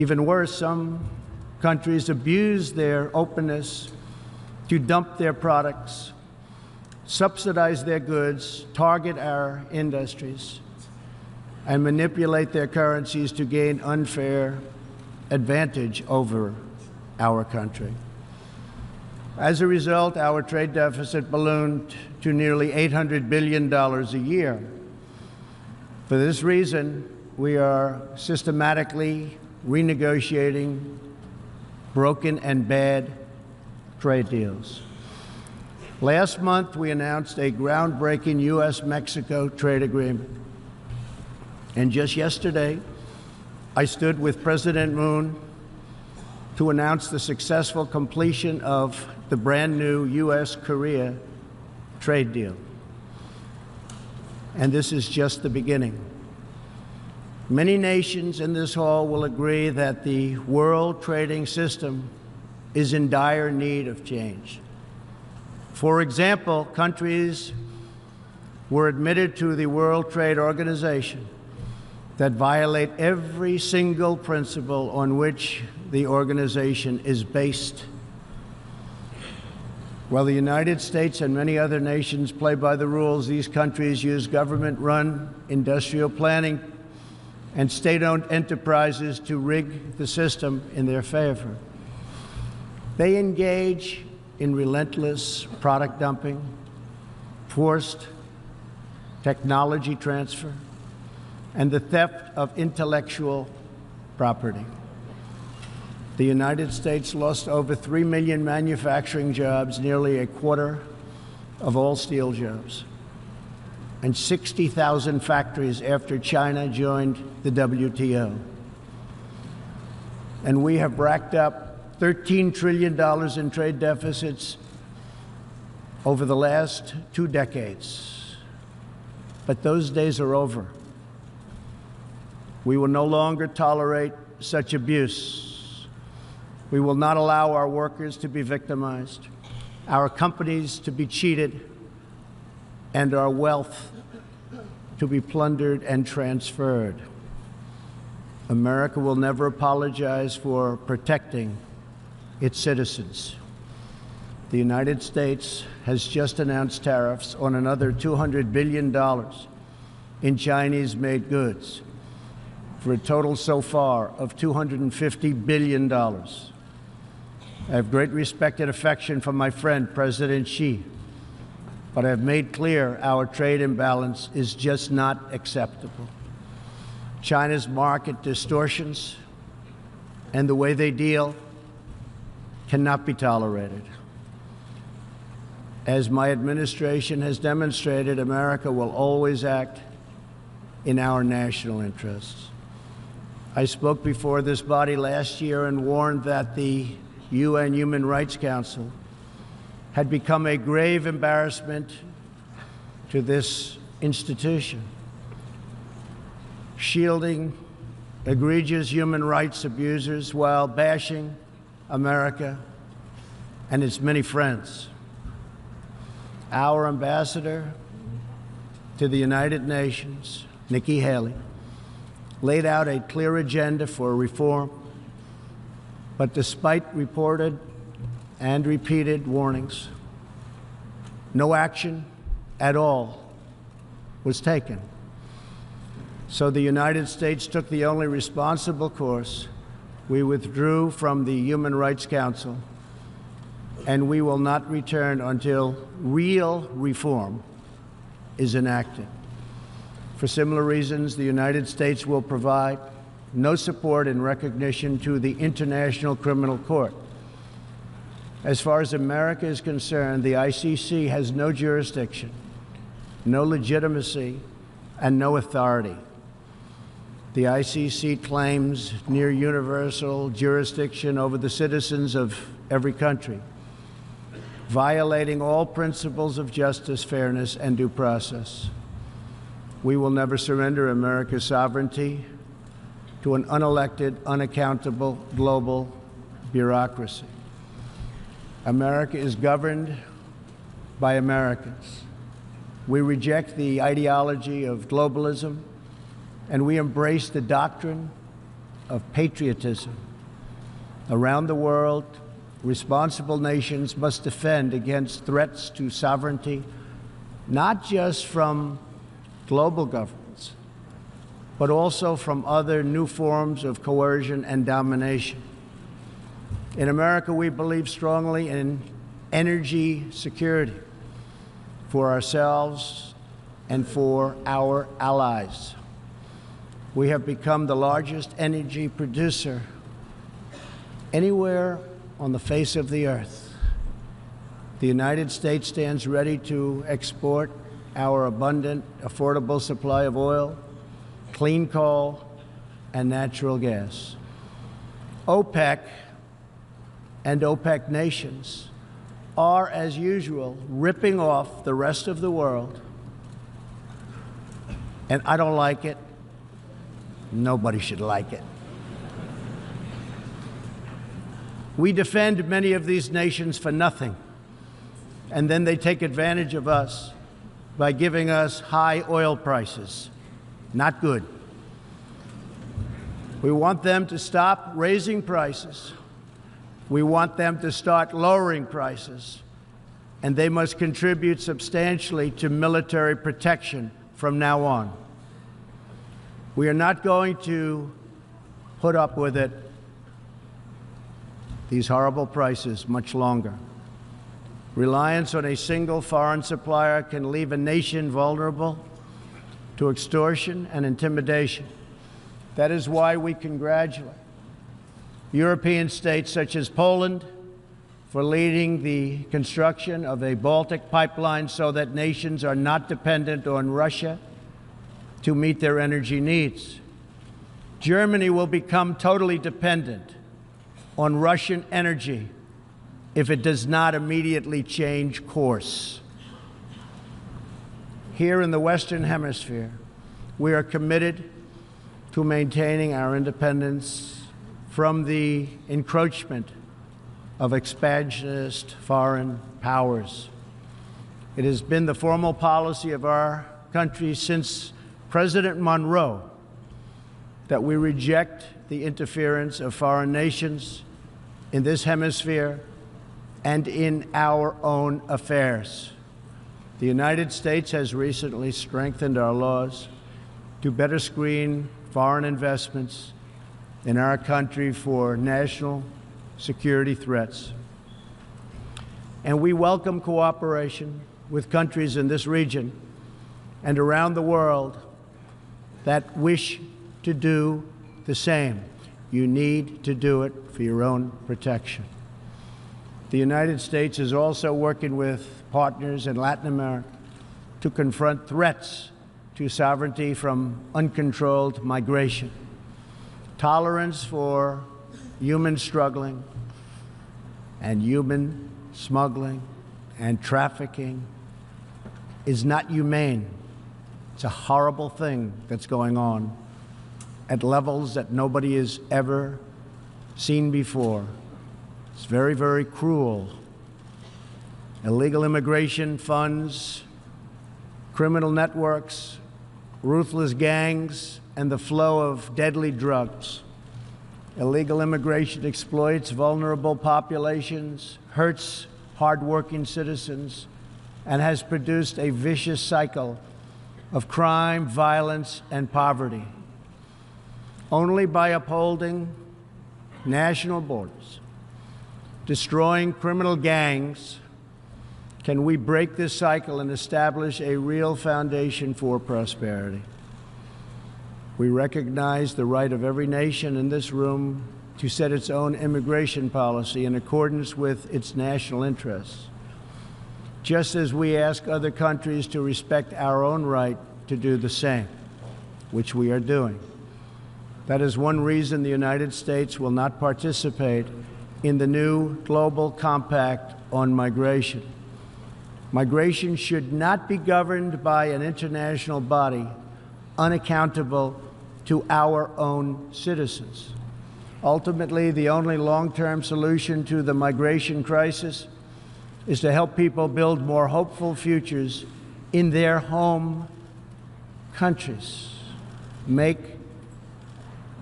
Even worse, some countries abuse their openness to dump their products, subsidize their goods, target our industries, and manipulate their currencies to gain unfair advantage over our country. As a result, our trade deficit ballooned to nearly $800 billion a year. For this reason, we are systematically renegotiating broken and bad trade deals. Last month, we announced a groundbreaking U.S.-Mexico trade agreement. And just yesterday, I stood with President Moon to announce the successful completion of the brand new U.S.-Korea trade deal. And this is just the beginning. Many nations in this hall will agree that the world trading system is in dire need of change. For example, countries were admitted to the World Trade Organization that violate every single principle on which the organization is based. While the United States and many other nations play by the rules, these countries use government-run industrial planning and state-owned enterprises to rig the system in their favor. They engage in relentless product dumping, forced technology transfer, and the theft of intellectual property. The United States lost over 3 million manufacturing jobs, nearly a quarter of all steel jobs, and 60,000 factories after China joined the WTO. And we have racked up $13 trillion in trade deficits over the last 2 decades. But those days are over. We will no longer tolerate such abuse. We will not allow our workers to be victimized, our companies to be cheated, and our wealth to be plundered and transferred. America will never apologize for protecting its citizens. The United States has just announced tariffs on another $200 billion in Chinese-made goods, for a total so far of $250 billion. I have great respect and affection for my friend, President Xi, but I have made clear our trade imbalance is just not acceptable. China's market distortions and the way they deal cannot be tolerated. As my administration has demonstrated, America will always act in our national interests. I spoke before this body last year and warned that the UN Human Rights Council had become a grave embarrassment to this institution, shielding egregious human rights abusers while bashing America and its many friends. Our ambassador to the United Nations, Nikki Haley, laid out a clear agenda for reform, but despite reported and repeated warnings, no action at all was taken. So the United States took the only responsible course. We withdrew from the Human Rights Council, and we will not return until real reform is enacted. For similar reasons, the United States will provide no support in recognition to the International Criminal Court. As far as America is concerned, the ICC has no jurisdiction, no legitimacy, and no authority. The ICC claims near universal jurisdiction over the citizens of every country, violating all principles of justice, fairness, and due process. We will never surrender America's sovereignty to an unelected, unaccountable global bureaucracy. America is governed by Americans. We reject the ideology of globalism, and we embrace the doctrine of patriotism. Around the world, responsible nations must defend against threats to sovereignty, not just from global governments, but also from other new forms of coercion and domination. In America, we believe strongly in energy security for ourselves and for our allies. We have become the largest energy producer anywhere on the face of the earth. The United States stands ready to export our abundant, affordable supply of oil, clean coal, and natural gas. OPEC and OPEC nations are, as usual, ripping off the rest of the world, and I don't like it. Nobody should like it. We defend many of these nations for nothing, and then they take advantage of us by giving us high oil prices. Not good. We want them to stop raising prices. We want them to start lowering prices, and they must contribute substantially to military protection from now on. We are not going to put up with it, these horrible prices, much longer. Reliance on a single foreign supplier can leave a nation vulnerable to extortion and intimidation. That is why we congratulate European states such as Poland for leading the construction of a Baltic pipeline so that nations are not dependent on Russia to meet their energy needs. Germany will become totally dependent on Russian energy if it does not immediately change course. Here in the Western Hemisphere, we are committed to maintaining our independence from the encroachment of expansionist foreign powers. It has been the formal policy of our country since President Monroe that we reject the interference of foreign nations in this hemisphere and in our own affairs. The United States has recently strengthened our laws to better screen foreign investments in our country for national security threats. And we welcome cooperation with countries in this region and around the world that wish to do the same. You need to do it for your own protection. The United States is also working with partners in Latin America to confront threats to sovereignty from uncontrolled migration. Tolerance for human struggling and human smuggling and trafficking is not humane. It's a horrible thing that's going on at levels that nobody has ever seen before. It's very, very cruel. Illegal immigration funds criminal networks, ruthless gangs, and the flow of deadly drugs. Illegal immigration exploits vulnerable populations, hurts hardworking citizens, and has produced a vicious cycle of crime, violence, and poverty. Only by upholding national borders, destroying criminal gangs, can we break this cycle and establish a real foundation for prosperity. We recognize the right of every nation in this room to set its own immigration policy in accordance with its national interests, just as we ask other countries to respect our own right to do the same, which we are doing. That is one reason the United States will not participate in the new global compact on migration. Migration should not be governed by an international body unaccountable to our own citizens. Ultimately, the only long-term solution to the migration crisis is to help people build more hopeful futures in their home countries. Make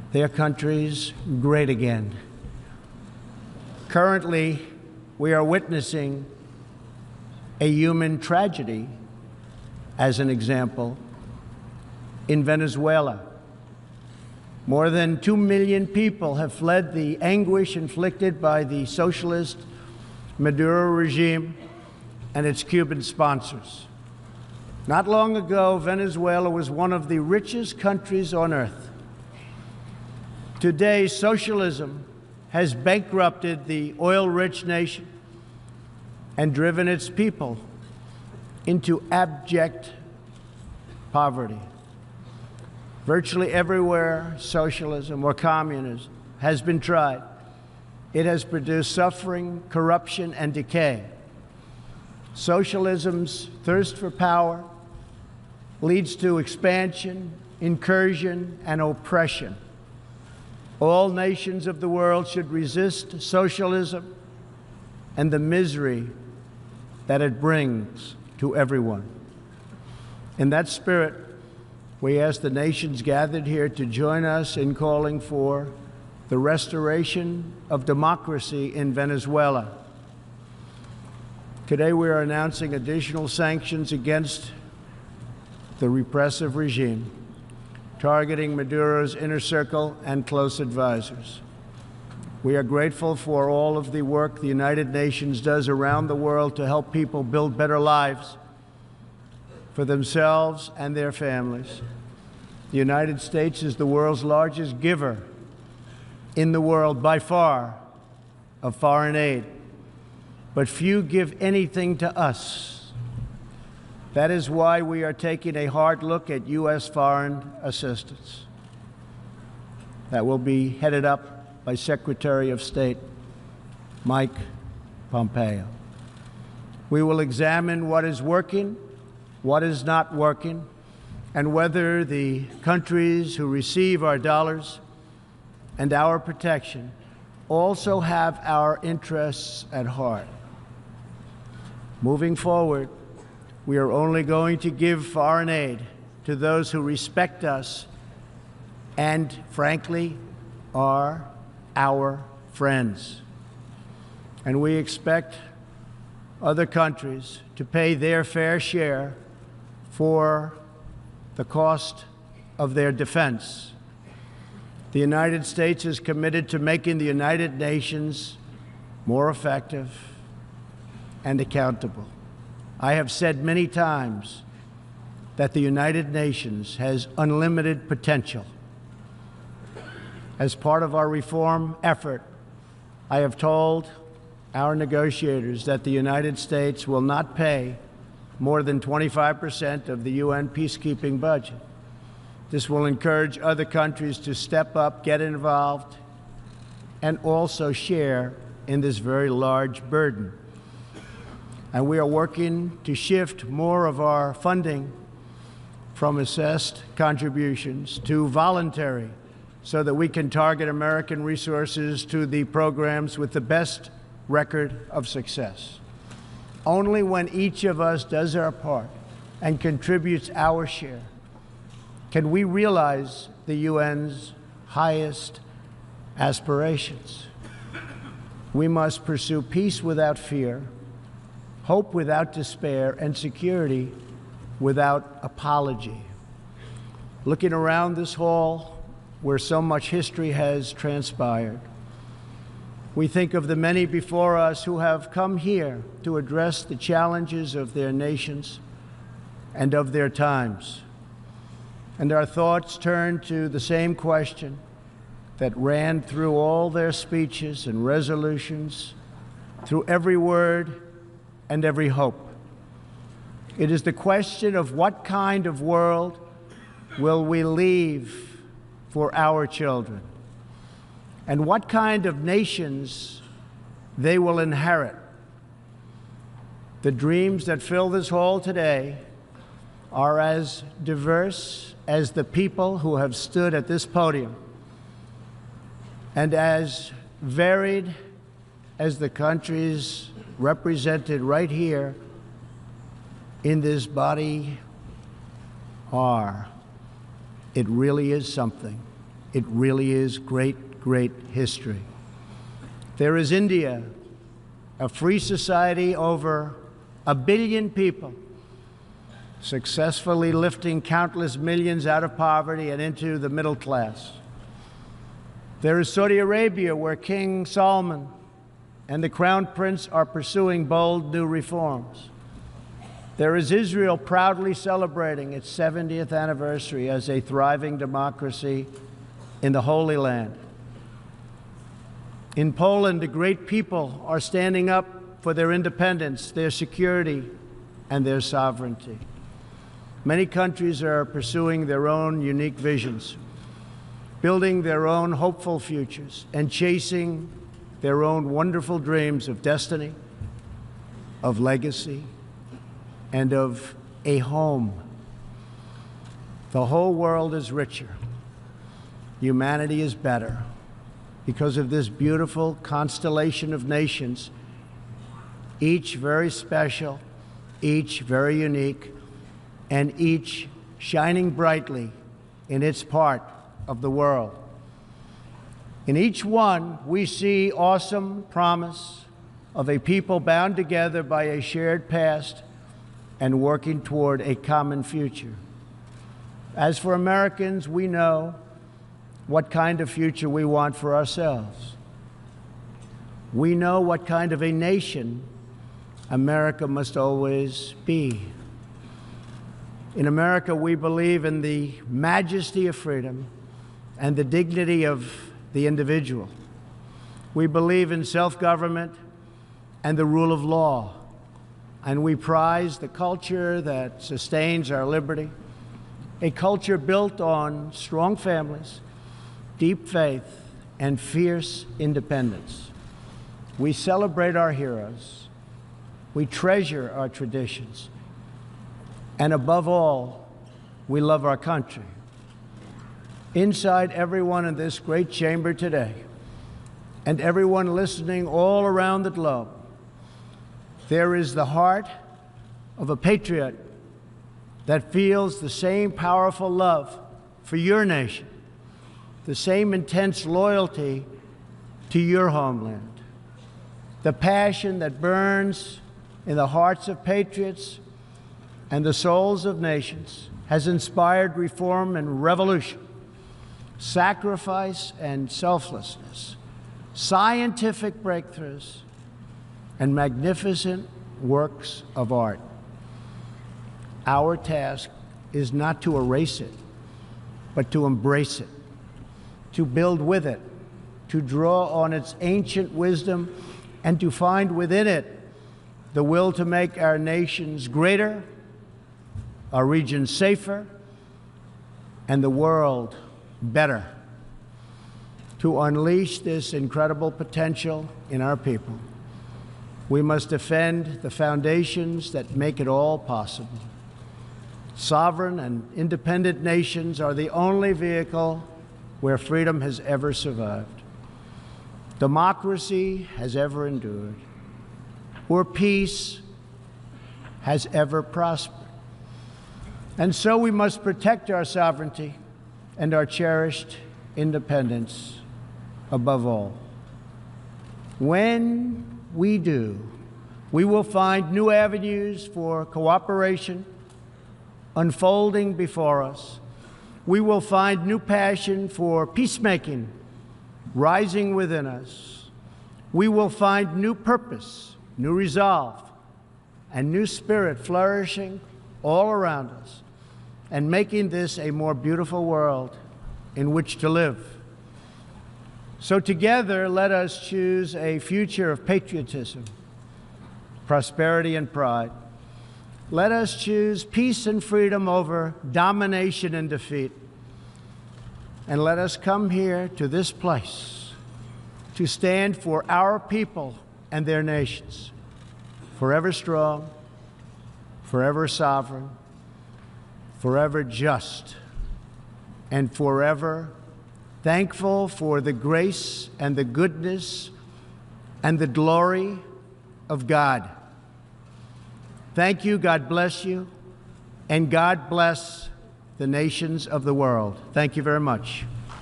their countries great again. Currently, we are witnessing a human tragedy, as an example, in Venezuela. More than 2 million people have fled the anguish inflicted by the socialist Maduro regime and its Cuban sponsors. Not long ago, Venezuela was one of the richest countries on earth. Today, socialism has bankrupted the oil-rich nation and driven its people into abject poverty. Virtually everywhere socialism or communism has been tried, it has produced suffering, corruption, and decay. Socialism's thirst for power leads to expansion, incursion, and oppression. All nations of the world should resist socialism and the misery that it brings to everyone. In that spirit, we ask the nations gathered here to join us in calling for the restoration of democracy in Venezuela. Today, we are announcing additional sanctions against the repressive regime, targeting Maduro's inner circle and close advisors. We are grateful for all of the work the United Nations does around the world to help people build better lives for themselves and their families. The United States is the world's largest giver in the world, by far, of foreign aid. But few give anything to us. That is why we are taking a hard look at U.S. foreign assistance. That will be headed up by Secretary of State Mike Pompeo. We will examine what is working, what is not working, and whether the countries who receive our dollars and our protection also have our interests at heart. Moving forward, we are only going to give foreign aid to those who respect us and, frankly, are our friends. And we expect other countries to pay their fair share for the cost of their defense. The United States is committed to making the United Nations more effective and accountable. I have said many times that the United Nations has unlimited potential. As part of our reform effort, I have told our negotiators that the United States will not pay more than 25% of the UN peacekeeping budget. This will encourage other countries to step up, get involved, and also share in this very large burden. And we are working to shift more of our funding from assessed contributions to voluntary, so that we can target American resources to the programs with the best record of success. Only when each of us does our part and contributes our share can we realize the UN's highest aspirations. We must pursue peace without fear, hope without despair, and security without apology. Looking around this hall, where so much history has transpired, we think of the many before us who have come here to address the challenges of their nations and of their times. And our thoughts turn to the same question that ran through all their speeches and resolutions, through every word and every hope. It is the question of what kind of world will we leave for our children, and what kind of nations they will inherit. The dreams that fill this hall today are as diverse as the people who have stood at this podium, and as varied as the countries represented right here in this body are. It really is something. It really is great, great history. There is India, a free society, over 1 billion people, successfully lifting countless millions out of poverty and into the middle class. There is Saudi Arabia, where King Salman and the Crown Prince are pursuing bold new reforms. There is Israel, proudly celebrating its 70th anniversary as a thriving democracy in the Holy Land. In Poland, the great people are standing up for their independence, their security, and their sovereignty. Many countries are pursuing their own unique visions, building their own hopeful futures, and chasing their own wonderful dreams of destiny, of legacy, and of a home. The whole world is richer. Humanity is better because of this beautiful constellation of nations, each very special, each very unique, and each shining brightly in its part of the world. In each one, we see awesome promise of a people bound together by a shared past and working toward a common future. As for Americans, we know what kind of future we want for ourselves. We know what kind of a nation America must always be. In America, we believe in the majesty of freedom and the dignity of the individual. We believe in self-government and the rule of law, and we prize the culture that sustains our liberty, a culture built on strong families, deep faith, and fierce independence. We celebrate our heroes. We treasure our traditions. And above all, we love our country. Inside everyone in this great chamber today, and everyone listening all around the globe, there is the heart of a patriot that feels the same powerful love for your nation, the same intense loyalty to your homeland. The passion that burns in the hearts of patriots and the souls of nations has inspired reform and revolution, sacrifice and selflessness, scientific breakthroughs, and magnificent works of art. Our task is not to erase it, but to embrace it, to build with it, to draw on its ancient wisdom, and to find within it the will to make our nations greater, our region safer, and the world better. To unleash this incredible potential in our people, we must defend the foundations that make it all possible. Sovereign and independent nations are the only vehicle where freedom has ever survived, democracy has ever endured, where peace has ever prospered. And so we must protect our sovereignty and our cherished independence above all. When we do, we will find new avenues for cooperation unfolding before us. We will find new passion for peacemaking rising within us. We will find new purpose, new resolve, and new spirit flourishing all around us, and making this a more beautiful world in which to live. So together, let us choose a future of patriotism, prosperity, and pride. Let us choose peace and freedom over domination and defeat. And let us come here to this place to stand for our people and their nations, forever strong, forever sovereign, forever just, and forever thankful for the grace and the goodness and the glory of God. Thank you, God bless you, and God bless the nations of the world. Thank you very much.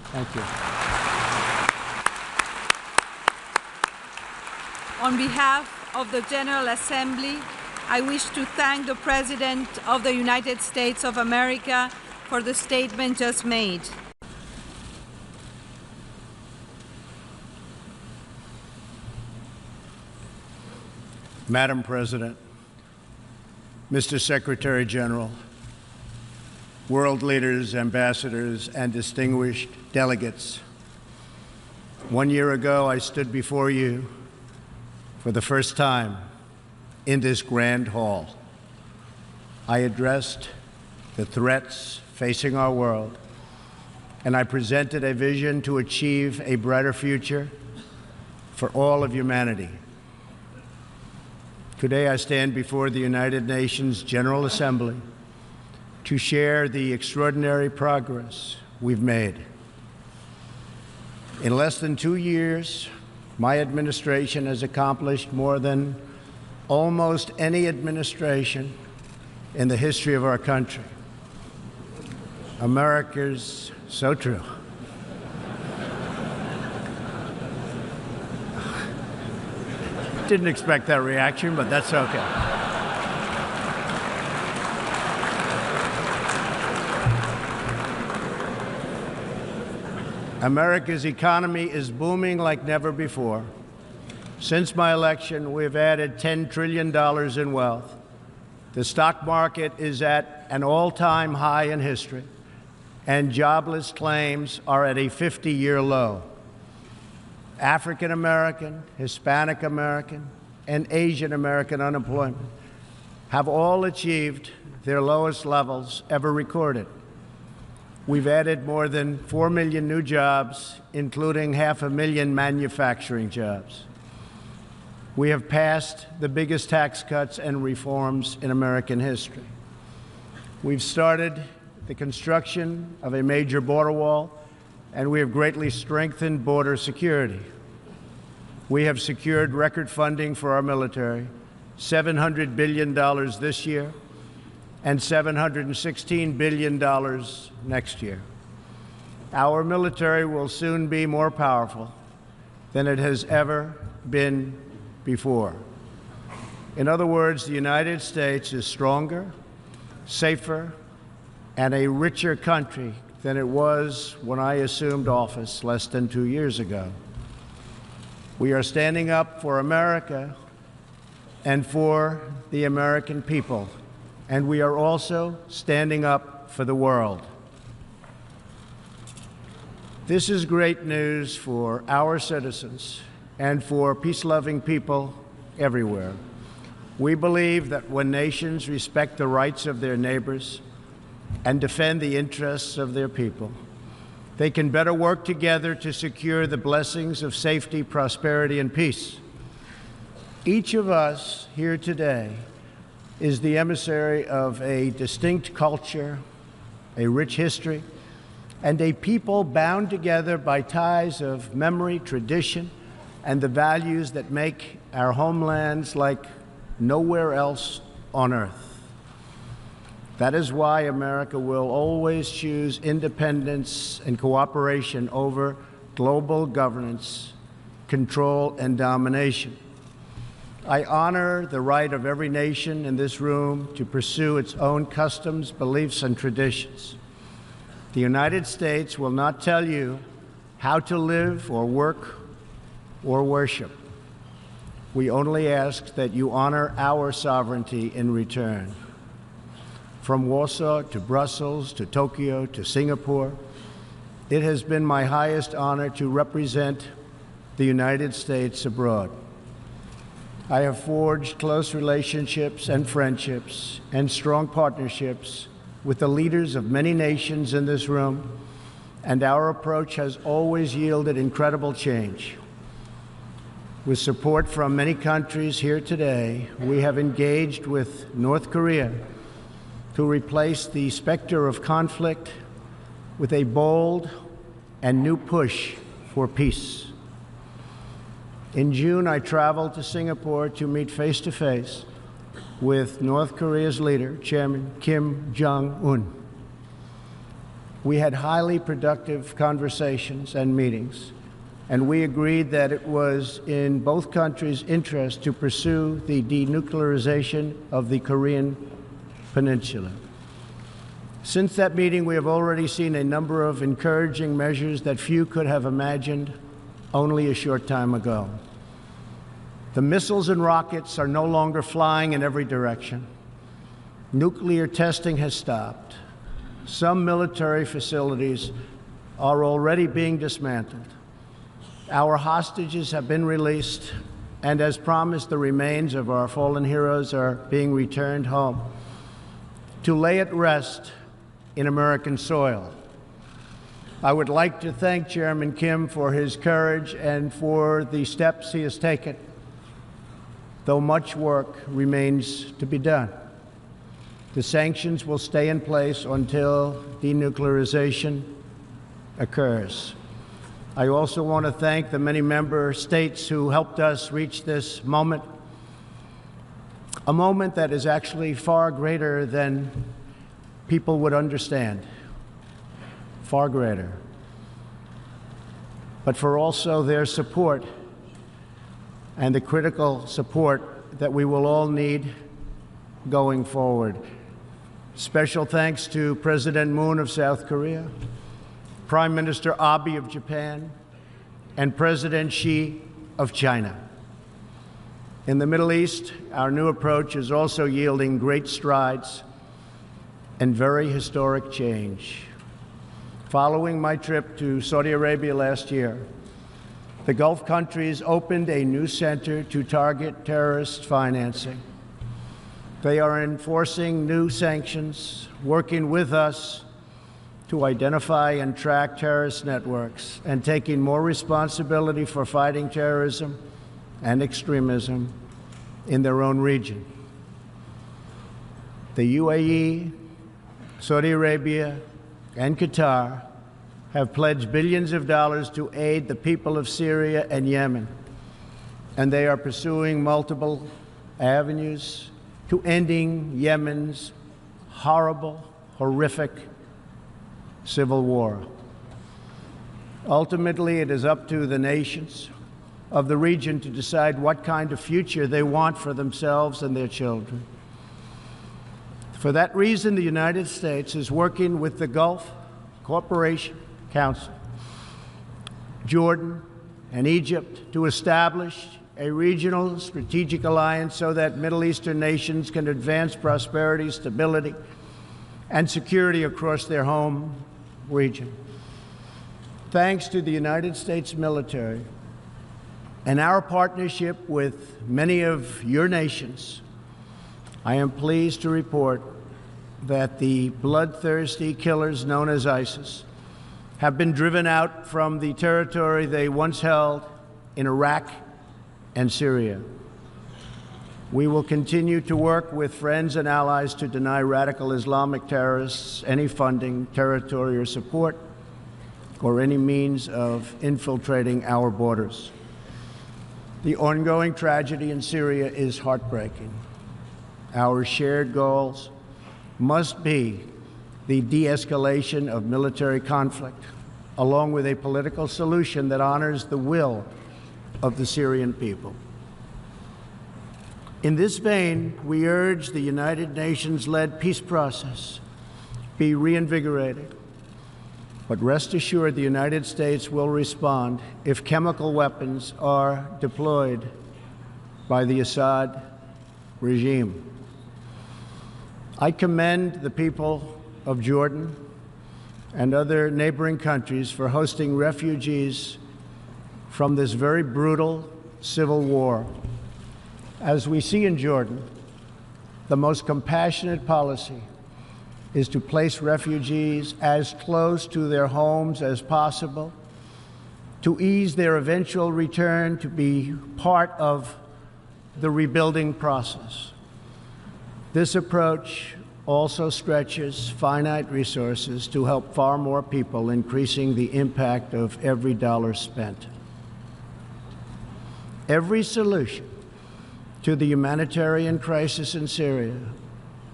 Thank you. On behalf of the General Assembly, I wish to thank the President of the United States of America for the statement just made. Madam President, Mr. Secretary General, world leaders, ambassadors, and distinguished delegates, 1 year ago I stood before you for the first time in this grand hall. I addressed the threats facing our world, and I presented a vision to achieve a brighter future for all of humanity. Today I stand before the United Nations General Assembly to share the extraordinary progress we've made. In less than 2 years, my administration has accomplished more than almost any administration in the history of our country. America's so true. Didn't expect that reaction, but that's okay. America's economy is booming like never before. Since my election, we've added $10 trillion in wealth. The stock market is at an all-time high in history, and jobless claims are at a 50-year low. African American, Hispanic American, and Asian American unemployment have all achieved their lowest levels ever recorded. We've added more than 4 million new jobs, including 500,000 manufacturing jobs. We have passed the biggest tax cuts and reforms in American history. We've started the construction of a major border wall, and we have greatly strengthened border security. We have secured record funding for our military, $700 billion this year and $716 billion next year. Our military will soon be more powerful than it has ever been before. In other words, the United States is stronger, safer, and a richer country than it was when I assumed office less than 2 years ago. We are standing up for America and for the American people, and we are also standing up for the world. This is great news for our citizens and for peace-loving people everywhere. We believe that when nations respect the rights of their neighbors and defend the interests of their people, they can better work together to secure the blessings of safety, prosperity, and peace. Each of us here today is the emissary of a distinct culture, a rich history, and a people bound together by ties of memory, tradition, and the values that make our homelands like nowhere else on earth. That is why America will always choose independence and cooperation over global governance, control, and domination. I honor the right of every nation in this room to pursue its own customs, beliefs, and traditions. The United States will not tell you how to live or work or worship. We only ask that you honor our sovereignty in return. From Warsaw to Brussels to Tokyo to Singapore, it has been my highest honor to represent the United States abroad. I have forged close relationships and friendships and strong partnerships with the leaders of many nations in this room, and our approach has always yielded incredible change. With support from many countries here today, we have engaged with North Korea to replace the specter of conflict with a bold and new push for peace. In June, I traveled to Singapore to meet face-to-face with North Korea's leader, Chairman Kim Jong-un. We had highly productive conversations and meetings, and we agreed that it was in both countries' interest to pursue the denuclearization of the Korean Peninsula. Since that meeting, we have already seen a number of encouraging measures that few could have imagined only a short time ago. The missiles and rockets are no longer flying in every direction. Nuclear testing has stopped. Some military facilities are already being dismantled. Our hostages have been released, and as promised, the remains of our fallen heroes are being returned home to lay at rest in American soil. I would like to thank Chairman Kim for his courage and for the steps he has taken, though much work remains to be done. The sanctions will stay in place until denuclearization occurs. I also want to thank the many member states who helped us reach this moment, a moment that is actually far greater than people would understand, far greater, but for also their support and the critical support that we will all need going forward. Special thanks to President Moon of South Korea, Prime Minister Abe of Japan, and President Xi of China. In the Middle East, our new approach is also yielding great strides and very historic change. Following my trip to Saudi Arabia last year, the Gulf countries opened a new center to target terrorist financing. They are enforcing new sanctions, working with us to identify and track terrorist networks, and taking more responsibility for fighting terrorism and extremism in their own region. The UAE, Saudi Arabia, and Qatar have pledged billions of dollars to aid the people of Syria and Yemen, and they are pursuing multiple avenues to ending Yemen's horrible, horrific civil war. Ultimately, it is up to the nations of the region to decide what kind of future they want for themselves and their children. For that reason, the United States is working with the Gulf Cooperation Council, Jordan, and Egypt to establish a regional strategic alliance so that Middle Eastern nations can advance prosperity, stability, and security across their home region. Thanks to the United States military and our partnership with many of your nations, I am pleased to report that the bloodthirsty killers known as ISIS have been driven out from the territory they once held in Iraq and Syria. We will continue to work with friends and allies to deny radical Islamic terrorists any funding, territory, or support, or any means of infiltrating our borders. The ongoing tragedy in Syria is heartbreaking. Our shared goals must be the de-escalation of military conflict, along with a political solution that honors the will of the Syrian people. In this vein, we urge the United Nations-led peace process be reinvigorated. But rest assured, the United States will respond if chemical weapons are deployed by the Assad regime. I commend the people of Jordan and other neighboring countries for hosting refugees from this very brutal civil war. As we see in Jordan, the most compassionate policy is to place refugees as close to their homes as possible, to ease their eventual return, to be part of the rebuilding process. This approach also stretches finite resources to help far more people, increasing the impact of every dollar spent. Every solution to the humanitarian crisis in Syria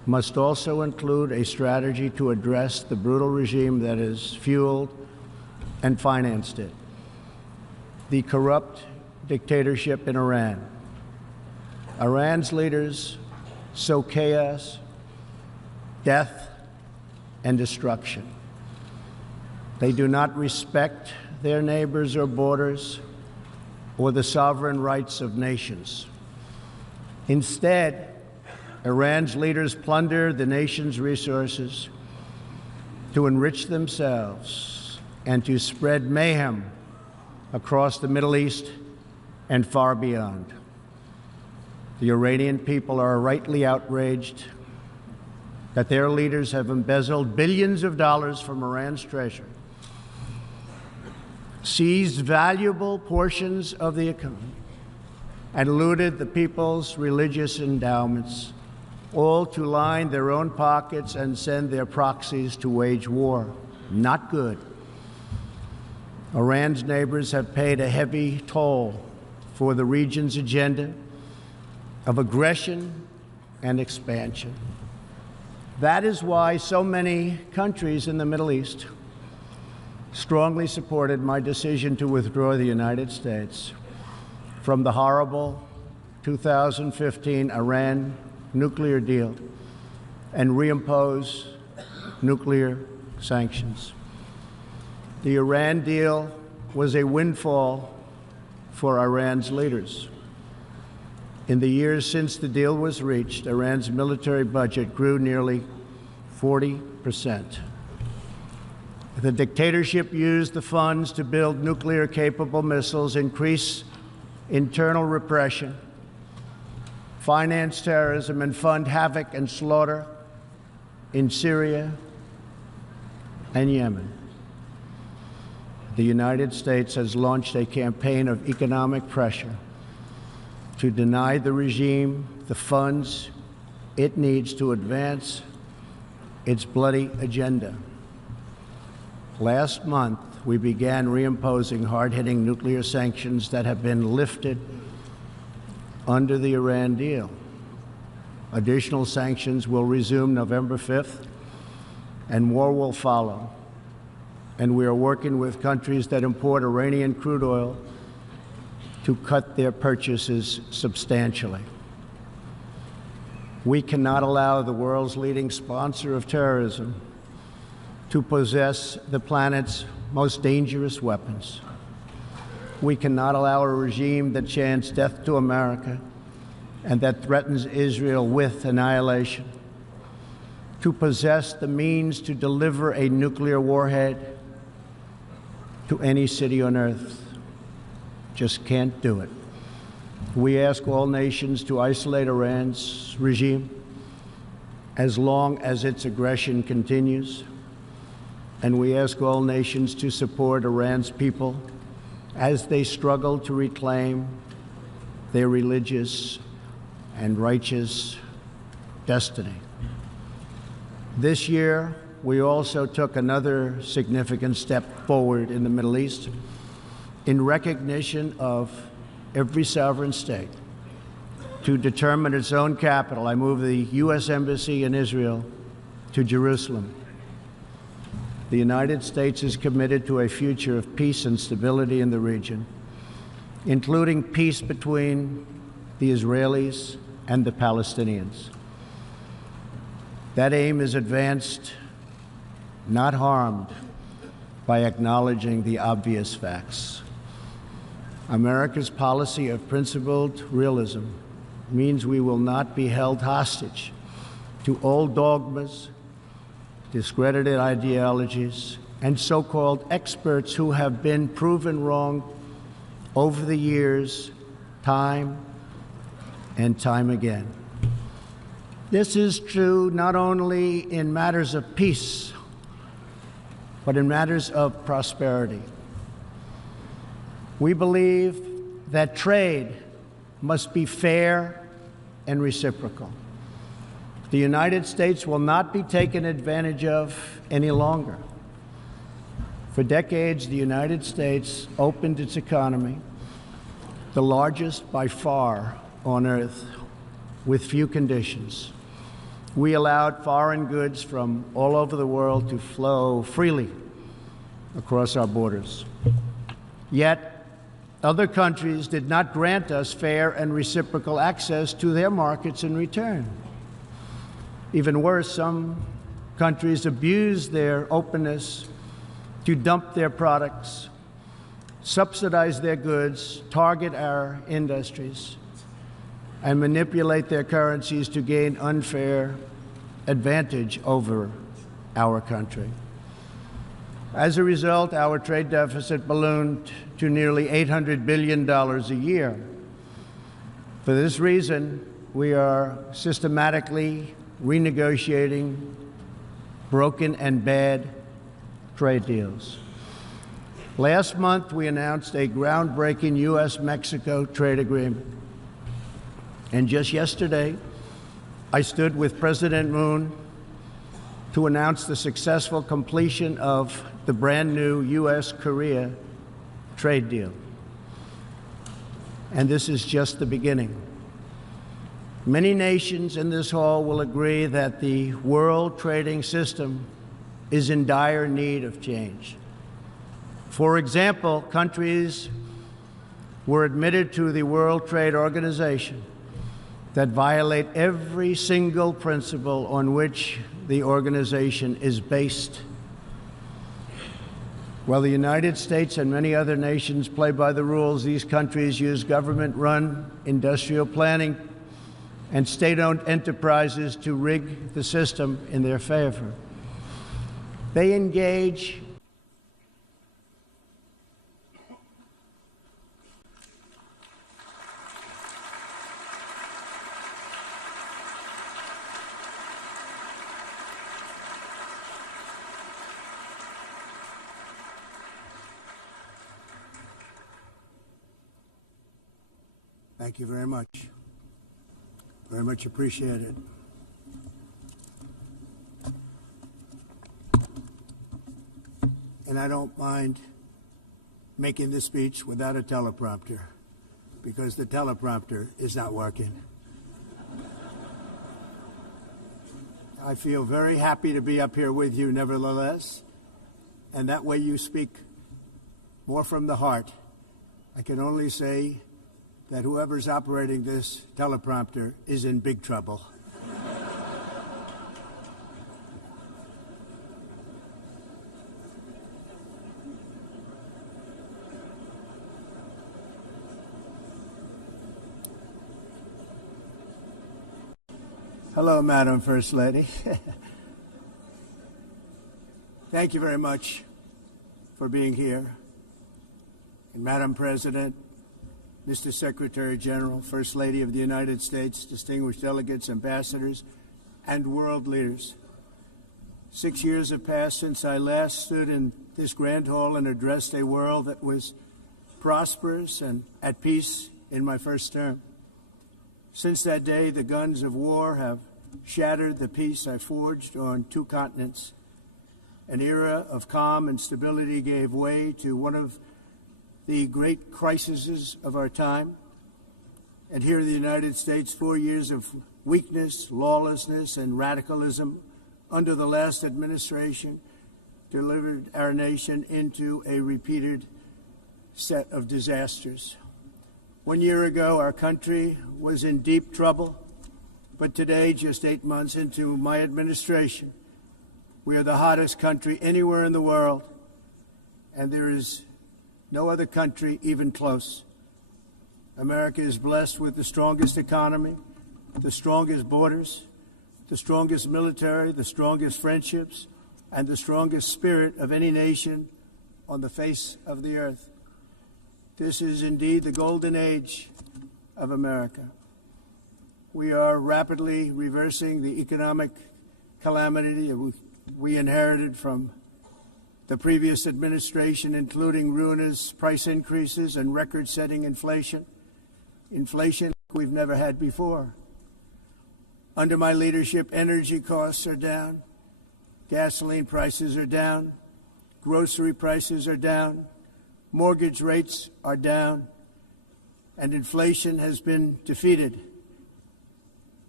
must also include a strategy to address the brutal regime that has fueled and financed it, the corrupt dictatorship in Iran. Iran's leaders sow chaos, death, and destruction. They do not respect their neighbors or borders or the sovereign rights of nations. Instead, Iran's leaders plunder the nation's resources to enrich themselves and to spread mayhem across the Middle East and far beyond. The Iranian people are rightly outraged that their leaders have embezzled billions of dollars from Iran's treasury, seized valuable portions of the economy, and looted the people's religious endowments, all to line their own pockets and send their proxies to wage war. Not good. Iran's neighbors have paid a heavy toll for the region's agenda of aggression and expansion. That is why so many countries in the Middle East strongly supported my decision to withdraw the United States from the horrible 2015 Iran nuclear deal and reimpose nuclear sanctions. The Iran deal was a windfall for Iran's leaders. In the years since the deal was reached, Iran's military budget grew nearly 40%. The dictatorship used the funds to build nuclear-capable missiles, increase internal repression, finance terrorism, and fund havoc and slaughter in Syria and Yemen. The United States has launched a campaign of economic pressure to deny the regime the funds it needs to advance its bloody agenda. Last month, we began reimposing hard-hitting nuclear sanctions that have been lifted under the Iran deal. Additional sanctions will resume November 5th, and more will follow. And we are working with countries that import Iranian crude oil to cut their purchases substantially. We cannot allow the world's leading sponsor of terrorism to possess the planet's most dangerous weapons. We cannot allow a regime that chants death to America and that threatens Israel with annihilation to possess the means to deliver a nuclear warhead to any city on earth. Just can't do it. We ask all nations to isolate Iran's regime as long as its aggression continues. And we ask all nations to support Iran's people as they struggle to reclaim their religious and righteous destiny. This year, we also took another significant step forward in the Middle East in recognition of every sovereign state to determine its own capital. I moved the U.S. Embassy in Israel to Jerusalem. The United States is committed to a future of peace and stability in the region, including peace between the Israelis and the Palestinians. That aim is advanced, not harmed, by acknowledging the obvious facts. America's policy of principled realism means we will not be held hostage to old dogmas, discredited ideologies, and so-called experts who have been proven wrong over the years, time and time again. This is true not only in matters of peace, but in matters of prosperity. We believe that trade must be fair and reciprocal. The United States will not be taken advantage of any longer. For decades, the United States opened its economy, the largest by far on earth, with few conditions. We allowed foreign goods from all over the world to flow freely across our borders. Yet, other countries did not grant us fair and reciprocal access to their markets in return. Even worse, some countries abused their openness to dump their products, subsidize their goods, target our industries, and manipulate their currencies to gain unfair advantage over our country. As a result, our trade deficit ballooned to nearly $800 billion a year. For this reason, we are systematically renegotiating broken and bad trade deals. Last month, we announced a groundbreaking U.S.-Mexico trade agreement. And just yesterday, I stood with President Moon to announce the successful completion of the brand new U.S.-Korea trade deal. And this is just the beginning. Many nations in this hall will agree that the world trading system is in dire need of change. For example, countries were admitted to the World Trade Organization that violate every single principle on which the organization is based. While the United States and many other nations play by the rules, these countries use government-run industrial planning and state-owned enterprises to rig the system in their favor. They engage Thank you very much. Very much appreciated. And I don't mind making this speech without a teleprompter, because the teleprompter is not working. I feel very happy to be up here with you nevertheless, and that way you speak more from the heart. I can only say that whoever's operating this teleprompter is in big trouble. Hello, Madam First Lady. Thank you very much for being here. And Madam President, Mr. Secretary General, First Lady of the United States, distinguished delegates, ambassadors, and world leaders. 6 years have passed since I last stood in this grand hall and addressed a world that was prosperous and at peace in my first term. Since that day, the guns of war have shattered the peace I forged on 2 continents. An era of calm and stability gave way to one of the great crises of our time. And here in the United States, 4 years of weakness, lawlessness, and radicalism under the last administration delivered our nation into a repeated set of disasters. 1 year ago, our country was in deep trouble, but today, just 8 months into my administration, we are the hottest country anywhere in the world, and there is no other country even close. America is blessed with the strongest economy, the strongest borders, the strongest military, the strongest friendships, and the strongest spirit of any nation on the face of the earth. This is indeed the golden age of America. We are rapidly reversing the economic calamity we inherited from the previous administration, including ruinous price increases and record-setting inflation we've never had before. Under my leadership, energy costs are down, gasoline prices are down, grocery prices are down, mortgage rates are down, and inflation has been defeated.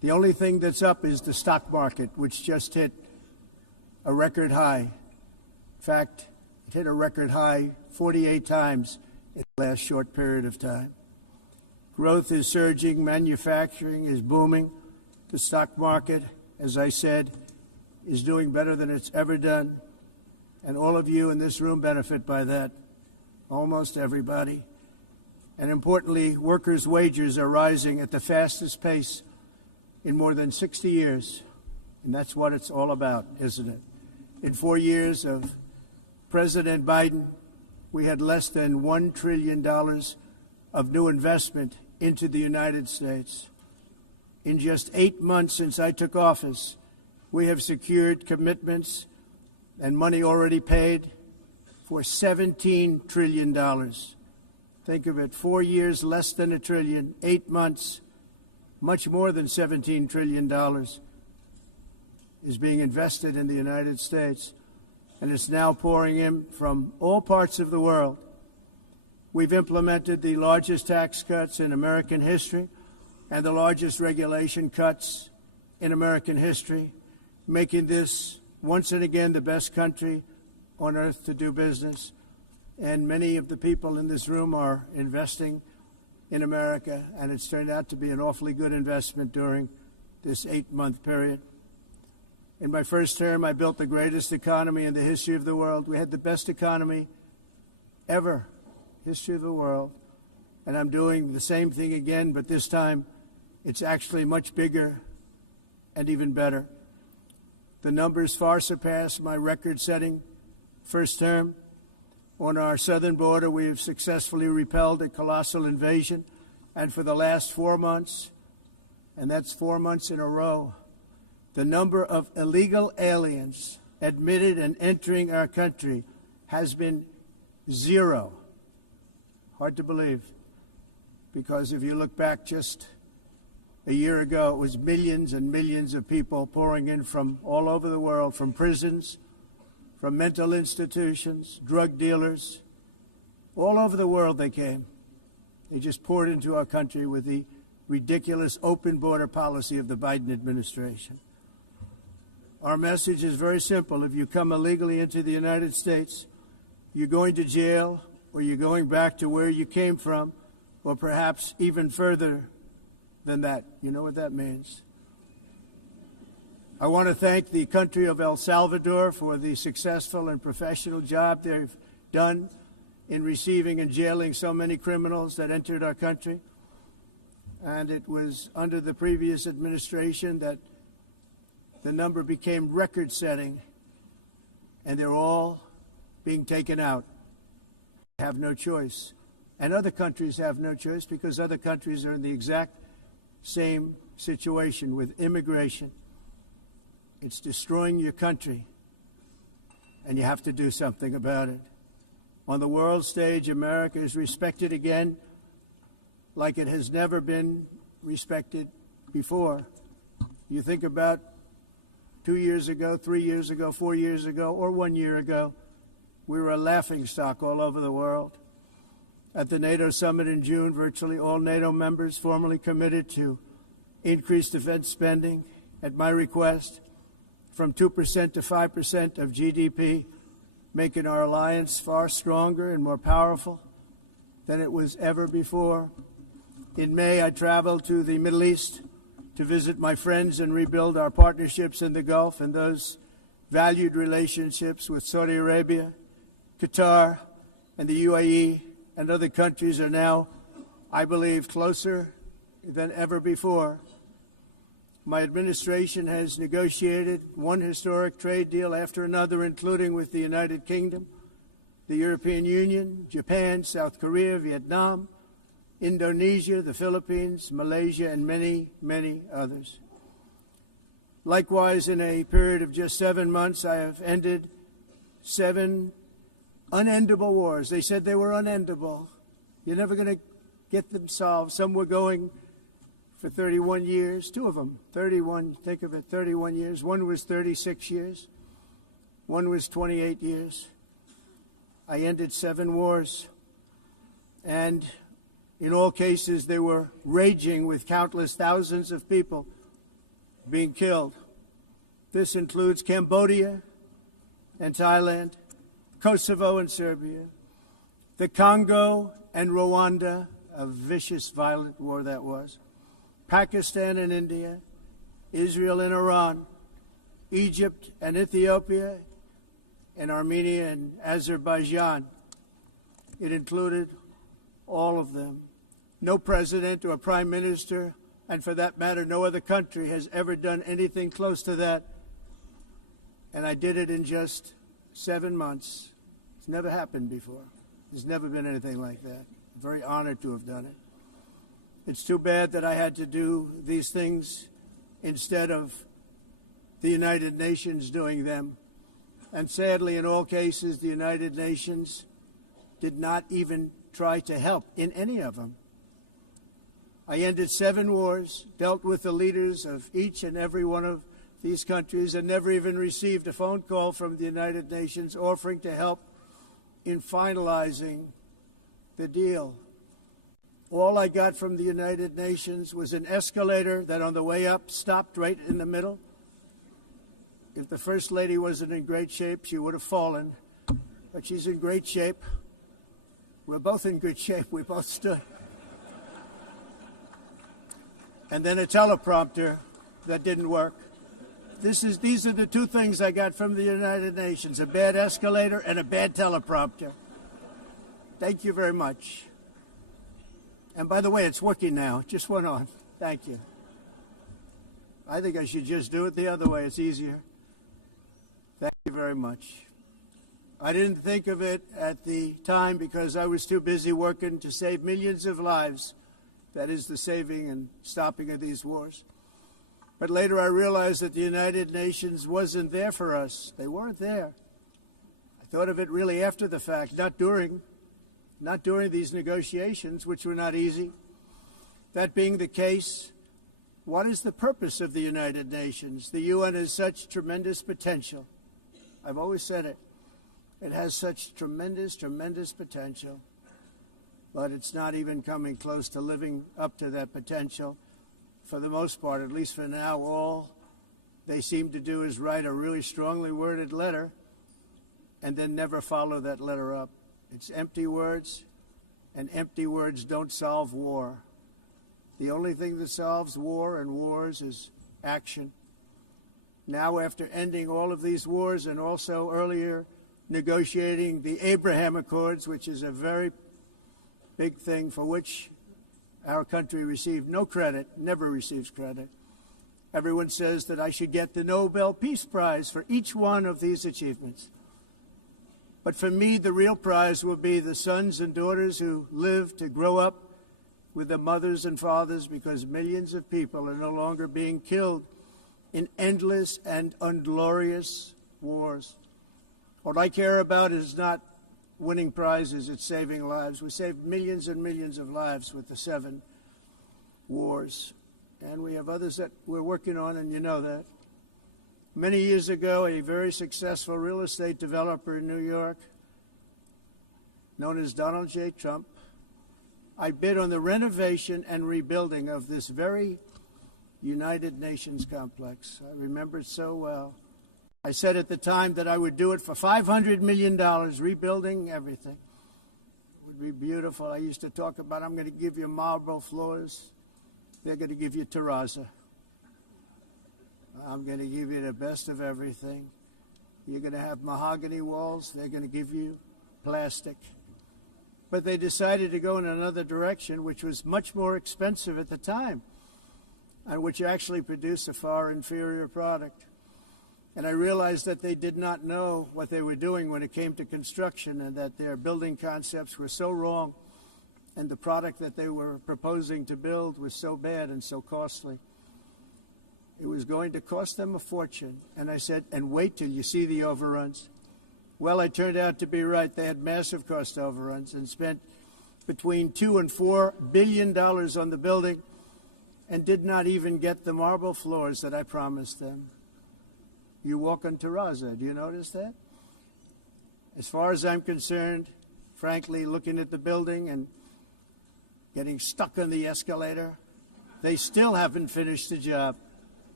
The only thing that's up is the stock market, which just hit a record high. In fact, it hit a record high 48 times in the last short period of time. Growth is surging, manufacturing is booming. The stock market, as I said, is doing better than it's ever done. And all of you in this room benefit by that, almost everybody. And importantly, workers' wages are rising at the fastest pace in more than 60 years. And that's what it's all about, isn't it? In 4 years of President Biden, we had less than $1 trillion of new investment into the United States. In just 8 months since I took office, we have secured commitments and money already paid for $17 trillion. Think of it, 4 years, less than $1 trillion, 8 months, much more than $17 trillion is being invested in the United States, and it's now pouring in from all parts of the world. We've implemented the largest tax cuts in American history and the largest regulation cuts in American history, making this once and again the best country on earth to do business. And many of the people in this room are investing in America, and it's turned out to be an awfully good investment during this 8-month period. In my first term, I built the greatest economy in the history of the world. We had the best economy ever, history of the world. And I'm doing the same thing again, but this time it's actually much bigger and even better. The numbers far surpass my record-setting first term. On our southern border, we have successfully repelled a colossal invasion. And for the last 4 months, and that's 4 months in a row, the number of illegal aliens admitted and entering our country has been 0. Hard to believe, because if you look back just a year ago, it was millions and millions of people pouring in from all over the world, from prisons, from mental institutions, drug dealers. All over the world they came. They just poured into our country with the ridiculous open border policy of the Biden administration. Our message is very simple. If you come illegally into the United States, you're going to jail, or you're going back to where you came from, or perhaps even further than that. You know what that means. I want to thank the country of El Salvador for the successful and professional job they've done in receiving and jailing so many criminals that entered our country. And it was under the previous administration that the number became record-setting, and they're all being taken out. They have no choice. And other countries have no choice, because other countries are in the exact same situation with immigration. It's destroying your country, and you have to do something about it. On the world stage, America is respected again like it has never been respected before. You think about 2 years ago, 3 years ago, 4 years ago, or 1 year ago, we were a laughingstock all over the world. At the NATO summit in June, virtually all NATO members formally committed to increase defense spending at my request from 2% to 5% of GDP, making our alliance far stronger and more powerful than it was ever before. In May, I traveled to the Middle East to visit my friends and rebuild our partnerships in the Gulf and those valued relationships with Saudi Arabia, Qatar, and the UAE, and other countries are now, I believe, closer than ever before. My administration has negotiated one historic trade deal after another, including with the United Kingdom, the European Union, Japan, South Korea, Vietnam, Indonesia, the Philippines, Malaysia, and many, many others. Likewise, in a period of just 7 months, I have ended 7 unendable wars. They said they were unendable. You're never going to get them solved. Some were going for 31 years, 2 of them, 31, think of it, 31 years. One was 36 years. One was 28 years. I ended 7 wars. And in all cases, they were raging with countless thousands of people being killed. This includes Cambodia and Thailand, Kosovo and Serbia, the Congo and Rwanda, a vicious, violent war that was, Pakistan and India, Israel and Iran, Egypt and Ethiopia, and Armenia and Azerbaijan. It included all of them. No president or prime minister, and for that matter, no other country has ever done anything close to that. And I did it in just 7 months. It's never happened before. There's never been anything like that. I'm very honored to have done it. It's too bad that I had to do these things instead of the United Nations doing them. And sadly, in all cases, the United Nations did not even try to help in any of them. I ended 7 wars, dealt with the leaders of each and every one of these countries, and never even received a phone call from the United Nations offering to help in finalizing the deal. All I got from the United Nations was an escalator that on the way up stopped right in the middle. If the First Lady wasn't in great shape, she would have fallen. But she's in great shape. We're both in good shape. We both stood. And then a teleprompter that didn't work. These are the 2 things I got from the United Nations, a bad escalator and a bad teleprompter. Thank you very much. And by the way, it's working now. It just went on. Thank you. I think I should just do it the other way. It's easier. Thank you very much. I didn't think of it at the time because I was too busy working to save millions of lives. That is the saving and stopping of these wars. But later I realized that the United Nations wasn't there for us. They weren't there. I thought of it really after the fact, not during these negotiations, which were not easy. That being the case, what is the purpose of the United Nations? The UN has such tremendous potential. I've always said it. It has such tremendous, tremendous potential. But it's not even coming close to living up to that potential. For the most part, at least for now, all they seem to do is write a really strongly worded letter and then never follow that letter up. It's empty words, and empty words don't solve war. The only thing that solves war and wars is action. Now, after ending all of these wars and also earlier negotiating the Abraham Accords, which is a very big thing for which our country received no credit, never receives credit. Everyone says that I should get the Nobel Peace Prize for each one of these achievements. But for me, the real prize will be the sons and daughters who live to grow up with the mothers and fathers, because millions of people are no longer being killed in endless and unglorious wars. What I care about is not winning prizes, it's saving lives. We saved millions and millions of lives with the 7 wars. And we have others that we're working on, and you know that. Many years ago, a very successful real estate developer in New York, known as Donald J. Trump, I bid on the renovation and rebuilding of this very United Nations complex. I remember it so well. I said at the time that I would do it for $500 million, rebuilding everything. It would be beautiful. I used to talk about, I'm going to give you marble floors. They're going to give you terrazzo. I'm going to give you the best of everything. You're going to have mahogany walls. They're going to give you plastic. But they decided to go in another direction, which was much more expensive at the time, and which actually produced a far inferior product. And I realized that they did not know what they were doing when it came to construction, and that their building concepts were so wrong, and the product that they were proposing to build was so bad and so costly. It was going to cost them a fortune. And I said, and wait till you see the overruns. Well, I turned out to be right. They had massive cost overruns and spent between $2 and $4 billion on the building and did not even get the marble floors that I promised them. You walk on terrazzo. Do you notice that? As far as I'm concerned, frankly, looking at the building and getting stuck on the escalator, they still haven't finished the job.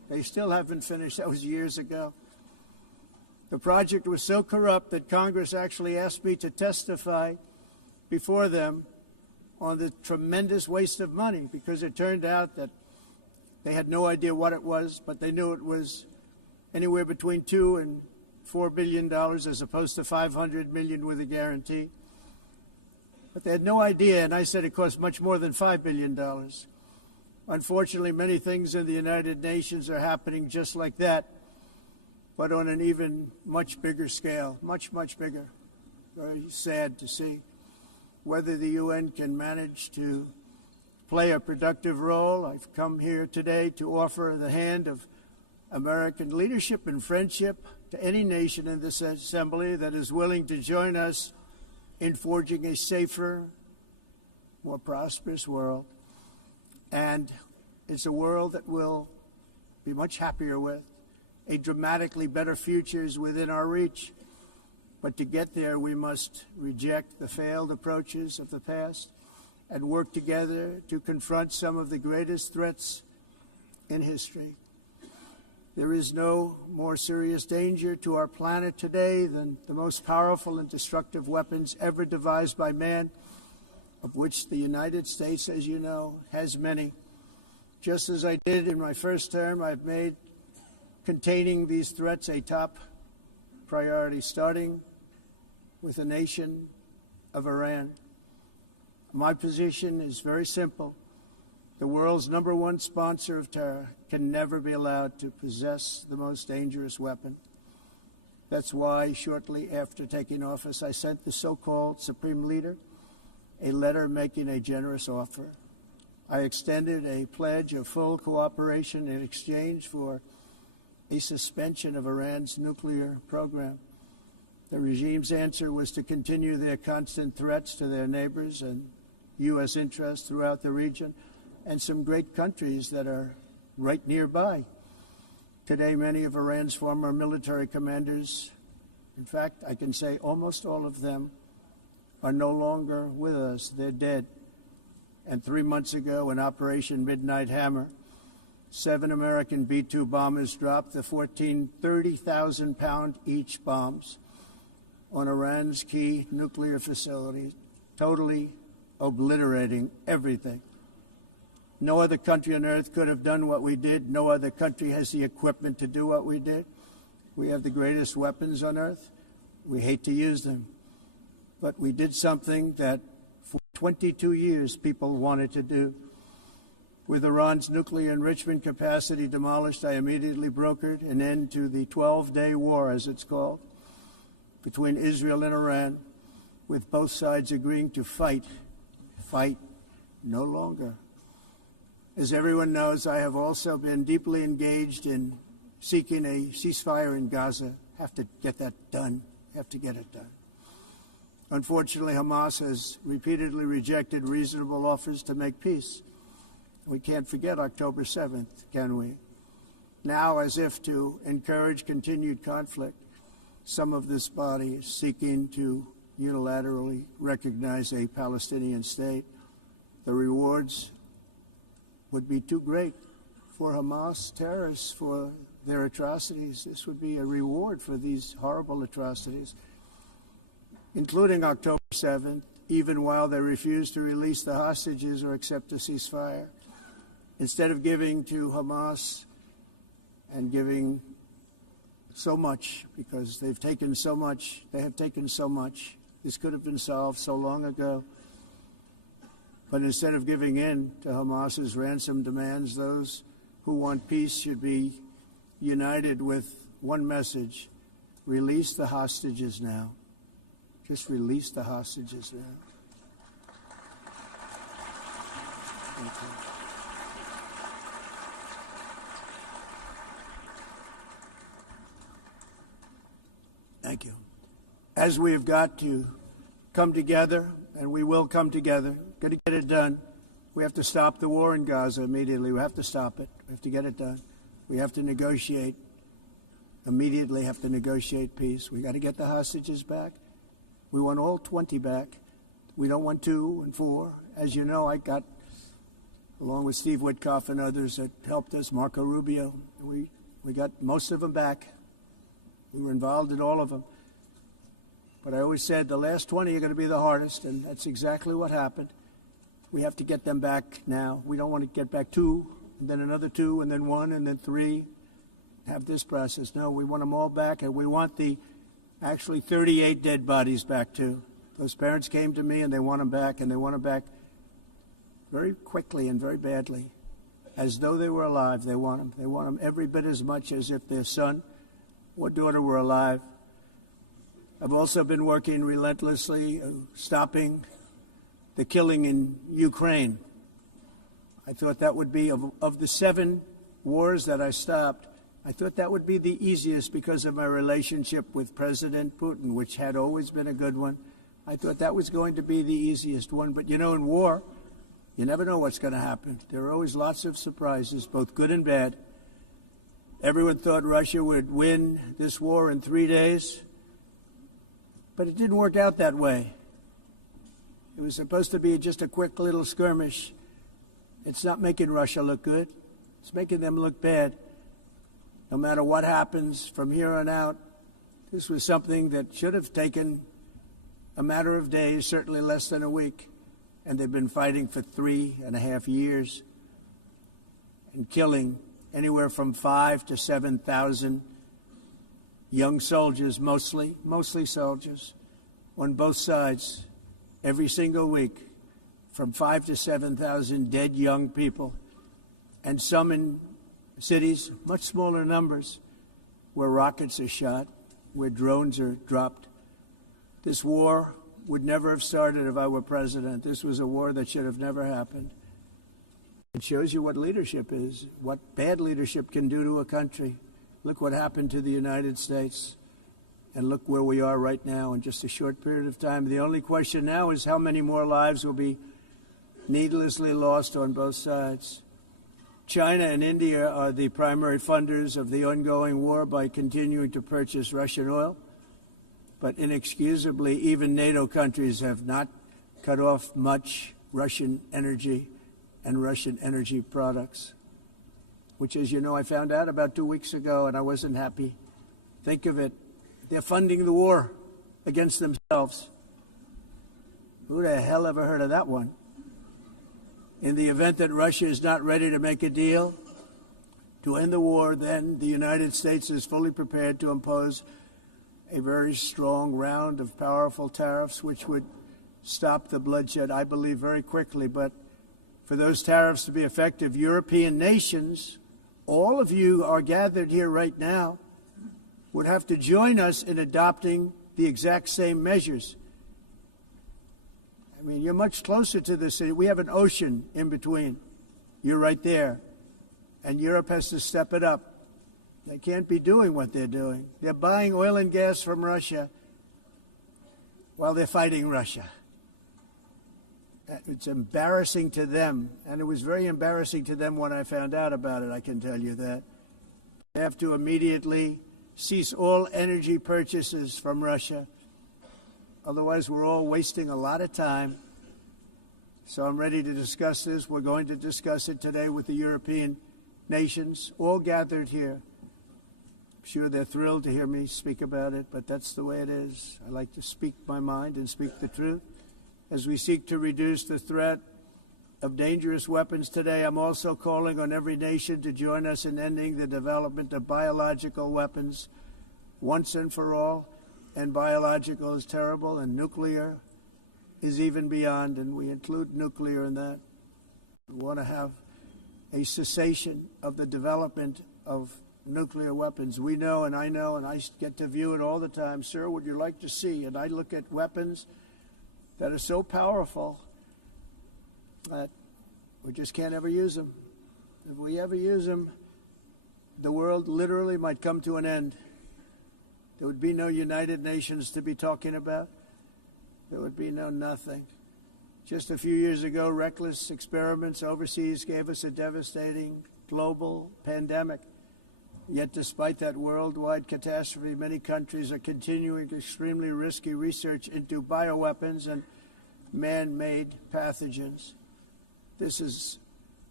They still haven't finished. That was years ago. The project was so corrupt that Congress actually asked me to testify before them on the tremendous waste of money, because it turned out that they had no idea what it was, but they knew it was anywhere between $2 and $4 billion as opposed to $500 million with a guarantee. But they had no idea, and I said it cost much more than $5 billion. Unfortunately, many things in the United Nations are happening just like that, but on an even much bigger scale, much, much bigger. Very sad to see. Whether the UN can manage to play a productive role, I've come here today to offer the hand of American leadership and friendship to any nation in this assembly that is willing to join us in forging a safer, more prosperous world. And it's a world that we'll be much happier with. A dramatically better future is within our reach. But to get there, we must reject the failed approaches of the past and work together to confront some of the greatest threats in history. There is no more serious danger to our planet today than the most powerful and destructive weapons ever devised by man, of which the United States, as you know, has many. Just as I did in my first term, I've made containing these threats a top priority, starting with the nation of Iran. My position is very simple. The world's #1 sponsor of terror can never be allowed to possess the most dangerous weapon. That's why, shortly after taking office, I sent the so-called Supreme Leader a letter making a generous offer. I extended a pledge of full cooperation in exchange for a suspension of Iran's nuclear program. The regime's answer was to continue their constant threats to their neighbors and U.S. interests throughout the region and some great countries that are right nearby. Today, many of Iran's former military commanders, in fact, I can say almost all of them, are no longer with us. They're dead. And 3 months ago, in Operation Midnight Hammer, 7 American B-2 bombers dropped the 14 30,000-pound each bombs on Iran's key nuclear facilities, totally obliterating everything. No other country on earth could have done what we did. No other country has the equipment to do what we did. We have the greatest weapons on earth. We hate to use them. But we did something that for 22 years people wanted to do. With Iran's nuclear enrichment capacity demolished, I immediately brokered an end to the 12-day war, as it's called, between Israel and Iran, with both sides agreeing to fight no longer. As everyone knows, I have also been deeply engaged in seeking a ceasefire in Gaza. Have to get that done. Have to get it done. Unfortunately, Hamas has repeatedly rejected reasonable offers to make peace. We can't forget October 7th, can we? Now, as if to encourage continued conflict, some of this body is seeking to unilaterally recognize a Palestinian state. The rewards would be too great for Hamas terrorists for their atrocities. This would be a reward for these horrible atrocities, including October 7th, even while they refuse to release the hostages or accept a ceasefire. Instead of giving to Hamas and giving so much, because they've taken so much, they have taken so much. This could have been solved so long ago. But instead of giving in to Hamas's ransom demands, those who want peace should be united with one message: release the hostages now. Just release the hostages now. Thank you. Thank you. As we have got to come together, and we will come together, got to get it done. We have to stop the war in Gaza immediately. We have to stop it. We have to get it done. We have to negotiate. Immediately have to negotiate peace. We got to get the hostages back. We want all 20 back. We don't want 2 and 4. As you know, I got along with Steve Witkoff and others that helped us, Marco Rubio. We got most of them back. We were involved in all of them. But I always said the last 20 are going to be the hardest, and that's exactly what happened. We have to get them back now. We don't want to get back 2, and then another 2, and then 1, and then 3. Have this process. No, we want them all back, and we want the actually 38 dead bodies back too. Those parents came to me, and they want them back, and they want them back very quickly and very badly, as though they were alive. They want them. They want them every bit as much as if their son or daughter were alive. I've also been working relentlessly, stopping the killing in Ukraine. I thought that would be, of the 7 wars that I stopped, I thought that would be the easiest because of my relationship with President Putin, which had always been a good one. I thought that was going to be the easiest one. But, you know, in war, you never know what's going to happen. There are always lots of surprises, both good and bad. Everyone thought Russia would win this war in 3 days, but it didn't work out that way. It was supposed to be just a quick little skirmish. It's not making Russia look good. It's making them look bad. No matter what happens from here on out, this was something that should have taken a matter of days, certainly less than a week. And they've been fighting for 3.5 years and killing anywhere from 5,000 to 7,000 young soldiers, mostly soldiers, on both sides, every single week, from 5,000 to 7,000 dead young people, and some in cities, much smaller numbers, where rockets are shot, where drones are dropped. This war would never have started if I were president. This was a war that should have never happened. It shows you what leadership is, what bad leadership can do to a country. Look what happened to the United States, and look where we are right now in just a short period of time. The only question now is how many more lives will be needlessly lost on both sides. China and India are the primary funders of the ongoing war by continuing to purchase Russian oil. But inexcusably, even NATO countries have not cut off much Russian energy and Russian energy products, which, as you know, I found out about 2 weeks ago, and I wasn't happy. Think of it. They're funding the war against themselves. Who the hell ever heard of that one? In the event that Russia is not ready to make a deal to end the war, then the United States is fully prepared to impose a very strong round of powerful tariffs, which would stop the bloodshed, I believe, very quickly. But for those tariffs to be effective, European nations, all of you are gathered here right now, would have to join us in adopting the exact same measures. I mean, you're much closer to the city. We have an ocean in between. You're right there. And Europe has to step it up. They can't be doing what they're doing. They're buying oil and gas from Russia while they're fighting Russia. It's embarrassing to them, and it was very embarrassing to them when I found out about it, I can tell you that. They have to immediately cease all energy purchases from Russia. Otherwise, we're all wasting a lot of time. So I'm ready to discuss this. We're going to discuss it today with the European nations, all gathered here. I'm sure they're thrilled to hear me speak about it, but that's the way it is. I like to speak my mind and speak the truth. As we seek to reduce the threat of dangerous weapons today, I'm also calling on every nation to join us in ending the development of biological weapons once and for all. And biological is terrible, and nuclear is even beyond, and we include nuclear in that. We want to have a cessation of the development of nuclear weapons. We know, and I get to view it all the time. Sir, would you like to see? And I look at weapons that are so powerful that we just can't ever use them. If we ever use them, the world literally might come to an end. There would be no United Nations to be talking about. There would be no nothing. Just a few years ago, reckless experiments overseas gave us a devastating global pandemic. Yet despite that worldwide catastrophe, many countries are continuing extremely risky research into bioweapons and man-made pathogens. This is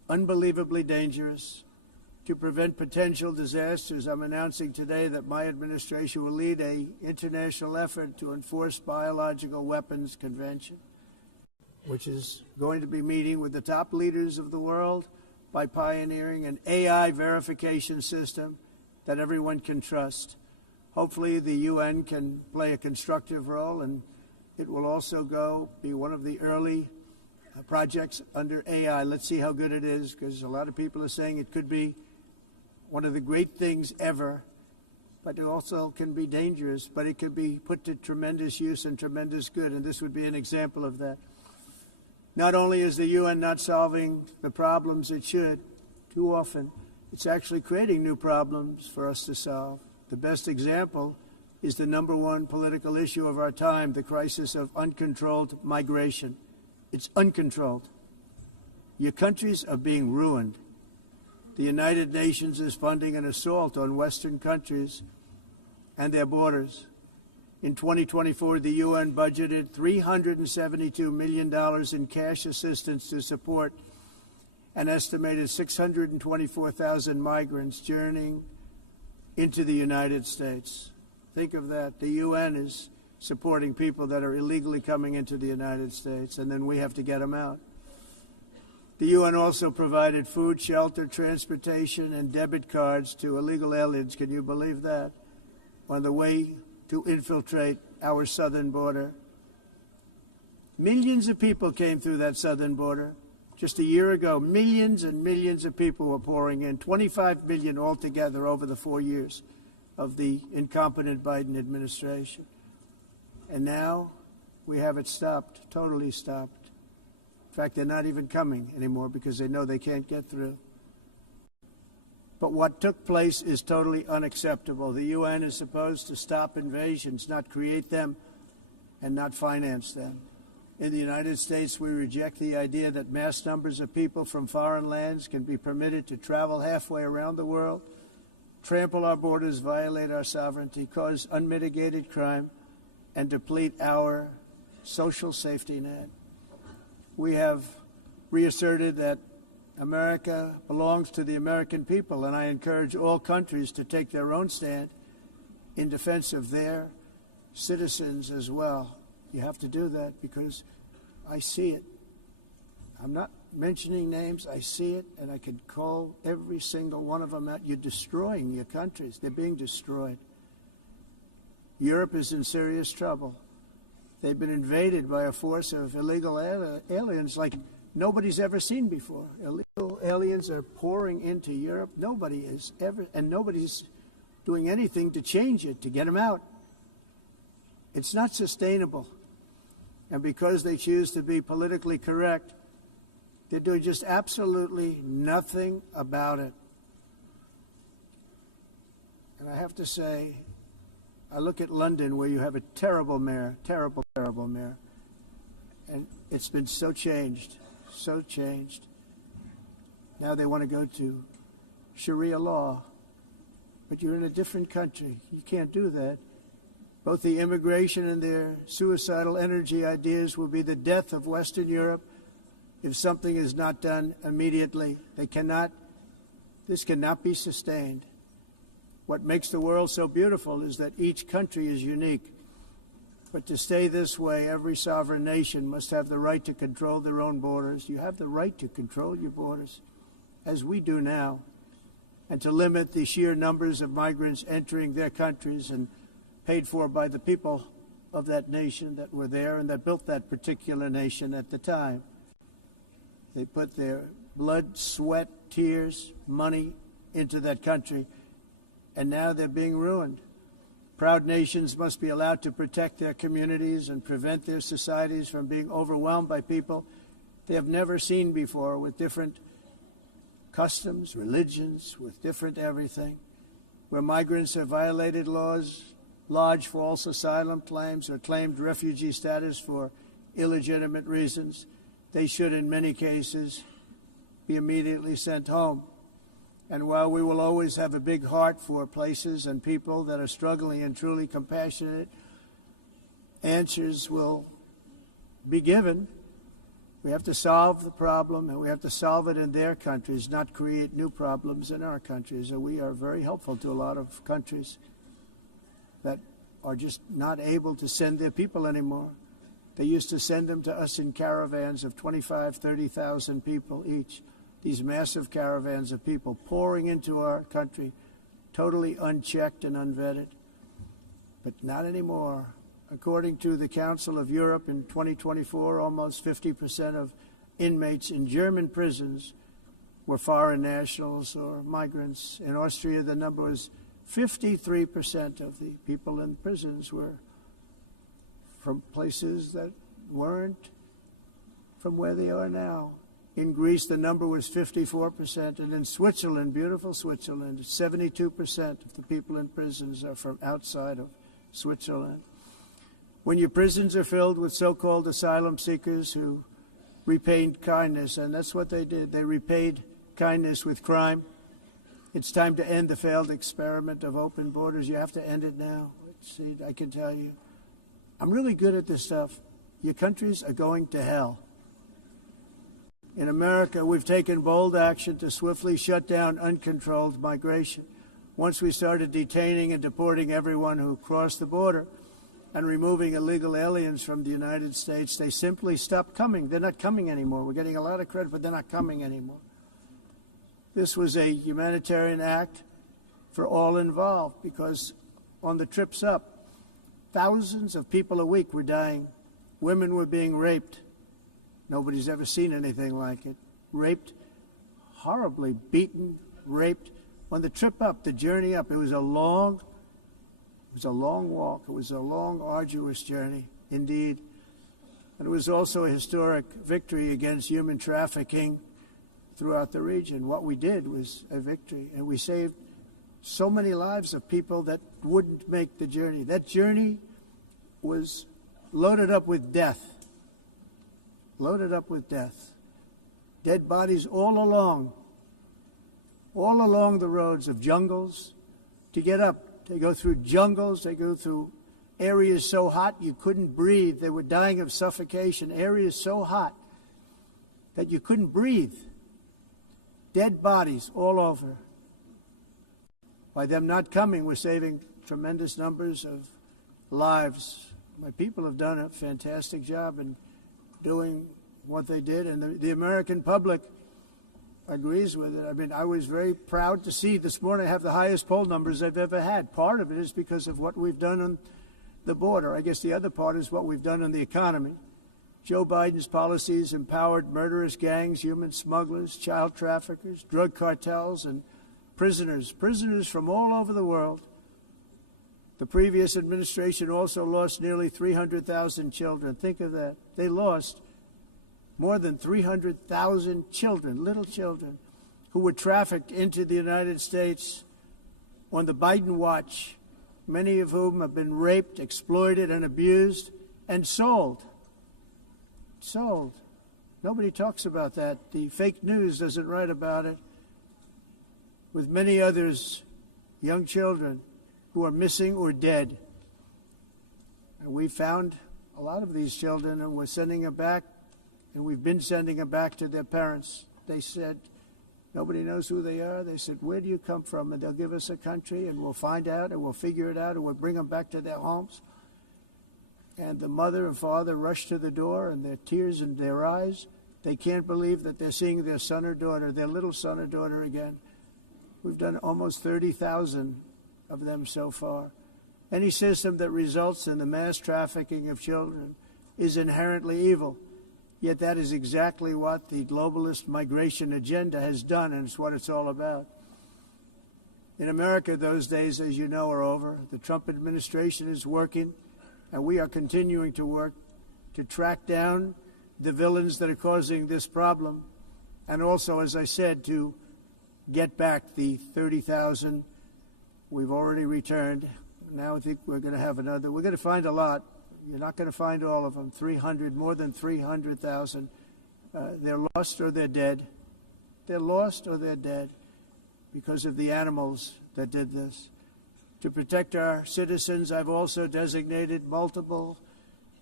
unbelievably dangerous. To prevent potential disasters, I'm announcing today that my administration will lead an international effort to enforce Biological Weapons Convention, which is going to be meeting with the top leaders of the world by pioneering an AI verification system that everyone can trust. Hopefully the UN can play a constructive role, and it will also be one of the early projects under AI. Let's see how good it is, because a lot of people are saying it could be one of the great things ever, but it also can be dangerous, but it can be put to tremendous use and tremendous good, and this would be an example of that. Not only is the UN not solving the problems it should, too often, it's actually creating new problems for us to solve. The best example is the number one political issue of our time, the crisis of uncontrolled migration. It's uncontrolled. Your countries are being ruined. The United Nations is funding an assault on Western countries and their borders. In 2024, the UN budgeted $372 million in cash assistance to support an estimated 624,000 migrants journeying into the United States. Think of that. The UN is supporting people that are illegally coming into the United States, and then we have to get them out. The UN also provided food, shelter, transportation, and debit cards to illegal aliens. Can you believe that? On the way to infiltrate our southern border. Millions of people came through that southern border. Just a year ago, millions and millions of people were pouring in, 25 million altogether over the 4 years of the incompetent Biden administration. And now we have it stopped, totally stopped. In fact, they're not even coming anymore because they know they can't get through. But what took place is totally unacceptable. The UN is supposed to stop invasions, not create them and not finance them. In the United States, we reject the idea that mass numbers of people from foreign lands can be permitted to travel halfway around the world, trample our borders, violate our sovereignty, cause unmitigated crime, and deplete our social safety net. We have reasserted that America belongs to the American people, and I encourage all countries to take their own stand in defense of their citizens as well. You have to do that because I see it. I'm not mentioning names. I see it, and I could call every single one of them out. You're destroying your countries. They're being destroyed. Europe is in serious trouble. They've been invaded by a force of illegal aliens like nobody's ever seen before. Illegal aliens are pouring into Europe. Nobody is ever, and nobody's doing anything to change it, to get them out. It's not sustainable. And because they choose to be politically correct, they're doing just absolutely nothing about it. And I have to say, I look at London, where you have a terrible mayor, terrible mayor, and it's been so changed. Now they want to go to Sharia law, but you're in a different country. You can't do that. Both the immigration and their suicidal energy ideas will be the death of Western Europe if something is not done immediately. This cannot be sustained. What makes the world so beautiful is that each country is unique. But to stay this way, every sovereign nation must have the right to control their own borders. You have the right to control your borders, as we do now, and to limit the sheer numbers of migrants entering their countries and paid for by the people of that nation that were there and that built that particular nation at the time. They put their blood, sweat, tears, money into that country, and now they're being ruined. Proud nations must be allowed to protect their communities and prevent their societies from being overwhelmed by people they have never seen before, with different customs, religions, with different everything. Where migrants have violated laws, lodged false asylum claims, or claimed refugee status for illegitimate reasons, they should, in many cases, be immediately sent home. And while we will always have a big heart for places and people that are struggling and truly compassionate, answers will be given. We have to solve the problem, and we have to solve it in their countries, not create new problems in our countries. And we are very helpful to a lot of countries that are just not able to send their people anymore. They used to send them to us in caravans of 25, 30,000 people each. These massive caravans of people pouring into our country, totally unchecked and unvetted. But not anymore. According to the Council of Europe in 2024, almost 50% of inmates in German prisons were foreign nationals or migrants. In Austria, the number was 53% of the people in prisons were from places that weren't from where they are now. In Greece, the number was 54%, and in Switzerland, beautiful Switzerland, 72% of the people in prisons are from outside of Switzerland. When your prisons are filled with so-called asylum seekers who repaid kindness, and that's what they did, they repaid kindness with crime, it's time to end the failed experiment of open borders. You have to end it now. See, I can tell you, I'm really good at this stuff. Your countries are going to hell. In America, we've taken bold action to swiftly shut down uncontrolled migration. Once we started detaining and deporting everyone who crossed the border and removing illegal aliens from the United States, they simply stopped coming. They're not coming anymore. We're getting a lot of credit, but they're not coming anymore. This was a humanitarian act for all involved because on the trips up, thousands of people a week were dying. Women were being raped. Nobody's ever seen anything like it. Raped, horribly beaten, raped. On the trip up, the journey up, it was a long walk. It was a long, arduous journey, indeed. And it was also a historic victory against human trafficking throughout the region. What we did was a victory, and we saved so many lives of people that wouldn't make the journey. That journey was loaded up with death. Loaded up with death. Dead bodies all along the roads of jungles. To get up, they go through jungles, they go through areas so hot you couldn't breathe. They were dying of suffocation, areas so hot that you couldn't breathe. Dead bodies all over. By them not coming, we're saving tremendous numbers of lives. My people have done a fantastic job in doing what they did, and the American public agrees with it. I mean, I was very proud to see this morning I have the highest poll numbers I've ever had. Part of it is because of what we've done on the border. I guess the other part is what we've done on the economy. Joe Biden's policies empowered murderous gangs, human smugglers, child traffickers, drug cartels, and prisoners from all over the world. The previous administration also lost nearly 300,000 children. Think of that. They lost more than 300,000 children, little children, who were trafficked into the United States on the Biden watch, many of whom have been raped, exploited, and abused, and sold. Sold. Nobody talks about that. The fake news doesn't write about it. With many others, young children who are missing or dead. And we found a lot of these children, and we're sending them back, and we've been sending them back to their parents. They said, nobody knows who they are. They said, where do you come from? And they'll give us a country, and we'll find out, and we'll figure it out, and we'll bring them back to their homes. And the mother and father rush to the door, and their tears in their eyes. They can't believe that they're seeing their son or daughter, their little son or daughter again. We've done almost 30,000 of them so far. Any system that results in the mass trafficking of children is inherently evil. Yet that is exactly what the globalist migration agenda has done, and it's what it's all about. In America, those days, as you know, are over. The Trump administration is working, and we are continuing to work to track down the villains that are causing this problem, and also, as I said, to get back the 30,000 we've already returned. Now I think we're going to have another. We're going to find a lot. You're not going to find all of them. 300, more than 300,000. They're lost or they're dead. They're lost or they're dead because of the animals that did this. To protect our citizens, I've also designated multiple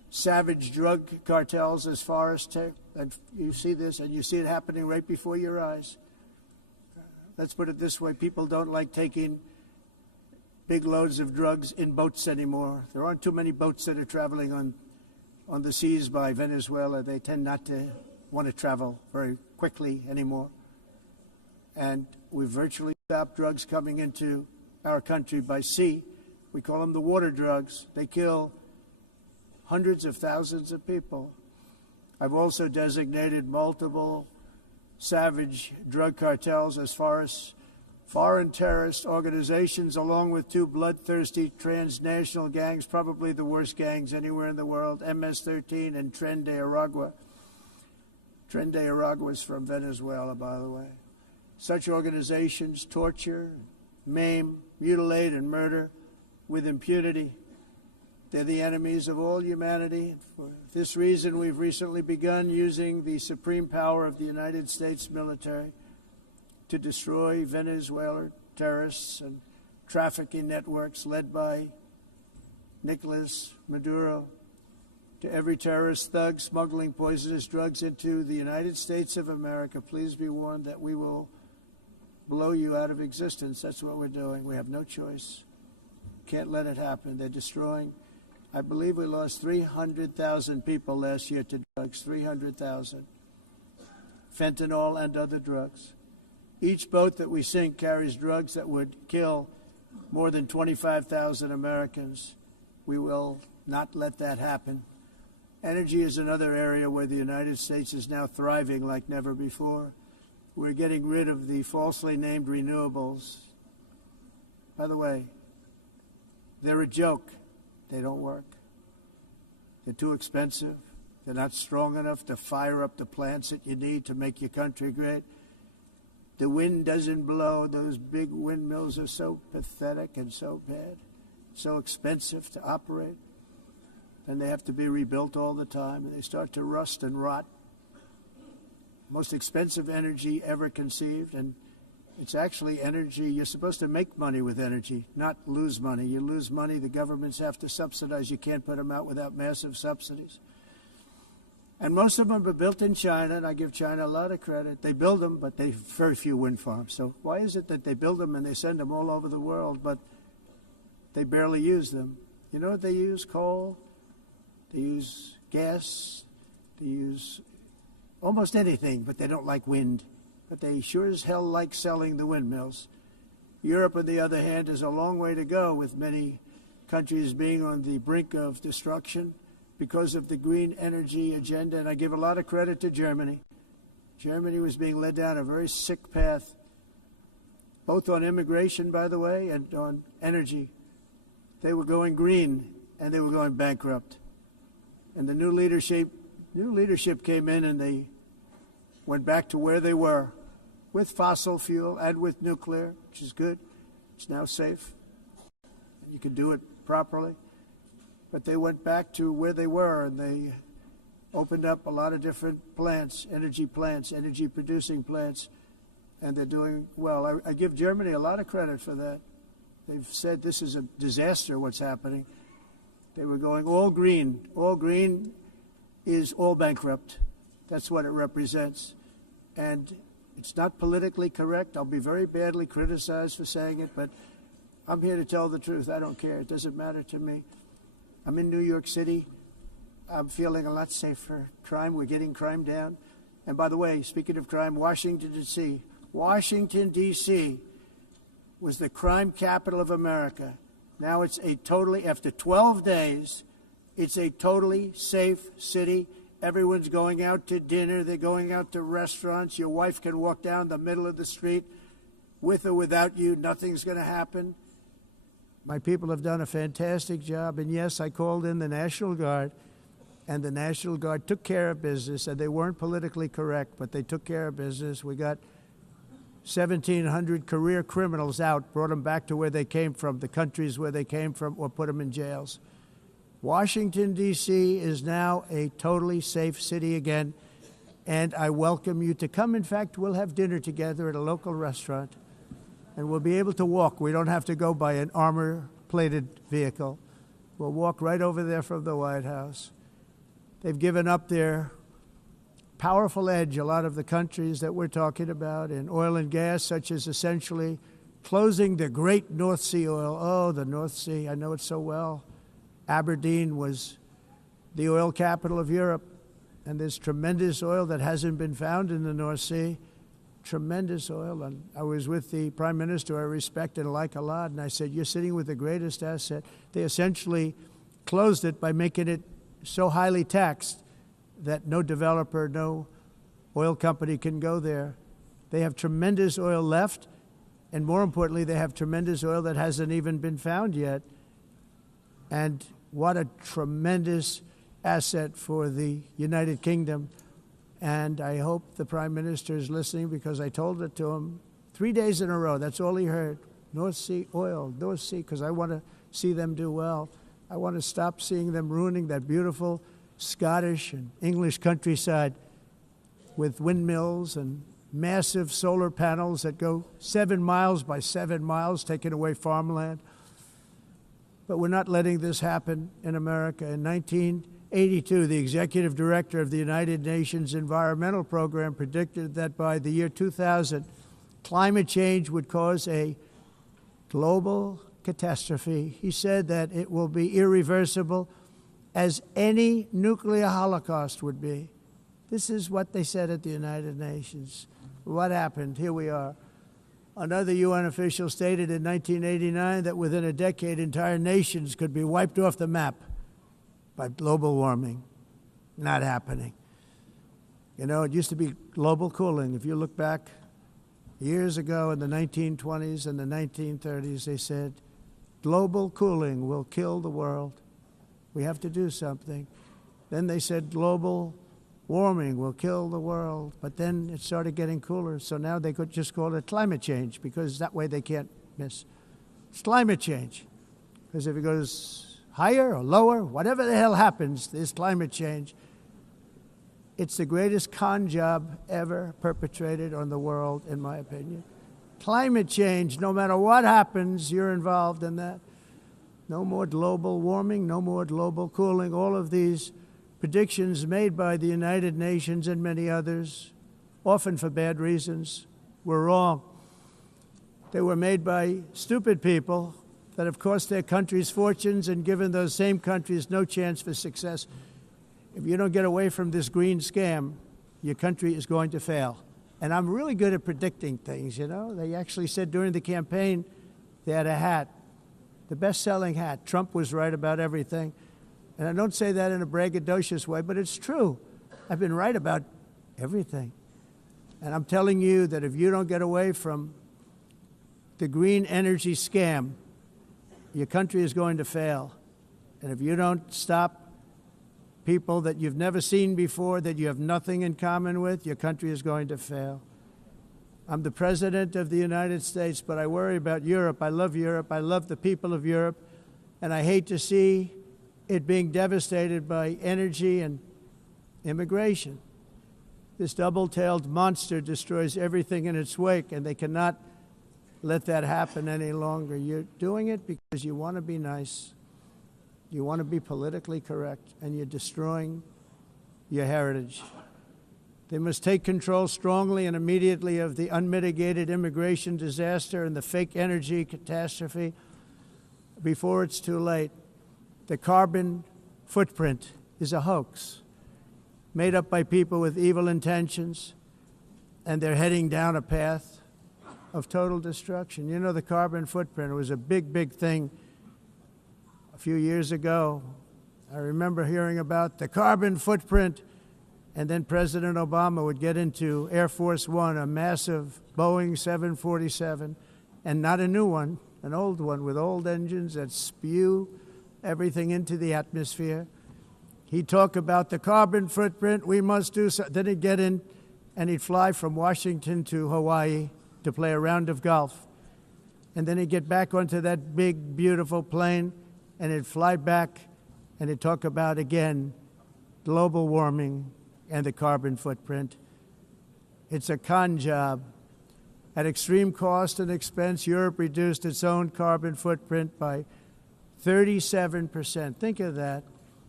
savage drug cartels as far as and you see this, and you see it happening right before your eyes. Let's put it this way. People don't like taking big loads of drugs in boats anymore. There aren't too many boats that are traveling on the seas by Venezuela. They tend not to want to travel very quickly anymore. And we've virtually stopped drugs coming into our country by sea. We call them the water drugs. They kill hundreds of thousands of people. I've also designated multiple savage drug cartels as far as foreign terrorist organizations, along with two bloodthirsty transnational gangs, probably the worst gangs anywhere in the world, MS-13 and Tren de Aragua. Tren de Aragua is from Venezuela, by the way. Such organizations torture, maim, mutilate, and murder with impunity. They're the enemies of all humanity. For this reason, we've recently begun using the supreme power of the United States military to destroy Venezuelan terrorists and trafficking networks led by Nicolas Maduro. To every terrorist thug smuggling poisonous drugs into the United States of America, please be warned that we will blow you out of existence. That's what we're doing. We have no choice. Can't let it happen. They're destroying. I believe we lost 300,000 people last year to drugs, 300,000. Fentanyl and other drugs. Each boat that we sink carries drugs that would kill more than 25,000 Americans. We will not let that happen. Energy is another area where the United States is now thriving like never before. We're getting rid of the falsely named renewables. By the way, they're a joke. They don't work. They're too expensive. They're not strong enough to fire up the plants that you need to make your country great. The wind doesn't blow. Those big windmills are so pathetic and so bad, so expensive to operate. And they have to be rebuilt all the time, and they start to rust and rot. Most expensive energy ever conceived, and it's actually energy. You're supposed to make money with energy, not lose money. You lose money, the governments have to subsidize. You can't put them out without massive subsidies. And most of them are built in China, and I give China a lot of credit. They build them, but they have very few wind farms. So why is it that they build them and they send them all over the world, but they barely use them? You know what they use? Coal. They use gas. They use almost anything, but they don't like wind. But they sure as hell like selling the windmills. Europe, on the other hand, has a long way to go, with many countries being on the brink of destruction because of the green energy agenda. And I give a lot of credit to Germany. Germany was being led down a very sick path, both on immigration, by the way, and on energy. They were going green, and they were going bankrupt. And the new leadership came in, and they went back to where they were, with fossil fuel and with nuclear, which is good. It's now safe. You can do it properly. But they went back to where they were, and they opened up a lot of different plants, energy-producing plants, and they're doing well. I give Germany a lot of credit for that. They've said this is a disaster, what's happening. They were going all green. All green is all bankrupt. That's what it represents. And it's not politically correct. I'll be very badly criticized for saying it, but I'm here to tell the truth. I don't care. It doesn't matter to me. I'm in New York City. I'm feeling a lot safer. Crime, we're getting crime down. And by the way, speaking of crime, Washington, D.C. Washington, D.C. was the crime capital of America. Now it's a totally, after 12 days, it's a totally safe city. Everyone's going out to dinner. They're going out to restaurants. Your wife can walk down the middle of the street with or without you. Nothing's going to happen. My people have done a fantastic job. And yes, I called in the National Guard, and the National Guard took care of business. And they weren't politically correct, but they took care of business. We got 1,700 career criminals out, brought them back to where they came from, the countries where they came from, or put them in jails. Washington, D.C. is now a totally safe city again, and I welcome you to come. In fact, we'll have dinner together at a local restaurant, and we'll be able to walk. We don't have to go by an armor-plated vehicle. We'll walk right over there from the White House. They've given up their powerful edge, a lot of the countries that we're talking about in oil and gas, such as essentially closing the great North Sea oil. Oh, the North Sea, I know it so well. Aberdeen was the oil capital of Europe, and there's tremendous oil that hasn't been found in the North Sea. Tremendous oil. And I was with the prime minister I respect and like a lot, and I said, you're sitting with the greatest asset. They essentially closed it by making it so highly taxed that no developer, no oil company can go there. They have tremendous oil left, and more importantly, they have tremendous oil that hasn't even been found yet. And what a tremendous asset for the United Kingdom. And I hope the Prime Minister is listening, because I told it to him 3 days in a row. That's all he heard. North Sea oil, North Sea, because I want to see them do well. I want to stop seeing them ruining that beautiful Scottish and English countryside with windmills and massive solar panels that go 7 miles by 7 miles, taking away farmland. But we're not letting this happen in America. In 1982, the executive director of the United Nations Environmental Program predicted that by the year 2000, climate change would cause a global catastrophe. He said that it will be irreversible, as any nuclear holocaust would be. This is what they said at the United Nations. What happened? Here we are. Another UN official stated in 1989 that within a decade, entire nations could be wiped off the map by global warming. Not happening. You know, it used to be global cooling. If you look back years ago in the 1920s and the 1930s, they said, global cooling will kill the world. We have to do something. Then they said global warming will kill the world. But then it started getting cooler. So now they could just call it climate change, because that way they can't miss. It's climate change. Because if it goes higher or lower, whatever the hell happens, there's climate change. It's the greatest con job ever perpetrated on the world, in my opinion. Climate change, no matter what happens, you're involved in that. No more global warming, no more global cooling. All of these predictions made by the United Nations and many others, often for bad reasons, were wrong. They were made by stupid people that have cost their countries fortunes and given those same countries no chance for success. If you don't get away from this green scam, your country is going to fail. And I'm really good at predicting things, you know. They actually said during the campaign they had a hat, the best-selling hat. Trump was right about everything. And I don't say that in a braggadocious way, but it's true. I've been right about everything. And I'm telling you that if you don't get away from the green energy scam, your country is going to fail. And if you don't stop people that you've never seen before, that you have nothing in common with, your country is going to fail. I'm the President of the United States, but I worry about Europe. I love Europe. I love the people of Europe. And I hate to see it being devastated by energy and immigration. This double-tailed monster destroys everything in its wake, and they cannot let that happen any longer. You're doing it because you want to be nice. You want to be politically correct, and you're destroying your heritage. They must take control strongly and immediately of the unmitigated immigration disaster and the fake energy catastrophe before it's too late. The carbon footprint is a hoax made up by people with evil intentions, and they're heading down a path of total destruction. You know, the carbon footprint was a big, big thing a few years ago. I remember hearing about the carbon footprint, and then President Obama would get into Air Force One, a massive Boeing 747, and not a new one, an old one with old engines that spew everything into the atmosphere. He'd talk about the carbon footprint, we must do so. Then he'd get in and he'd fly from Washington to Hawaii to play a round of golf. And then he'd get back onto that big, beautiful plane and he'd fly back and he'd talk about, again, global warming and the carbon footprint. It's a con job. At extreme cost and expense, Europe reduced its own carbon footprint by 37%. Think of that.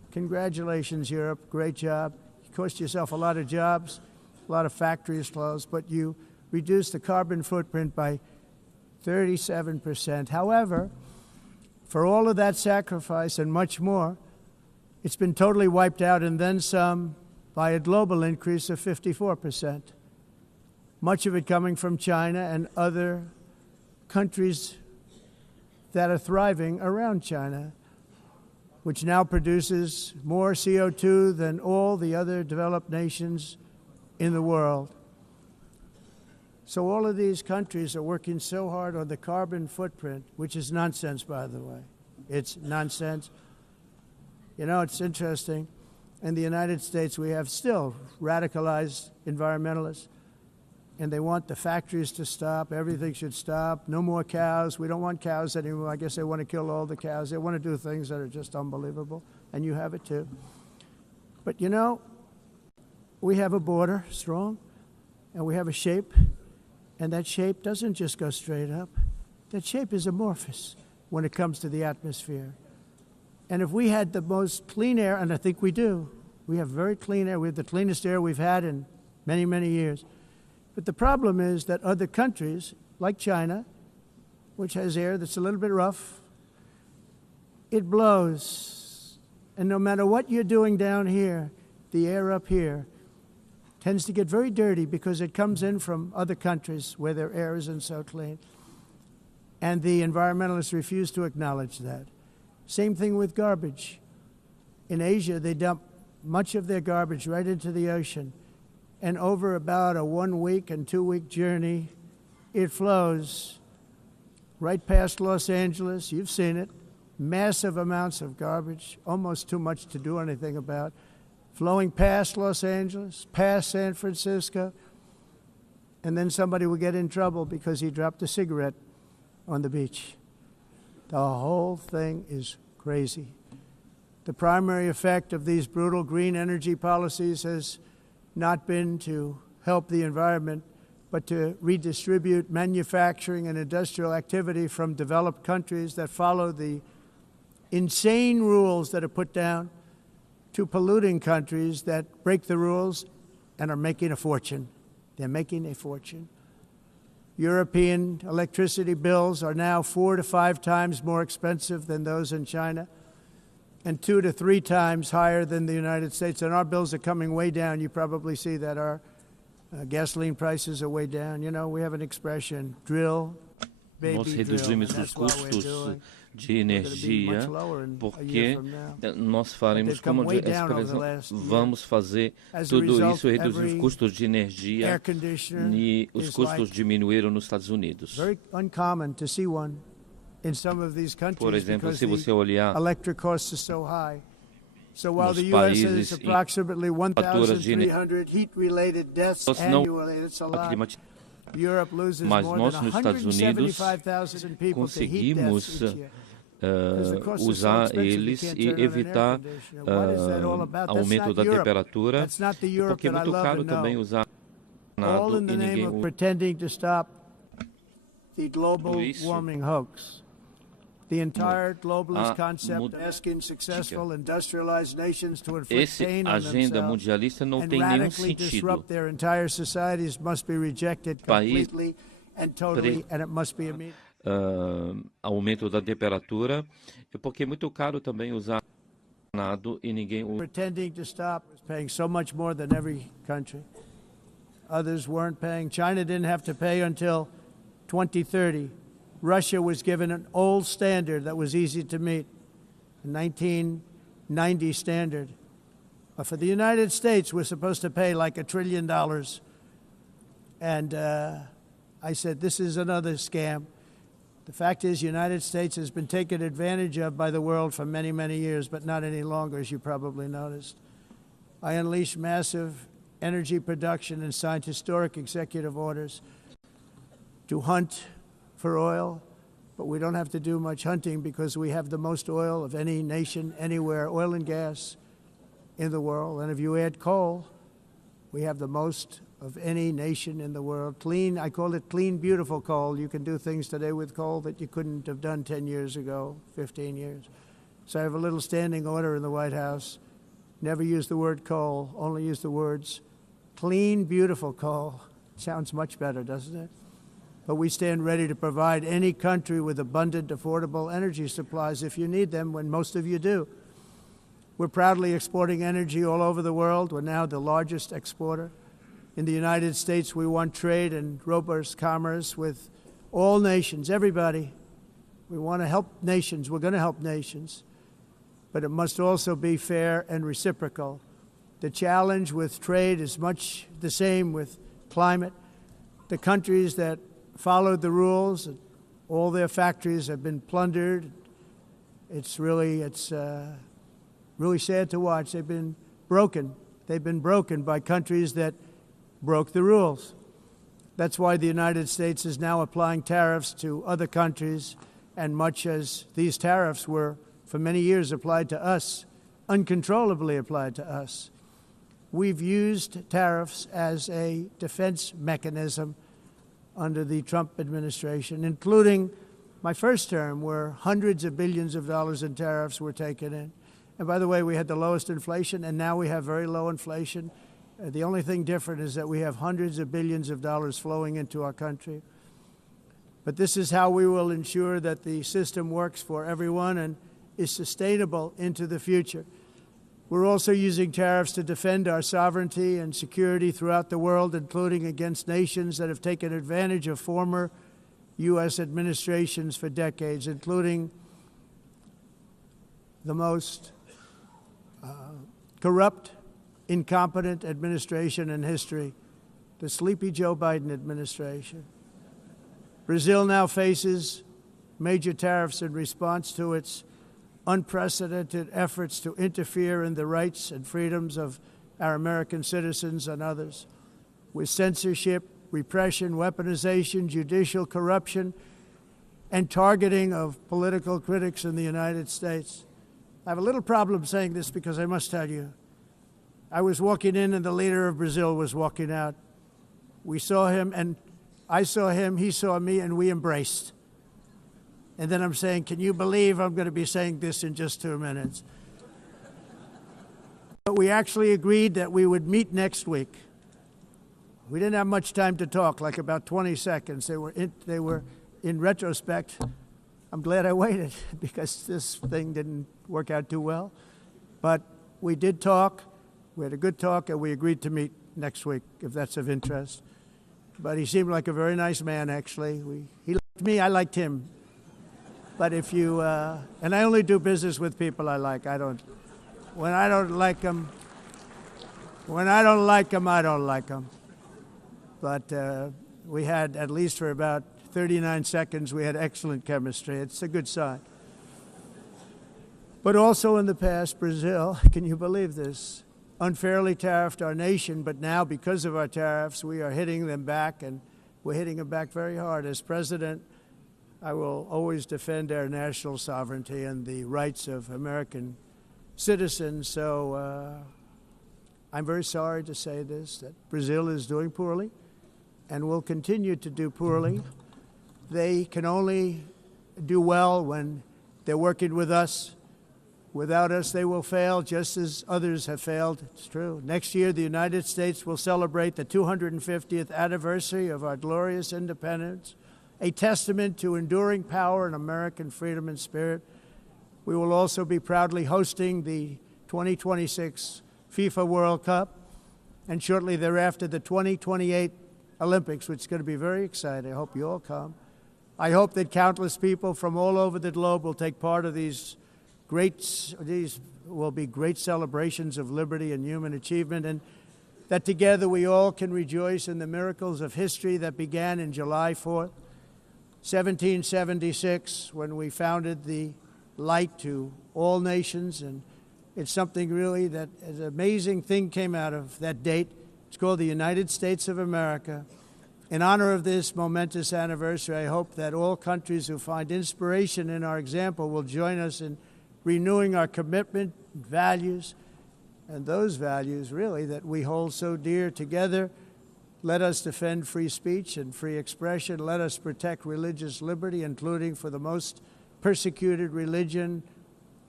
Congratulations, Europe. Great job. You cost yourself a lot of jobs, a lot of factories closed, but you reduced the carbon footprint by 37%. However, for all of that sacrifice and much more, it's been totally wiped out and then some by a global increase of 54%. Much of it coming from China and other countries that are thriving around China, which now produces more CO2 than all the other developed nations in the world. So all of these countries are working so hard on the carbon footprint, which is nonsense, by the way. It's nonsense. You know, it's interesting. In the United States, we have still radicalized environmentalists, and they want the factories to stop. Everything should stop. No more cows. We don't want cows anymore. I guess they want to kill all the cows. They want to do things that are just unbelievable, and you have it too. But, you know, we have a border, strong, and we have a shape, and that shape doesn't just go straight up. That shape is amorphous when it comes to the atmosphere. And if we had the most clean air, and I think we do, we have very clean air. We have the cleanest air we've had in many, many years. But the problem is that other countries, like China, which has air that's a little bit rough, it blows. And no matter what you're doing down here, the air up here tends to get very dirty because it comes in from other countries where their air isn't so clean. And the environmentalists refuse to acknowledge that. Same thing with garbage. In Asia, they dump much of their garbage right into the ocean. And over about a 1 week and 2 week journey, it flows right past Los Angeles. You've seen it. Massive amounts of garbage, almost too much to do anything about, flowing past Los Angeles, past San Francisco. And then somebody will get in trouble because he dropped a cigarette on the beach. The whole thing is crazy. The primary effect of these brutal green energy policies has not been to help the environment, but to redistribute manufacturing and industrial activity from developed countries that follow the insane rules that are put down to polluting countries that break the rules and are making a fortune. They're making a fortune. European electricity bills are now 4 to 5 times more expensive than those in China, and 2 to 3 times higher than the United States. And our bills are coming way down. You probably see that our gasoline prices are way down. You know, we have an expression, drill, baby, Nós drill. reduzimos And os that's what we're custos doing. de We're gonna be energia, much lower in a porque year from now. nós faremos They've come como way down over the expressão, last year. vamos fazer As a tudo result, isso, reduzir os every custos de energia air conditioner e os is custos like diminuíram nos Estados Unidos. very uncommon to see one in some of these Por countries exemplo, because se você the olhar electric costs are so high. So while nos the U.S. has países em approximately faturas de 1,300 heat-related deaths nós não annually, it's a lot. climatizamos, Europe loses mas more nós than nos Estados Unidos 175,000 people to heat conseguimos deaths each year. Because the costs are so usar expensive, you eles can't e turn on an air evitar conditioner. What is that all about? That's aumento not da Europe. temperatura, That's not the Europe porque é that I muito love caro and também know. usar All ar-condicionado in the e name ninguém of usa. pretending to stop the global Tudo isso warming hoax. The entire globalist a concept asking successful industrialized nations to inflict Esse pain on agenda themselves mundialista não and tem nenhum radically sentido. disrupt their entire societies must be rejected País completely and totally, and it must be immediate. Aumento da temperatura, porque é muito caro também usar ar-condicionado e ninguém usa. Pretending to stop is paying so much more than every country. Others weren't paying. China didn't have to pay until 2030. Russia was given an old standard that was easy to meet, a 1990 standard. But for the United States, we're supposed to pay like $1 trillion. And I said, this is another scam. The fact is, the United States has been taken advantage of by the world for many, many years, but not any longer, as you probably noticed. I unleashed massive energy production and signed historic executive orders to hunt for oil, but we don't have to do much hunting because we have the most oil of any nation anywhere, oil and gas in the world. And if you add coal, we have the most of any nation in the world. Clean, I call it clean, beautiful coal. You can do things today with coal that you couldn't have done 10 years ago, 15 years. So I have a little standing order in the White House. Never use the word coal, only use the words clean, beautiful coal. Sounds much better, doesn't it? But we stand ready to provide any country with abundant, affordable energy supplies if you need them, when most of you do. We're proudly exporting energy all over the world. We're now the largest exporter. In the United States, we want trade and robust commerce with all nations, everybody. We want to help nations. We're going to help nations. But it must also be fair and reciprocal. The challenge with trade is much the same with climate. The countries that followed the rules, all their factories have been plundered. It's really sad to watch. They've been broken. They've been broken by countries that broke the rules. That's why the United States is now applying tariffs to other countries, and much as these tariffs were for many years applied to us, uncontrollably applied to us. We've used tariffs as a defense mechanism under the Trump administration, including my first term, where hundreds of billions of dollars in tariffs were taken in. And by the way, we had the lowest inflation, and now we have very low inflation. The only thing different is that we have hundreds of billions of dollars flowing into our country. But this is how we will ensure that the system works for everyone and is sustainable into the future. We're also using tariffs to defend our sovereignty and security throughout the world, including against nations that have taken advantage of former U.S. administrations for decades, including the most corrupt, incompetent administration in history, the sleepy Joe Biden administration. Brazil now faces major tariffs in response to its unprecedented efforts to interfere in the rights and freedoms of our American citizens and others, with censorship, repression, weaponization, judicial corruption, and targeting of political critics in the United States. I have a little problem saying this because I must tell you, I was walking in and the leader of Brazil was walking out. We saw him and I saw him, he saw me, and we embraced. And then I'm saying, can you believe I'm going to be saying this in just 2 minutes? But we actually agreed that we would meet next week. We didn't have much time to talk, like about 20 seconds. They were in retrospect, I'm glad I waited because this thing didn't work out too well. But we did talk. We had a good talk, and we agreed to meet next week, if that's of interest. But he seemed like a very nice man, actually. He liked me, I liked him. But if you, and I only do business with people I like. When I don't like them, I don't like them. But we had, at least for about 39 seconds, we had excellent chemistry. It's a good sign. But also in the past, Brazil, can you believe this, unfairly tariffed our nation, but now because of our tariffs, we are hitting them back, and we're hitting them back very hard. As president, I will always defend our national sovereignty and the rights of American citizens. So I'm very sorry to say this, that Brazil is doing poorly and will continue to do poorly. They can only do well when they're working with us. Without us, they will fail, just as others have failed. It's true. Next year, the United States will celebrate the 250th anniversary of our glorious independence, a testament to enduring power and American freedom and spirit. We will also be proudly hosting the 2026 FIFA World Cup, and shortly thereafter, the 2028 Olympics, which is going to be very exciting. I hope you all come. I hope that countless people from all over the globe will take part of these will be great celebrations of liberty and human achievement, and that together we all can rejoice in the miracles of history that began in July 4th, 1776, when we founded the light to all nations. And it's something really that an amazing thing came out of that date. It's called the United States of America. In honor of this momentous anniversary, I hope that all countries who find inspiration in our example will join us in renewing our commitment, values, and those values, really, that we hold so dear together. Let us defend free speech and free expression. Let us protect religious liberty, including for the most persecuted religion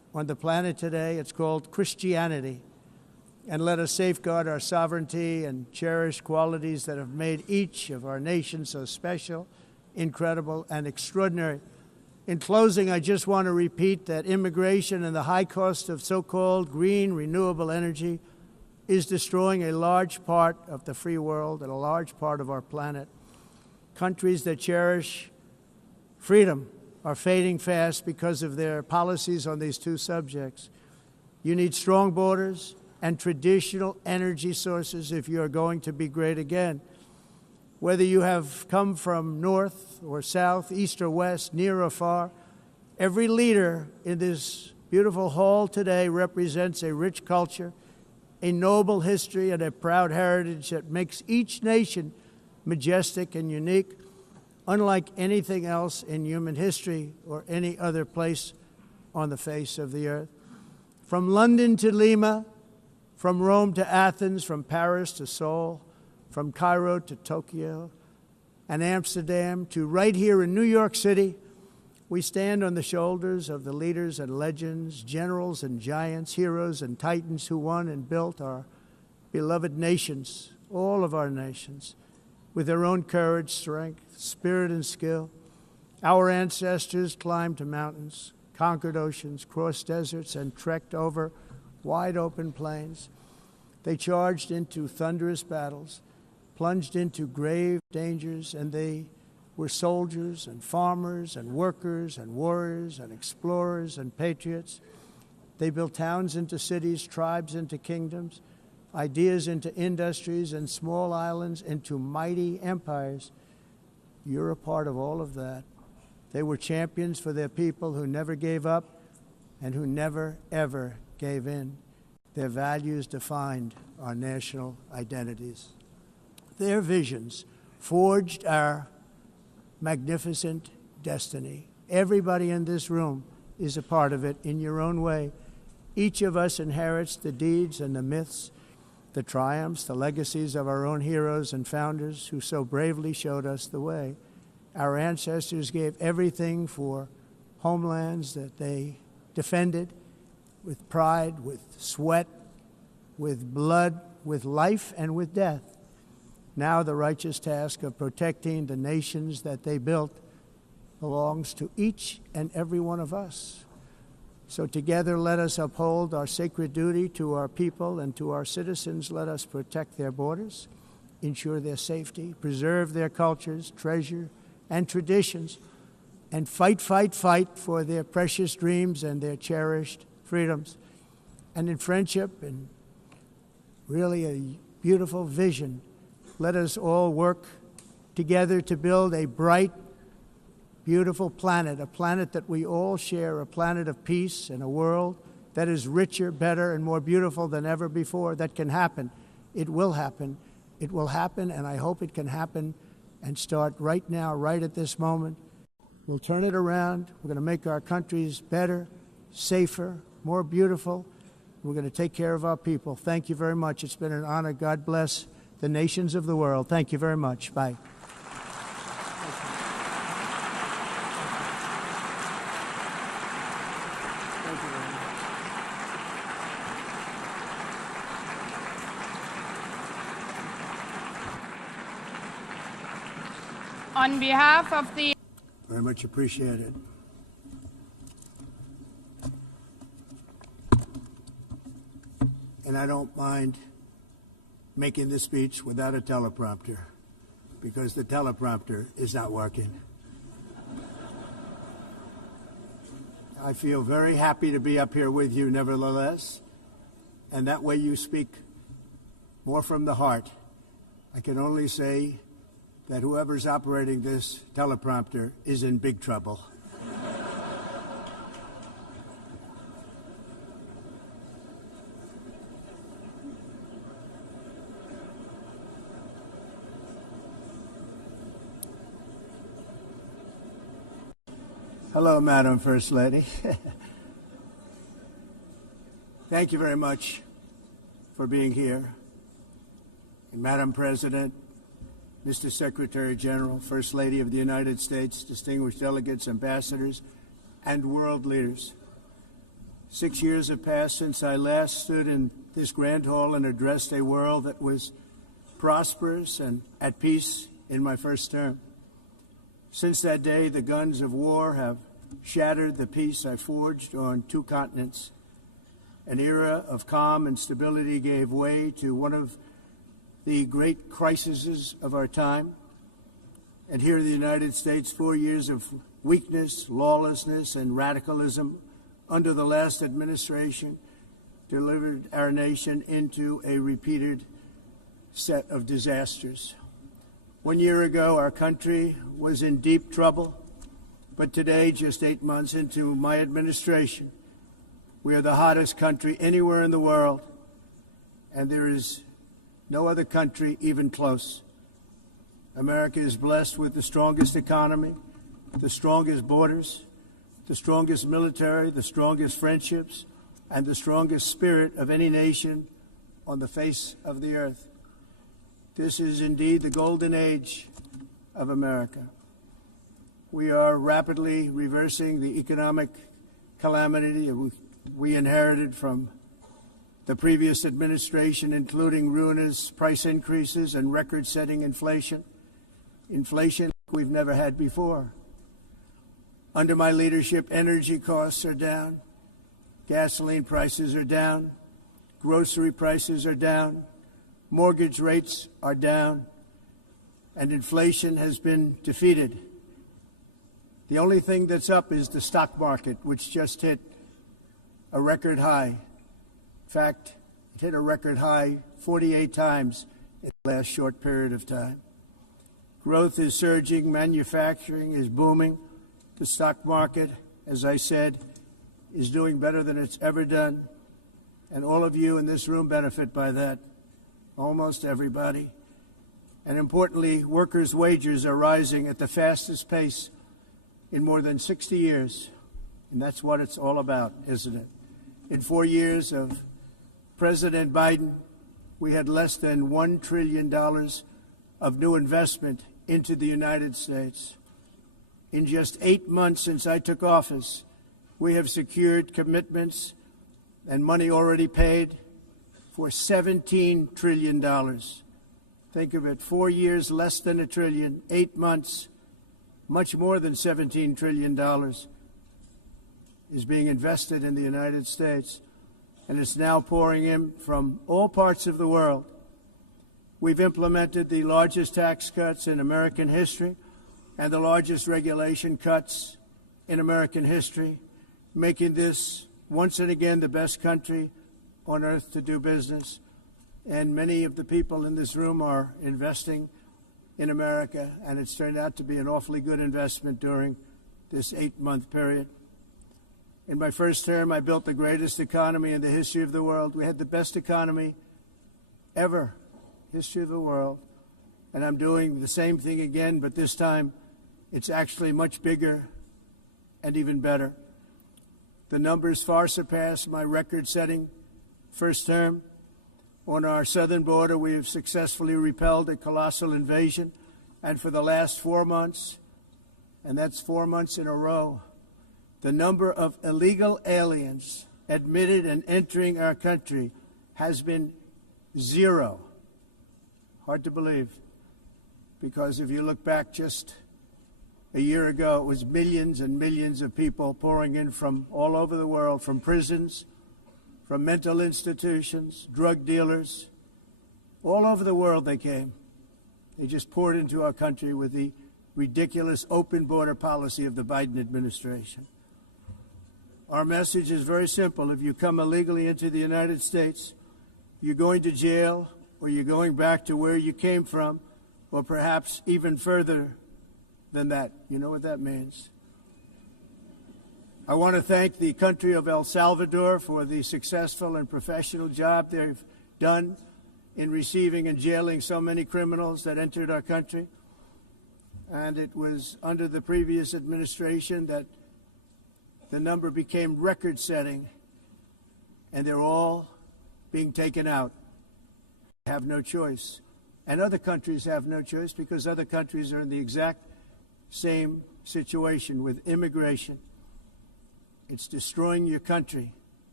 on the planet today. It's called Christianity. And let us safeguard our sovereignty and cherish qualities that have made each of our nations so special, incredible, and extraordinary. In closing, I just want to repeat that immigration and the high cost of so-called green renewable energy is destroying a large part of the free world and a large part of our planet. Countries that cherish freedom are fading fast because of their policies on these two subjects. You need strong borders and traditional energy sources if you are going to be great again. Whether you have come from north or south, east or west, near or far, every leader in this beautiful hall today represents a rich culture, a noble history, and a proud heritage that makes each nation majestic and unique, unlike anything else in human history or any other place on the face of the earth. From London to Lima, from Rome to Athens, from Paris to Seoul, from Cairo to Tokyo and Amsterdam to right here in New York City, we stand on the shoulders of the leaders and legends, generals and giants, heroes and titans who won and built our beloved nations, all of our nations, with their own courage, strength, spirit, and skill. Our ancestors climbed to mountains, conquered oceans, crossed deserts, and trekked over wide open plains. They charged into thunderous battles, plunged into grave dangers, and they were soldiers and farmers and workers and warriors and explorers and patriots. They built towns into cities, tribes into kingdoms, ideas into industries, and small islands into mighty empires. You're a part of all of that. They were champions for their people who never gave up and who never, ever gave in. Their values defined our national identities. Their visions forged our magnificent destiny. Everybody in this room is a part of it in your own way. Each of us inherits the deeds and the myths, the triumphs, the legacies of our own heroes and founders who so bravely showed us the way. Our ancestors gave everything for homelands that they defended with pride, with sweat, with blood, with life, and with death. Now the righteous task of protecting the nations that they built belongs to each and every one of us. So together let us uphold our sacred duty to our people and to our citizens. Let us protect their borders, ensure their safety, preserve their cultures, treasure, and traditions, and fight, fight, fight for their precious dreams and their cherished freedoms. And in friendship and really a beautiful vision, let us all work together to build a bright, beautiful planet, a planet that we all share, a planet of peace and a world that is richer, better, and more beautiful than ever before. That can happen. It will happen. It will happen, and I hope it can happen and start right now, right at this moment. We'll turn it around. We're going to make our countries better, safer, more beautiful. We're going to take care of our people. Thank you very much. It's been an honor. God bless the nations of the world. Thank you very much. Bye. On behalf of the... Very much appreciated. And I don't mind making this speech without a teleprompter, because the teleprompter is not working. I feel very happy to be up here with you nevertheless, and that way you speak more from the heart. I can only say that whoever's operating this teleprompter is in big trouble. Hello, Madam First Lady. Thank you very much for being here. And Madam President, Mr. Secretary General, First Lady of the United States, distinguished delegates, ambassadors, and world leaders. 6 years have passed since I last stood in this grand hall and addressed a world that was prosperous and at peace in my first term. Since that day, the guns of war have shattered the peace I forged on 2 continents. An era of calm and stability gave way to one of the great crises of our time. And here in the United States, 4 years of weakness, lawlessness, and radicalism under the last administration delivered our nation into a repeated set of disasters. 1 year ago, our country was in deep trouble, but today, just 8 months into my administration, we are the hottest country anywhere in the world, and there is no other country even close. America is blessed with the strongest economy, the strongest borders, the strongest military, the strongest friendships, and the strongest spirit of any nation on the face of the earth. This is indeed the golden age of America. We are rapidly reversing the economic calamity we inherited from the previous administration, including ruinous price increases and record-setting inflation we've never had before. Under my leadership, energy costs are down, gasoline prices are down, grocery prices are down, mortgage rates are down, and inflation has been defeated. The only thing that's up is the stock market, which just hit a record high. In fact, it hit a record high 48 times in the last short period of time. Growth is surging, manufacturing is booming. The stock market, as I said, is doing better than it's ever done. And all of you in this room benefit by that, almost everybody. And importantly, workers' wages are rising at the fastest pace in more than 60 years. And that's what it's all about, isn't it? In 4 years of President Biden, we had less than $1 trillion of new investment into the United States. In just 8 months since I took office, we have secured commitments and money already paid for $17 trillion. Think of it, 4 years, less than $1 trillion, 8 months, much more than $17 trillion is being invested in the United States, and it's now pouring in from all parts of the world. We've implemented the largest tax cuts in American history and the largest regulation cuts in American history, making this once and again the best country on earth to do business. And many of the people in this room are investing in America, and it's turned out to be an awfully good investment during this 8-month period. In my first term, I built the greatest economy in the history of the world. We had the best economy ever, history of the world. And I'm doing the same thing again, but this time it's actually much bigger and even better. The numbers far surpass my record-setting first term. On our southern border, we have successfully repelled a colossal invasion. And for the last 4 months, and that's 4 months in a row, the number of illegal aliens admitted and entering our country has been 0. Hard to believe, because if you look back just a year ago, it was millions and millions of people pouring in from all over the world, from prisons, from mental institutions, drug dealers. All over the world they came. They just poured into our country with the ridiculous open border policy of the Biden administration. Our message is very simple. If you come illegally into the United States, you're going to jail, or you're going back to where you came from, or perhaps even further than that. You know what that means. I want to thank the country of El Salvador for the successful and professional job they've done in receiving and jailing so many criminals that entered our country. And it was under the previous administration that the number became record-setting, and they're all being taken out. They have no choice. And other countries have no choice, because other countries are in the exact same situation with immigration. It's destroying your country.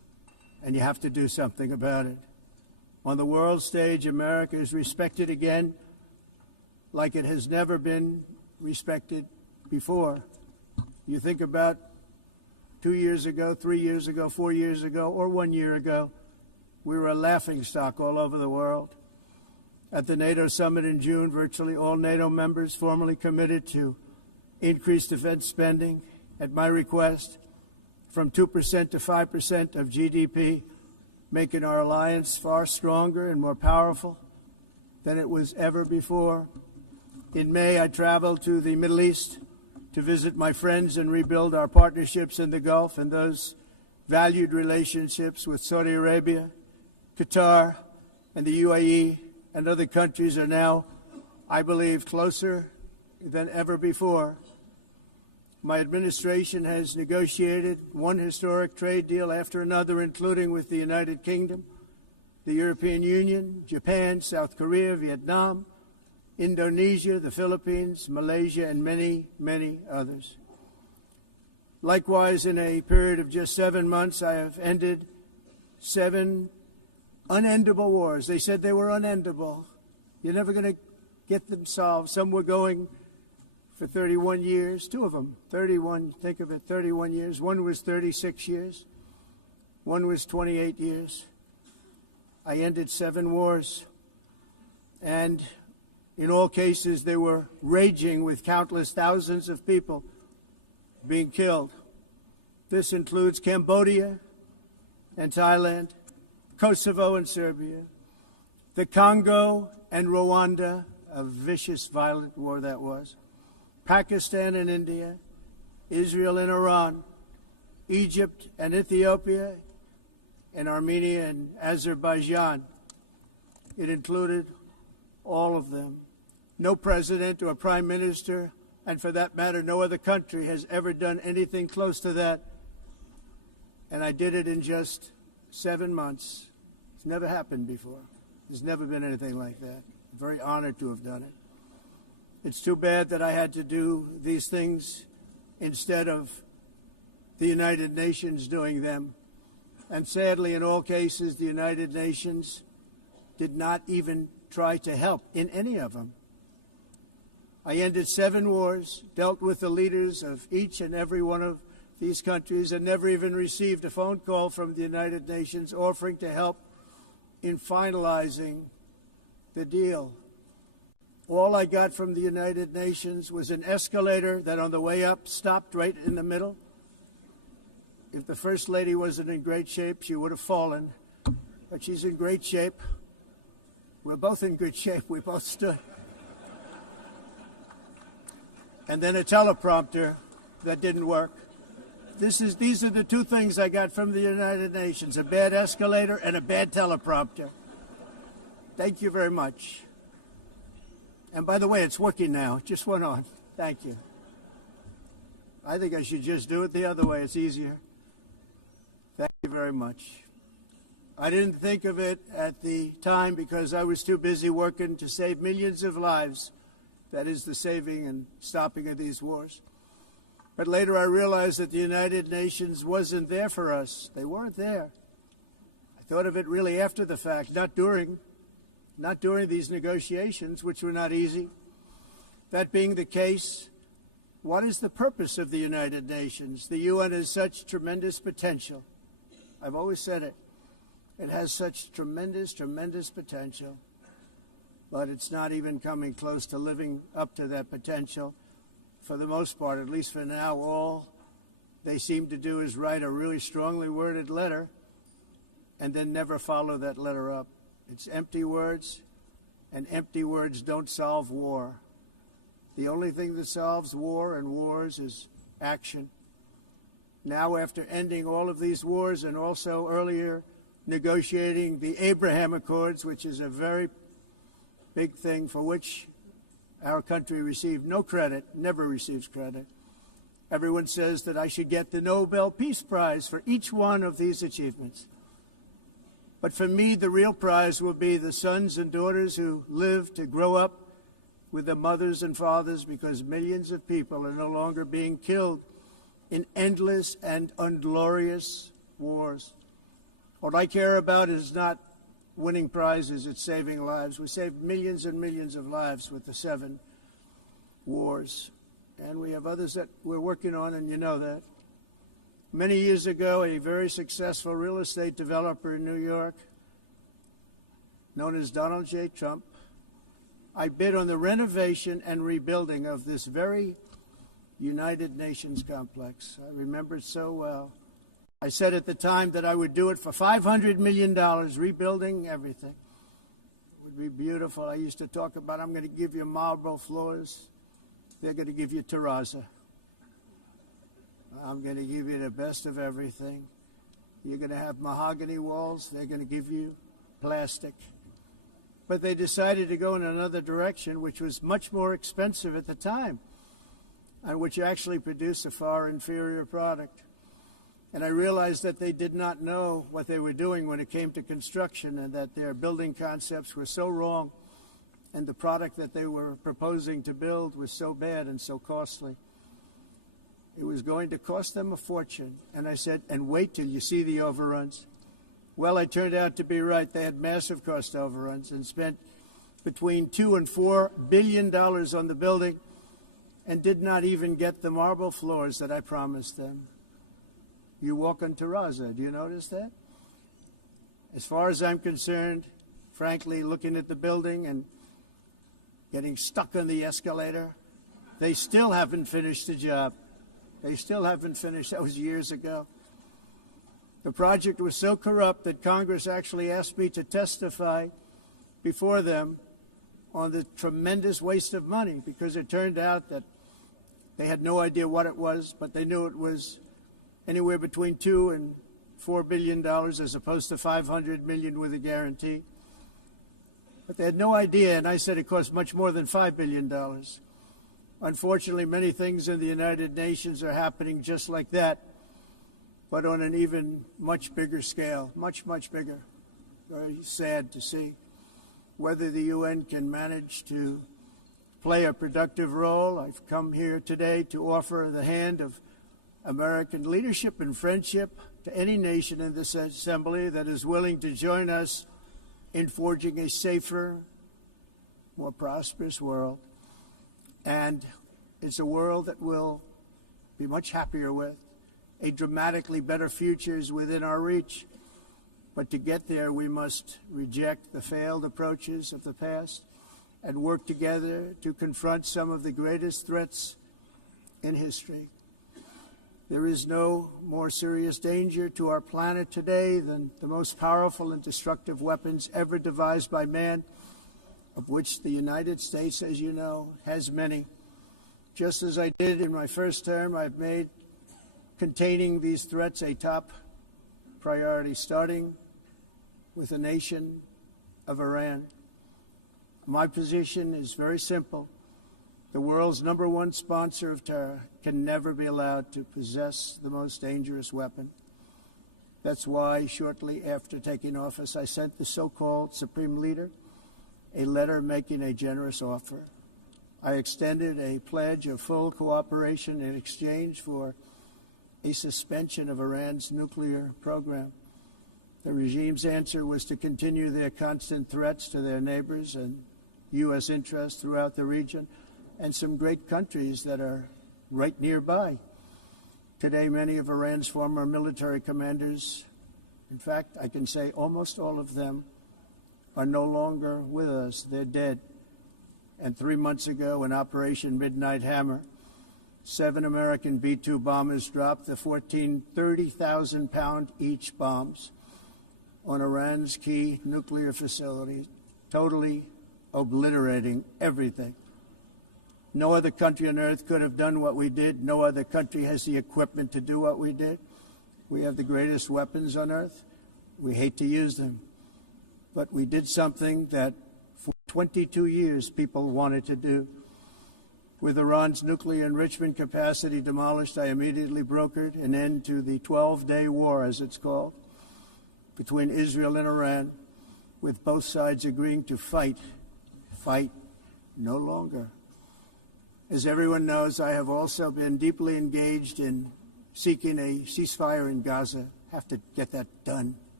and you have to do something about it. On the world stage, America is respected again like it has never been respected before. You think about 2 years ago, 3 years ago, 4 years ago, or 1 year ago, we were a laughingstock all over the world. At the NATO summit in June, virtually all NATO members formally committed to increase defense spending, at my request, from 2% to 5% of GDP, making our alliance far stronger and more powerful than it was ever before. In May, I traveled to the Middle East to visit my friends and rebuild our partnerships in the Gulf and those valued relationships with Saudi Arabia, Qatar, and the UAE and other countries are now, I believe, closer than ever before. My administration has negotiated one historic trade deal after another, including with the United Kingdom, the European Union, Japan, South Korea, Vietnam, Indonesia, the Philippines, Malaysia, and many, many others. Likewise, in a period of just 7 months, I have ended 7 unendable wars. They said they were unendable. You're never going to get them solved. Some were going for 31 years, 2 of them, 31, think of it, 31 years. One was 36 years. One was 28 years. I ended 7 wars. And in all cases, they were raging with countless thousands of people being killed. This includes Cambodia and Thailand, Kosovo and Serbia, the Congo and Rwanda, a vicious, violent war that was, Pakistan and India, Israel and Iran, Egypt and Ethiopia, and Armenia and Azerbaijan. It included all of them. No president or prime minister, and for that matter, no other country has ever done anything close to that. And I did it in just 7 months. It's never happened before. There's never been anything like that. I'm very honored to have done it. It's too bad that I had to do these things instead of the United Nations doing them. And sadly, in all cases, the United Nations did not even try to help in any of them. I ended 7 wars, dealt with the leaders of each and every one of these countries, and never even received a phone call from the United Nations offering to help in finalizing the deal. All I got from the United Nations was an escalator that on the way up stopped right in the middle. If the First Lady wasn't in great shape, she would have fallen, but she's in great shape. We're both in good shape. We both stood. And then a teleprompter that didn't work. These are the 2 things I got from the United Nations, a bad escalator and a bad teleprompter. Thank you very much. And by the way, it's working now. It just went on. Thank you. I think I should just do it the other way. It's easier. Thank you very much. I didn't think of it at the time because I was too busy working to save millions of lives. That is the saving and stopping of these wars. But later I realized that the United Nations wasn't there for us. They weren't there. I thought of it really after the fact, not during these negotiations, which were not easy. That being the case, what is the purpose of the United Nations? The UN has such tremendous potential. I've always said it. It has such tremendous, tremendous potential. But it's not even coming close to living up to that potential. For the most part, at least for now, all they seem to do is write a really strongly worded letter and then never follow that letter up. It's empty words, and empty words don't solve war. The only thing that solves war and wars is action. Now, after ending all of these wars and also earlier negotiating the Abraham Accords, which is a very big thing for which our country received no credit, never receives credit. Everyone says that I should get the Nobel Peace Prize for each one of these achievements. But for me, the real prize will be the sons and daughters who live to grow up with their mothers and fathers, because millions of people are no longer being killed in endless and unglorious wars. What I care about is not winning prizes, it's saving lives. We saved millions and millions of lives with the 7 wars. And we have others that we're working on, and you know that. Many years ago, a very successful real estate developer in New York, known as Donald J. Trump, I bid on the renovation and rebuilding of this very United Nations complex. I remember it so well. I said at the time that I would do it for $500 million, rebuilding everything. It would be beautiful. I used to talk about, I'm going to give you marble floors. They're going to give you terrazzo. I'm going to give you the best of everything. You're going to have mahogany walls. They're going to give you plastic. But they decided to go in another direction, which was much more expensive at the time, and which actually produced a far inferior product. And I realized that they did not know what they were doing when it came to construction, and that their building concepts were so wrong, and the product that they were proposing to build was so bad and so costly. It was going to cost them a fortune. And I said, and wait till you see the overruns. Well, I turned out to be right. They had massive cost overruns and spent between $2 and $4 billion on the building and did not even get the marble floors that I promised them. You walk on terrazzo. Do you notice that? As far as I'm concerned, frankly, looking at the building and getting stuck on the escalator, they still haven't finished the job. They still haven't finished. That was years ago. The project was so corrupt that Congress actually asked me to testify before them on the tremendous waste of money, because it turned out that they had no idea what it was, but they knew it was anywhere between $2 and $4 billion as opposed to $500 million with a guarantee. But they had no idea, and I said it cost much more than $5 billion. Unfortunately, many things in the United Nations are happening just like that, but on an even much bigger scale, much, much bigger. Very sad to see. Whether the UN can manage to play a productive role, I've come here today to offer the hand of American leadership and friendship to any nation in this assembly that is willing to join us in forging a safer, more prosperous world. And it's a world that we'll be much happier with. A dramatically better future is within our reach. But to get there, we must reject the failed approaches of the past and work together to confront some of the greatest threats in history. There is no more serious danger to our planet today than the most powerful and destructive weapons ever devised by man, of which the United States, as you know, has many. Just as I did in my first term, I've made containing these threats a top priority, starting with the nation of Iran. My position is very simple. The world's #1 sponsor of terror can never be allowed to possess the most dangerous weapon. That's why, shortly after taking office, I sent the so-called Supreme Leader a letter making a generous offer. I extended a pledge of full cooperation in exchange for a suspension of Iran's nuclear program. The regime's answer was to continue their constant threats to their neighbors and U.S. interests throughout the region and some great countries that are right nearby. Today, many of Iran's former military commanders, in fact, I can say almost all of them, are no longer with us. They're dead. And 3 months ago, in Operation Midnight Hammer, 7 American B-2 bombers dropped the 14 30,000-pound each bombs on Iran's key nuclear facilities, totally obliterating everything. No other country on earth could have done what we did. No other country has the equipment to do what we did. We have the greatest weapons on earth. We hate to use them. But we did something that for 22 years people wanted to do. With Iran's nuclear enrichment capacity demolished, I immediately brokered an end to the 12-day war, as it's called, between Israel and Iran, with both sides agreeing to fight no longer. As everyone knows, I have also been deeply engaged in seeking a ceasefire in Gaza. Have to get that done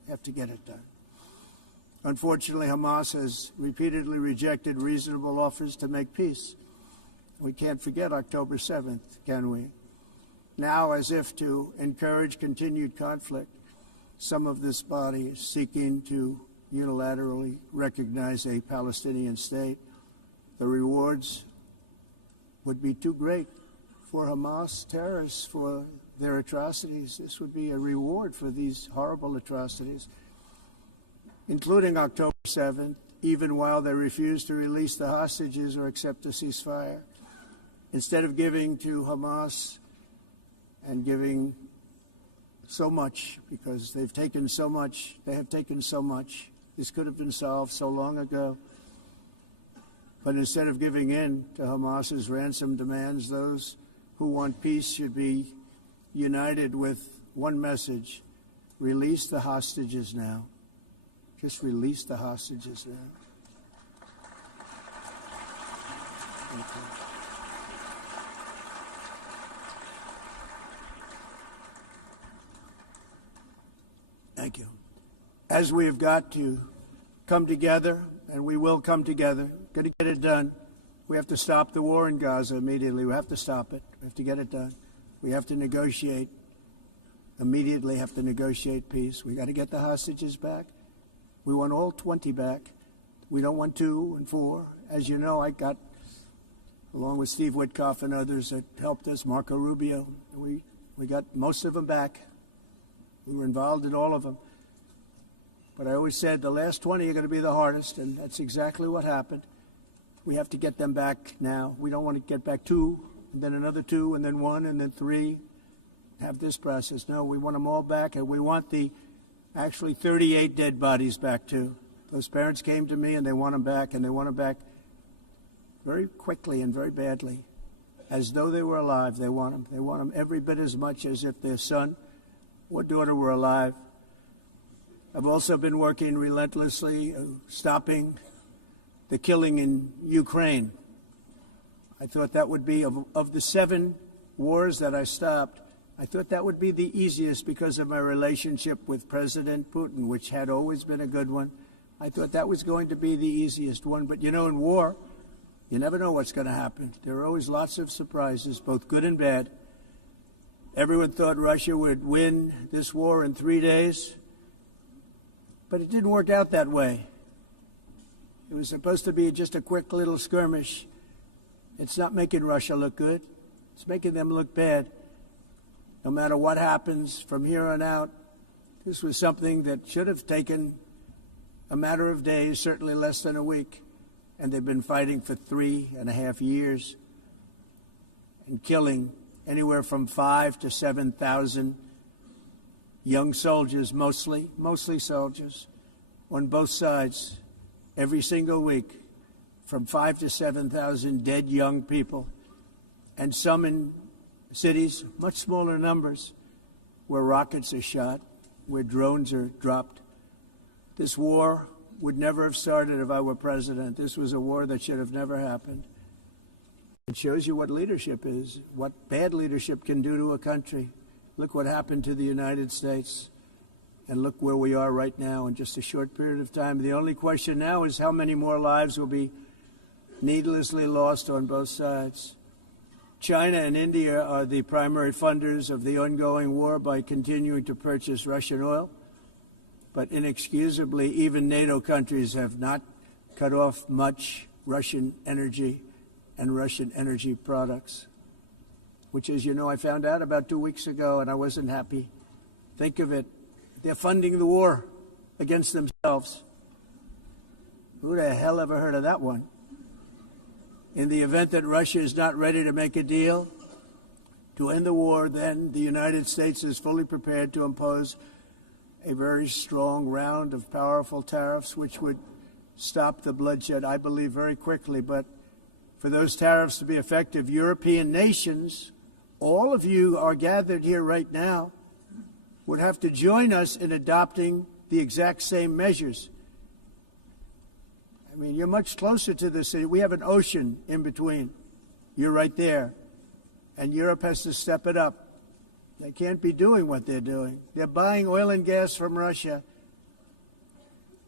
have to get it done. Unfortunately, Hamas has repeatedly rejected reasonable offers to make peace. We can't forget October 7th, can we? Now, as if to encourage continued conflict, some of this body is seeking to unilaterally recognize a Palestinian state. The rewards would be too great for Hamas terrorists for their atrocities. This would be a reward for these horrible atrocities, including October 7th, even while they refuse to release the hostages or accept a ceasefire. Instead of giving to Hamas and giving so much, because they've taken so much, they have taken so much. This could have been solved so long ago. But instead of giving in to Hamas's ransom demands, those who want peace should be united with one message: release the hostages now. Just release the hostages now. Thank you. Thank you. As we've got to come together, and we will come together, got to get it done. We have to stop the war in Gaza immediately. We have to stop it. We have to get it done. We have to negotiate, immediately have to negotiate peace. We got to get the hostages back. We want all 20 back. We don't want 2 and 4. As you know, I got, along with Steve Witkoff and others that helped us, Marco Rubio, we got most of them back. We were involved in all of them. But I always said the last 20 are going to be the hardest, and that's exactly what happened. We have to get them back now. We don't want to get back 2, and then another 2, and then 1, and then 3. Have this process. No, we want them all back, and we want the actually 38 dead bodies back too. Those parents came to me, and they want them back, and they want them back very quickly and very badly, as though they were alive. They want them. They want them every bit as much as if their son or daughter were alive. I've also been working relentlessly, stopping the killing in Ukraine. I thought that would be, of the 7 wars that I stopped, I thought that would be the easiest because of my relationship with President Putin, which had always been a good one. I thought that was going to be the easiest one. But, you know, in war, you never know what's going to happen. There are always lots of surprises, both good and bad. Everyone thought Russia would win this war in 3 days, but it didn't work out that way. It was supposed to be just a quick little skirmish. It's not making Russia look good. It's making them look bad. No matter what happens from here on out, this was something that should have taken a matter of days, certainly less than a week. And they've been fighting for 3.5 years and killing anywhere from 5,000 to 7,000 young soldiers, mostly soldiers, on both sides, every single week, from 5,000 to 7,000 dead young people, and some in cities, much smaller numbers, where rockets are shot, where drones are dropped. This war would never have started if I were president. This was a war that should have never happened. It shows you what leadership is, what bad leadership can do to a country. Look what happened to the United States, and look where we are right now in just a short period of time. The only question now is how many more lives will be needlessly lost on both sides. China and India are the primary funders of the ongoing war by continuing to purchase Russian oil. But inexcusably, even NATO countries have not cut off much Russian energy and Russian energy products, which, as you know, I found out about 2 weeks ago, and I wasn't happy. Think of it. They're funding the war against themselves. Who the hell ever heard of that one? In the event that Russia is not ready to make a deal to end the war, then the United States is fully prepared to impose a very strong round of powerful tariffs, which would stop the bloodshed, I believe, very quickly. But for those tariffs to be effective, European nations, all of you are gathered here right now, would have to join us in adopting the exact same measures. I mean, you're much closer to the city. We have an ocean in between. You're right there. And Europe has to step it up. They can't be doing what they're doing. They're buying oil and gas from Russia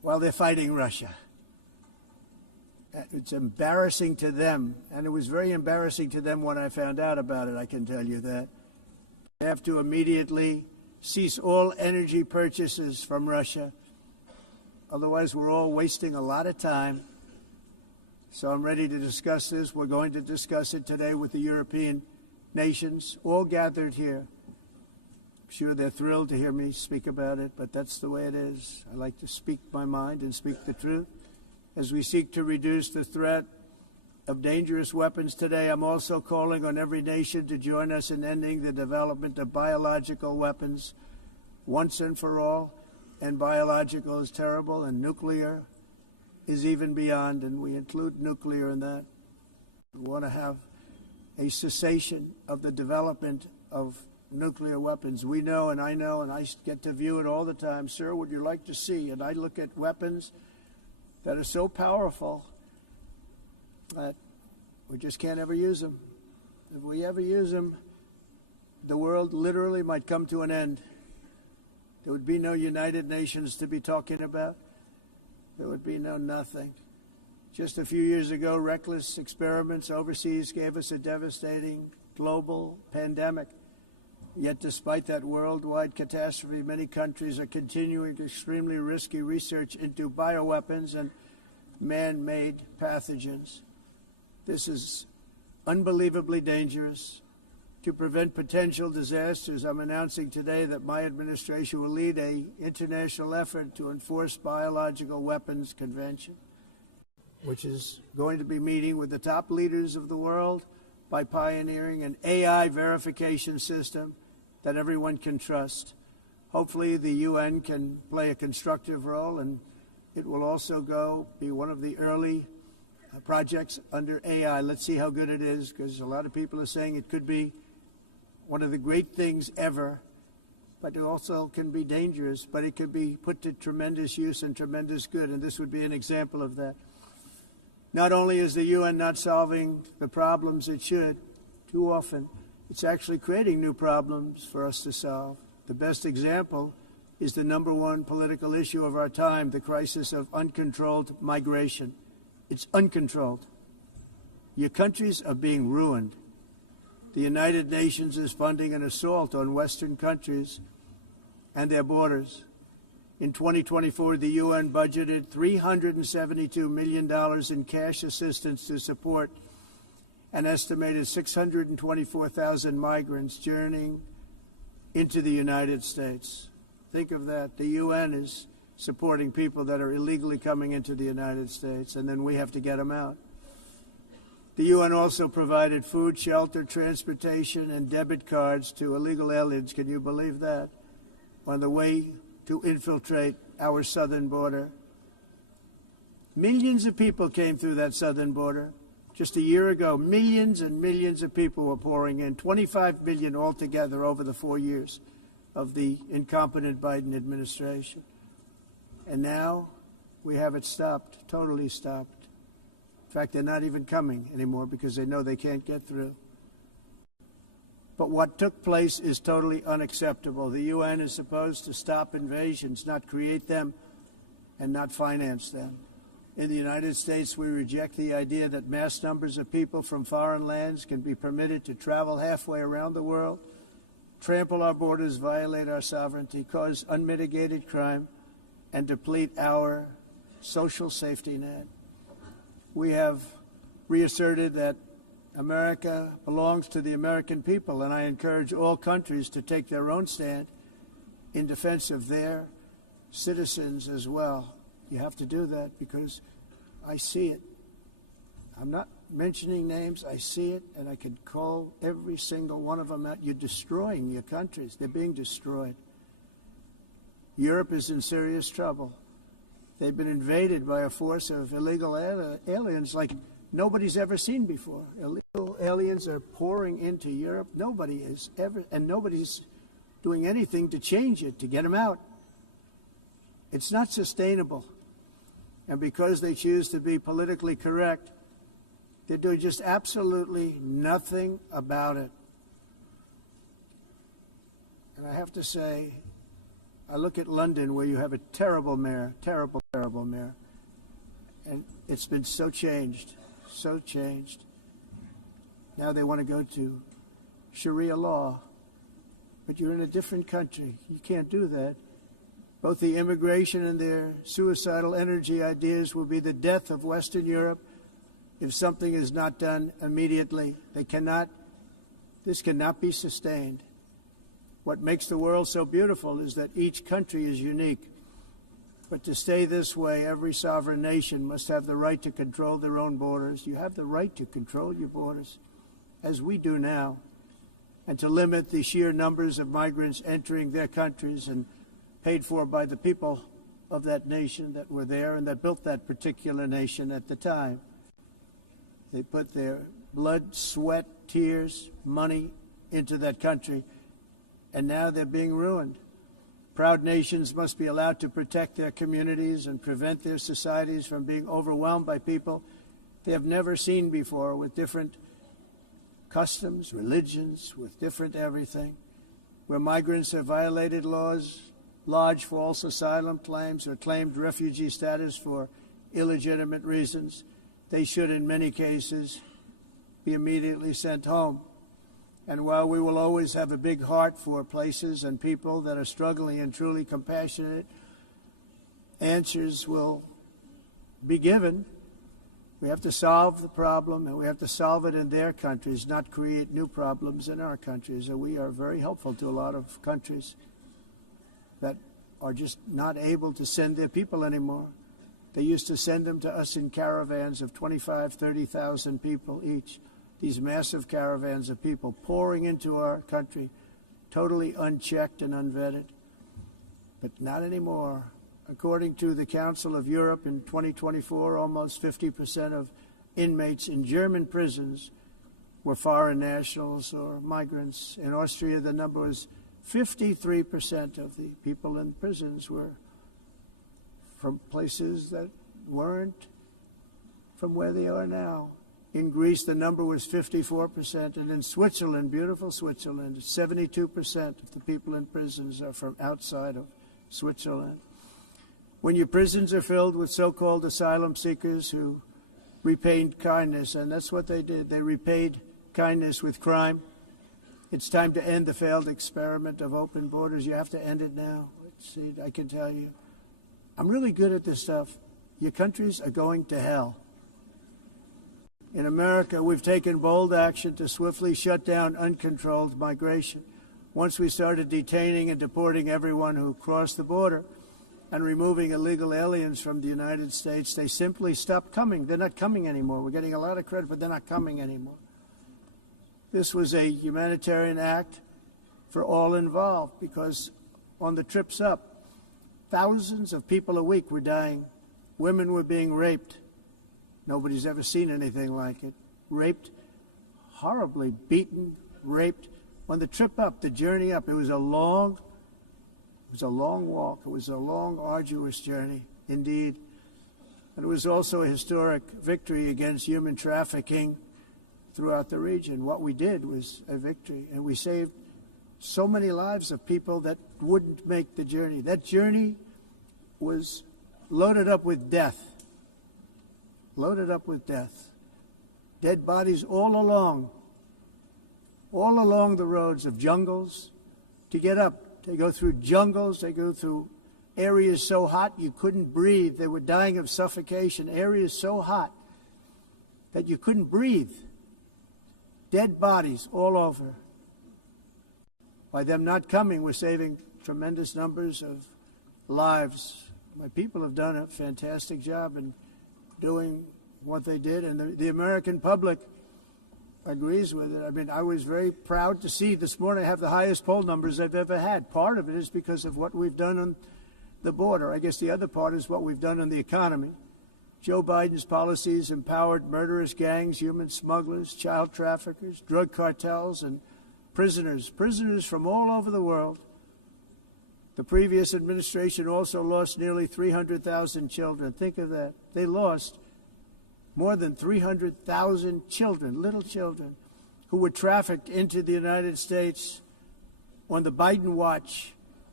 while they're fighting Russia. It's embarrassing to them, and it was very embarrassing to them when I found out about it, I can tell you that. They have to immediately cease all energy purchases from Russia. Otherwise, we're all wasting a lot of time. So I'm ready to discuss this. We're going to discuss it today with the European nations, all gathered here. I'm sure they're thrilled to hear me speak about it, but that's the way it is. I like to speak my mind and speak the truth. As we seek to reduce the threat of dangerous weapons today, I'm also calling on every nation to join us in ending the development of biological weapons once and for all. And biological is terrible, and nuclear is even beyond, and we include nuclear in that. We want to have a cessation of the development of nuclear weapons. We know, and I get to view it all the time. Sir, would you like to see? And I look at weapons that are so powerful that we just can't ever use them. If we ever use them, the world literally might come to an end. There would be no United Nations to be talking about. There would be no nothing. Just a few years ago, reckless experiments overseas gave us a devastating global pandemic. Yet despite that worldwide catastrophe, many countries are continuing extremely risky research into bioweapons and man-made pathogens. This is unbelievably dangerous. To prevent potential disasters, I'm announcing today that my administration will lead an international effort to enforce Biological Weapons Convention, which is going to be meeting with the top leaders of the world by pioneering an AI verification system that everyone can trust. Hopefully the UN can play a constructive role, and it will also be one of the early projects under AI. Let's see how good it is, because a lot of people are saying it could be one of the great things ever, but it also can be dangerous, but it could be put to tremendous use and tremendous good, and this would be an example of that. Not only is the UN not solving the problems it should, too often, it's actually creating new problems for us to solve. The best example is the #1 political issue of our time, the crisis of uncontrolled migration. It's uncontrolled. Your countries are being ruined. The United Nations is funding an assault on Western countries and their borders. In 2024, the UN budgeted $372 million in cash assistance to support an estimated 624,000 migrants journeying into the United States. Think of that. The UN is supporting people that are illegally coming into the United States, and then we have to get them out. The UN also provided food, shelter, transportation, and debit cards to illegal aliens. Can you believe that? On the way to infiltrate our southern border. Millions of people came through that southern border. Just a year ago, millions and millions of people were pouring in, 25 million altogether over the 4 years of the incompetent Biden administration. And now we have it stopped, totally stopped. In fact, they're not even coming anymore because they know they can't get through. But what took place is totally unacceptable. The UN is supposed to stop invasions, not create them and not finance them. In the United States, we reject the idea that mass numbers of people from foreign lands can be permitted to travel halfway around the world, trample our borders, violate our sovereignty, cause unmitigated crime, and deplete our social safety net. We have reasserted that America belongs to the American people, and I encourage all countries to take their own stand in defense of their citizens as well. You have to do that because I see it. I'm not mentioning names. I see it, and I can call every single one of them out. You're destroying your countries. They're being destroyed. Europe is in serious trouble. They've been invaded by a force of illegal aliens like nobody's ever seen before. Illegal aliens are pouring into Europe. Nobody is ever, and nobody's doing anything to change it, to get them out. It's not sustainable. And because they choose to be politically correct, they're doing just absolutely nothing about it. And I have to say, I look at London, where you have a terrible mayor, terrible mayor, and it's been so changed, so changed. Now they want to go to Sharia law, but you're in a different country. You can't do that. Both the immigration and their suicidal energy ideas will be the death of Western Europe if something is not done immediately. This cannot be sustained. What makes the world so beautiful is that each country is unique. But to stay this way, every sovereign nation must have the right to control their own borders. You have the right to control your borders, as we do now, and to limit the sheer numbers of migrants entering their countries and paid for by the people of that nation that were there and that built that particular nation at the time. They put their blood, sweat, tears, money into that country, and now they're being ruined. Proud nations must be allowed to protect their communities and prevent their societies from being overwhelmed by people they have never seen before, with different customs, religions, with different everything. Where migrants have violated laws, lodged false asylum claims, or claimed refugee status for illegitimate reasons, they should, in many cases, be immediately sent home. And while we will always have a big heart for places and people that are struggling and truly compassionate, answers will be given. We have to solve the problem, and we have to solve it in their countries, not create new problems in our countries. And we are very helpful to a lot of countries that are just not able to send their people anymore. They used to send them to us in caravans of 25,000, 30,000 people each. These massive caravans of people pouring into our country, totally unchecked and unvetted. But not anymore. According to the Council of Europe in 2024, almost 50% of inmates in German prisons were foreign nationals or migrants. In Austria, the number was 53% of the people in prisons were from places that weren't from where they are now. In Greece, the number was 54%, and in Switzerland, beautiful Switzerland, 72% of the people in prisons are from outside of Switzerland. When your prisons are filled with so-called asylum seekers who repaid kindness, and that's what they did, they repaid kindness with crime, it's time to end the failed experiment of open borders. You have to end it now. See, I can tell you, I'm really good at this stuff. Your countries are going to hell. In America, we've taken bold action to swiftly shut down uncontrolled migration. Once we started detaining and deporting everyone who crossed the border and removing illegal aliens from the United States, they simply stopped coming. They're not coming anymore. We're getting a lot of credit, but they're not coming anymore. This was a humanitarian act for all involved, because on the trips up, thousands of people a week were dying. Women were being raped. Nobody's ever seen anything like it. Raped, horribly beaten, raped. On the trip up, the journey up, it was a long walk. It was a long, arduous journey, indeed. And it was also a historic victory against human trafficking throughout the region. What we did was a victory, and we saved so many lives of people that wouldn't make the journey. That journey was loaded up with death. Loaded up with death. Dead bodies all along the roads of jungles to get up. They go through jungles, they go through areas so hot you couldn't breathe. They were dying of suffocation, areas so hot that you couldn't breathe. Dead bodies all over. By them not coming, we're saving tremendous numbers of lives. My people have done a fantastic job in doing what they did, and the American public agrees with it. I mean, I was very proud to see this morning I have the highest poll numbers I've ever had. Part of it is because of what we've done on the border. I guess the other part is what we've done on the economy. Joe Biden's policies empowered murderous gangs, human smugglers, child traffickers, drug cartels, and prisoners from all over the world. The previous administration also lost nearly 300,000 children. Think of that. They lost more than 300,000 children, little children, who were trafficked into the United States on the Biden watch.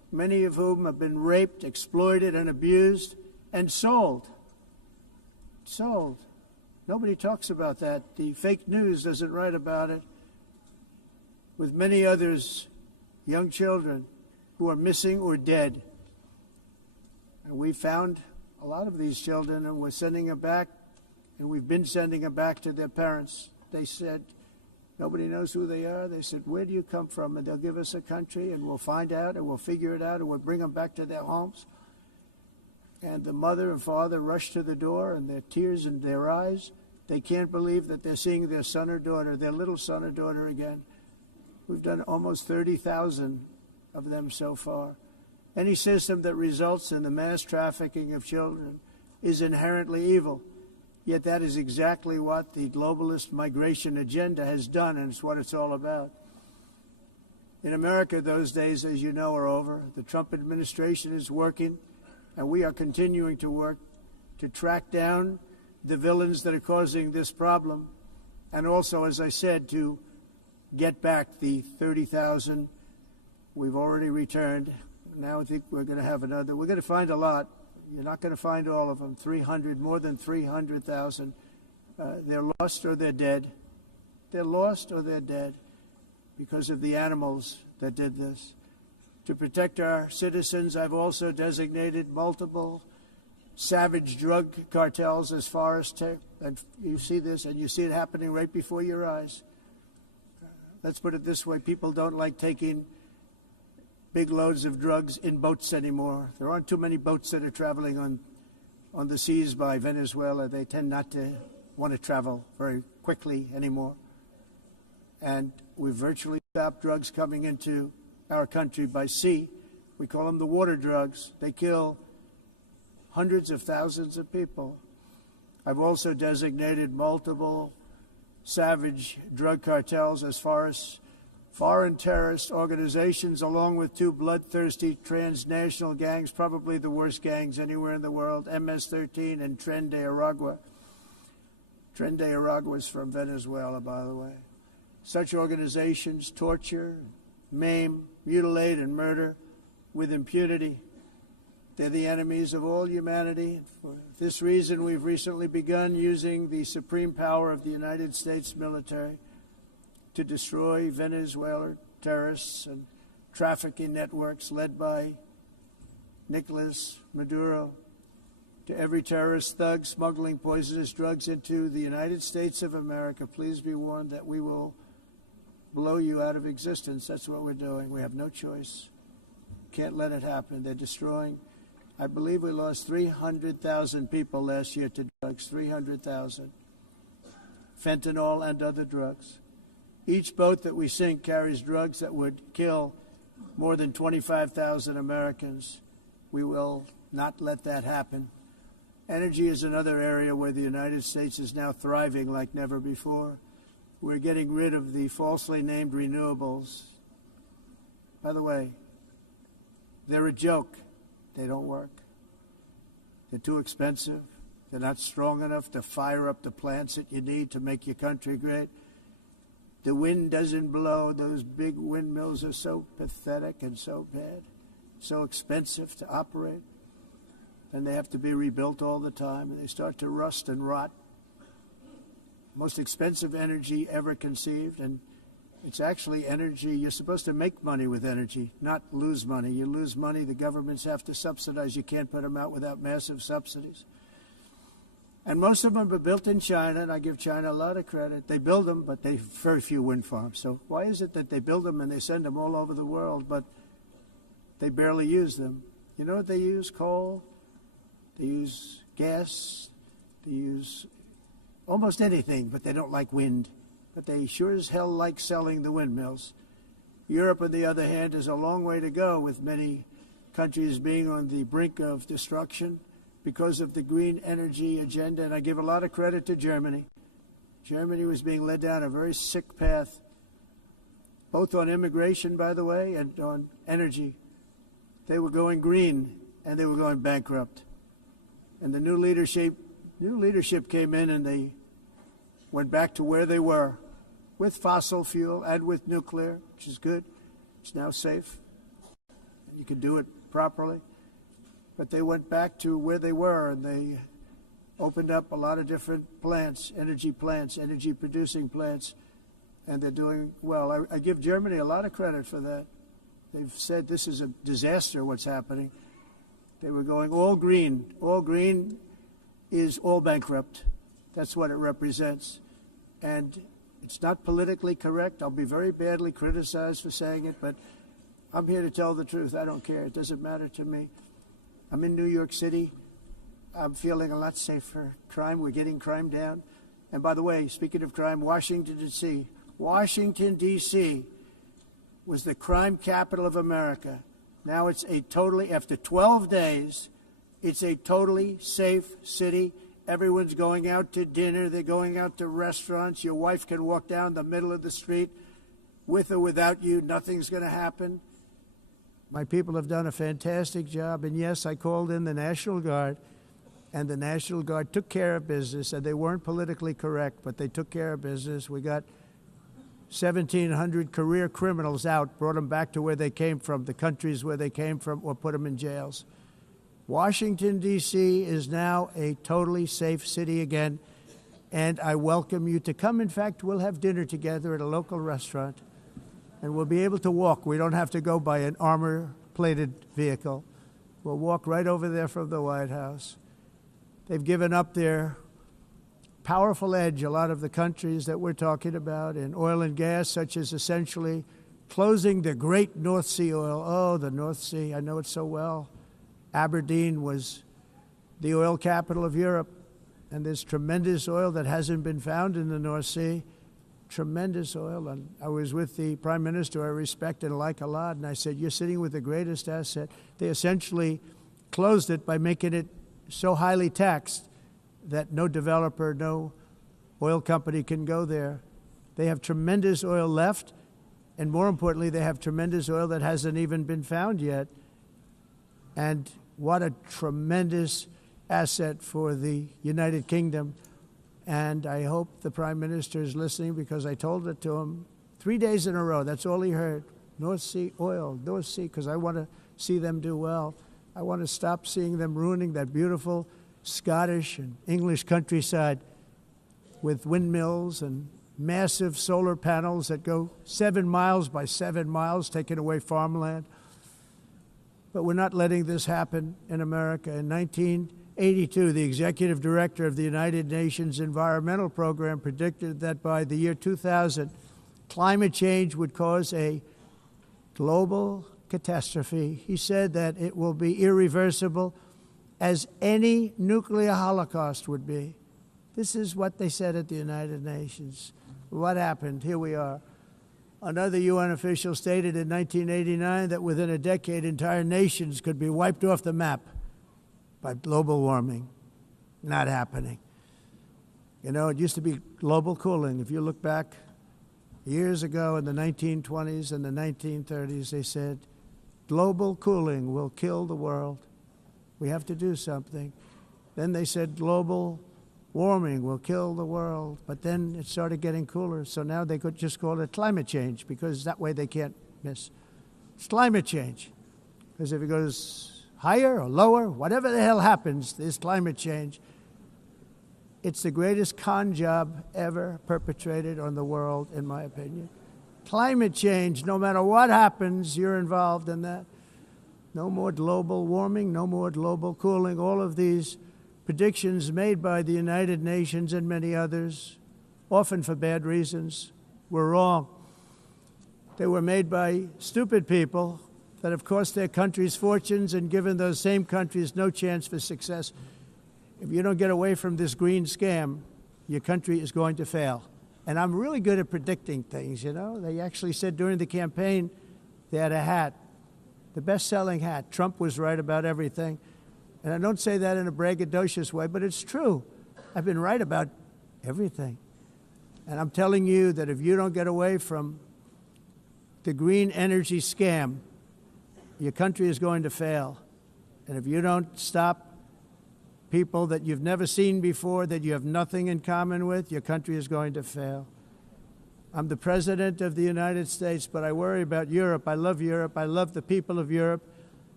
many of whom have been raped, exploited, and abused, and sold. Sold. Nobody talks about that. The fake news doesn't write about it. With many others, young children who are missing or dead. And we found a lot of these children, and we're sending them back, and we've been sending them back to their parents. They said, nobody knows who they are. They said, where do you come from? And they'll give us a country, and we'll find out, and we'll figure it out, and we'll bring them back to their homes. And the mother and father rush to the door, and their tears in their eyes. They can't believe that they're seeing their son or daughter, their little son or daughter again. We've done almost 30,000 of them so far. Any system that results in the mass trafficking of children is inherently evil. Yet that is exactly what the globalist migration agenda has done, and it's what it's all about. In America, those days, as you know, are over. The Trump administration is working, and we are continuing to work to track down the villains that are causing this problem, and also, as I said, to get back the 30,000 we've already returned. Now I think we're going to have another. We're going to find a lot. You're not going to find all of them. 300, more than 300,000. They're lost or they're dead. They're lost or they're dead because of the animals that did this. To protect our citizens, I've also designated multiple savage drug cartels as far as and you see this, and you see it happening right before your eyes. Let's put it this way. People don't like taking big loads of drugs in boats anymore. There aren't too many boats that are traveling on the seas by Venezuela. They tend not to want to travel very quickly anymore. And we've virtually stopped drugs coming into our country by sea. We call them the water drugs. They kill hundreds of thousands of people. I've also designated multiple savage drug cartels as far as foreign terrorist organizations, along with two bloodthirsty transnational gangs, probably the worst gangs anywhere in the world, MS-13 and Tren de Aragua. Tren de Aragua is from Venezuela, by the way. Such organizations torture, maim, mutilate, and murder with impunity. They're the enemies of all humanity. For this reason, we've recently begun using the supreme power of the United States military to destroy Venezuelan terrorists and trafficking networks led by Nicolas Maduro. To every terrorist thug smuggling poisonous drugs into the United States of America, please be warned that we will blow you out of existence. That's what we're doing. We have no choice. Can't let it happen. They're destroying. I believe we lost 300,000 people last year to drugs, 300,000. Fentanyl and other drugs. Each boat that we sink carries drugs that would kill more than 25,000 Americans. We will not let that happen. Energy is another area where the United States is now thriving like never before. We're getting rid of the falsely named renewables. By the way, they're a joke. They don't work. They're too expensive. They're not strong enough to fire up the plants that you need to make your country great. The wind doesn't blow. Those big windmills are so pathetic and so bad, so expensive to operate. And they have to be rebuilt all the time, and they start to rust and rot. Most expensive energy ever conceived, and it's actually energy. You're supposed to make money with energy, not lose money. You lose money, the governments have to subsidize. You can't put them out without massive subsidies. And most of them are built in China, and I give China a lot of credit. They build them, but they have very few wind farms. So why is it that they build them and they send them all over the world, but they barely use them? You know what they use? Coal. They use gas. They use almost anything, but they don't like wind. But they sure as hell like selling the windmills. Europe, on the other hand, has a long way to go, with many countries being on the brink of destruction because of the green energy agenda. And I give a lot of credit to Germany. Germany was being led down a very sick path, both on immigration, by the way, and on energy. They were going green, and they were going bankrupt. And the new leadership came in, and they went back to where they were, with fossil fuel and with nuclear, which is good. It's now safe. you could do it properly. But they went back to where they were, and they opened up a lot of different plants, energy-producing plants, and they're doing well. I give Germany a lot of credit for that. They've said this is a disaster, what's happening. They were going all green. All green is all bankrupt. That's what it represents. And it's not politically correct. I'll be very badly criticized for saying it, but I'm here to tell the truth. I don't care. It doesn't matter to me. I'm in New York City. I'm feeling a lot safer. Crime, we're getting crime down. And by the way, speaking of crime, Washington, D.C. was the crime capital of America. Now it's after 12 days, it's a totally safe city. Everyone's going out to dinner. They're going out to restaurants. Your wife can walk down the middle of the street with or without you. Nothing's going to happen. My people have done a fantastic job. And yes, I called in the National Guard, and the National Guard took care of business, and they weren't politically correct, but they took care of business. We got 1,700 career criminals out, brought them back to where they came from, the countries where they came from, or put them in jails. Washington, D.C. is now a totally safe city again, and I welcome you to come. In fact, we'll have dinner together at a local restaurant, and we'll be able to walk. We don't have to go by an armor-plated vehicle. We'll walk right over there from the White House. They've given up their powerful edge, a lot of the countries that we're talking about, in oil and gas, such as essentially closing the great North Sea oil. Oh, the North Sea, I know it so well. Aberdeen was the oil capital of Europe, and there's tremendous oil that hasn't been found in the North Sea, tremendous oil. And I was with the Prime Minister I respect and like a lot, and I said, you're sitting with the greatest asset. They essentially closed it by making it so highly taxed that no developer, no oil company can go there. They have tremendous oil left, and more importantly, they have tremendous oil that hasn't even been found yet. And what a tremendous asset for the United Kingdom. And I hope the Prime Minister is listening, because I told it to him 3 days in a row. That's all he heard. North Sea oil, North Sea, because I want to see them do well. I want to stop seeing them ruining that beautiful Scottish and English countryside with windmills and massive solar panels that go 7 miles by 7 miles, taking away farmland. But we're not letting this happen in America. In 1982, the executive director of the United Nations Environmental Program predicted that by the year 2000, climate change would cause a global catastrophe. He said that it will be irreversible, as any nuclear holocaust would be. This is what they said at the United Nations. What happened? Here we are. Another UN official stated in 1989 that within a decade, entire nations could be wiped off the map by global warming. Not happening. You know, it used to be global cooling. If you look back years ago in the 1920s and the 1930s, they said, global cooling will kill the world. We have to do something. Then they said global warming will kill the world. But then it started getting cooler. So now they could just call it climate change, because that way they can't miss. It's climate change. Because if it goes higher or lower, whatever the hell happens, there's climate change. It's the greatest con job ever perpetrated on the world, in my opinion. Climate change, no matter what happens, you're involved in that. No more global warming, no more global cooling. All of these predictions made by the United Nations and many others, often for bad reasons, were wrong. They were made by stupid people that have cost their countries fortunes and given those same countries no chance for success. If you don't get away from this green scam, your country is going to fail. And I'm really good at predicting things, you know. They actually said during the campaign they had a hat, the best-selling hat. Trump was right about everything. And I don't say that in a braggadocious way, but it's true. I've been right about everything. And I'm telling you that if you don't get away from the green energy scam, your country is going to fail. And if you don't stop people that you've never seen before, that you have nothing in common with, your country is going to fail. I'm the President of the United States, but I worry about Europe. I love Europe. I love the people of Europe.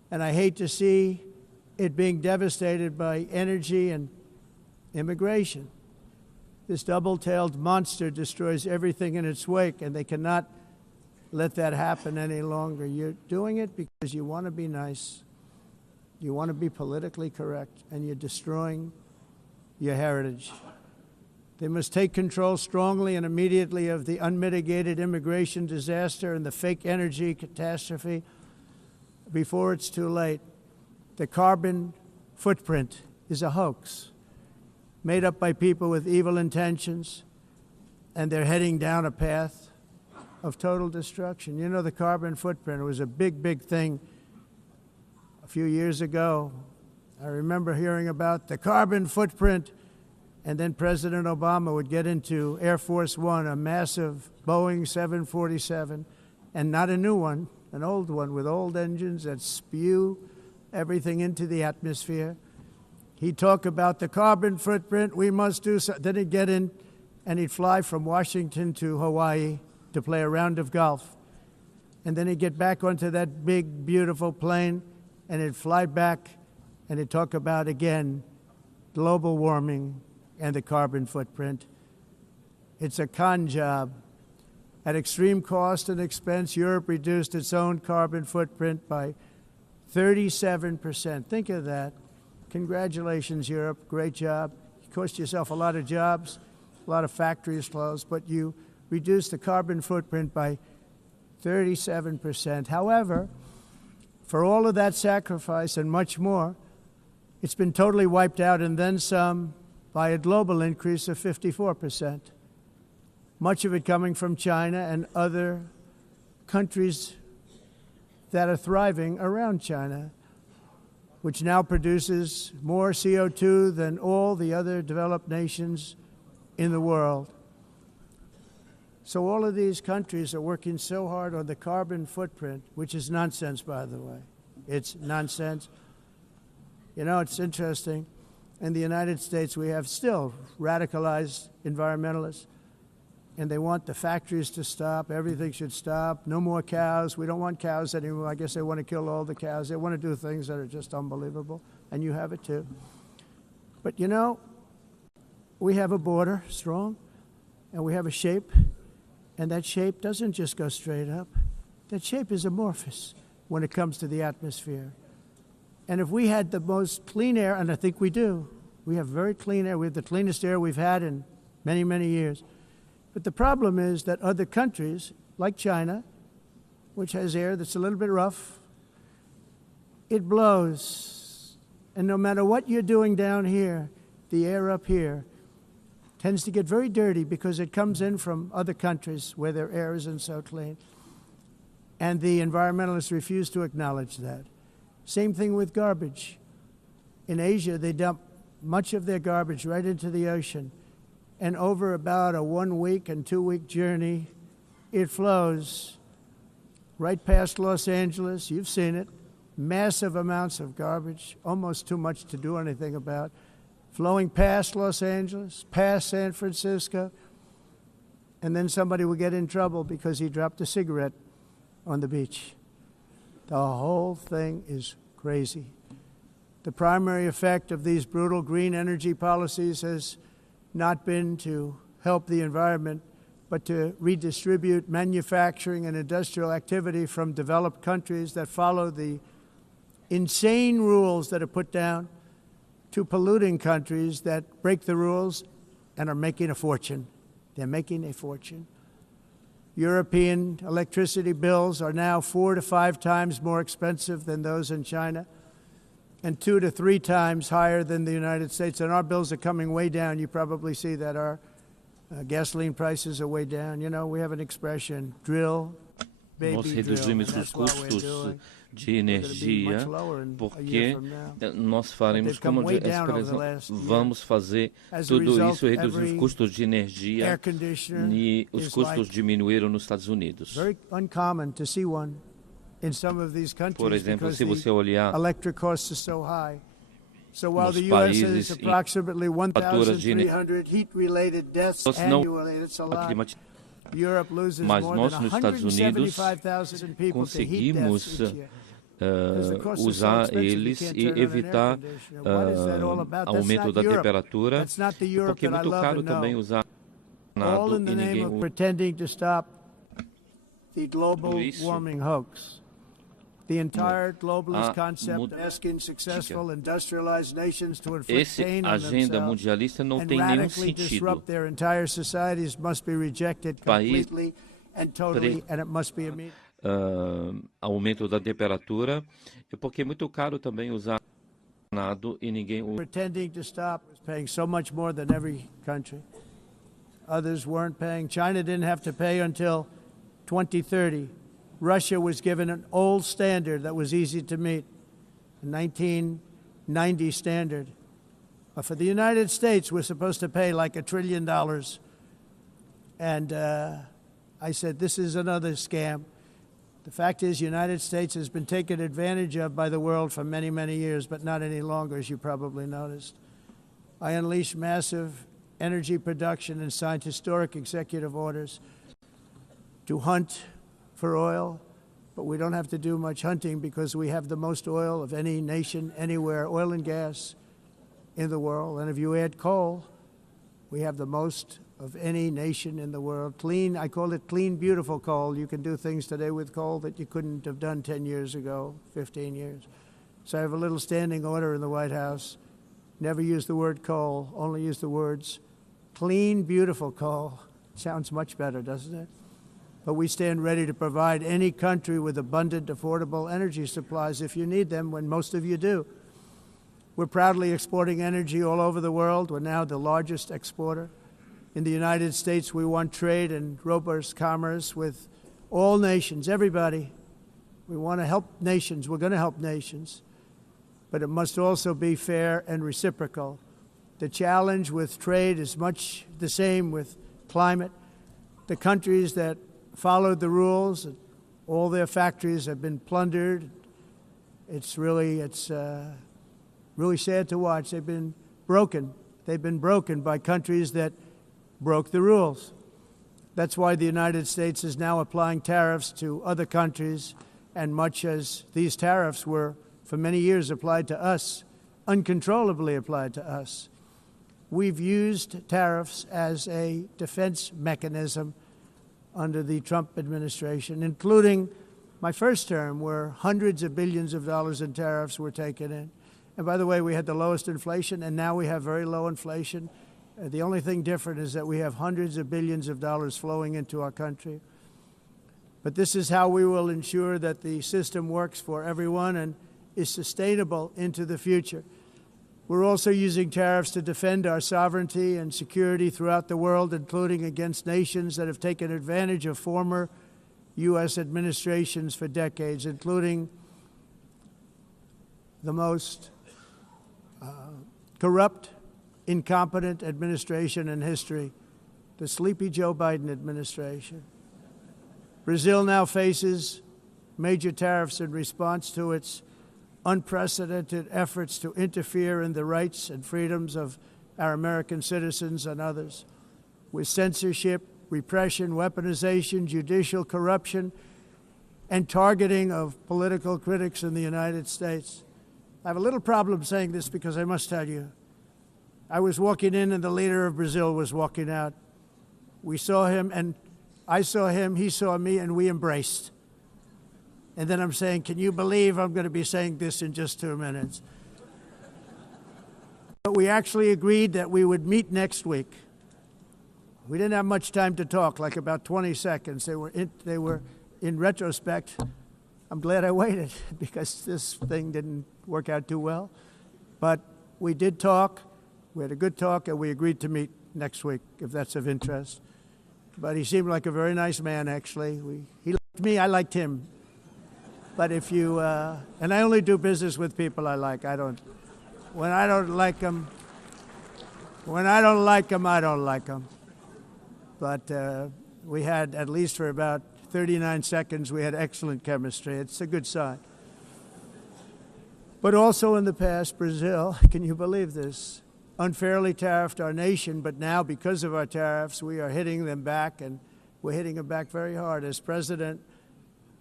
And I hate to see it being devastated by energy and immigration. This double-tailed monster destroys everything in its wake, and they cannot let that happen any longer. You're doing it because you want to be nice, you want to be politically correct, and you're destroying your heritage. They must take control strongly and immediately of the unmitigated immigration disaster and the fake energy catastrophe before it's too late. The carbon footprint is a hoax made up by people with evil intentions, and they're heading down a path of total destruction. You know, the carbon footprint was a big, big thing a few years ago. I remember hearing about the carbon footprint, and then President Obama would get into Air Force One, a massive Boeing 747, and not a new one, an old one with old engines that spew everything into the atmosphere. He'd talk about the carbon footprint, we must do so. Then he'd get in and he'd fly from Washington to Hawaii to play a round of golf. And then he'd get back onto that big, beautiful plane and he'd fly back and he'd talk about, again, global warming and the carbon footprint. It's a con job. At extreme cost and expense, Europe reduced its own carbon footprint by 37%. Think of that. Congratulations, Europe. Great job. You cost yourself a lot of jobs, a lot of factories closed, but you reduced the carbon footprint by 37%. However, for all of that sacrifice and much more, it's been totally wiped out and then some by a global increase of 54%. Much of it coming from China and other countries that are thriving around China, which now produces more CO2 than all the other developed nations in the world. So all of these countries are working so hard on the carbon footprint, which is nonsense, by the way. It's nonsense. You know, it's interesting. In the United States, we have still radicalized environmentalists, and they want the factories to stop. Everything should stop. No more cows. We don't want cows anymore. I guess they want to kill all the cows. They want to do things that are just unbelievable, and you have it too. But you know, we have a border, strong, and we have a shape, and that shape doesn't just go straight up. That shape is amorphous when it comes to the atmosphere. And if we had the most clean air, and I think we do, we have very clean air. We have the cleanest air we've had in many, many years. But the problem is that other countries, like China, which has air that's a little bit rough, it blows. And no matter what you're doing down here, the air up here tends to get very dirty because it comes in from other countries where their air isn't so clean. And the environmentalists refuse to acknowledge that. Same thing with garbage. In Asia, they dump much of their garbage right into the ocean. And over about a 1 week and 2 week journey, it flows right past Los Angeles. You've seen it. Massive amounts of garbage, almost too much to do anything about, flowing past Los Angeles, past San Francisco, and then somebody will get in trouble because he dropped a cigarette on the beach. The whole thing is crazy. The primary effect of these brutal green energy policies has not been to help the environment, but to redistribute manufacturing and industrial activity from developed countries that follow the insane rules that are put down to polluting countries that break the rules and are making a fortune. They're making a fortune. European electricity bills are now 4 to 5 times more expensive than those in China, and 2 to 3 times higher than the United States. And our bills are coming way down. You probably see that our gasoline prices are way down. You know, we have an expression, drill, baby, Nós drill. reduzimos And os that's what we're custos doing. de energia porque nós faremos, como a expressão, vamos fazer tudo isso, reduzir os custos de energia e os custos diminuíram nos Estados Unidos. Por exemplo, se você olhar nos países em faturas de mas nós nos Estados Unidos conseguimos usar eles e evitar aumento da temperatura, porque é muito caro também usar nada e ninguém usa isso. The entire globalist concept of asking successful industrialized nations to inflict pain on agenda themselves mundialista não and tem nenhum radically sentido. disrupt their entire societies must be rejected completely and totally, and it must be immediate. Aumento da temperatura, porque é muito caro também usar nada e ninguém usa. Pretending to stop, paying so much more than every country. Others weren't paying. China didn't have to pay until 2030. Russia was given an old standard that was easy to meet, a 1990 standard. But for the United States, we're supposed to pay like $1 trillion. And I said, this is another scam. The fact is, the United States has been taken advantage of by the world for many, many years, but not any longer, as you probably noticed. I unleashed massive energy production and signed historic executive orders to hunt for oil, but we don't have to do much hunting because we have the most oil of any nation anywhere, oil and gas in the world. And if you add coal, we have the most of any nation in the world. Clean, I call it clean, beautiful coal. You can do things today with coal that you couldn't have done 10 years ago, 15 years. So I have a little standing order in the White House. Never use the word coal, only use the words clean, beautiful coal. Sounds much better, doesn't it? But we stand ready to provide any country with abundant, affordable energy supplies if you need them, when most of you do. We're proudly exporting energy all over the world. We're now the largest exporter. In the United States, we want trade and robust commerce with all nations, everybody. We want to help nations. We're going to help nations. But it must also be fair and reciprocal. The challenge with trade is much the same with climate. The countries that followed the rules, all their factories have been plundered. It's really sad to watch. They've been broken. They've been broken by countries that broke the rules. That's why the United States is now applying tariffs to other countries, and much as these tariffs were for many years applied to us, uncontrollably applied to us. We've used tariffs as a defense mechanism under the Trump administration, including my first term, where hundreds of billions of dollars in tariffs were taken in. And by the way, we had the lowest inflation, and now we have very low inflation. The only thing different is that we have hundreds of billions of dollars flowing into our country. But this is how we will ensure that the system works for everyone and is sustainable into the future. We're also using tariffs to defend our sovereignty and security throughout the world, including against nations that have taken advantage of former U.S. administrations for decades, including the most corrupt, incompetent administration in history, the sleepy Joe Biden administration. Brazil now faces major tariffs in response to its unprecedented efforts to interfere in the rights and freedoms of our American citizens and others, with censorship, repression, weaponization, judicial corruption, and targeting of political critics in the United States. I have a little problem saying this because I must tell you, I was walking in and the leader of Brazil was walking out. We saw him, and I saw him, he saw me, and we embraced. And then I'm saying, can you believe I'm going to be saying this in just 2 minutes? But we actually agreed that we would meet next week. We didn't have much time to talk, like about 20 seconds. They were in retrospect, I'm glad I waited because this thing didn't work out too well. But we did talk. We had a good talk, and we agreed to meet next week, if that's of interest. But he seemed like a very nice man, actually. He liked me, I liked him. But if you, and I only do business with people I like. When I don't like them, I don't like them. But we had, at least for about 39 seconds, we had excellent chemistry. It's a good sign. But also in the past, Brazil, can you believe this, unfairly tariffed our nation, but now because of our tariffs, we are hitting them back, and we're hitting them back very hard. As President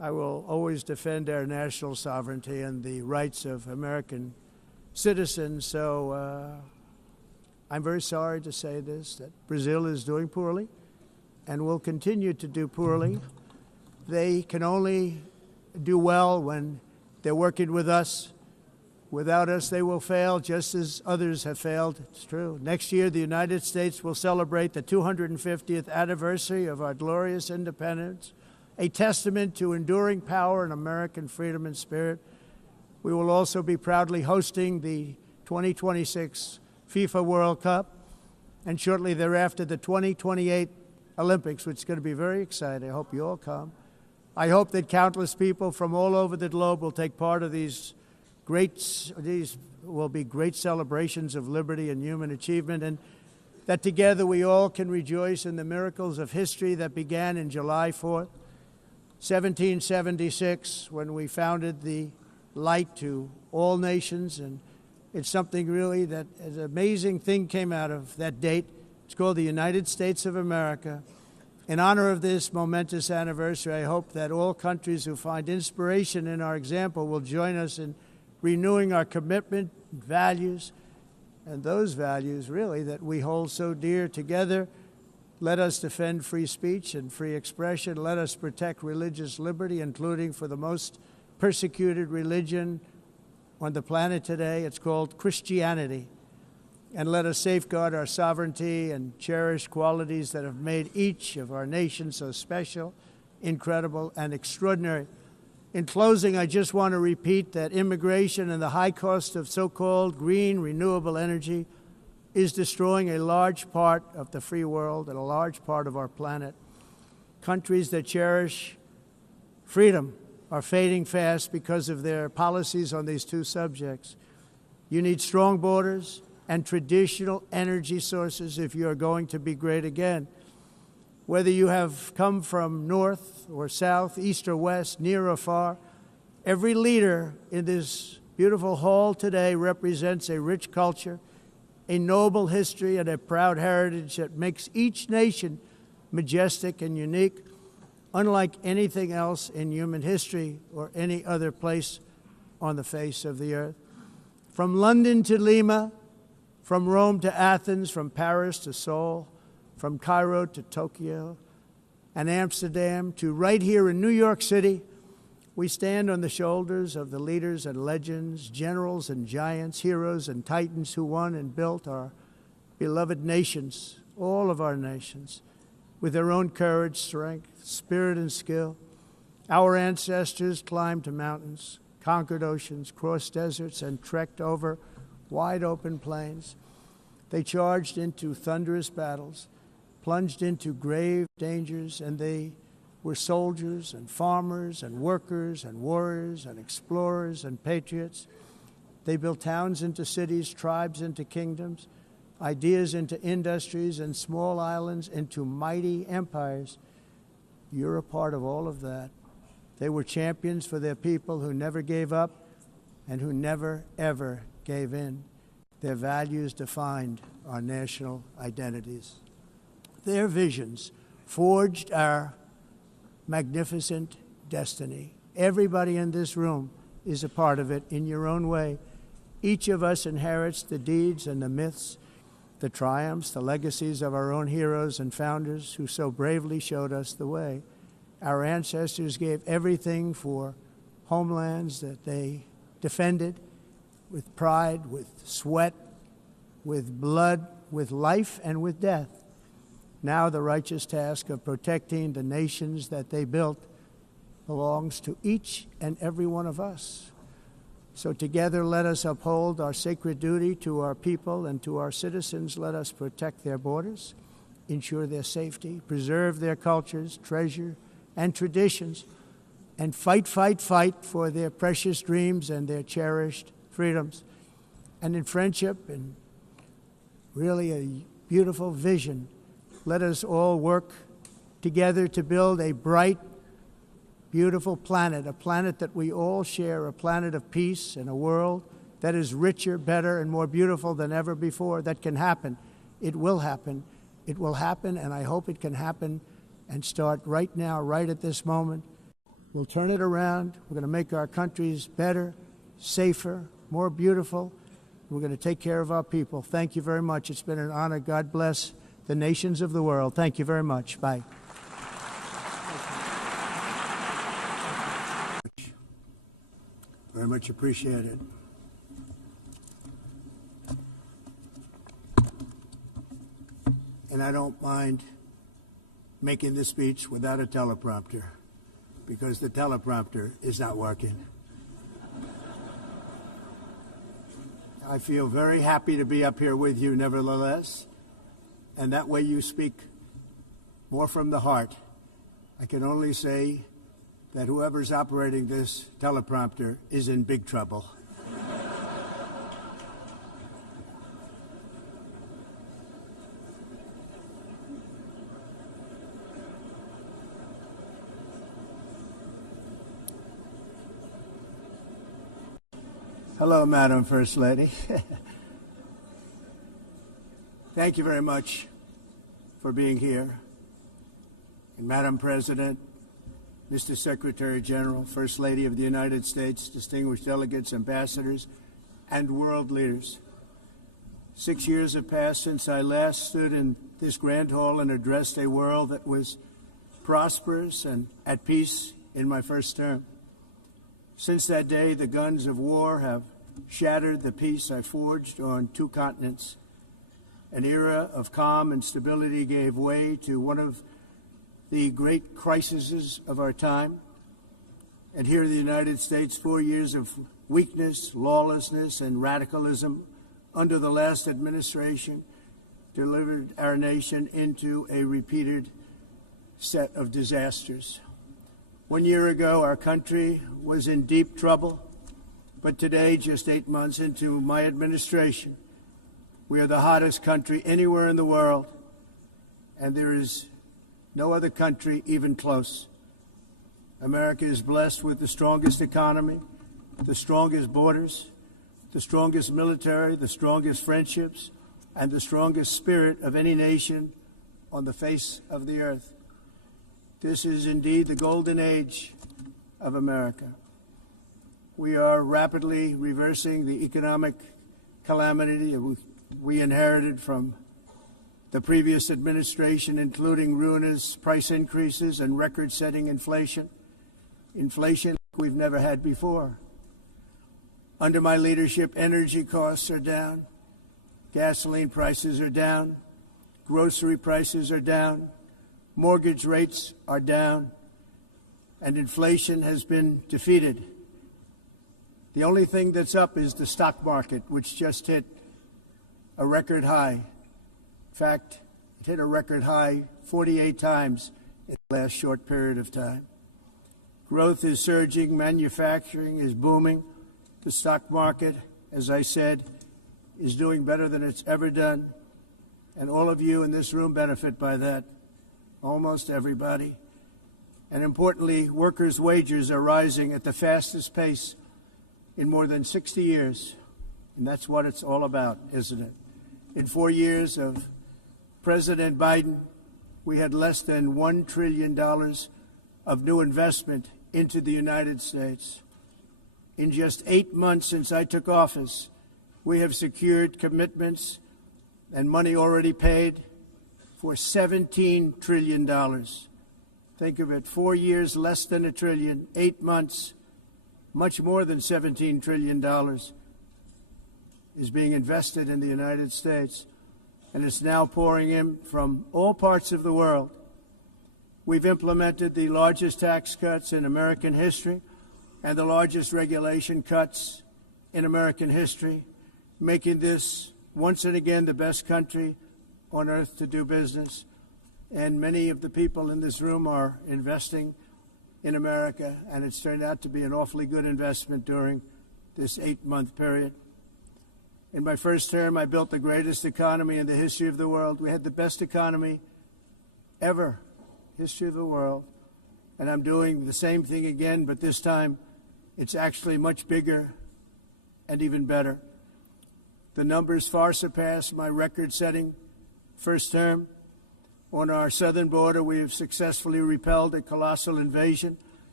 I will always defend our national sovereignty and the rights of American citizens. So I'm very sorry to say this, that Brazil is doing poorly and will continue to do poorly. They can only do well when they're working with us. Without us, they will fail, just as others have failed. It's true. Next year, the United States will celebrate the 250th anniversary of our glorious independence, a testament to enduring power and American freedom and spirit. We will also be proudly hosting the 2026 FIFA World Cup, and shortly thereafter, the 2028 Olympics, which is going to be very exciting. I hope you all come. I hope that countless people from all over the globe will take part of these will be great celebrations of liberty and human achievement, and that together we all can rejoice in the miracles of history that began in July 4th, 1776, when we founded the light to all nations. And it's something really that an amazing thing came out of that date. It's called the United States of America. In honor of this momentous anniversary, I hope that all countries who find inspiration in our example will join us in renewing our commitment, values, and those values, really, that we hold so dear together. Let us defend free speech and free expression. Let us protect religious liberty, including for the most persecuted religion on the planet today. It's called Christianity. And let us safeguard our sovereignty and cherish qualities that have made each of our nations so special, incredible, and extraordinary. In closing, I just want to repeat that immigration and the high cost of so-called green renewable energy is destroying a large part of the free world and a large part of our planet. Countries that cherish freedom are fading fast because of their policies on these two subjects. You need strong borders and traditional energy sources if you are going to be great again. Whether you have come from north or south, east or west, near or far, every leader in this beautiful hall today represents a rich culture, a noble history, and a proud heritage that makes each nation majestic and unique, unlike anything else in human history or any other place on the face of the earth. From London to Lima, from Rome to Athens, from Paris to Seoul, from Cairo to Tokyo and Amsterdam to right here in New York City, we stand on the shoulders of the leaders and legends, generals and giants, heroes and titans who won and built our beloved nations, all of our nations, with their own courage, strength, spirit, and skill. Our ancestors climbed mountains, conquered oceans, crossed deserts, and trekked over wide open plains. They charged into thunderous battles, plunged into grave dangers, and they were soldiers and farmers and workers and warriors and explorers and patriots. They built towns into cities, tribes into kingdoms, ideas into industries, and small islands into mighty empires. You're a part of all of that. They were champions for their people who never gave up and who never, ever gave in. Their values defined our national identities. Their visions forged our magnificent destiny. Everybody in this room is a part of it in your own way. Each of us inherits the deeds and the myths, the triumphs, the legacies of our own heroes and founders who so bravely showed us the way. Our ancestors gave everything for homelands that they defended with pride, with sweat, with blood, with life, and with death. Now the righteous task of protecting the nations that they built belongs to each and every one of us. So together let us uphold our sacred duty to our people and to our citizens. Let us protect their borders, ensure their safety, preserve their cultures, treasure, and traditions, and fight, fight, fight for their precious dreams and their cherished freedoms. And in friendship and really a beautiful vision, let us all work together to build a bright, beautiful planet, a planet that we all share, a planet of peace and a world that is richer, better, and more beautiful than ever before. That can happen. It will happen. It will happen, and I hope it can happen and start right now, right at this moment. We'll turn it around. We're going to make our countries better, safer, more beautiful. We're going to take care of our people. Thank you very much. It's been an honor. God bless the nations of the world. Thank you very much. Bye. Very much appreciated. And I don't mind making this speech without a teleprompter, because the teleprompter is not working. I feel very happy to be up here with you nevertheless, and that way you speak more from the heart. I can only say that whoever's operating this teleprompter is in big trouble. Hello, Madam First Lady. Thank you very much for being here. And Madam President, Mr. Secretary General, First Lady of the United States, distinguished delegates, ambassadors, and world leaders. 6 years have passed since I last stood in this grand hall and addressed a world that was prosperous and at peace in my first term. Since that day, the guns of war have shattered the peace I forged on 2 continents. An era of calm and stability gave way to one of the great crises of our time. And here in the United States, 4 years of weakness, lawlessness, and radicalism under the last administration delivered our nation into a repeated set of disasters. 1 year ago, our country was in deep trouble, but today, just 8 months into my administration, we are the hottest country anywhere in the world, and there is no other country even close. America is blessed with the strongest economy, the strongest borders, the strongest military, the strongest friendships, and the strongest spirit of any nation on the face of the earth. This is indeed the golden age of America. We are rapidly reversing the economic calamity we inherited from the previous administration, including ruinous price increases and record-setting inflation we've never had before. Under my leadership, energy costs are down, gasoline prices are down, grocery prices are down, mortgage rates are down, and inflation has been defeated. The only thing that's up is the stock market, which just hit a record high. In fact, it hit a record high 48 times in the last short period of time. Growth is surging, manufacturing is booming. The stock market, as I said, is doing better than it's ever done. And all of you in this room benefit by that, almost everybody. And importantly, workers' wages are rising at the fastest pace in more than 60 years. And that's what it's all about, isn't it? In 4 years of President Biden, we had less than $1 trillion of new investment into the United States. In just 8 months since I took office, we have secured commitments and money already paid for $17 trillion. Think of it, 4 years, less than $1 trillion, 8 months, much more than $17 trillion is being invested in the United States, and it's now pouring in from all parts of the world. We've implemented the largest tax cuts in American history and the largest regulation cuts in American history, making this once and again the best country on earth to do business. And many of the people in this room are investing in America, and it's turned out to be an awfully good investment during this 8-month period. In my first term, I built the greatest economy in the history of the world. We had the best economy ever, history of the world. And I'm doing the same thing again, but this time it's actually much bigger and even better. The numbers far surpass my record-setting first term. On our southern border, we have successfully repelled a colossal invasion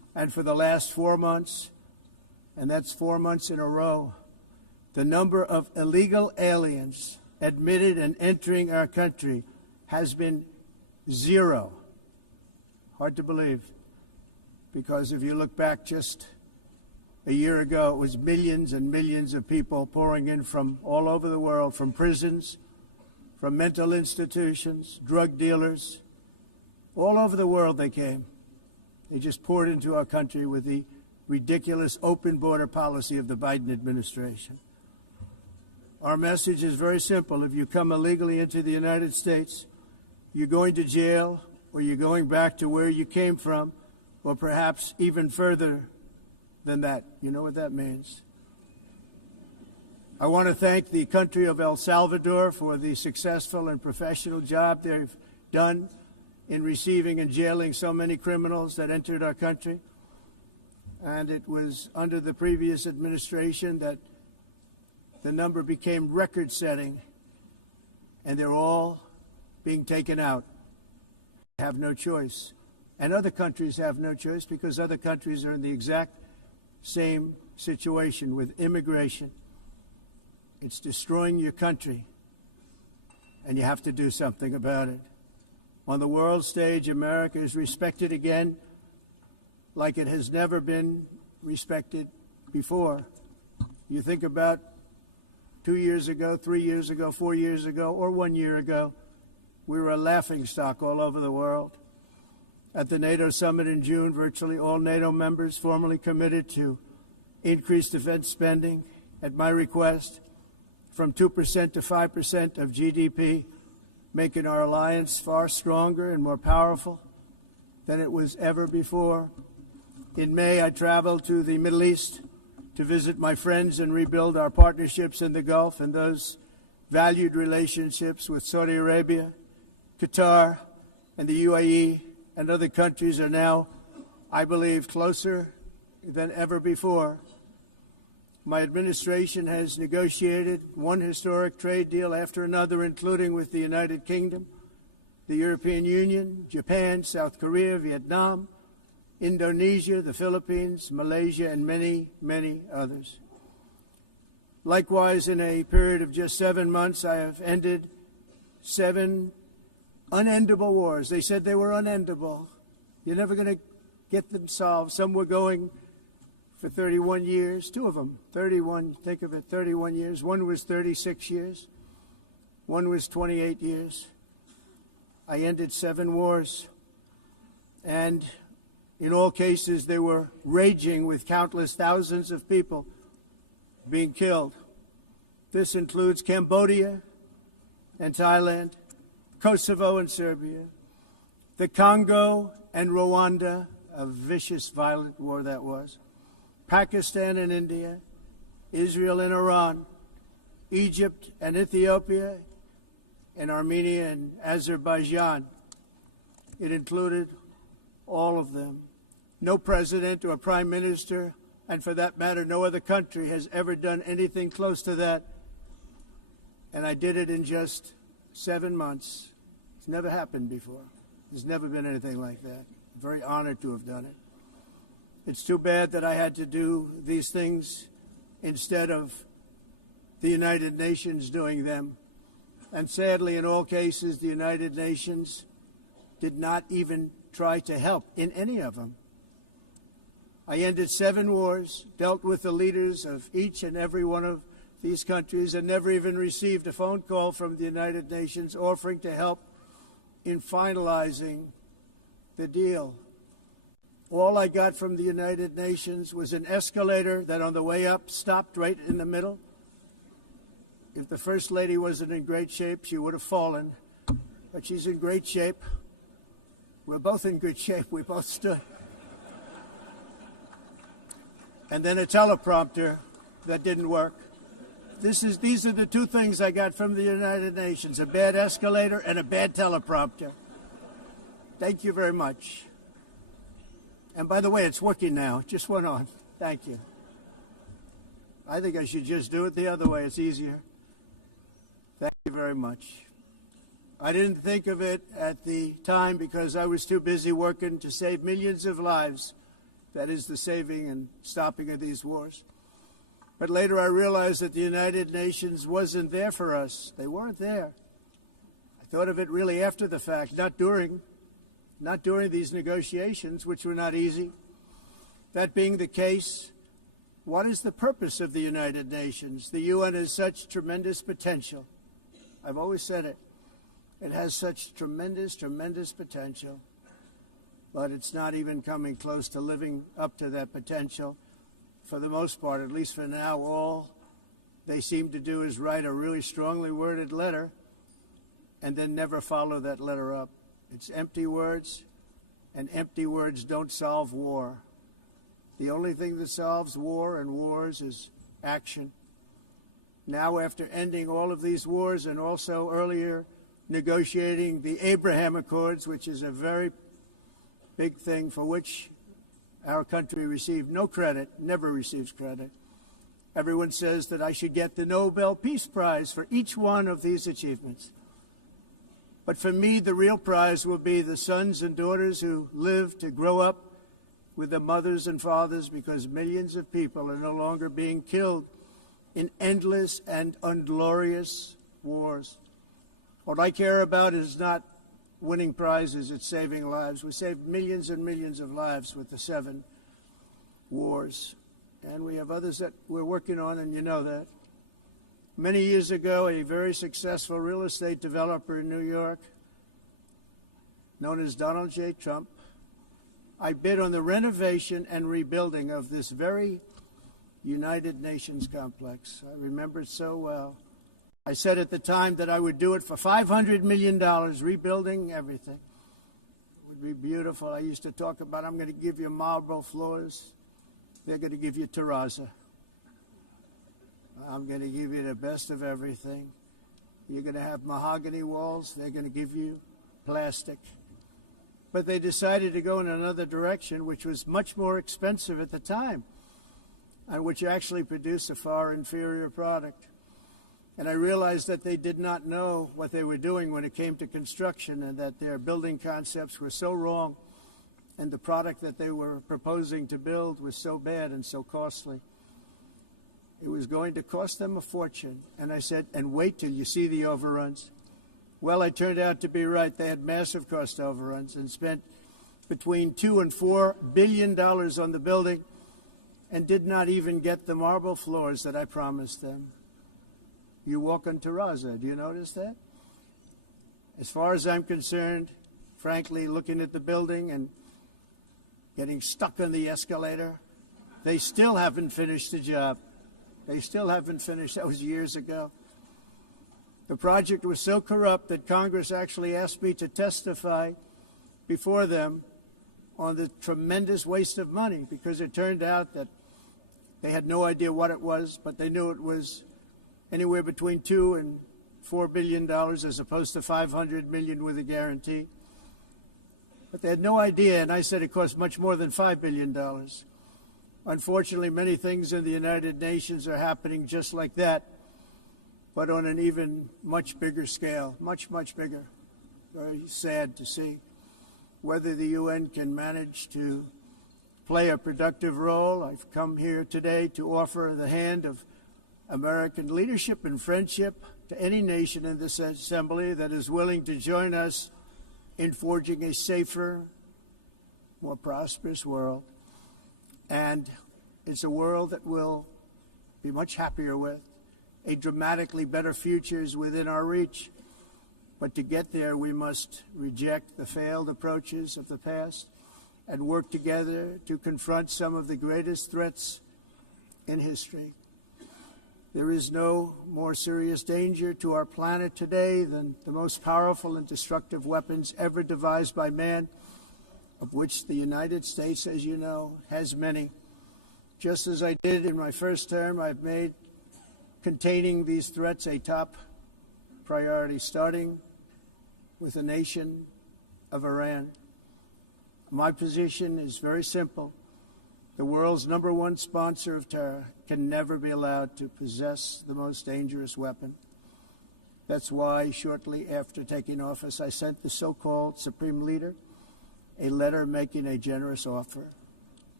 And for the last 4 months, and that's 4 months in a row, the number of illegal aliens admitted and entering our country has been 0. Hard to believe, because if you look back just a year ago, it was millions and millions of people pouring in from all over the world, from prisons, from mental institutions, drug dealers. All over the world they came. They just poured into our country with the ridiculous open border policy of the Biden administration. Our message is very simple. If you come illegally into the United States, you're going to jail, or you're going back to where you came from, or perhaps even further than that. You know what that means. I want to thank the country of El Salvador for the successful and professional job they've done in receiving and jailing so many criminals that entered our country. And it was under the previous administration that the number became record-setting, and they're all being taken out. They have no choice. And other countries have no choice, because other countries are in the exact same situation with immigration. It's destroying your country, and you have to do something about it. On the world stage, America is respected again like it has never been respected before. You think about 2 years ago, 3 years ago, 4 years ago, or 1 year ago, we were a laughingstock all over the world. At the NATO summit in June, virtually all NATO members formally committed to increase defense spending at my request from 2% to 5% of GDP, making our alliance far stronger and more powerful than it was ever before. In May, I traveled to the Middle East to visit my friends and rebuild our partnerships in the Gulf, and those valued relationships with Saudi Arabia, Qatar, and the UAE and other countries are now, I believe, closer than ever before. My administration has negotiated one historic trade deal after another, including with the United Kingdom, the European Union, Japan, South Korea, Vietnam, Indonesia, the Philippines, Malaysia, and many, many others. Likewise, in a period of just 7 months, I have ended 7 unendable wars. They said they were unendable. You're never going to get them solved. Some were going for 31 years, 2 of them, 31, think of it, 31 years. One was 36 years. One was 28 years. I ended 7 wars. And in all cases, they were raging with countless thousands of people being killed. This includes Cambodia and Thailand, Kosovo and Serbia, the Congo and Rwanda, a vicious, violent war that was, Pakistan and India, Israel and Iran, Egypt and Ethiopia, and Armenia and Azerbaijan. It included all of them. No president or prime minister, and for that matter, no other country has ever done anything close to that. And I did it in just 7 months. It's never happened before. There's never been anything like that. I'm very honored to have done it. It's too bad that I had to do these things instead of the United Nations doing them. And sadly, in all cases, the United Nations did not even try to help in any of them. I ended 7 wars, dealt with the leaders of each and every one of these countries, and never even received a phone call from the United Nations offering to help in finalizing the deal. All I got from the United Nations was an escalator that on the way up stopped right in the middle. If the First Lady wasn't in great shape, she would have fallen. But she's in great shape. We're both in good shape. We both stood. And then a teleprompter that didn't work. These are the 2 things I got from the United Nations, a bad escalator and a bad teleprompter. Thank you very much. And by the way, it's working now. It just went on. Thank you. I think I should just do it the other way. It's easier. Thank you very much. I didn't think of it at the time because I was too busy working to save millions of lives that is the saving and stopping of these wars. But later I realized that the United Nations wasn't there for us. They weren't there. I thought of it really after the fact, not during these negotiations, which were not easy. That being the case, what is the purpose of the United Nations? The UN has such tremendous potential. I've always said it. It has such tremendous, tremendous potential. But it's not even coming close to living up to that potential. For the most part, at least for now, all they seem to do is write a really strongly worded letter and then never follow that letter up. It's empty words, and empty words don't solve war. The only thing that solves war and wars is action. Now, after ending all of these wars and also earlier negotiating the Abraham Accords, which is a very big thing for which our country received no credit, never receives credit. Everyone says that I should get the Nobel Peace Prize for each one of these achievements. But for me, the real prize will be the sons and daughters who live to grow up with the mothers and fathers, because millions of people are no longer being killed in endless and unglorious wars. What I care about is not winning prizes, it's saving lives. We saved millions and millions of lives with the 7 wars. And we have others that we're working on, and you know that. Many years ago, a very successful real estate developer in New York, known as Donald J. Trump, I bid on the renovation and rebuilding of this very United Nations complex. I remember it so well. I said at the time that I would do it for $500 million, rebuilding everything. It would be beautiful. I used to talk about, I'm going to give you marble floors. They're going to give you terrazzo. I'm going to give you the best of everything. You're going to have mahogany walls. They're going to give you plastic. But they decided to go in another direction, which was much more expensive at the time, and which actually produced a far inferior product. And I realized that they did not know what they were doing when it came to construction, and that their building concepts were so wrong, and the product that they were proposing to build was so bad and so costly. It was going to cost them a fortune. And I said, and wait till you see the overruns. Well, I turned out to be right. They had massive cost overruns and spent between $2 and $4 billion on the building and did not even get the marble floors that I promised them. You walk on terrazzo. Do you notice that? As far as I'm concerned, frankly, looking at the building and getting stuck on the escalator, they still haven't finished the job. They still haven't finished. That was years ago. The project was so corrupt that Congress actually asked me to testify before them on the tremendous waste of money, because it turned out that they had no idea what it was, but they knew it was anywhere between $2 and $4 billion as opposed to $500 million with a guarantee. But they had no idea, and I said it cost much more than $5 billion. Unfortunately, many things in the United Nations are happening just like that, but on an even much bigger scale, much, much bigger. Very sad to see whether the UN can manage to play a productive role. I've come here today to offer the hand of American leadership and friendship to any nation in this assembly that is willing to join us in forging a safer, more prosperous world. And it's a world that we'll be much happier with. A dramatically better future is within our reach. But to get there, we must reject the failed approaches of the past and work together to confront some of the greatest threats in history. There is no more serious danger to our planet today than the most powerful and destructive weapons ever devised by man, of which the United States, as you know, has many. Just as I did in my first term, I've made containing these threats a top priority, starting with the nation of Iran. My position is very simple. The world's #1 sponsor of terror can never be allowed to possess the most dangerous weapon. That's why, shortly after taking office, I sent the so-called Supreme Leader a letter making a generous offer.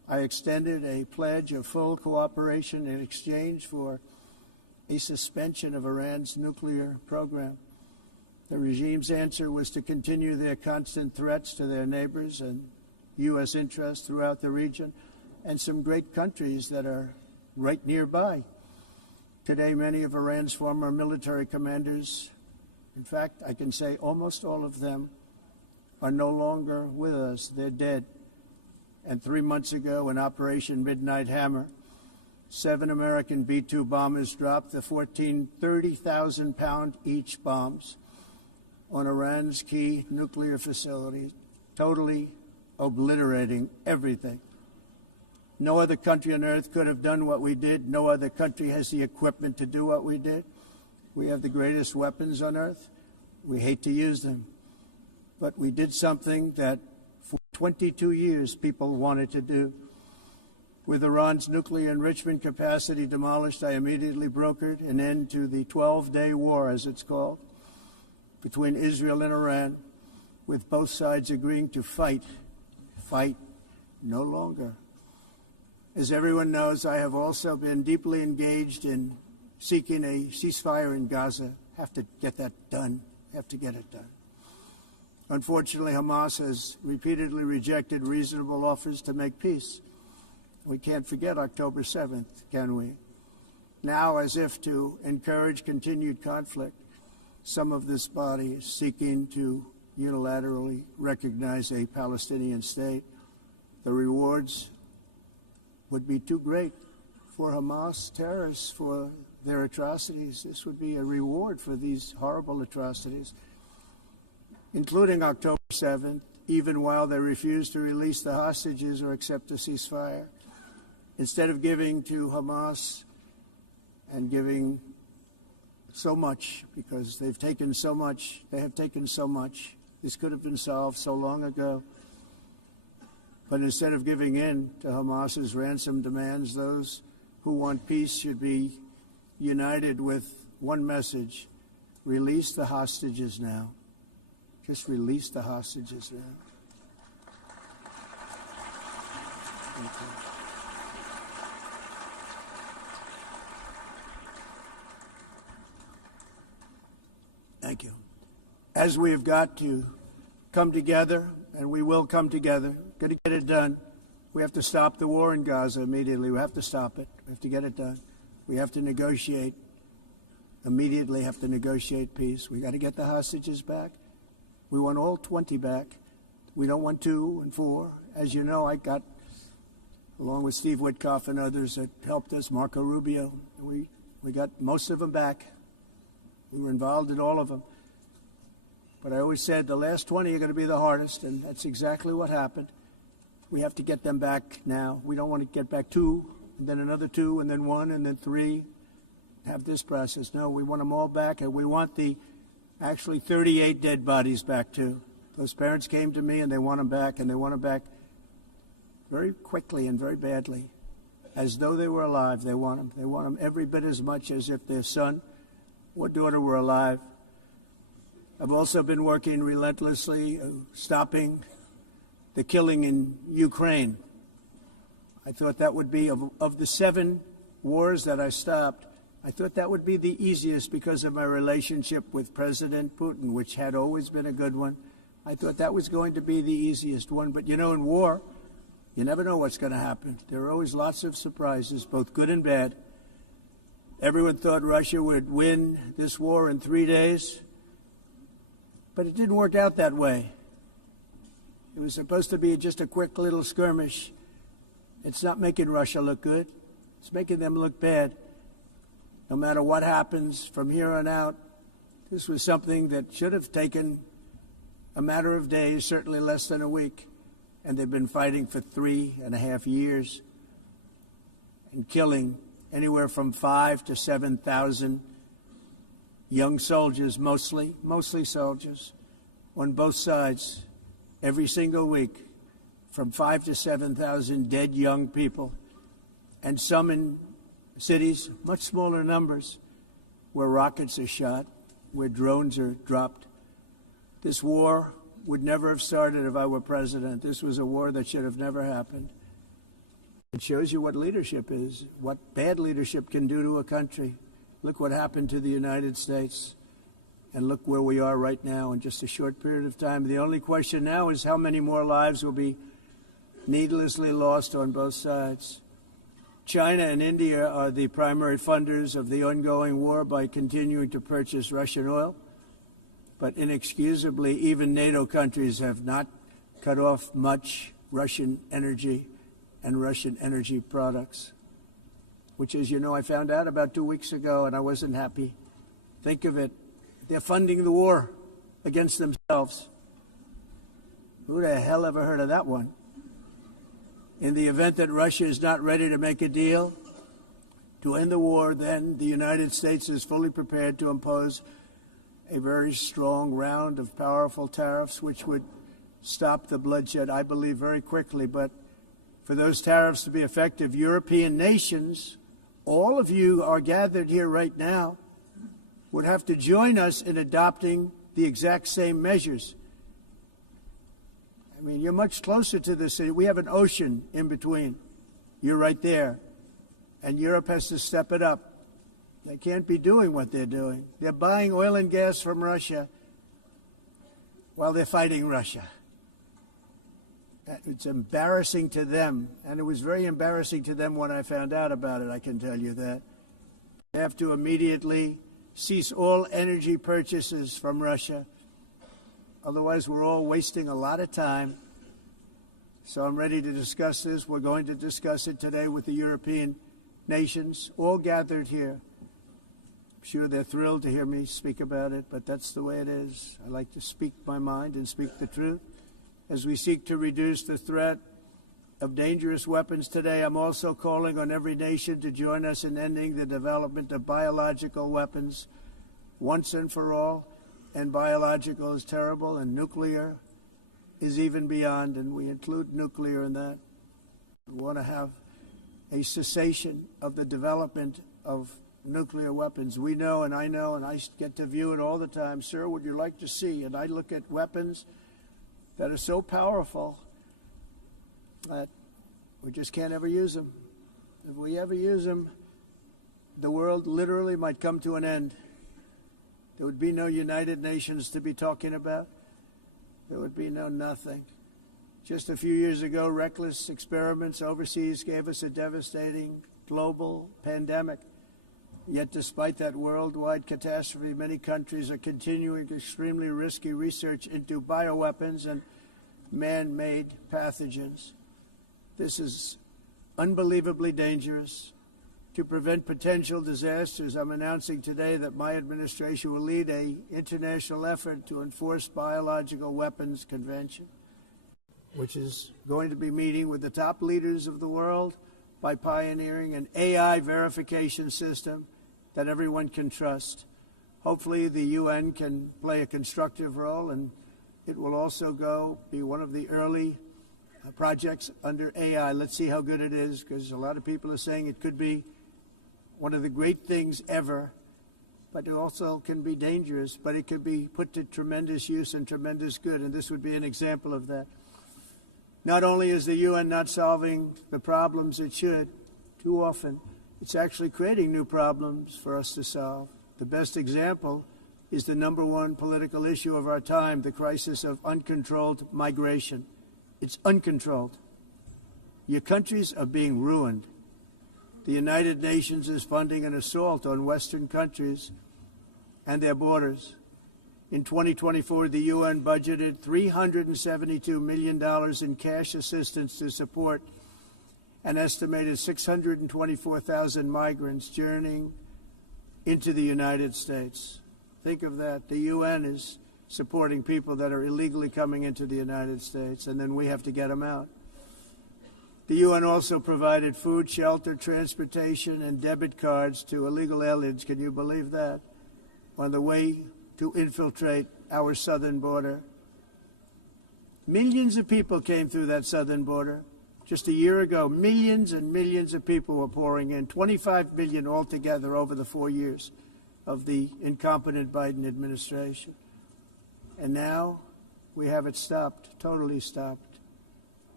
I extended a pledge of full cooperation in exchange for a suspension of Iran's nuclear program. The regime's answer was to continue their constant threats to their neighbors and U.S. interests throughout the region and some great countries that are right nearby. Today, many of Iran's former military commanders, in fact, I can say almost all of them, are no longer with us. They're dead. And 3 months ago, in Operation Midnight Hammer, 7 American B-2 bombers dropped the 14 30,000-pound each bombs on Iran's key nuclear facilities, totally obliterating everything. No other country on earth could have done what we did. No other country has the equipment to do what we did. We have the greatest weapons on earth. We hate to use them. But we did something that for 22 years people wanted to do. With Iran's nuclear enrichment capacity demolished, I immediately brokered an end to the 12-day war, as it's called, between Israel and Iran, with both sides agreeing to fight no longer. As everyone knows, I have also been deeply engaged in seeking a ceasefire in Gaza. Have to get that done. Have to get it done. Unfortunately, Hamas has repeatedly rejected reasonable offers to make peace. We can't forget October 7th, can we? Now, as if to encourage continued conflict, some of this body is seeking to unilaterally recognize a Palestinian state. The rewards would be too great for Hamas terrorists for their atrocities. This would be a reward for these horrible atrocities, including October 7th, even while they refuse to release the hostages or accept a ceasefire. Instead of giving to Hamas and giving so much, because they've taken so much, this could have been solved so long ago. But instead of giving in to Hamas's ransom demands, those who want peace should be united with one message: release the hostages now. Just release the hostages now. Thank you. Thank you. As we have got to come together, and we will come together, got to get it done. We have to stop the war in Gaza immediately. We have to stop it. We have to get it done. We have to negotiate, immediately have to negotiate peace. We got to get the hostages back. We want all 20 back. We don't want 2 and 4. As you know, I got, along with Steve Witkoff and others that helped us, Marco Rubio, we got most of them back. We were involved in all of them. But I always said the last 20 are going to be the hardest, and that's exactly what happened. We have to get them back now. We don't want to get back 2, and then another 2, and then 1, and then 3. Have this process. No, we want them all back, and we want the actually 38 dead bodies back too. Those parents came to me, and they want them back, and they want them back very quickly and very badly, as though they were alive. They want them. They want them every bit as much as if their son or daughter were alive. I've also been working relentlessly, stopping the killing in Ukraine. I thought that would be, of the 7 wars that I stopped, I thought that would be the easiest because of my relationship with President Putin, which had always been a good one. I thought that was going to be the easiest one. But, you know, in war, you never know what's going to happen. There are always lots of surprises, both good and bad. Everyone thought Russia would win this war in 3 days. But it didn't work out that way. It was supposed to be just a quick little skirmish. It's not making Russia look good. It's making them look bad. No matter what happens from here on out, this was something that should have taken a matter of days, certainly less than a week. And they've been fighting for 3.5 years and killing anywhere from 5,000 to 7,000 young soldiers, mostly soldiers, on both sides, every single week, from 5,000 to 7,000 dead young people, and some in cities, much smaller numbers, where rockets are shot, where drones are dropped. This war would never have started if I were president. This was a war that should have never happened. It shows you what leadership is, what bad leadership can do to a country. Look what happened to the United States, and look where we are right now in just a short period of time. The only question now is how many more lives will be needlessly lost on both sides. China and India are the primary funders of the ongoing war by continuing to purchase Russian oil. But inexcusably, even NATO countries have not cut off much Russian energy and Russian energy products, which, as you know, I found out about 2 weeks ago, and I wasn't happy. Think of it. They're funding the war against themselves. Who the hell ever heard of that one? In the event that Russia is not ready to make a deal to end the war, then the United States is fully prepared to impose a very strong round of powerful tariffs, which would stop the bloodshed, I believe, very quickly. But for those tariffs to be effective, European nations, all of you are gathered here right now, would have to join us in adopting the exact same measures. I mean, you're much closer to the city. We have an ocean in between. You're right there. And Europe has to step it up. They can't be doing what they're doing. They're buying oil and gas from Russia while they're fighting Russia. It's embarrassing to them. And it was very embarrassing to them when I found out about it, I can tell you that. They have to immediately cease all energy purchases from Russia. Otherwise, we're all wasting a lot of time. So I'm ready to discuss this. We're going to discuss it today with the European nations, all gathered here. I'm sure they're thrilled to hear me speak about it, but that's the way it is. I like to speak my mind and speak the truth. As we seek to reduce the threat of dangerous weapons today, I'm also calling on every nation to join us in ending the development of biological weapons once and for all. And biological is terrible, and nuclear is even beyond, and we include nuclear in that. We want to have a cessation of the development of nuclear weapons. We know, and I get to view it all the time. Sir, would you like to see? And I look at weapons that are so powerful that we just can't ever use them. If we ever use them, the world literally might come to an end. There would be no United Nations to be talking about. There would be no nothing. Just a few years ago, reckless experiments overseas gave us a devastating global pandemic. Yet despite that worldwide catastrophe, many countries are continuing extremely risky research into bioweapons and man-made pathogens. This is unbelievably dangerous. To prevent potential disasters, I'm announcing today that my administration will lead an international effort to enforce biological weapons convention, which is going to be meeting with the top leaders of the world by pioneering an AI verification system that everyone can trust. Hopefully the UN can play a constructive role, and it will also be one of the early projects under AI. Let's see how good it is, because a lot of people are saying it could be one of the great things ever, but it also can be dangerous, but it could be put to tremendous use and tremendous good, and this would be an example of that. Not only is the UN not solving the problems it should, too often, it's actually creating new problems for us to solve. The best example is the #1 political issue of our time, the crisis of uncontrolled migration. It's uncontrolled. Your countries are being ruined. The United Nations is funding an assault on Western countries and their borders. In 2024, the UN budgeted $372 million in cash assistance to support an estimated 624,000 migrants journeying into the United States. Think of that. The UN is supporting people that are illegally coming into the United States, and then we have to get them out. The UN also provided food, shelter, transportation, and debit cards to illegal aliens. Can you believe that? On the way to infiltrate our southern border. Millions of people came through that southern border. Just a year ago, millions and millions of people were pouring in, 25 million altogether over the 4 years of the incompetent Biden administration. And now we have it stopped, totally stopped.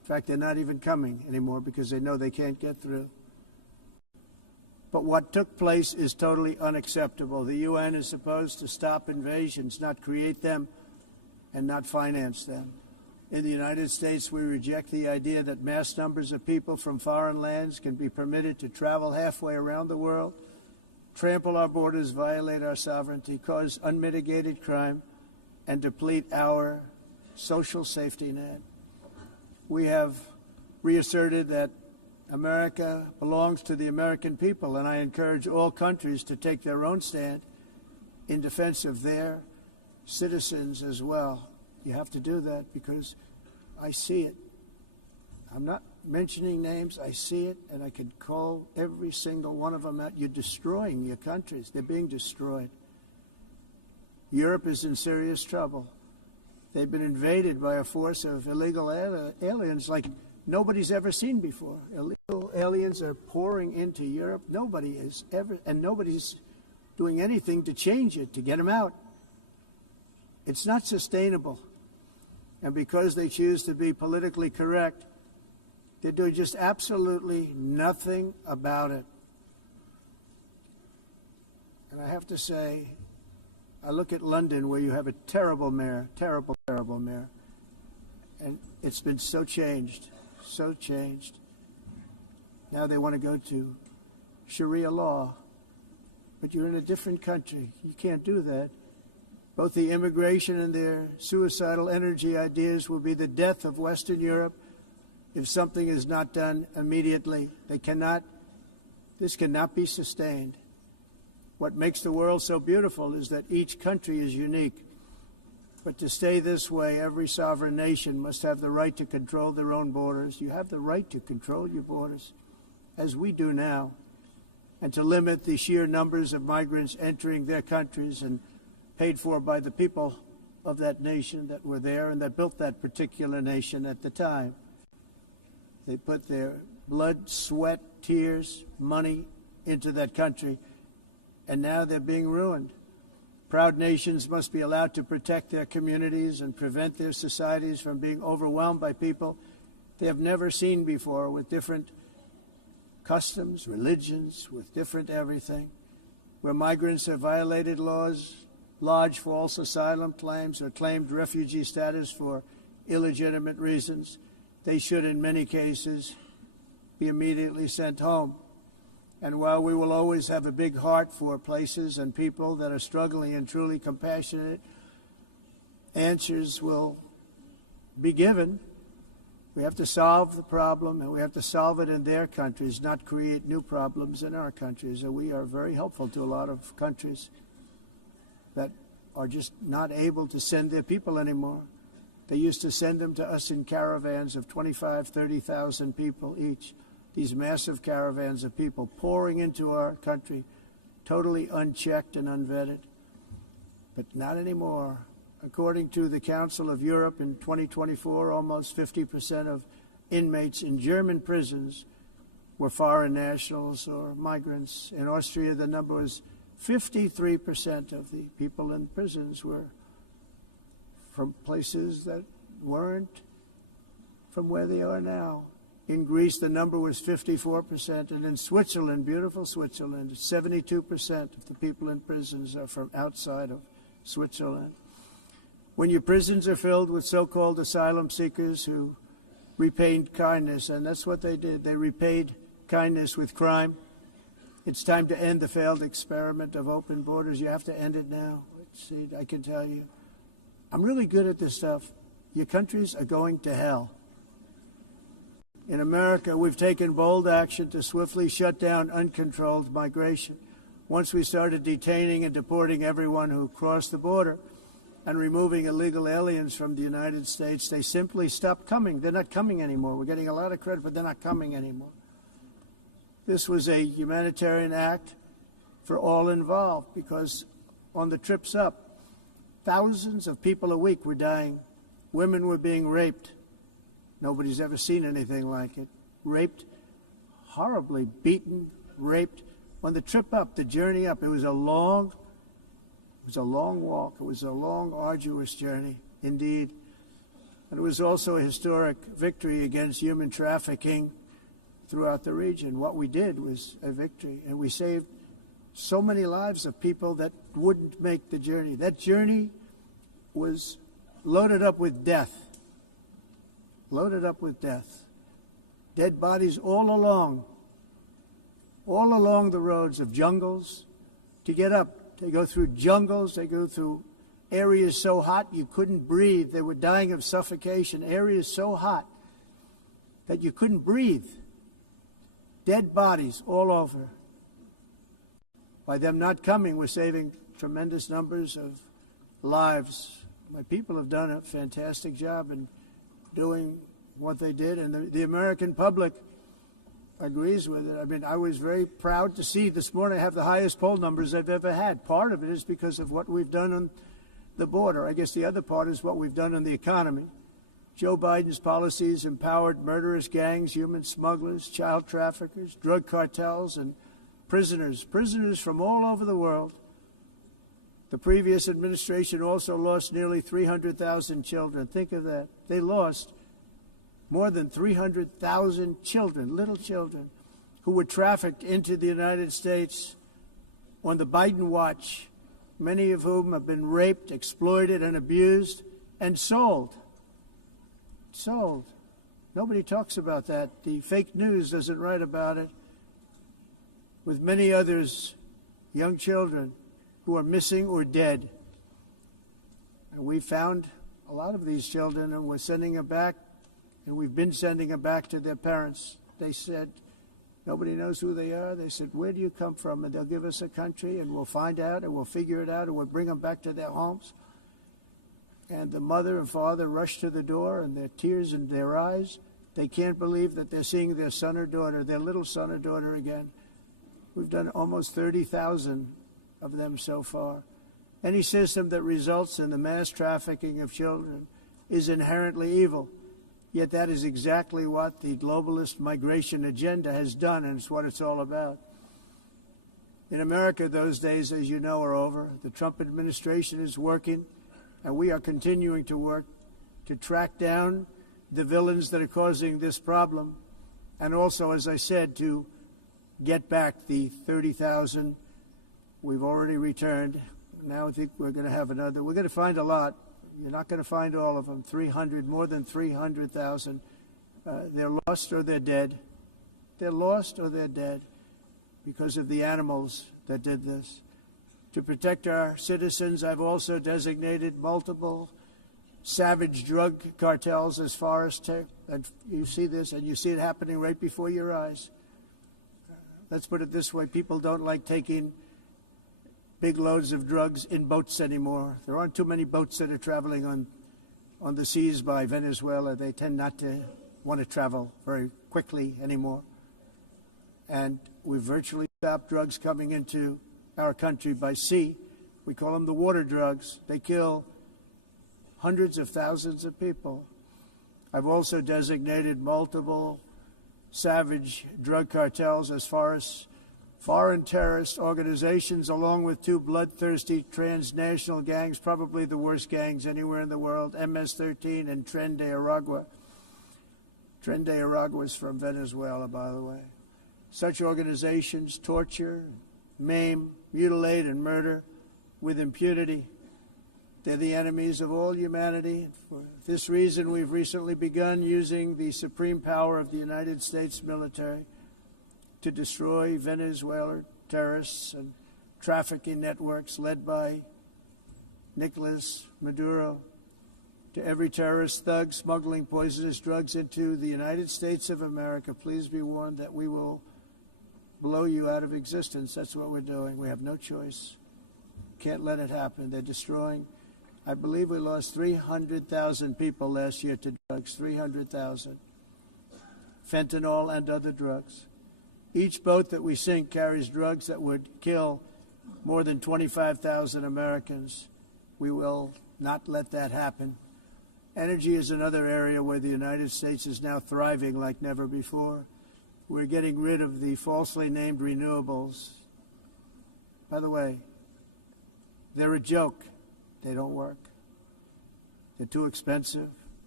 In fact, they're not even coming anymore because they know they can't get through. But what took place is totally unacceptable. The UN is supposed to stop invasions, not create them and not finance them. In the United States, we reject the idea that mass numbers of people from foreign lands can be permitted to travel halfway around the world, trample our borders, violate our sovereignty, cause unmitigated crime, and deplete our social safety net. We have reasserted that America belongs to the American people, and I encourage all countries to take their own stand in defense of their citizens as well. You have to do that because I see it. I'm not mentioning names. I see it, and I could call every single one of them out. You're destroying your countries. They're being destroyed. Europe is in serious trouble. They've been invaded by a force of illegal aliens like nobody's ever seen before. Illegal aliens are pouring into Europe. Nobody is ever, and nobody's doing anything to change it, to get them out. It's not sustainable. And because they choose to be politically correct, they're doing just absolutely nothing about it. And I have to say, I look at London, where you have a terrible mayor, terrible mayor, and it's been so changed. So changed. Now they want to go to Sharia law. But you're in a different country. You can't do that. Both the immigration and their suicidal energy ideas will be the death of Western Europe if something is not done immediately. This cannot be sustained. What makes the world so beautiful is that each country is unique. But to stay this way, every sovereign nation must have the right to control their own borders. You have the right to control your borders, as we do now, and to limit the sheer numbers of migrants entering their countries and paid for by the people of that nation that were there and that built that particular nation at the time. They put their blood, sweat, tears, money into that country, and now they're being ruined. Proud nations must be allowed to protect their communities and prevent their societies from being overwhelmed by people they have never seen before, with different customs, religions, with different everything. Where migrants have violated laws, lodged false asylum claims, or claimed refugee status for illegitimate reasons, they should, in many cases, be immediately sent home. And while we will always have a big heart for places and people that are struggling and truly compassionate, answers will be given. We have to solve the problem, and we have to solve it in their countries, not create new problems in our countries. And we are very helpful to a lot of countries that are just not able to send their people anymore. They used to send them to us in caravans of 25,000, 30,000 people each. These massive caravans of people pouring into our country, totally unchecked and unvetted. But not anymore. According to the Council of Europe, in 2024, almost 50% of inmates in German prisons were foreign nationals or migrants. In Austria, the number was 53% of the people in prisons were from places that weren't from where they are now. In Greece, the number was 54%, and in Switzerland, beautiful Switzerland, 72% of the people in prisons are from outside of Switzerland. When your prisons are filled with so-called asylum seekers who repaid kindness, and that's what they did, they repaid kindness with crime, it's time to end the failed experiment of open borders. You have to end it now. See, I can tell you, I'm really good at this stuff. Your countries are going to hell. In America, we've taken bold action to swiftly shut down uncontrolled migration. Once we started detaining and deporting everyone who crossed the border and removing illegal aliens from the United States, they simply stopped coming. They're not coming anymore. We're getting a lot of credit, but they're not coming anymore. This was a humanitarian act for all involved, because on the trips up, thousands of people a week were dying. Women were being raped. Nobody's ever seen anything like it. Raped, horribly beaten, raped. On the trip up, the journey up, it was a long walk. It was a long, arduous journey, indeed. And it was also a historic victory against human trafficking throughout the region. What we did was a victory, and we saved so many lives of people that wouldn't make the journey. That journey was loaded up with death. Loaded up with death. Dead bodies all along the roads of jungles. To get up, they go through jungles, they go through areas so hot you couldn't breathe. They were dying of suffocation. Areas so hot that you couldn't breathe. Dead bodies all over. By them not coming, we're saving tremendous numbers of lives. My people have done a fantastic job in doing what they did, and the American public agrees with it. I mean, I was very proud to see this morning I have the highest poll numbers I've ever had. Part of it is because of what we've done on the border. I guess the other part is what we've done on the economy. Joe Biden's policies empowered murderous gangs, human smugglers, child traffickers, drug cartels, and prisoners from all over the world. The previous administration also lost nearly 300,000 children. Think of that. They lost more than 300,000 children, little children, who were trafficked into the United States on the Biden watch, many of whom have been raped, exploited, and abused, and sold. Sold. Nobody talks about that. The fake news doesn't write about it. With many others, young children who are missing or dead. And we found a lot of these children, and we're sending them back, and we've been sending them back to their parents. They said, nobody knows who they are. They said, where do you come from? And they'll give us a country, and we'll find out, and we'll figure it out, and we'll bring them back to their homes. And the mother and father rush to the door, and their tears in their eyes. They can't believe that they're seeing their son or daughter, their little son or daughter again. We've done almost 30,000 of them so far. Any system that results in the mass trafficking of children is inherently evil. Yet that is exactly what the globalist migration agenda has done, and it's what it's all about. In America, those days, as you know, are over. The Trump administration is working, and we are continuing to work to track down the villains that are causing this problem, and also, as I said, to get back the 30,000 we've already returned. Now I think we're going to have another. We're going to find a lot. You're not going to find all of them. 300, more than 300,000. They're lost or they're dead. They're lost or they're dead because of the animals that did this. To protect our citizens, I've also designated multiple savage drug cartels as far as and you see this, and you see it happening right before your eyes. Let's put it this way. People don't like taking big loads of drugs in boats anymore. There aren't too many boats that are traveling on the seas by Venezuela. They tend not to want to travel very quickly anymore. And we've virtually stopped drugs coming into our country by sea. We call them the water drugs. They kill hundreds of thousands of people. I've also designated multiple savage drug cartels as far as foreign terrorist organizations, along with two bloodthirsty transnational gangs, probably the worst gangs anywhere in the world, MS-13 and Tren de Aragua. Tren de Aragua is from Venezuela, by the way. Such organizations torture, maim, mutilate, and murder with impunity. They're the enemies of all humanity. For this reason, we've recently begun using the supreme power of the United States military to destroy Venezuela terrorists and trafficking networks led by Nicolas Maduro. To every terrorist thug smuggling poisonous drugs into the United States of America, please be warned that we will blow you out of existence. That's what we're doing. We have no choice. Can't let it happen. They're destroying. I believe we lost 300,000 people last year to drugs, 300,000. Fentanyl and other drugs. Each boat that we sink carries drugs that would kill more than 25,000 Americans. We will not let that happen. Energy is another area where the United States is now thriving like never before. We're getting rid of the falsely named renewables. By the way, they're a joke. They don't work. They're too expensive.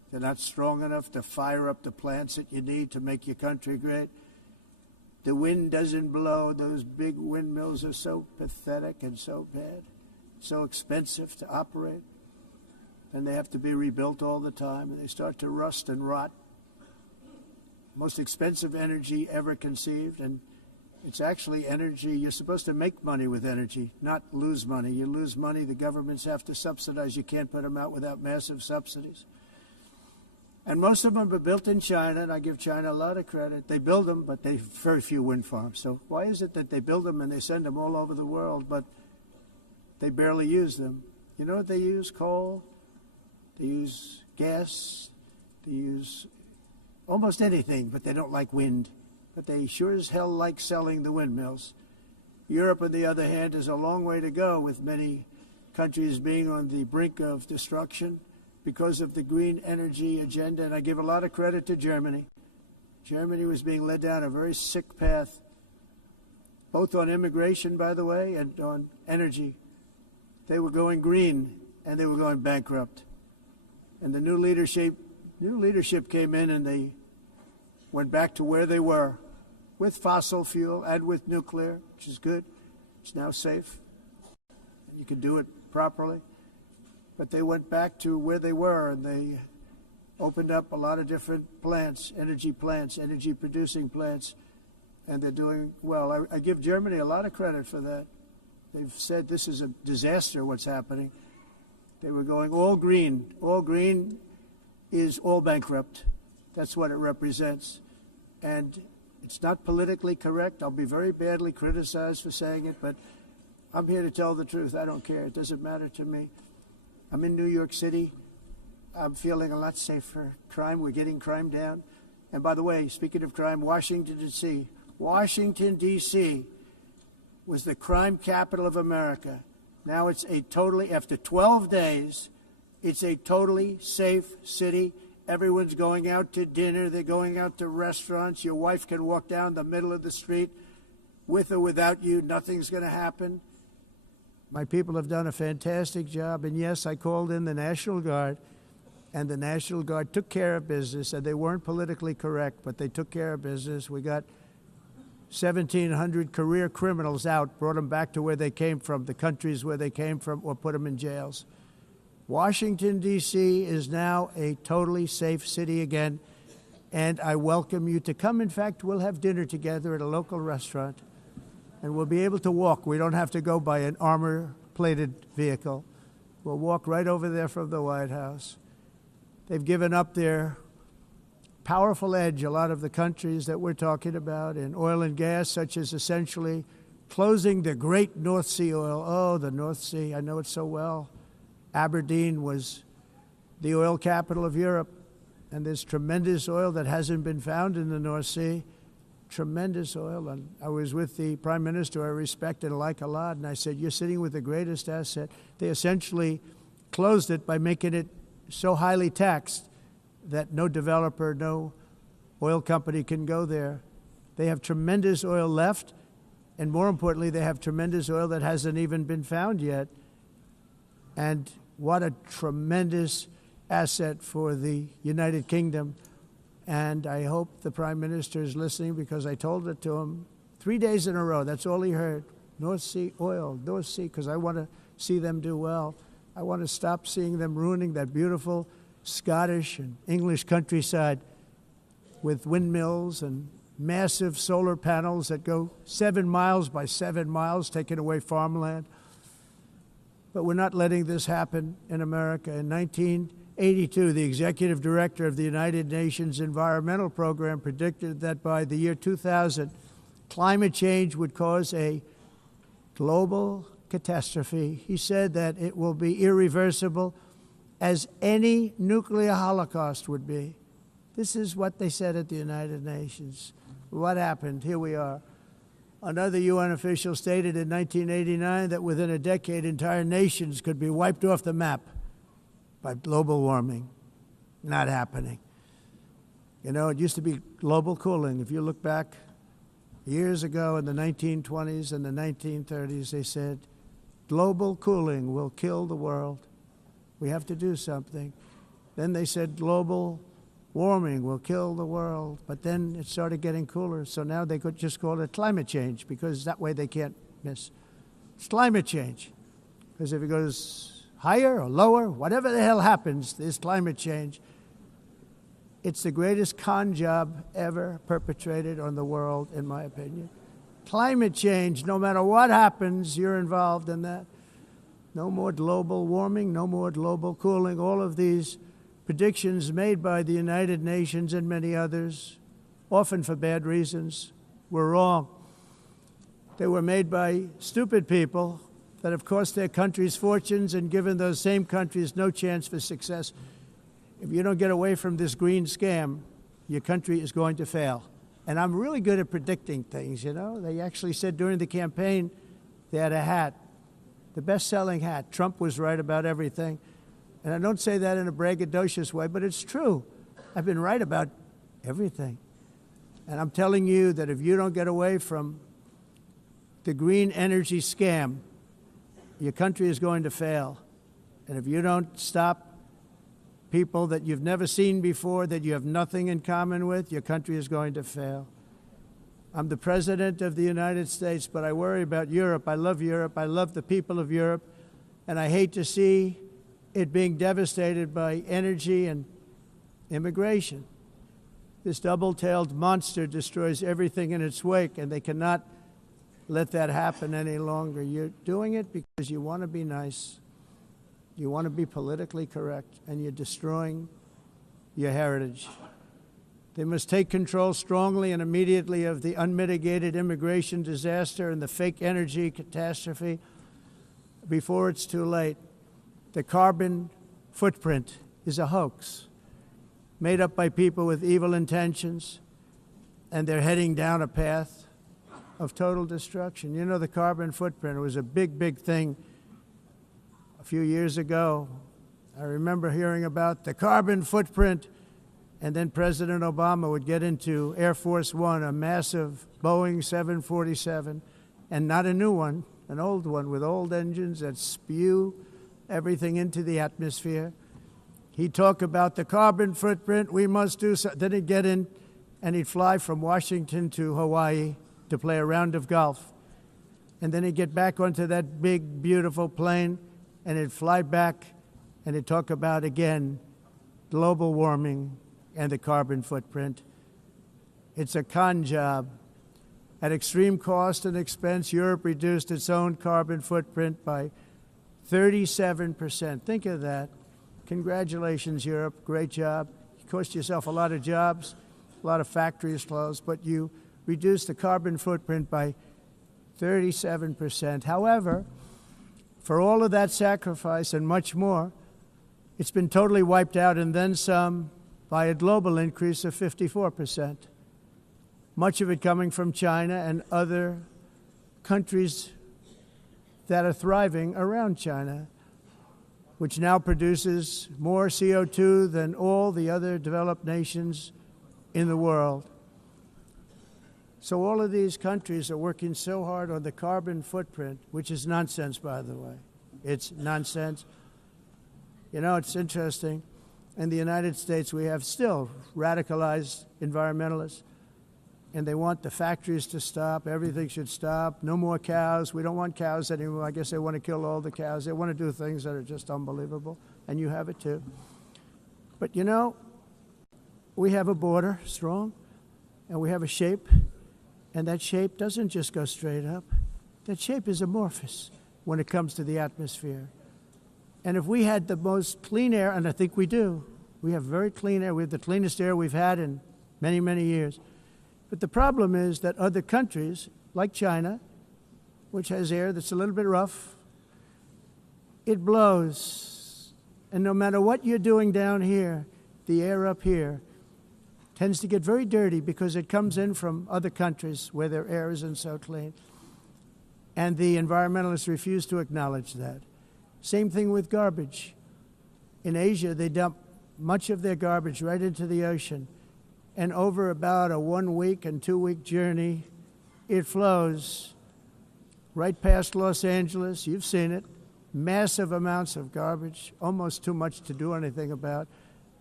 They're not strong enough to fire up the plants that you need to make your country great. The wind doesn't blow. Those big windmills are so pathetic and so bad, so expensive to operate. And they have to be rebuilt all the time, and they start to rust and rot. Most expensive energy ever conceived, and it's actually energy. You're supposed to make money with energy, not lose money. You lose money, the governments have to subsidize. You can't put them out without massive subsidies. And most of them are built in China, and I give China a lot of credit. They build them, but they have very few wind farms. So why is it that they build them and they send them all over the world, but they barely use them? You know what they use? Coal. They use gas. They use almost anything, but they don't like wind. But they sure as hell like selling the windmills. Europe, on the other hand, is a long way to go, with many countries being on the brink of destruction because of the green energy agenda. And I give a lot of credit to Germany. Germany was being led down a very sick path, both on immigration, by the way, and on energy. They were going green, and they were going bankrupt. And the new leadership came in, and they went back to where they were, with fossil fuel and with nuclear, which is good. It's now safe. You can do it properly. But they went back to where they were, and they opened up a lot of different plants, energy-producing plants, and they're doing well. I give Germany a lot of credit for that. They've said this is a disaster, what's happening. They were going all green. All green is all bankrupt. That's what it represents. And it's not politically correct. I'll be very badly criticized for saying it, but I'm here to tell the truth. I don't care. It doesn't matter to me. I'm in New York City. I'm feeling a lot safer. Crime, we're getting crime down. And by the way, speaking of crime, Washington, D.C. was the crime capital of America. Now it's after 12 days, it's a totally safe city. Everyone's going out to dinner. They're going out to restaurants. Your wife can walk down the middle of the street with or without you. Nothing's going to happen. My people have done a fantastic job. And yes, I called in the National Guard, and the National Guard took care of business. And they weren't politically correct, but they took care of business. We got 1,700 career criminals out, brought them back to where they came from, the countries where they came from, or put them in jails. Washington, D.C. is now a totally safe city again, and I welcome you to come. In fact, we'll have dinner together at a local restaurant, and we'll be able to walk. We don't have to go by an armor-plated vehicle. We'll walk right over there from the White House. They've given up their powerful edge, a lot of the countries that we're talking about, in oil and gas, such as essentially closing the great North Sea oil. Oh, the North Sea, I know it so well. Aberdeen was the oil capital of Europe, and there's tremendous oil that hasn't been found in the North Sea, tremendous oil. And I was with the Prime Minister I respect and like a lot, and I said, you're sitting with the greatest asset. They essentially closed it by making it so highly taxed that no developer, no oil company can go there. They have tremendous oil left, and more importantly, they have tremendous oil that hasn't even been found yet. And what a tremendous asset for the United Kingdom. And I hope the Prime Minister is listening, because I told it to him 3 days in a row. That's all he heard. North Sea oil, North Sea, because I want to see them do well. I want to stop seeing them ruining that beautiful Scottish and English countryside with windmills and massive solar panels that go 7 miles by 7 miles, taking away farmland. But we're not letting this happen in America. In 1982, the executive director of the United Nations Environmental Program predicted that by the year 2000, climate change would cause a global catastrophe. He said that it will be irreversible, as any nuclear holocaust would be. This is what they said at the United Nations. What happened? Here we are. Another UN official stated in 1989 that within a decade, entire nations could be wiped off the map by global warming. Not happening. You know, it used to be global cooling. If you look back years ago in the 1920s and the 1930s, they said, global cooling will kill the world. We have to do something. Then they said global warming will kill the world, but then it started getting cooler, so now they could just call it climate change, because that way they can't miss. It's climate change, because if it goes higher or lower, whatever the hell happens, there's climate change. It's the greatest con job ever perpetrated on the world, in my opinion. Climate change, no matter what happens, you're involved in that. No more global warming, no more global cooling. All of these predictions made by the United Nations and many others, often for bad reasons, were wrong. They were made by stupid people that have cost their countries fortunes and given those same countries no chance for success. If you don't get away from this green scam, your country is going to fail. And I'm really good at predicting things, you know. They actually said during the campaign they had a hat, the best-selling hat. Trump was right about everything. And I don't say that in a braggadocious way, but it's true. I've been right about everything. And I'm telling you that if you don't get away from the green energy scam, your country is going to fail. And if you don't stop people that you've never seen before, that you have nothing in common with, your country is going to fail. I'm the President of the United States, but I worry about Europe. I love Europe. I love the people of Europe. And I hate to see it being devastated by energy and immigration. This double-tailed monster destroys everything in its wake, and they cannot let that happen any longer. You're doing it because you want to be nice. You want to be politically correct, and you're destroying your heritage. They must take control strongly and immediately of the unmitigated immigration disaster and the fake energy catastrophe before it's too late. The carbon footprint is a hoax made up by people with evil intentions, and they're heading down a path of total destruction. You know, the carbon footprint, it was a big, big thing a few years ago. I remember hearing about the carbon footprint, and then President Obama would get into Air Force One, a massive Boeing 747, and not a new one, an old one with old engines that spew everything into the atmosphere. He'd talk about the carbon footprint, we must do so. Then he'd get in and he'd fly from Washington to Hawaii to play a round of golf. And then he'd get back onto that big, beautiful plane and he'd fly back and he'd talk about, again, global warming and the carbon footprint. It's a con job. At extreme cost and expense, Europe reduced its own carbon footprint by 37%. Think of that. Congratulations, Europe. Great job. You cost yourself a lot of jobs, a lot of factories closed, but you reduced the carbon footprint by 37%. However, for all of that sacrifice and much more, it's been totally wiped out and then some by a global increase of 54%. Much of it coming from China and other countries that are thriving around China, which now produces more CO2 than all the other developed nations in the world. So all of these countries are working so hard on the carbon footprint, which is nonsense, by the way. It's nonsense. You know, it's interesting. In the United States, we have still radicalized environmentalists, and they want the factories to stop. Everything should stop. No more cows. We don't want cows anymore. I guess they want to kill all the cows. They want to do things that are just unbelievable, and you have it too. But you know, we have a border, strong, and we have a shape, and that shape doesn't just go straight up. That shape is amorphous when it comes to the atmosphere. And if we had the most clean air, and I think we do, we have very clean air. We have the cleanest air we've had in many, many years. But the problem is that other countries, like China, which has air that's a little bit rough, it blows. And no matter what you're doing down here, the air up here tends to get very dirty because it comes in from other countries where their air isn't so clean. And the environmentalists refuse to acknowledge that. Same thing with garbage. In Asia, they dump much of their garbage right into the ocean. And over about a 1 week and 2 week journey, it flows right past Los Angeles. You've seen it. Massive amounts of garbage, almost too much to do anything about.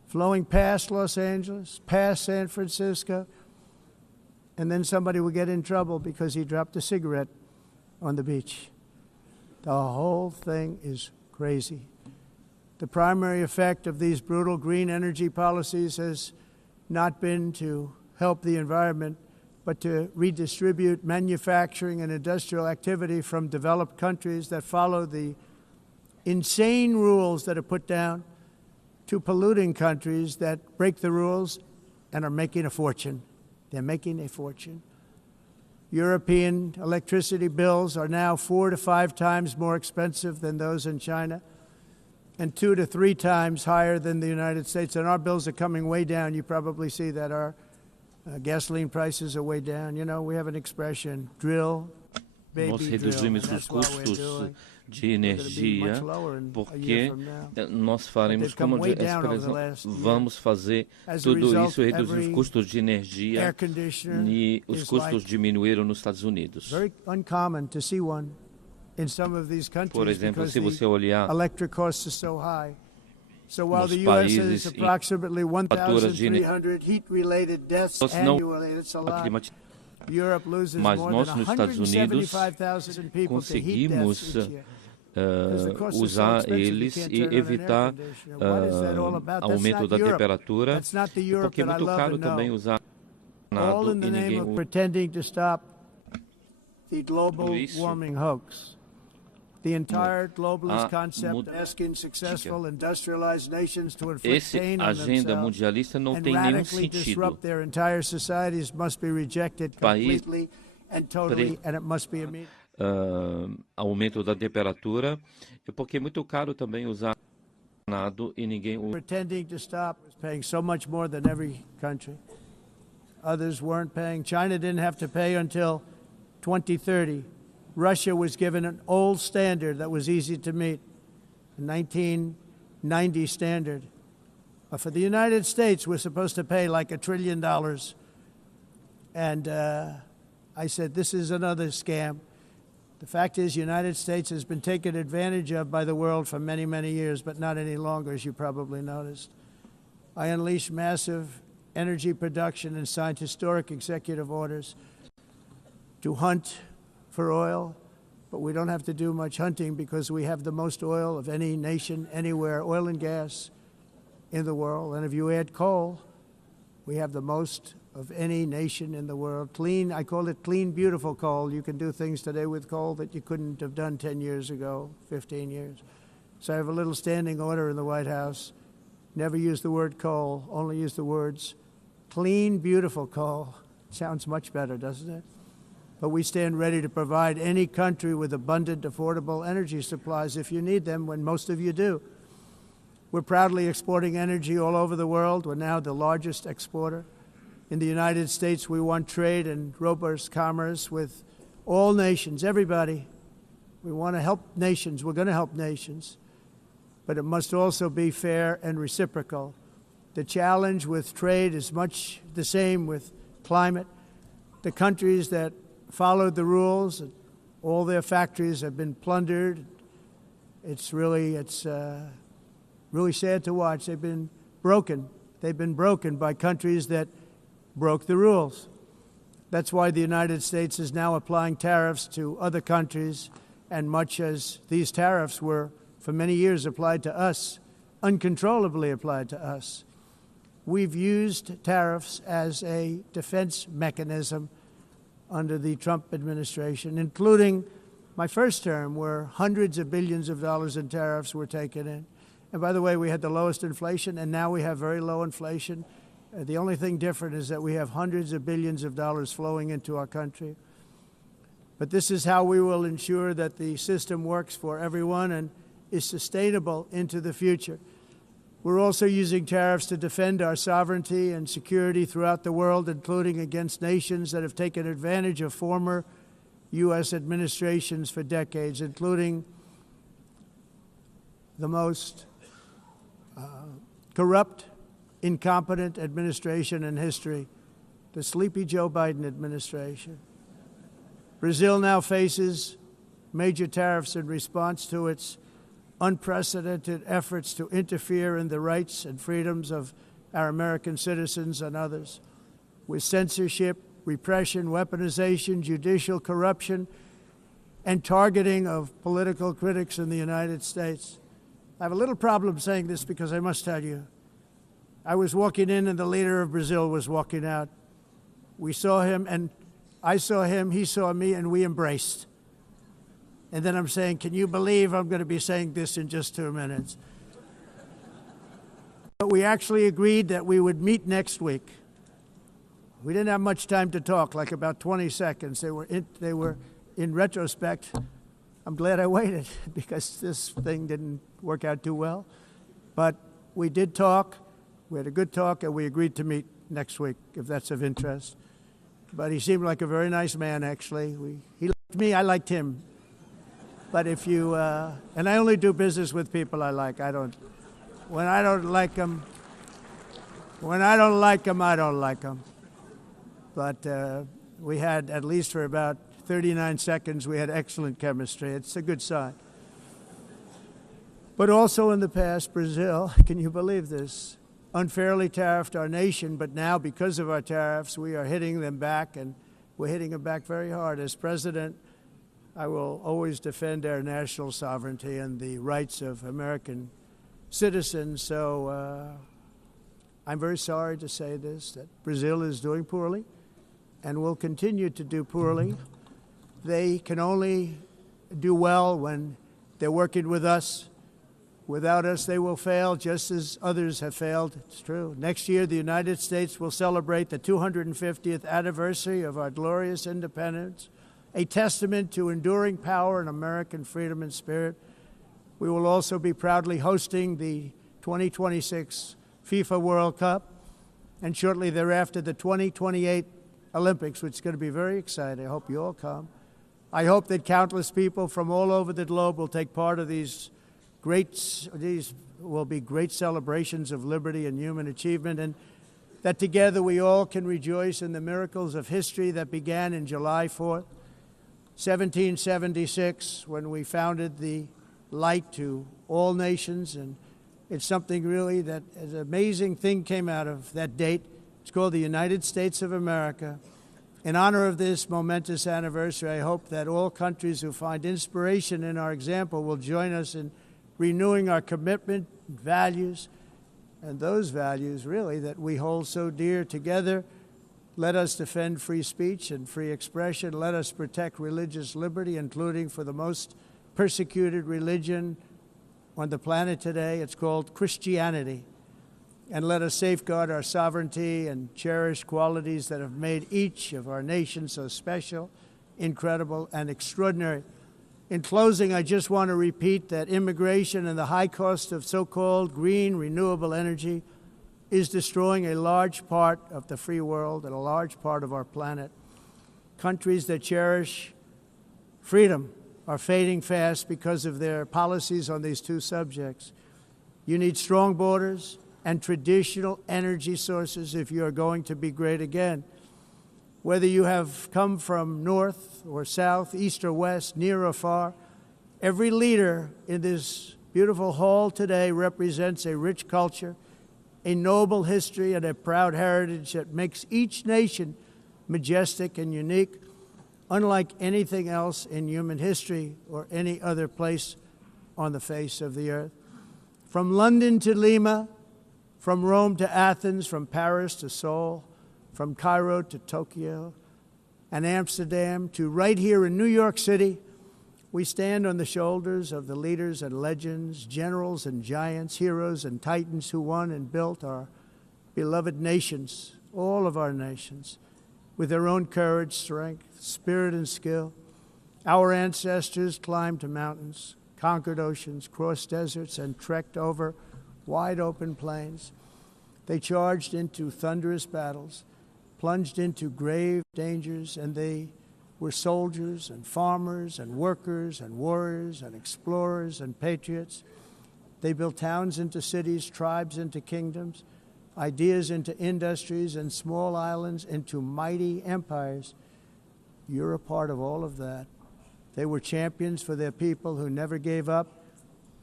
flowing past Los Angeles, past San Francisco, and then somebody would get in trouble because he dropped a cigarette on the beach. The whole thing is crazy. The primary effect of these brutal green energy policies has not been to help the environment, but to redistribute manufacturing and industrial activity from developed countries that follow the insane rules that are put down to polluting countries that break the rules and are making a fortune. They're making a fortune. European electricity bills are now 4 to 5 times more expensive than those in China, and 2 to 3 times higher than the United States. And our bills are coming way down. You probably see that our gasoline prices are way down. You know, we have an expression, drill, baby, Nós drill. reduzimos And os that's what we're custos doing. de energia porque nós faremos, como a expressão, vamos fazer tudo isso e reduzir os custos de energia e os custos diminuíram nos Estados Unidos. Por exemplo, se você olhar nos países em faturas de energia não climáticas, mas nós nos Estados Unidos conseguimos usar eles e evitar aumento da temperatura, porque é muito caro também usar nada e ninguém usa isso. The entire globalist concept asking successful industrialized nations to inflict pain on themselves and radically disrupt their entire societies must be rejected completely and totally, and it must be immediate. Aumento da temperatura, porque é muito caro também usar nada e ninguém usa. Pretending to stop was paying so much more than every country. Others weren't paying. China didn't have to pay until 2030. Russia was given an old standard that was easy to meet, a 1990 standard. For the United States, we're supposed to pay like $1 trillion. And I said, this is another scam. The fact is, the United States has been taken advantage of by the world for many, many years, but not any longer, as you probably noticed. I unleashed massive energy production and signed historic executive orders to hunt for oil, but we don't have to do much hunting because we have the most oil of any nation anywhere, oil and gas in the world. And if you add coal, we have the most of any nation in the world. Clean, I call it clean, beautiful coal. You can do things today with coal that you couldn't have done 10 years ago, 15 years. So I have a little standing order in the White House. Never use the word coal, only use the words clean, beautiful coal. Sounds much better, doesn't it? But we stand ready to provide any country with abundant, affordable energy supplies if you need them, when most of you do. We're proudly exporting energy all over the world. We're now the largest exporter. In the United States, we want trade and robust commerce with all nations, everybody. We want to help nations. We're going to help nations. But it must also be fair and reciprocal. The challenge with trade is much the same with climate. The countries that followed the rules, all their factories have been plundered. It's really sad to watch. They've been broken. They've been broken by countries that broke the rules. That's why the United States is now applying tariffs to other countries, and much as these tariffs were for many years applied to us, uncontrollably applied to us. We've used tariffs as a defense mechanism under the Trump administration, including my first term, where hundreds of billions of dollars in tariffs were taken in. And by the way, we had the lowest inflation, and now we have very low inflation. The only thing different is that we have hundreds of billions of dollars flowing into our country. But this is how we will ensure that the system works for everyone and is sustainable into the future. We're also using tariffs to defend our sovereignty and security throughout the world, including against nations that have taken advantage of former U.S. administrations for decades, including the most corrupt, incompetent administration in history, the sleepy Joe Biden administration. Brazil now faces major tariffs in response to its unprecedented efforts to interfere in the rights and freedoms of our American citizens and others, with censorship, repression, weaponization, judicial corruption, and targeting of political critics in the United States. I have a little problem saying this because I must tell you, I was walking in and the leader of Brazil was walking out. We saw him and I saw him, he saw me, and we embraced. And then I'm saying, can you believe I'm going to be saying this in just 2 minutes? But we actually agreed that we would meet next week. We didn't have much time to talk, like about 20 seconds. They were in retrospect, I'm glad I waited because this thing didn't work out too well. But we did talk. We had a good talk, and we agreed to meet next week, if that's of interest. But he seemed like a very nice man, actually. He liked me, I liked him. But if you, and I only do business with people I like. When I don't like them, I don't like them. But we had, at least for about 39 seconds, we had excellent chemistry. It's a good sign. But also in the past, Brazil, can you believe this, unfairly tariffed our nation, but now because of our tariffs, we are hitting them back, and we're hitting them back very hard. As president, I will always defend our national sovereignty and the rights of American citizens. So I'm very sorry to say this, that Brazil is doing poorly and will continue to do poorly. They can only do well when they're working with us. Without us, they will fail, just as others have failed. It's true. Next year, the United States will celebrate the 250th anniversary of our glorious independence, a testament to enduring power and American freedom and spirit. We will also be proudly hosting the 2026 FIFA World Cup, and shortly thereafter, the 2028 Olympics, which is going to be very exciting. I hope you all come. I hope that countless people from all over the globe will take part of these will be great celebrations of liberty and human achievement, and that together we all can rejoice in the miracles of history that began in July 4th, 1776, when we founded the light to all nations. And it's something really that an amazing thing came out of that date. It's called the United States of America. In honor of this momentous anniversary, I hope that all countries who find inspiration in our example will join us in renewing our commitment, values, and those values, really, that we hold so dear. Together, let us defend free speech and free expression. Let us protect religious liberty, including for the most persecuted religion on the planet today. It's called Christianity. And let us safeguard our sovereignty and cherish qualities that have made each of our nations so special, incredible, and extraordinary. In closing, I just want to repeat that immigration and the high cost of so-called green renewable energy is destroying a large part of the free world and a large part of our planet. Countries that cherish freedom are fading fast because of their policies on these two subjects. You need strong borders and traditional energy sources if you are going to be great again. Whether you have come from north or south, east or west, near or far, every leader in this beautiful hall today represents a rich culture, a noble history, and a proud heritage that makes each nation majestic and unique, unlike anything else in human history or any other place on the face of the earth. From London to Lima, from Rome to Athens, from Paris to Seoul, from Cairo to Tokyo and Amsterdam to right here in New York City, we stand on the shoulders of the leaders and legends, generals and giants, heroes and titans who won and built our beloved nations, all of our nations, with their own courage, strength, spirit, and skill. Our ancestors climbed mountains, conquered oceans, crossed deserts, and trekked over wide open plains. They charged into thunderous battles, plunged into grave dangers, and they were soldiers and farmers and workers and warriors and explorers and patriots. They built towns into cities, tribes into kingdoms, ideas into industries, and small islands into mighty empires. You're a part of all of that. They were champions for their people who never gave up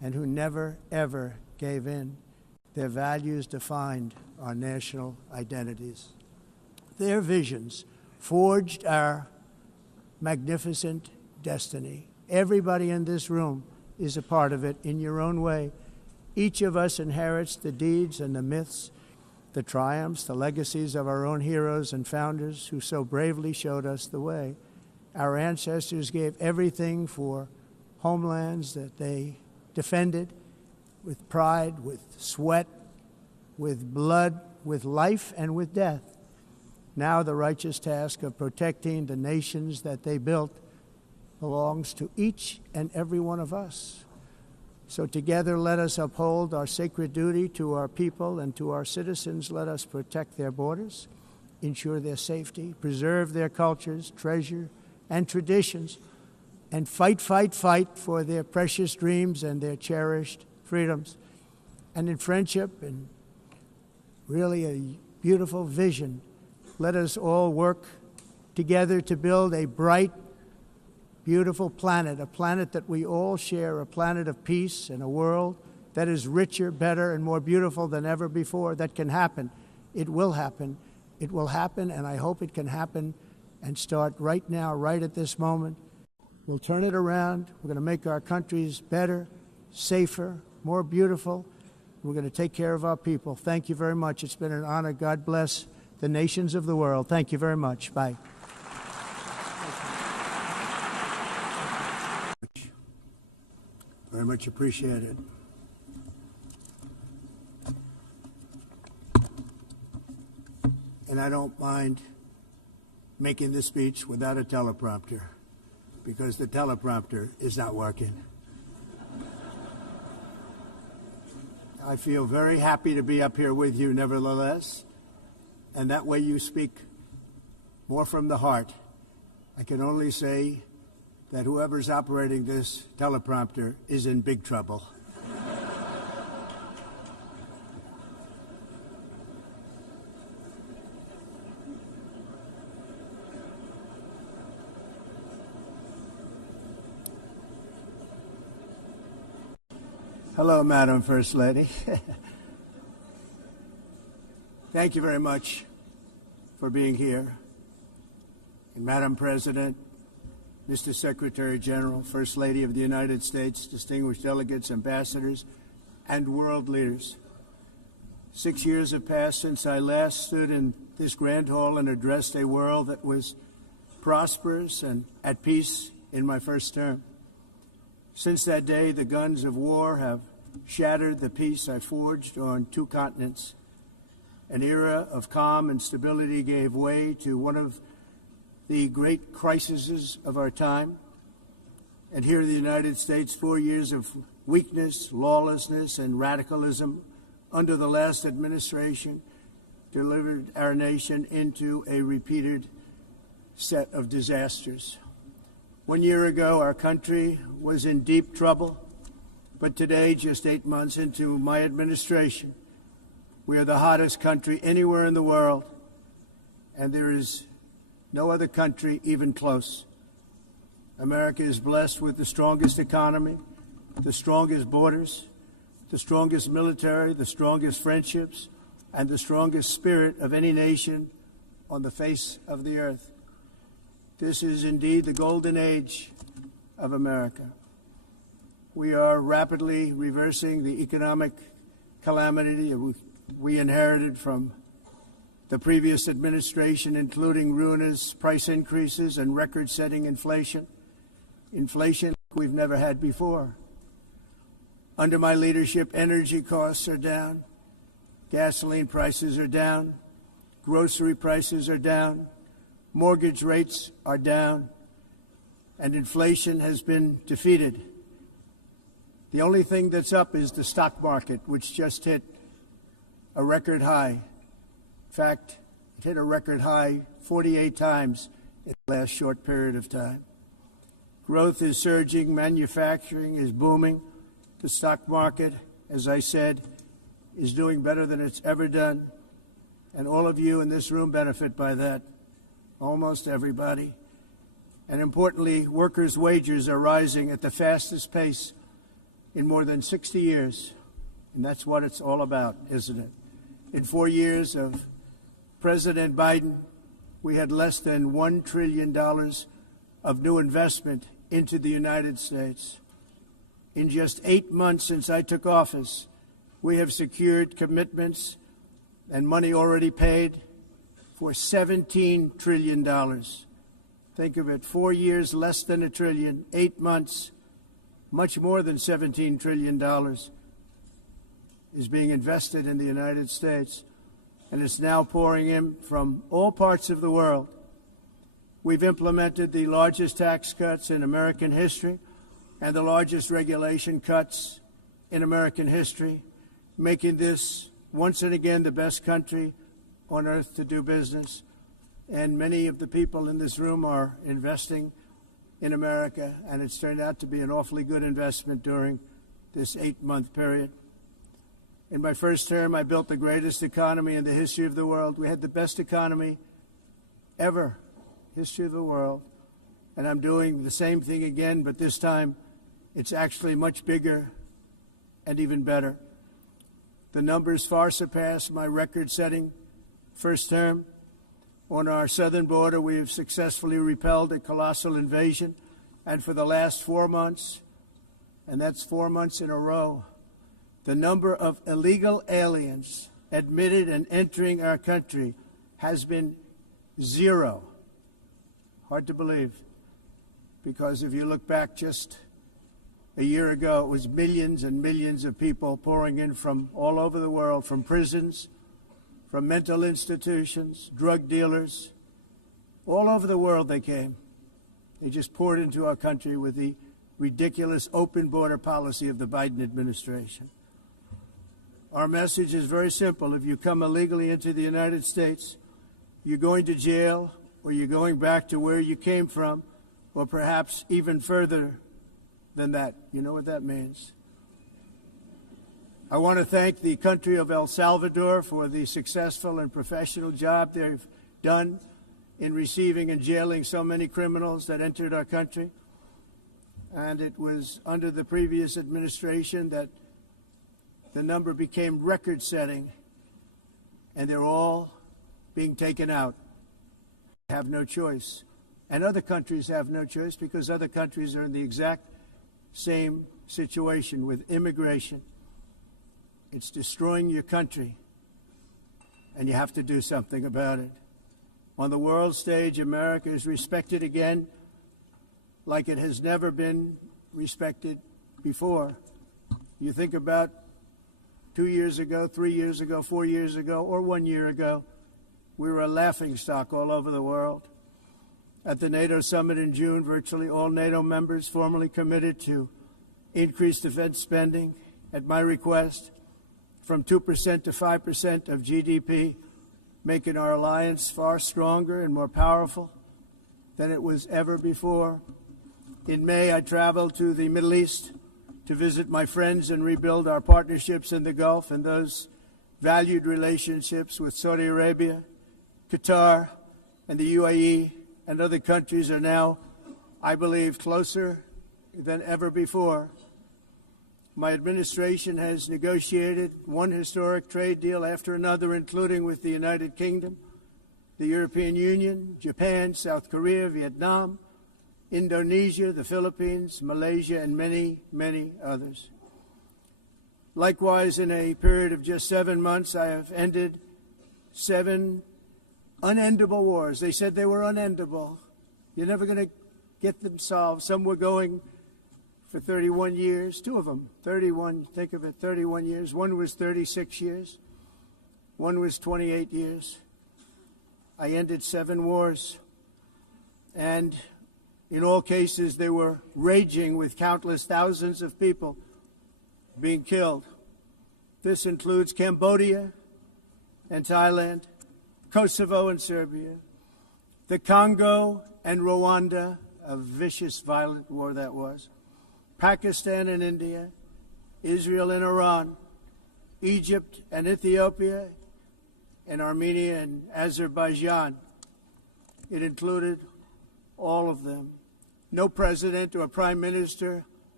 and who never, ever gave in. Their values defined our national identities. Their visions forged our magnificent destiny. Everybody in this room is a part of it in your own way. Each of us inherits the deeds and the myths, the triumphs, the legacies of our own heroes and founders who so bravely showed us the way. Our ancestors gave everything for homelands that they defended with pride, with sweat, with blood, with life, and with death. Now the righteous task of protecting the nations that they built belongs to each and every one of us. So together let us uphold our sacred duty to our people and to our citizens. Let us protect their borders, ensure their safety, preserve their cultures, treasure, and traditions, and fight for their precious dreams and their cherished freedoms. And in friendship and really a beautiful vision, let us all work together to build a bright, beautiful planet, a planet that we all share, a planet of peace and a world that is richer, better, and more beautiful than ever before. That can happen. It will happen. It will happen, and I hope it can happen and start right now, right at this moment. We'll turn it around. We're going to make our countries better, safer, more beautiful. We're going to take care of our people. Thank you very much. It's been an honor. God bless the nations of the world. Thank you very much. Bye. Very much appreciated. And I don't mind making this speech without a teleprompter, because the teleprompter is not working. I feel very happy to be up here with you nevertheless, and that way you speak more from the heart. I can only say that whoever's operating this teleprompter is in big trouble. Hello, Madam First Lady. Thank you very much for being here. And Madam President, Mr. Secretary General, First Lady of the United States, distinguished delegates, ambassadors, and world leaders. 6 years have passed since I last stood in this grand hall and addressed a world that was prosperous and at peace in my first term. Since that day, the guns of war have shattered the peace I forged on 2 continents. An era of calm and stability gave way to one of the great crises of our time. And here in the United States, 4 years of weakness, lawlessness, and radicalism under the last administration delivered our nation into a repeated set of disasters. 1 year ago, our country was in deep trouble, but today, just 8 months into my administration, we are the hottest country anywhere in the world, and there is no other country even close. America is blessed with the strongest economy, the strongest borders, the strongest military, the strongest friendships, and the strongest spirit of any nation on the face of the earth. This is indeed the golden age of America. We are rapidly reversing the economic calamity we inherited from the previous administration, including ruinous price increases and record-setting inflation we've never had before. Under my leadership, energy costs are down, gasoline prices are down, grocery prices are down, mortgage rates are down, and inflation has been defeated. The only thing that's up is the stock market, which just hit a record high. In fact, it hit a record high 48 times in the last short period of time. Growth is surging, manufacturing is booming. The stock market, as I said, is doing better than it's ever done. And all of you in this room benefit by that, almost everybody. And importantly, workers' wages are rising at the fastest pace in more than 60 years. And that's what it's all about, isn't it? In 4 years of President Biden, we had less than $1 trillion of new investment into the United States. In just 8 months since I took office, we have secured commitments and money already paid for $17 trillion. Think of it, 4 years, less than $1 trillion, 8 months, much more than $17 trillion is being invested in the United States, and it's now pouring in from all parts of the world. We've implemented the largest tax cuts in American history and the largest regulation cuts in American history, making this once and again the best country on earth to do business. And many of the people in this room are investing in America, and it's turned out to be an awfully good investment during this 8-month period. In my first term, I built the greatest economy in the history of the world. We had the best economy ever, history of the world. And I'm doing the same thing again, but this time it's actually much bigger and even better. The numbers far surpass my record-setting first term. On our southern border, we have successfully repelled a colossal invasion. And for the last 4 months, and that's 4 months in a row, the number of illegal aliens admitted and entering our country has been 0. Hard to believe, because if you look back just a year ago, it was millions and millions of people pouring in from all over the world, from prisons, from mental institutions, drug dealers. All over the world they came. They just poured into our country with the ridiculous open border policy of the Biden administration. Our message is very simple. If you come illegally into the United States, you're going to jail, or you're going back to where you came from, or perhaps even further than that. You know what that means. I want to thank the country of El Salvador for the successful and professional job they've done in receiving and jailing so many criminals that entered our country. And it was under the previous administration that the number became record-setting, and they're all being taken out. They have no choice. And other countries have no choice, because other countries are in the exact same situation with immigration. It's destroying your country, and you have to do something about it. On the world stage, America is respected again like it has never been respected before. You think about 2 years ago, 3 years ago, 4 years ago, or 1 year ago, we were a laughingstock all over the world. At the NATO summit in June, virtually all NATO members formally committed to increase defense spending at my request from 2% to 5% of GDP, making our alliance far stronger and more powerful than it was ever before. In May, I traveled to the Middle East to visit my friends and rebuild our partnerships in the Gulf and those valued relationships with Saudi Arabia, Qatar, and the UAE, and other countries are now, I believe, closer than ever before. My administration has negotiated one historic trade deal after another, including with the United Kingdom, the European Union, Japan, South Korea, Vietnam, Indonesia, the Philippines, Malaysia, and many, many others. Likewise, in a period of just 7 months, I have ended 7 unendable wars. They said they were unendable. You're never going to get them solved. Some were going for 31 years, 2 of them, 31, think of it, 31 years. One was 36 years. One was 28 years. I ended 7 wars. And in all cases, they were raging with countless thousands of people being killed. This includes Cambodia and Thailand, Kosovo and Serbia, the Congo and Rwanda, a vicious, violent war that was, Pakistan and India, Israel and Iran, Egypt and Ethiopia, and Armenia and Azerbaijan. It included all of them. No president or prime minister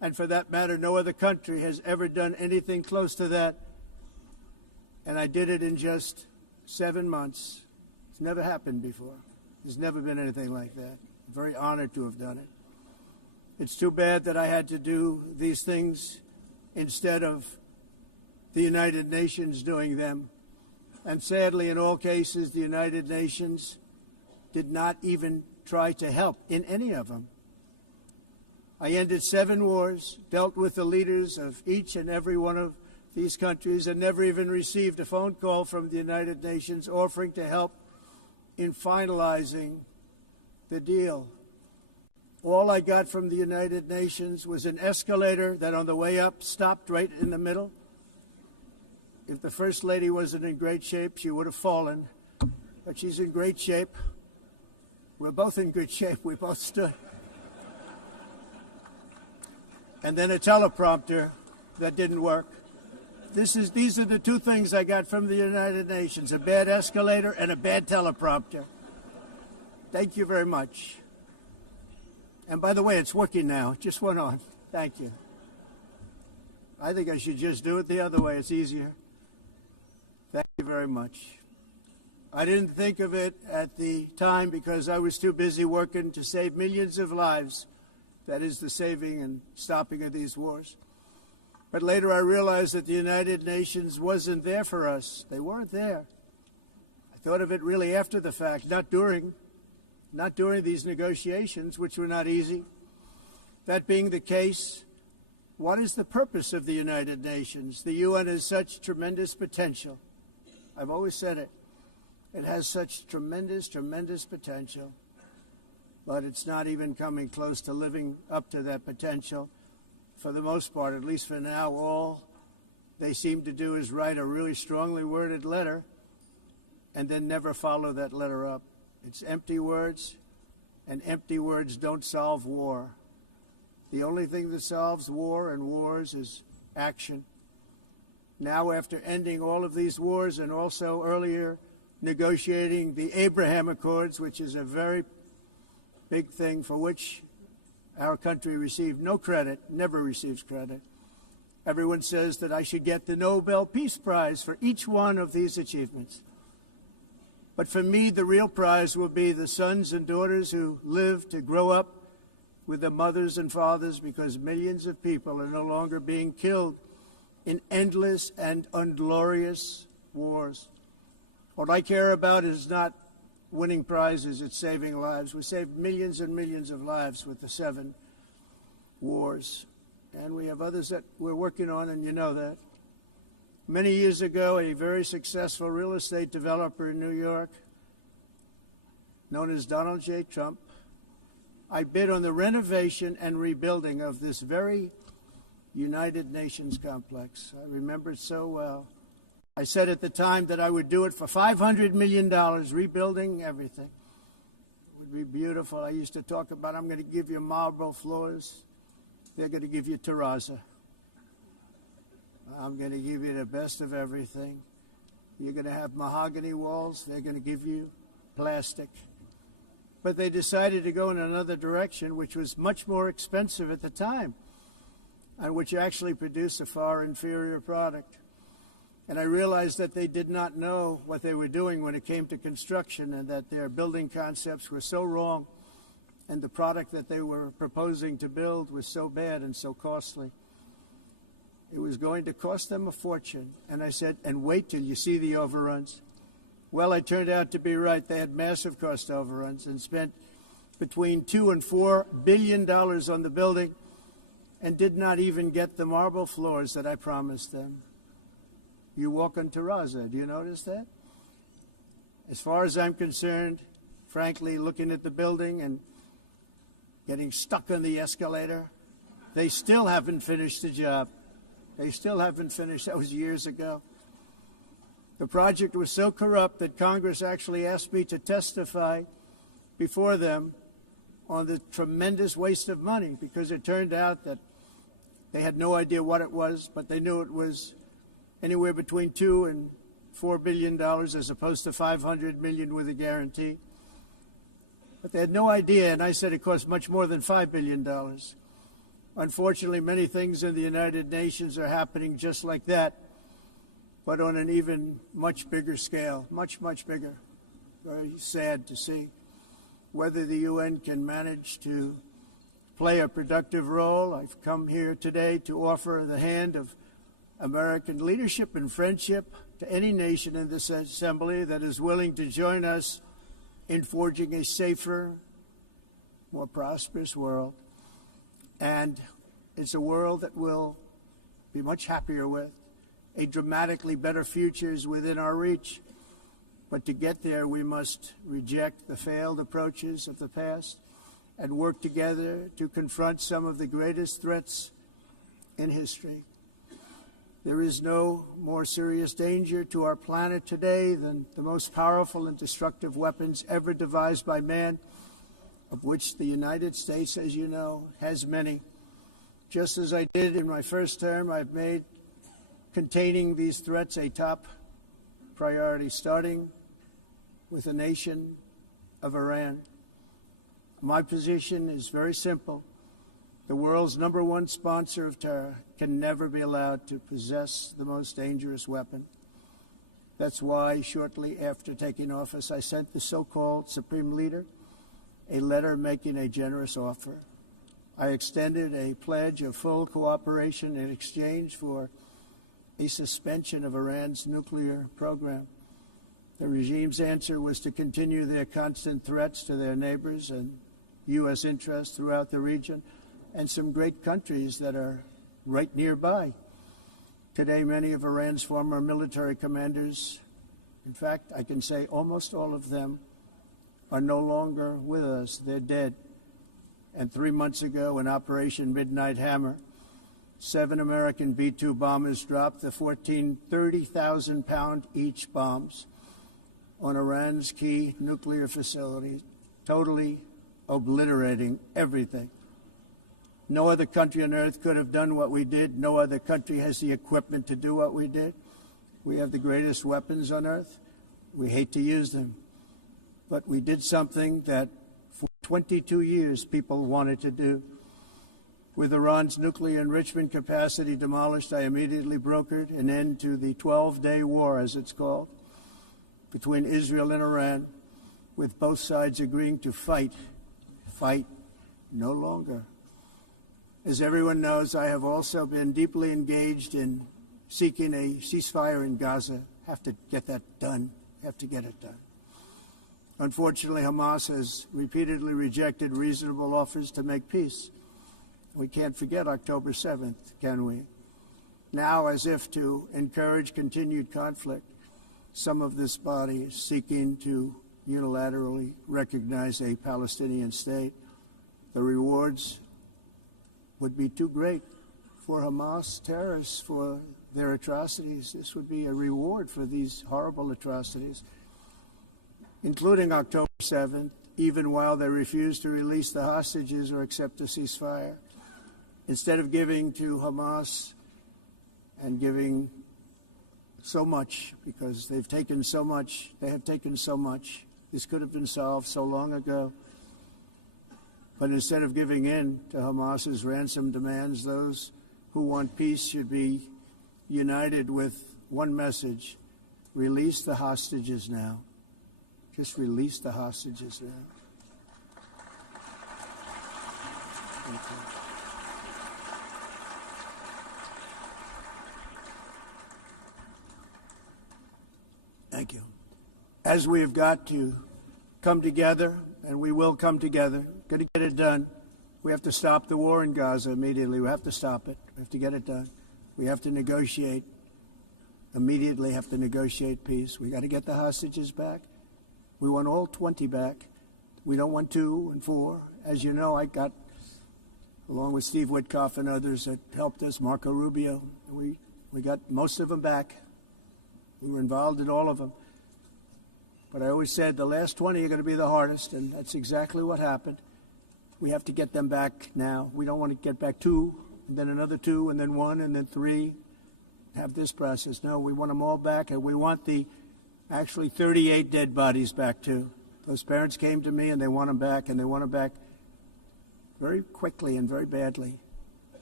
And for that matter, no other country has ever done anything close to that. And I did it in just 7 months. It's never happened before. There's never been anything like that. I'm very honored to have done it. It's too bad that I had to do these things instead of the United Nations doing them. And sadly, in all cases, the United Nations did not even try to help in any of them. I ended 7 wars, dealt with the leaders of each and every one of these countries, and never even received a phone call from the United Nations offering to help in finalizing the deal. All I got from the United Nations was an escalator that on the way up stopped right in the middle. If the First Lady wasn't in great shape, she would have fallen. But she's in great shape. We're both in good shape. We both stood. And then a teleprompter that didn't work. These are the 2 things I got from the United Nations, a bad escalator and a bad teleprompter. Thank you very much. And by the way, it's working now. It just went on. Thank you. I think I should just do it the other way. It's easier. Thank you very much. I didn't think of it at the time because I was too busy working to save millions of lives. That is the saving and stopping of these wars. But later I realized that the United Nations wasn't there for us. They weren't there. I thought of it really after the fact, not during these negotiations, which were not easy. That being the case, what is the purpose of the United Nations? The UN has such tremendous potential. I've always said it. It has such tremendous, tremendous potential. But it's not even coming close to living up to that potential. For the most part, at least for now, all they seem to do is write a really strongly worded letter and then never follow that letter up. It's empty words, and empty words don't solve war. The only thing that solves war and wars is action. Now, after ending all of these wars and also earlier negotiating the Abraham Accords, which is a very big thing for which our country received no credit, never receives credit. Everyone says that I should get the Nobel Peace Prize for each one of these achievements. But for me, the real prize will be the sons and daughters who live to grow up with the mothers and fathers, because millions of people are no longer being killed in endless and unglorious wars. What I care about is not winning prizes, it's saving lives. We saved millions and millions of lives with the 7 wars. And we have others that we're working on, and you know that. Many years ago, a very successful real estate developer in New York, known as Donald J. Trump, I bid on the renovation and rebuilding of this very United Nations complex. I remember it so well. I said at the time that I would do it for $500 million, rebuilding everything. It would be beautiful. I used to talk about, I'm going to give you marble floors. They're going to give you terrazzo. I'm going to give you the best of everything. You're going to have mahogany walls. They're going to give you plastic. But they decided to go in another direction, which was much more expensive at the time, and which actually produced a far inferior product. And I realized that they did not know what they were doing when it came to construction, and that their building concepts were so wrong, and the product that they were proposing to build was so bad and so costly. It was going to cost them a fortune. And I said, and wait till you see the overruns. Well, I turned out to be right. They had massive cost overruns and spent between $2 and $4 billion on the building and did not even get the marble floors that I promised them. You walk on terrazzo. Do you notice that? As far as I'm concerned, frankly, looking at the building and getting stuck on the escalator, they still haven't finished the job. They still haven't finished. That was years ago. The project was so corrupt that Congress actually asked me to testify before them on the tremendous waste of money, because it turned out that they had no idea what it was, but they knew it was anywhere between $2 and $4 billion as opposed to $500 million with a guarantee. But they had no idea, and I said it cost much more than $5 billion. Unfortunately, many things in the United Nations are happening just like that, but on an even much bigger scale, much, much bigger. Very sad to see. Whether the UN can manage to play a productive role, I've come here today to offer the hand of American leadership and friendship to any nation in this assembly that is willing to join us in forging a safer, more prosperous world. And it's a world that we'll be much happier with. A dramatically better future is within our reach. But to get there, we must reject the failed approaches of the past and work together to confront some of the greatest threats in history. There is no more serious danger to our planet today than the most powerful and destructive weapons ever devised by man, of which the United States, as you know, has many. Just as I did in my first term, I've made containing these threats a top priority, starting with the nation of Iran. My position is very simple. The world's #1 sponsor of terror can never be allowed to possess the most dangerous weapon. That's why, shortly after taking office, I sent the so-called Supreme Leader a letter making a generous offer. I extended a pledge of full cooperation in exchange for a suspension of Iran's nuclear program. The regime's answer was to continue their constant threats to their neighbors and U.S. interests throughout the region and some great countries that are right nearby. Today, many of Iran's former military commanders, in fact, I can say almost all of them, are no longer with us. They're dead. And 3 months ago, in Operation Midnight Hammer, 7 American B-2 bombers dropped the 30,000-pound each bombs on Iran's key nuclear facilities, totally obliterating everything. No other country on earth could have done what we did. No other country has the equipment to do what we did. We have the greatest weapons on earth. We hate to use them. But we did something that for 22 years people wanted to do. With Iran's nuclear enrichment capacity demolished, I immediately brokered an end to the 12-day war, as it's called, between Israel and Iran, with both sides agreeing to fight no longer. As everyone knows, I have also been deeply engaged in seeking a ceasefire in Gaza. Have to get that done. Have to get it done. Unfortunately, Hamas has repeatedly rejected reasonable offers to make peace. We can't forget October 7th, can we? Now, as if to encourage continued conflict, some of this body is seeking to unilaterally recognize a Palestinian state. The rewards would be too great for Hamas terrorists for their atrocities. This would be a reward for these horrible atrocities, including October 7th, even while they refuse to release the hostages or accept a ceasefire. Instead of giving to Hamas and giving so much, because they've taken so much, they have taken so much. This could have been solved so long ago. But instead of giving in to Hamas's ransom demands, those who want peace should be united with one message: release the hostages now. Just release the hostages now. Thank you. Thank you. As we have got to come together, and we will come together, got to get it done. We have to stop the war in Gaza immediately. We have to stop it. We have to get it done. We have to negotiate, immediately have to negotiate peace. We got to get the hostages back. We want all 20 back. We don't want 2 and 4. As you know, I got, along with Steve Witkoff and others that helped us, Marco Rubio, we got most of them back. We were involved in all of them. But I always said the last 20 are going to be the hardest, and that's exactly what happened. We have to get them back now. We don't want to get back 2, and then another 2, and then 1, and then 3, have this process. No, we want them all back, and we want the actually 38 dead bodies back, too. Those parents came to me, and they want them back, and they want them back very quickly and very badly.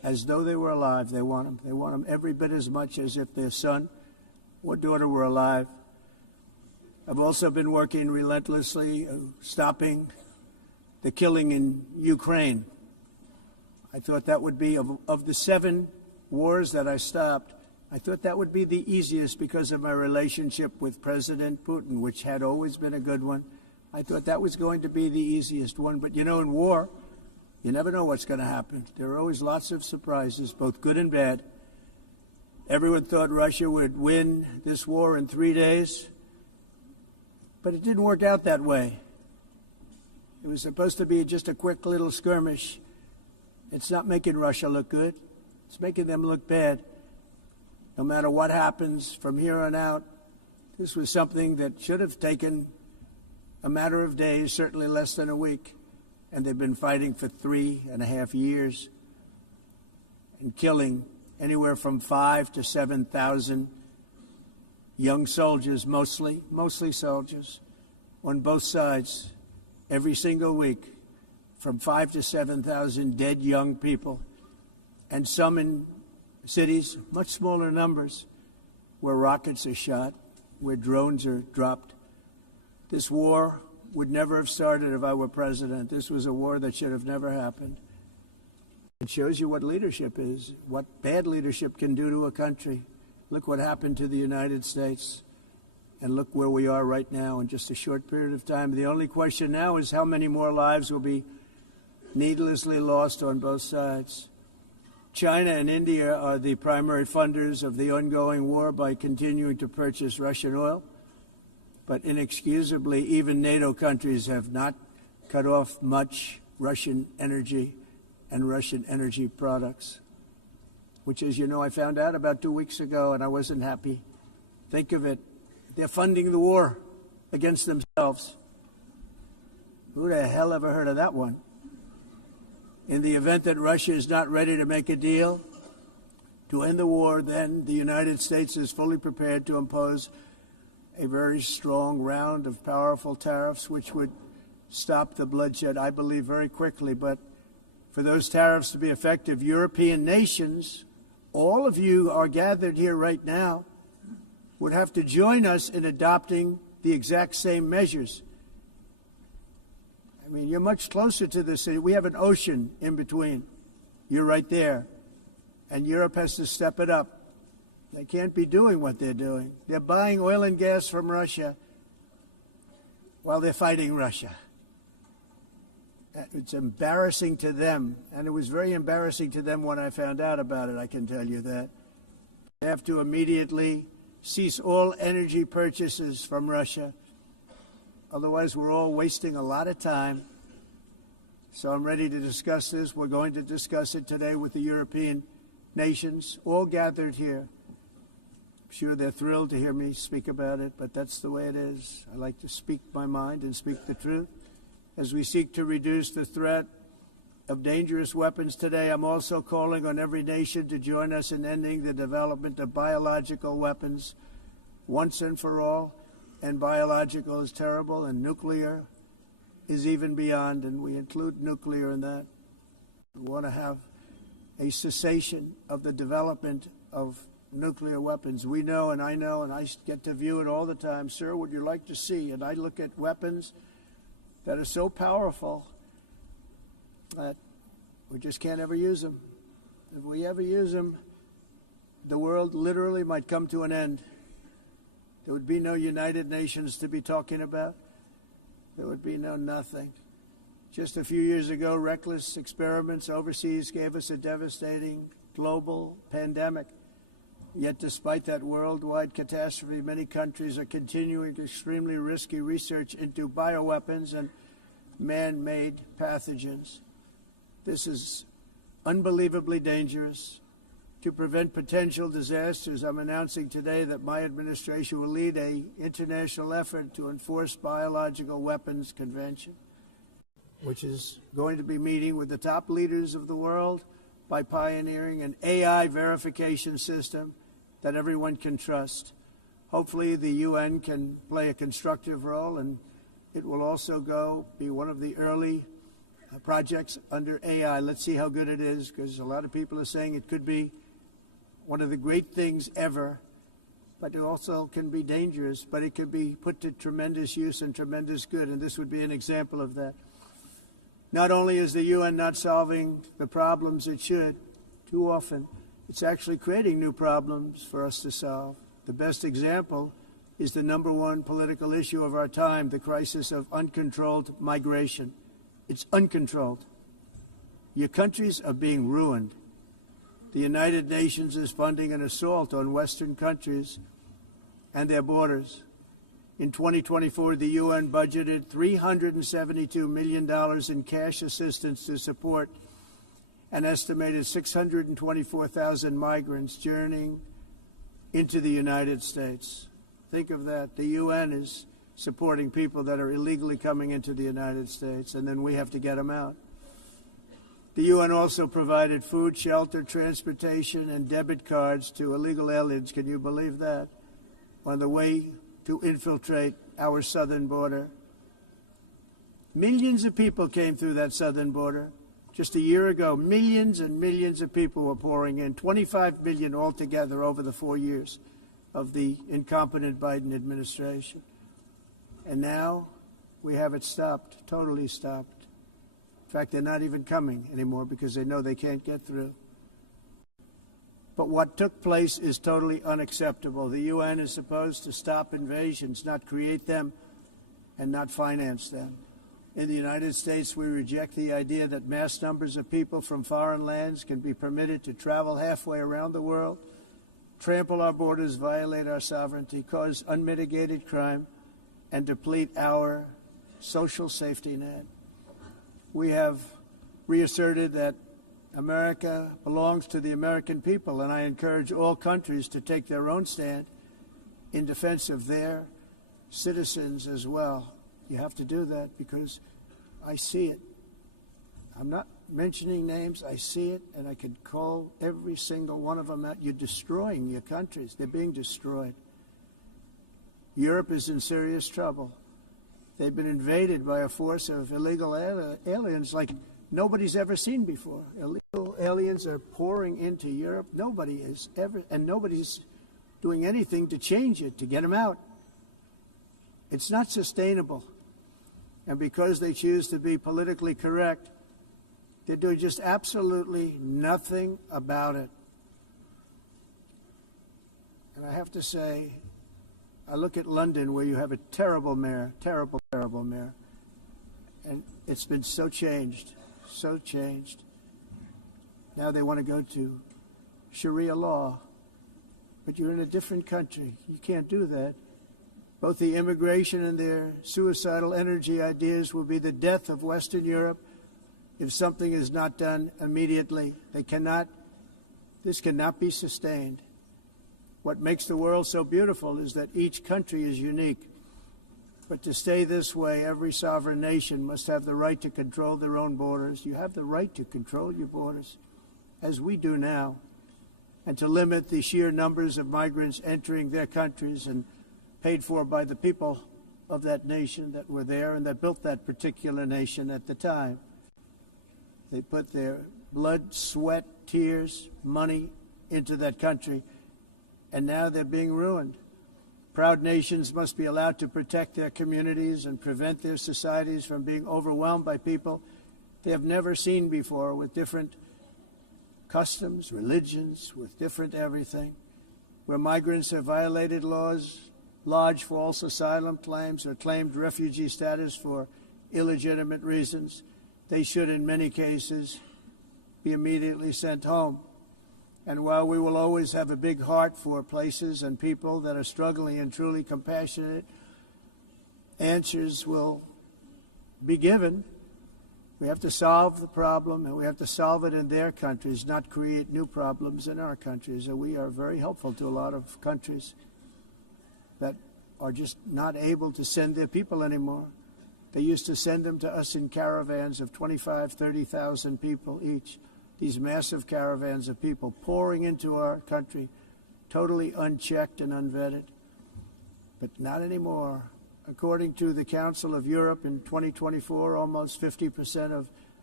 as though they were alive. They want them. They want them every bit as much as if their son or daughter were alive. I've also been working relentlessly, stopping the killing in Ukraine. I thought that would be, of the 7 wars that I stopped, I thought that would be the easiest because of my relationship with President Putin, which had always been a good one. I thought that was going to be the easiest one. But, you know, in war, you never know what's going to happen. There are always lots of surprises, both good and bad. Everyone thought Russia would win this war in 3 days, but it didn't work out that way. It was supposed to be just a quick little skirmish. It's not making Russia look good. It's making them look bad. No matter what happens from here on out, this was something that should have taken a matter of days, certainly less than a week. And they've been fighting for 3.5 years and killing anywhere from 5,000 to 7,000 young soldiers, mostly soldiers, on both sides, every single week, from 5,000 to 7,000 dead young people, and some in cities, much smaller numbers, where rockets are shot, where drones are dropped. This war would never have started if I were president. This was a war that should have never happened. It shows you what leadership is, what bad leadership can do to a country. Look what happened to the United States, and look where we are right now in just a short period of time. The only question now is how many more lives will be needlessly lost on both sides. China and India are the primary funders of the ongoing war by continuing to purchase Russian oil. But inexcusably, even NATO countries have not cut off much Russian energy and Russian energy products, which, as you know, I found out about 2 weeks ago, and I wasn't happy. Think of it. They're funding the war against themselves. Who the hell ever heard of that one? In the event that Russia is not ready to make a deal to end the war, then the United States is fully prepared to impose a very strong round of powerful tariffs, which would stop the bloodshed, I believe, very quickly. But for those tariffs to be effective, European nations, all of you are gathered here right now, would have to join us in adopting the exact same measures. I mean, you're much closer to the city. We have an ocean in between. You're right there. And Europe has to step it up. They can't be doing what they're doing. They're buying oil and gas from Russia while they're fighting Russia. It's embarrassing to them, and it was very embarrassing to them when I found out about it, I can tell you that. They have to immediately cease all energy purchases from Russia. Otherwise, we're all wasting a lot of time. So I'm ready to discuss this. We're going to discuss it today with the European nations, all gathered here. I'm sure they're thrilled to hear me speak about it, but that's the way it is. I like to speak my mind and speak the truth. As we seek to reduce the threat of dangerous weapons today, I'm also calling on every nation to join us in ending the development of biological weapons once and for all. And biological is terrible, and nuclear is even beyond, and we include nuclear in that. We want to have a cessation of the development of nuclear weapons. We know, and I get to view it all the time. Sir, would you like to see? And I look at weapons that are so powerful that we just can't ever use them. If we ever use them, the world literally might come to an end. There would be no United Nations to be talking about. There would be no nothing. Just a few years ago, reckless experiments overseas gave us a devastating global pandemic. Yet despite that worldwide catastrophe, many countries are continuing extremely risky research into bioweapons and man-made pathogens. This is unbelievably dangerous. To prevent potential disasters, I'm announcing today that my administration will lead an international effort to enforce biological weapons convention, which is going to be meeting with the top leaders of the world by pioneering an AI verification system that everyone can trust. Hopefully the UN can play a constructive role, and it will also be one of the early projects under AI. Let's see how good it is, because a lot of people are saying it could be one of the great things ever, but it also can be dangerous, but it could be put to tremendous use and tremendous good, and this would be an example of that. Not only is the UN not solving the problems it should, too often, it's actually creating new problems for us to solve. The best example is the number one political issue of our time, the crisis of uncontrolled migration. It's uncontrolled. Your countries are being ruined. The United Nations is funding an assault on Western countries and their borders. In 2024, the UN budgeted $372 million in cash assistance to support an estimated 624,000 migrants journeying into the United States. Think of that. The UN is supporting people that are illegally coming into the United States, and then we have to get them out. The UN also provided food, shelter, transportation, and debit cards to illegal aliens. Can you believe that? On the way to infiltrate our southern border. Millions of people came through that southern border. Just a year ago, millions and millions of people were pouring in, 25 million altogether over the 4 years of the incompetent Biden administration. And now we have it stopped, totally stopped. In fact, they're not even coming anymore because they know they can't get through. But what took place is totally unacceptable. The UN is supposed to stop invasions, not create them and not finance them. In the United States, we reject the idea that mass numbers of people from foreign lands can be permitted to travel halfway around the world, trample our borders, violate our sovereignty, cause unmitigated crime, and deplete our social safety net. We have reasserted that America belongs to the American people, and I encourage all countries to take their own stand in defense of their citizens as well. You have to do that because I see it. I'm not mentioning names. I see it, and I could call every single one of them out. You're destroying your countries. They're being destroyed. Europe is in serious trouble. They've been invaded by a force of illegal aliens like nobody's ever seen before. Illegal aliens are pouring into Europe. Nobody is ever, and nobody's doing anything to change it, to get them out. It's not sustainable. And because they choose to be politically correct, they're doing just absolutely nothing about it. And I have to say, I look at London, where you have a terrible mayor, terrible mayor, and it's been so changed, so changed. Now they want to go to Sharia law, but you're in a different country. You can't do that. Both the immigration and their suicidal energy ideas will be the death of Western Europe if something is not done immediately. This cannot be sustained. What makes the world so beautiful is that each country is unique. But to stay this way, every sovereign nation must have the right to control their own borders. You have the right to control your borders, as we do now, and to limit the sheer numbers of migrants entering their countries and paid for by the people of that nation that were there and that built that particular nation at the time. They put their blood, sweat, tears, money into that country, and now they're being ruined. Proud nations must be allowed to protect their communities and prevent their societies from being overwhelmed by people they have never seen before, with different customs, religions, with different everything. Where migrants have violated laws, lodged false asylum claims, or claimed refugee status for illegitimate reasons, they should, in many cases, be immediately sent home. And while we will always have a big heart for places and people that are struggling and truly compassionate, answers will be given. We have to solve the problem, and we have to solve it in their countries, not create new problems in our countries. And we are very helpful to a lot of countries that are just not able to send their people anymore. They used to send them to us in caravans of 25,000, 30,000 people each. These massive caravans of people pouring into our country, totally unchecked and unvetted. But not anymore. According to the Council of Europe in 2024, almost 50% of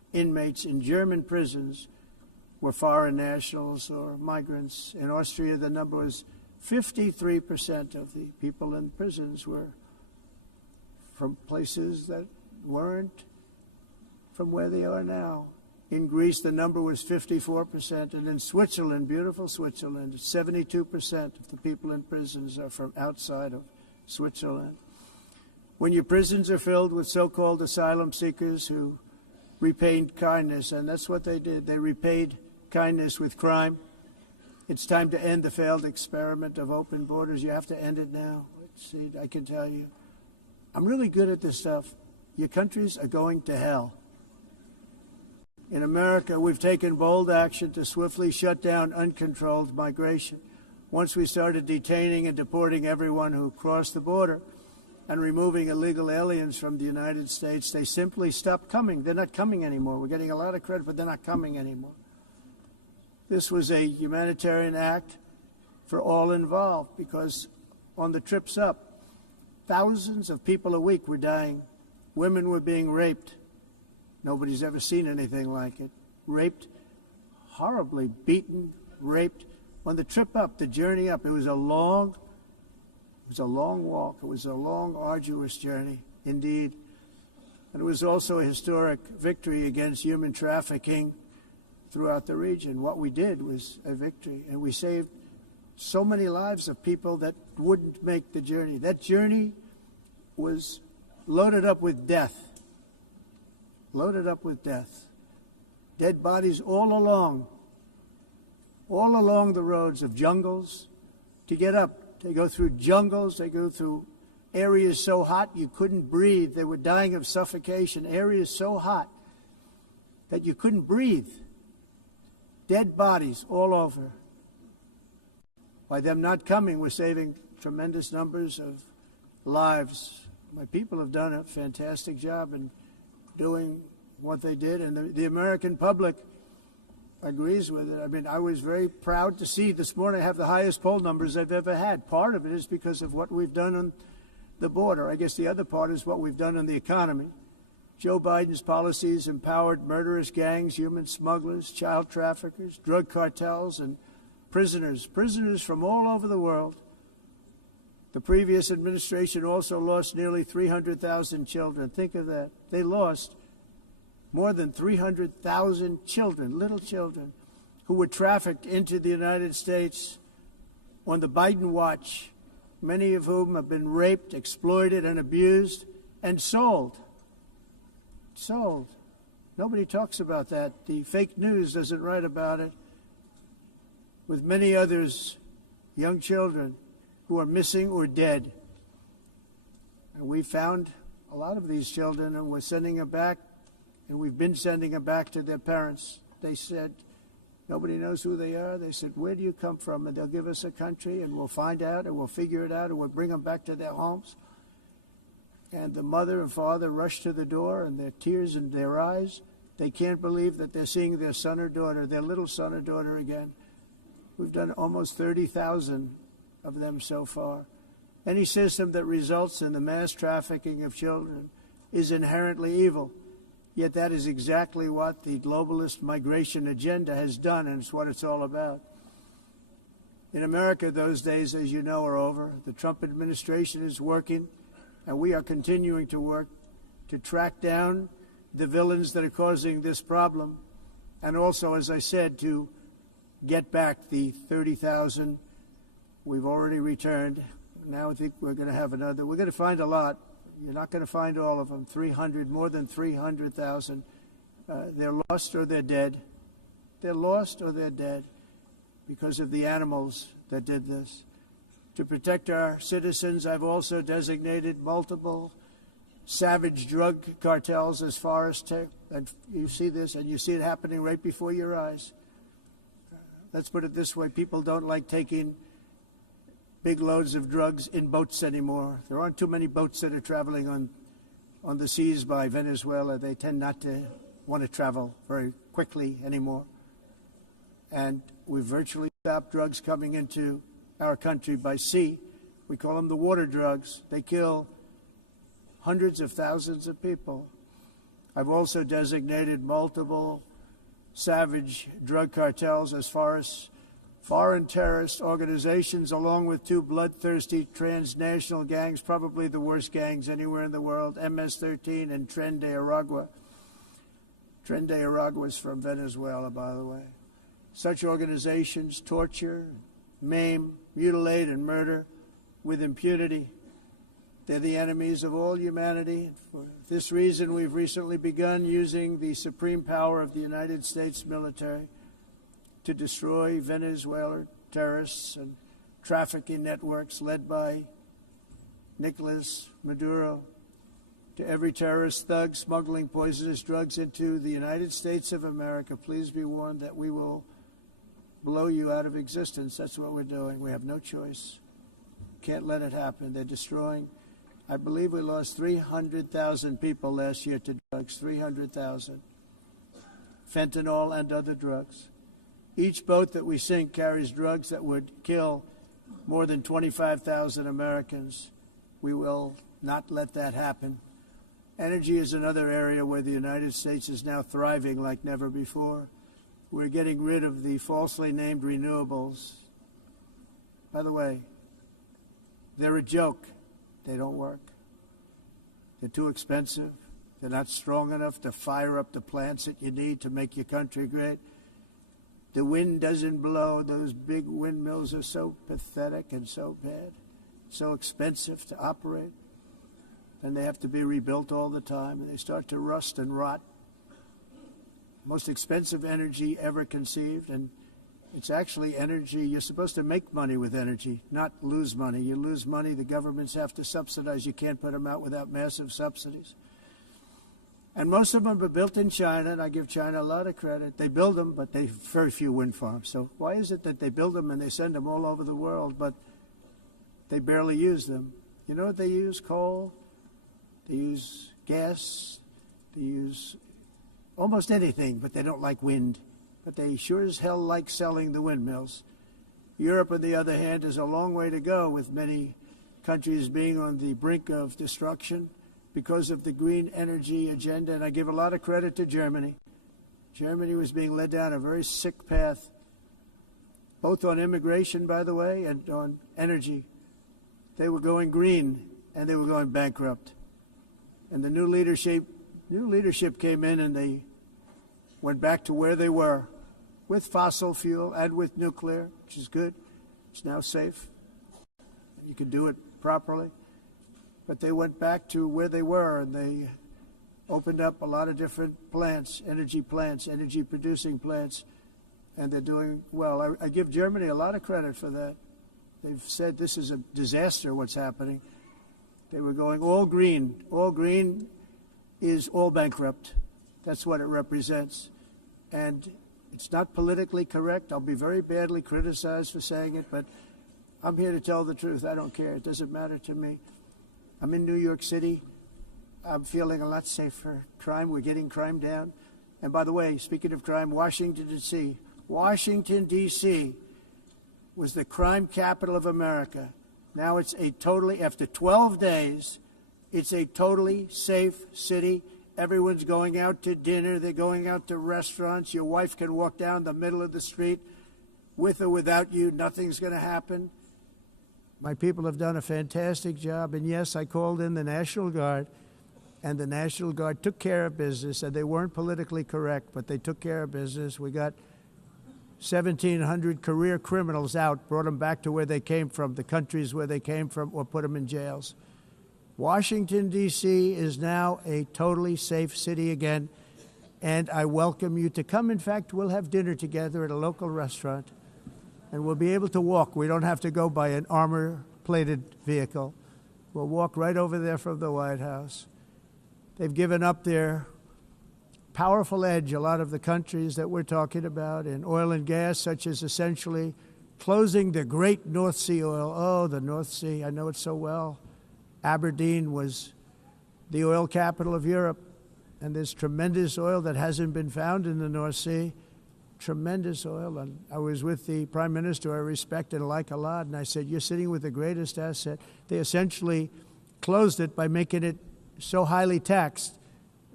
inmates in German prisons were foreign nationals or migrants. In Austria, the number was 53% of the people in prisons were from places that weren't from where they are now. In Greece, the number was 54%, and in Switzerland, beautiful Switzerland, 72% of the people in prisons are from outside of Switzerland. When your prisons are filled with so-called asylum seekers who repaid kindness, and that's what they did, they repaid kindness with crime. It's time to end the failed experiment of open borders. You have to end it now. See, I can tell you, I'm really good at this stuff. Your countries are going to hell. In America, we've taken bold action to swiftly shut down uncontrolled migration. Once we started detaining and deporting everyone who crossed the border and removing illegal aliens from the United States, they simply stopped coming. They're not coming anymore. We're getting a lot of credit, but they're not coming anymore. This was a humanitarian act for all involved, because on the trips up, thousands of people a week were dying. Women were being raped. Nobody's ever seen anything like it. Raped, horribly beaten, raped. On the trip up, the journey up, it was a long walk. It was a long, arduous journey, indeed. And it was also a historic victory against human trafficking throughout the region. What we did was a victory, and we saved so many lives of people that wouldn't make the journey. That journey was loaded up with death. Loaded up with death. Dead bodies all along the roads of jungles to get up. They go through jungles, they go through areas so hot you couldn't breathe. They were dying of suffocation, areas so hot that you couldn't breathe. Dead bodies all over. By them not coming, we're saving tremendous numbers of lives. My people have done a fantastic job in doing what they did, and the American public agrees with it. I mean, I was very proud to see this morning I have the highest poll numbers I've ever had. Part of it is because of what we've done on the border. I guess the other part is what we've done on the economy. Joe Biden's policies empowered murderous gangs, human smugglers, child traffickers, drug cartels, and prisoners from all over the world. The previous administration also lost nearly 300,000 children. Think of that. They lost more than 300,000 children, little children, who were trafficked into the United States on the Biden watch, many of whom have been raped, exploited, and abused, and sold. Sold. Nobody talks about that. The fake news doesn't write about it. With many others, young children who are missing or dead. And we found a lot of these children, and we're sending them back, and we've been sending them back to their parents. They said, nobody knows who they are. They said, where do you come from? And they'll give us a country, and we'll find out, and we'll figure it out, and we'll bring them back to their homes. And the mother and father rush to the door, and their tears in their eyes. They can't believe that they're seeing their son or daughter, their little son or daughter again. We've done almost 30,000 of them so far. Any system that results in the mass trafficking of children is inherently evil. Yet that is exactly what the globalist migration agenda has done, and it's what it's all about. In America, those days, as you know, are over. The Trump administration is working, and we are continuing to work to track down the villains that are causing this problem, and also, as I said, to get back the 30,000 we've already returned. Now I think we're going to have another. We're going to find a lot. You're not going to find all of them. 300, more than 300,000. They're lost or they're dead. They're lost or they're dead because of the animals that did this. To protect our citizens, I've also designated multiple savage drug cartels as far as and you see this, and you see it happening right before your eyes. Let's put it this way. People don't like taking big loads of drugs in boats anymore. There aren't too many boats that are traveling on the seas by Venezuela. They tend not to want to travel very quickly anymore. And we've virtually stopped drugs coming into our country by sea. We call them the water drugs. They kill hundreds of thousands of people. I've also designated multiple savage drug cartels as far as foreign terrorist organizations, along with two bloodthirsty transnational gangs, probably the worst gangs anywhere in the world, MS-13 and Tren de Aragua. Tren de Aragua is from Venezuela, by the way. Such organizations torture, maim, mutilate, and murder with impunity. They're the enemies of all humanity. For this reason, we've recently begun using the supreme power of the United States military to destroy Venezuela terrorists and trafficking networks led by Nicolas Maduro. To every terrorist thug smuggling poisonous drugs into the United States of America, please be warned that we will blow you out of existence. That's what we're doing. We have no choice. Can't let it happen. They're destroying. I believe we lost 300,000 people last year to drugs, 300,000. Fentanyl and other drugs. Each boat that we sink carries drugs that would kill more than 25,000 Americans. We will not let that happen. Energy is another area where the United States is now thriving like never before. We're getting rid of the falsely named renewables. By the way, they're a joke. They don't work. They're too expensive. They're not strong enough to fire up the plants that you need to make your country great. The wind doesn't blow. Those big windmills are so pathetic and so bad, so expensive to operate. And they have to be rebuilt all the time, and they start to rust and rot. Most expensive energy ever conceived, and it's actually energy. You're supposed to make money with energy, not lose money. You lose money, the governments have to subsidize. You can't put them out without massive subsidies. And most of them are built in China, and I give China a lot of credit. They build them, but they have very few wind farms. So why is it that they build them and they send them all over the world, but they barely use them? You know what they use? Coal. They use gas. They use almost anything, but they don't like wind. But they sure as hell like selling the windmills. Europe, on the other hand, has a long way to go, with many countries being on the brink of destruction because of the green energy agenda. And I give a lot of credit to Germany. Germany was being led down a very sick path, both on immigration, by the way, and on energy. They were going green, and they were going bankrupt. And the new leadership came in, and they went back to where they were, with fossil fuel and with nuclear, which is good. It's now safe. You can do it properly. But they went back to where they were, and they opened up a lot of different plants, energy-producing plants, and they're doing well. I give Germany a lot of credit for that. They've said this is a disaster, what's happening. They were going all green. All green is all bankrupt. That's what it represents. And it's not politically correct. I'll be very badly criticized for saying it, but I'm here to tell the truth. I don't care. It doesn't matter to me. I'm in New York City. I'm feeling a lot safer. Crime, we're getting crime down. And by the way, speaking of crime, Washington, D.C. was the crime capital of America. Now it's after 12 days, it's a totally safe city. Everyone's going out to dinner. They're going out to restaurants. Your wife can walk down the middle of the street with or without you. Nothing's going to happen. My people have done a fantastic job. And yes, I called in the National Guard, and the National Guard took care of business. And they weren't politically correct, but they took care of business. We got 1,700 career criminals out, brought them back to where they came from, the countries where they came from, or put them in jails. Washington, D.C. is now a totally safe city again, and I welcome you to come. In fact, we'll have dinner together at a local restaurant, and we'll be able to walk. We don't have to go by an armor-plated vehicle. We'll walk right over there from the White House. They've given up their powerful edge, a lot of the countries that we're talking about, in oil and gas, such as essentially closing the great North Sea oil. Oh, the North Sea, I know it so well. Aberdeen was the oil capital of Europe, and there's tremendous oil that hasn't been found in the North Sea, tremendous oil. And I was with the Prime Minister I respect and like a lot, and I said, you're sitting with the greatest asset. They essentially closed it by making it so highly taxed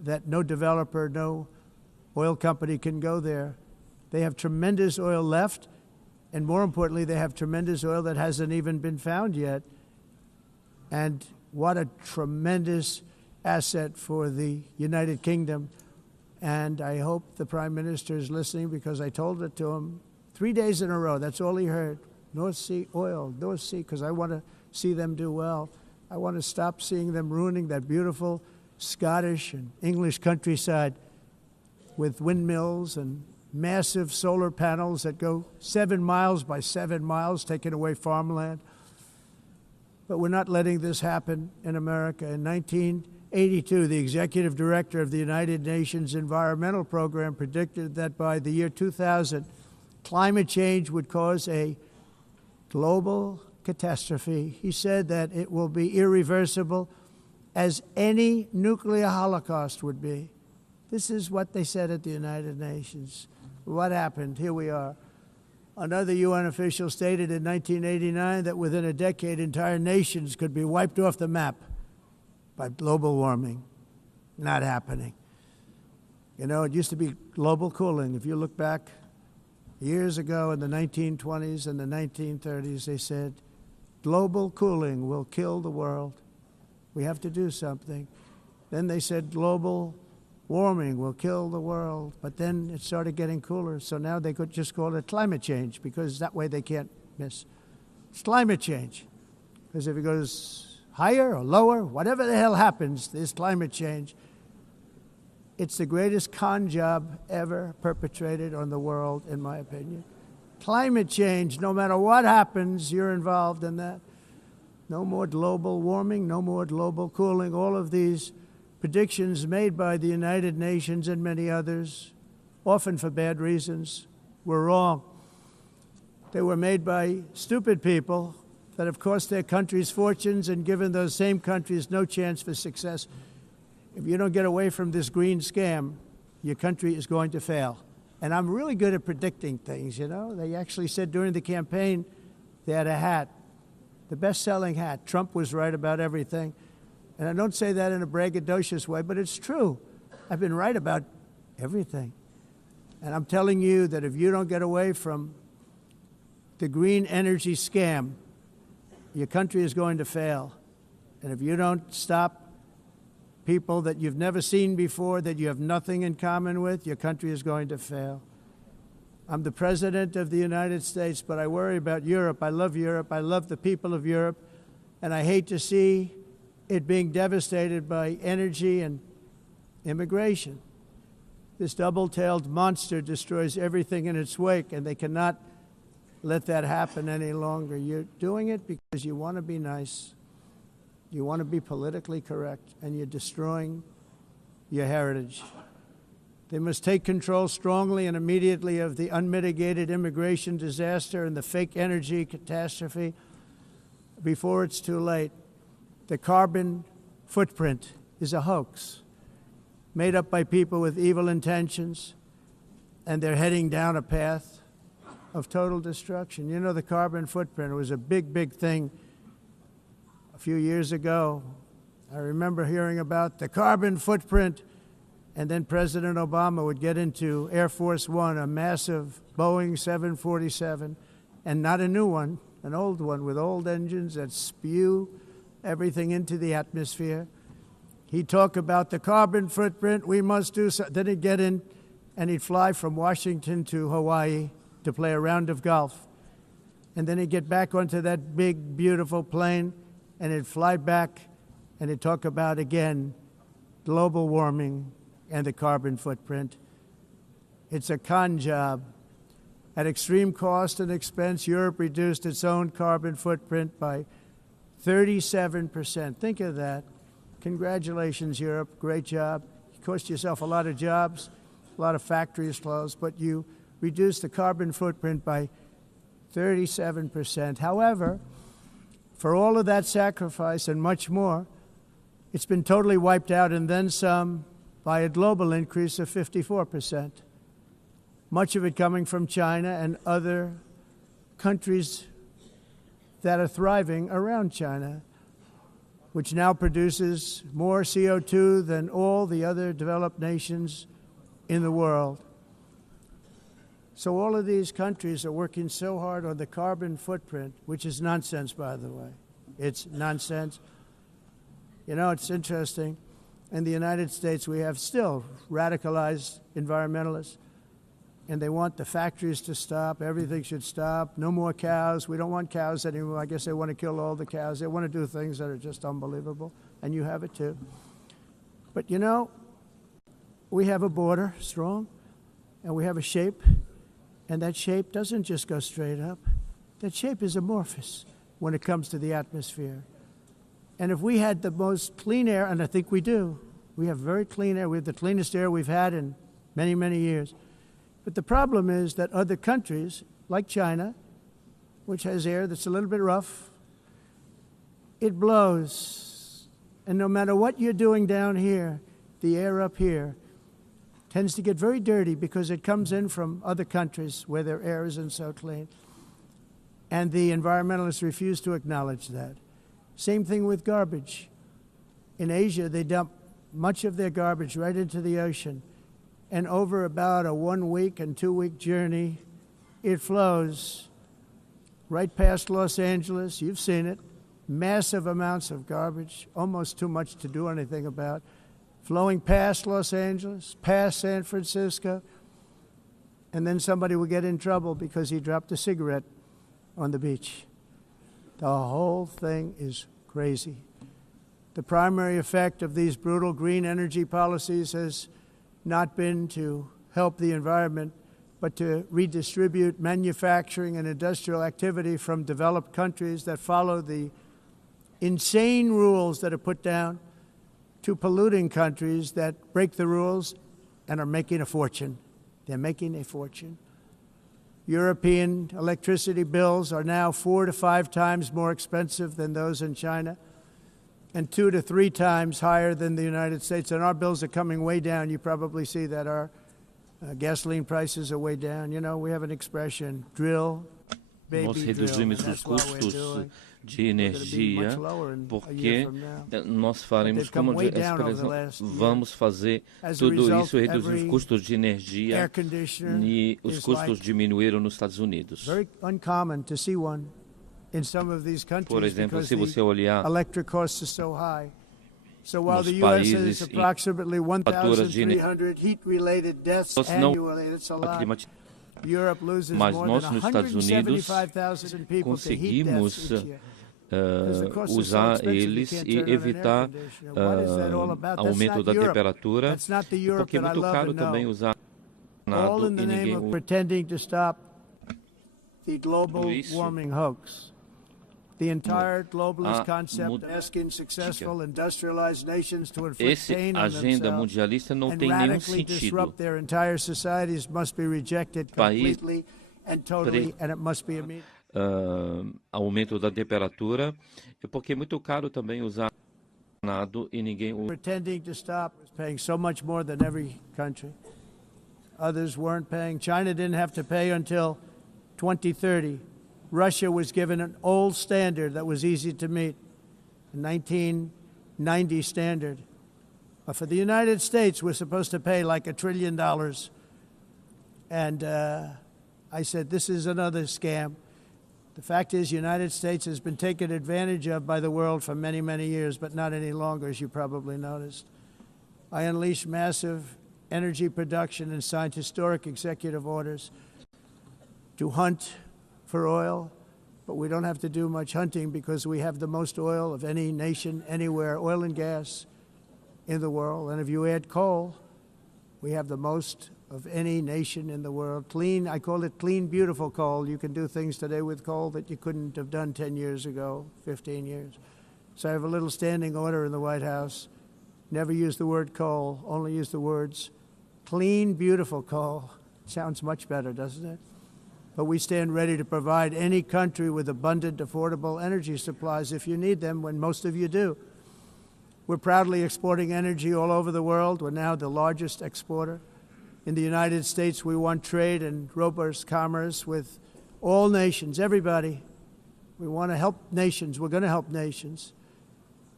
that no developer, no oil company can go there. They have tremendous oil left, and more importantly, they have tremendous oil that hasn't even been found yet. And what a tremendous asset for the United Kingdom. And I hope the Prime Minister is listening, because I told it to him 3 days in a row. That's all he heard. North Sea oil, North Sea, because I want to see them do well. I want to stop seeing them ruining that beautiful Scottish and English countryside with windmills and massive solar panels that go 7 miles by 7 miles, taking away farmland. But we're not letting this happen in America. In 1982, the executive director of the United Nations Environmental Program predicted that by the year 2000, climate change would cause a global catastrophe. He said that it will be irreversible, as any nuclear holocaust would be. This is what they said at the United Nations. What happened? Here we are. Another UN official stated in 1989 that within a decade, entire nations could be wiped off the map by global warming. Not happening. You know, it used to be global cooling. If you look back years ago in the 1920s and the 1930s, they said, global cooling will kill the world. We have to do something. Then they said global warming will kill the world. But then it started getting cooler, so now they could just call it climate change, because that way they can't miss. It's climate change. Because if it goes higher or lower, whatever the hell happens, there's climate change. It's the greatest con job ever perpetrated on the world, in my opinion. Climate change, no matter what happens, you're involved in that. No more global warming, no more global cooling. All of these predictions made by the United Nations and many others, often for bad reasons, were wrong. They were made by stupid people that have cost their countries fortunes and given those same countries no chance for success. If you don't get away from this green scam, your country is going to fail. And I'm really good at predicting things, you know. They actually said during the campaign they had a hat, the best-selling hat. Trump was right about everything. And I don't say that in a braggadocious way, but it's true. I've been right about everything. And I'm telling you that if you don't get away from the green energy scam, your country is going to fail. And if you don't stop people that you've never seen before, that you have nothing in common with, your country is going to fail. I'm the President of the United States, but I worry about Europe. I love Europe. I love the people of Europe. And I hate to see it being devastated by energy and immigration. This double-tailed monster destroys everything in its wake, and they cannot let that happen any longer. You're doing it because you want to be nice. You want to be politically correct, and you're destroying your heritage. They must take control strongly and immediately of the unmitigated immigration disaster and the fake energy catastrophe before it's too late. The carbon footprint is a hoax made up by people with evil intentions, and they're heading down a path of total destruction. You know, the carbon footprint was a big, big thing a few years ago. I remember hearing about the carbon footprint. And then President Obama would get into Air Force One, a massive Boeing 747, and not a new one, an old one with old engines that spew everything into the atmosphere. He'd talk about the carbon footprint, we must do so. Then he'd get in and he'd fly from Washington to Hawaii to play a round of golf. And then he'd get back onto that big, beautiful plane and he'd fly back and he'd talk about, again, global warming and the carbon footprint. It's a con job. At extreme cost and expense, Europe reduced its own carbon footprint by 37%. Think of that. Congratulations, Europe. Great job. You cost yourself a lot of jobs, a lot of factories closed, but you reduced the carbon footprint by 37%. However, for all of that sacrifice and much more, it's been totally wiped out and then some by a global increase of 54%. Much of it coming from China and other countries that are thriving around China. which now produces more CO2 than all the other developed nations in the world. So all of these countries are working so hard on the carbon footprint, which is nonsense, by the way. It's nonsense. You know, it's interesting. In the United States, we have still radicalized environmentalists, and they want the factories to stop. Everything should stop. No more cows. We don't want cows anymore. I guess they want to kill all the cows. They want to do things that are just unbelievable, and you have it too. But, you know, we have a border, strong, and we have a shape, and that shape doesn't just go straight up. That shape is amorphous when it comes to the atmosphere. And if we had the most clean air, and I think we do, we have very clean air. We have the cleanest air we've had in many, many years. But the problem is that other countries, like China, which has air that's a little bit rough, it blows. And no matter what you're doing down here, the air up here tends to get very dirty because it comes in from other countries where their air isn't so clean. And the environmentalists refuse to acknowledge that. Same thing with garbage. In Asia, they dump much of their garbage right into the ocean. And over about a 1 week and 2 week journey, it flows right past Los Angeles. You've seen it. Massive amounts of garbage, almost too much to do anything about, flowing past Los Angeles, past San Francisco, and then somebody will get in trouble because he dropped a cigarette on the beach. The whole thing is crazy. The primary effect of these brutal green energy policies has not been to help the environment, but to redistribute manufacturing and industrial activity from developed countries that follow the insane rules that are put down to polluting countries that break the rules and are making a fortune. They're making a fortune. European electricity bills are now 4 to 5 times more expensive than those in China, and 2 to 3 times higher than the United States. And our bills are coming way down. You probably see that our gasoline prices are way down. You know, we have an expression, drill, baby, nós drill. reduzimos os custos de energia porque nós faremos, como a expressão, vamos fazer tudo isso, reduzir os custos de energia, e os custos diminuíram nos Estados Unidos. Por exemplo, se você olhar nos países em faturas de energia climática, mas nós nos Estados Unidos conseguimos usar eles e evitar aumento da temperatura, porque é muito caro também usar nada e ninguém usa isso. The entire globalist concept asking successful industrialized nations to inflict pain on themselves and radically disrupt their entire societies must be rejected completely and totally, and it must be immediate. Aumento da temperatura, é porque é muito caro também usar nada e ninguém usa. Pretending to stop paying so much more than every country. Others weren't paying. China didn't have to pay until 2030. Russia was given an old standard that was easy to meet, a 1990 standard. But for the United States, we're supposed to pay like $1 trillion. And I said, this is another scam. The fact is, the United States has been taken advantage of by the world for many, many years, but not any longer, as you probably noticed. I unleashed massive energy production and signed historic executive orders to hunt for oil, but we don't have to do much hunting because we have the most oil of any nation anywhere, oil and gas in the world. And if you add coal, we have the most of any nation in the world. Clean, I call it clean, beautiful coal. You can do things today with coal that you couldn't have done 10 years ago, 15 years. So I have a little standing order in the White House. Never use the word coal, only use the words clean, beautiful coal. Sounds much better, doesn't it? But we stand ready to provide any country with abundant, affordable energy supplies if you need them, when most of you do. We're proudly exporting energy all over the world. We're now the largest exporter. In the United States, we want trade and robust commerce with all nations, everybody. We want to help nations. We're going to help nations.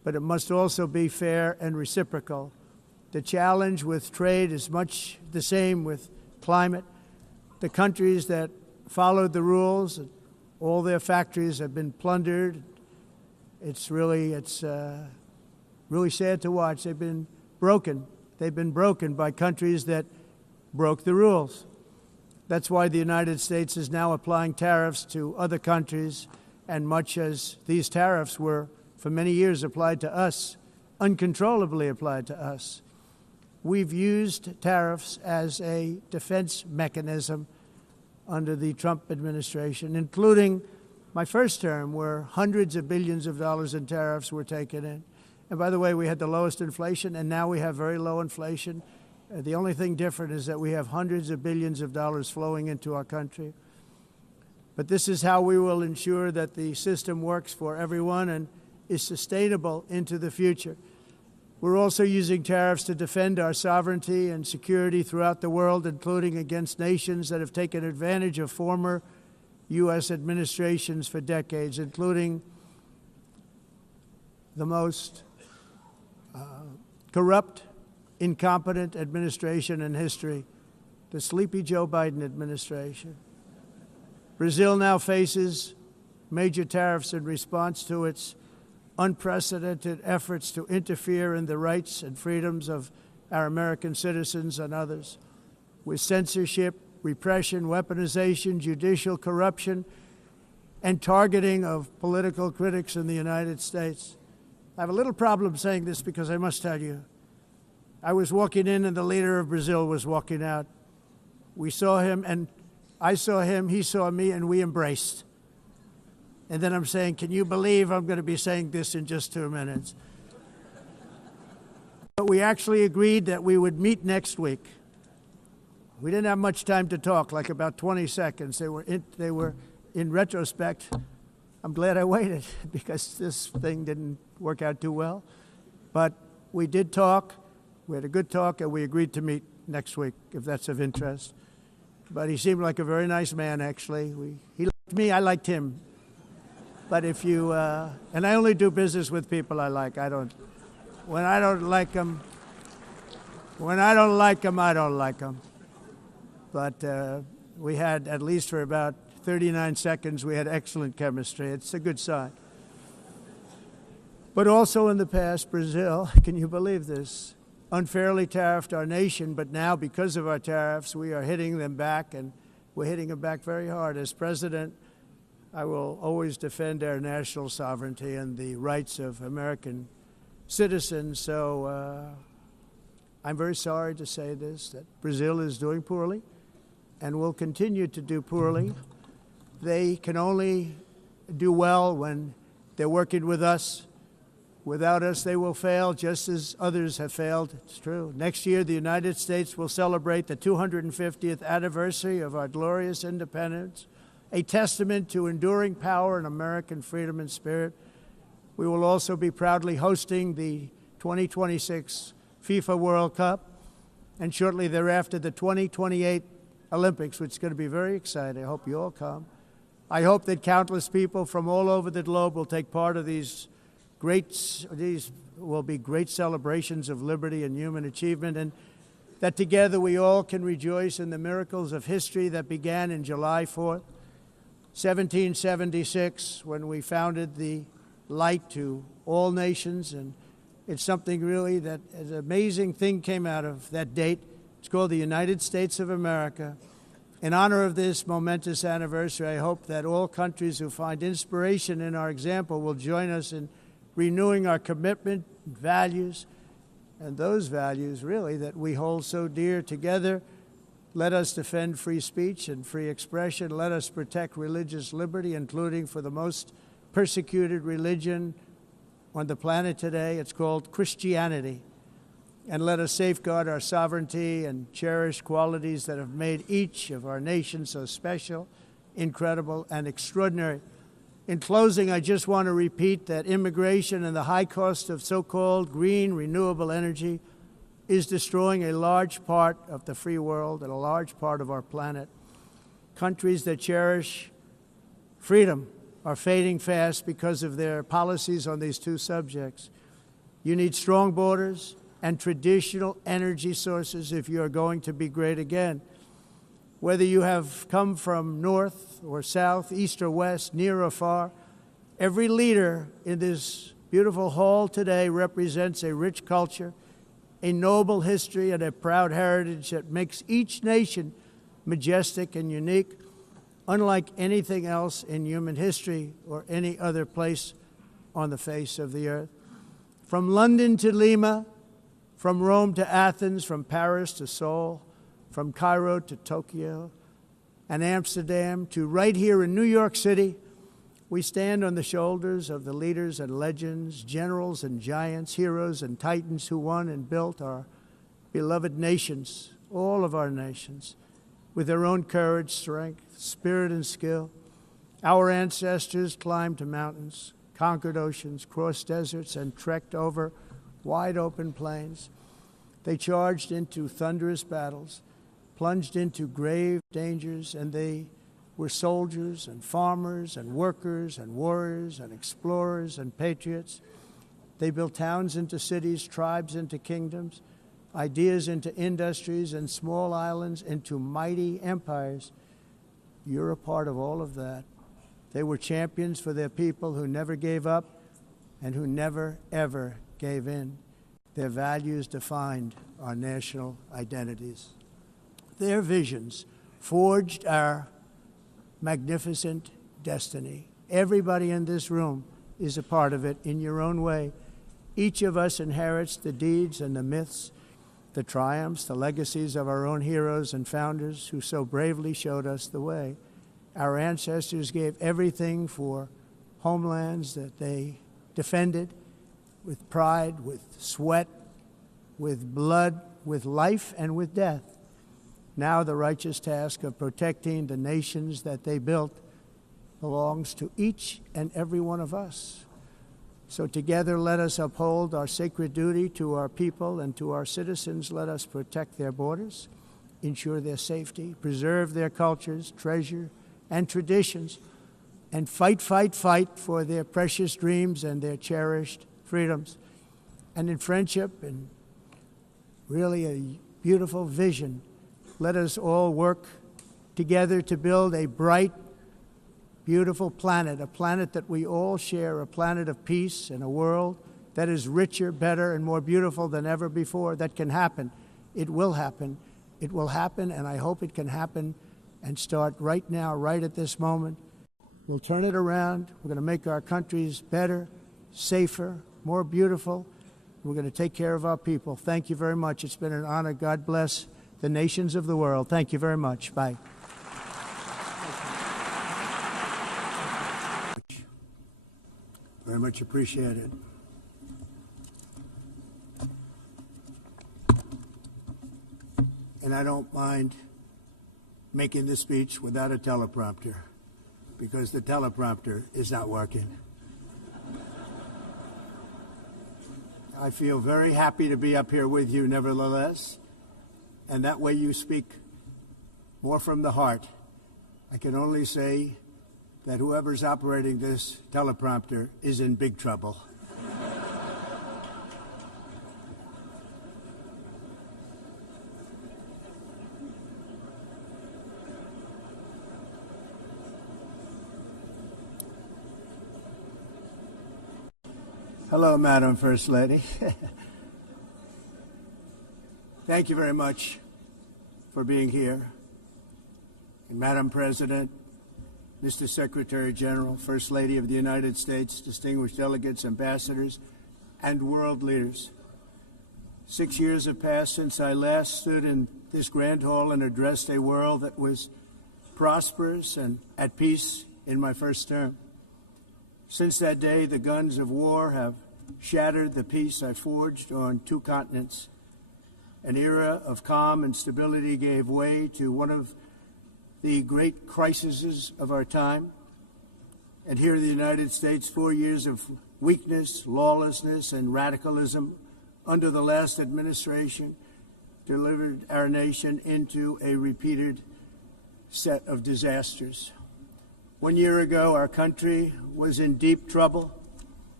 but it must also be fair and reciprocal. The challenge with trade is much the same with climate. The countries that followed the rules, all their factories have been plundered. It's really sad to watch. They've been broken. They've been broken by countries that broke the rules. That's why the United States is now applying tariffs to other countries, and much as these tariffs were for many years applied to us, uncontrollably applied to us. We've used tariffs as a defense mechanism under the Trump administration, including my first term, where hundreds of billions of dollars in tariffs were taken in. And by the way, we had the lowest inflation, and now we have very low inflation. The only thing different is that we have hundreds of billions of dollars flowing into our country. But this is how we will ensure that the system works for everyone and is sustainable into the future. We're also using tariffs to defend our sovereignty and security throughout the world, including against nations that have taken advantage of former U.S. administrations for decades, including the most corrupt, incompetent administration in history, the sleepy Joe Biden administration. Brazil now faces major tariffs in response to its unprecedented efforts to interfere in the rights and freedoms of our American citizens and others, with censorship, repression, weaponization, judicial corruption, and targeting of political critics in the United States. I have a little problem saying this because I must tell you, I was walking in and the leader of Brazil was walking out. We saw him, and I saw him, he saw me, and we embraced. And then I'm saying, can you believe I'm going to be saying this in just 2 minutes? But we actually agreed that we would meet next week. We didn't have much time to talk, like about 20 seconds. They were in retrospect, I'm glad I waited because this thing didn't work out too well. But we did talk. We had a good talk, and we agreed to meet next week, if that's of interest. But he seemed like a very nice man, actually. He liked me, I liked him. But if you, and I only do business with people I like. When I don't like them, I don't like them. But we had, at least for about 39 seconds, we had excellent chemistry. It's a good sign. But also in the past, Brazil, can you believe this, unfairly tariffed our nation, but now because of our tariffs, we are hitting them back, and we're hitting them back very hard. As president, I will always defend our national sovereignty and the rights of American citizens. So I'm very sorry to say this, that Brazil is doing poorly and will continue to do poorly. They can only do well when they're working with us. Without us, they will fail, just as others have failed. It's true. Next year, the United States will celebrate the 250th anniversary of our glorious independence, a testament to enduring power and American freedom and spirit. We will also be proudly hosting the 2026 FIFA World Cup, and shortly thereafter, the 2028 Olympics, which is going to be very exciting. I hope you all come. I hope that countless people from all over the globe will take part of these will be great celebrations of liberty and human achievement, and that together we all can rejoice in the miracles of history that began in July 4th, 1776, when we founded the light to all nations. And it's something really that an amazing thing came out of that date. It's called the United States of America. In honor of this momentous anniversary, I hope that all countries who find inspiration in our example will join us in renewing our commitment, values, and those values, really, that we hold so dear together. Let us defend free speech and free expression. Let us protect religious liberty, including for the most persecuted religion on the planet today. It's called Christianity. And let us safeguard our sovereignty and cherish qualities that have made each of our nations so special, incredible, and extraordinary. In closing, I just want to repeat that immigration and the high cost of so-called green renewable energy is destroying a large part of the free world and a large part of our planet. Countries that cherish freedom are fading fast because of their policies on these two subjects. You need strong borders and traditional energy sources if you are going to be great again. Whether you have come from north or south, east or west, near or far, every leader in this beautiful hall today represents a rich culture, a noble history, and a proud heritage that makes each nation majestic and unique, unlike anything else in human history or any other place on the face of the earth. From London to Lima, from Rome to Athens, from Paris to Seoul, from Cairo to Tokyo and Amsterdam to right here in New York City, we stand on the shoulders of the leaders and legends, generals and giants, heroes and titans who won and built our beloved nations, all of our nations, with their own courage, strength, spirit, and skill. Our ancestors climbed mountains, conquered oceans, crossed deserts, and trekked over wide-open plains. They charged into thunderous battles, plunged into grave dangers, and they were soldiers and farmers and workers and warriors and explorers and patriots. They built towns into cities, tribes into kingdoms, ideas into industries, and small islands into mighty empires. You're a part of all of that. They were champions for their people who never gave up and who never, ever gave in. Their values defined our national identities. Their visions forged our magnificent destiny. Everybody in this room is a part of it in your own way. Each of us inherits the deeds and the myths, the triumphs, the legacies of our own heroes and founders who so bravely showed us the way. Our ancestors gave everything for homelands that they defended with pride, with sweat, with blood, with life, and with death. Now the righteous task of protecting the nations that they built belongs to each and every one of us. So together let us uphold our sacred duty to our people and to our citizens. Let us protect their borders, ensure their safety, preserve their cultures, treasure, and traditions, and fight, fight, fight for their precious dreams and their cherished freedoms. And in friendship and really a beautiful vision, let us all work together to build a bright, beautiful planet, a planet that we all share, a planet of peace and a world that is richer, better, and more beautiful than ever before. That can happen. It will happen. It will happen, and I hope it can happen and start right now, right at this moment. We'll turn it around. We're going to make our countries better, safer, more beautiful. We're going to take care of our people. Thank you very much. It's been an honor. God bless the nations of the world. Thank you very much. Bye. Very much appreciated. And I don't mind making this speech without a teleprompter, because the teleprompter is not working. I feel very happy to be up here with you, nevertheless, and that way you speak more from the heart. I can only say that whoever's operating this teleprompter is in big trouble. Hello, Madam First Lady. Thank you very much for being here. And Madam President, Mr. Secretary General, First Lady of the United States, distinguished delegates, ambassadors, and world leaders. 6 years have passed since I last stood in this grand hall and addressed a world that was prosperous and at peace in my first term. Since that day, the guns of war have shattered the peace I forged on 2 continents. An era of calm and stability gave way to one of the great crises of our time. And here in the United States, 4 years of weakness, lawlessness, and radicalism under the last administration delivered our nation into a repeated set of disasters. 1 year ago, our country was in deep trouble.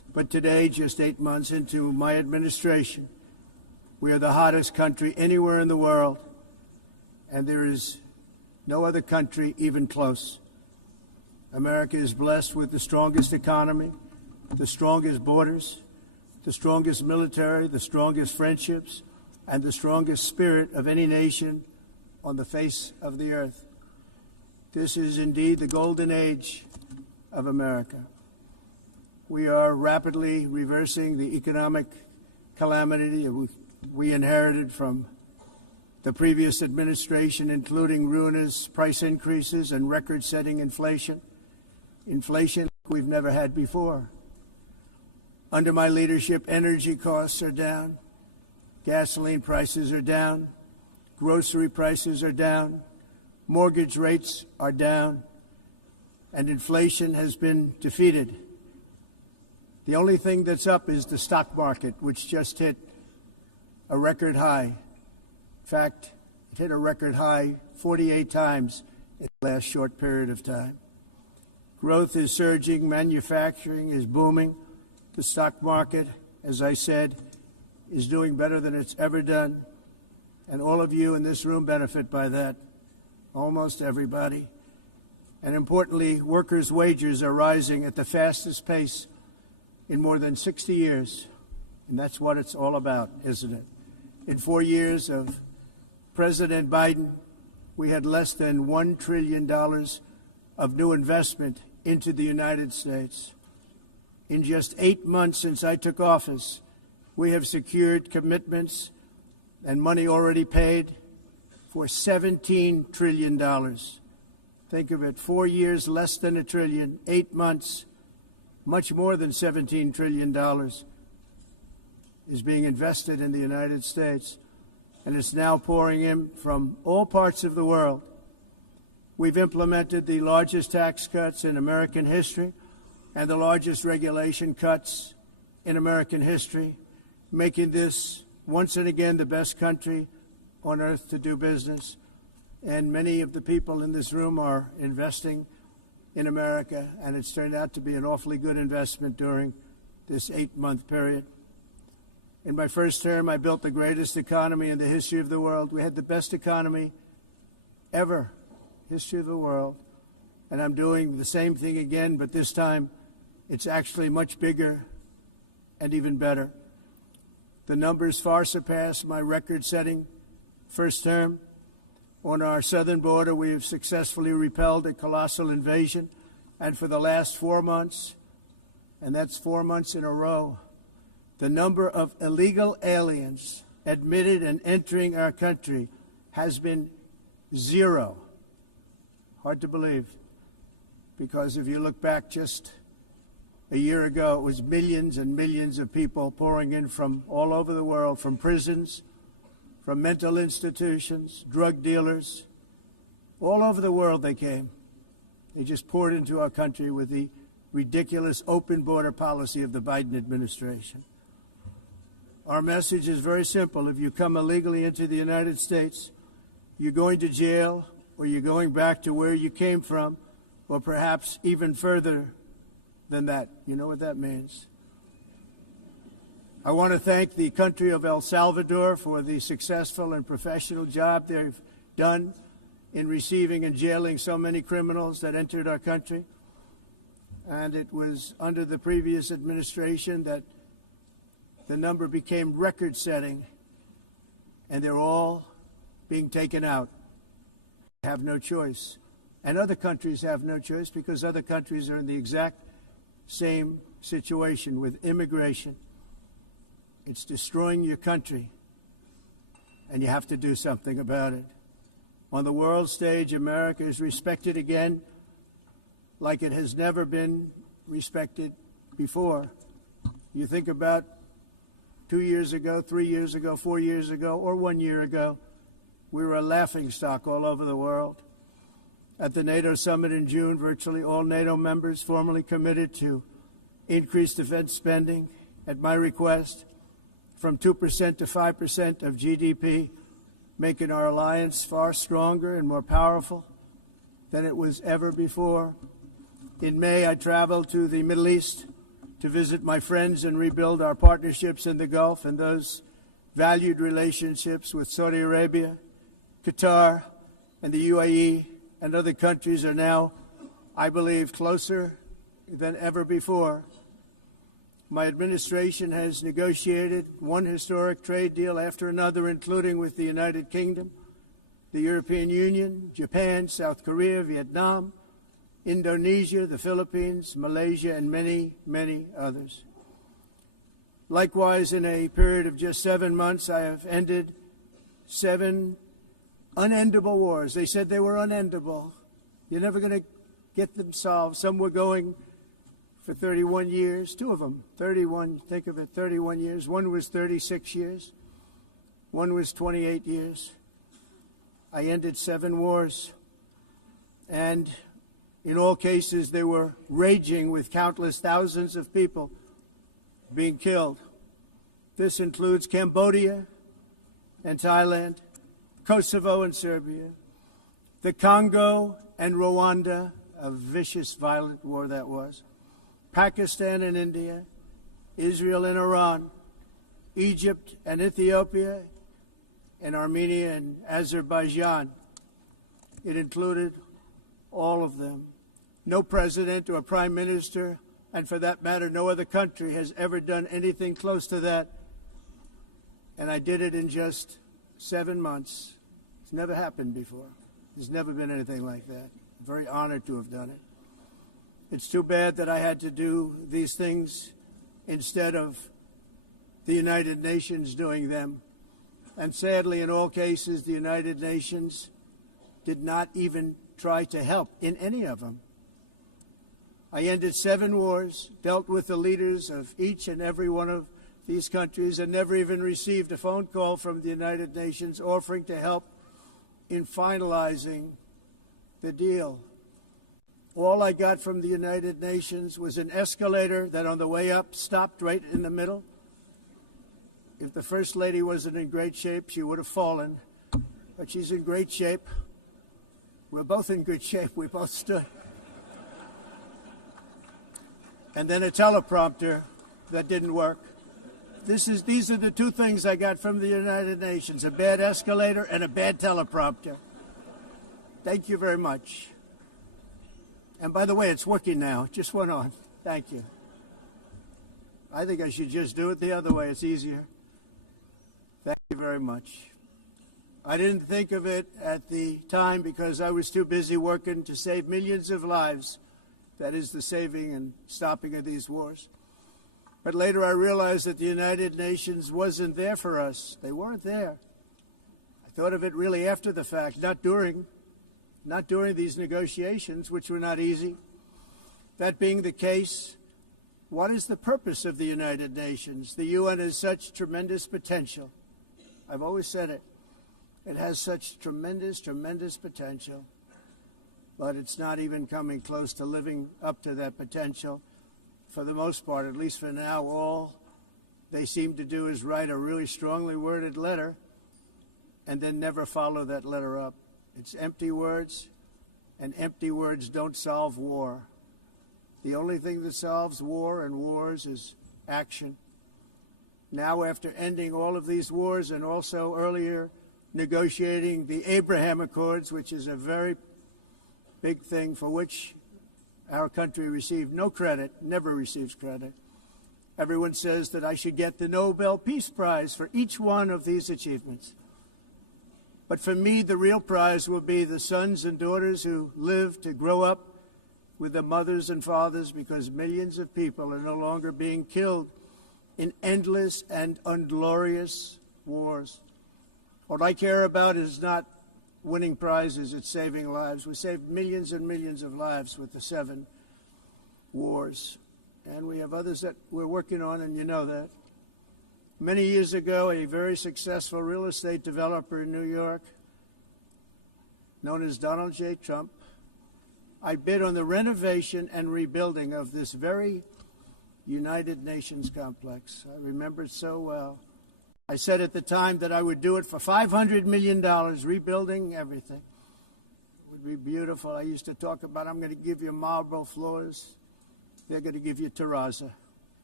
But today, just 8 months into my administration, we are the hottest country anywhere in the world, and there is no other country even close. America is blessed with the strongest economy, the strongest borders, the strongest military, the strongest friendships, and the strongest spirit of any nation on the face of the earth. This is indeed the golden age of America. We are rapidly reversing the economic calamity we inherited from the previous administration, including ruinous price increases and record-setting inflation we've never had before. Under my leadership, energy costs are down, gasoline prices are down, grocery prices are down, mortgage rates are down, and inflation has been defeated. The only thing that's up is the stock market, which just hit a record high. In fact, it hit a record high 48 times in the last short period of time. Growth is surging, manufacturing is booming. The stock market, as I said, is doing better than it's ever done. And all of you in this room benefit by that, almost everybody. And importantly, workers' wages are rising at the fastest pace in more than 60 years. And that's what it's all about, isn't it? In 4 years of President Biden, we had less than $1 trillion of new investment into the United States. In just 8 months since I took office, we have secured commitments and money already paid for $17 trillion. Think of it, 4 years, less than $1 trillion, 8 months, much more than $17 trillion is being invested in the United States, and it's now pouring in from all parts of the world. We've implemented the largest tax cuts in American history and the largest regulation cuts in American history, making this once and again the best country on earth to do business. And many of the people in this room are investing in America, and it's turned out to be an awfully good investment during this 8-month period. In my first term, I built the greatest economy in the history of the world. We had the best economy ever, history of the world. And I'm doing the same thing again, but this time it's actually much bigger and even better. The numbers far surpass my record-setting first term. On our southern border, we have successfully repelled a colossal invasion. And for the last 4 months, and that's 4 months in a row, the number of illegal aliens admitted and entering our country has been 0. Hard to believe, because if you look back just a year ago, it was millions and millions of people pouring in from all over the world, from prisons, from mental institutions, drug dealers. All over the world they came. They just poured into our country with the ridiculous open border policy of the Biden administration. Our message is very simple. If you come illegally into the United States, you're going to jail, or you're going back to where you came from, or perhaps even further than that. You know what that means. I want to thank the country of El Salvador for the successful and professional job they've done in receiving and jailing so many criminals that entered our country. And it was under the previous administration that the number became record-setting, and they're all being taken out. They have no choice. And other countries have no choice, because other countries are in the exact same situation with immigration. It's destroying your country, and you have to do something about it. On the world stage, America is respected again like it has never been respected before. You think about 2 years ago, 3 years ago, 4 years ago, or 1 year ago, we were a laughingstock all over the world. At the NATO summit in June, virtually all NATO members formally committed to increase defense spending at my request from 2% to 5% of GDP, making our alliance far stronger and more powerful than it was ever before. In May, I traveled to the Middle East to visit my friends and rebuild our partnerships in the Gulf, and those valued relationships with Saudi Arabia, Qatar, and the UAE and other countries are now, I believe, closer than ever before. My administration has negotiated one historic trade deal after another, including with the United Kingdom, the European Union, Japan, South Korea, Vietnam, Indonesia, the Philippines, Malaysia, and many, many others. Likewise, in a period of just 7 months, I have ended 7 unendable wars. They said they were unendable. You're never going to get them solved. Some were going for 31 years, 2 of them, 31, think of it, 31 years. One was 36 years. One was 28 years. I ended 7 wars. And in all cases, they were raging with countless thousands of people being killed. This includes Cambodia and Thailand, Kosovo and Serbia, the Congo and Rwanda, a vicious, violent war that was, Pakistan and India, Israel and Iran, Egypt and Ethiopia, and Armenia and Azerbaijan. It included all of them. No president or prime minister, and for that matter, no other country has ever done anything close to that. And I did it in just 7 months. It's never happened before. There's never been anything like that. I'm very honored to have done it. It's too bad that I had to do these things instead of the United Nations doing them. And sadly, in all cases, the United Nations did not even try to help in any of them. I ended 7 wars, dealt with the leaders of each and every one of these countries, and never even received a phone call from the United Nations offering to help in finalizing the deal. All I got from the United Nations was an escalator that on the way up stopped right in the middle. If the First Lady wasn't in great shape, she would have fallen. But she's in great shape. We're both in good shape. We both stood. And then a teleprompter that didn't work. These are the 2 things I got from the United Nations, a bad escalator and a bad teleprompter. Thank you very much. And by the way, it's working now. It just went on. Thank you. I think I should just do it the other way. It's easier. Thank you very much. I didn't think of it at the time because I was too busy working to save millions of lives. That is the saving and stopping of these wars. But later I realized that the United Nations wasn't there for us. They weren't there. I thought of it really after the fact, not during these negotiations, which were not easy. That being the case, what is the purpose of the United Nations? The UN has such tremendous potential. I've always said it. It has such tremendous, tremendous potential. But it's not even coming close to living up to that potential. For the most part, at least for now, all they seem to do is write a really strongly worded letter and then never follow that letter up. It's empty words, and empty words don't solve war. The only thing that solves war and wars is action. Now, after ending all of these wars and also earlier negotiating the Abraham Accords, which is a very big thing for which our country received no credit, never receives credit. Everyone says that I should get the Nobel Peace Prize for each one of these achievements. But for me, the real prize will be the sons and daughters who live to grow up with the mothers and fathers, because millions of people are no longer being killed in endless and unglorious wars. What I care about is not winning prizes, it's saving lives. We saved millions and millions of lives with the 7 wars. And we have others that we're working on, and you know that. Many years ago, a very successful real estate developer in New York, known as Donald J. Trump, I bid on the renovation and rebuilding of this very United Nations complex. I remember it so well. I said at the time that I would do it for $500 million, rebuilding everything. It would be beautiful. I used to talk about, I'm going to give you marble floors. They're going to give you terrazzo.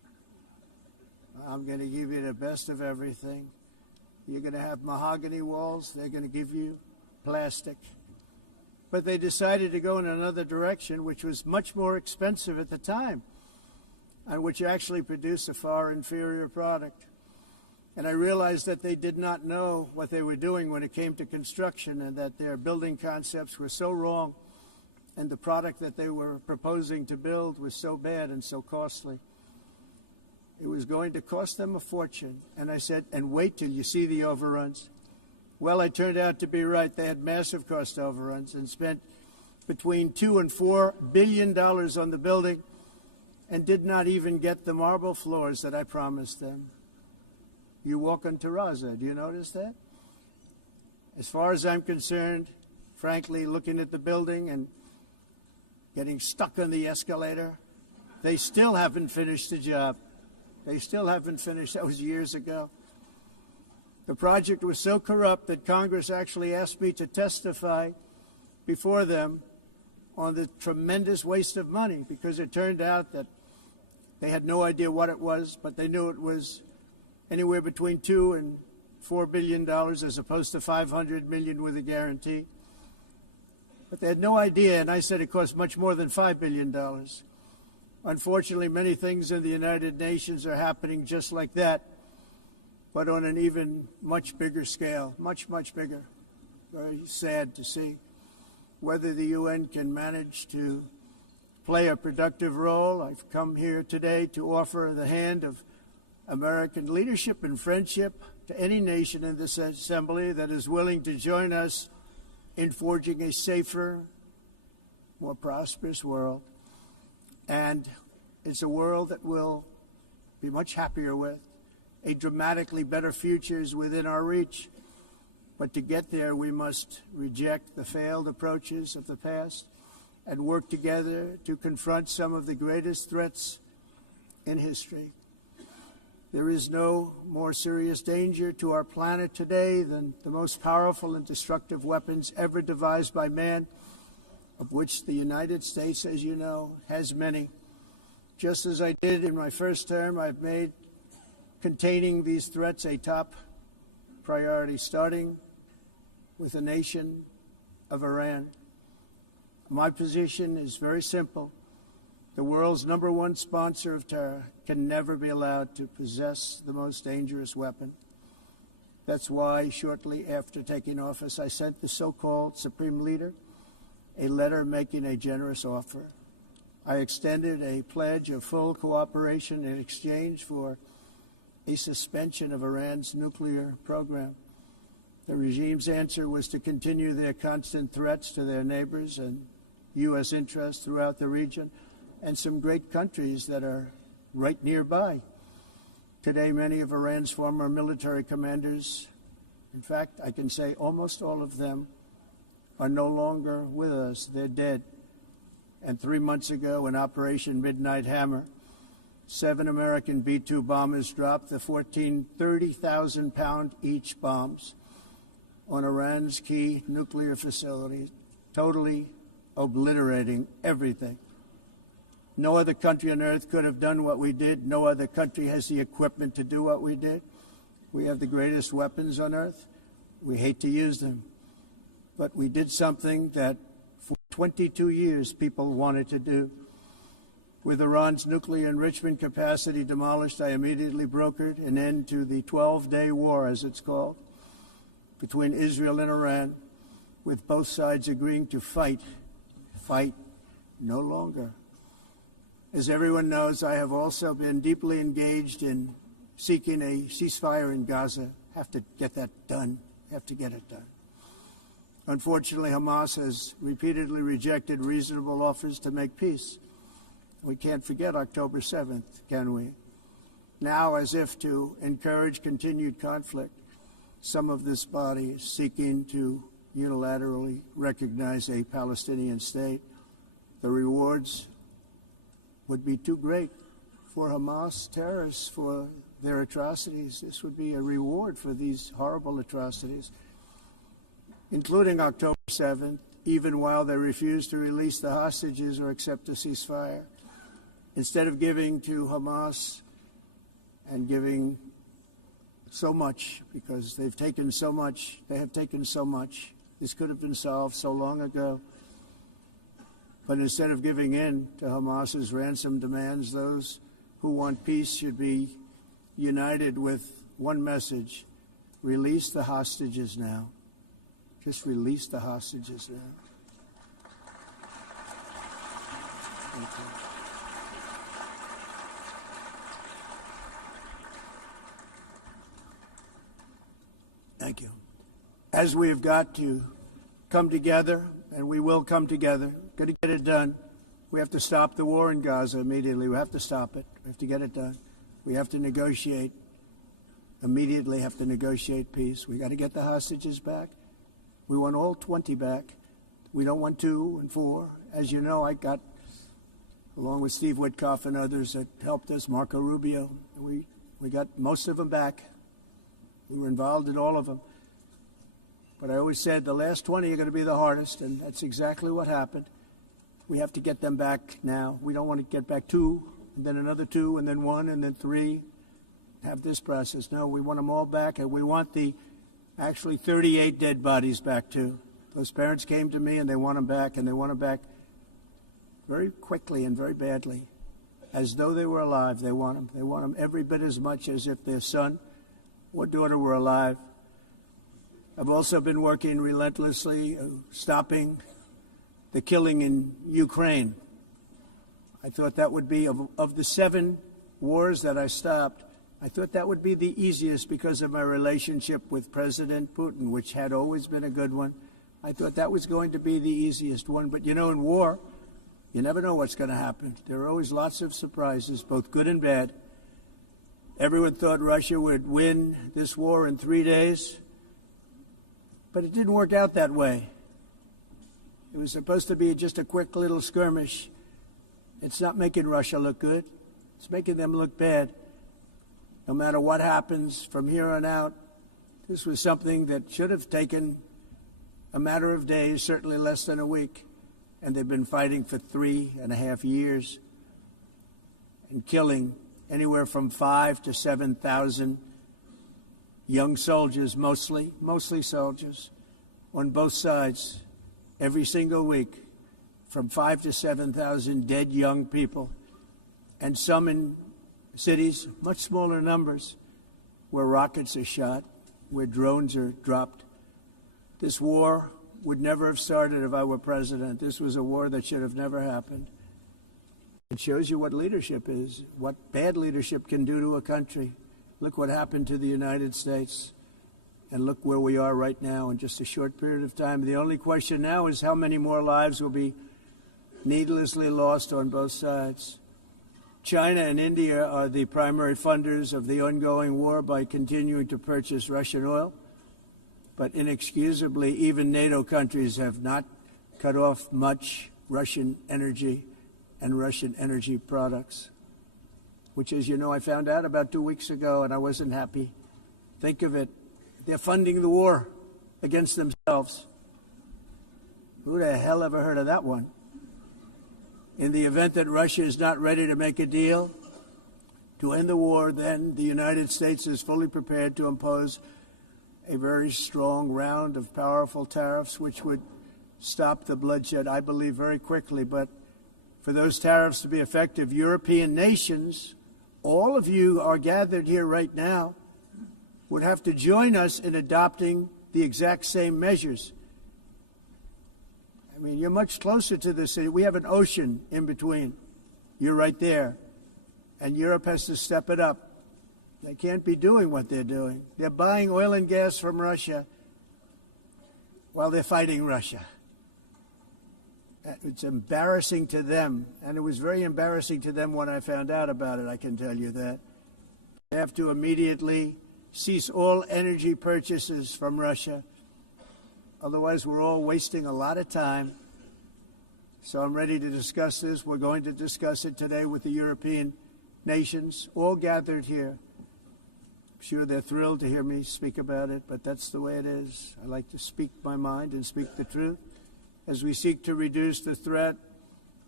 I'm going to give you the best of everything. You're going to have mahogany walls. They're going to give you plastic. But they decided to go in another direction, which was much more expensive at the time, and which actually produced a far inferior product. And I realized that they did not know what they were doing when it came to construction, and that their building concepts were so wrong, and the product that they were proposing to build was so bad and so costly. It was going to cost them a fortune. And I said, and wait till you see the overruns. Well, I turned out to be right. They had massive cost overruns and spent between $2 and $4 billion on the building and did not even get the marble floors that I promised them. You walk on terrazzo. Do you notice that? As far as I'm concerned, frankly, looking at the building and getting stuck on the escalator, they still haven't finished the job. They still haven't finished. That was years ago. The project was so corrupt that Congress actually asked me to testify before them on the tremendous waste of money, because it turned out that they had no idea what it was, but they knew it was anywhere between $2 and $4 billion as opposed to $500 million with a guarantee. But they had no idea, and I said it cost much more than $5 billion. Unfortunately, many things in the United Nations are happening just like that, but on an even much bigger scale, much, much bigger. Very sad to see whether the UN can manage to play a productive role. I've come here today to offer the hand of American leadership and friendship to any nation in this assembly that is willing to join us in forging a safer, more prosperous world. And it's a world that we'll be much happier with. A dramatically better future is within our reach. But to get there, we must reject the failed approaches of the past and work together to confront some of the greatest threats in history. There is no more serious danger to our planet today than the most powerful and destructive weapons ever devised by man, of which the United States, as you know, has many. Just as I did in my first term, I've made containing these threats a top priority, starting with the nation of Iran. My position is very simple. The world's #1 sponsor of terror can never be allowed to possess the most dangerous weapon. That's why, shortly after taking office, I sent the so-called Supreme Leader a letter making a generous offer. I extended a pledge of full cooperation in exchange for a suspension of Iran's nuclear program. The regime's answer was to continue their constant threats to their neighbors and U.S. interests throughout the region and some great countries that are right nearby. Today, many of Iran's former military commanders, in fact, I can say almost all of them, are no longer with us. They're dead. And 3 months ago, in Operation Midnight Hammer, 7 American B-2 bombers dropped the 14 30,000-pound each bombs on Iran's key nuclear facilities, totally obliterating everything. No other country on earth could have done what we did. No other country has the equipment to do what we did. We have the greatest weapons on earth. We hate to use them. But we did something that for 22 years people wanted to do. With Iran's nuclear enrichment capacity demolished, I immediately brokered an end to the 12-day war, as it's called, between Israel and Iran, with both sides agreeing to fight no longer. As everyone knows, I have also been deeply engaged in seeking a ceasefire in Gaza. Have to get that done. Have to get it done. Unfortunately, Hamas has repeatedly rejected reasonable offers to make peace. We can't forget October 7th, can we? Now, as if to encourage continued conflict, some of this body is seeking to unilaterally recognize a Palestinian state. The rewards would be too great for Hamas terrorists for their atrocities. This would be a reward for these horrible atrocities, including October 7th, even while they refuse to release the hostages or accept a ceasefire. Instead of giving to Hamas and giving so much, because they've taken so much. They have taken so much. This could have been solved so long ago. But instead of giving in to Hamas's ransom demands, those who want peace should be united with one message: release the hostages now. Just release the hostages now. Thank you. Thank you. As we have got to come together, and we will come together, got to get it done. We have to stop the war in Gaza immediately. We have to stop it. We have to get it done. We have to negotiate. Immediately have to negotiate peace. We got to get the hostages back. We want all 20 back. We don't want 2 and 4. As you know, I got, along with Steve Witkoff and others that helped us, Marco Rubio, we got most of them back. We were involved in all of them. But I always said the last 20 are going to be the hardest, and that's exactly what happened. We have to get them back now. We don't want to get back 2, and then another 2, and then 1, and then 3. Have this process. No, we want them all back, and we want the actually 38 dead bodies back too. Those parents came to me, and they want them back, and they want them back very quickly and very badly, as though they were alive. They want them. They want them every bit as much as if their son or daughter were alive. I've also been working relentlessly, stopping the killing in Ukraine. I thought that would be, of the 7 wars that I stopped, I thought that would be the easiest because of my relationship with President Putin, which had always been a good one. I thought that was going to be the easiest one. But, you know, in war, you never know what's going to happen. There are always lots of surprises, both good and bad. Everyone thought Russia would win this war in 3 days, but it didn't work out that way. It was supposed to be just a quick little skirmish. It's not making Russia look good. It's making them look bad. No matter what happens from here on out, this was something that should have taken a matter of days, certainly less than a week. And they've been fighting for 3.5 years and killing anywhere from 5,000 to 7,000 young soldiers, mostly soldiers, on both sides, every single week, from 5,000 to 7,000 dead young people, and some in cities, much smaller numbers, where rockets are shot, where drones are dropped. This war would never have started if I were president. This was a war that should have never happened. It shows you what leadership is, what bad leadership can do to a country. Look what happened to the United States, and look where we are right now in just a short period of time. The only question now is how many more lives will be needlessly lost on both sides. China and India are the primary funders of the ongoing war by continuing to purchase Russian oil. But inexcusably, even NATO countries have not cut off much Russian energy and Russian energy products, which, as you know, I found out about 2 weeks ago, and I wasn't happy. Think of it. They're funding the war against themselves. Who the hell ever heard of that one? In the event that Russia is not ready to make a deal to end the war, then the United States is fully prepared to impose a very strong round of powerful tariffs, which would stop the bloodshed, I believe, very quickly. But for those tariffs to be effective, European nations, all of you are gathered here right now, would have to join us in adopting the exact same measures. I mean, you're much closer to the city. We have an ocean in between. You're right there. And Europe has to step it up. They can't be doing what they're doing. They're buying oil and gas from Russia while they're fighting Russia. It's embarrassing to them, and it was very embarrassing to them when I found out about it, I can tell you that. They have to immediately cease all energy purchases from Russia. Otherwise, we're all wasting a lot of time. So I'm ready to discuss this. We're going to discuss it today with the European nations, all gathered here. I'm sure they're thrilled to hear me speak about it, but that's the way it is. I like to speak my mind and speak the truth. As we seek to reduce the threat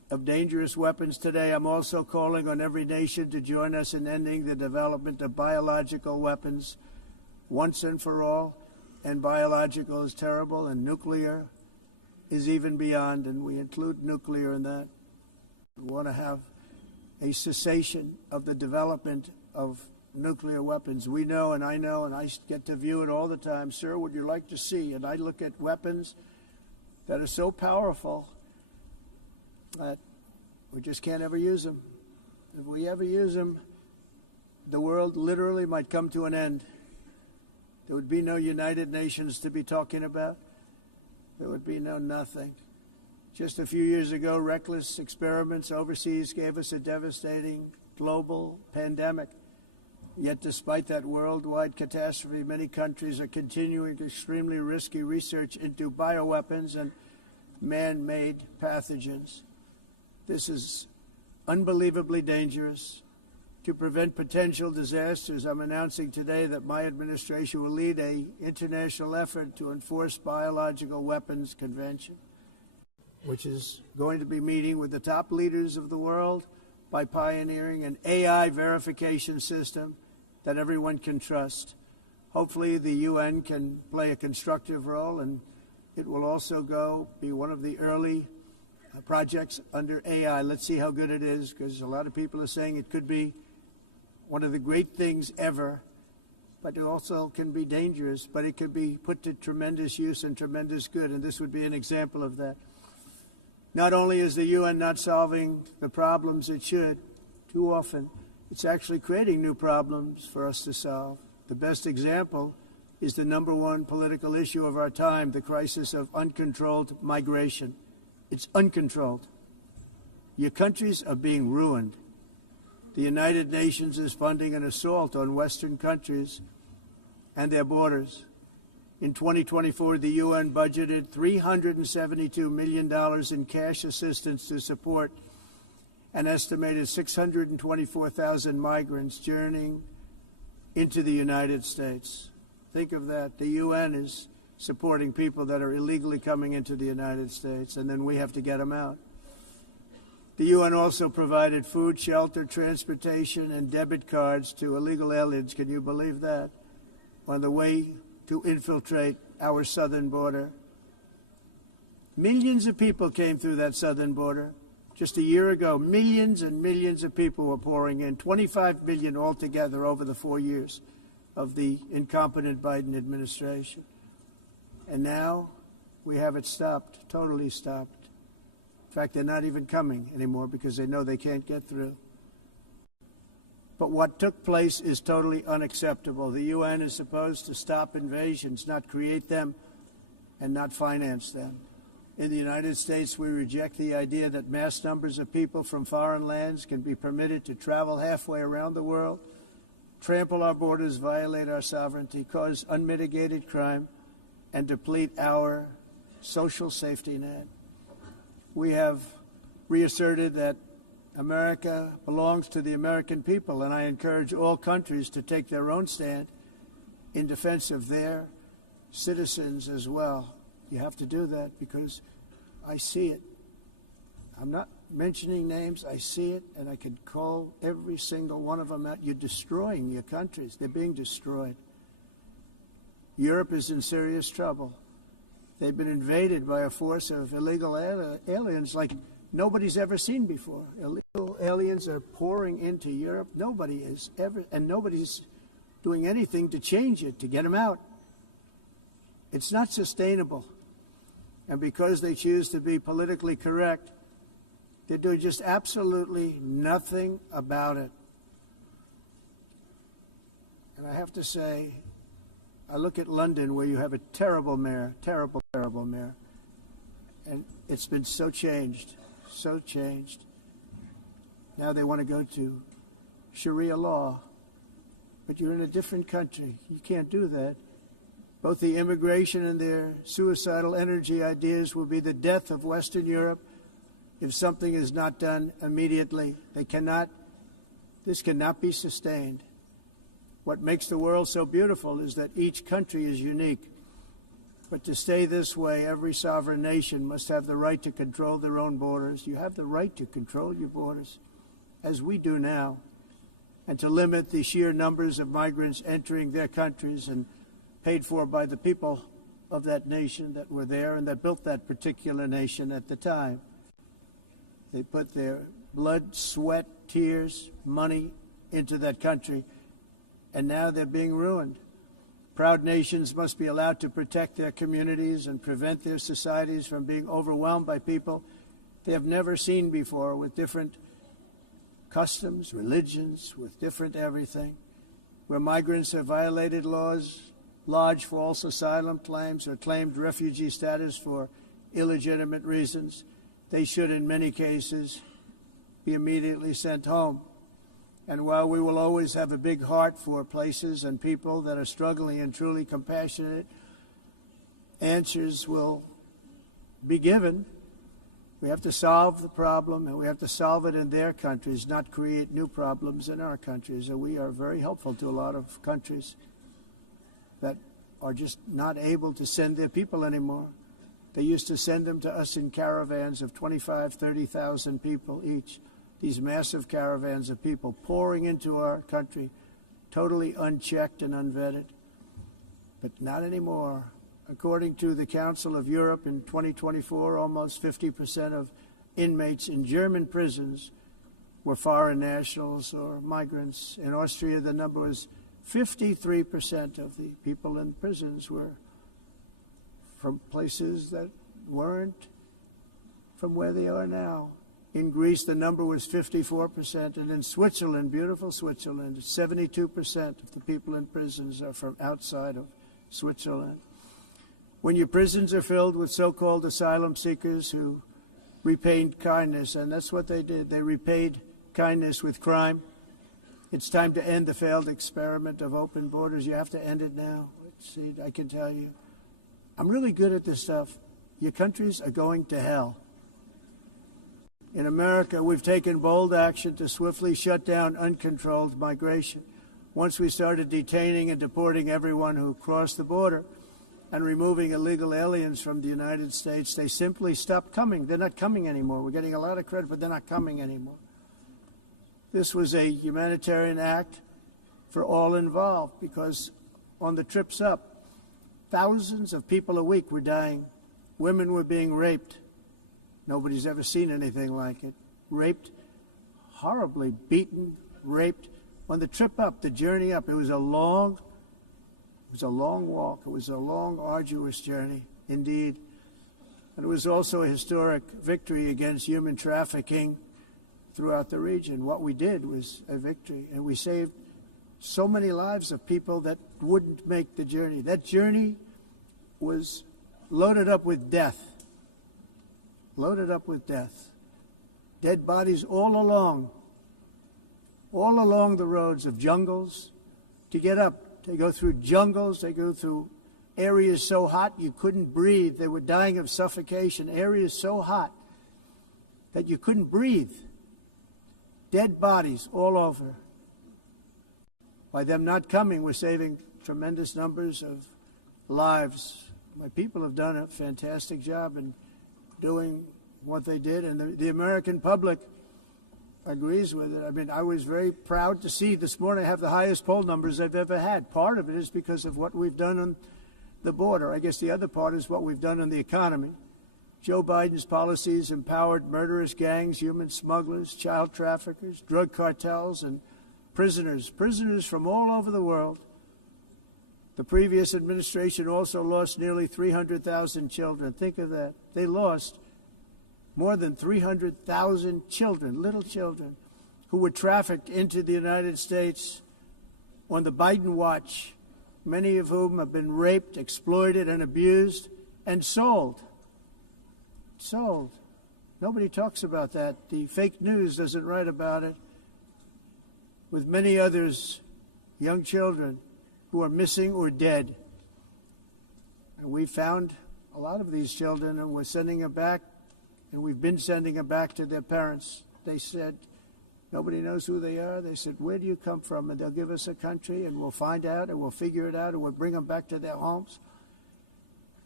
of dangerous weapons today, I'm also calling on every nation to join us in ending the development of biological weapons once and for all. And biological is terrible, and nuclear is even beyond, and we include nuclear in that. We want to have a cessation of the development of nuclear weapons. We know, and I get to view it all the time. Sir, would you like to see? And I look at weapons that are so powerful that we just can't ever use them. If we ever use them, the world literally might come to an end. There would be no United Nations to be talking about. There would be no nothing. Just a few years ago, reckless experiments overseas gave us a devastating global pandemic. Yet despite that worldwide catastrophe, many countries are continuing extremely risky research into bioweapons and man-made pathogens. This is unbelievably dangerous. To prevent potential disasters, I'm announcing today that my administration will lead an international effort to enforce Biological Weapons Convention, which is going to be meeting with the top leaders of the world by pioneering an AI verification system that everyone can trust. Hopefully the UN can play a constructive role, and it will also be one of the early projects under AI. Let's see how good it is, because a lot of people are saying it could be one of the great things ever, but it also can be dangerous, but it could be put to tremendous use and tremendous good, and this would be an example of that. Not only is the UN not solving the problems it should, too often, it's actually creating new problems for us to solve. The best example is the number one political issue of our time, the crisis of uncontrolled migration. It's uncontrolled. Your countries are being ruined. The United Nations is funding an assault on Western countries and their borders. In 2024, the UN budgeted $372 million in cash assistance to support an estimated 624,000 migrants journeying into the United States. Think of that. The UN is supporting people that are illegally coming into the United States, and then we have to get them out. The UN also provided food, shelter, transportation, and debit cards to illegal aliens. Can you believe that? On the way to infiltrate our southern border. Millions of people came through that southern border. Just a year ago, millions and millions of people were pouring in, 25 million altogether over the 4 years of the incompetent Biden administration. And now we have it stopped, totally stopped. In fact, they're not even coming anymore because they know they can't get through. But what took place is totally unacceptable. The UN is supposed to stop invasions, not create them and not finance them. In the United States, we reject the idea that mass numbers of people from foreign lands can be permitted to travel halfway around the world, trample our borders, violate our sovereignty, cause unmitigated crime, and deplete our social safety net. We have reasserted that America belongs to the American people, and I encourage all countries to take their own stand in defense of their citizens as well. You have to do that because I see it. I'm not mentioning names. I see it, and I could call every single one of them out. You're destroying your countries. They're being destroyed. Europe is in serious trouble. They've been invaded by a force of illegal aliens like nobody's ever seen before. Illegal aliens are pouring into Europe. Nobody is ever, and nobody's doing anything to change it, to get them out. It's not sustainable. And because they choose to be politically correct, they're doing just absolutely nothing about it. And I have to say, I look at London, where you have a terrible mayor, terrible mayor, and it's been so changed, so changed. Now they want to go to Sharia law, but you're in a different country. You can't do that. Both the immigration and their suicidal energy ideas will be the death of Western Europe if something is not done immediately. This cannot be sustained. What makes the world so beautiful is that each country is unique. But to stay this way, every sovereign nation must have the right to control their own borders. You have the right to control your borders, as we do now, and to limit the sheer numbers of migrants entering their countries and paid for by the people of that nation that were there and that built that particular nation at the time. They put their blood, sweat, tears, money into that country, and now they're being ruined. Proud nations must be allowed to protect their communities and prevent their societies from being overwhelmed by people they have never seen before, with different customs, religions, with different everything. Where migrants have violated laws, lodged false asylum claims, or claimed refugee status for illegitimate reasons, they should, in many cases, be immediately sent home. And while we will always have a big heart for places and people that are struggling and truly compassionate, answers will be given. We have to solve the problem, and we have to solve it in their countries, not create new problems in our countries. And we are very helpful to a lot of countries that are just not able to send their people anymore. They used to send them to us in caravans of 25,000, 30,000 people each. These massive caravans of people pouring into our country, totally unchecked and unvetted. But not anymore. According to the Council of Europe in 2024, almost 50% of inmates in German prisons were foreign nationals or migrants. In Austria, the number was 53% of the people in prisons were from places that weren't from where they are now. In Greece, the number was 54%, and in Switzerland, beautiful Switzerland, 72% of the people in prisons are from outside of Switzerland. When your prisons are filled with so-called asylum seekers who repaid kindness, and that's what they did, they repaid kindness with crime, it's time to end the failed experiment of open borders. You have to end it now. See, I can tell you, I'm really good at this stuff. Your countries are going to hell. In America, we've taken bold action to swiftly shut down uncontrolled migration. Once we started detaining and deporting everyone who crossed the border and removing illegal aliens from the United States, they simply stopped coming. They're not coming anymore. We're getting a lot of credit, but they're not coming anymore. This was a humanitarian act for all involved, because on the trips up, thousands of people a week were dying. Women were being raped. Nobody's ever seen anything like it. Raped, horribly beaten, raped. On the trip up, the journey up, it was a long walk. It was a long, arduous journey, indeed. And it was also a historic victory against human trafficking throughout the region. What we did was a victory, and we saved so many lives of people that wouldn't make the journey. That journey was loaded up with death. Loaded up with death. Dead bodies all along the roads of jungles. To get up, they go through jungles, they go through areas so hot you couldn't breathe. They were dying of suffocation, areas so hot that you couldn't breathe. Dead bodies all over. By them not coming, we're saving tremendous numbers of lives. My people have done a fantastic job in doing what they did, and the American public agrees with it. I mean, I was very proud to see this morning I have the highest poll numbers I've ever had. Part of it is because of what we've done on the border. I guess the other part is what we've done on the economy. Joe Biden's policies empowered murderous gangs, human smugglers, child traffickers, drug cartels, and prisoners from all over the world. The previous administration also lost nearly 300,000 children. Think of that. They lost more than 300,000 children, little children, who were trafficked into the United States on the Biden watch, many of whom have been raped, exploited, and abused, and sold. Sold. Nobody talks about that. The fake news doesn't write about it. With many others, young children who are missing or dead. And we found a lot of these children, and we're sending them back, and we've been sending them back to their parents. They said, nobody knows who they are. They said, where do you come from? And they'll give us a country, and we'll find out, and we'll figure it out, and we'll bring them back to their homes.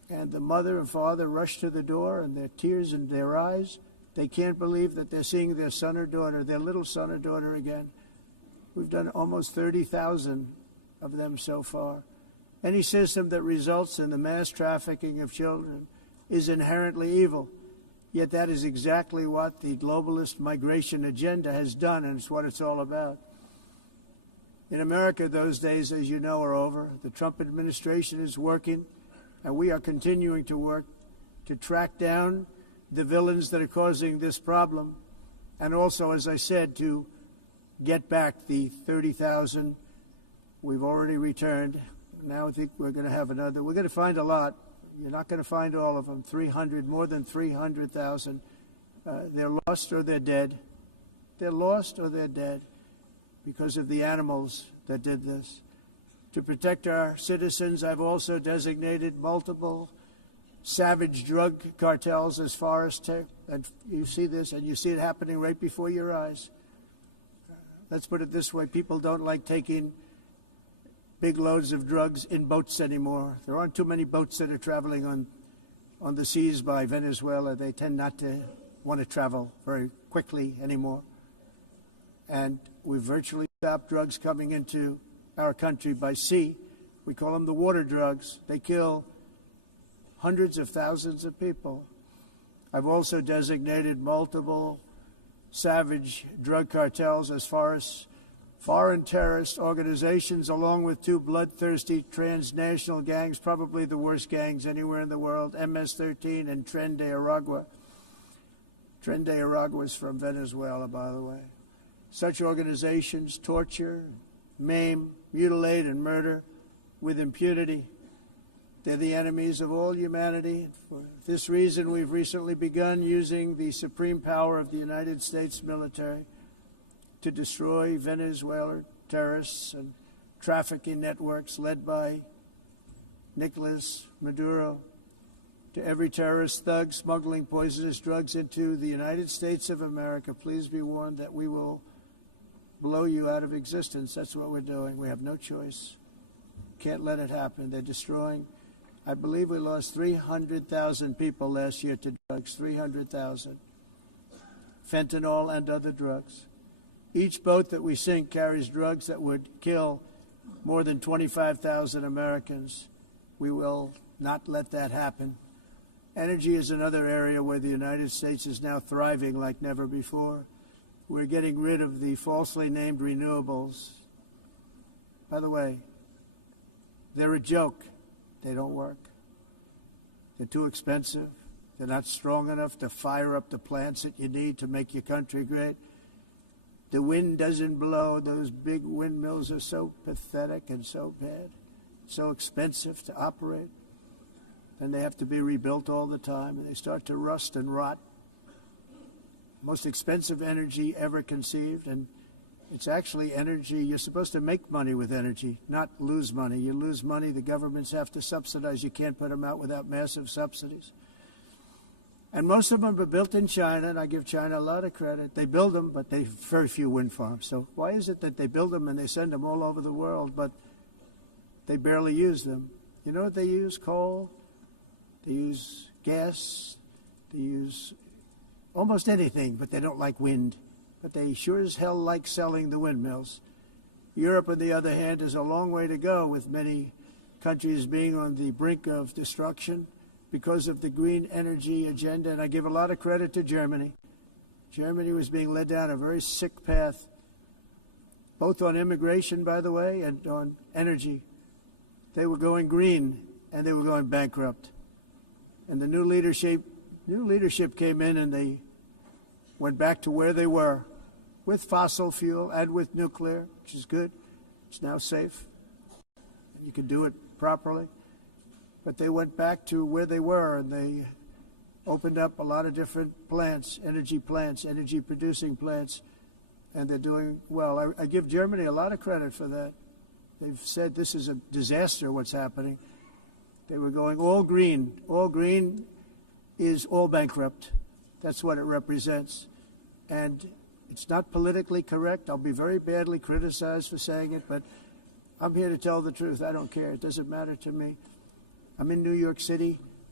And the mother and father rush to the door, and their tears in their eyes. They can't believe that they're seeing their son or daughter, their little son or daughter again. We've done almost 30,000 of them so far. Any system that results in the mass trafficking of children is inherently evil. Yet that is exactly what the globalist migration agenda has done, and it's what it's all about. In America, those days, as you know, are over. The Trump administration is working, and we are continuing to work to track down the villains that are causing this problem, and also, as I said, to get back the 30,000 we've already returned. Now I think we're going to have another. We're going to find a lot. You're not going to find all of them. 300, more than 300,000. They're lost or they're dead. They're lost or they're dead because of the animals that did this. To protect our citizens, I've also designated multiple savage drug cartels as far as and you see this, and you see it happening right before your eyes. Let's put it this way. People don't like taking big loads of drugs in boats anymore. There aren't too many boats that are traveling on the seas by Venezuela. They tend not to want to travel very quickly anymore. And we've virtually stopped drugs coming into our country by sea. We call them the water drugs. They kill hundreds of thousands of people. I've also designated multiple savage drug cartels as far as foreign terrorist organizations, along with two bloodthirsty transnational gangs, probably the worst gangs anywhere in the world, MS-13 and Tren de Aragua. Tren de Aragua is from Venezuela, by the way. Such organizations torture, maim, mutilate, and murder with impunity. They're the enemies of all humanity. For this reason, we've recently begun using the supreme power of the United States military to destroy Venezuelan terrorists and trafficking networks led by Nicolas Maduro. To every terrorist thug smuggling poisonous drugs into the United States of America, please be warned that we will blow you out of existence. That's what we're doing. We have no choice. Can't let it happen. They're destroying. I believe we lost 300,000 people last year to drugs, 300,000. Fentanyl and other drugs. Each boat that we sink carries drugs that would kill more than 25,000 Americans. We will not let that happen. Energy is another area where the United States is now thriving like never before. We're getting rid of the falsely named renewables. By the way, they're a joke. They don't work. They're too expensive. They're not strong enough to fire up the plants that you need to make your country great. The wind doesn't blow. Those big windmills are so pathetic and so bad, so expensive to operate. And they have to be rebuilt all the time, and they start to rust and rot. Most expensive energy ever conceived, and it's actually energy. You're supposed to make money with energy, not lose money. You lose money, the governments have to subsidize. You can't put them out without massive subsidies. And most of them are built in China, and I give China a lot of credit. They build them, but they have very few wind farms. So why is it that they build them and they send them all over the world, but they barely use them? You know what they use? Coal. They use gas. They use almost anything, but they don't like wind. But they sure as hell like selling the windmills. Europe, on the other hand, is a long way to go, with many countries being on the brink of destruction because of the green energy agenda. And I give a lot of credit to Germany. Germany was being led down a very sick path, both on immigration, by the way, and on energy. They were going green, and they were going bankrupt. And the new leadership came in, and they went back to where they were, with fossil fuel and with nuclear, which is good. It's now safe. You can do it properly. But they went back to where they were, and they opened up a lot of different plants, energy-producing plants, and they're doing well. I give Germany a lot of credit for that. They've said this is a disaster, what's happening. They were going all green. All green is all bankrupt. That's what it represents. And it's not politically correct. I'll be very badly criticized for saying it, but I'm here to tell the truth. I don't care. It doesn't matter to me. I'm in New York City.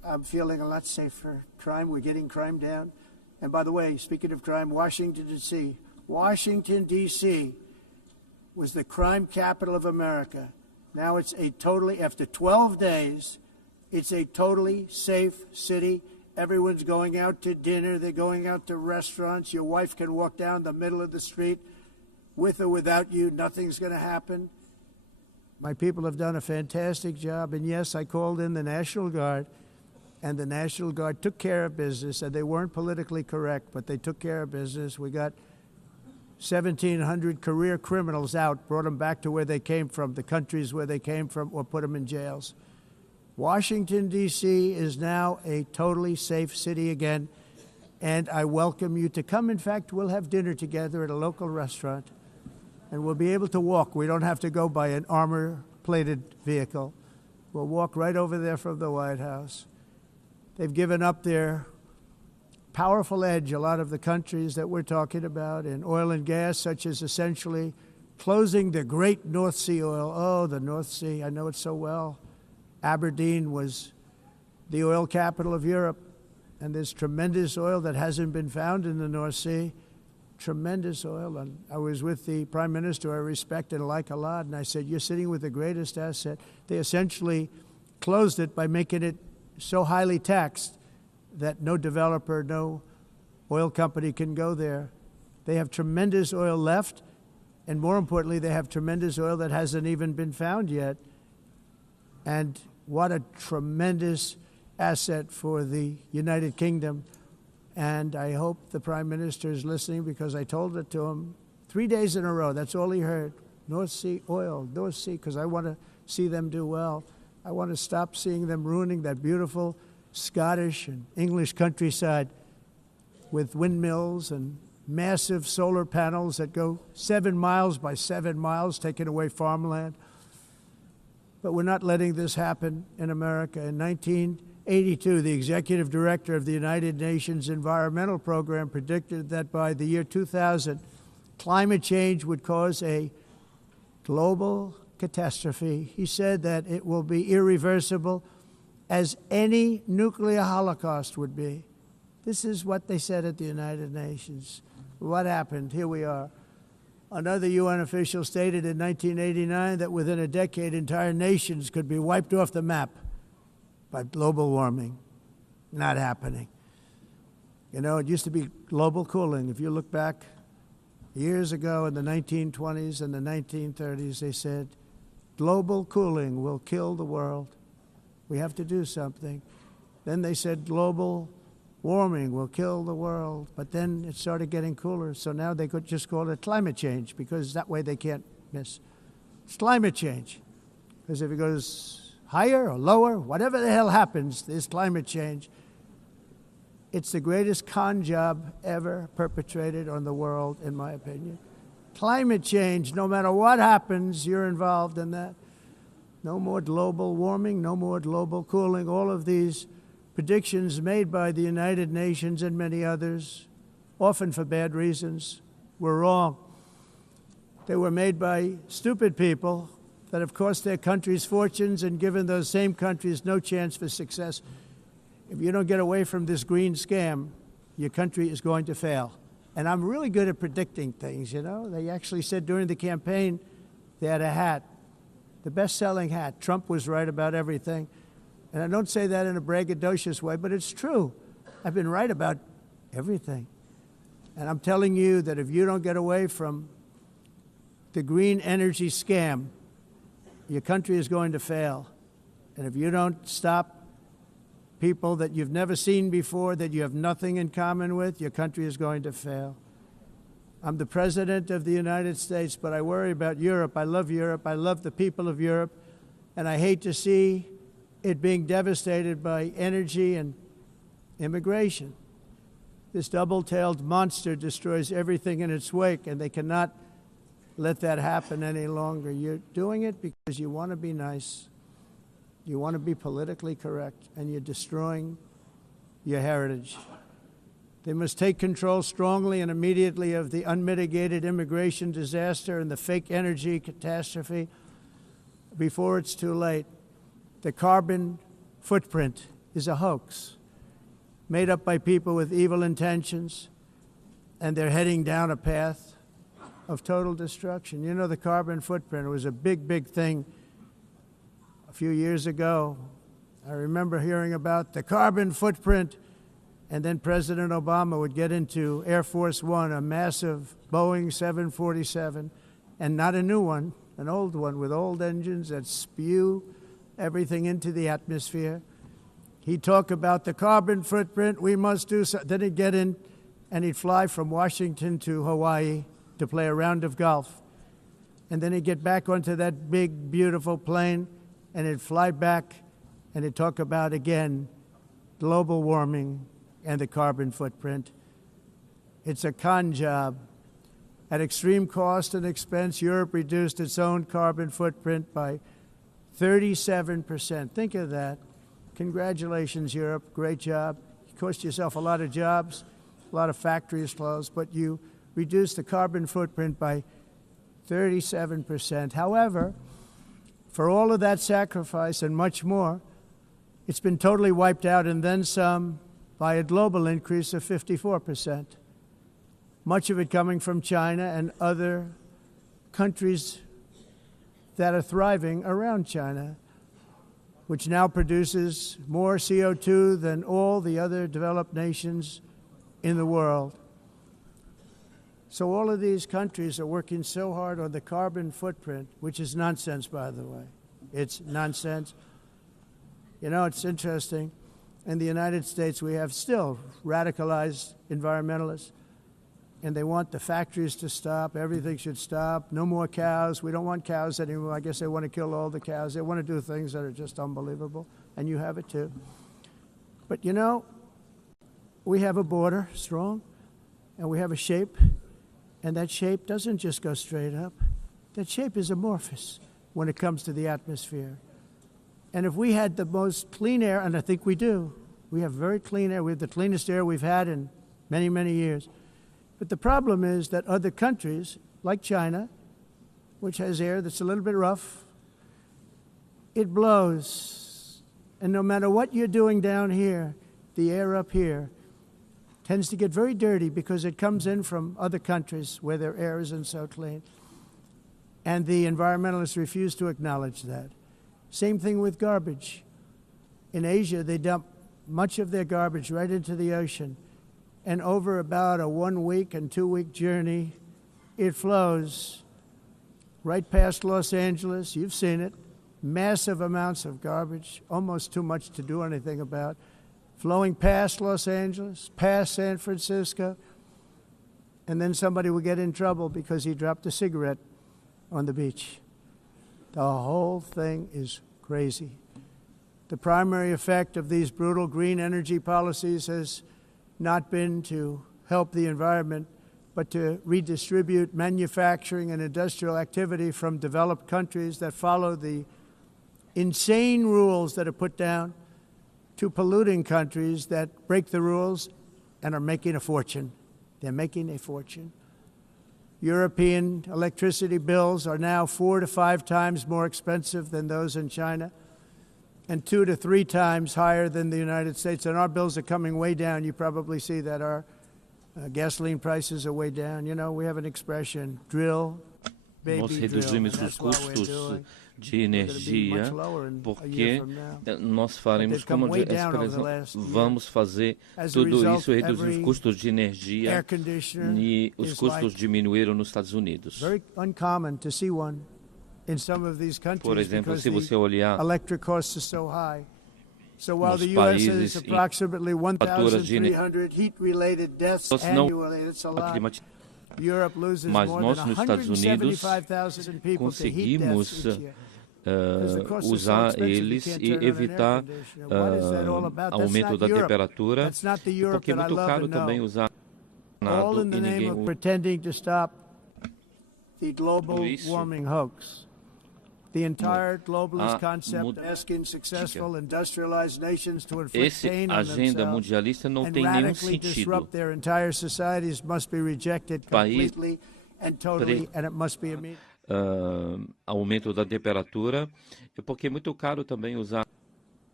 I'm feeling a lot safer. Crime, we're getting crime down. And by the way, speaking of crime, Washington, D.C. was the crime capital of America. Now it's after 12 days, it's a totally safe city. Everyone's going out to dinner. They're going out to restaurants. Your wife can walk down the middle of the street with or without you. Nothing's going to happen. My people have done a fantastic job. And yes, I called in the National Guard, and the National Guard took care of business, and they weren't politically correct, but they took care of business. We got 1,700 career criminals out, brought them back to where they came from, the countries where they came from, or put them in jails. Washington, D.C. is now a totally safe city again, and I welcome you to come. In fact, we'll have dinner together at a local restaurant, and we'll be able to walk. We don't have to go by an armor-plated vehicle. We'll walk right over there from the White House. They've given up their powerful edge, a lot of the countries that we're talking about, in oil and gas, such as essentially closing the great North Sea oil. Oh, the North Sea, I know it so well. Aberdeen was the oil capital of Europe, and there's tremendous oil that hasn't been found in the North Sea. Tremendous oil. And I was with the Prime Minister I respect and like a lot, and I said, you're sitting with the greatest asset. They essentially closed it by making it so highly taxed that no developer, no oil company can go there. They have tremendous oil left, and more importantly, they have tremendous oil that hasn't even been found yet. And what a tremendous asset for the United Kingdom. And I hope the Prime Minister is listening, because I told it to him 3 days in a row. That's all he heard. North Sea oil, North Sea, because I want to see them do well. I want to stop seeing them ruining that beautiful Scottish and English countryside with windmills and massive solar panels that go 7 miles by 7 miles, taking away farmland. But we're not letting this happen in America. In 1982, the executive director of the United Nations Environmental Program predicted that by the year 2000, climate change would cause a global catastrophe. He said that it will be irreversible, as any nuclear holocaust would be. This is what they said at the United Nations. What happened? Here we are. Another UN official stated in 1989 that within a decade, entire nations could be wiped off the map by global warming. Not happening. You know, it used to be global cooling. If you look back years ago in the 1920s and the 1930s, they said, global cooling will kill the world. We have to do something. Then they said global warming will kill the world. But then it started getting cooler. So now they could just call it climate change, because that way they can't miss. It's climate change. Because if it goes higher or lower, whatever the hell happens, there's climate change. It's the greatest con job ever perpetrated on the world, in my opinion. Climate change, no matter what happens, you're involved in that. No more global warming, no more global cooling. All of these predictions made by the United Nations and many others, often for bad reasons, were wrong. They were made by stupid people that have cost their countries fortunes and given those same countries no chance for success. If you don't get away from this green scam, your country is going to fail. And I'm really good at predicting things, you know. They actually said during the campaign they had a hat, the best-selling hat. Trump was right about everything. And I don't say that in a braggadocious way, but it's true. I've been right about everything. And I'm telling you that if you don't get away from the green energy scam, your country is going to fail. And if you don't stop people that you've never seen before, that you have nothing in common with, your country is going to fail. I'm the President of the United States, but I worry about Europe. I love Europe. I love the people of Europe. And I hate to see it being devastated by energy and immigration. This double-tailed monster destroys everything in its wake, and they cannot let that happen any longer. You're doing it because you want to be nice. You want to be politically correct, and you're destroying your heritage. They must take control strongly and immediately of the unmitigated immigration disaster and the fake energy catastrophe before it's too late. The carbon footprint is a hoax made up by people with evil intentions, and they're heading down a path of total destruction. You know, the carbon footprint was a big, big thing a few years ago. I remember hearing about the carbon footprint, and then President Obama would get into Air Force One, a massive Boeing 747, and not a new one, an old one with old engines that spew everything into the atmosphere. He'd talk about the carbon footprint, we must do so. Then he'd get in and he'd fly from Washington to Hawaii to play a round of golf. And then he'd get back onto that big, beautiful plane and he'd fly back and he'd talk about, again, global warming and the carbon footprint. It's a con job. At extreme cost and expense, Europe reduced its own carbon footprint by 37%. Think of that. Congratulations, Europe. Great job. You cost yourself a lot of jobs, a lot of factories closed, but you reduced the carbon footprint by 37%. However, for all of that sacrifice and much more, it's been totally wiped out and then some by a global increase of 54%. Much of it coming from China and other countries that are thriving around China, which now produces more CO2 than all the other developed nations in the world. So all of these countries are working so hard on the carbon footprint, which is nonsense, by the way. It's nonsense. You know, it's interesting. In the United States, we have still radicalized environmentalists, and they want the factories to stop. Everything should stop. No more cows. We don't want cows anymore. I guess they want to kill all the cows. They want to do things that are just unbelievable, and you have it too. But you know, we have a border, strong, and we have a shape, and that shape doesn't just go straight up. That shape is amorphous when it comes to the atmosphere. And if we had the most clean air, and I think we do, we have very clean air. We have the cleanest air we've had in many, many years. But the problem is that other countries, like China, which has air that's a little bit rough, it blows. And no matter what you're doing down here, the air up here tends to get very dirty because it comes in from other countries where their air isn't so clean. And the environmentalists refuse to acknowledge that. Same thing with garbage. In Asia, they dump much of their garbage right into the ocean. And over about a 1 week and 2 week journey, it flows right past Los Angeles. You've seen it. Massive amounts of garbage, almost too much to do anything about, flowing past Los Angeles, past San Francisco, and then somebody will get in trouble because he dropped a cigarette on the beach. The whole thing is crazy. The primary effect of these brutal green energy policies has not been to help the environment, but to redistribute manufacturing and industrial activity from developed countries that follow the insane rules that are put down to polluting countries that break the rules and are making a fortune. They're making a fortune. European electricity bills are now 4 to 5 times more expensive than those in China, and 2 to 3 times higher than the United States. And our bills are coming way down. You probably see that our gasoline prices are way down. You know, we have an expression, drill, baby, nós reduzimos os custos de energia porque nós faremos, como vamos fazer tudo isso, reduzir os custos de energia, e os custos diminuíram nos Estados Unidos. Very uncommon to see one in some of these countries. Por exemplo, se você olhar electric costs are so high. So while nos the US países has approximately 1,300 heat-related deaths annually, it's a lot. Europe loses Mas more nós than nos Estados Unidos 175,000 people to heat conseguimos deaths each year. usar eles e evitar aumento da temperatura, porque é muito caro também usar all in the name of pretending to stop the global warming hoax. The entire globalist concept asking successful industrialized nations to inflict pain on agenda themselves mundialista não and tem nenhum radically sentido. disrupt their entire societies must be rejected completely and totally, and it must be immediate. Aumento da temperatura, porque é muito caro também usar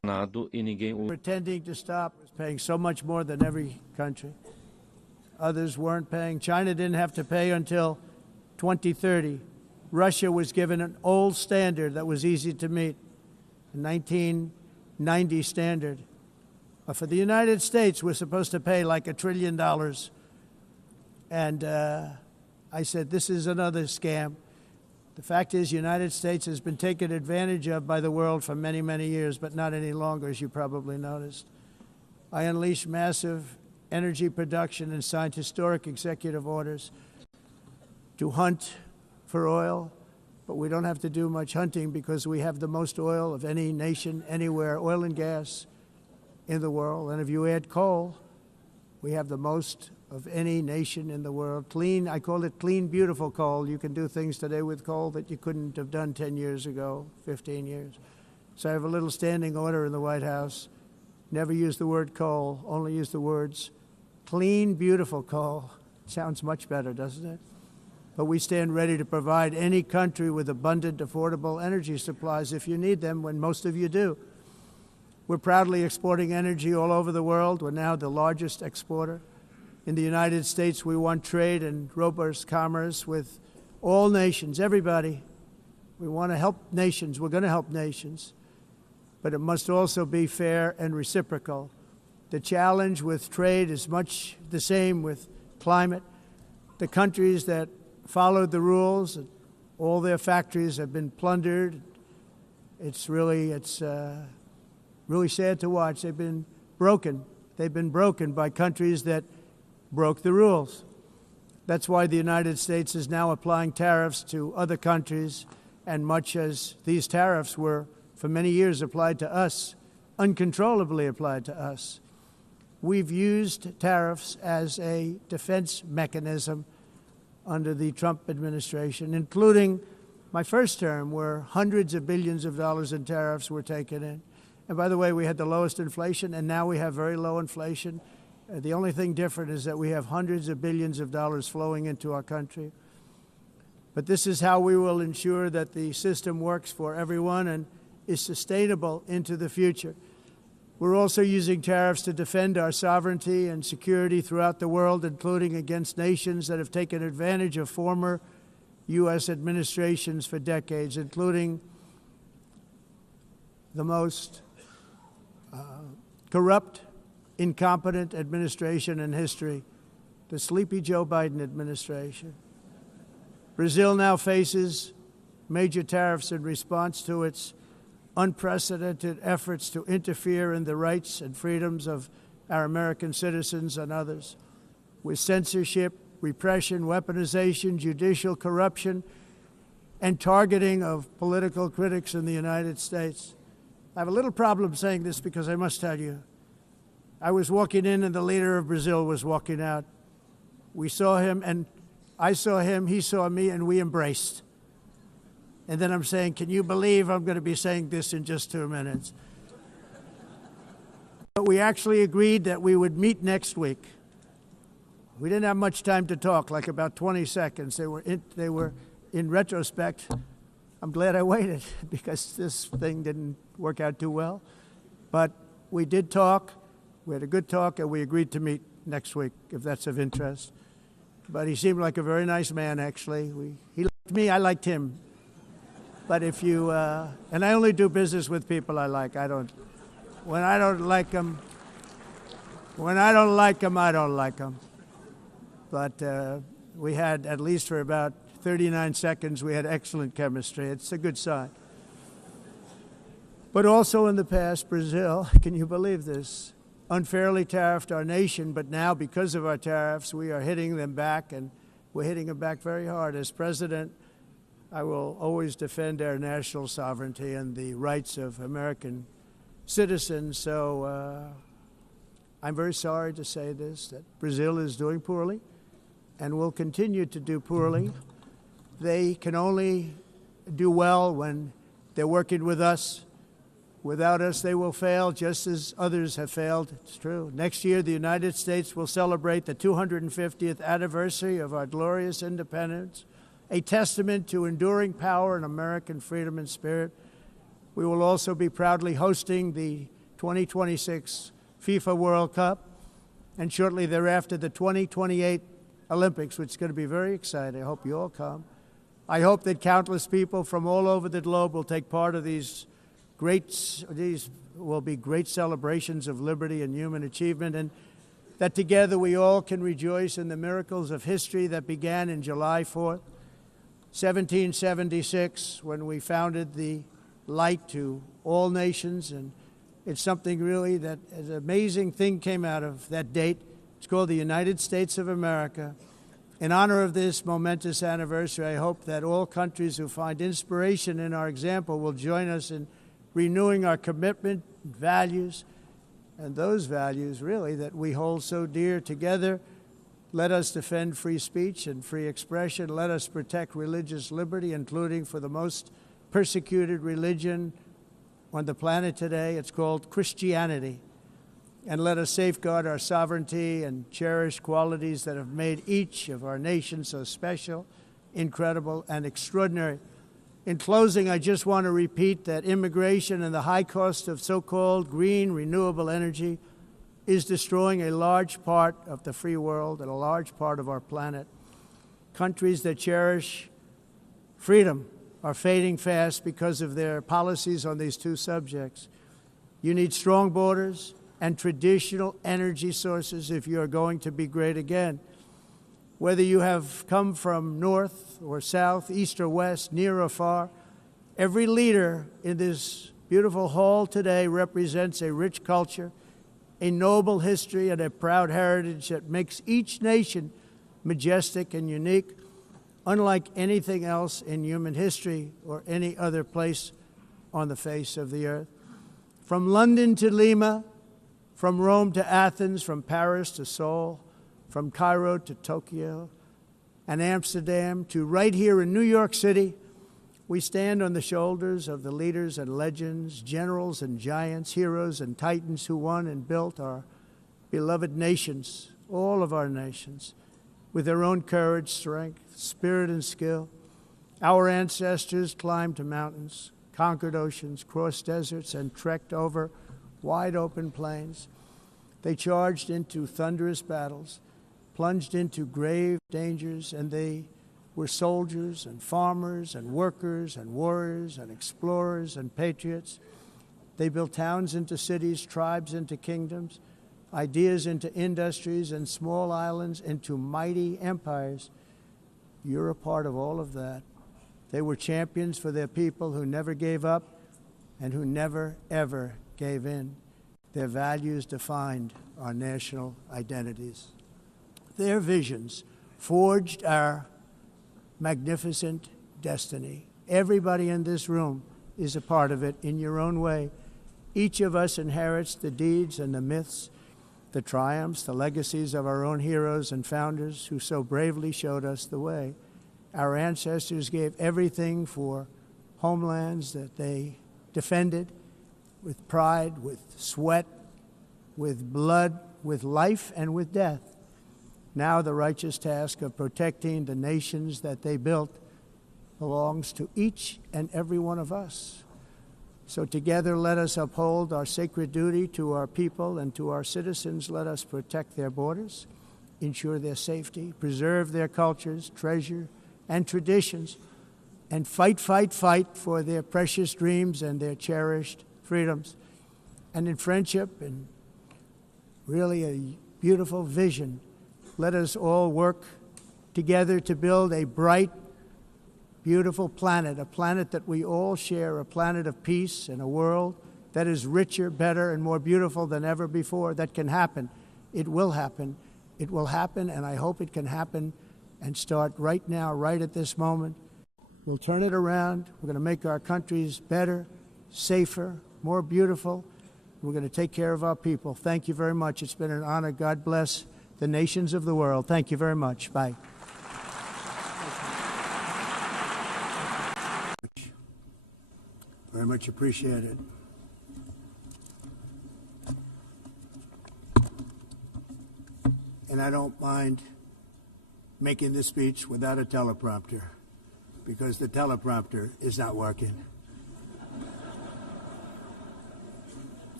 e ninguém o pretending to stop, was paying so much more than every country. Others weren't paying. China didn't have to pay until 2030. Russia was given an old standard that was easy to meet, a 1990 standard. But for the United States, we're supposed to pay like $1 trillion. And I said, this is another scam. The fact is, the United States has been taken advantage of by the world for many, many years, but not any longer, as you probably noticed. I unleashed massive energy production and signed historic executive orders to hunt for oil, but we don't have to do much hunting because we have the most oil of any nation anywhere, oil and gas in the world. And if you add coal, we have the most of any nation in the world. Clean, I call it clean, beautiful coal. You can do things today with coal that you couldn't have done 10 years ago, 15 years. So I have a little standing order in the White House. Never use the word coal, only use the words clean, beautiful coal. Sounds much better, doesn't it? But we stand ready to provide any country with abundant, affordable energy supplies if you need them, when most of you do. We're proudly exporting energy all over the world. We're now the largest exporter. In the United States, we want trade and robust commerce with all nations, everybody. We want to help nations. We're going to help nations. But it must also be fair and reciprocal. The challenge with trade is much the same with climate. The countries that followed the rules, all their factories have been plundered. It's really sad to watch. They've been broken. They've been broken by countries that broke the rules. That's why the United States is now applying tariffs to other countries, and much as these tariffs were for many years applied to us, uncontrollably applied to us. We've used tariffs as a defense mechanism under the Trump administration, including my first term, where hundreds of billions of dollars in tariffs were taken in. And by the way, we had the lowest inflation, and now we have very low inflation. The only thing different is that we have hundreds of billions of dollars flowing into our country. But this is how we will ensure that the system works for everyone and is sustainable into the future. We're also using tariffs to defend our sovereignty and security throughout the world, including against nations that have taken advantage of former U.S. administrations for decades, including the most corrupt, incompetent administration in history, the sleepy Joe Biden administration. Brazil now faces major tariffs in response to its unprecedented efforts to interfere in the rights and freedoms of our American citizens and others, with censorship, repression, weaponization, judicial corruption, and targeting of political critics in the United States. I have a little problem saying this because I must tell you, I was walking in and the leader of Brazil was walking out. We saw him, and I saw him, he saw me, and we embraced. And then I'm saying, can you believe I'm going to be saying this in just 2 minutes? But we actually agreed that we would meet next week. We didn't have much time to talk, like about 20 seconds. They were in retrospect, I'm glad I waited because this thing didn't work out too well. But we did talk. We had a good talk, and we agreed to meet next week, if that's of interest. But he seemed like a very nice man, actually. He liked me, I liked him. But if you, and I only do business with people I like. When I don't like them, I don't like them. But we had, at least for about 39 seconds, we had excellent chemistry. It's a good sign. But also in the past, Brazil, can you believe this, unfairly tariffed our nation, but now because of our tariffs, we are hitting them back, and we're hitting them back very hard. As president, I will always defend our national sovereignty and the rights of American citizens. So I'm very sorry to say this, that Brazil is doing poorly and will continue to do poorly. They can only do well when they're working with us. Without us, they will fail, just as others have failed. It's true. Next year, the United States will celebrate the 250th anniversary of our glorious independence, a testament to enduring power and American freedom and spirit. We will also be proudly hosting the 2026 FIFA World Cup, and shortly thereafter the 2028 Olympics, which is going to be very exciting. I hope you all come. I hope that countless people from all over the globe will take part of these will be great celebrations of liberty and human achievement, and that together we all can rejoice in the miracles of history that began in July 4th, 1776, when we founded the light to all nations. And it's something really that an amazing thing came out of that date. It's called the United States of America. In honor of this momentous anniversary, I hope that all countries who find inspiration in our example will join us in renewing our commitment, values, and those values really that we hold so dear. Together, let us defend free speech and free expression. Let us protect religious liberty, including for the most persecuted religion on the planet today. It's called Christianity. And let us safeguard our sovereignty and cherish qualities that have made each of our nations so special, incredible, and extraordinary. In closing, I just want to repeat that immigration and the high cost of so-called green renewable energy is destroying a large part of the free world and a large part of our planet. Countries that cherish freedom are fading fast because of their policies on these two subjects. You need strong borders and traditional energy sources if you are going to be great again. Whether you have come from north or south, east or west, near or far, every leader in this beautiful hall today represents a rich culture, a noble history, and a proud heritage that makes each nation majestic and unique, unlike anything else in human history or any other place on the face of the earth. From London to Lima, from Rome to Athens, from Paris to Seoul, from Cairo to Tokyo and Amsterdam to right here in New York City, we stand on the shoulders of the leaders and legends, generals and giants, heroes and titans who won and built our beloved nations, all of our nations, with their own courage, strength, spirit, and skill. Our ancestors climbed mountains, conquered oceans, crossed deserts, and trekked over wide open plains. They charged into thunderous battles, plunged into grave dangers, and they were soldiers and farmers and workers and warriors and explorers and patriots. They built towns into cities, tribes into kingdoms, ideas into industries, and small islands into mighty empires. You're a part of all of that. They were champions for their people who never gave up and who never, ever gave in. Their values defined our national identities. Their visions forged our magnificent destiny. Everybody in this room is a part of it in your own way. Each of us inherits the deeds and the myths, the triumphs, the legacies of our own heroes and founders who so bravely showed us the way. Our ancestors gave everything for homelands that they defended with pride, with sweat, with blood, with life, and with death. Now the righteous task of protecting the nations that they built belongs to each and every one of us. So together let us uphold our sacred duty to our people and to our citizens. Let us protect their borders, ensure their safety, preserve their cultures, treasure, and traditions, and fight, fight, fight for their precious dreams and their cherished freedoms. And in friendship and really a beautiful vision, let us all work together to build a bright, beautiful planet, a planet that we all share, a planet of peace and a world that is richer, better, and more beautiful than ever before. That can happen. It will happen. It will happen, and I hope it can happen and start right now, right at this moment. We'll turn it around. We're going to make our countries better, safer, more beautiful. We're going to take care of our people. Thank you very much. It's been an honor. God bless the nations of the world. Thank you very much. Bye. Very much appreciated. And I don't mind making this speech without a teleprompter, because the teleprompter is not working.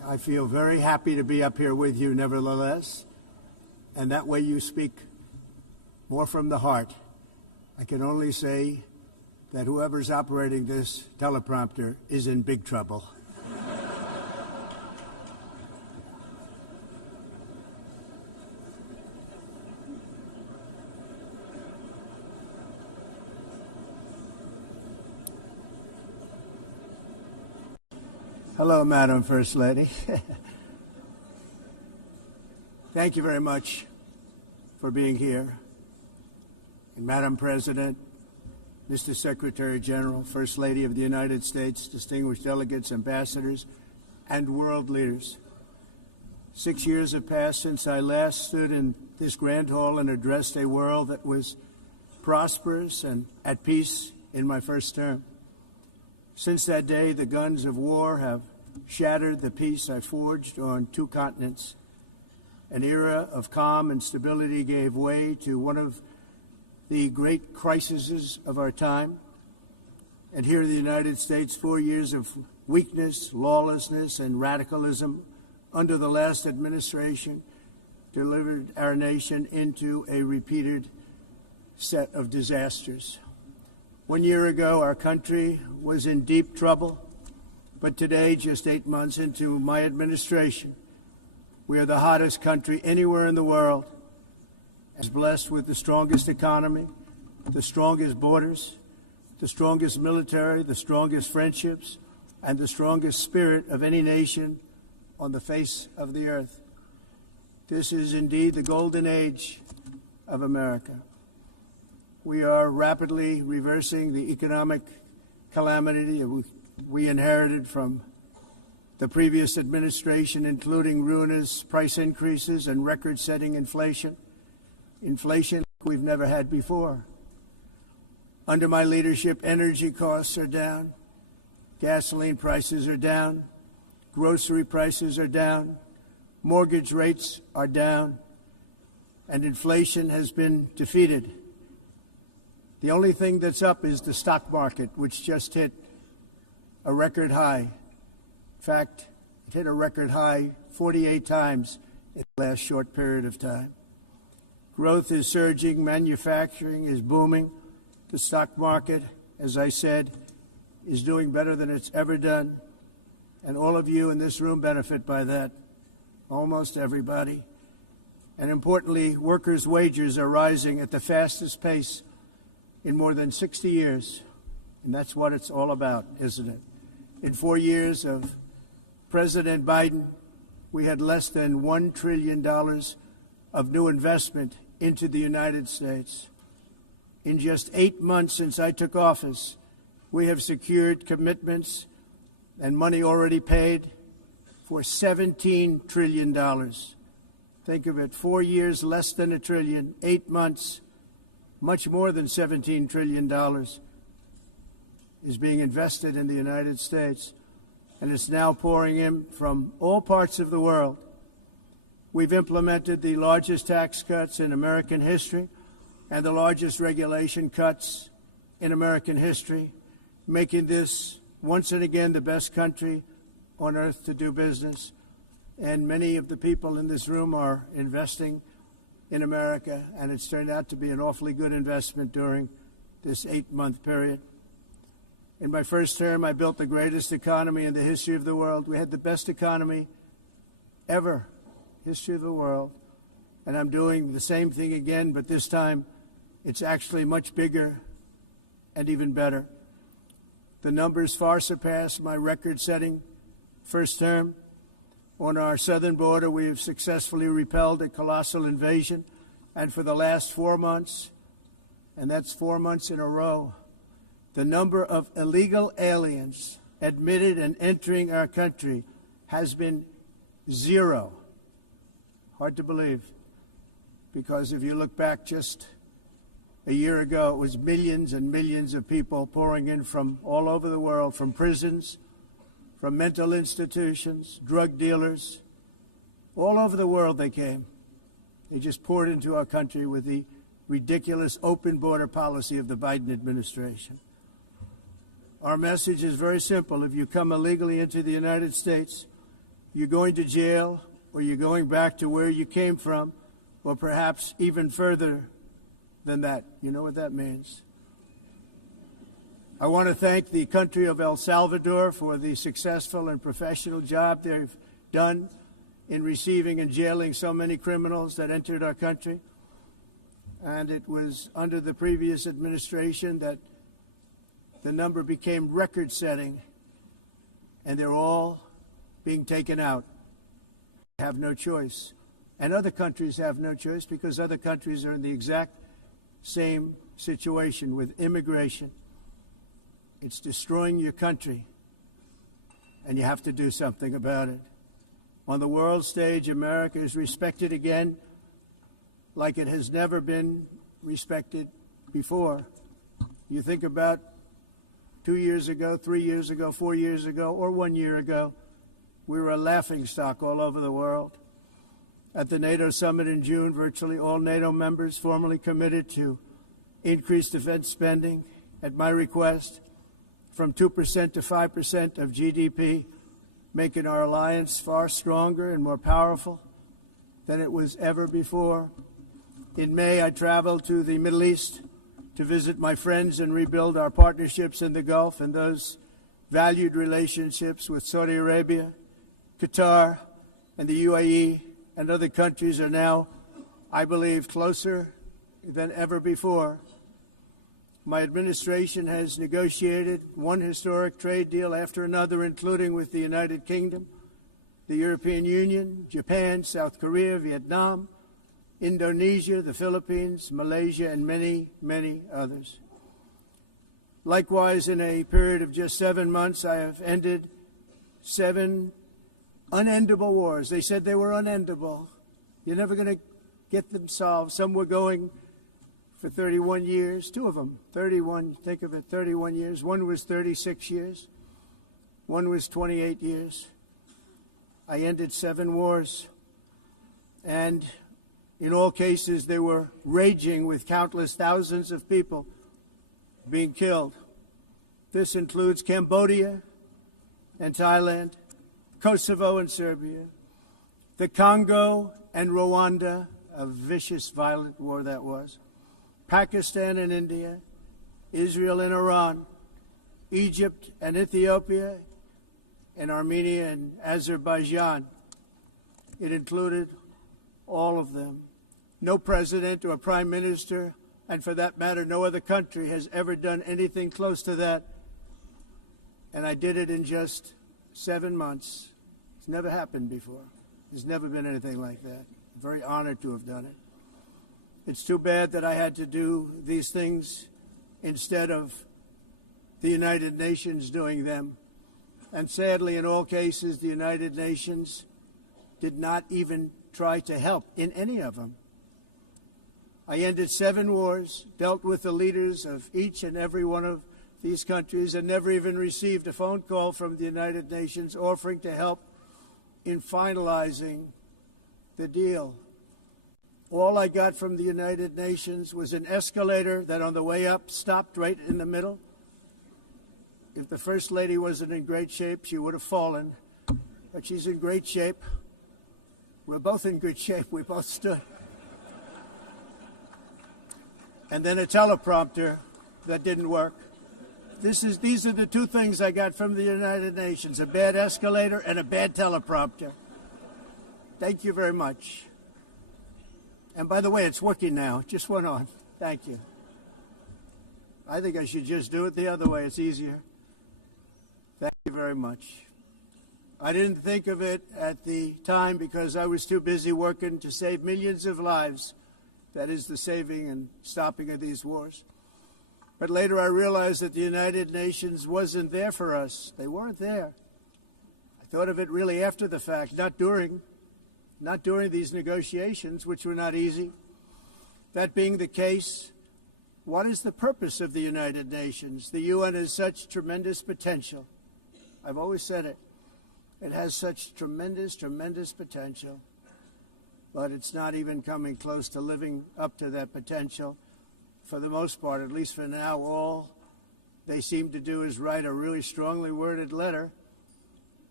I feel very happy to be up here with you nevertheless, and that way you speak more from the heart. I can only say that whoever's operating this teleprompter is in big trouble. Hello, Madam First Lady. Thank you very much for being here. And Madam President, Mr. Secretary General, First Lady of the United States, distinguished delegates, ambassadors, and world leaders. 6 years have passed since I last stood in this grand hall and addressed a world that was prosperous and at peace in my first term. Since that day, the guns of war have shattered the peace I forged on 2 continents. An era of calm and stability gave way to one of the great crises of our time. And here in the United States, 4 years of weakness, lawlessness, and radicalism under the last administration delivered our nation into a repeated set of disasters. 1 year ago, our country was in deep trouble, but today, just 8 months into my administration, we are the hottest country anywhere in the world, as blessed with the strongest economy, the strongest borders, the strongest military, the strongest friendships, and the strongest spirit of any nation on the face of the earth. This is indeed the golden age of America. We are rapidly reversing the economic calamity we inherited from the previous administration, including ruinous price increases and record-setting inflation we've never had before. Under my leadership, energy costs are down, gasoline prices are down, grocery prices are down, mortgage rates are down, and inflation has been defeated. The only thing that's up is the stock market, which just hit a record high. In fact, it hit a record high 48 times in the last short period of time. Growth is surging, manufacturing is booming. The stock market, as I said, is doing better than it's ever done. And all of you in this room benefit by that, almost everybody. And importantly, workers' wages are rising at the fastest pace in more than 60 years. And that's what it's all about, isn't it? In 4 years of President Biden, we had less than $1 trillion of new investment into the United States. In just 8 months since I took office, we have secured commitments and money already paid for $17 trillion. Think of it, 4 years, less than $1 trillion, 8 months, much more than $17 trillion is being invested in the United States, and it's now pouring in from all parts of the world. We've implemented the largest tax cuts in American history and the largest regulation cuts in American history, making this once and again the best country on earth to do business. And many of the people in this room are investing in America, and it's turned out to be an awfully good investment during this 8-month period. In my first term, I built the greatest economy in the history of the world. We had the best economy ever, history of the world. And I'm doing the same thing again, but this time it's actually much bigger and even better. The numbers far surpass my record-setting first term. On our southern border, we have successfully repelled a colossal invasion, and for the last 4 months, and that's 4 months in a row, the number of illegal aliens admitted and entering our country has been 0. Hard to believe, because if you look back just a year ago, it was millions and millions of people pouring in from all over the world, from prisons, from mental institutions, drug dealers. All over the world they came. They just poured into our country with the ridiculous open border policy of the Biden administration. Our message is very simple. If you come illegally into the United States, you're going to jail, or you're going back to where you came from, or perhaps even further than that. You know what that means. I want to thank the country of El Salvador for the successful and professional job they've done in receiving and jailing so many criminals that entered our country. And it was under the previous administration that the number became record-setting, and they're all being taken out. They have no choice. And other countries have no choice because other countries are in the exact same situation with immigration. It's destroying your country, and you have to do something about it. On the world stage, America is respected again like it has never been respected before. You think about 2 years ago, 3 years ago, 4 years ago, or 1 year ago, we were a laughingstock all over the world. At the NATO summit in June, virtually all NATO members formally committed to increase defense spending at my request from 2% to 5% of GDP, making our alliance far stronger and more powerful than it was ever before. In May, I traveled to the Middle East to visit my friends and rebuild our partnerships in the Gulf and those valued relationships with Saudi Arabia, Qatar, and the UAE and other countries are now, I believe, closer than ever before. My administration has negotiated one historic trade deal after another, including with the United Kingdom, the European Union, Japan, South Korea, Vietnam, Indonesia, the Philippines, Malaysia, and many, many others. Likewise, in a period of just 7 months, I have ended 7 unendable wars. They said they were unendable. You're never going to get them solved. Some were going for 31 years, 2 of them, 31, think of it, 31 years. One was 36 years. One was 28 years. I ended 7 wars. And in all cases, they were raging with countless thousands of people being killed. This includes Cambodia and Thailand, Kosovo and Serbia, the Congo and Rwanda, a vicious, violent war that was, Pakistan and India, Israel and Iran, Egypt and Ethiopia, and Armenia and Azerbaijan. It included all of them. No president or prime minister, and for that matter, no other country has ever done anything close to that. And I did it in just 7 months. It's never happened before. There's never been anything like that. I'm very honored to have done it. It's too bad that I had to do these things instead of the United Nations doing them. And sadly, in all cases, the United Nations did not even try to help in any of them. I ended 7 wars, dealt with the leaders of each and every one of these countries, and never even received a phone call from the United Nations offering to help in finalizing the deal. All I got from the United Nations was an escalator that on the way up stopped right in the middle. If the First Lady wasn't in great shape, she would have fallen. But she's in great shape. We're both in good shape. We both stood. And then a teleprompter that didn't work. These are the 2 things I got from the United Nations, a bad escalator and a bad teleprompter. Thank you very much. And by the way, it's working now. It just went on. Thank you. I think I should just do it the other way. It's easier. Thank you very much. I didn't think of it at the time because I was too busy working to save millions of lives. That is the saving and stopping of these wars. But later I realized that the United Nations wasn't there for us. They weren't there. I thought of it really after the fact, not during these negotiations, which were not easy. That being the case, what is the purpose of the United Nations? The UN has such tremendous potential. I've always said it. It has such tremendous, tremendous potential. But it's not even coming close to living up to that potential. For the most part, at least for now, all they seem to do is write a really strongly worded letter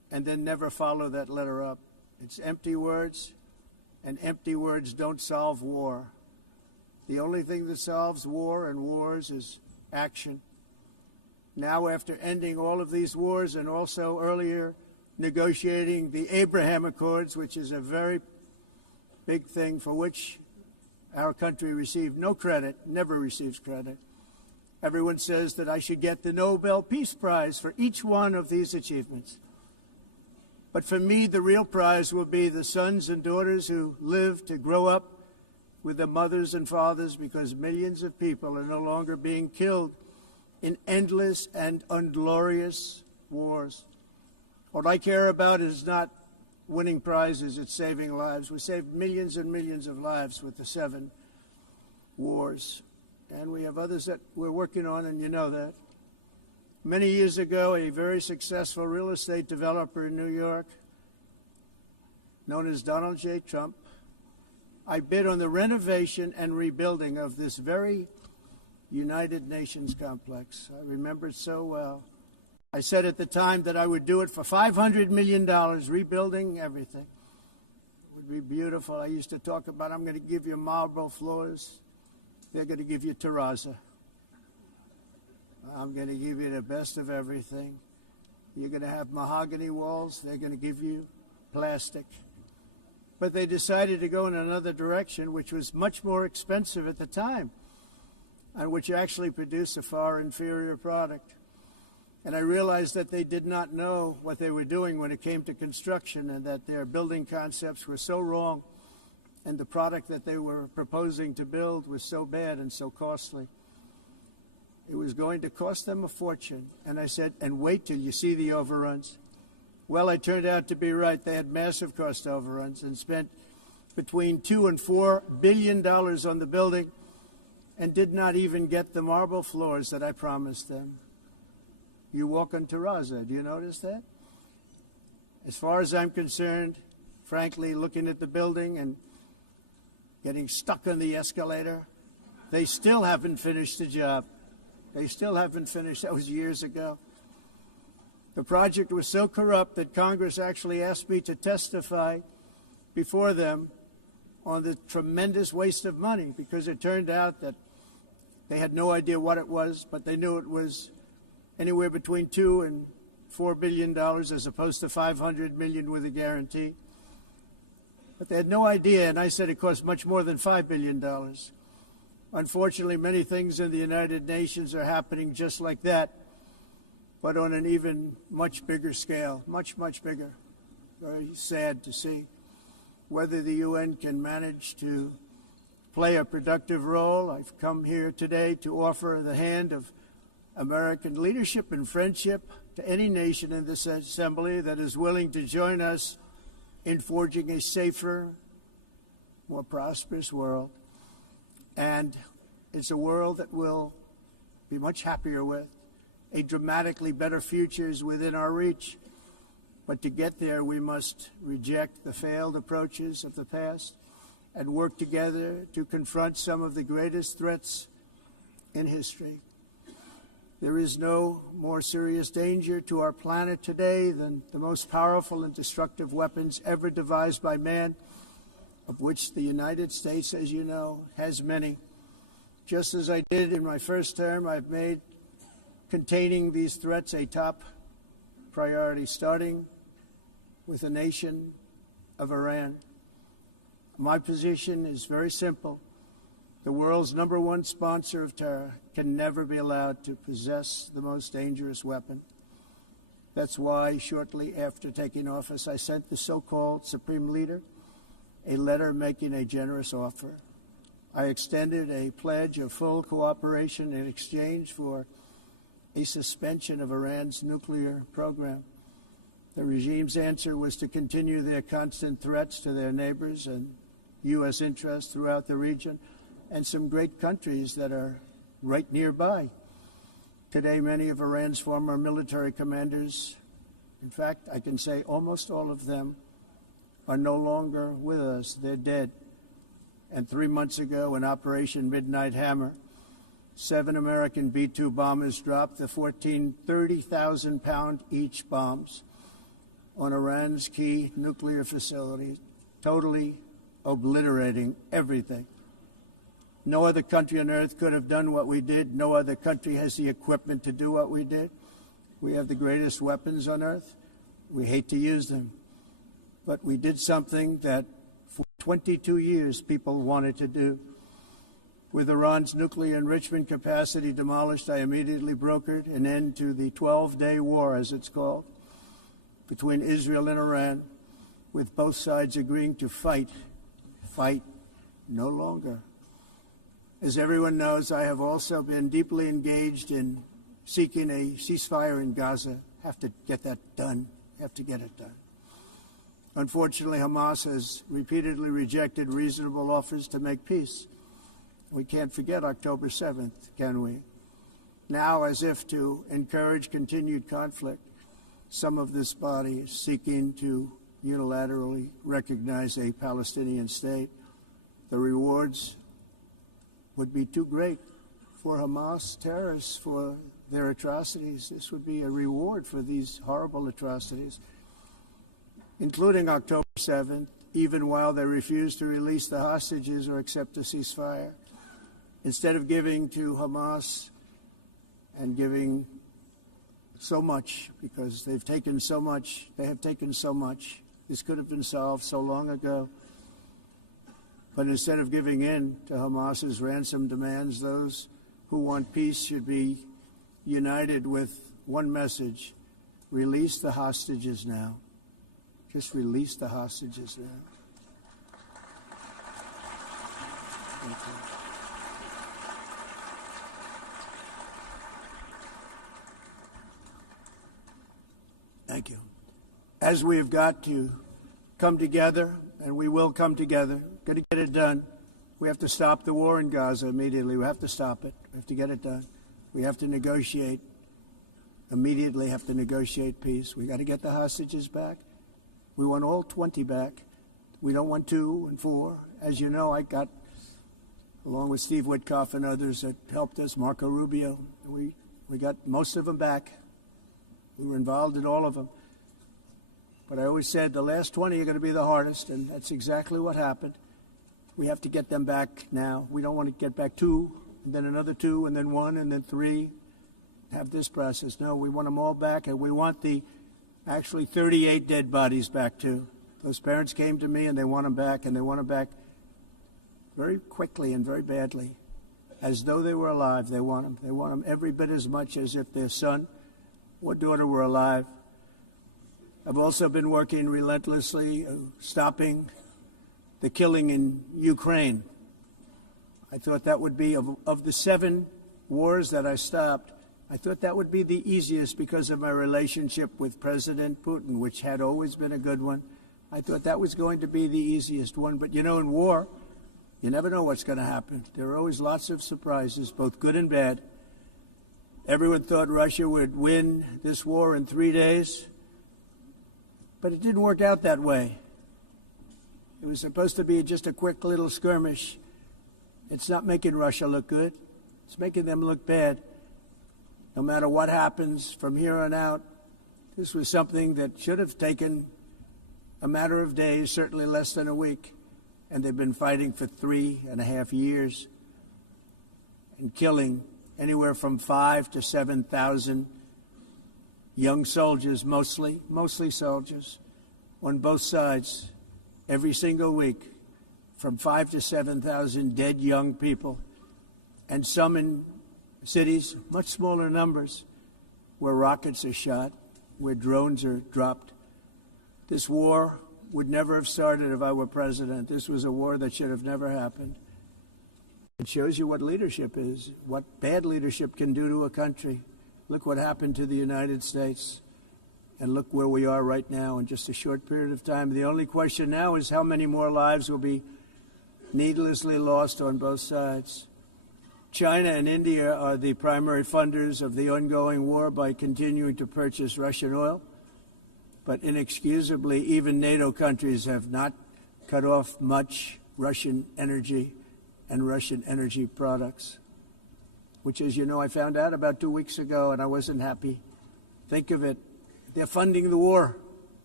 and then never follow that letter up. It's empty words, and empty words don't solve war. The only thing that solves war and wars is action. Now, after ending all of these wars and also earlier negotiating the Abraham Accords, which is a very big thing for which our country received no credit, never receives credit. Everyone says that I should get the Nobel Peace Prize for each one of these achievements. But for me, the real prize will be the sons and daughters who live to grow up with their mothers and fathers, because millions of people are no longer being killed in endless and unglorious wars. What I care about is not winning prizes, it's saving lives. We saved millions and millions of lives with the 7 wars. And we have others that we're working on, and you know that. Many years ago, a very successful real estate developer in New York, known as Donald J. Trump, I bid on the renovation and rebuilding of this very United Nations complex. I remember it so well. I said at the time that I would do it for $500 million, rebuilding everything. It would be beautiful. I used to talk about, I'm going to give you marble floors. They're going to give you terrazzo. I'm going to give you the best of everything. You're going to have mahogany walls. They're going to give you plastic. But they decided to go in another direction, which was much more expensive at the time, and which actually produced a far inferior product. And I realized that they did not know what they were doing when it came to construction, and that their building concepts were so wrong, and the product that they were proposing to build was so bad and so costly. It was going to cost them a fortune. And I said, and wait till you see the overruns. Well, I turned out to be right. They had massive cost overruns and spent between $2 and $4 billion on the building and did not even get the marble floors that I promised them. You walk on terrazzo. Do you notice that? As far as I'm concerned, frankly, looking at the building and getting stuck on the escalator, they still haven't finished the job. They still haven't finished. That was years ago. The project was so corrupt that Congress actually asked me to testify before them on the tremendous waste of money, because it turned out that they had no idea what it was, but they knew it was anywhere between $2 and $4 billion as opposed to $500 million with a guarantee. But they had no idea, and I said it cost much more than $5 billion. Unfortunately, many things in the United Nations are happening just like that, but on an even much bigger scale, much, much bigger. Very sad to see whether the UN can manage to play a productive role. I've come here today to offer the hand of American leadership and friendship to any nation in this assembly that is willing to join us in forging a safer, more prosperous world. And it's a world that we'll be much happier with. A dramatically better future is within our reach. But to get there, we must reject the failed approaches of the past and work together to confront some of the greatest threats in history. There is no more serious danger to our planet today than the most powerful and destructive weapons ever devised by man, of which the United States, as you know, has many. Just as I did in my first term, I've made containing these threats a top priority, starting with the nation of Iran. My position is very simple. The world's #1 sponsor of terror can never be allowed to possess the most dangerous weapon. That's why, shortly after taking office, I sent the so-called Supreme Leader a letter making a generous offer. I extended a pledge of full cooperation in exchange for a suspension of Iran's nuclear program. The regime's answer was to continue their constant threats to their neighbors and U.S. interests throughout the region and some great countries that are right nearby. Today, many of Iran's former military commanders, in fact, I can say almost all of them, are no longer with us. They're dead. And 3 months ago, in Operation Midnight Hammer, 7 American B-2 bombers dropped the 14 30,000-pound each bombs on Iran's key nuclear facility, totally obliterating everything. No other country on earth could have done what we did. No other country has the equipment to do what we did. We have the greatest weapons on earth. We hate to use them. But we did something that for 22 years people wanted to do. With Iran's nuclear enrichment capacity demolished, I immediately brokered an end to the 12-day war, as it's called, between Israel and Iran, with both sides agreeing to fight no longer. As everyone knows, I have also been deeply engaged in seeking a ceasefire in Gaza. Have to get that done. Have to get it done. Unfortunately, Hamas has repeatedly rejected reasonable offers to make peace. We can't forget October 7th, can we? Now, as if to encourage continued conflict, some of this body is seeking to unilaterally recognize a Palestinian state. The rewards would be too great for Hamas terrorists for their atrocities. This would be a reward for these horrible atrocities, including October 7th, even while they refuse to release the hostages or accept a ceasefire. Instead of giving to Hamas and giving so much, because they've taken so much, they have taken so much. This could have been solved so long ago. But instead of giving in to Hamas's ransom demands, those who want peace should be united with one message: release the hostages now. Just release the hostages now. Thank you. Thank you. As we have got to come together, and we will come together, going to get it done. We have to stop the war in Gaza immediately. We have to stop it. We have to get it done. We have to negotiate, immediately have to negotiate peace. We got to get the hostages back. We want all 20 back. We don't want 2 and 4. As you know, I got, along with Steve Witkoff and others that helped us, Marco Rubio, we got most of them back. We were involved in all of them. But I always said the last 20 are going to be the hardest, and that's exactly what happened. We have to get them back now. We don't want to get back 2, and then another 2, and then 1, and then 3. Have this process. No, we want them all back, and we want the actually 38 dead bodies back too. Those parents came to me, and they want them back, and they want them back very quickly and very badly, as though they were alive. They want them. They want them every bit as much as if their son or daughter were alive. I've also been working relentlessly, stopping the killing in Ukraine. I thought that would be, of the 7 wars that I stopped, I thought that would be the easiest because of my relationship with President Putin, which had always been a good one. I thought that was going to be the easiest one. But, you know, in war, you never know what's going to happen. There are always lots of surprises, both good and bad. Everyone thought Russia would win this war in 3 days, but it didn't work out that way. It was supposed to be just a quick little skirmish. It's not making Russia look good. It's making them look bad. No matter what happens from here on out, this was something that should have taken a matter of days, certainly less than a week. And they've been fighting for 3.5 years and killing anywhere from 5,000 to 7,000 young soldiers, mostly soldiers, on both sides, every single week, from 5,000 to 7,000 dead young people, and some in cities, much smaller numbers, where rockets are shot, where drones are dropped. This war would never have started if I were president. This was a war that should have never happened. It shows you what leadership is, what bad leadership can do to a country. Look what happened to the United States, and look where we are right now in just a short period of time. The only question now is how many more lives will be needlessly lost on both sides. China and India are the primary funders of the ongoing war by continuing to purchase Russian oil. But inexcusably, even NATO countries have not cut off much Russian energy and Russian energy products, which, as you know, I found out about 2 weeks ago, and I wasn't happy. Think of it. They're funding the war.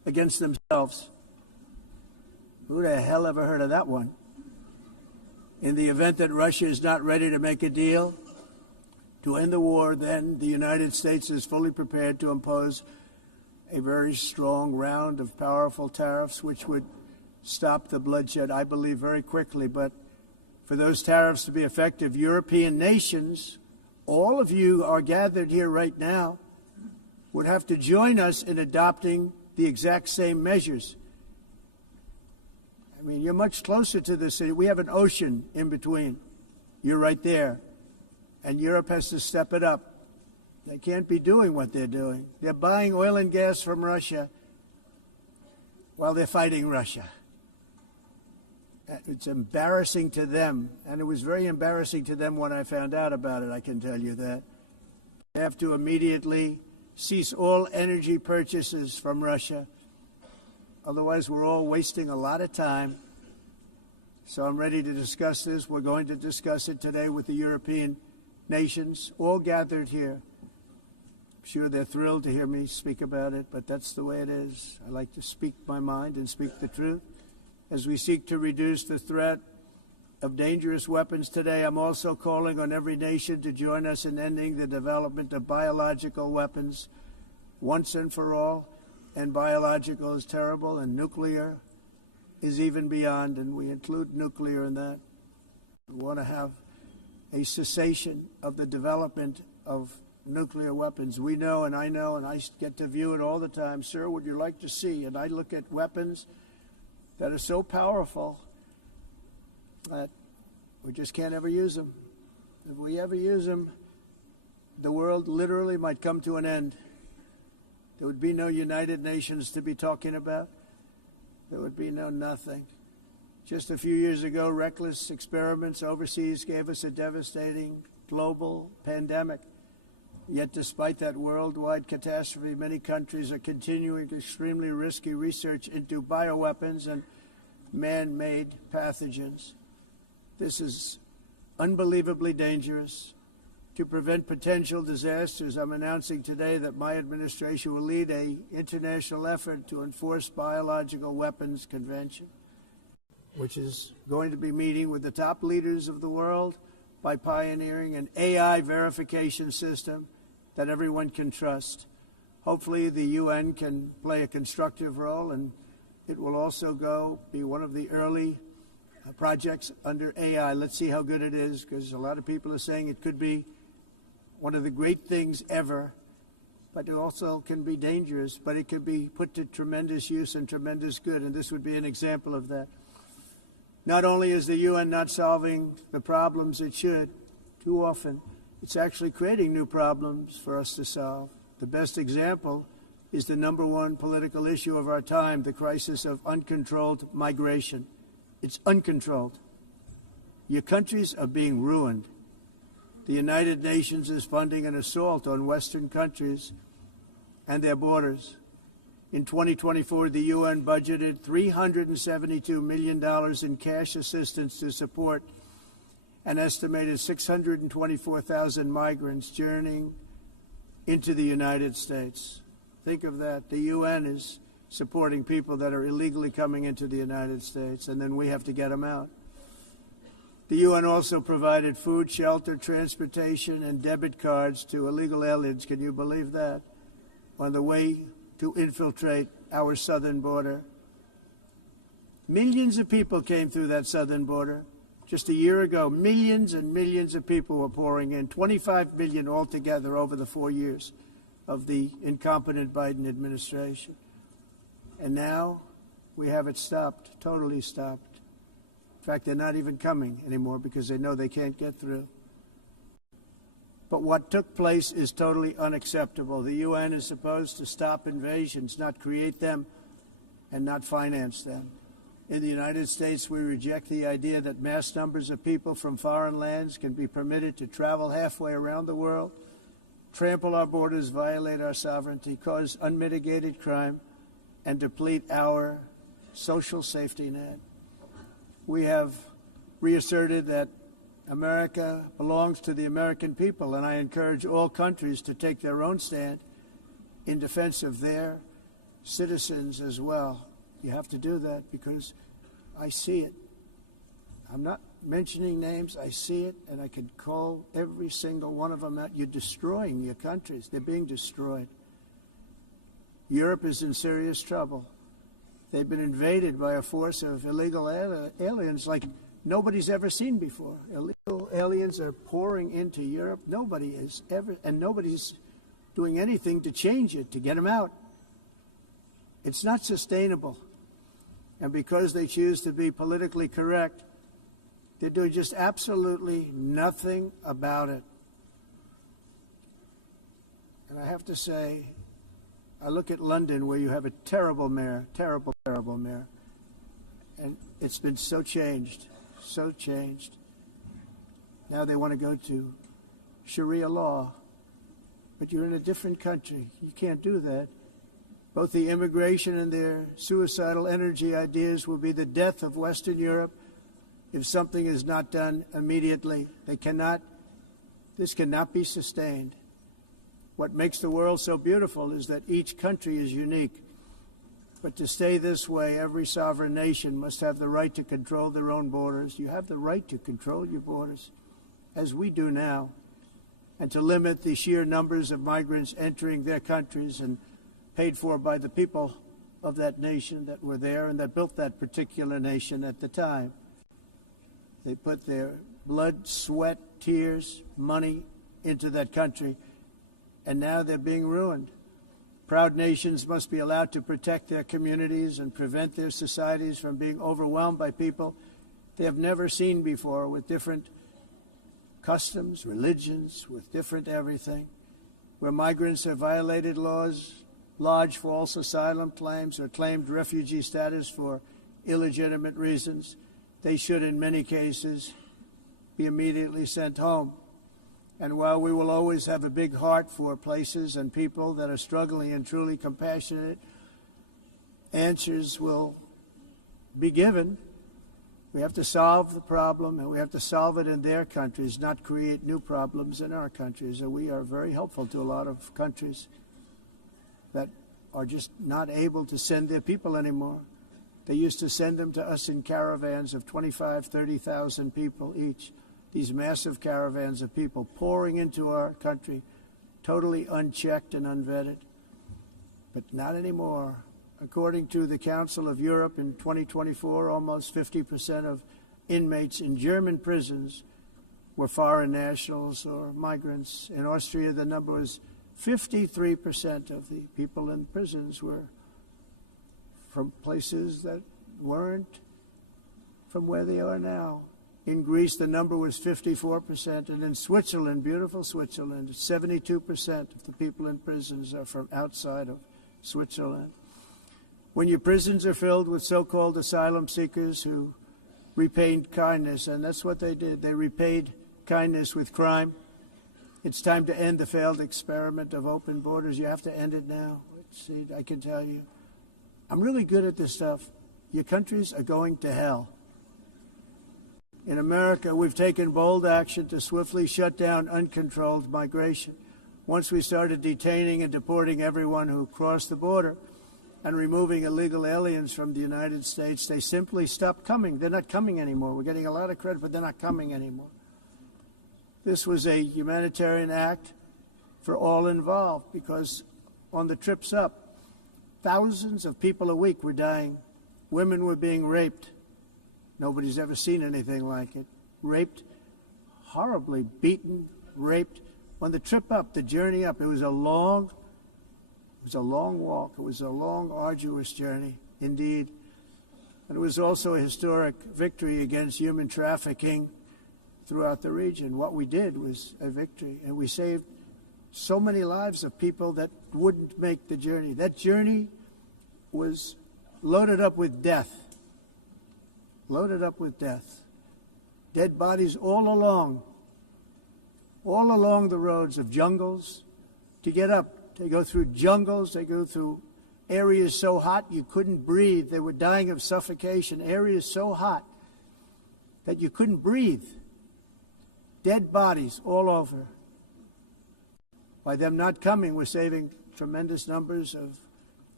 against themselves. Who the hell ever heard of that one? In the event that Russia is not ready to make a deal to end the war, then the United States is fully prepared to impose a very strong round of powerful tariffs, which would stop the bloodshed, I believe, very quickly. But for those tariffs to be effective, European nations, all of you are gathered here right now, would have to join us in adopting the exact same measures. I mean, you're much closer to the city. We have an ocean in between. You're right there. And Europe has to step it up. They can't be doing what they're doing. They're buying oil and gas from Russia while they're fighting Russia. It's embarrassing to them. And it was very embarrassing to them when I found out about it, I can tell you that. They have to immediately cease all energy purchases from Russia. Otherwise, we're all wasting a lot of time. So I'm ready to discuss this. We're going to discuss it today with the European nations, all gathered here. I'm sure they're thrilled to hear me speak about it, but that's the way it is. I like to speak my mind and speak the truth. As we seek to reduce the threat of dangerous weapons today, I'm also calling on every nation to join us in ending the development of biological weapons once and for all. And biological is terrible, and nuclear is even beyond, and we include nuclear in that. We want to have a cessation of the development of nuclear weapons. We know, and I get to view it all the time. Sir, would you like to see? And I look at weapons that are so powerful that we just can't ever use them. If we ever use them, the world literally might come to an end. There would be no United Nations to be talking about. There would be no nothing. Just a few years ago, reckless experiments overseas gave us a devastating global pandemic. Yet despite that worldwide catastrophe, many countries are continuing extremely risky research into bioweapons and man-made pathogens. This is unbelievably dangerous. To prevent potential disasters, I'm announcing today that my administration will lead an international effort to enforce biological weapons convention, which is going to be meeting with the top leaders of the world by pioneering an AI verification system that everyone can trust. Hopefully the UN can play a constructive role, and it will also be one of the early projects under AI. Let's see how good it is, because a lot of people are saying it could be one of the great things ever, but it also can be dangerous, but it can be put to tremendous use and tremendous good, and this would be an example of that. Not only is the UN not solving the problems it should, too often, it's actually creating new problems for us to solve. The best example is the #1 political issue of our time, the crisis of uncontrolled migration. It's uncontrolled. Your countries are being ruined. The United Nations is funding an assault on Western countries and their borders. In 2024, the UN budgeted $372 million in cash assistance to support an estimated 624,000 migrants journeying into the United States. Think of that. The UN is supporting people that are illegally coming into the United States, and then we have to get them out. The UN also provided food, shelter, transportation, and debit cards to illegal aliens. Can you believe that? On the way to infiltrate our southern border. Millions of people came through that southern border. Just a year ago, millions and millions of people were pouring in, 25 million altogether over the 4 years of the incompetent Biden administration. And now we have it stopped, totally stopped. In fact, they're not even coming anymore because they know they can't get through. But what took place is totally unacceptable. The UN is supposed to stop invasions, not create them and not finance them. In the United States, we reject the idea that mass numbers of people from foreign lands can be permitted to travel halfway around the world, trample our borders, violate our sovereignty, cause unmitigated crime, and deplete our social safety net. We have reasserted that America belongs to the American people, and I encourage all countries to take their own stand in defense of their citizens as well. You have to do that because I see it. I'm not mentioning names. I see it, and I could call every single one of them out. You're destroying your countries. They're being destroyed. Europe is in serious trouble. They've been invaded by a force of illegal aliens like nobody's ever seen before. Illegal aliens are pouring into Europe. Nobody is ever, and nobody's doing anything to change it, to get them out. It's not sustainable. And because they choose to be politically correct, they're doing just absolutely nothing about it. And I have to say, I look at London, where you have a terrible mayor, terrible mayor, and it's been so changed, so changed. Now they want to go to Sharia law, but you're in a different country. You can't do that. Both the immigration and their suicidal energy ideas will be the death of Western Europe if something is not done immediately. This cannot be sustained. What makes the world so beautiful is that each country is unique. But to stay this way, every sovereign nation must have the right to control their own borders. You have the right to control your borders, as we do now, and to limit the sheer numbers of migrants entering their countries and paid for by the people of that nation that were there and that built that particular nation at the time. They put their blood, sweat, tears, money into that country, and now they're being ruined. Proud nations must be allowed to protect their communities and prevent their societies from being overwhelmed by people they have never seen before, with different customs, religions, with different everything. Where migrants have violated laws, lodged false asylum claims, or claimed refugee status for illegitimate reasons, they should, in many cases, be immediately sent home. And while we will always have a big heart for places and people that are struggling and truly compassionate, answers will be given. We have to solve the problem, and we have to solve it in their countries, not create new problems in our countries. And we are very helpful to a lot of countries that are just not able to send their people anymore. They used to send them to us in caravans of 25,000, 30,000 people each. These massive caravans of people pouring into our country, totally unchecked and unvetted. But not anymore. According to the Council of Europe, in 2024, almost 50% of inmates in German prisons were foreign nationals or migrants. In Austria, the number was 53% of the people in prisons were from places that weren't from where they are now. In Greece, the number was 54%, and in Switzerland, beautiful Switzerland, 72% of the people in prisons are from outside of Switzerland. When your prisons are filled with so-called asylum seekers who repaid kindness, and that's what they did, they repaid kindness with crime, it's time to end the failed experiment of open borders. You have to end it now. See, I can tell you, I'm really good at this stuff. Your countries are going to hell. In America, we've taken bold action to swiftly shut down uncontrolled migration. Once we started detaining and deporting everyone who crossed the border and removing illegal aliens from the United States, they simply stopped coming. They're not coming anymore. We're getting a lot of credit, but they're not coming anymore. This was a humanitarian act for all involved, because on the trips up, thousands of people a week were dying. Women were being raped. Nobody's ever seen anything like it. Raped, horribly beaten, raped. On the trip up, the journey up, it was a long walk. It was a long, arduous journey, indeed. And it was also a historic victory against human trafficking throughout the region. What we did was a victory, and we saved so many lives of people that wouldn't make the journey. That journey was loaded up with death. Loaded up with death. Dead bodies all along the roads of jungles. To get up, they go through jungles, they go through areas so hot you couldn't breathe. They were dying of suffocation. Areas so hot that you couldn't breathe. Dead bodies all over. By them not coming, we're saving tremendous numbers of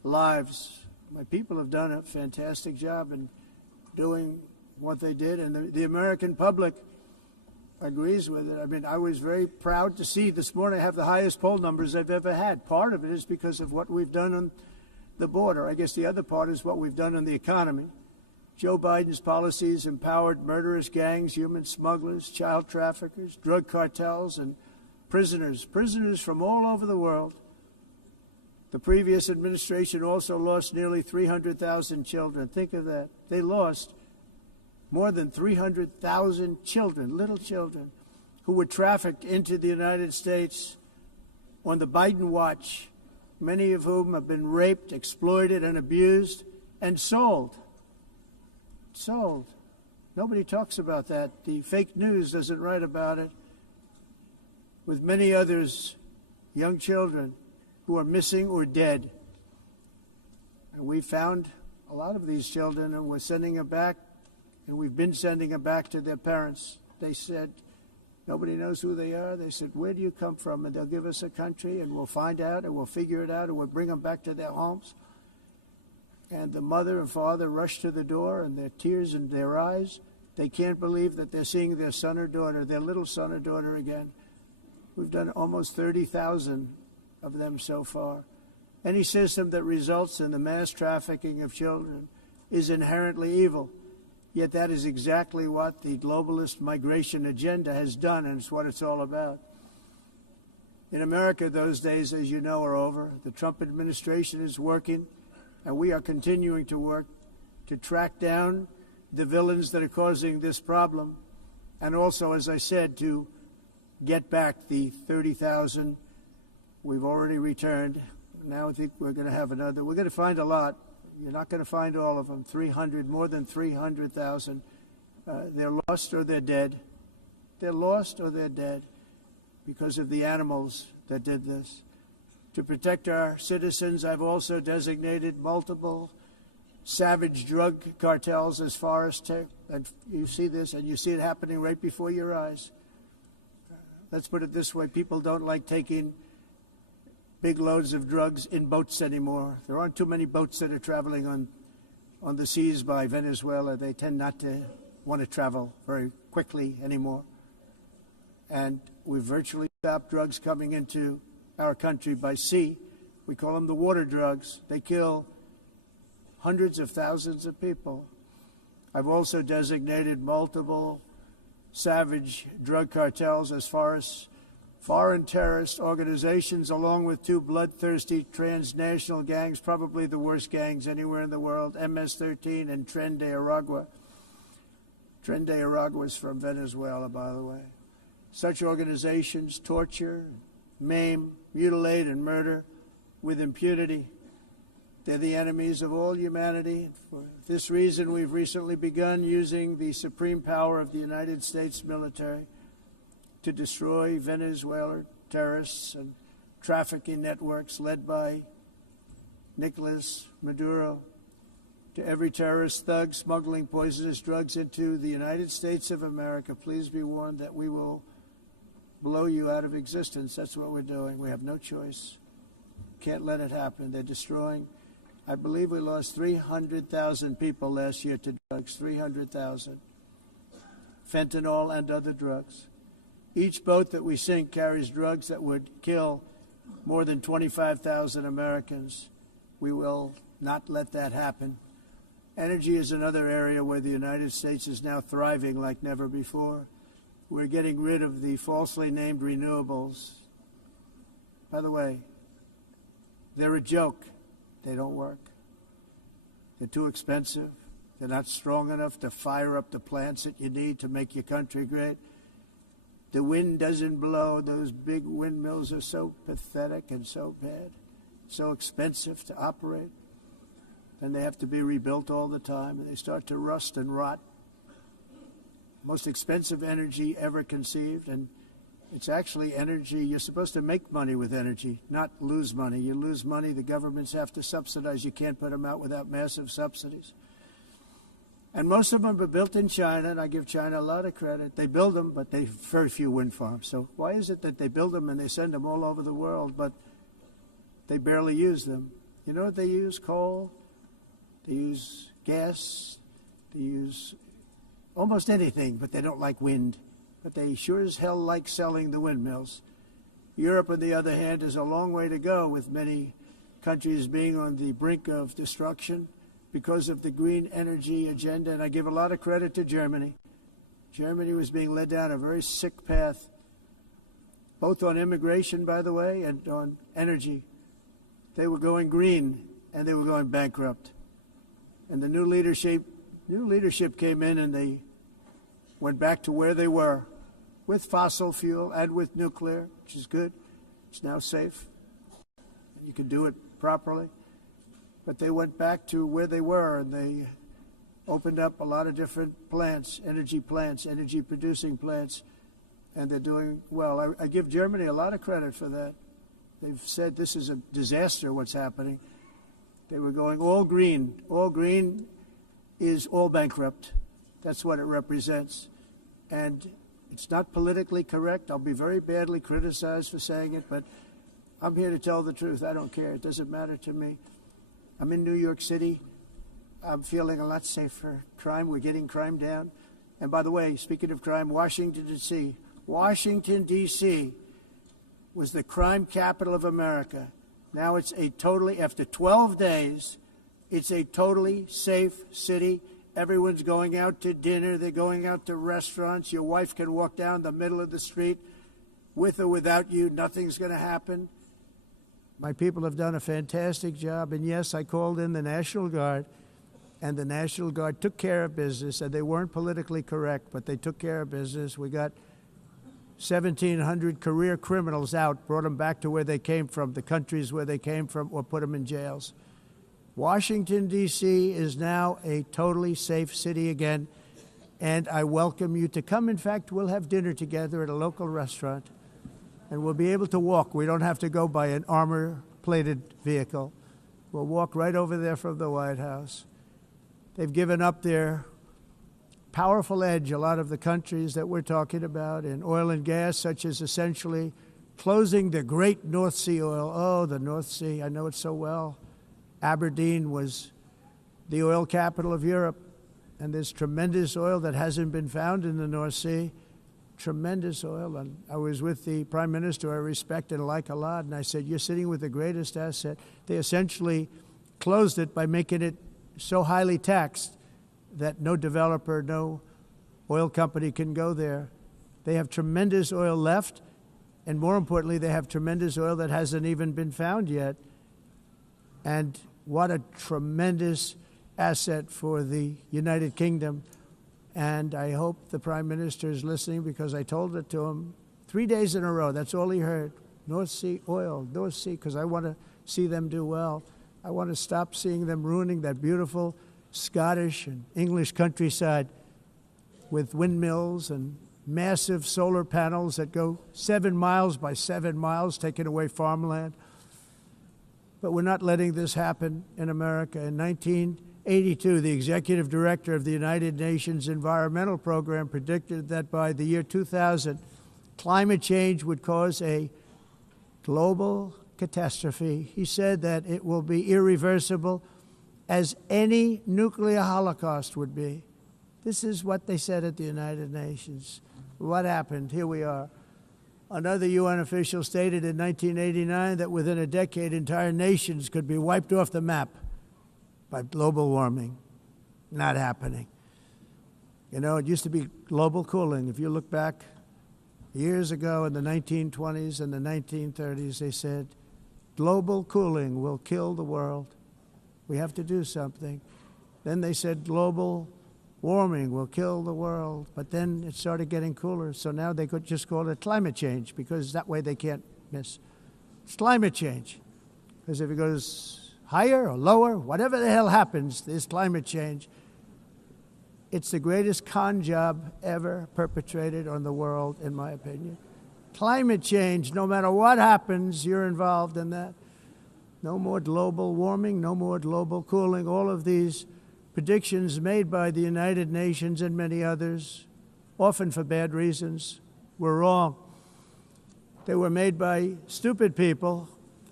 lives. My people have done a fantastic job in doing what they did, and the American public agrees with it. I mean, I was very proud to see this morning I have the highest poll numbers I've ever had. Part of it is because of what we've done on the border. I guess the other part is what we've done on the economy. Joe Biden's policies empowered murderous gangs, human smugglers, child traffickers, drug cartels, and prisoners from all over the world. The previous administration also lost nearly 300,000 children. Think of that. They lost more than 300,000 children, little children, who were trafficked into the United States on the Biden watch, many of whom have been raped, exploited, and abused, and sold. Sold. Nobody talks about that. The fake news doesn't write about it. With many others, young children who are missing or dead. And we found a lot of these children, and we're sending them back, and we've been sending them back to their parents. They said, nobody knows who they are. They said, where do you come from? And they'll give us a country, and we'll find out, and we'll figure it out, and we'll bring them back to their homes. And the mother and father rush to the door, and their tears in their eyes. They can't believe that they're seeing their son or daughter, their little son or daughter again. We've done almost 30,000 of them so far. Any system that results in the mass trafficking of children is inherently evil. Yet that is exactly what the globalist migration agenda has done, and it's what it's all about. In America, those days, as you know, are over. The Trump administration is working, and we are continuing to work to track down the villains that are causing this problem, and also, as I said, to get back the 30,000 we've already returned. Now I think we're going to have another. We're going to find a lot. You're not going to find all of them. 300, more than 300,000. They're lost or they're dead. They're lost or they're dead because of the animals that did this. To protect our citizens, I've also designated multiple savage drug cartels as far as and you see this, and you see it happening right before your eyes. Let's put it this way. People don't like taking big loads of drugs in boats anymore. There aren't too many boats that are traveling on the seas by Venezuela. They tend not to want to travel very quickly anymore. And we've virtually stopped drugs coming into our country by sea. We call them the water drugs. They kill hundreds of thousands of people. I've also designated multiple savage drug cartels as far as foreign terrorist organizations, along with two bloodthirsty transnational gangs, probably the worst gangs anywhere in the world, MS-13 and Tren de Aragua. Tren de Aragua is from Venezuela, by the way. Such organizations torture, maim, mutilate, and murder with impunity. They're the enemies of all humanity. For this reason, we've recently begun using the supreme power of the United States military to destroy Venezuela terrorists and trafficking networks led by Nicolas Maduro. To every terrorist thug smuggling poisonous drugs into the United States of America, please be warned that we will blow you out of existence. That's what we're doing. We have no choice. Can't let it happen. They're destroying. I believe we lost 300,000 people last year to drugs, 300,000. Fentanyl and other drugs. Each boat that we sink carries drugs that would kill more than 25,000 Americans. We will not let that happen. Energy is another area where the United States is now thriving like never before. We're getting rid of the falsely named renewables. By the way, they're a joke. They don't work. They're too expensive. They're not strong enough to fire up the plants that you need to make your country great. The wind doesn't blow. Those big windmills are so pathetic and so bad, so expensive to operate. And they have to be rebuilt all the time, and they start to rust and rot. Most expensive energy ever conceived, and it's actually energy. You're supposed to make money with energy, not lose money. You lose money, the governments have to subsidize. You can't put them out without massive subsidies. And most of them are built in China, and I give China a lot of credit. They build them, but they very few wind farms. So why is it that they build them and they send them all over the world, but they barely use them? You know what they use? Coal. They use gas. They use almost anything, but they don't like wind. But they sure as hell like selling the windmills. Europe, on the other hand, is a long way to go, with many countries being on the brink of destruction because of the green energy agenda. And I give a lot of credit to Germany. Germany was being led down a very sick path, both on immigration, by the way, and on energy. They were going green, and they were going bankrupt. And the new leadership came in, and they went back to where they were, with fossil fuel and with nuclear, which is good. It's now safe. You can do it properly. But they went back to where they were, and they opened up a lot of different plants, energy-producing plants, and they're doing well. I give Germany a lot of credit for that. They've said this is a disaster, what's happening. They were going all green. All green is all bankrupt. That's what it represents. And it's not politically correct. I'll be very badly criticized for saying it, but I'm here to tell the truth. I don't care. It doesn't matter to me. I'm in New York City. I'm feeling a lot safer. Crime, we're getting crime down. And by the way, speaking of crime, Washington, D.C. was the crime capital of America. Now it's after 12 days, it's a totally safe city. Everyone's going out to dinner. They're going out to restaurants. Your wife can walk down the middle of the street with or without you. Nothing's going to happen. My people have done a fantastic job. And yes, I called in the National Guard, and the National Guard took care of business. And they weren't politically correct, but they took care of business. We got 1,700 career criminals out, brought them back to where they came from, the countries where they came from, or put them in jails. Washington, D.C. is now a totally safe city again, and I welcome you to come. In fact, we'll have dinner together at a local restaurant, and we'll be able to walk. We don't have to go by an armor-plated vehicle. We'll walk right over there from the White House. They've given up their powerful edge, a lot of the countries that we're talking about, in oil and gas, such as essentially closing the great North Sea oil. Oh, the North Sea, I know it so well. Aberdeen was the oil capital of Europe, and there's tremendous oil that hasn't been found in the North Sea, tremendous oil. And I was with the Prime Minister I respect and like a lot, and I said, you're sitting with the greatest asset. They essentially closed it by making it so highly taxed that no developer, no oil company can go there. They have tremendous oil left, and more importantly, they have tremendous oil that hasn't even been found yet. And what a tremendous asset for the United Kingdom. And I hope the Prime Minister is listening, because I told it to him 3 days in a row. That's all he heard. North Sea oil, North Sea, because I want to see them do well. I want to stop seeing them ruining that beautiful Scottish and English countryside with windmills and massive solar panels that go 7 miles by 7 miles, taking away farmland. But we're not letting this happen in America. In 1982, the executive director of the United Nations Environmental Program predicted that by the year 2000, climate change would cause a global catastrophe. He said that it will be irreversible, as any nuclear holocaust would be. This is what they said at the United Nations. What happened? Here we are. Another UN official stated in 1989 that within a decade, entire nations could be wiped off the map by global warming. Not happening. You know, it used to be global cooling. If you look back years ago in the 1920s and the 1930s, they said, global cooling will kill the world. We have to do something. Then they said global warming will kill the world, but then it started getting cooler, so now they could just call it climate change, because that way they can't miss. It's climate change, because if it goes higher or lower, whatever the hell happens, there's climate change. It's the greatest con job ever perpetrated on the world, in my opinion. Climate change, no matter what happens, you're involved in that. No more global warming, no more global cooling, all of these predictions made by the United Nations and many others, often for bad reasons, were wrong. They were made by stupid people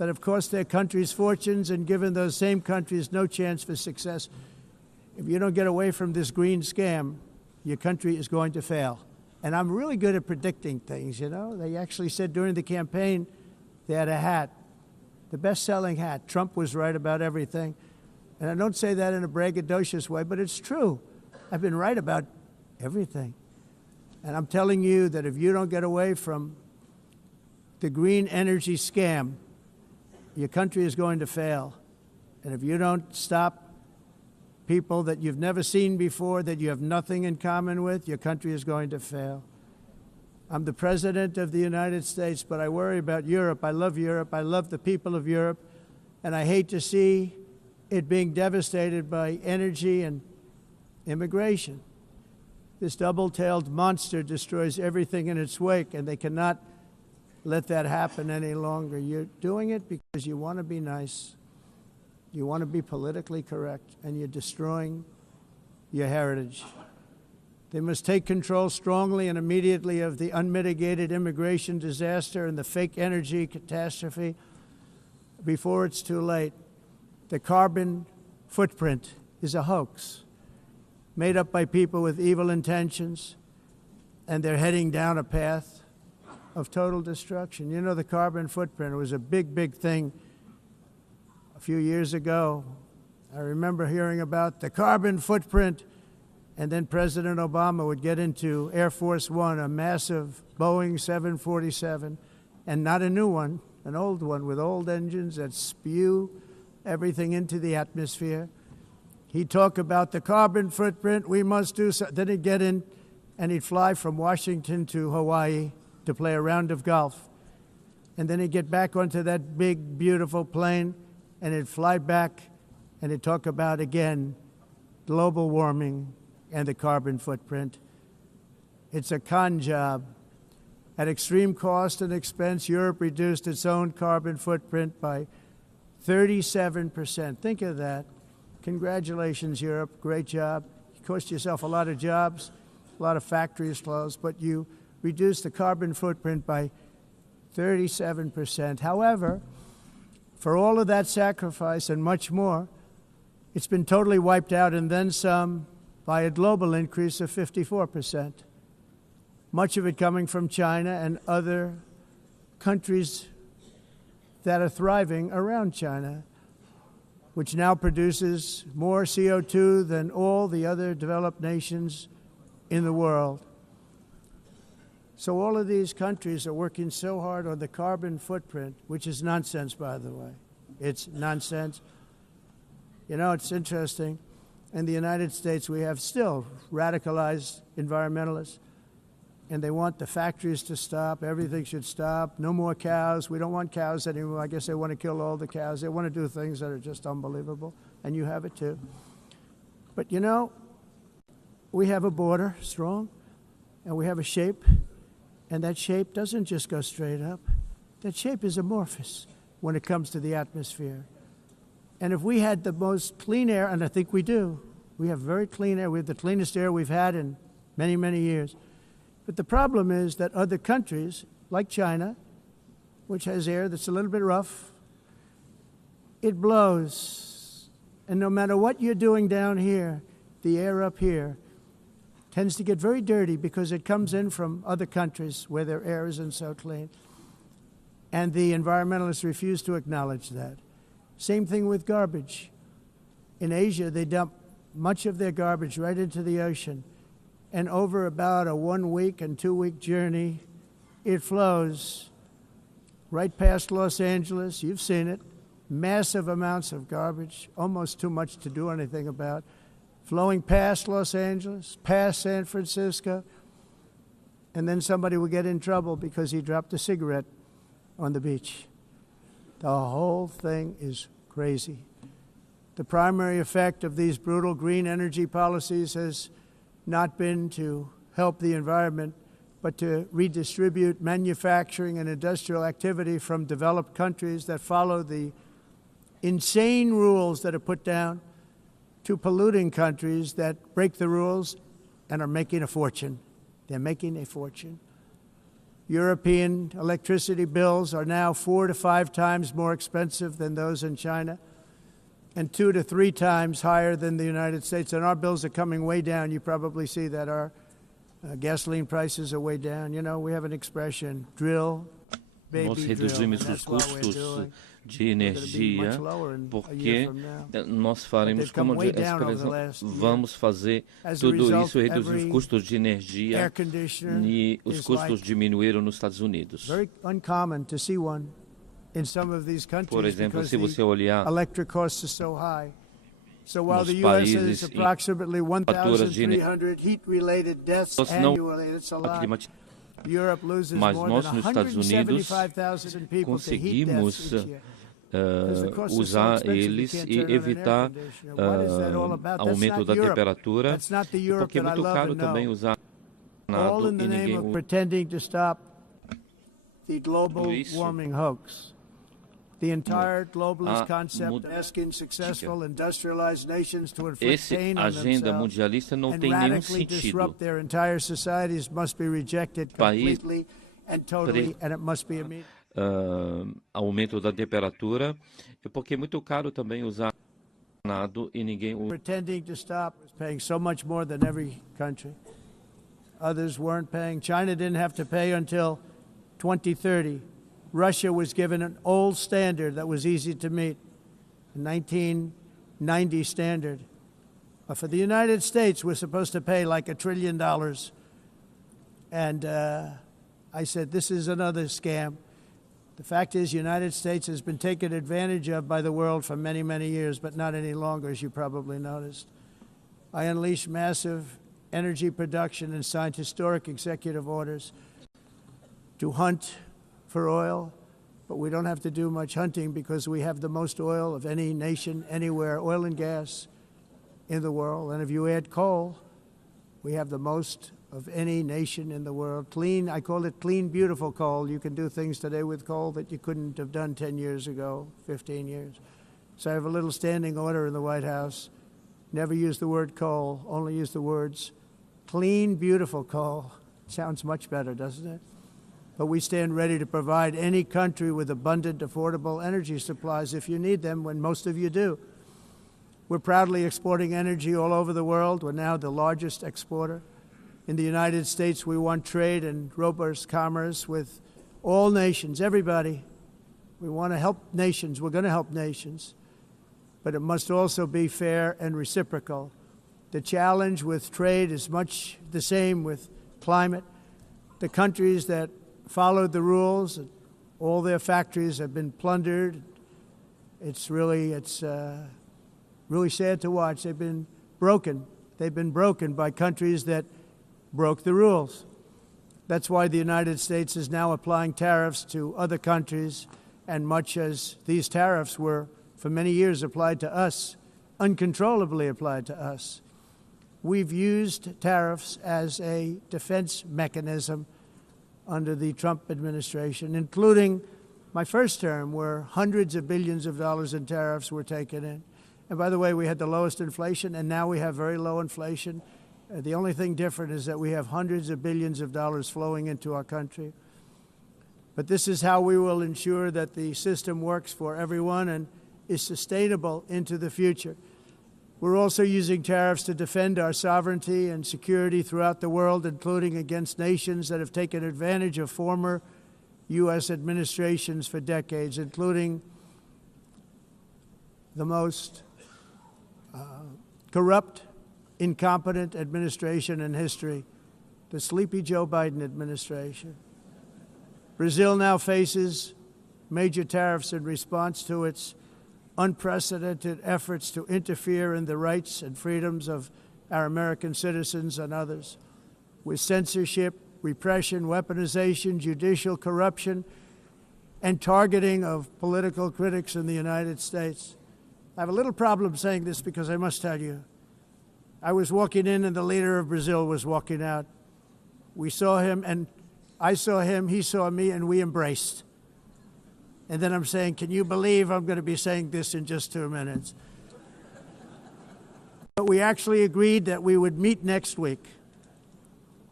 that have cost their countries fortunes and given those same countries no chance for success. If you don't get away from this green scam, your country is going to fail. And I'm really good at predicting things, you know. They actually said during the campaign they had a hat, the best-selling hat. Trump was right about everything. And I don't say that in a braggadocious way, but it's true. I've been right about everything. And I'm telling you that if you don't get away from the green energy scam, your country is going to fail. And if you don't stop people that you've never seen before, that you have nothing in common with, your country is going to fail. I'm the President of the United States, but I worry about Europe. I love Europe. I love the people of Europe. And I hate to see it being devastated by energy and immigration. This double-tailed monster destroys everything in its wake, and they cannot let that happen any longer. You're doing it because you want to be nice. You want to be politically correct, and you're destroying your heritage. They must take control strongly and immediately of the unmitigated immigration disaster and the fake energy catastrophe before it's too late. The carbon footprint is a hoax made up by people with evil intentions, and they're heading down a path of total destruction. You know, the carbon footprint, it was a big, big thing a few years ago. I remember hearing about the carbon footprint, and then President Obama would get into Air Force One, a massive Boeing 747, and not a new one, an old one with old engines that spew everything into the atmosphere. He'd talk about the carbon footprint, we must do so. Then he'd get in and he'd fly from Washington to Hawaii to play a round of golf. And then he'd get back onto that big, beautiful plane and he'd fly back and he'd talk about, again, global warming and the carbon footprint. It's a con job. At extreme cost and expense, Europe reduced its own carbon footprint by 37%. Think of that. Congratulations, Europe. Great job. You cost yourself a lot of jobs, a lot of factories closed, but you reduced the carbon footprint by 37%. However, for all of that sacrifice and much more, it's been totally wiped out and then some by a global increase of 54%. Much of it coming from China and other countries that are thriving around China, which now produces more CO2 than all the other developed nations in the world. So all of these countries are working so hard on the carbon footprint, which is nonsense, by the way. It's nonsense. You know, it's interesting. In the United States, we have still radicalized environmentalists, and they want the factories to stop. Everything should stop. No more cows. We don't want cows anymore. I guess they want to kill all the cows. They want to do things that are just unbelievable, and you have it too. But you know, we have a border, strong, and we have a shape, and that shape doesn't just go straight up. That shape is amorphous when it comes to the atmosphere. And if we had the most clean air, and I think we do, we have very clean air. We have the cleanest air we've had in many, many years. But the problem is that other countries, like China, which has air that's a little bit rough, it blows. And no matter what you're doing down here, the air up here tends to get very dirty because it comes in from other countries where their air isn't so clean. And the environmentalists refuse to acknowledge that. Same thing with garbage. In Asia, they dump much of their garbage right into the ocean. And over about a 1 week and 2 week journey, it flows right past Los Angeles. You've seen it. Massive amounts of garbage, almost too much to do anything about, flowing past Los Angeles, past San Francisco, and then somebody will get in trouble because he dropped a cigarette on the beach. The whole thing is crazy. The primary effect of these brutal green energy policies has not been to help the environment, but to redistribute manufacturing and industrial activity from developed countries that follow the insane rules that are put down to polluting countries that break the rules and are making a fortune. They're making a fortune. European electricity bills are now 4 to 5 times more expensive than those in China, and 2 to 3 times higher than the United States. And our bills are coming way down. You probably see that our gasoline prices are way down. You know, we have an expression, drill, Nós reduzimos os custos de energia porque nós faremos, como essa expressão, vamos fazer tudo isso, reduzir os custos de energia e os custos diminuíram nos Estados Unidos. Por exemplo, se você olhar nos países em faturas de energia não climatizam, mas nós nos Estados Unidos conseguimos usar eles e evitar aumento da temperatura, porque é muito caro também usar nada e ninguém usa isso. The entire globalist concept asking successful industrialized nations to inflict pain on themselves and radically disrupt their entire societies must be rejected completely and totally, and it must be immediate. Aumento da temperatura, porque é muito caro também usar nada e ninguém usa. Pretending to stop was paying so much more than every country. Others weren't paying. China didn't have to pay until 2030. Russia was given an old standard that was easy to meet, a 1990 standard. But for the United States, we're supposed to pay like $1 trillion. And I said, this is another scam. The fact is, the United States has been taken advantage of by the world for many, many years, but not any longer, as you probably noticed. I unleashed massive energy production and signed historic executive orders to hunt for oil, but we don't have to do much hunting because we have the most oil of any nation anywhere, oil and gas in the world. And if you add coal, we have the most of any nation in the world. Clean, I call it clean, beautiful coal. You can do things today with coal that you couldn't have done 10 years ago, 15 years. So I have a little standing order in the White House. Never use the word coal, only use the words clean, beautiful coal. Sounds much better, doesn't it? But we stand ready to provide any country with abundant, affordable energy supplies if you need them, when most of you do. We're proudly exporting energy all over the world. We're now the largest exporter. In the United States, we want trade and robust commerce with all nations, everybody. We want to help nations. We're going to help nations. But it must also be fair and reciprocal. The challenge with trade is much the same with climate. The countries that followed the rules, all their factories have been plundered. It's really sad to watch. They've been broken. They've been broken by countries that broke the rules. That's why the United States is now applying tariffs to other countries, and much as these tariffs were for many years applied to us, uncontrollably applied to us. We've used tariffs as a defense mechanism under the Trump administration, including my first term, where hundreds of billions of dollars in tariffs were taken in. And by the way, we had the lowest inflation, and now we have very low inflation. The only thing different is that we have hundreds of billions of dollars flowing into our country. But this is how we will ensure that the system works for everyone and is sustainable into the future. We're also using tariffs to defend our sovereignty and security throughout the world, including against nations that have taken advantage of former U.S. administrations for decades, including the most corrupt, incompetent administration in history, the sleepy Joe Biden administration. Brazil now faces major tariffs in response to its unprecedented efforts to interfere in the rights and freedoms of our American citizens and others, with censorship, repression, weaponization, judicial corruption, and targeting of political critics in the United States. I have a little problem saying this because I must tell you, I was walking in and the leader of Brazil was walking out. We saw him, and I saw him, he saw me, and we embraced. And then I'm saying, can you believe I'm going to be saying this in just 2 minutes? But we actually agreed that we would meet next week.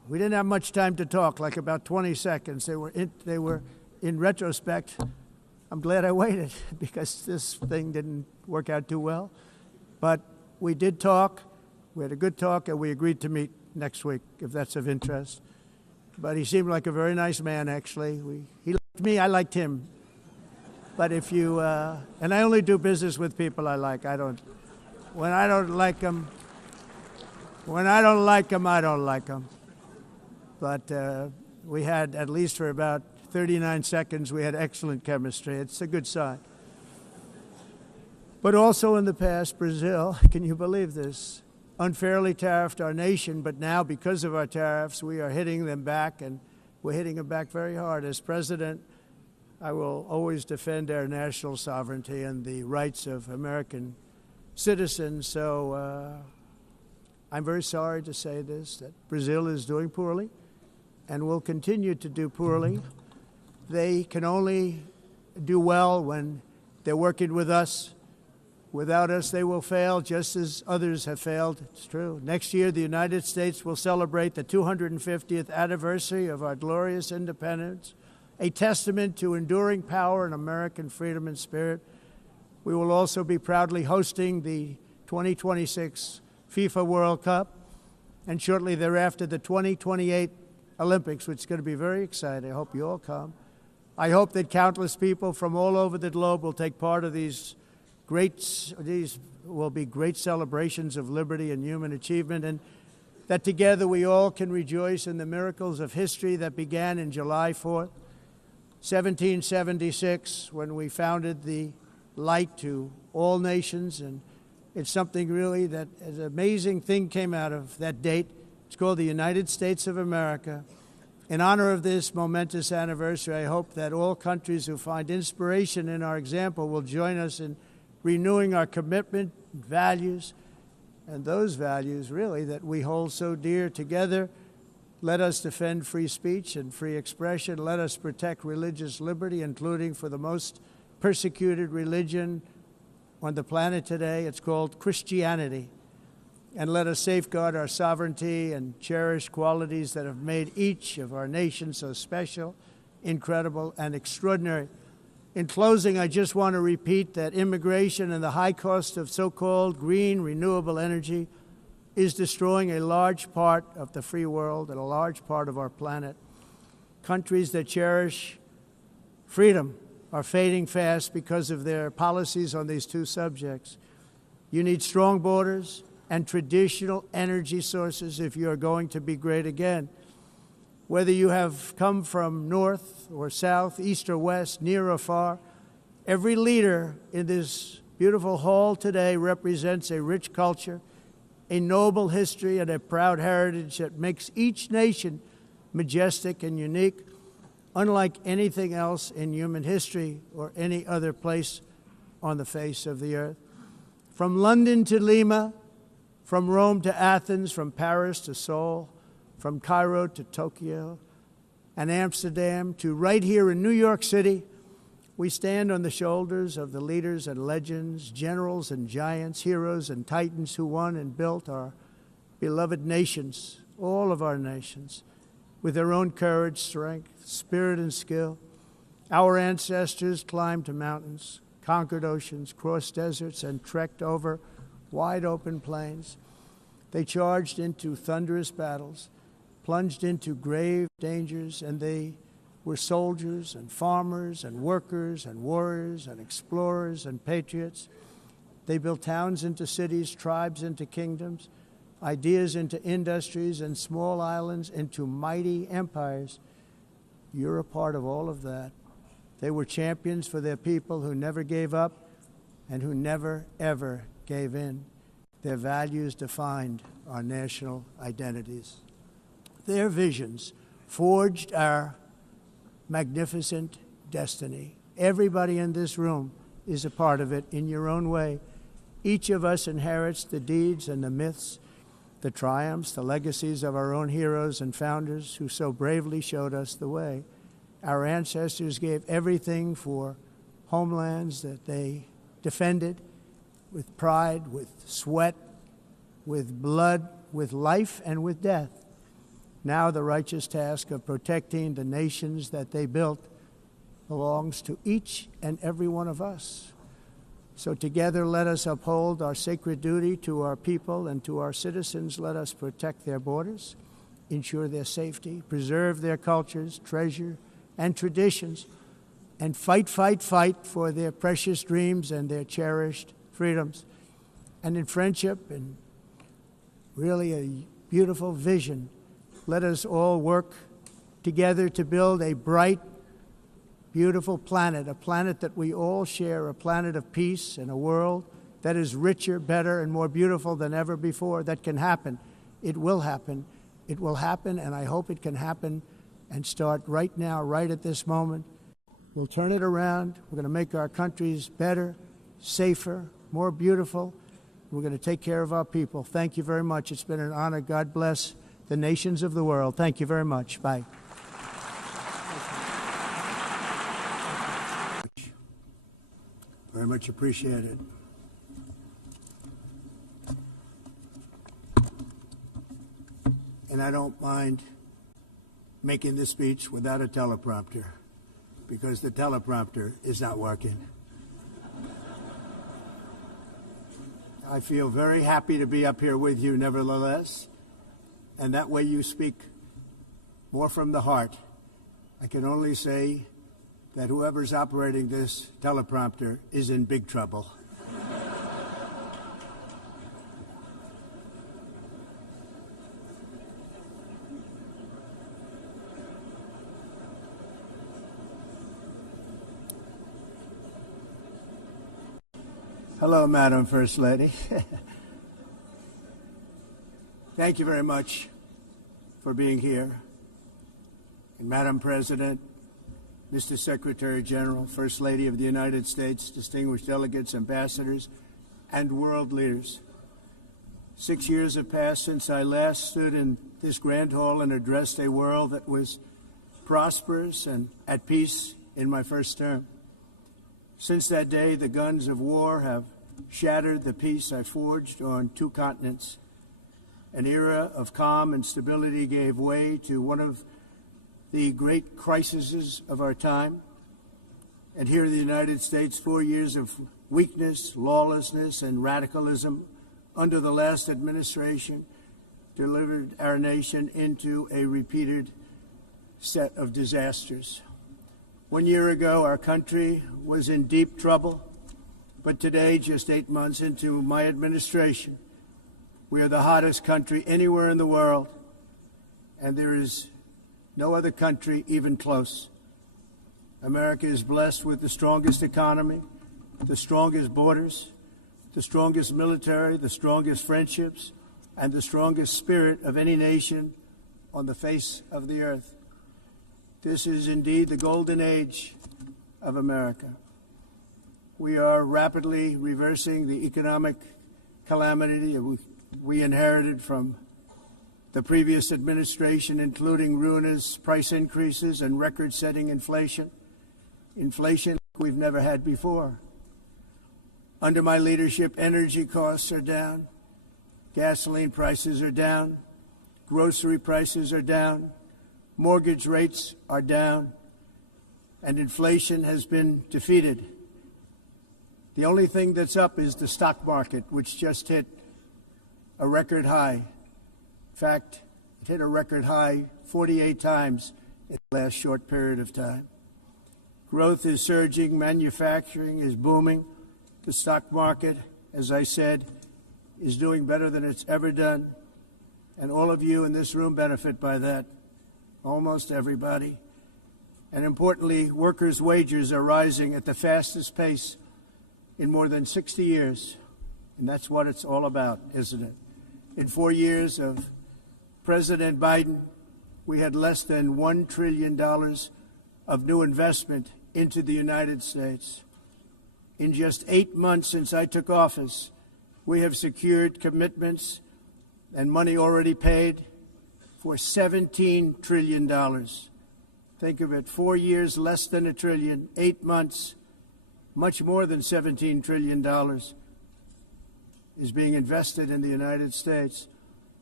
We didn't have much time to talk, like about 20 seconds. They were in retrospect, I'm glad I waited because this thing didn't work out too well. But we did talk. We had a good talk, and we agreed to meet next week, if that's of interest. But he seemed like a very nice man, actually. He liked me, I liked him. But if you, and I only do business with people I like. When I don't like them, I don't like them. But we had, at least for about 39 seconds, we had excellent chemistry. It's a good sign. But also in the past, Brazil, can you believe this, unfairly tariffed our nation, but now because of our tariffs, we are hitting them back, and we're hitting them back very hard. As president, I will always defend our national sovereignty and the rights of American citizens. So I'm very sorry to say this, that Brazil is doing poorly and will continue to do poorly. They can only do well when they're working with us. Without us, they will fail, just as others have failed. It's true. Next year, the United States will celebrate the 250th anniversary of our glorious independence, a testament to enduring power and American freedom and spirit. We will also be proudly hosting the 2026 FIFA World Cup, and shortly thereafter, the 2028 Olympics, which is going to be very exciting. I hope you all come. I hope that countless people from all over the globe will take part of these will be great celebrations of liberty and human achievement, and that together we all can rejoice in the miracles of history that began in July 4th, 1776, when we founded the light to all nations. And it's something really that an amazing thing came out of that date. It's called the United States of America. In honor of this momentous anniversary, I hope that all countries who find inspiration in our example will join us in renewing our commitment, values, and those values, really, that we hold so dear. Together, let us defend free speech and free expression. Let us protect religious liberty, including for the most persecuted religion on the planet today. It's called Christianity. And let us safeguard our sovereignty and cherish qualities that have made each of our nations so special, incredible, and extraordinary. In closing, I just want to repeat that immigration and the high cost of so-called green renewable energy is destroying a large part of the free world and a large part of our planet. Countries that cherish freedom are fading fast because of their policies on these two subjects. You need strong borders and traditional energy sources if you are going to be great again. Whether you have come from north or south, east or west, near or far, every leader in this beautiful hall today represents a rich culture, a noble history, and a proud heritage that makes each nation majestic and unique, unlike anything else in human history or any other place on the face of the earth. From London to Lima, from Rome to Athens, from Paris to Seoul, from Cairo to Tokyo and Amsterdam to right here in New York City, we stand on the shoulders of the leaders and legends, generals and giants, heroes and titans who won and built our beloved nations, all of our nations, with their own courage, strength, spirit, and skill. Our ancestors climbed mountains, conquered oceans, crossed deserts, and trekked over wide open plains. They charged into thunderous battles, plunged into grave dangers, and they were soldiers and farmers and workers and warriors and explorers and patriots. They built towns into cities, tribes into kingdoms, ideas into industries, and small islands into mighty empires. You're a part of all of that. They were champions for their people who never gave up and who never, ever gave in. Their values defined our national identities. Their visions forged our magnificent destiny. Everybody in this room is a part of it in your own way. Each of us inherits the deeds and the myths, the triumphs, the legacies of our own heroes and founders who so bravely showed us the way. Our ancestors gave everything for homelands that they defended with pride, with sweat, with blood, with life, and with death. Now the righteous task of protecting the nations that they built belongs to each and every one of us. So together let us uphold our sacred duty to our people and to our citizens. Let us protect their borders, ensure their safety, preserve their cultures, treasure, and traditions, and fight for their precious dreams and their cherished freedoms. And in friendship and really a beautiful vision, let us all work together to build a bright, beautiful planet, a planet that we all share, a planet of peace and a world that is richer, better, and more beautiful than ever before. That can happen. It will happen. It will happen, and I hope it can happen and start right now, right at this moment. We'll turn it around. We're going to make our countries better, safer, more beautiful. We're going to take care of our people. Thank you very much. It's been an honor. God bless the nations of the world. Thank you very much. Bye. Very much appreciated. And I don't mind making this speech without a teleprompter, because the teleprompter is not working. I feel very happy to be up here with you nevertheless, and that way you speak more from the heart. I can only say that whoever's operating this teleprompter is in big trouble. Hello, Madam First Lady. Thank you very much for being here. And Madam President, Mr. Secretary General, First Lady of the United States, distinguished delegates, ambassadors, and world leaders. 6 years have passed since I last stood in this grand hall and addressed a world that was prosperous and at peace in my first term. Since that day, the guns of war have shattered the peace I forged on 2 continents. An era of calm and stability gave way to one of the great crises of our time. And here in the United States, 4 years of weakness, lawlessness, and radicalism under the last administration delivered our nation into a repeated set of disasters. 1 year ago, our country was in deep trouble, but today, just 8 months into my administration, we are the hottest country anywhere in the world, and there is no other country even close. America is blessed with the strongest economy, the strongest borders, the strongest military, the strongest friendships, and the strongest spirit of any nation on the face of the earth. This is indeed the golden age of America. We are rapidly reversing the economic calamity we inherited from the previous administration, including ruinous price increases and record-setting inflation we've never had before. Under my leadership, energy costs are down, gasoline prices are down, grocery prices are down, mortgage rates are down, and inflation has been defeated. The only thing that's up is the stock market, which just hit a record high. In fact, it hit a record high 48 times in the last short period of time. Growth is surging, manufacturing is booming. The stock market, as I said, is doing better than it's ever done. And all of you in this room benefit by that, almost everybody. And importantly, workers' wages are rising at the fastest pace in more than 60 years. And that's what it's all about, isn't it? In 4 years of President Biden, we had less than $1 trillion of new investment into the United States. In just 8 months since I took office, we have secured commitments and money already paid for $17 trillion. Think of it, 4 years, less than $1 trillion, 8 months, much more than $17 trillion is being invested in the United States.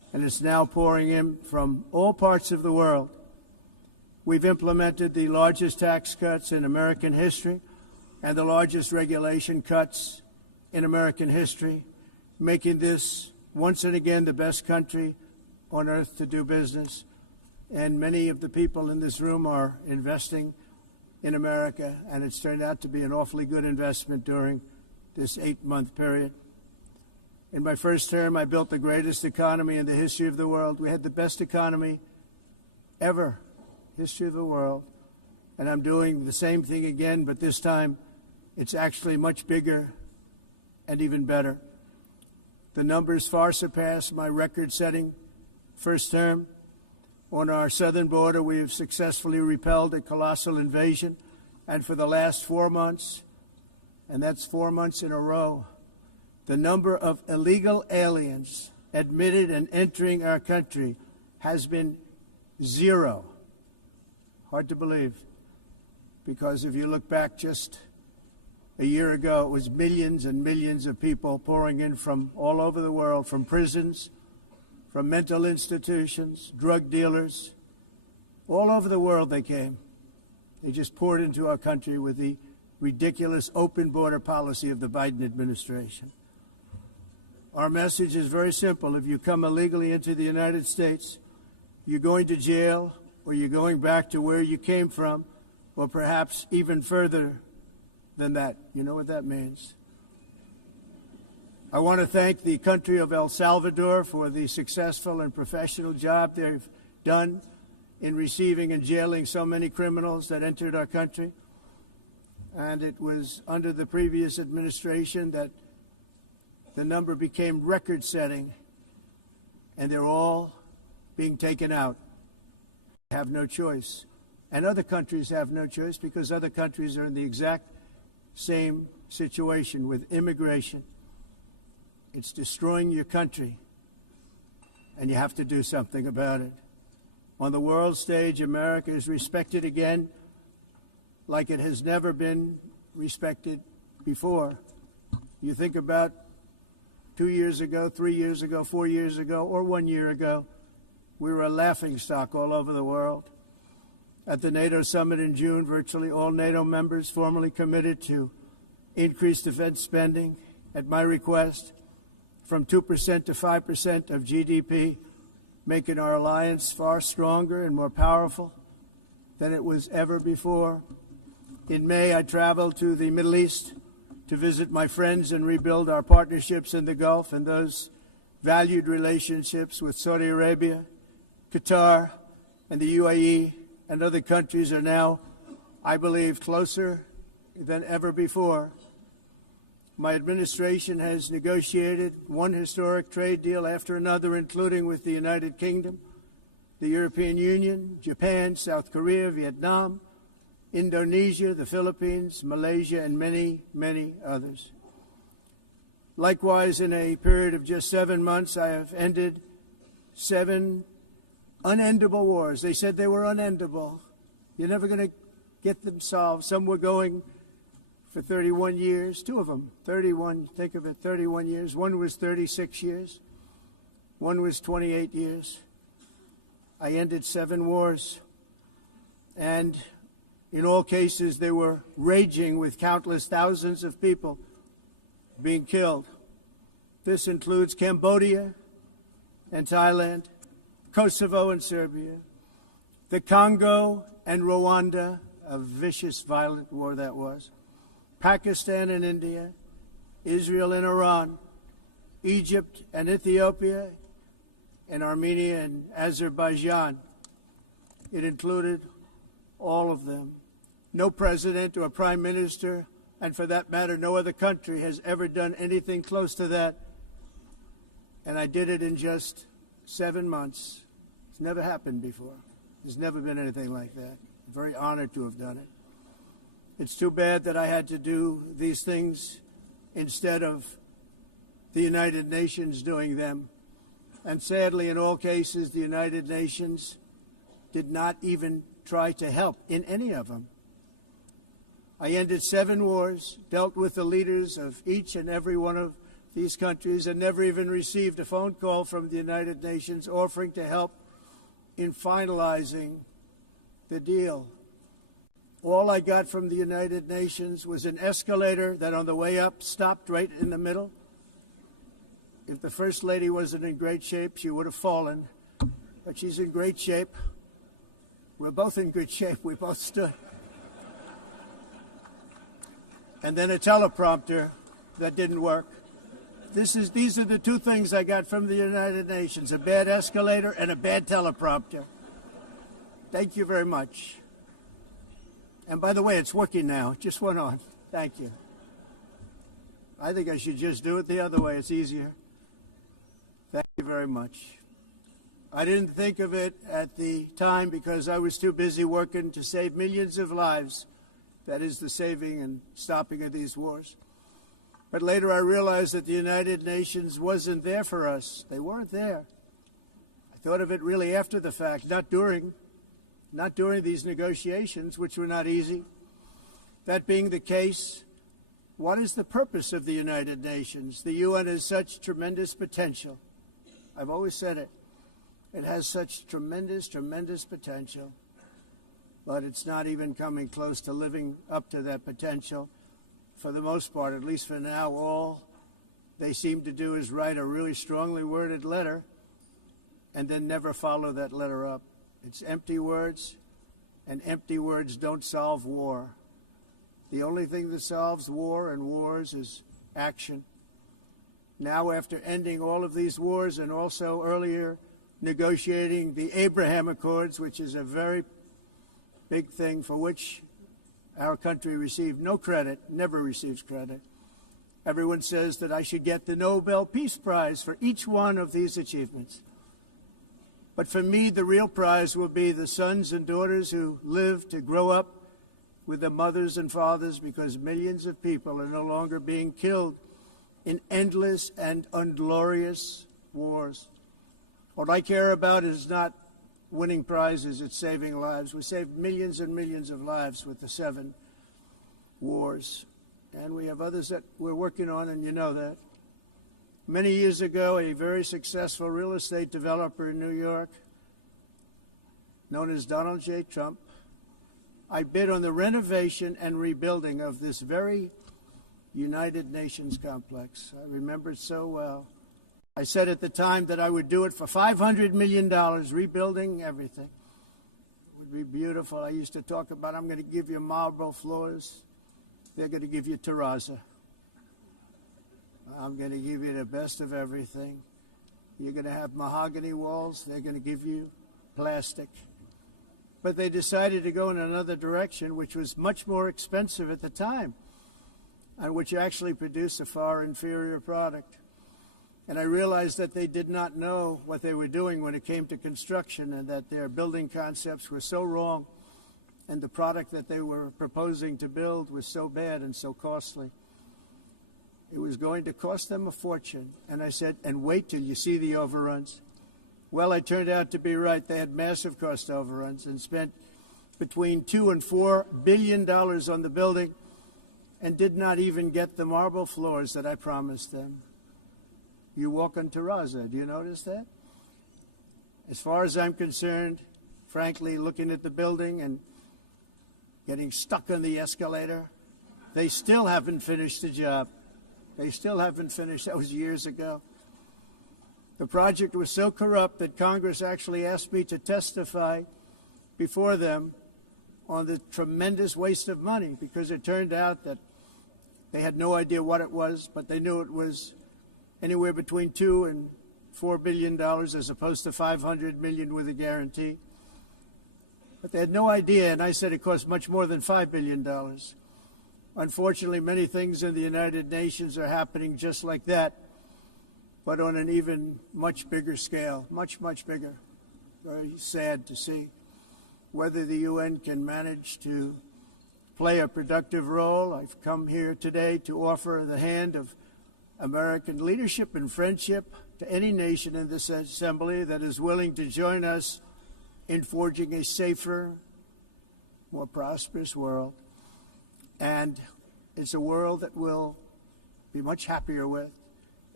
and it's now pouring in from all parts of the world. We've implemented the largest tax cuts in American history and the largest regulation cuts in American history, making this once and again the best country on earth to do business. And many of the people in this room are investing in America, and it's turned out to be an awfully good investment during this 8-month period. In my first term, I built the greatest economy in the history of the world. We had the best economy ever, history of the world. And I'm doing the same thing again, but this time it's actually much bigger and even better. The numbers far surpass my record-setting first term. On our southern border, we have successfully repelled a colossal invasion, and for the last 4 months, and that's 4 months in a row, the number of illegal aliens admitted and entering our country has been 0. Hard to believe, because if you look back just a year ago, it was millions and millions of people pouring in from all over the world, from prisons, from mental institutions, drug dealers. All over the world they came. They just poured into our country with the ridiculous open border policy of the Biden administration. Our message is very simple. If you come illegally into the United States, you're going to jail, or you're going back to where you came from, or perhaps even further than that. You know what that means. I want to thank the country of El Salvador for the successful and professional job they've done in receiving and jailing so many criminals that entered our country. And it was under the previous administration that the number became record-setting, and they're all being taken out. They have no choice. And other countries have no choice, because other countries are in the exact same situation with immigration. It's destroying your country, and you have to do something about it. On the world stage, America is respected again like it has never been respected before. You think about 2 years ago, 3 years ago, 4 years ago, or 1 year ago, we were a laughingstock all over the world. At the NATO summit in June, virtually all NATO members formally committed to increase defense spending, at my request, from 2% to 5% of GDP, making our alliance far stronger and more powerful than it was ever before. In May, I traveled to the Middle East to visit my friends and rebuild our partnerships in the Gulf and those valued relationships with Saudi Arabia, Qatar, and the UAE, and other countries are now, I believe, closer than ever before. My administration has negotiated one historic trade deal after another, including with the United Kingdom, the European Union, Japan, South Korea, Vietnam, Indonesia, the Philippines, Malaysia, and many, many others. Likewise, in a period of just 7 months, I have ended 7 unendable wars. They said they were unendable. You're never going to get them solved. Some were going for 31 years, 2 of them, 31, think of it, 31 years. One was 36 years. One was 28 years. I ended 7 wars. And in all cases, they were raging with countless thousands of people being killed. This includes Cambodia and Thailand, Kosovo and Serbia, the Congo and Rwanda, a vicious, violent war that was, Pakistan and India, Israel and Iran, Egypt and Ethiopia, and Armenia and Azerbaijan. It included all of them. No president or prime minister, and for that matter, no other country has ever done anything close to that. And I did it in just 7 months. It's never happened before. There's never been anything like that. I'm very honored to have done it. It's too bad that I had to do these things instead of the United Nations doing them. And sadly, in all cases, the United Nations did not even try to help in any of them. I ended 7 wars, dealt with the leaders of each and every one of these countries and never even received a phone call from the United Nations offering to help in finalizing the deal. All I got from the United Nations was an escalator that on the way up stopped right in the middle. If the First Lady wasn't in great shape, she would have fallen. But she's in great shape. We're both in good shape. We both stood. And then a teleprompter that didn't work. These are the two things I got from the United Nations, a bad escalator and a bad teleprompter. Thank you very much. And by the way, it's working now. It just went on. Thank you. I think I should just do it the other way. It's easier. Thank you very much. I didn't think of it at the time because I was too busy working to save millions of lives. That is the saving and stopping of these wars. But later I realized that the United Nations wasn't there for us. They weren't there. I thought of it really after the fact, not during these negotiations, which were not easy. That being the case, what is the purpose of the United Nations? The UN has such tremendous potential. I've always said it. It has such tremendous, tremendous potential, but it's not even coming close to living up to that potential. For the most part, at least for now, all they seem to do is write a really strongly worded letter and then never follow that letter up. It's empty words, and empty words don't solve war. The only thing that solves war and wars is action. Now, after ending all of these wars and also earlier negotiating the Abraham Accords, which is a very big thing for which our country received no credit, never receives credit. Everyone says that I should get the Nobel Peace Prize for each one of these achievements. But for me, the real prize will be the sons and daughters who live to grow up with their mothers and fathers, because millions of people are no longer being killed in endless and unglorious wars. What I care about is not winning prizes, it's saving lives. We saved millions and millions of lives with the 7 wars. And we have others that we're working on, and you know that. Many years ago, a very successful real estate developer in New York, known as Donald J. Trump, I bid on the renovation and rebuilding of this very United Nations complex. I remember it so well. I said at the time that I would do it for $500 million, rebuilding everything. It would be beautiful. I used to talk about, I'm going to give you marble floors. They're going to give you terrazzo. I'm going to give you the best of everything. You're going to have mahogany walls. They're going to give you plastic. But they decided to go in another direction, which was much more expensive at the time, and which actually produced a far inferior product. And I realized that they did not know what they were doing when it came to construction, and that their building concepts were so wrong, and the product that they were proposing to build was so bad and so costly. It was going to cost them a fortune. And I said, and wait till you see the overruns. Well, I turned out to be right. They had massive cost overruns and spent between $2 and $4 billion on the building and did not even get the marble floors that I promised them. You walk on terrazzo. Do you notice that? As far as I'm concerned, frankly, looking at the building and getting stuck on the escalator, they still haven't finished the job. They still haven't finished. That was years ago. The project was so corrupt that Congress actually asked me to testify before them on the tremendous waste of money, because it turned out that they had no idea what it was, but they knew it was anywhere between $2 and $4 billion as opposed to $500 million with a guarantee. But they had no idea, and I said it cost much more than $5 billion. Unfortunately, many things in the United Nations are happening just like that, but on an even much bigger scale, much, much bigger. Very sad to see. Whether the UN can manage to play a productive role, I've come here today to offer the hand of American leadership and friendship to any nation in this assembly that is willing to join us in forging a safer, more prosperous world. And it's a world that we'll be much happier with,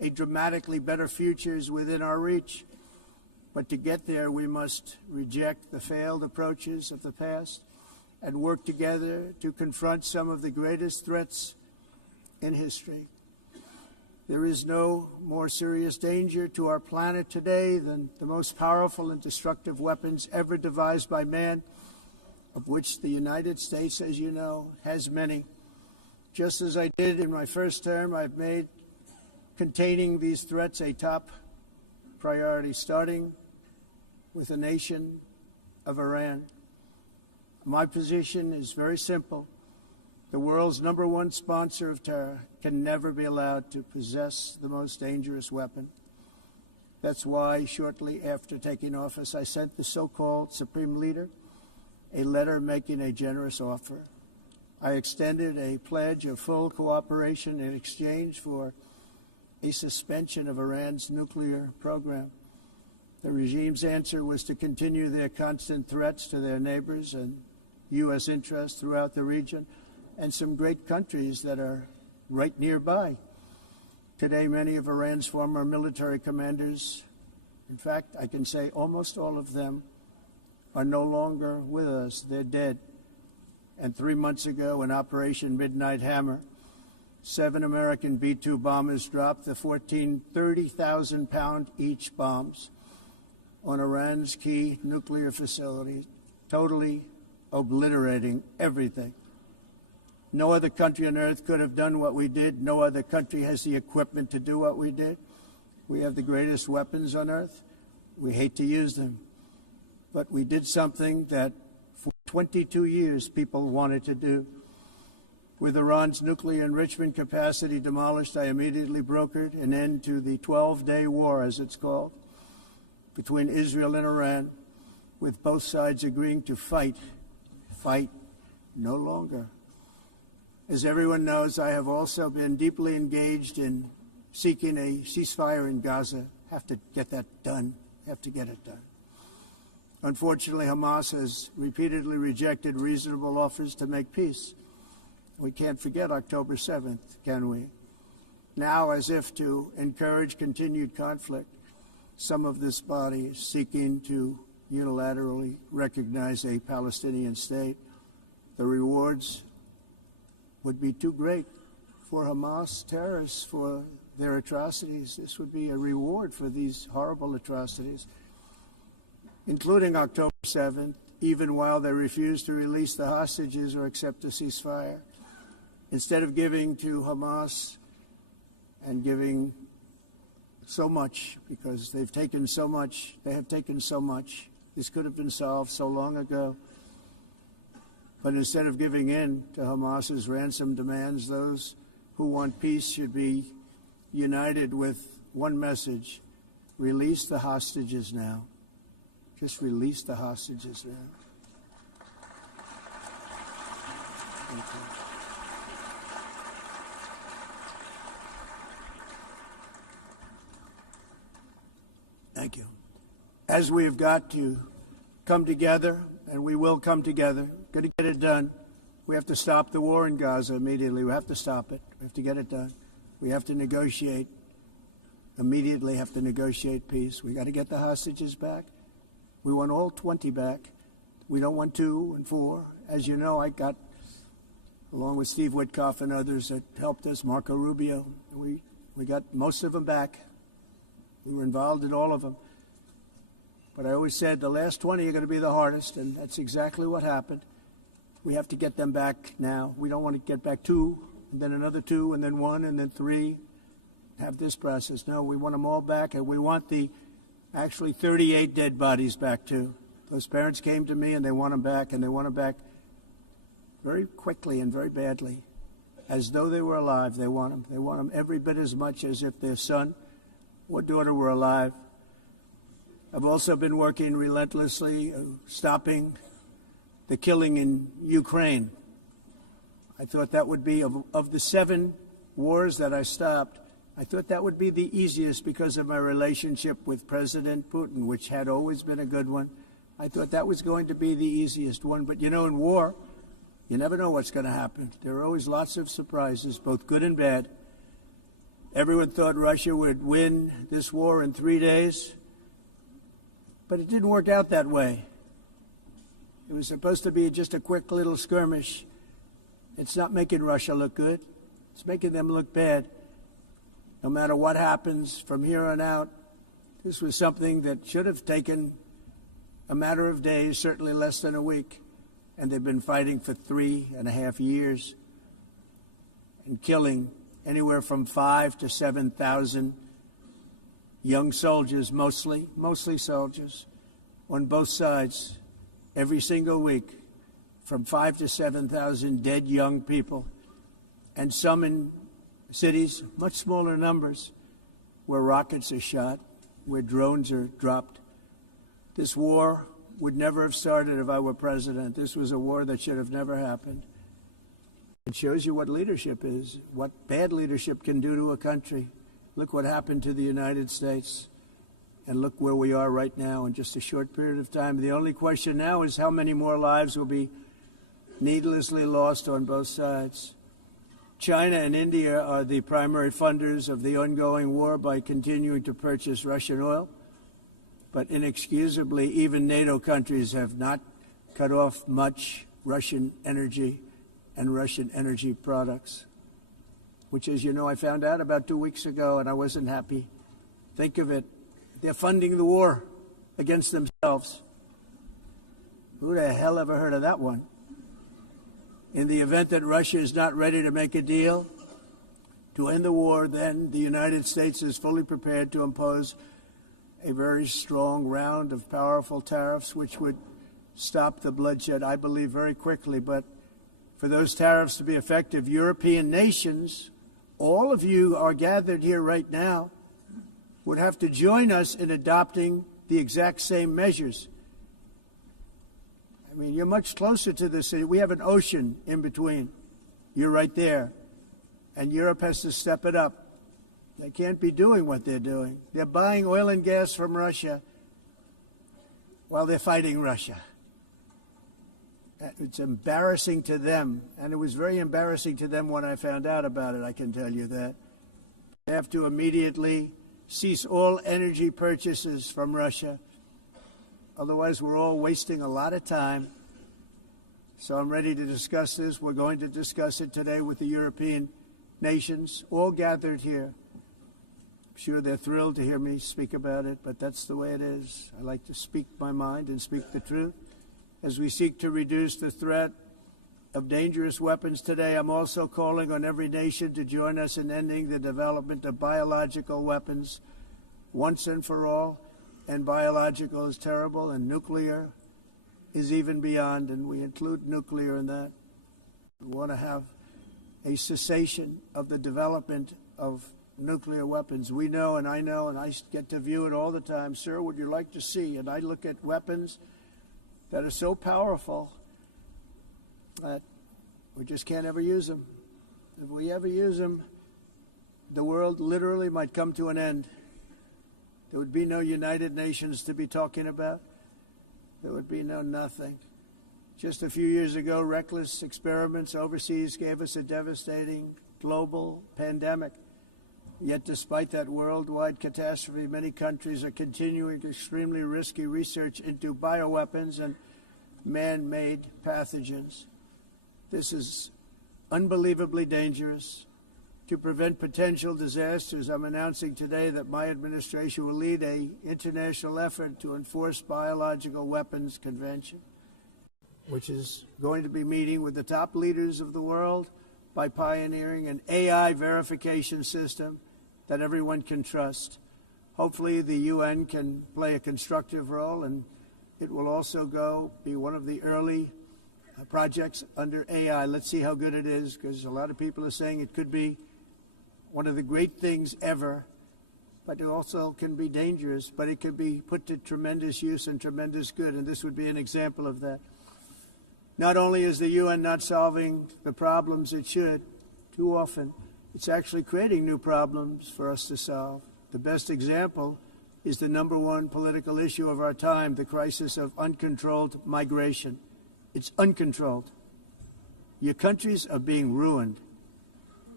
A dramatically better future is within our reach. But to get there, we must reject the failed approaches of the past and work together to confront some of the greatest threats in history. There is no more serious danger to our planet today than the most powerful and destructive weapons ever devised by man, of which the United States, as you know, has many. Just as I did in my first term, I've made containing these threats a top priority, starting with the nation of Iran. My position is very simple. The world's #1 sponsor of terror can never be allowed to possess the most dangerous weapon. That's why, shortly after taking office, I sent the so-called Supreme Leader a letter making a generous offer. I extended a pledge of full cooperation in exchange for a suspension of Iran's nuclear program. The regime's answer was to continue their constant threats to their neighbors and U.S. interests throughout the region and some great countries that are right nearby. Today, many of Iran's former military commanders, in fact, I can say almost all of them, are no longer with us. They're dead. And 3 months ago, in Operation Midnight Hammer, 7 American B-2 bombers dropped the 14 30,000-pound each bombs on Iran's key nuclear facilities, totally obliterating everything. No other country on earth could have done what we did. No other country has the equipment to do what we did. We have the greatest weapons on earth. We hate to use them. But we did something that for 22 years people wanted to do. With Iran's nuclear enrichment capacity demolished, I immediately brokered an end to the 12-day war, as it's called, between Israel and Iran, with both sides agreeing to fight no longer. As everyone knows, I have also been deeply engaged in seeking a ceasefire in Gaza. Have to get that done. Have to get it done. Unfortunately, Hamas has repeatedly rejected reasonable offers to make peace. We can't forget October 7th, can we? Now, as if to encourage continued conflict, some of this body is seeking to unilaterally recognize a Palestinian state. The rewards would be too great for Hamas terrorists for their atrocities. This would be a reward for these horrible atrocities, including October 7th, even while they refuse to release the hostages or accept a ceasefire. Instead of giving to Hamas and giving so much, because they've taken so much, this could have been solved so long ago. But instead of giving in to Hamas's ransom demands, those who want peace should be united with one message: release the hostages now. Just release the hostages now. Thank you. Thank you. As we have got to come together, and we will come together, going to get it done. We have to stop the war in Gaza immediately. We have to stop it. We have to get it done. We have to negotiate, immediately have to negotiate peace. We got to get the hostages back. We want all 20 back. We don't want 2 and 4. As you know, I got, along with Steve Witkoff and others that helped us, Marco Rubio, we got most of them back. We were involved in all of them. But I always said the last 20 are going to be the hardest, and that's exactly what happened. We have to get them back now. We don't want to get back 2, and then another 2, and then 1, and then 3. Have this process. No, we want them all back, and we want the actually 38 dead bodies back, too. Those parents came to me, and they want them back, and they want them back very quickly and very badly. As though they were alive, they want them. They want them every bit as much as if their son or daughter were alive. I've also been working relentlessly, stopping the killing in Ukraine. I thought that would be, of the 7 wars that I stopped, I thought that would be the easiest because of my relationship with President Putin, which had always been a good one. I thought that was going to be the easiest one. But, you know, in war, you never know what's going to happen. There are always lots of surprises, both good and bad. Everyone thought Russia would win this war in 3 days, but it didn't work out that way. It was supposed to be just a quick little skirmish. It's not making Russia look good. It's making them look bad. No matter what happens from here on out, this was something that should have taken a matter of days, certainly less than a week. And they've been fighting for 3.5 years and killing anywhere from 5,000 to 7,000 young soldiers, mostly soldiers, on both sides, every single week, from 5,000 to 7,000 dead young people, and some in cities, much smaller numbers, where rockets are shot, where drones are dropped. This war would never have started if I were president. This was a war that should have never happened. It shows you what leadership is, what bad leadership can do to a country. Look what happened to the United States, and look where we are right now in just a short period of time. The only question now is how many more lives will be needlessly lost on both sides. China and India are the primary funders of the ongoing war by continuing to purchase Russian oil. But inexcusably, even NATO countries have not cut off much Russian energy and Russian energy products, which, as you know, I found out about 2 weeks ago, and I wasn't happy. Think of it. They're funding the war against themselves. Who the hell ever heard of that one? In the event that Russia is not ready to make a deal to end the war, then the United States is fully prepared to impose a very strong round of powerful tariffs, which would stop the bloodshed, I believe, very quickly. But for those tariffs to be effective, European nations, all of you are gathered here right now, would have to join us in adopting the exact same measures. I mean, you're much closer to the city. We have an ocean in between. You're right there. And Europe has to step it up. They can't be doing what they're doing. They're buying oil and gas from Russia while they're fighting Russia. It's embarrassing to them, and it was very embarrassing to them when I found out about it, I can tell you that. They have to immediately cease all energy purchases from Russia. Otherwise, we're all wasting a lot of time. So I'm ready to discuss this. We're going to discuss it today with the European nations, all gathered here. I'm sure they're thrilled to hear me speak about it, but that's the way it is. I like to speak my mind and speak the truth. As we seek to reduce the threat of dangerous weapons today, I'm also calling on every nation to join us in ending the development of biological weapons once and for all. And biological is terrible, and nuclear is even beyond, and we include nuclear in that. We want to have a cessation of the development of nuclear weapons. We know, and I get to view it all the time. Sir, would you like to see? And I look at weapons that are so powerful that we just can't ever use them. If we ever use them, the world literally might come to an end. There would be no United Nations to be talking about. There would be no nothing. Just a few years ago, reckless experiments overseas gave us a devastating global pandemic. Yet despite that worldwide catastrophe, many countries are continuing extremely risky research into bioweapons and man-made pathogens. This is unbelievably dangerous. To prevent potential disasters, I'm announcing today that my administration will lead an international effort to enforce biological weapons convention, which is going to be meeting with the top leaders of the world by pioneering an AI verification system that everyone can trust. Hopefully the UN can play a constructive role, and it will also be one of the early projects under AI. Let's see how good it is, because a lot of people are saying it could be one of the great things ever, but it also can be dangerous, but it can be put to tremendous use and tremendous good, and this would be an example of that. Not only is the UN not solving the problems it should, too often, it's actually creating new problems for us to solve. The best example is the #1 political issue of our time, the crisis of uncontrolled migration. It's uncontrolled. Your countries are being ruined.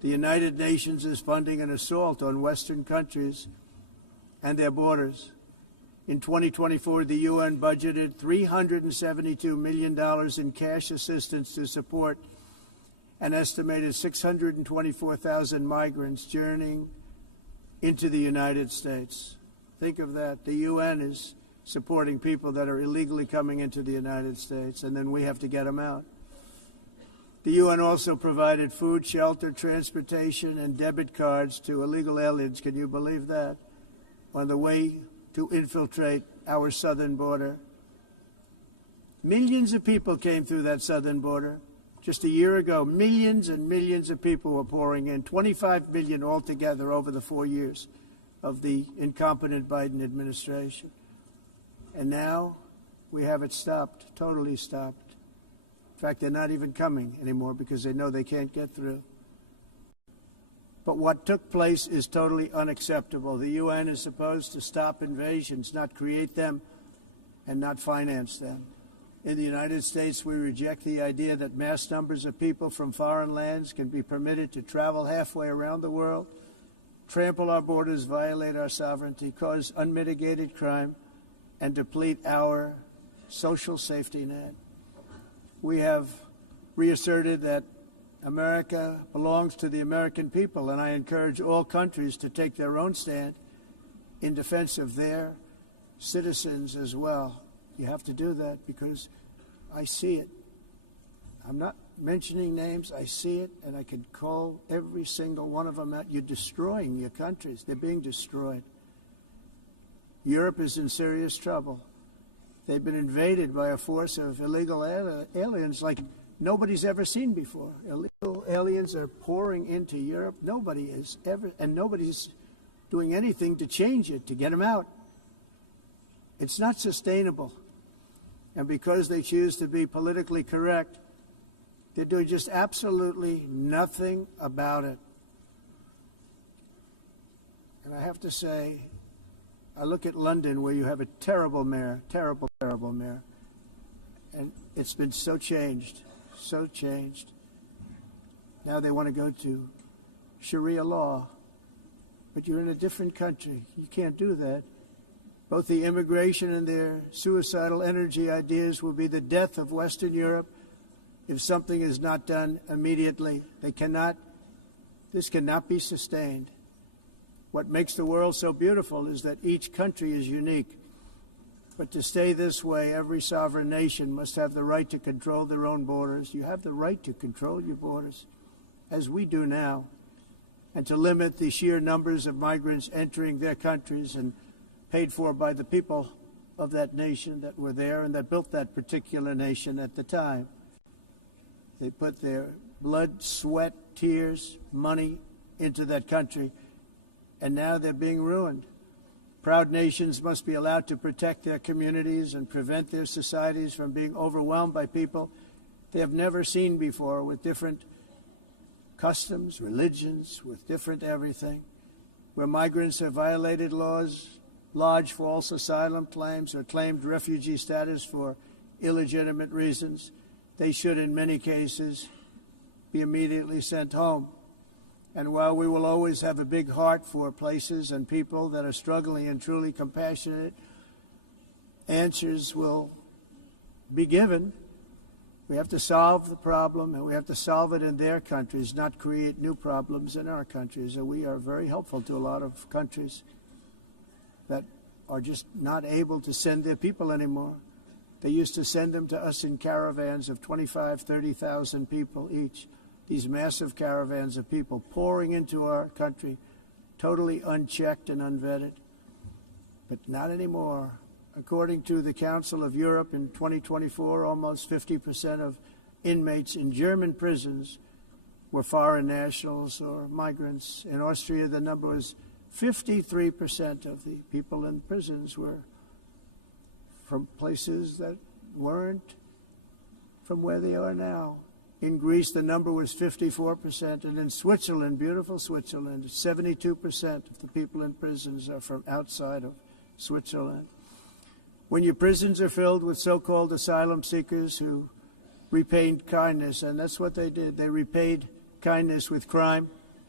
The United Nations is funding an assault on Western countries and their borders. In 2024, the UN budgeted $372 million in cash assistance to support an estimated 624,000 migrants journeying into the United States. Think of that. The UN is supporting people that are illegally coming into the United States, and then we have to get them out. The UN also provided food, shelter, transportation, and debit cards to illegal aliens. Can you believe that? On the way to infiltrate our southern border. Millions of people came through that southern border. Just a year ago, millions and millions of people were pouring in, 25 million altogether over the 4 years of the incompetent Biden administration. And now we have it stopped, totally stopped. In fact, they're not even coming anymore because they know they can't get through. But what took place is totally unacceptable. The UN is supposed to stop invasions, not create them and not finance them. In the United States, we reject the idea that mass numbers of people from foreign lands can be permitted to travel halfway around the world, trample our borders, violate our sovereignty, cause unmitigated crime, and deplete our social safety net. We have reasserted that America belongs to the American people, and I encourage all countries to take their own stand in defense of their citizens as well. You have to do that because I see it. I'm not mentioning names. I see it, and I could call every single one of them out. You're destroying your countries. They're being destroyed. Europe is in serious trouble. They've been invaded by a force of illegal aliens like nobody's ever seen before. Illegal aliens are pouring into Europe. Nobody is ever, and nobody's doing anything to change it, to get them out. It's not sustainable. And because they choose to be politically correct, they're doing just absolutely nothing about it. And I have to say, I look at London, where you have a terrible mayor, terrible mayor, and it's been so changed. So changed. Now they want to go to Sharia law, but you're in a different country. You can't do that. Both the immigration and their suicidal energy ideas will be the death of Western Europe if something is not done immediately. This cannot be sustained. What makes the world so beautiful is that each country is unique. But to stay this way, every sovereign nation must have the right to control their own borders. You have the right to control your borders, as we do now, and to limit the sheer numbers of migrants entering their countries and paid for by the people of that nation that were there and that built that particular nation at the time. They put their blood, sweat, tears, money into that country, and now they're being ruined. Proud nations must be allowed to protect their communities and prevent their societies from being overwhelmed by people they have never seen before, with different customs, religions, with different everything. Where migrants have violated laws, lodged false asylum claims, or claimed refugee status for illegitimate reasons, they should, in many cases, be immediately sent home. And while we will always have a big heart for places and people that are struggling and truly compassionate, answers will be given. We have to solve the problem, and we have to solve it in their countries, not create new problems in our countries. And we are very helpful to a lot of countries that are just not able to send their people anymore. They used to send them to us in caravans of 25,000, 30,000 people each. These massive caravans of people pouring into our country, totally unchecked and unvetted. But not anymore. According to the Council of Europe in 2024, almost 50% of inmates in German prisons were foreign nationals or migrants. In Austria, the number was 53% of the people in prisons were from places that weren't from where they are now. In Greece, the number was 54%, and in Switzerland, beautiful Switzerland, 72% of the people in prisons are from outside of Switzerland. When your prisons are filled with so-called asylum seekers who repaid kindness, and that's what they did. They repaid kindness with crime.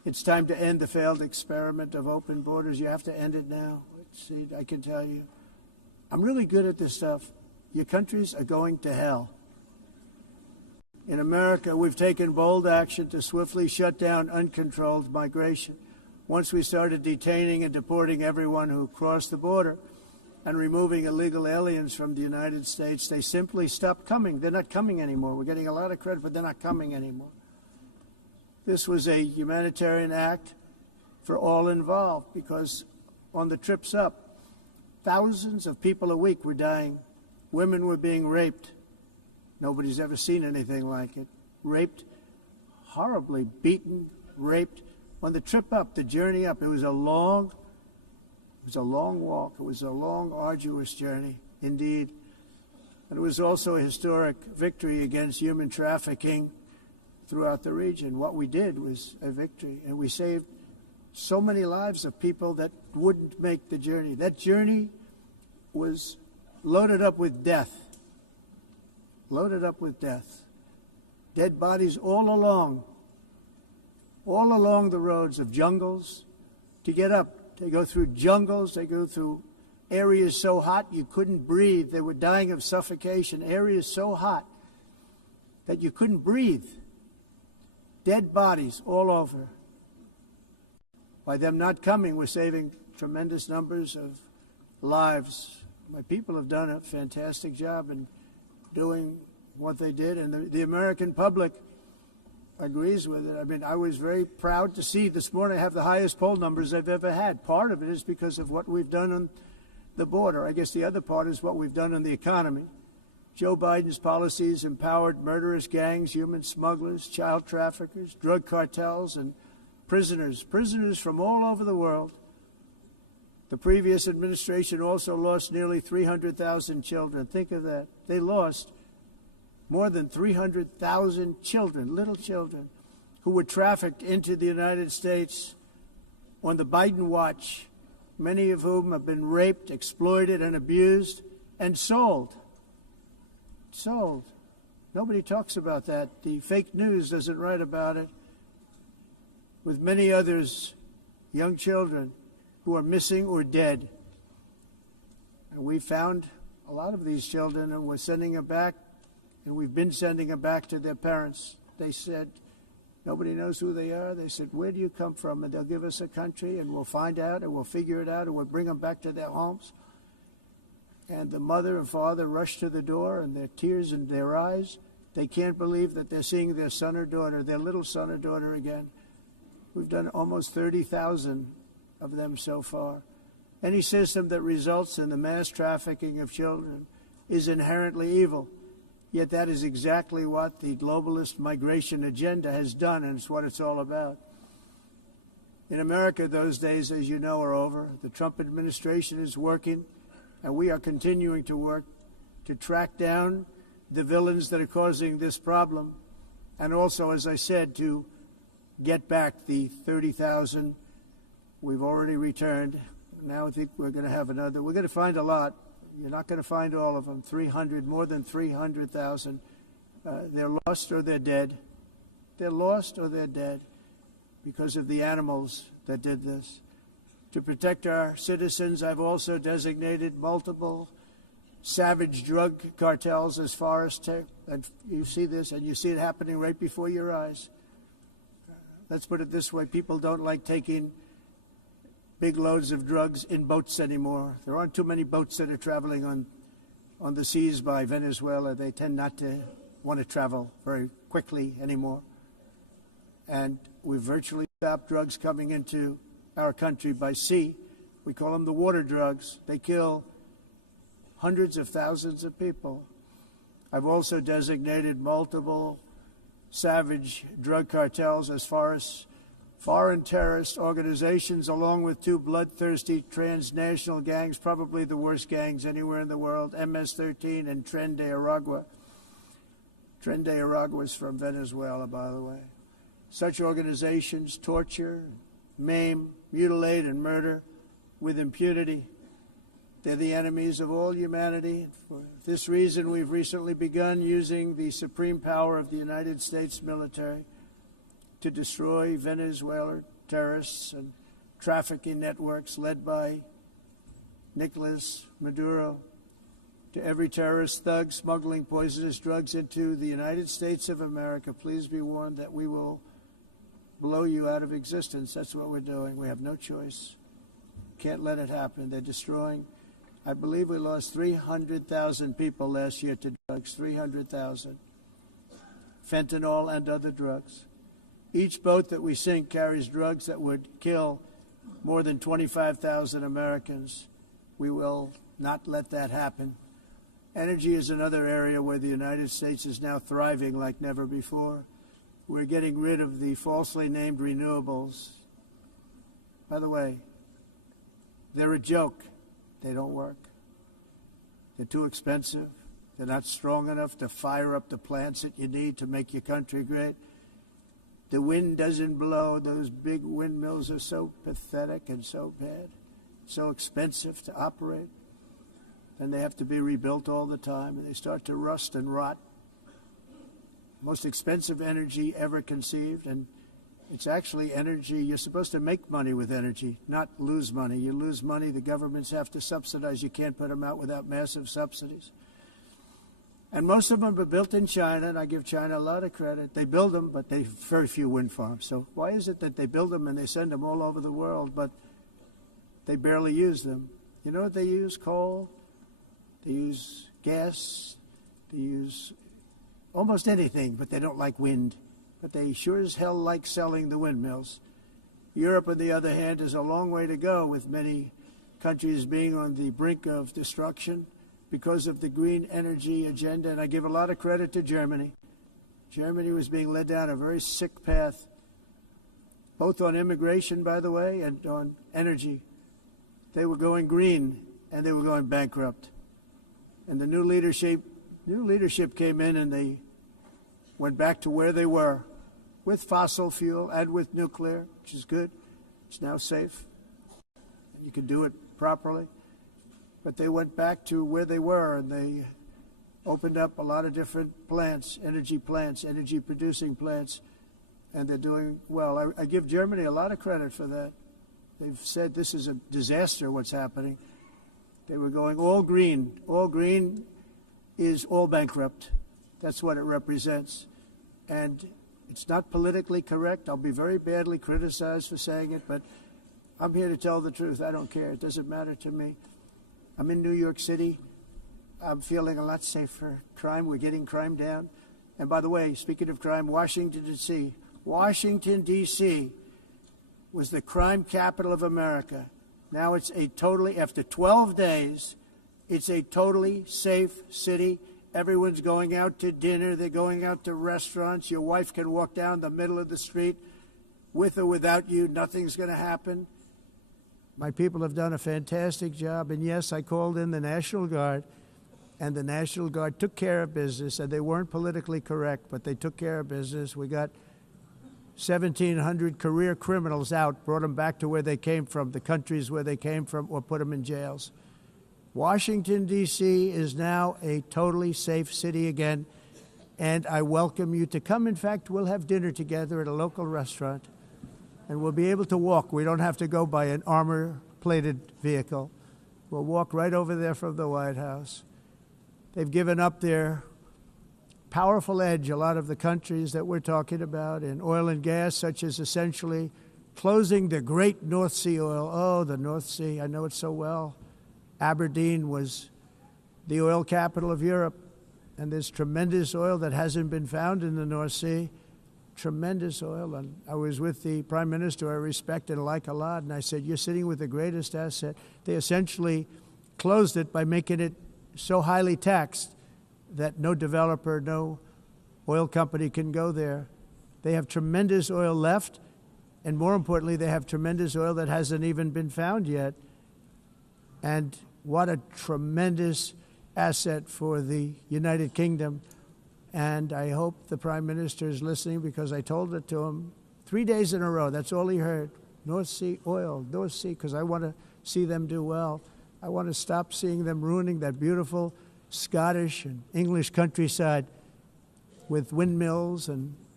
It's time to end the failed experiment of open borders. You have to end it now. See, I can tell you. I'm really good at this stuff. Your countries are going to hell. In America, we've taken bold action to swiftly shut down uncontrolled migration. Once we started detaining and deporting everyone who crossed the border and removing illegal aliens from the United States, they simply stopped coming. They're not coming anymore. We're getting a lot of credit, but they're not coming anymore. This was a humanitarian act for all involved because on the trips up, thousands of people a week were dying. Women were being raped. Nobody's ever seen anything like it. Raped, horribly beaten, raped. On the trip up, the journey up, it was a long walk. It was a long, arduous journey, indeed. And it was also a historic victory against human trafficking throughout the region. What we did was a victory, and we saved so many lives of people that wouldn't make the journey. That journey was loaded up with death. Loaded up with death. Dead bodies all along the roads of jungles. To get up, they go through jungles, they go through areas so hot you couldn't breathe. They were dying of suffocation. Areas so hot that you couldn't breathe. Dead bodies all over. By them not coming, we're saving tremendous numbers of lives. My people have done a fantastic job in doing what they did, and the American public agrees with it. I mean, I was very proud to see this morning I have the highest poll numbers I've ever had. Part of it is because of what we've done on the border. I guess the other part is what we've done on the economy. Joe Biden's policies empowered murderous gangs, human smugglers, child traffickers, drug cartels, and prisoners from all over the world. The previous administration also lost nearly 300,000 children. Think of that. They lost more than 300,000 children, little children, who were trafficked into the United States on the Biden watch, many of whom have been raped, exploited, and abused, and sold. Sold. Nobody talks about that. The fake news doesn't write about it. With many others, young children who are missing or dead. And we found a lot of these children and we're sending them back, and we've been sending them back to their parents. They said, nobody knows who they are. They said, where do you come from? And they'll give us a country and we'll find out and we'll figure it out and we'll bring them back to their homes. And the mother and father rush to the door, and their tears in their eyes. They can't believe that they're seeing their son or daughter, their little son or daughter again. We've done almost 30,000 of them so far. Any system that results in the mass trafficking of children is inherently evil. Yet that is exactly what the globalist migration agenda has done, and it's what it's all about. In America, those days, as you know, are over. The Trump administration is working, and we are continuing to work to track down the villains that are causing this problem, and also, as I said, to get back the 30,000 we've already returned. Now I think we're going to have another. We're going to find a lot. You're not going to find all of them. 300, more than 300,000. They're lost or they're dead. They're lost or they're dead because of the animals that did this. To protect our citizens, I've also designated multiple savage drug cartels as far as and you see this, and you see it happening right before your eyes. Let's put it this way. People don't like taking big loads of drugs in boats anymore. There aren't too many boats that are traveling on the seas by Venezuela. They tend not to want to travel very quickly anymore. And we've virtually stopped drugs coming into our country by sea. We call them the water drugs. They kill hundreds of thousands of people. I've also designated multiple savage drug cartels as far as foreign terrorist organizations, along with two bloodthirsty transnational gangs, probably the worst gangs anywhere in the world, MS-13 and Tren de Aragua. Tren de Aragua is from Venezuela, by the way. Such organizations torture, maim, mutilate, and murder with impunity. They're the enemies of all humanity. For this reason, we've recently begun using the supreme power of the United States military to destroy Venezuela terrorists and trafficking networks led by Nicolas Maduro, to every terrorist thug smuggling poisonous drugs into the United States of America, please be warned that we will blow you out of existence. That's what we're doing. We have no choice. Can't let it happen. They're destroying. I believe we lost 300,000 people last year to drugs, 300,000. Fentanyl and other drugs. Each boat that we sink carries drugs that would kill more than 25,000 Americans. We will not let that happen. Energy is another area where the United States is now thriving like never before. We're getting rid of the falsely named renewables. By the way, they're a joke. They don't work. They're too expensive. They're not strong enough to fire up the plants that you need to make your country great. The wind doesn't blow. Those big windmills are so pathetic and so bad, so expensive to operate. And they have to be rebuilt all the time, and they start to rust and rot. Most expensive energy ever conceived, and it's actually energy. You're supposed to make money with energy, not lose money. You lose money, the governments have to subsidize. You can't put them out without massive subsidies. And most of them are built in China, and I give China a lot of credit. They build them, but they have very few wind farms. So why is it that they build them and they send them all over the world, but they barely use them? You know what they use? Coal. They use gas. They use almost anything, but they don't like wind. But they sure as hell like selling the windmills. Europe, on the other hand, is a long way to go, with many countries being on the brink of destruction because of the green energy agenda. And I give a lot of credit to Germany. Germany was being led down a very sick path, both on immigration, by the way, and on energy. They were going green, and they were going bankrupt. And the new leadership came in, and they went back to where they were, with fossil fuel and with nuclear, which is good. It's now safe. You can do it properly. But they went back to where they were, and they opened up a lot of different plants, energy-producing plants, and they're doing well. I give Germany a lot of credit for that. They've said this is a disaster, what's happening. They were going all green. All green is all bankrupt. That's what it represents. And it's not politically correct. I'll be very badly criticized for saying it, but I'm here to tell the truth. I don't care. It doesn't matter to me. I'm in New York City. I'm feeling a lot safer. Crime, we're getting crime down. And by the way, speaking of crime, Washington, D.C. was the crime capital of America. Now it's after 12 days, it's a totally safe city. Everyone's going out to dinner. They're going out to restaurants. Your wife can walk down the middle of the street with or without you. Nothing's going to happen. My people have done a fantastic job. And yes, I called in the National Guard, and the National Guard took care of business. And they weren't politically correct, but they took care of business. We got 1,700 career criminals out, brought them back to where they came from, the countries where they came from, or put them in jails. Washington, D.C. is now a totally safe city again, and I welcome you to come. In fact, we'll have dinner together at a local restaurant, and we'll be able to walk. We don't have to go by an armor-plated vehicle. We'll walk right over there from the White House. They've given up their powerful edge, a lot of the countries that we're talking about, in oil and gas, such as essentially closing the great North Sea oil. Oh, the North Sea, I know it so well. Aberdeen was the oil capital of Europe, and there's tremendous oil that hasn't been found in the North Sea. Tremendous oil. And I was with the Prime Minister I respect and like a lot, and I said, you're sitting with the greatest asset. They essentially closed it by making it so highly taxed that no developer, no oil company can go there. They have tremendous oil left, and more importantly, they have tremendous oil that hasn't even been found yet. And what a tremendous asset for the United Kingdom. And I hope the Prime Minister is listening, because I told it to him 3 days in a row. That's all he heard. North Sea oil, North Sea, because I want to see them do well. I want to stop seeing them ruining that beautiful Scottish and English countryside with windmills and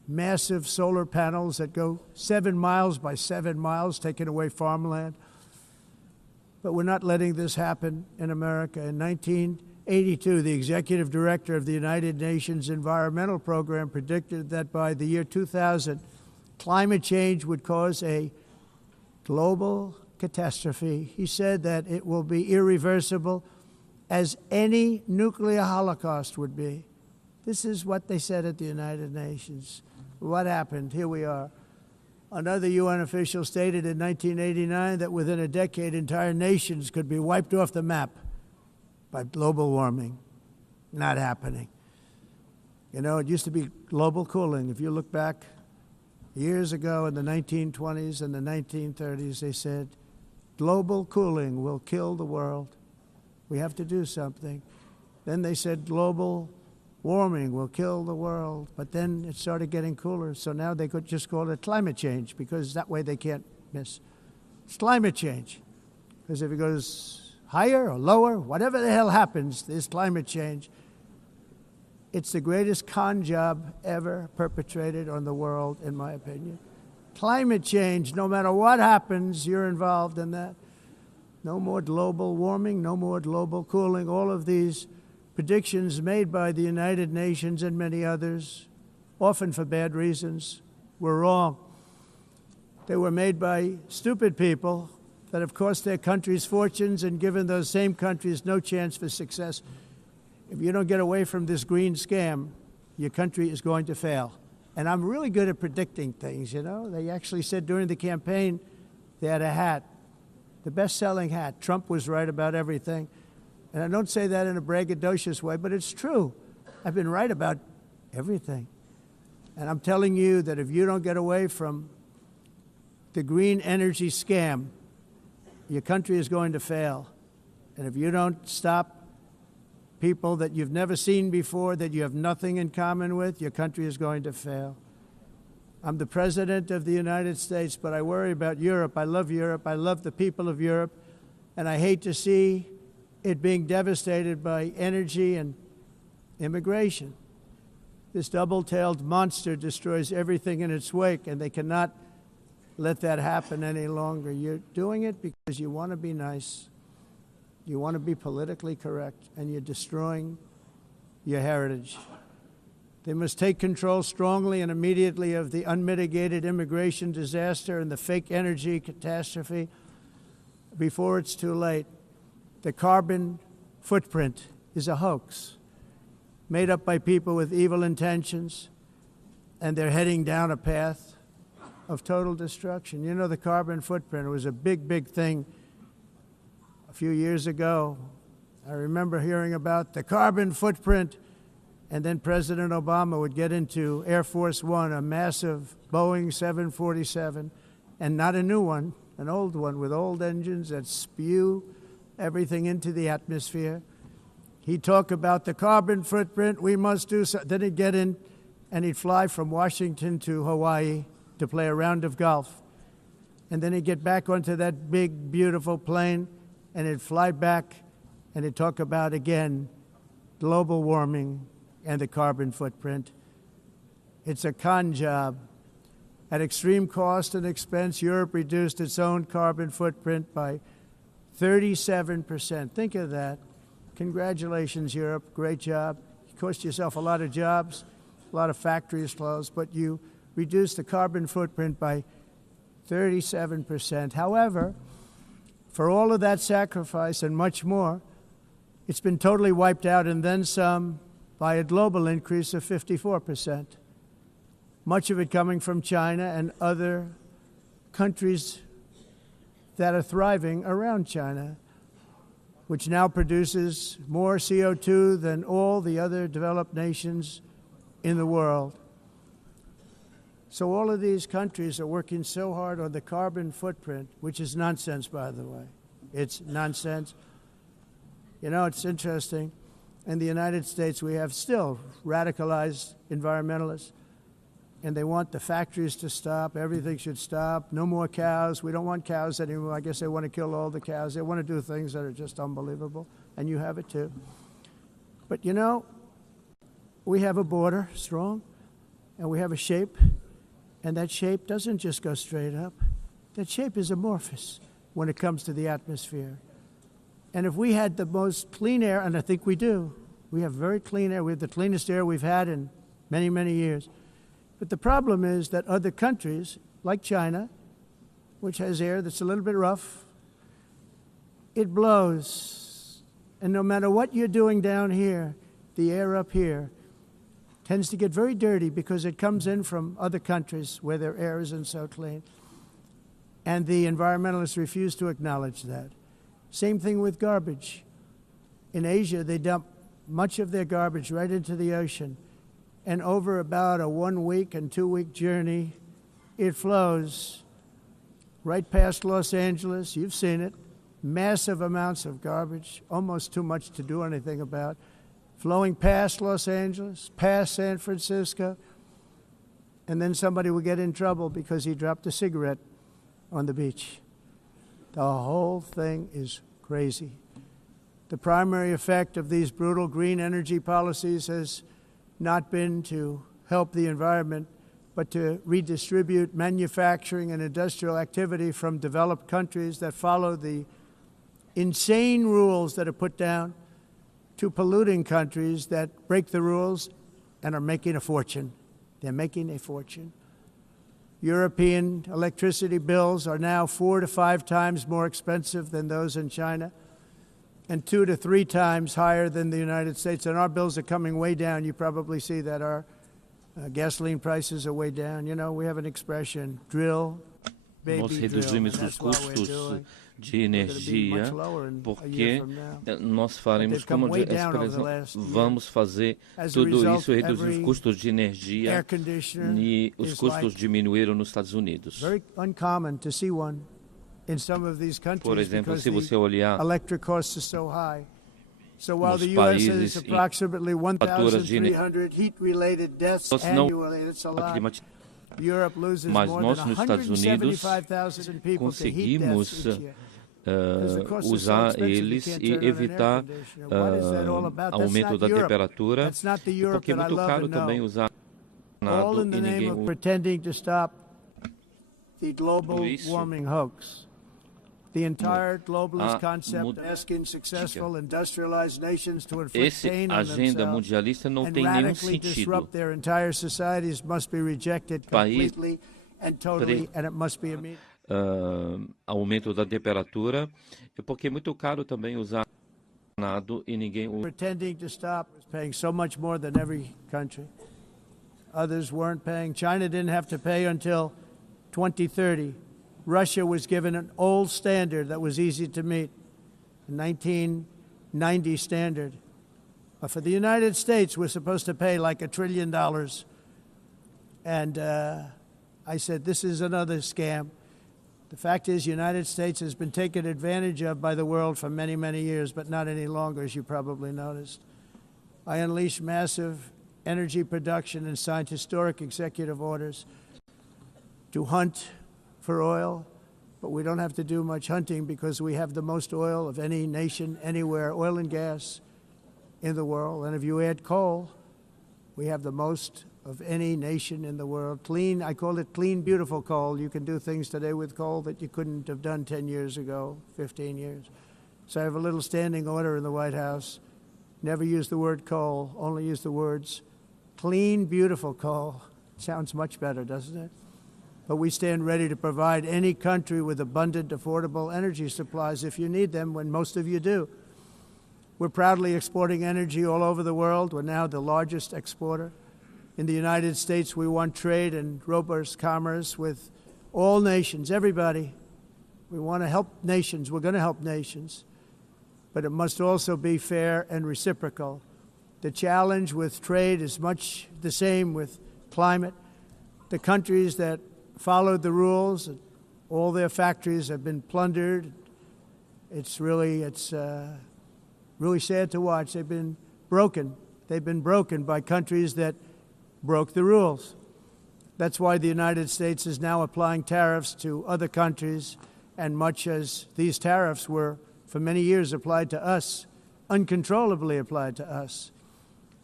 massive solar panels that go 7 miles by 7 miles, taking away farmland. But we're not letting this happen in America. In 1982, the executive director of the United Nations Environmental Program predicted that by the year 2000, climate change would cause a global catastrophe. He said that it will be irreversible, as any nuclear holocaust would be. This is what they said at the United Nations. What happened? Here we are. Another UN official stated in 1989 that within a decade, entire nations could be wiped off the map by global warming. Not happening. You know, it used to be global cooling. If you look back years ago in the 1920s and the 1930s, they said, global cooling will kill the world. We have to do something. Then they said global warming will kill the world. But then it started getting cooler, so now they could just call it climate change, because that way they can't miss. It's climate change. Because if it goes higher or lower, whatever the hell happens, there's climate change. It's the greatest con job ever perpetrated on the world, in my opinion. Climate change, no matter what happens, you're involved in that. No more global warming, no more global cooling. All of these predictions made by the United Nations and many others, often for bad reasons, were wrong. They were made by stupid people that have cost their countries fortunes and given those same countries no chance for success. If you don't get away from this green scam, your country is going to fail. And I'm really good at predicting things, you know. They actually said during the campaign they had a hat, the best-selling hat. Trump was right about everything. And I don't say that in a braggadocious way, but it's true. I've been right about everything. And I'm telling you that if you don't get away from the green energy scam, your country is going to fail. And if you don't stop people that you've never seen before, that you have nothing in common with, your country is going to fail. I'm the President of the United States, but I worry about Europe. I love Europe. I love the people of Europe. And I hate to see it being devastated by energy and immigration. This double-tailed monster destroys everything in its wake, and they cannot let that happen any longer. You're doing it because you want to be nice. You want to be politically correct, and you're destroying your heritage. They must take control strongly and immediately of the unmitigated immigration disaster and the fake energy catastrophe before it's too late. The carbon footprint is a hoax made up by people with evil intentions, and they're heading down a path of total destruction. You know, the carbon footprint, it was a big, big thing a few years ago. I remember hearing about the carbon footprint, and then President Obama would get into Air Force One, a massive Boeing 747, and not a new one, an old one with old engines that spew everything into the atmosphere. He'd talk about the carbon footprint, we must do so. Then he'd get in and he'd fly from Washington to Hawaii to play a round of golf. And then he'd get back onto that big, beautiful plane and he'd fly back and he'd talk about, again, global warming and the carbon footprint. It's a con job. At extreme cost and expense, Europe reduced its own carbon footprint by 37%. Think of that. Congratulations, Europe. Great job. You cost yourself a lot of jobs, a lot of factories closed, but you reduced the carbon footprint by 37%. However, for all of that sacrifice and much more, it's been totally wiped out and then some by a global increase of 54%. Much of it coming from China and other countries that are thriving around China, which now produces more CO2 than all the other developed nations in the world. So all of these countries are working so hard on the carbon footprint, which is nonsense, by the way. It's nonsense. You know, it's interesting. In the United States, we have still radicalized environmentalists, and they want the factories to stop. Everything should stop. No more cows. We don't want cows anymore. I guess they want to kill all the cows. They want to do things that are just unbelievable, and you have it too. But, you know, we have a border, strong. and we have a shape, and that shape doesn't just go straight up. That shape is amorphous when it comes to the atmosphere. And if we had the most clean air, and I think we do, we have very clean air. We have the cleanest air we've had in many, many years. But the problem is that other countries, like China, which has air that's a little bit rough, it blows. And no matter what you're doing down here, the air up here tends to get very dirty because it comes in from other countries where their air isn't so clean. And the environmentalists refuse to acknowledge that. Same thing with garbage. In Asia, they dump much of their garbage right into the ocean. And over about a 1 week and 2 week journey, it flows right past Los Angeles. You've seen it. Massive amounts of garbage, almost too much to do anything about, flowing past Los Angeles, past San Francisco. And then somebody will get in trouble because he dropped a cigarette on the beach. The whole thing is crazy. The primary effect of these brutal green energy policies has not been to help the environment, but to redistribute manufacturing and industrial activity from developed countries that follow the insane rules that are put down to polluting countries that break the rules and are making a fortune. They're making a fortune. European electricity bills are now 4 to 5 times more expensive than those in China, and 2 to 3 times higher than the United States. And our bills are coming way down. You probably see that our gasoline prices are way down. You know, we have an expression, drill, baby, Nós drill. reduzimos os custos de energia porque nós faremos, como a expressão, vamos fazer tudo isso, reduzir os custos de energia e os custos diminuíram nos Estados Unidos. Por exemplo, se você olhar nos países em faturas de mas nós nos Estados Unidos conseguimos usar eles e evitar aumento da temperatura, porque é muito caro também usar nada e ninguém usa. The entire globalist concept asking successful industrialized nations to inflict pain on themselves and radically disrupt their entire societies must be rejected completely and totally, and it must be immediate. Aumento da temperatura, porque é muito caro também usar nada e ninguém usa. Pretending to stop is paying so much more than every country. Others weren't paying. China didn't have to pay until 2030. Russia was given an old standard that was easy to meet, a 1990 standard. But for the United States, we're supposed to pay like $1 trillion. And I said, this is another scam. The fact is, the United States has been taken advantage of by the world for many, many years, but not any longer, as you probably noticed. I unleashed massive energy production and signed historic executive orders to hunt for oil, but we don't have to do much hunting because we have the most oil of any nation anywhere, oil and gas in the world. And if you add coal, we have the most of any nation in the world. Clean, I call it clean, beautiful coal. You can do things today with coal that you couldn't have done 10 years ago, 15 years. So I have a little standing order in the White House. Never use the word coal, only use the words clean, beautiful coal. Sounds much better, doesn't it? But we stand ready to provide any country with abundant, affordable energy supplies if you need them, when most of you do. We're proudly exporting energy all over the world. We're now the largest exporter. In the United States, we want trade and robust commerce with all nations, everybody. We want to help nations. We're going to help nations. But it must also be fair and reciprocal. The challenge with trade is much the same with climate. The countries that followed the rules, all their factories have been plundered. It's really sad to watch. They've been broken. They've been broken by countries that broke the rules. That's why the United States is now applying tariffs to other countries, and much as these tariffs were for many years applied to us, uncontrollably applied to us.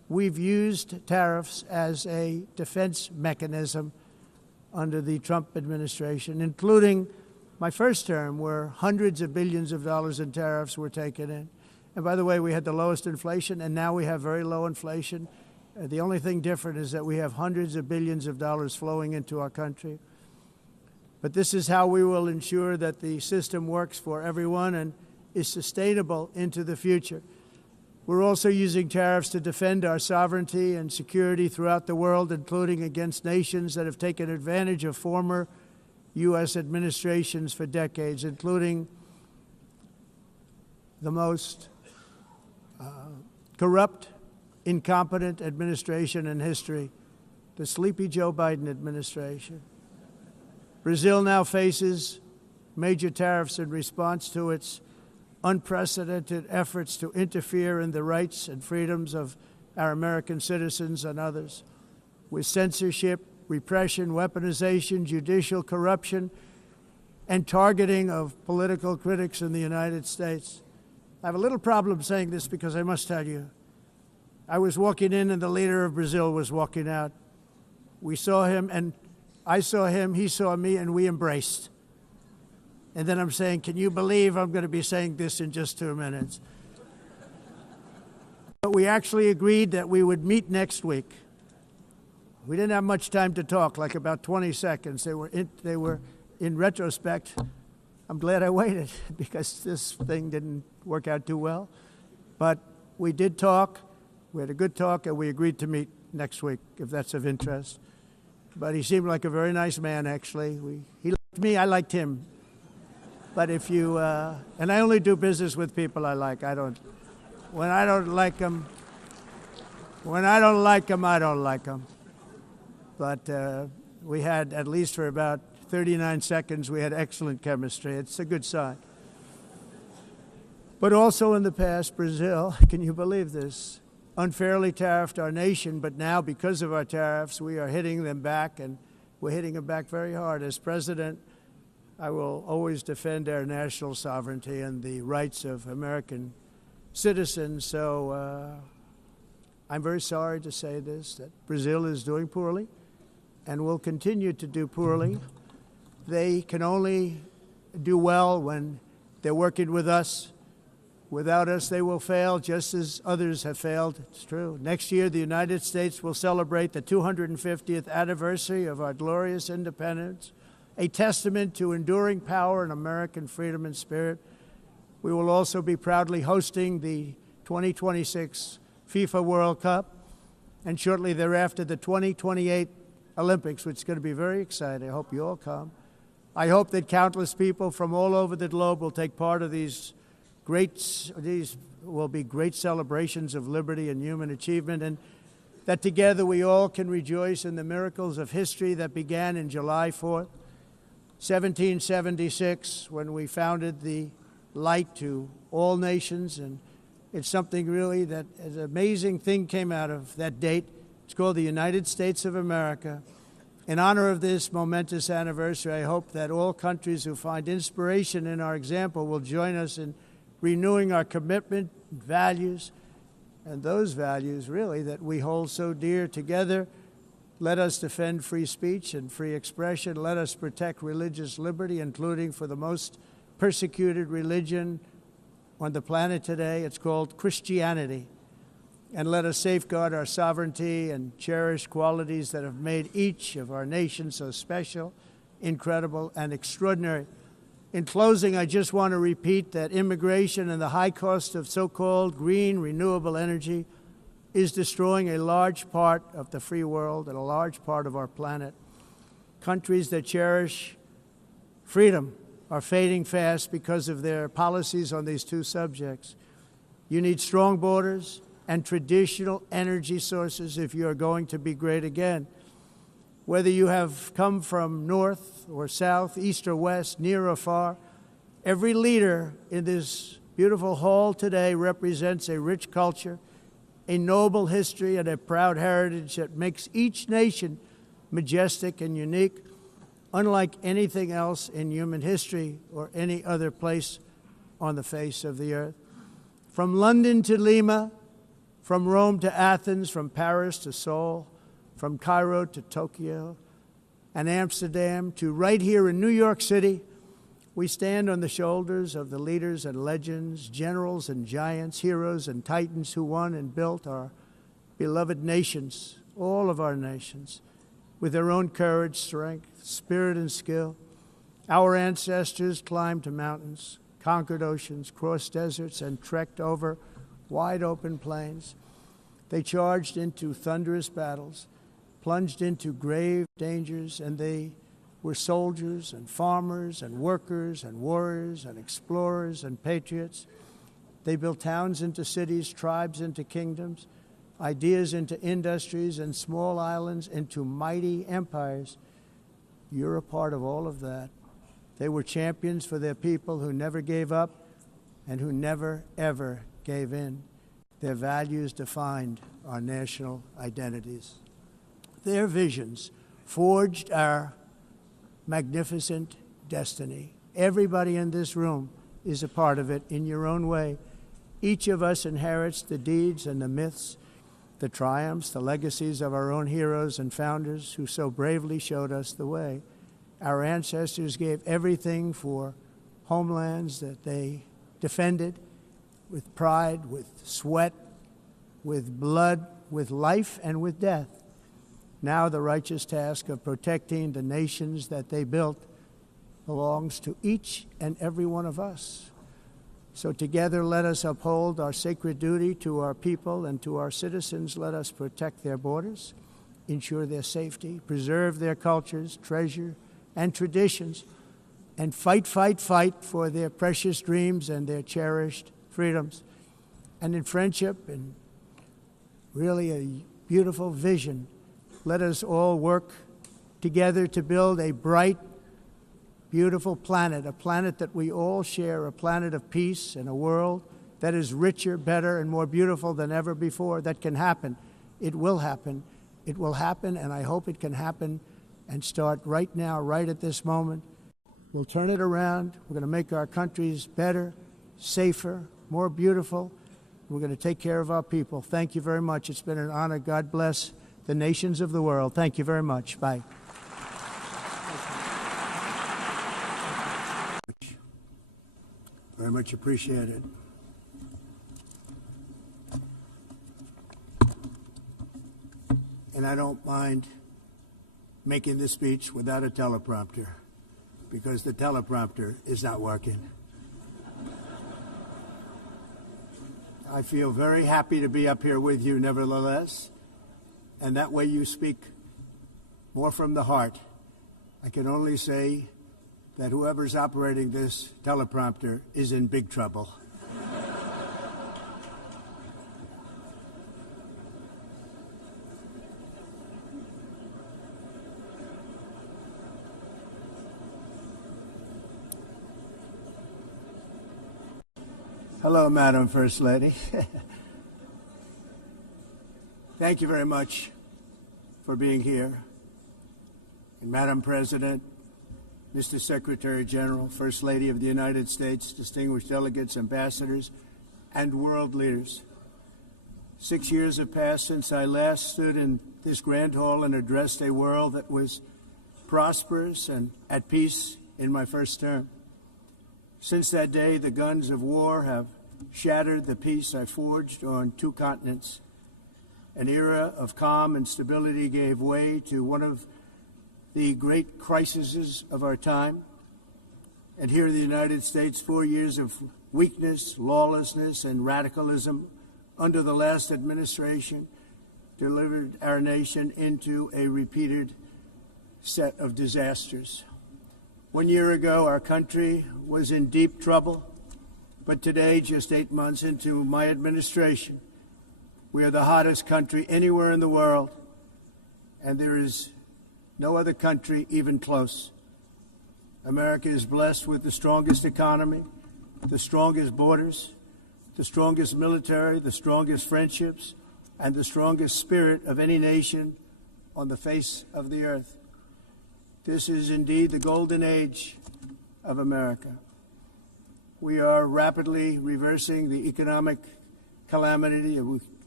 we've used tariffs as a defense mechanism under the Trump administration, including my first term, where hundreds of billions of dollars in tariffs were taken in. And by the way, we had the lowest inflation, and now we have very low inflation. The only thing different is that we have hundreds of billions of dollars flowing into our country. But this is how we will ensure that the system works for everyone and is sustainable into the future. We're also using tariffs to defend our sovereignty and security throughout the world, including against nations that have taken advantage of former U.S. administrations for decades, including the most corrupt, incompetent administration in history, the sleepy Joe Biden administration. Brazil now faces major tariffs in response to its unprecedented efforts to interfere in the rights and freedoms of our American citizens and others, with censorship, repression, weaponization, judicial corruption, and targeting of political critics in the United States. I have a little problem saying this because I must tell you, I was walking in and the leader of Brazil was walking out. We saw him and I saw him, he saw me, and we embraced. And then I'm saying, can you believe I'm going to be saying this in just 2 minutes? But we actually agreed that we would meet next week. We didn't have much time to talk, like about 20 seconds. They were in retrospect, I'm glad I waited because this thing didn't work out too well. But we did talk, we had a good talk, and we agreed to meet next week, if that's of interest. But he seemed like a very nice man, actually. He liked me, I liked him. But if you, and I only do business with people I like. When I don't like them, I don't like them. But we had, at least for about 39 seconds, we had excellent chemistry. It's a good sign. But also in the past, Brazil, can you believe this, unfairly tariffed our nation, but now because of our tariffs, we are hitting them back, and we're hitting them back very hard. As president, I will always defend our national sovereignty and the rights of American citizens. So I'm very sorry to say this, that Brazil is doing poorly and will continue to do poorly. They can only do well when they're working with us. Without us, they will fail, just as others have failed. It's true. Next year, the United States will celebrate the 250th anniversary of our glorious independence, a testament to enduring power and American freedom and spirit. We will also be proudly hosting the 2026 FIFA World Cup, and shortly thereafter, the 2028 Olympics, which is going to be very exciting. I hope you all come. I hope that countless people from all over the globe will take part of these will be great celebrations of liberty and human achievement, and that together we all can rejoice in the miracles of history that began in July 4th, 1776, when we founded the light to all nations. And it's something really that an amazing thing came out of that date. It's called the United States of America. In honor of this momentous anniversary, I hope that all countries who find inspiration in our example will join us in renewing our commitment, values, and those values, really, that we hold so dear together. Let us defend free speech and free expression. Let us protect religious liberty, including for the most persecuted religion on the planet today. It's called Christianity. And let us safeguard our sovereignty and cherish qualities that have made each of our nations so special, incredible, and extraordinary. In closing, I just want to repeat that immigration and the high cost of so-called green renewable energy is destroying a large part of the free world and a large part of our planet. Countries that cherish freedom are fading fast because of their policies on these two subjects. You need strong borders and traditional energy sources if you are going to be great again. Whether you have come from north or south, east or west, near or far, every leader in this beautiful hall today represents a rich culture, a noble history, and a proud heritage that makes each nation majestic and unique, unlike anything else in human history or any other place on the face of the earth. From London to Lima, From Rome to Athens, from Paris to Seoul, from Cairo to Tokyo and Amsterdam to right here in New York City, we stand on the shoulders of the leaders and legends, generals and giants, heroes and titans who won and built our beloved nations, all of our nations, with their own courage, strength, spirit, and skill. Our ancestors climbed to mountains, conquered oceans, crossed deserts, and trekked over wide open plains. They charged into thunderous battles, plunged into grave dangers, and they were soldiers and farmers and workers and warriors and explorers and patriots. They built towns into cities, tribes into kingdoms, ideas into industries, and small islands into mighty empires. You're a part of all of that. They were champions for their people who never gave up and who never, ever gave in. Their values defined our national identities. Their visions forged our magnificent destiny. Everybody in this room is a part of it in your own way. Each of us inherits the deeds and the myths, the triumphs, the legacies of our own heroes and founders who so bravely showed us the way. Our ancestors gave everything for homelands that they defended with pride, with sweat, with blood, with life, and with death. Now the righteous task of protecting the nations that they built belongs to each and every one of us. So together let us uphold our sacred duty to our people and to our citizens. Let us protect their borders, ensure their safety, preserve their cultures, treasure, and traditions, and fight, fight, fight for their precious dreams and their cherished freedoms. And in friendship and really a beautiful vision, let us all work together to build a bright, beautiful planet, a planet that we all share, a planet of peace and a world that is richer, better, and more beautiful than ever before. That can happen. It will happen. It will happen, and I hope it can happen and start right now, right at this moment. We'll turn it around. We're going to make our countries better, safer, more beautiful. We're going to take care of our people. Thank you very much. It's been an honor. God bless the nations of the world. Thank you very much. Bye. Very much appreciated. And I don't mind making this speech without a teleprompter, because the teleprompter is not working. I feel very happy to be up here with you nevertheless, and that way you speak more from the heart. I can only say that whoever's operating this teleprompter is in big trouble. Hello, Madam First Lady. Thank you very much for being here. And Madam President, Mr. Secretary General, First Lady of the United States, distinguished delegates, ambassadors, and world leaders. 6 years have passed since I last stood in this grand hall and addressed a world that was prosperous and at peace in my first term. Since that day, the guns of war have shattered the peace I forged on 2 continents. An era of calm and stability gave way to one of the great crises of our time. And here in the United States, 4 years of weakness, lawlessness, and radicalism under the last administration delivered our nation into a repeated set of disasters. 1 year ago, our country was in deep trouble, but today, just 8 months into my administration, we are the hottest country anywhere in the world, and there is no other country even close. America is blessed with the strongest economy, the strongest borders, the strongest military, the strongest friendships, and the strongest spirit of any nation on the face of the earth. This is indeed the golden age of America. We are rapidly reversing the economic calamity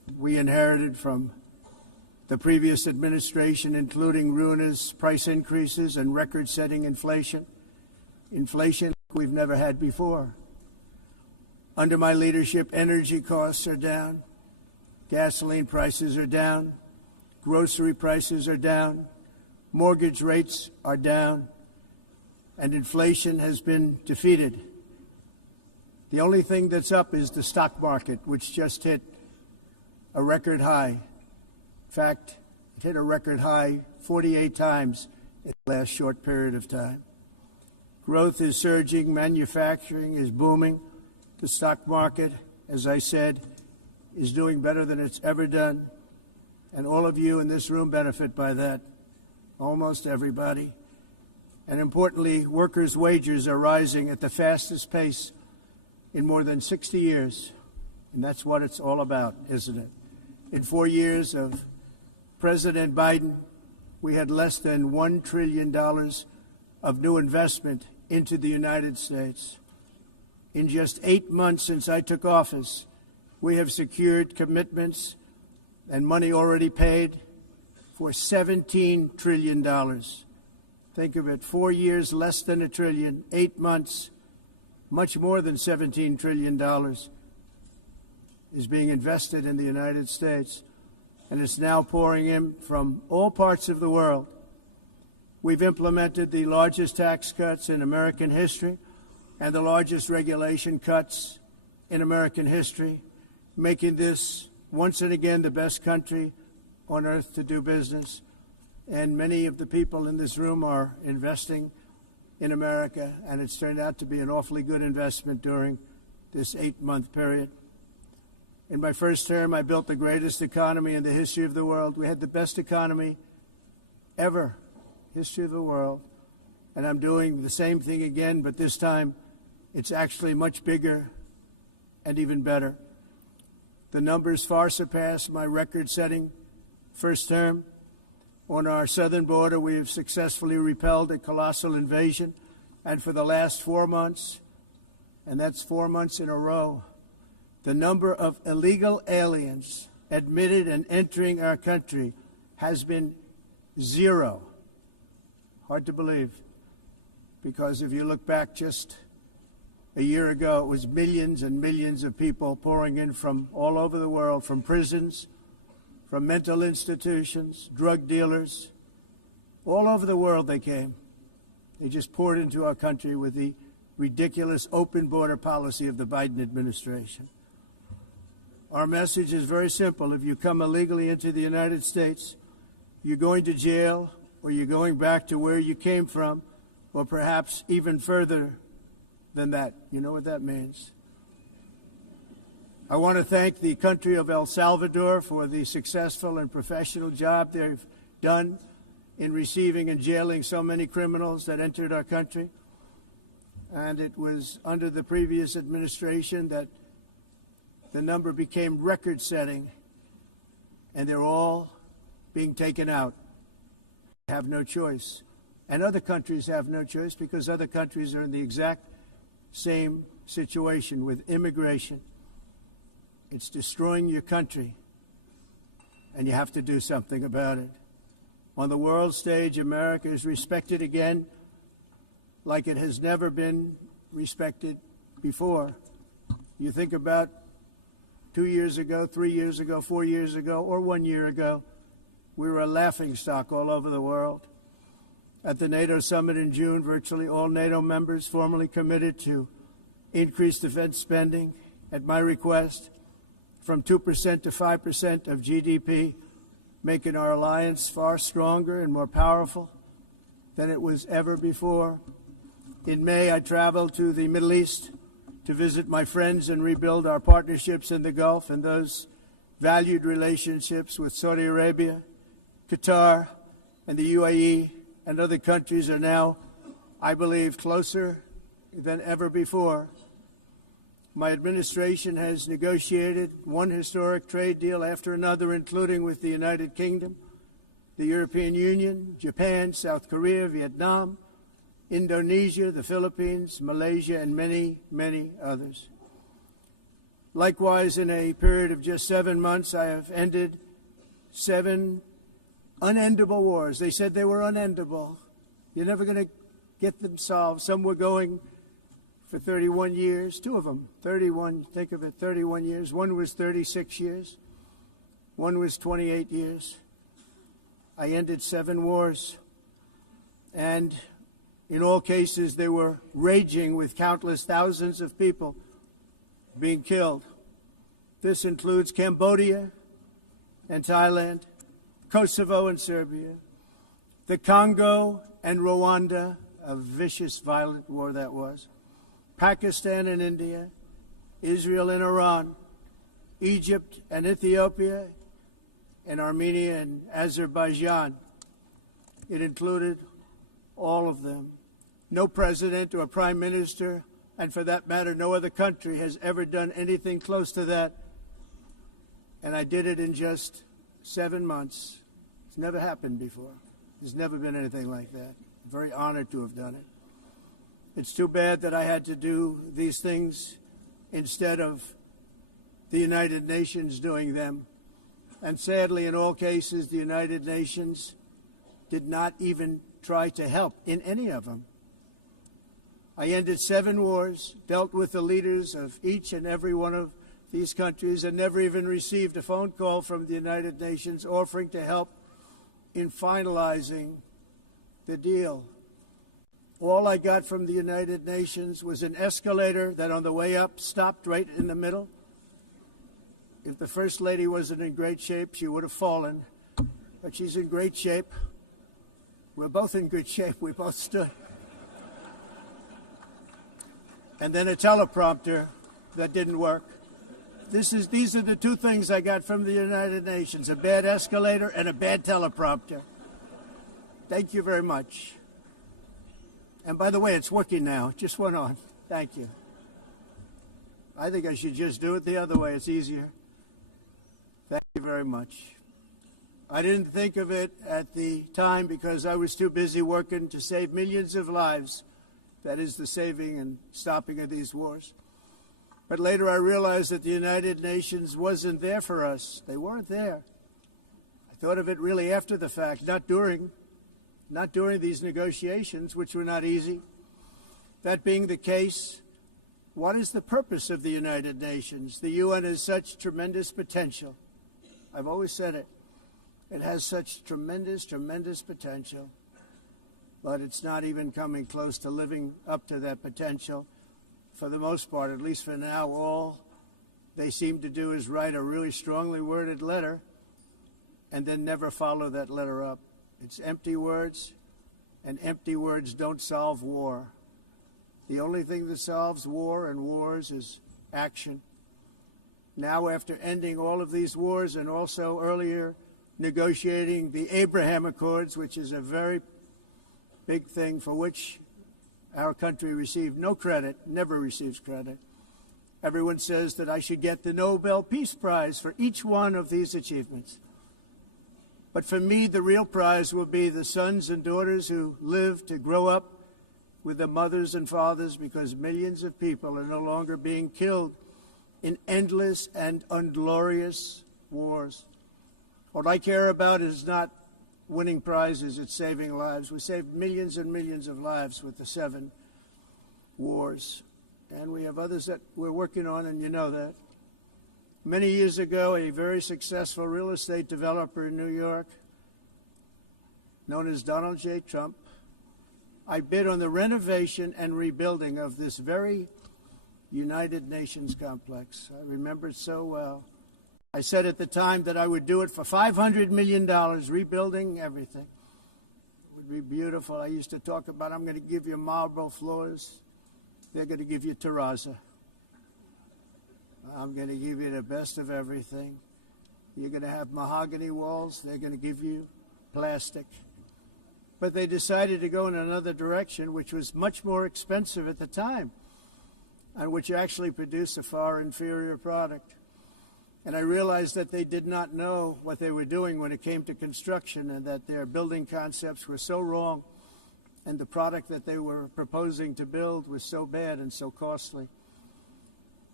we inherited from the previous administration, including ruinous price increases and record-setting inflation we've never had before. Under my leadership, energy costs are down, gasoline prices are down, grocery prices are down, mortgage rates are down, and inflation has been defeated. The only thing that's up is the stock market, which just hit a record high. In fact, it hit a record high 48 times in the last short period of time. Growth is surging, manufacturing is booming. The stock market, as I said, is doing better than it's ever done. And all of you in this room benefit by that, almost everybody. And importantly, workers' wages are rising at the fastest pace in more than 60 years. And that's what it's all about, isn't it? In 4 years of President Biden, we had less than $1 trillion of new investment into the United States. In just 8 months since I took office, we have secured commitments and money already paid for $17 trillion. Think of it, 4 years, less than $1 trillion, 8 months, much more than $17 trillion is being invested in the United States, and it's now pouring in from all parts of the world. We've implemented the largest tax cuts in American history and the largest regulation cuts in American history, making this once and again the best country on earth to do business. And many of the people in this room are investing in America, and it's turned out to be an awfully good investment during this 8-month period. In my first term, I built the greatest economy in the history of the world. We had the best economy ever, history of the world. And I'm doing the same thing again, but this time it's actually much bigger and even better. The numbers far surpass my record-setting first term. On our southern border, we have successfully repelled a colossal invasion. And for the last 4 months, and that's 4 months in a row, the number of illegal aliens admitted and entering our country has been 0. Hard to believe, because if you look back just a year ago, it was millions and millions of people pouring in from all over the world, from prisons, from mental institutions, drug dealers. All over the world they came. They just poured into our country with the ridiculous open border policy of the Biden administration. Our message is very simple. If you come illegally into the United States, you're going to jail, or you're going back to where you came from, or perhaps even further than that. You know what that means. I want to thank the country of El Salvador for the successful and professional job they've done in receiving and jailing so many criminals that entered our country. And it was under the previous administration that the number became record-setting, and they're all being taken out. They have no choice. And other countries have no choice, because other countries are in the exact same situation with immigration. It's destroying your country, and you have to do something about it. On the world stage, America is respected again like it has never been respected before. You think about 2 years ago, 3 years ago, 4 years ago, or 1 year ago, we were a laughingstock all over the world. At the NATO summit in June, virtually all NATO members formally committed to increase defense spending, at my request, from 2% to 5% of GDP, making our alliance far stronger and more powerful than it was ever before. In May, I traveled to the Middle East to visit my friends and rebuild our partnerships in the Gulf and those valued relationships with Saudi Arabia, Qatar, and the UAE, and other countries are now, I believe, closer than ever before. My administration has negotiated one historic trade deal after another, including with the United Kingdom, the European Union, Japan, South Korea, Vietnam, Indonesia, the Philippines, Malaysia, and many, many others. Likewise, in a period of just 7 months, I have ended 7 unendable wars. They said they were unendable. You're never going to get them solved. Some were going for 31 years, 2 of them, 31, think of it, 31 years. One was 36 years. One was 28 years. I ended 7 wars. And in all cases, they were raging with countless thousands of people being killed. This includes Cambodia and Thailand, Kosovo and Serbia, the Congo and Rwanda, a vicious, violent war that was, Pakistan and India, Israel and Iran, Egypt and Ethiopia, and Armenia and Azerbaijan. It included all of them. No president or prime minister, and for that matter, no other country has ever done anything close to that. And I did it in just 7 months. It's never happened before. There's never been anything like that. I'm very honored to have done it. It's too bad that I had to do these things instead of the United Nations doing them. And sadly, in all cases, the United Nations did not even try to help in any of them. I ended 7 wars, dealt with the leaders of each and every one of these countries, and never even received a phone call from the United Nations offering to help in finalizing the deal. All I got from the United Nations was an escalator that on the way up stopped right in the middle. If the First Lady wasn't in great shape, she would have fallen. But she's in great shape. We're both in good shape. We both stood. And then a teleprompter that didn't work. These are the 2 things I got from the United Nations, a bad escalator and a bad teleprompter. Thank you very much. And by the way, it's working now. It just went on. Thank you. I think I should just do it the other way. It's easier. Thank you very much. I didn't think of it at the time because I was too busy working to save millions of lives. That is the saving and stopping of these wars. But later I realized that the United Nations wasn't there for us. They weren't there. I thought of it really after the fact, not during these negotiations, which were not easy. That being the case, what is the purpose of the United Nations? The UN has such tremendous potential. I've always said it. It has such tremendous, tremendous potential. But it's not even coming close to living up to that potential. For the most part, at least for now, all they seem to do is write a really strongly worded letter and then never follow that letter up. It's empty words, and empty words don't solve war. The only thing that solves war and wars is action. Now, after ending all of these wars and also earlier negotiating the Abraham Accords, which is a very big thing for which our country received no credit, never receives credit. Everyone says that I should get the Nobel Peace Prize for each one of these achievements. But for me, the real prize will be the sons and daughters who live to grow up with the mothers and fathers, because millions of people are no longer being killed in endless and unglorious wars. What I care about is not winning prizes, it's saving lives. We saved millions and millions of lives with the 7 wars. And we have others that we're working on, and you know that. Many years ago, a very successful real estate developer in New York, known as Donald J. Trump, I bid on the renovation and rebuilding of this very United Nations complex. I remember it so well. I said at the time that I would do it for $500 million, rebuilding everything. It would be beautiful. I used to talk about, I'm going to give you marble floors. They're going to give you terrazzo. I'm going to give you the best of everything. You're going to have mahogany walls. They're going to give you plastic. But they decided to go in another direction, which was much more expensive at the time, and which actually produced a far inferior product. And I realized that they did not know what they were doing when it came to construction, and that their building concepts were so wrong, and the product that they were proposing to build was so bad and so costly.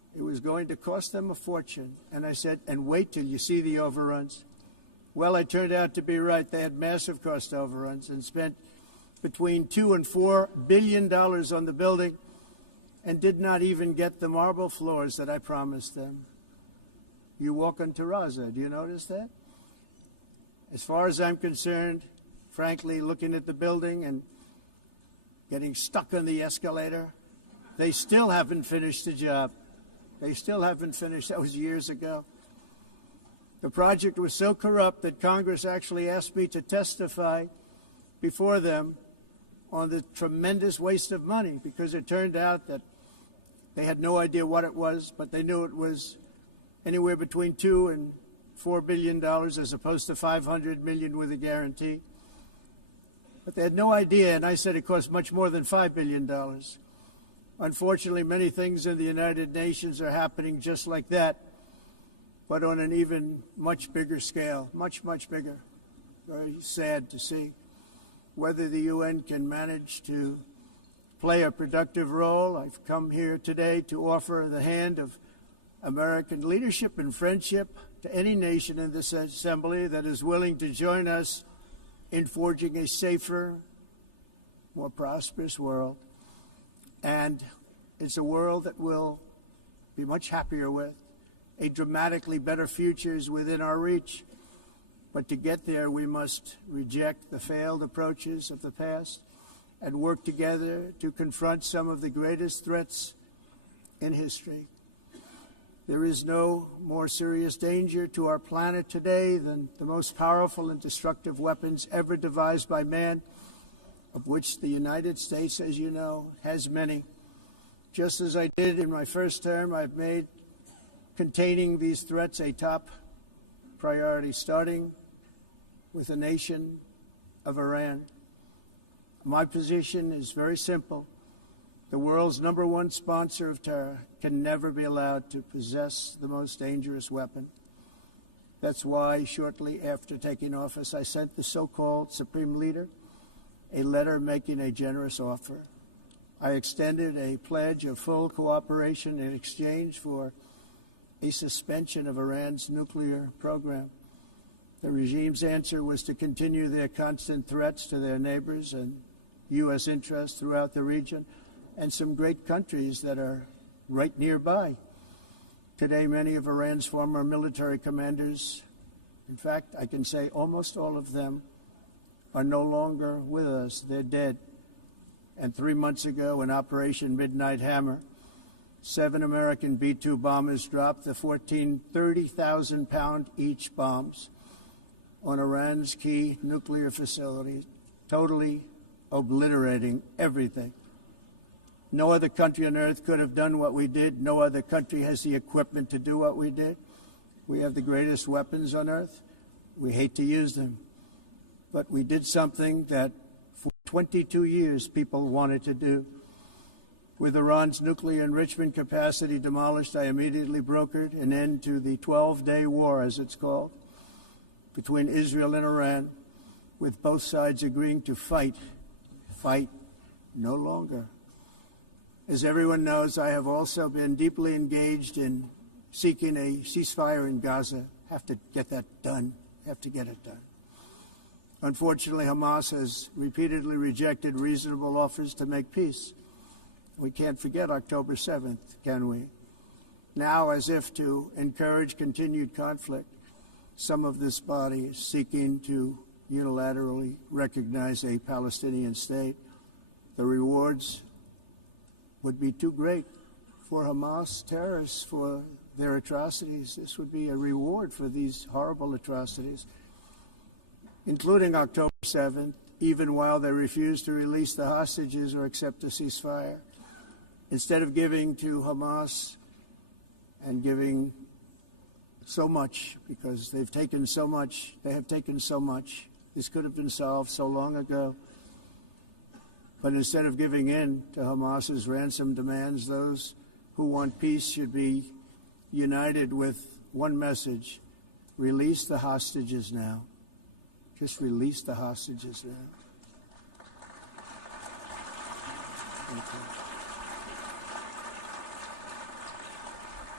It was going to cost them a fortune. And I said, and wait till you see the overruns. Well, it turned out to be right. They had massive cost overruns and spent between $2 and $4 billion on the building and did not even get the marble floors that I promised them. You walk on terrazzo. Do you notice that? As far as I'm concerned, frankly, looking at the building and getting stuck on the escalator, they still haven't finished the job. They still haven't finished. That was years ago. The project was so corrupt that Congress actually asked me to testify before them on the tremendous waste of money, because it turned out that they had no idea what it was, but they knew it was anywhere between $2 and $4 billion as opposed to $500 million with a guarantee. But they had no idea, and I said it cost much more than $5 billion. Unfortunately, many things in the United Nations are happening just like that, but on an even much bigger scale, much, much bigger. Very sad to see. Whether the UN can manage to play a productive role, I've come here today to offer the hand of American leadership and friendship to any nation in this assembly that is willing to join us in forging a safer, more prosperous world. And it's a world that we'll be much happier with. A dramatically better future is within our reach. But to get there, we must reject the failed approaches of the past and work together to confront some of the greatest threats in history. There is no more serious danger to our planet today than the most powerful and destructive weapons ever devised by man, of which the United States, as you know, has many. Just as I did in my first term, I've made containing these threats a top priority, starting with the nation of Iran. My position is very simple. The world's #1 sponsor of terror can never be allowed to possess the most dangerous weapon. That's why, shortly after taking office, I sent the so-called Supreme Leader a letter making a generous offer. I extended a pledge of full cooperation in exchange for a suspension of Iran's nuclear program. The regime's answer was to continue their constant threats to their neighbors and U.S. interests throughout the region and some great countries that are right nearby. Today, many of Iran's former military commanders, in fact, I can say almost all of them, are no longer with us. They're dead. And 3 months ago, in Operation Midnight Hammer, 7 American B-2 bombers dropped the 14 30,000-pound each bombs on Iran's key nuclear facilities, totally obliterating everything. No other country on earth could have done what we did. No other country has the equipment to do what we did. We have the greatest weapons on earth. We hate to use them. But we did something that for 22 years people wanted to do. With Iran's nuclear enrichment capacity demolished, I immediately brokered an end to the 12-day war, as it's called, between Israel and Iran, with both sides agreeing to fight no longer. As everyone knows, I have also been deeply engaged in seeking a ceasefire in Gaza. Have to get that done. Have to get it done. Unfortunately, Hamas has repeatedly rejected reasonable offers to make peace. We can't forget October 7th, can we? Now, as if to encourage continued conflict, some of this body is seeking to unilaterally recognize a Palestinian state. The rewards would be too great for Hamas terrorists for their atrocities. This would be a reward for these horrible atrocities, including October 7th, even while they refuse to release the hostages or accept a ceasefire. Instead of giving to Hamas and giving so much, because they've taken so much, they have taken so much. This could have been solved so long ago. But instead of giving in to Hamas's ransom demands, those who want peace should be united with one message: release the hostages now. Just release the hostages now. Thank you.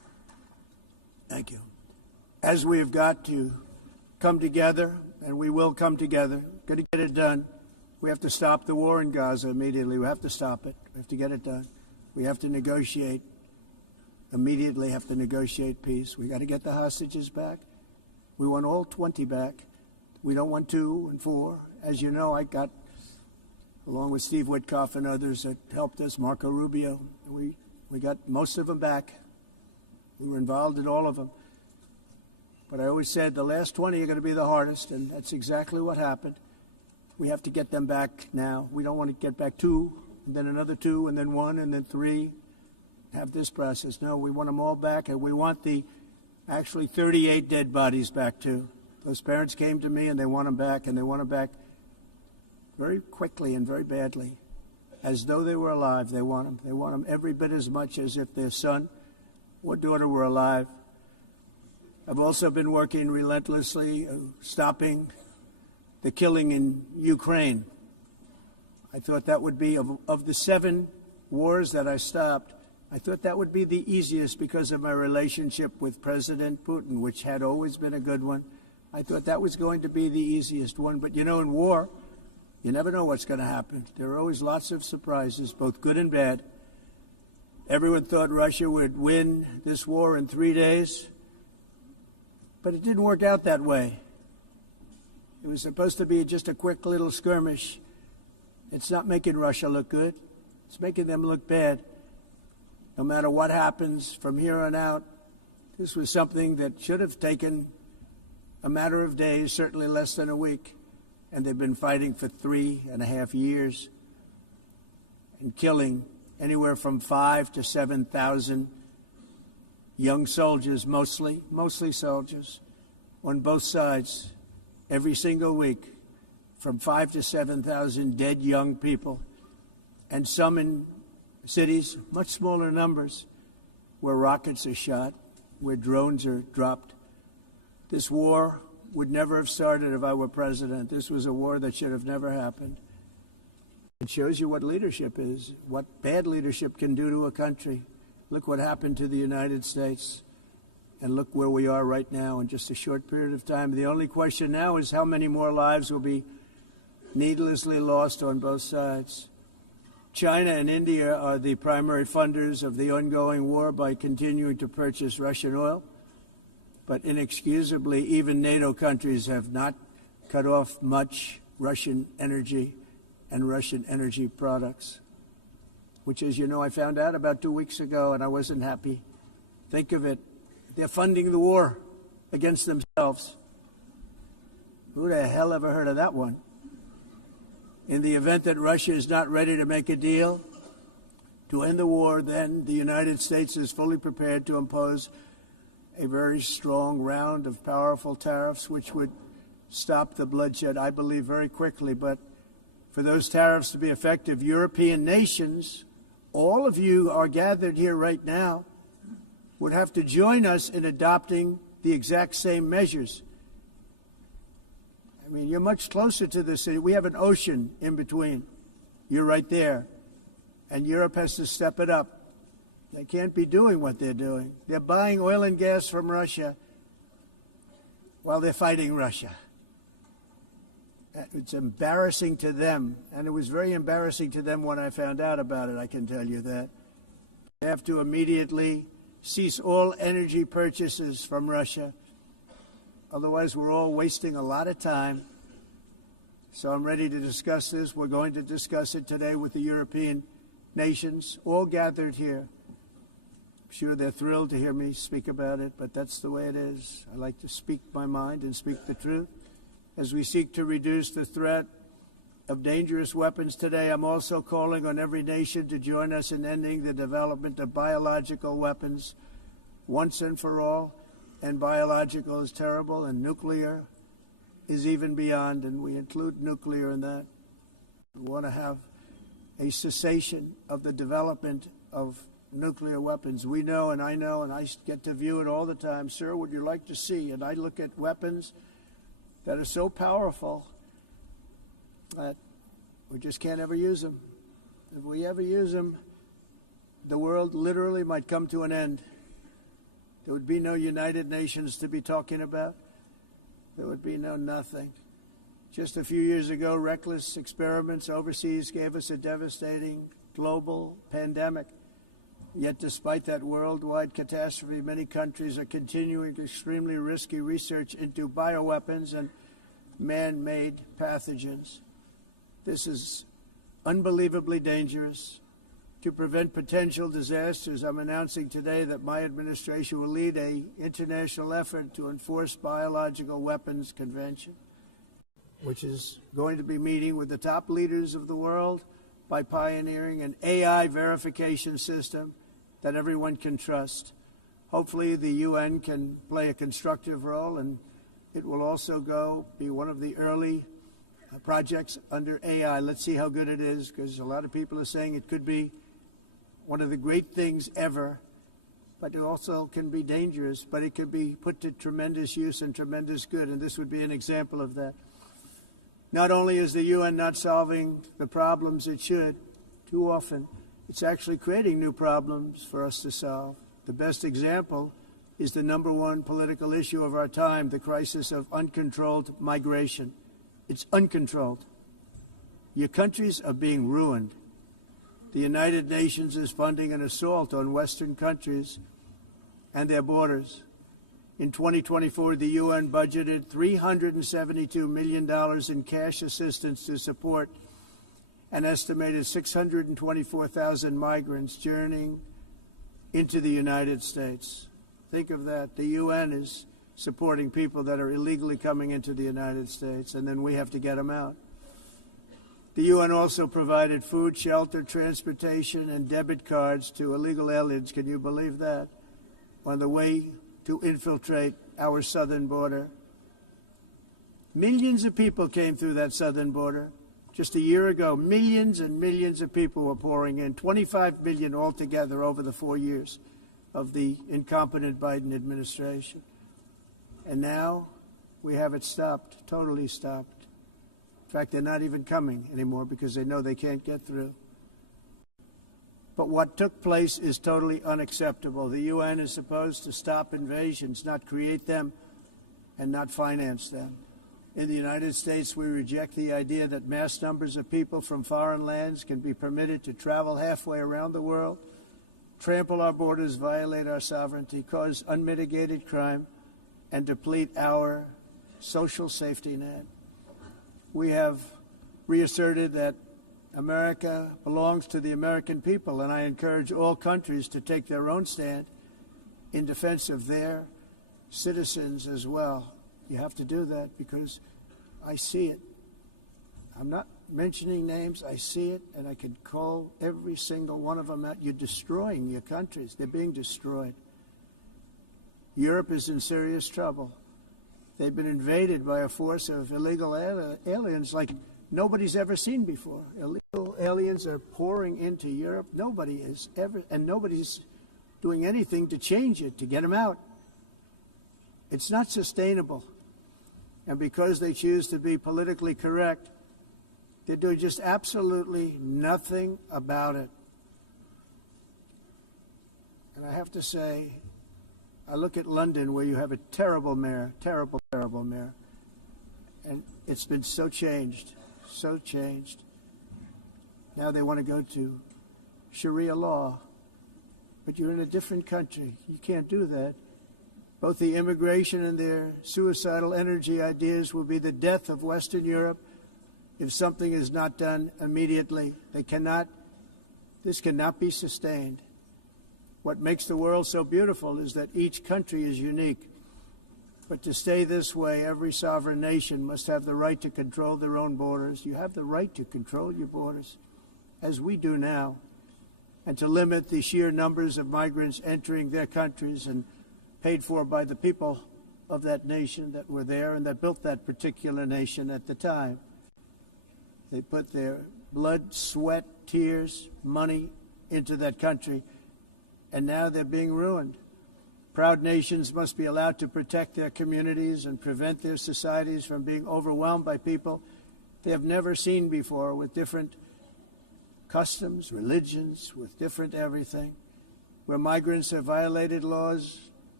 as we have got to come together, and we will come together, got to get it done. We have to stop the war in Gaza immediately. We have to stop it. We have to get it done. We have to negotiate, immediately have to negotiate peace. We got to get the hostages back. We want all 20 back. We don't want 2 and 4. As you know, I got, along with Steve Witkoff and others that helped us, Marco Rubio, we got most of them back. We were involved in all of them. But I always said the last 20 are going to be the hardest, and that's exactly what happened. We have to get them back now. We don't want to get back 2, and then another 2, and then 1, and then 3. Have this process. No, we want them all back, and we want the actually 38 dead bodies back too. Those parents came to me, and they want them back, and they want them back very quickly and very badly, as though they were alive. They want them. They want them every bit as much as if their son or daughter were alive. I've also been working relentlessly, stopping the killing in Ukraine. I thought that would be, of the 7 wars that I stopped, I thought that would be the easiest because of my relationship with President Putin, which had always been a good one. I thought that was going to be the easiest one. But, you know, in war, you never know what's going to happen. There are always lots of surprises, both good and bad. Everyone thought Russia would win this war in 3 days, but it didn't work out that way. It was supposed to be just a quick little skirmish. It's not making Russia look good. It's making them look bad. No matter what happens from here on out, this was something that should have taken a matter of days, certainly less than a week. And they've been fighting for 3.5 years and killing anywhere from 5,000 to 7,000 young soldiers, mostly soldiers, on both sides, every single week, from 5,000 to 7,000 dead young people, and some in cities, much smaller numbers, where rockets are shot, where drones are dropped. This war would never have started if I were president. This was a war that should have never happened. It shows you what leadership is, what bad leadership can do to a country. Look what happened to the United States, and look where we are right now in just a short period of time. The only question now is how many more lives will be needlessly lost on both sides. China and India are the primary funders of the ongoing war by continuing to purchase Russian oil. But inexcusably, even NATO countries have not cut off much Russian energy and Russian energy products, which, as you know, I found out about 2 weeks ago, and I wasn't happy. Think of it. They're funding the war against themselves. Who the hell ever heard of that one? In the event that Russia is not ready to make a deal to end the war, then the United States is fully prepared to impose a very strong round of powerful tariffs, which would stop the bloodshed, I believe, very quickly. But for those tariffs to be effective, European nations, all of you are gathered here right now, would have to join us in adopting the exact same measures. I mean, you're much closer to the city. We have an ocean in between. You're right there. And Europe has to step it up. They can't be doing what they're doing. They're buying oil and gas from Russia while they're fighting Russia. It's embarrassing to them, and it was very embarrassing to them when I found out about it, I can tell you that. They have to immediately cease all energy purchases from Russia. Otherwise, we're all wasting a lot of time. So I'm ready to discuss this. We're going to discuss it today with the European nations, all gathered here. I'm sure they're thrilled to hear me speak about it, but that's the way it is. I like to speak my mind and speak the truth. As we seek to reduce the threat of dangerous weapons today, I'm also calling on every nation to join us in ending the development of biological weapons once and for all. And biological is terrible, and nuclear is even beyond, and we include nuclear in that. We want to have a cessation of the development of nuclear weapons. We know, and I get to view it all the time. Sir, would you like to see? And I look at weapons that are so powerful that we just can't ever use them. If we ever use them, the world literally might come to an end. There would be no United Nations to be talking about. There would be no nothing. Just a few years ago, reckless experiments overseas gave us a devastating global pandemic. Yet despite that worldwide catastrophe, many countries are continuing extremely risky research into bioweapons and man-made pathogens. This is unbelievably dangerous. To prevent potential disasters, I'm announcing today that my administration will lead an international effort to enforce Biological Weapons Convention, which is going to be meeting with the top leaders of the world by pioneering an AI verification system that everyone can trust. Hopefully the UN can play a constructive role, and it will also be one of the early projects under AI. Let's see how good it is, because a lot of people are saying it could be one of the great things ever, but it also can be dangerous, but it can be put to tremendous use and tremendous good, and this would be an example of that. Not only is the UN not solving the problems it should, too often, it's actually creating new problems for us to solve. The best example is the #1 political issue of our time, the crisis of uncontrolled migration. It's uncontrolled. Your countries are being ruined. The United Nations is funding an assault on Western countries and their borders. In 2024, the UN budgeted $372 million in cash assistance to support an estimated 624,000 migrants journeying into the United States. Think of that. The UN is supporting people that are illegally coming into the United States, and then we have to get them out. The UN also provided food, shelter, transportation, and debit cards to illegal aliens. Can you believe that? On the way to infiltrate our southern border. Millions of people came through that southern border. Just a year ago, millions and millions of people were pouring in, 25 million altogether over the 4 years of the incompetent Biden administration. And now we have it stopped, totally stopped. In fact, they're not even coming anymore because they know they can't get through. But what took place is totally unacceptable. The UN is supposed to stop invasions, not create them and not finance them. In the United States, we reject the idea that mass numbers of people from foreign lands can be permitted to travel halfway around the world, trample our borders, violate our sovereignty, cause unmitigated crime, and deplete our social safety net. We have reasserted that America belongs to the American people, and I encourage all countries to take their own stand in defense of their citizens as well. You have to do that because I see it. I'm not mentioning names. I see it, and I could call every single one of them out. You're destroying your countries. They're being destroyed. Europe is in serious trouble. They've been invaded by a force of illegal aliens like nobody's ever seen before. Illegal aliens are pouring into Europe. Nobody is ever, and nobody's doing anything to change it, to get them out. It's not sustainable. And because they choose to be politically correct, they're doing just absolutely nothing about it. And I have to say, I look at London, where you have a terrible mayor, terrible mayor, and it's been so changed, so changed. Now they want to go to Sharia law, but you're in a different country. You can't do that. Both the immigration and their suicidal energy ideas will be the death of Western Europe if something is not done immediately. This cannot be sustained. What makes the world so beautiful is that each country is unique. But to stay this way, every sovereign nation must have the right to control their own borders. You have the right to control your borders, as we do now, and to limit the sheer numbers of migrants entering their countries and paid for by the people of that nation that were there and that built that particular nation at the time. They put their blood, sweat, tears, money into that country, and now they're being ruined. Proud nations must be allowed to protect their communities and prevent their societies from being overwhelmed by people they have never seen before, with different customs, religions, with different everything. Where migrants have violated laws,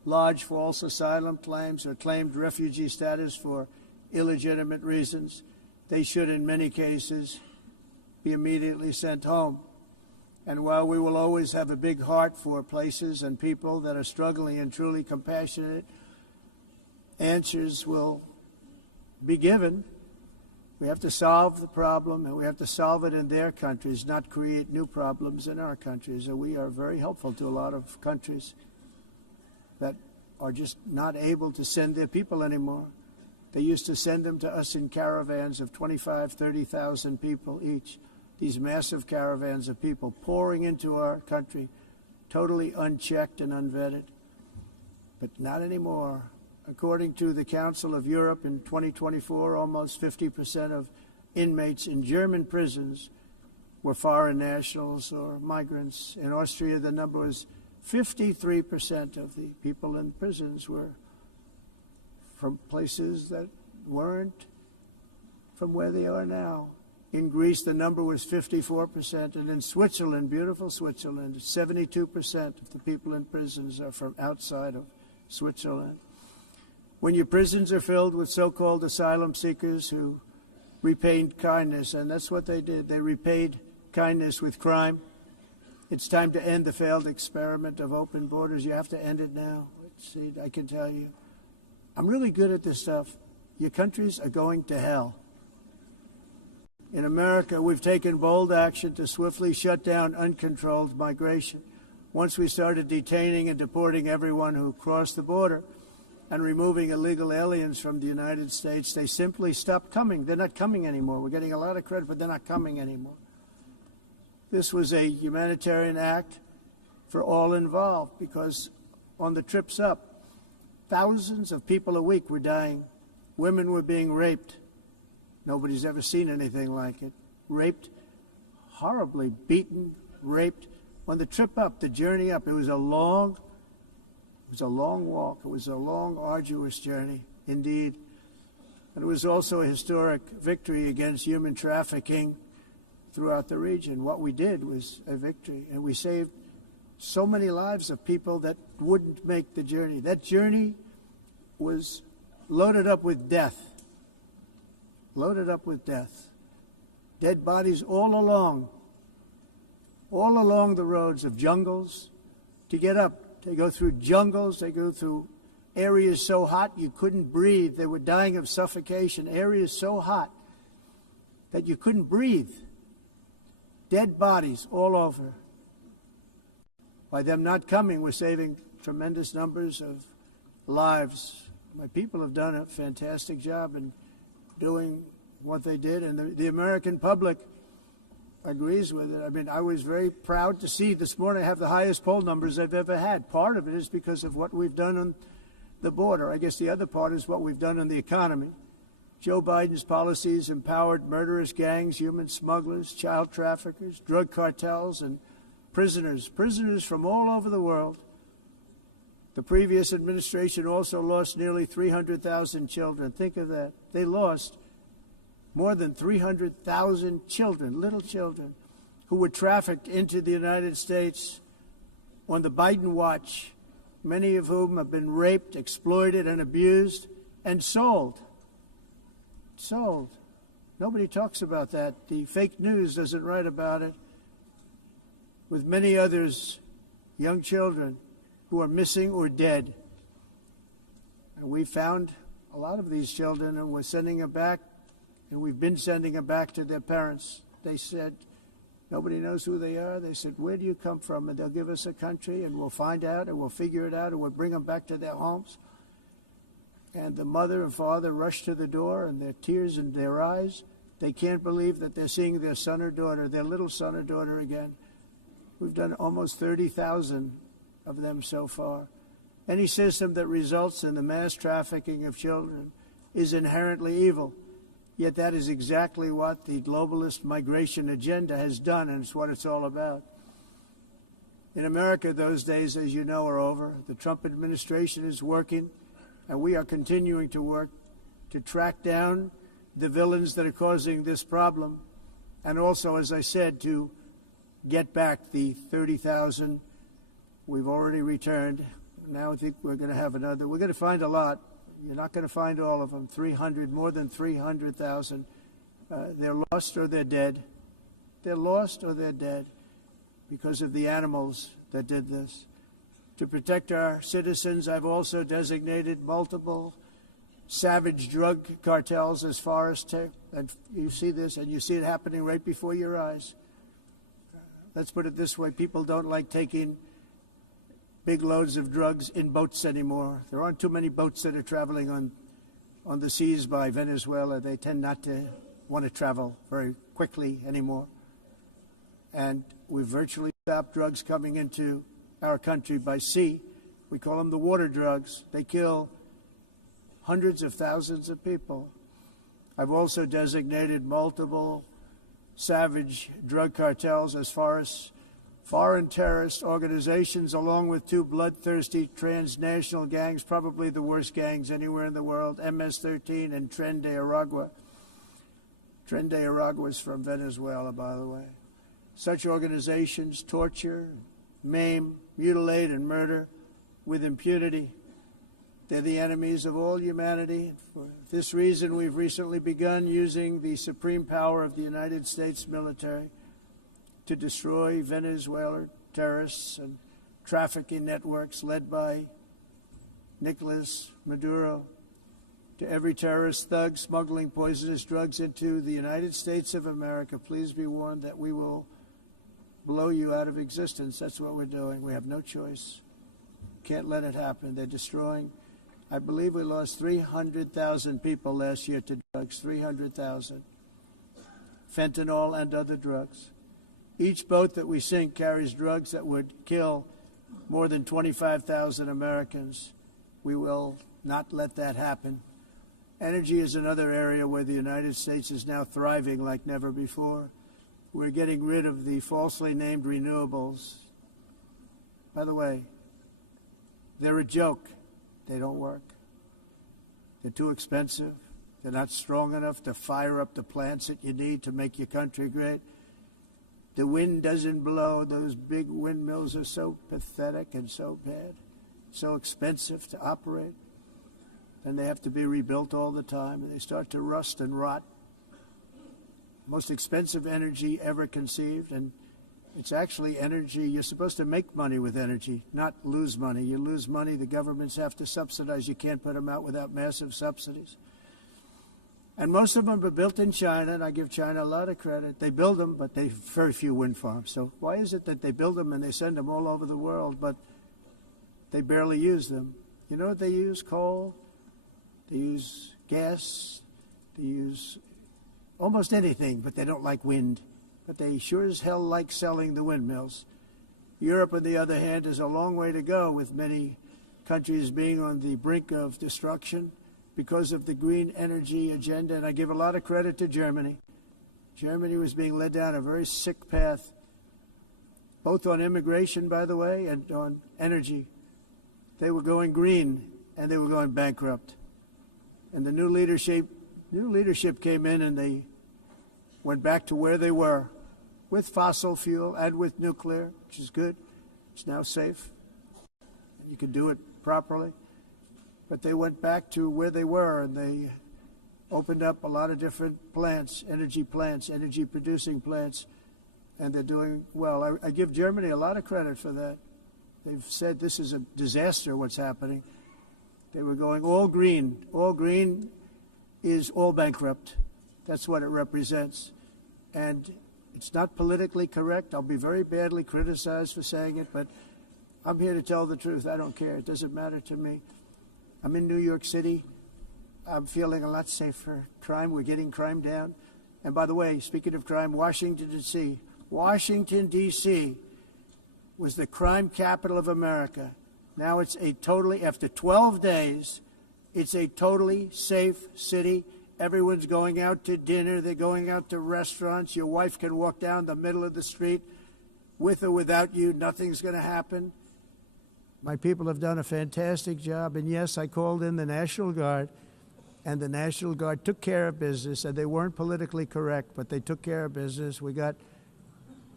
lodge false asylum claims or claimed refugee status for illegitimate reasons, they should in many cases be immediately sent home. And while we will always have a big heart for places and people that are struggling and truly compassionate, answers will be given. We have to solve the problem, and we have to solve it in their countries, not create new problems in our countries. And we are very helpful to a lot of countries that are just not able to send their people anymore. They used to send them to us in caravans of 25,000, 30,000 people each. These massive caravans of people pouring into our country, totally unchecked and unvetted. But not anymore. According to the Council of Europe in 2024, almost 50% of inmates in German prisons were foreign nationals or migrants. In Austria, the number was 53% of the people in prisons were from places that weren't from where they are now. In Greece, the number was 54%, and in Switzerland, beautiful Switzerland, 72% of the people in prisons are from outside of Switzerland. When your prisons are filled with so-called asylum seekers who repaid kindness, and that's what they did, they repaid kindness with crime, it's time to end the failed experiment of open borders. You have to end it now. See, I can tell you, I'm really good at this stuff. Your countries are going to hell. In America, we've taken bold action to swiftly shut down uncontrolled migration. Once we started detaining and deporting everyone who crossed the border and removing illegal aliens from the United States, they simply stopped coming. They're not coming anymore. We're getting a lot of credit, but they're not coming anymore. This was a humanitarian act for all involved because on the trips up, thousands of people a week were dying. Women were being raped. Nobody's ever seen anything like it. Raped, horribly beaten, raped. On the trip up, the journey up, it was a long walk. It was a long, arduous journey, indeed. And it was also a historic victory against human trafficking throughout the region. What we did was a victory, and we saved so many lives of people that wouldn't make the journey. That journey was loaded up with death. Loaded up with death. Dead bodies all along the roads of jungles to get up. They go through jungles, they go through areas so hot you couldn't breathe. They were dying of suffocation, areas so hot that you couldn't breathe. Dead bodies all over. By them not coming, we're saving tremendous numbers of lives. My people have done a fantastic job in doing what they did, and the American public agrees with it. I mean, I was very proud to see this morning I have the highest poll numbers I've ever had. Part of it is because of what we've done on the border. I guess the other part is what we've done on the economy. Joe Biden's policies empowered murderous gangs, human smugglers, child traffickers, drug cartels, and prisoners from all over the world. The previous administration also lost nearly 300,000 children. Think of that. They lost more than 300,000 children, little children, who were trafficked into the United States on the Biden watch, many of whom have been raped, exploited, and abused, and sold. Sold. Nobody talks about that. The fake news doesn't write about it. With many others, young children who are missing or dead. And we found a lot of these children, and we're sending them back, and we've been sending them back to their parents. They said, nobody knows who they are. They said, where do you come from? And they'll give us a country, and we'll find out, and we'll figure it out, and we'll bring them back to their homes. And the mother and father rush to the door, and their tears in their eyes. They can't believe that they're seeing their son or daughter, their little son or daughter again. We've done almost 30,000 of them so far. Any system that results in the mass trafficking of children is inherently evil. Yet that is exactly what the globalist migration agenda has done, and it's what it's all about. In America, those days, as you know, are over. The Trump administration is working, and we are continuing to work to track down the villains that are causing this problem, and also, as I said, to get back the 30,000 we've already returned. Now I think we're going to have another. We're going to find a lot. You're not going to find all of them. 300, more than 300,000. They're lost or they're dead. They're lost or they're dead because of the animals that did this. To protect our citizens, I've also designated multiple savage drug cartels as far as and you see this, and you see it happening right before your eyes. Let's put it this way. People don't like taking big loads of drugs in boats anymore. There aren't too many boats that are traveling on the seas by Venezuela. They tend not to want to travel very quickly anymore. And we've virtually stopped drugs coming into our country by sea. We call them the water drugs. They kill hundreds of thousands of people. I've also designated multiple savage drug cartels as far as foreign terrorist organizations, along with two bloodthirsty transnational gangs, probably the worst gangs anywhere in the world, MS-13 and Tren de Aragua. Tren de Aragua is from Venezuela, by the way. Such organizations torture, maim, mutilate, and murder with impunity. They're the enemies of all humanity. For this reason, we've recently begun using the supreme power of the United States military to destroy Venezuelan terrorists and trafficking networks led by Nicolas Maduro. To every terrorist thug smuggling poisonous drugs into the United States of America, please be warned that we will blow you out of existence. That's what we're doing. We have no choice. Can't let it happen. They're destroying. I believe we lost 300,000 people last year to drugs, 300,000. Fentanyl and other drugs. Each boat that we sink carries drugs that would kill more than 25,000 Americans. We will not let that happen. Energy is another area where the United States is now thriving like never before. We're getting rid of the falsely named renewables. By the way, they're a joke. They don't work. They're too expensive. They're not strong enough to fire up the plants that you need to make your country great. The wind doesn't blow. Those big windmills are so pathetic and so bad, so expensive to operate. And they have to be rebuilt all the time, and they start to rust and rot. Most expensive energy ever conceived, and it's actually energy. You're supposed to make money with energy, not lose money. You lose money, the governments have to subsidize. You can't put them out without massive subsidies. And most of them are built in China, and I give China a lot of credit. They build them, but they have very few wind farms. So why is it that they build them and they send them all over the world, but they barely use them? You know what they use? Coal. They use gas. They use almost anything, but they don't like wind. But they sure as hell like selling the windmills. Europe, on the other hand, is a long way to go, with many countries being on the brink of destruction because of the green energy agenda. And I give a lot of credit to Germany. Germany was being led down a very sick path, both on immigration, by the way, and on energy. They were going green, and they were going bankrupt. And the new leadership came in, and they went back to where they were, with fossil fuel and with nuclear, which is good. It's now safe. You can do it properly. But they went back to where they were, and they opened up a lot of different plants, energy-producing plants, and they're doing well. I give Germany a lot of credit for that. They've said this is a disaster, what's happening. They were going all green. All green is all bankrupt. That's what it represents. And it's not politically correct. I'll be very badly criticized for saying it, but I'm here to tell the truth. I don't care. It doesn't matter to me. I'm in New York City. I'm feeling a lot safer. Crime, we're getting crime down. And by the way, speaking of crime, Washington, D.C. was the crime capital of America. Now it's after 12 days, it's a totally safe city. Everyone's going out to dinner. They're going out to restaurants. Your wife can walk down the middle of the street with or without you. Nothing's going to happen. My people have done a fantastic job. And yes, I called in the National Guard, and the National Guard took care of business, and they weren't politically correct, but they took care of business. We got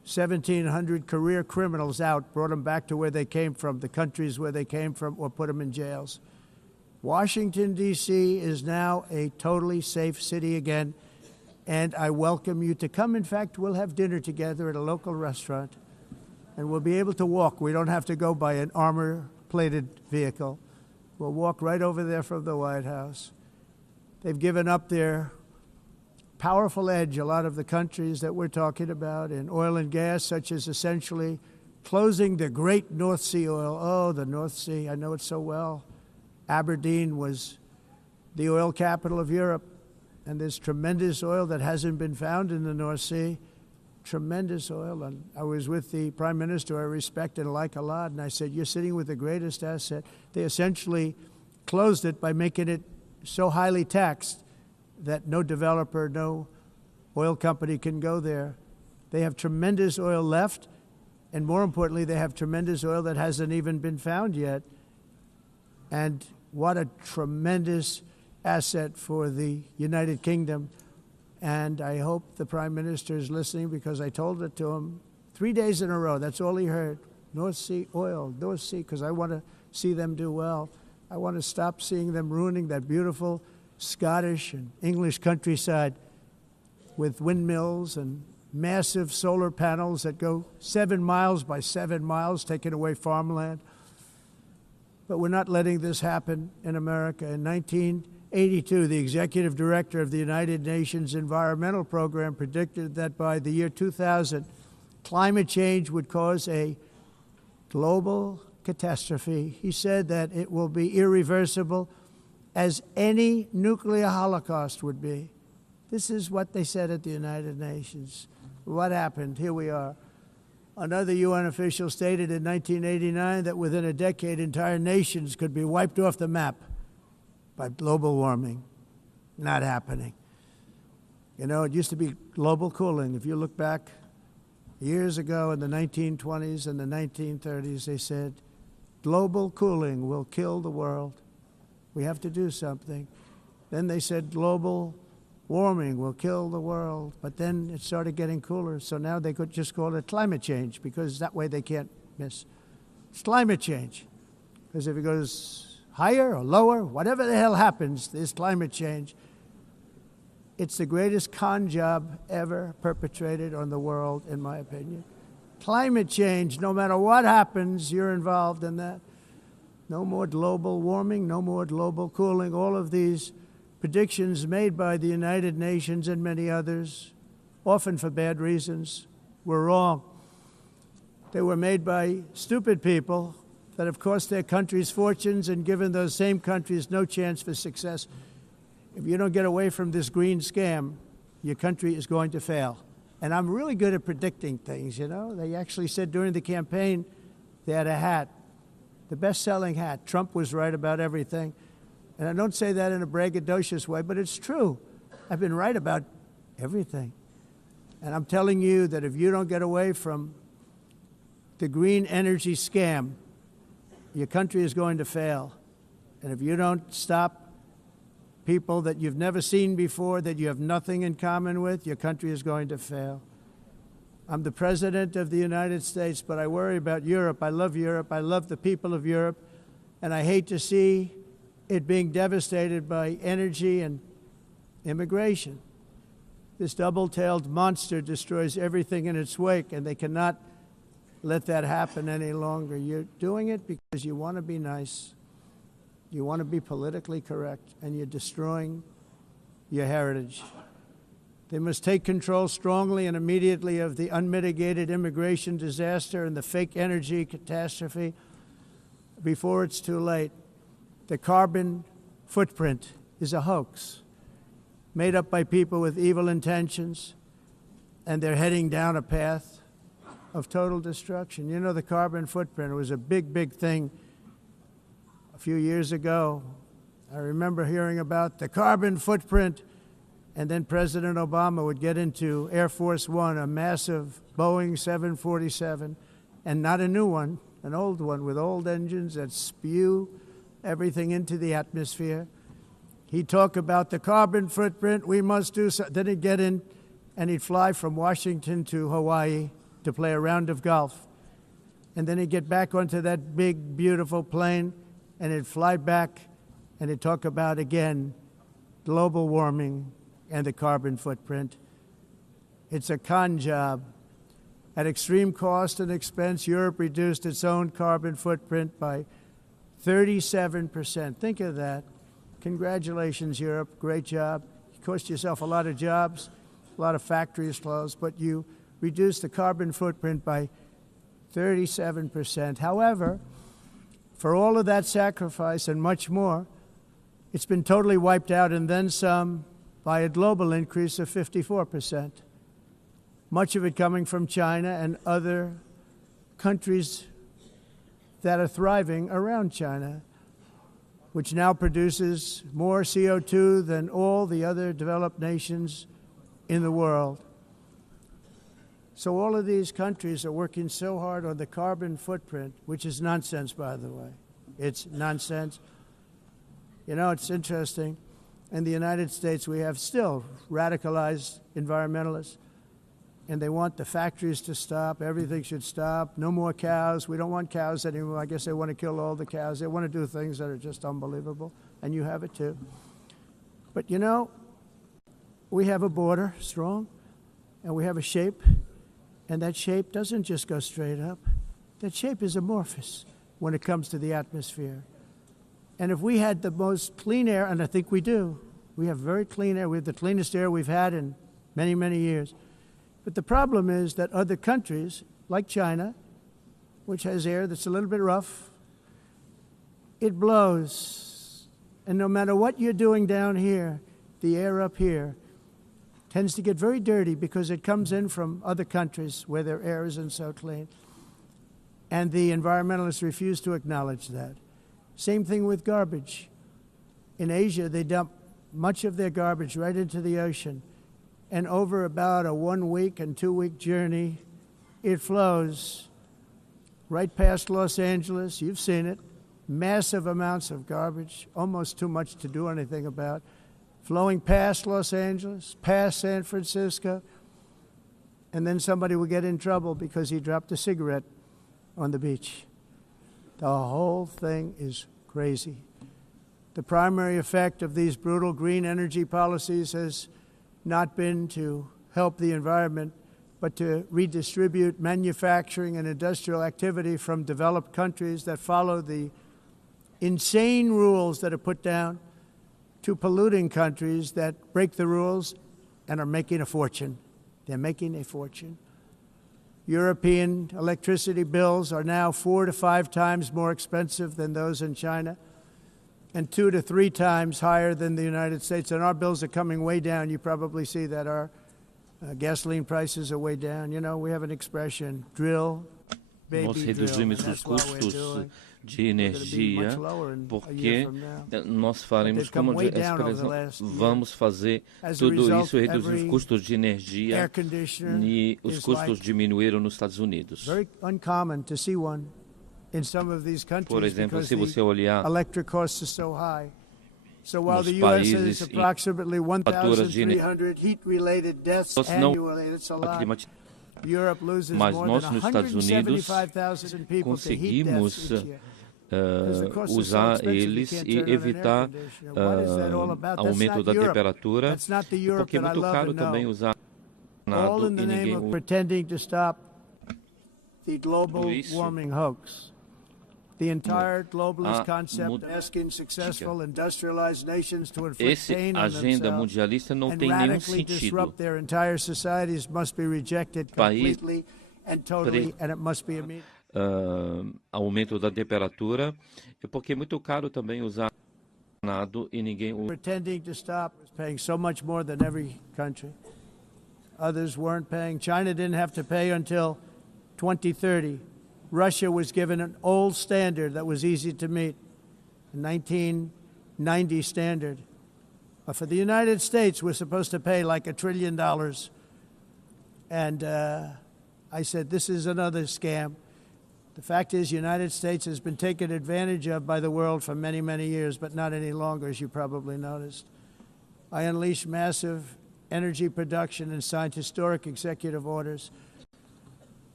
1,700 career criminals out, brought them back to where they came from, the countries where they came from, or put them in jails. Washington, D.C. is now a totally safe city again, and I welcome you to come. In fact, we'll have dinner together at a local restaurant, and we'll be able to walk. We don't have to go by an armor-plated vehicle. We'll walk right over there from the White House. They've given up their powerful edge, a lot of the countries that we're talking about, in oil and gas, such as essentially closing the great North Sea oil. Oh, the North Sea, I know it so well. Aberdeen was the oil capital of Europe, and there's tremendous oil that hasn't been found in the North Sea. Tremendous oil. And I was with the Prime Minister I respect and like a lot, and I said, you're sitting with the greatest asset. They essentially closed it by making it so highly taxed that no developer, no oil company can go there. They have tremendous oil left, and more importantly, they have tremendous oil that hasn't even been found yet. And what a tremendous asset for the United Kingdom. And I hope the Prime Minister is listening, because I told it to him 3 days in a row. That's all he heard. North Sea oil, North Sea, because I want to see them do well. I want to stop seeing them ruining that beautiful Scottish and English countryside with windmills and massive solar panels that go 7 miles by 7 miles, taking away farmland. But we're not letting this happen in America. In 1982, the executive director of the United Nations Environmental Program predicted that by the year 2000, climate change would cause a global catastrophe. He said that it will be irreversible, as any nuclear holocaust would be. This is what they said at the United Nations. What happened? Here we are. Another UN official stated in 1989 that within a decade, entire nations could be wiped off the map by global warming. Not happening. You know, it used to be global cooling. If you look back years ago in the 1920s and the 1930s, they said, global cooling will kill the world. We have to do something. Then they said global warming will kill the world. But then it started getting cooler. So now they could just call it climate change, because that way they can't miss. It's climate change. Because if it goes higher or lower, whatever the hell happens, there's climate change. It's the greatest con job ever perpetrated on the world, in my opinion. Climate change, no matter what happens, you're involved in that. No more global warming, no more global cooling. All of these predictions made by the United Nations and many others, often for bad reasons, were wrong. They were made by stupid people that have cost their countries fortunes and given those same countries no chance for success. If you don't get away from this green scam, your country is going to fail. And I'm really good at predicting things, you know. They actually said during the campaign, they had a hat, the best-selling hat. Trump was right about everything. And I don't say that in a braggadocious way, but it's true. I've been right about everything. And I'm telling you that if you don't get away from the green energy scam, your country is going to fail. And if you don't stop people that you've never seen before, that you have nothing in common with, your country is going to fail. I'm the President of the United States, but I worry about Europe. I love Europe. I love the people of Europe. And I hate to see it being devastated by energy and immigration. This double-tailed monster destroys everything in its wake, and they cannot let that happen any longer. You're doing it because you want to be nice. You want to be politically correct, and you're destroying your heritage. They must take control strongly and immediately of the unmitigated immigration disaster and the fake energy catastrophe before it's too late. The carbon footprint is a hoax made up by people with evil intentions, and they're heading down a path of total destruction. You know, the carbon footprint was a big, big thing a few years ago. I remember hearing about the carbon footprint, and then President Obama would get into Air Force One, a massive Boeing 747, and not a new one, an old one with old engines that spew everything into the atmosphere. He'd talk about the carbon footprint, we must do so. Then he'd get in and he'd fly from Washington to Hawaii, to play a round of golf. And then he'd get back onto that big, beautiful plane, and he'd fly back, and he'd talk about, again, global warming and the carbon footprint. It's a con job. At extreme cost and expense, Europe reduced its own carbon footprint by 37%. Think of that. Congratulations, Europe. Great job. You cost yourself a lot of jobs, a lot of factories closed, but you reduced the carbon footprint by 37%. However, for all of that sacrifice and much more, it's been totally wiped out and then some by a global increase of 54%. Much of it coming from China and other countries that are thriving around China, which now produces more CO2 than all the other developed nations in the world. So all of these countries are working so hard on the carbon footprint, which is nonsense, by the way. It's nonsense. You know, it's interesting. In the United States, we have still radicalized environmentalists, and they want the factories to stop. Everything should stop. No more cows. We don't want cows anymore. I guess they want to kill all the cows. They want to do things that are just unbelievable, and you have it too. But, you know, we have a border, strong, and we have a shape, and that shape doesn't just go straight up. That shape is amorphous when it comes to the atmosphere. And if we had the most clean air, and I think we do, we have very clean air. We have the cleanest air we've had in many, many years. But the problem is that other countries, like China, which has air that's a little bit rough, it blows. And no matter what you're doing down here, the air up here tends to get very dirty because it comes in from other countries where their air isn't so clean. And the environmentalists refuse to acknowledge that. Same thing with garbage. In Asia, they dump much of their garbage right into the ocean. And over about a 1 week and 2 week journey, it flows right past Los Angeles. You've seen it. Massive amounts of garbage, almost too much to do anything about, flowing past Los Angeles, past San Francisco, and then somebody will get in trouble because he dropped a cigarette on the beach. The whole thing is crazy. The primary effect of these brutal green energy policies has not been to help the environment, but to redistribute manufacturing and industrial activity from developed countries that follow the insane rules that are put down to polluting countries that break the rules and are making a fortune. They're making a fortune. European electricity bills are now 4 to 5 times more expensive than those in China, and 2 to 3 times higher than the United States. And our bills are coming way down. You probably see that our gasoline prices are way down. You know, we have an expression, drill, baby, nós reduzimos os custos de energia porque nós faremos como expressão, vamos fazer tudo isso, reduzir os custos de energia e os custos diminuíram nos Estados Unidos. Very uncommon to see one in some of these countries. Por exemplo, se você olhar electric costs are so high. So while the nos US has países approximately 1,300 heat-related deaths annually, that's a lot. Europe loses Mas more nós than nos Estados Unidos 175,000 people to heat deaths conseguimos each year. usar eles e evitar aumento da temperatura, porque é muito caro também usar all in the e name ninguém of pretending to stop the global warming hoax. The entire globalist concept asking successful industrialized nations to inflict pain on agenda themselves mundialista não and tem nenhum radically sentido. disrupt their entire societies must be rejected completely and totally, and it must be immediate. Aumento da temperatura, porque é muito caro também usar nado e ninguém pretending to stop, paying so much more than every country. Others weren't paying. China didn't have to pay until 2030. Russia was given an old standard that was easy to meet, a 1990 standard. But for the United States, we're supposed to pay like $1 trillion. And I said, this is another scam. The fact is, the United States has been taken advantage of by the world for many, many years, but not any longer, as you probably noticed. I unleashed massive energy production and signed historic executive orders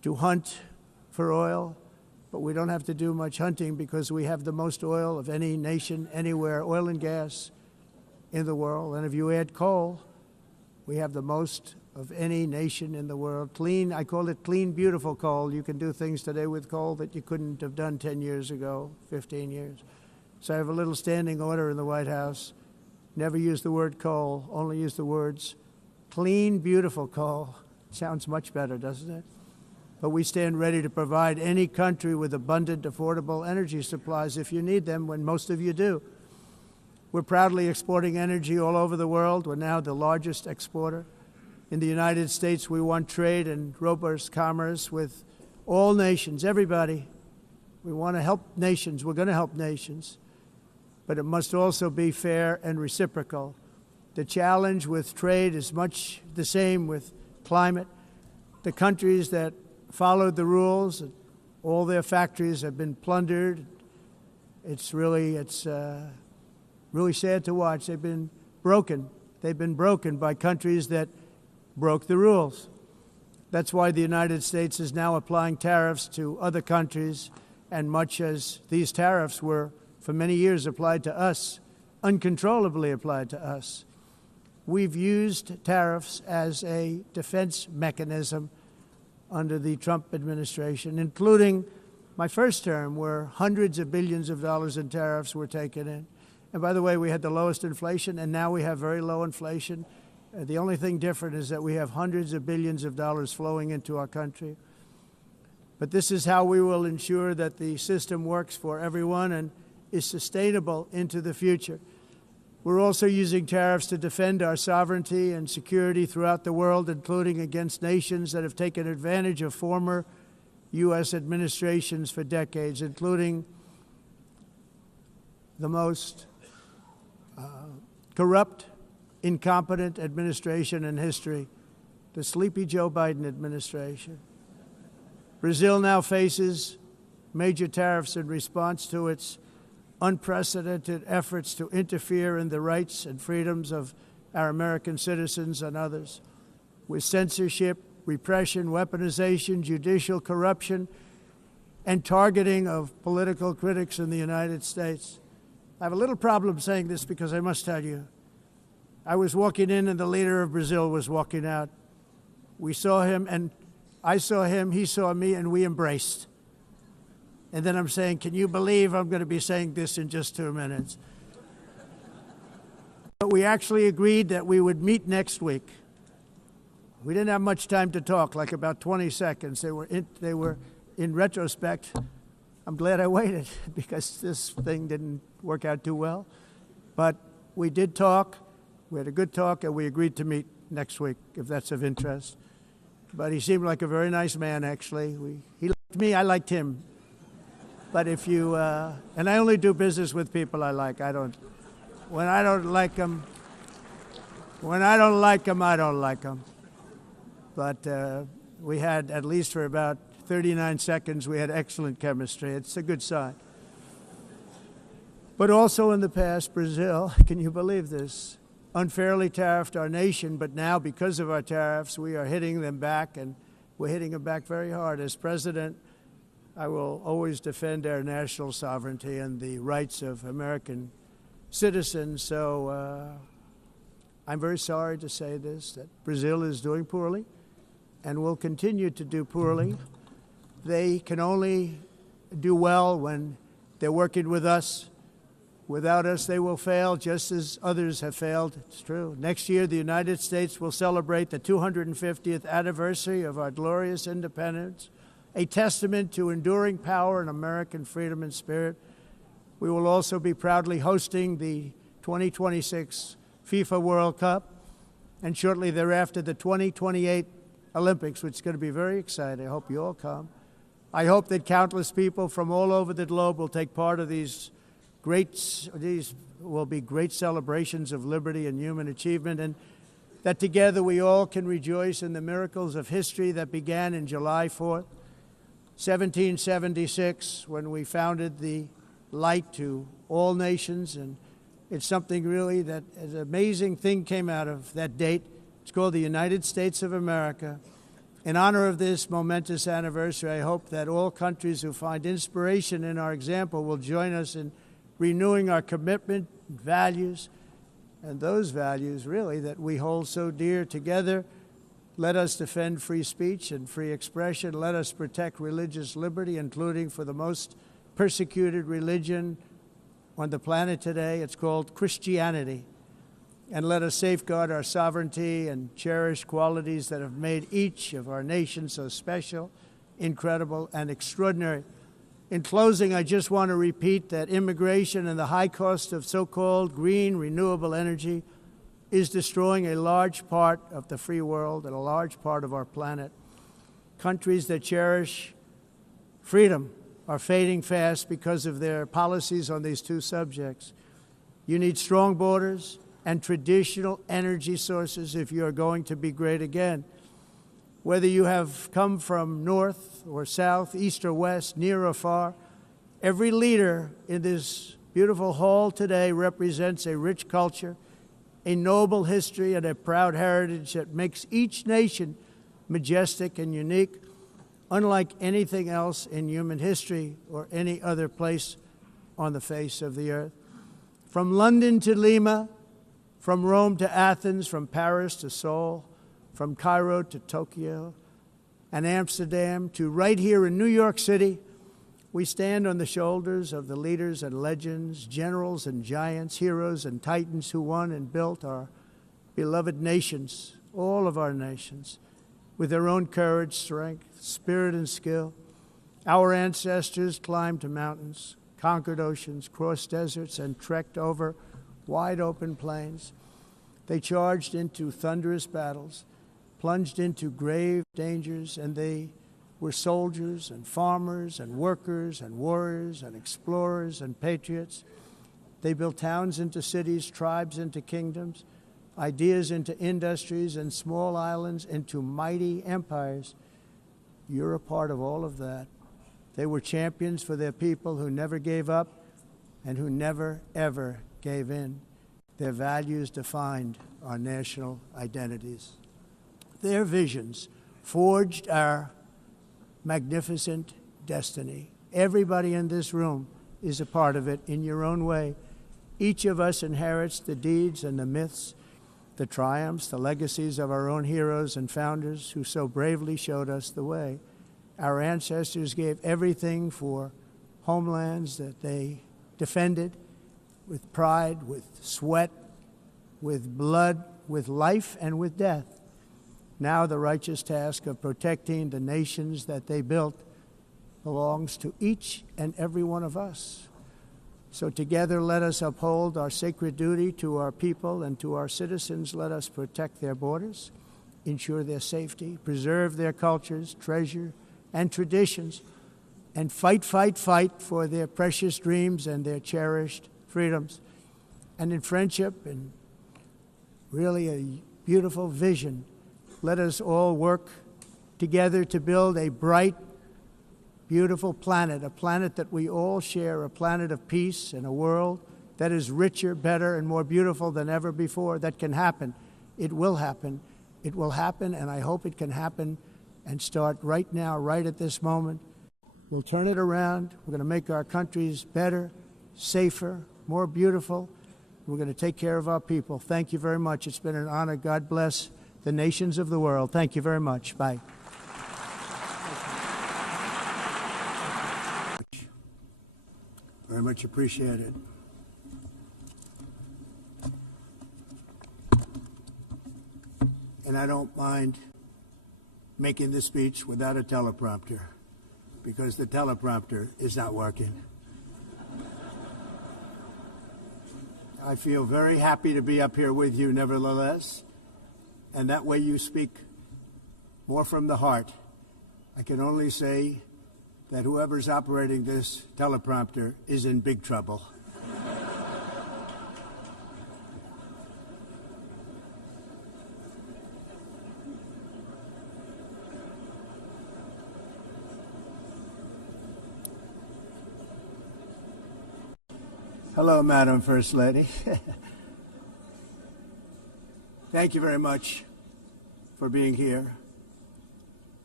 to hunt for oil, but we don't have to do much hunting because we have the most oil of any nation anywhere, oil and gas in the world. And if you add coal, we have the most of any nation in the world. Clean, I call it clean, beautiful coal. You can do things today with coal that you couldn't have done 10 years ago, 15 years. So I have a little standing order in the White House. Never use the word coal, only use the words clean, beautiful coal. Sounds much better, doesn't it? But we stand ready to provide any country with abundant, affordable energy supplies if you need them, when most of you do. We're proudly exporting energy all over the world. We're now the largest exporter. In the United States, we want trade and robust commerce with all nations, everybody. We want to help nations. We're going to help nations. But it must also be fair and reciprocal. The challenge with trade is much the same with climate. The countries that followed the rules, all their factories have been plundered. It's really sad to watch. They've been broken. They've been broken by countries that broke the rules. That's why the United States is now applying tariffs to other countries, and much as these tariffs were for many years applied to us, uncontrollably applied to us. We've used tariffs as a defense mechanism under the Trump administration, including my first term, where hundreds of billions of dollars in tariffs were taken in. And by the way, we had the lowest inflation, and now we have very low inflation. The only thing different is that we have hundreds of billions of dollars flowing into our country. But this is how we will ensure that the system works for everyone and is sustainable into the future. We're also using tariffs to defend our sovereignty and security throughout the world, including against nations that have taken advantage of former U.S. administrations for decades, including the most corrupt, incompetent administration in history, the sleepy Joe Biden administration. Brazil now faces major tariffs in response to its unprecedented efforts to interfere in the rights and freedoms of our American citizens and others, with censorship, repression, weaponization, judicial corruption, and targeting of political critics in the United States. I have a little problem saying this because I must tell you, I was walking in and the leader of Brazil was walking out. We saw him, and I saw him, he saw me, and we embraced. And then I'm saying, can you believe I'm going to be saying this in just 2 minutes? But we actually agreed that we would meet next week. We didn't have much time to talk, like about 20 seconds. They were in retrospect, I'm glad I waited because this thing didn't work out too well. But we did talk. We had a good talk, and we agreed to meet next week, if that's of interest. But he seemed like a very nice man, actually. He liked me, I liked him. But if you, and I only do business with people I like. When I don't like them, I don't like them. But we had, at least for about 39 seconds, we had excellent chemistry. It's a good sign. But also in the past, Brazil, can you believe this, unfairly tariffed our nation, but now because of our tariffs, we are hitting them back, and we're hitting them back very hard. As president, I will always defend our national sovereignty and the rights of American citizens. So I'm very sorry to say this, that Brazil is doing poorly and will continue to do poorly. They can only do well when they're working with us. Without us, they will fail, just as others have failed. It's true. Next year, the United States will celebrate the 250th anniversary of our glorious independence, a testament to enduring power and American freedom and spirit. We will also be proudly hosting the 2026 FIFA World Cup, and shortly thereafter the 2028 Olympics, which is going to be very exciting. I hope you all come. I hope that countless people from all over the globe will take part of these will be great celebrations of liberty and human achievement, and that together we all can rejoice in the miracles of history that began in July 4th, 1776, when we founded the light to all nations. And it's something really that an amazing thing came out of that date. It's called the United States of America. In honor of this momentous anniversary, I hope that all countries who find inspiration in our example will join us in renewing our commitment, values, and those values, really, that we hold so dear together. Let us defend free speech and free expression. Let us protect religious liberty, including for the most persecuted religion on the planet today. It's called Christianity. And let us safeguard our sovereignty and cherish qualities that have made each of our nations so special, incredible, and extraordinary. In closing, I just want to repeat that immigration and the high cost of so-called green renewable energy is destroying a large part of the free world and a large part of our planet. Countries that cherish freedom are fading fast because of their policies on these two subjects. You need strong borders and traditional energy sources if you are going to be great again. Whether you have come from north or south, east or west, near or far, every leader in this beautiful hall today represents a rich culture, a noble history, and a proud heritage that makes each nation majestic and unique, unlike anything else in human history or any other place on the face of the earth. From London to Lima, from Rome to Athens, from Paris to Seoul, from Cairo to Tokyo and Amsterdam to right here in New York City, we stand on the shoulders of the leaders and legends, generals and giants, heroes and titans who won and built our beloved nations, all of our nations, with their own courage, strength, spirit, and skill. Our ancestors climbed mountains, conquered oceans, crossed deserts, and trekked over wide-open plains. They charged into thunderous battles, plunged into grave dangers, and they were soldiers and farmers and workers and warriors and explorers and patriots. They built towns into cities, tribes into kingdoms, ideas into industries, and small islands into mighty empires. You're a part of all of that. They were champions for their people who never gave up and who never, ever gave in. Their values defined our national identities. Their visions forged our magnificent destiny. Everybody in this room is a part of it in your own way. Each of us inherits the deeds and the myths, the triumphs, the legacies of our own heroes and founders who so bravely showed us the way. Our ancestors gave everything for homelands that they defended with pride, with sweat, with blood, with life, and with death. Now the righteous task of protecting the nations that they built belongs to each and every one of us. So together let us uphold our sacred duty to our people and to our citizens. Let us protect their borders, ensure their safety, preserve their cultures, treasure, and traditions, and fight, fight, fight for their precious dreams and their cherished freedoms. And in friendship and really a beautiful vision, let us all work together to build a bright, beautiful planet, a planet that we all share, a planet of peace and a world that is richer, better, and more beautiful than ever before. That can happen. It will happen. It will happen, and I hope it can happen and start right now, right at this moment. We'll turn it around. We're going to make our countries better, safer, more beautiful. We're going to take care of our people. Thank you very much. It's been an honor. God bless the nations of the world. Thank you very much. Bye. Very much appreciated. And I don't mind making this speech without a teleprompter, because the teleprompter is not working. I feel very happy to be up here with you, nevertheless, and that way you speak more from the heart. I can only say that whoever's operating this teleprompter is in big trouble. Hello, Madam First Lady. Thank you very much for being here.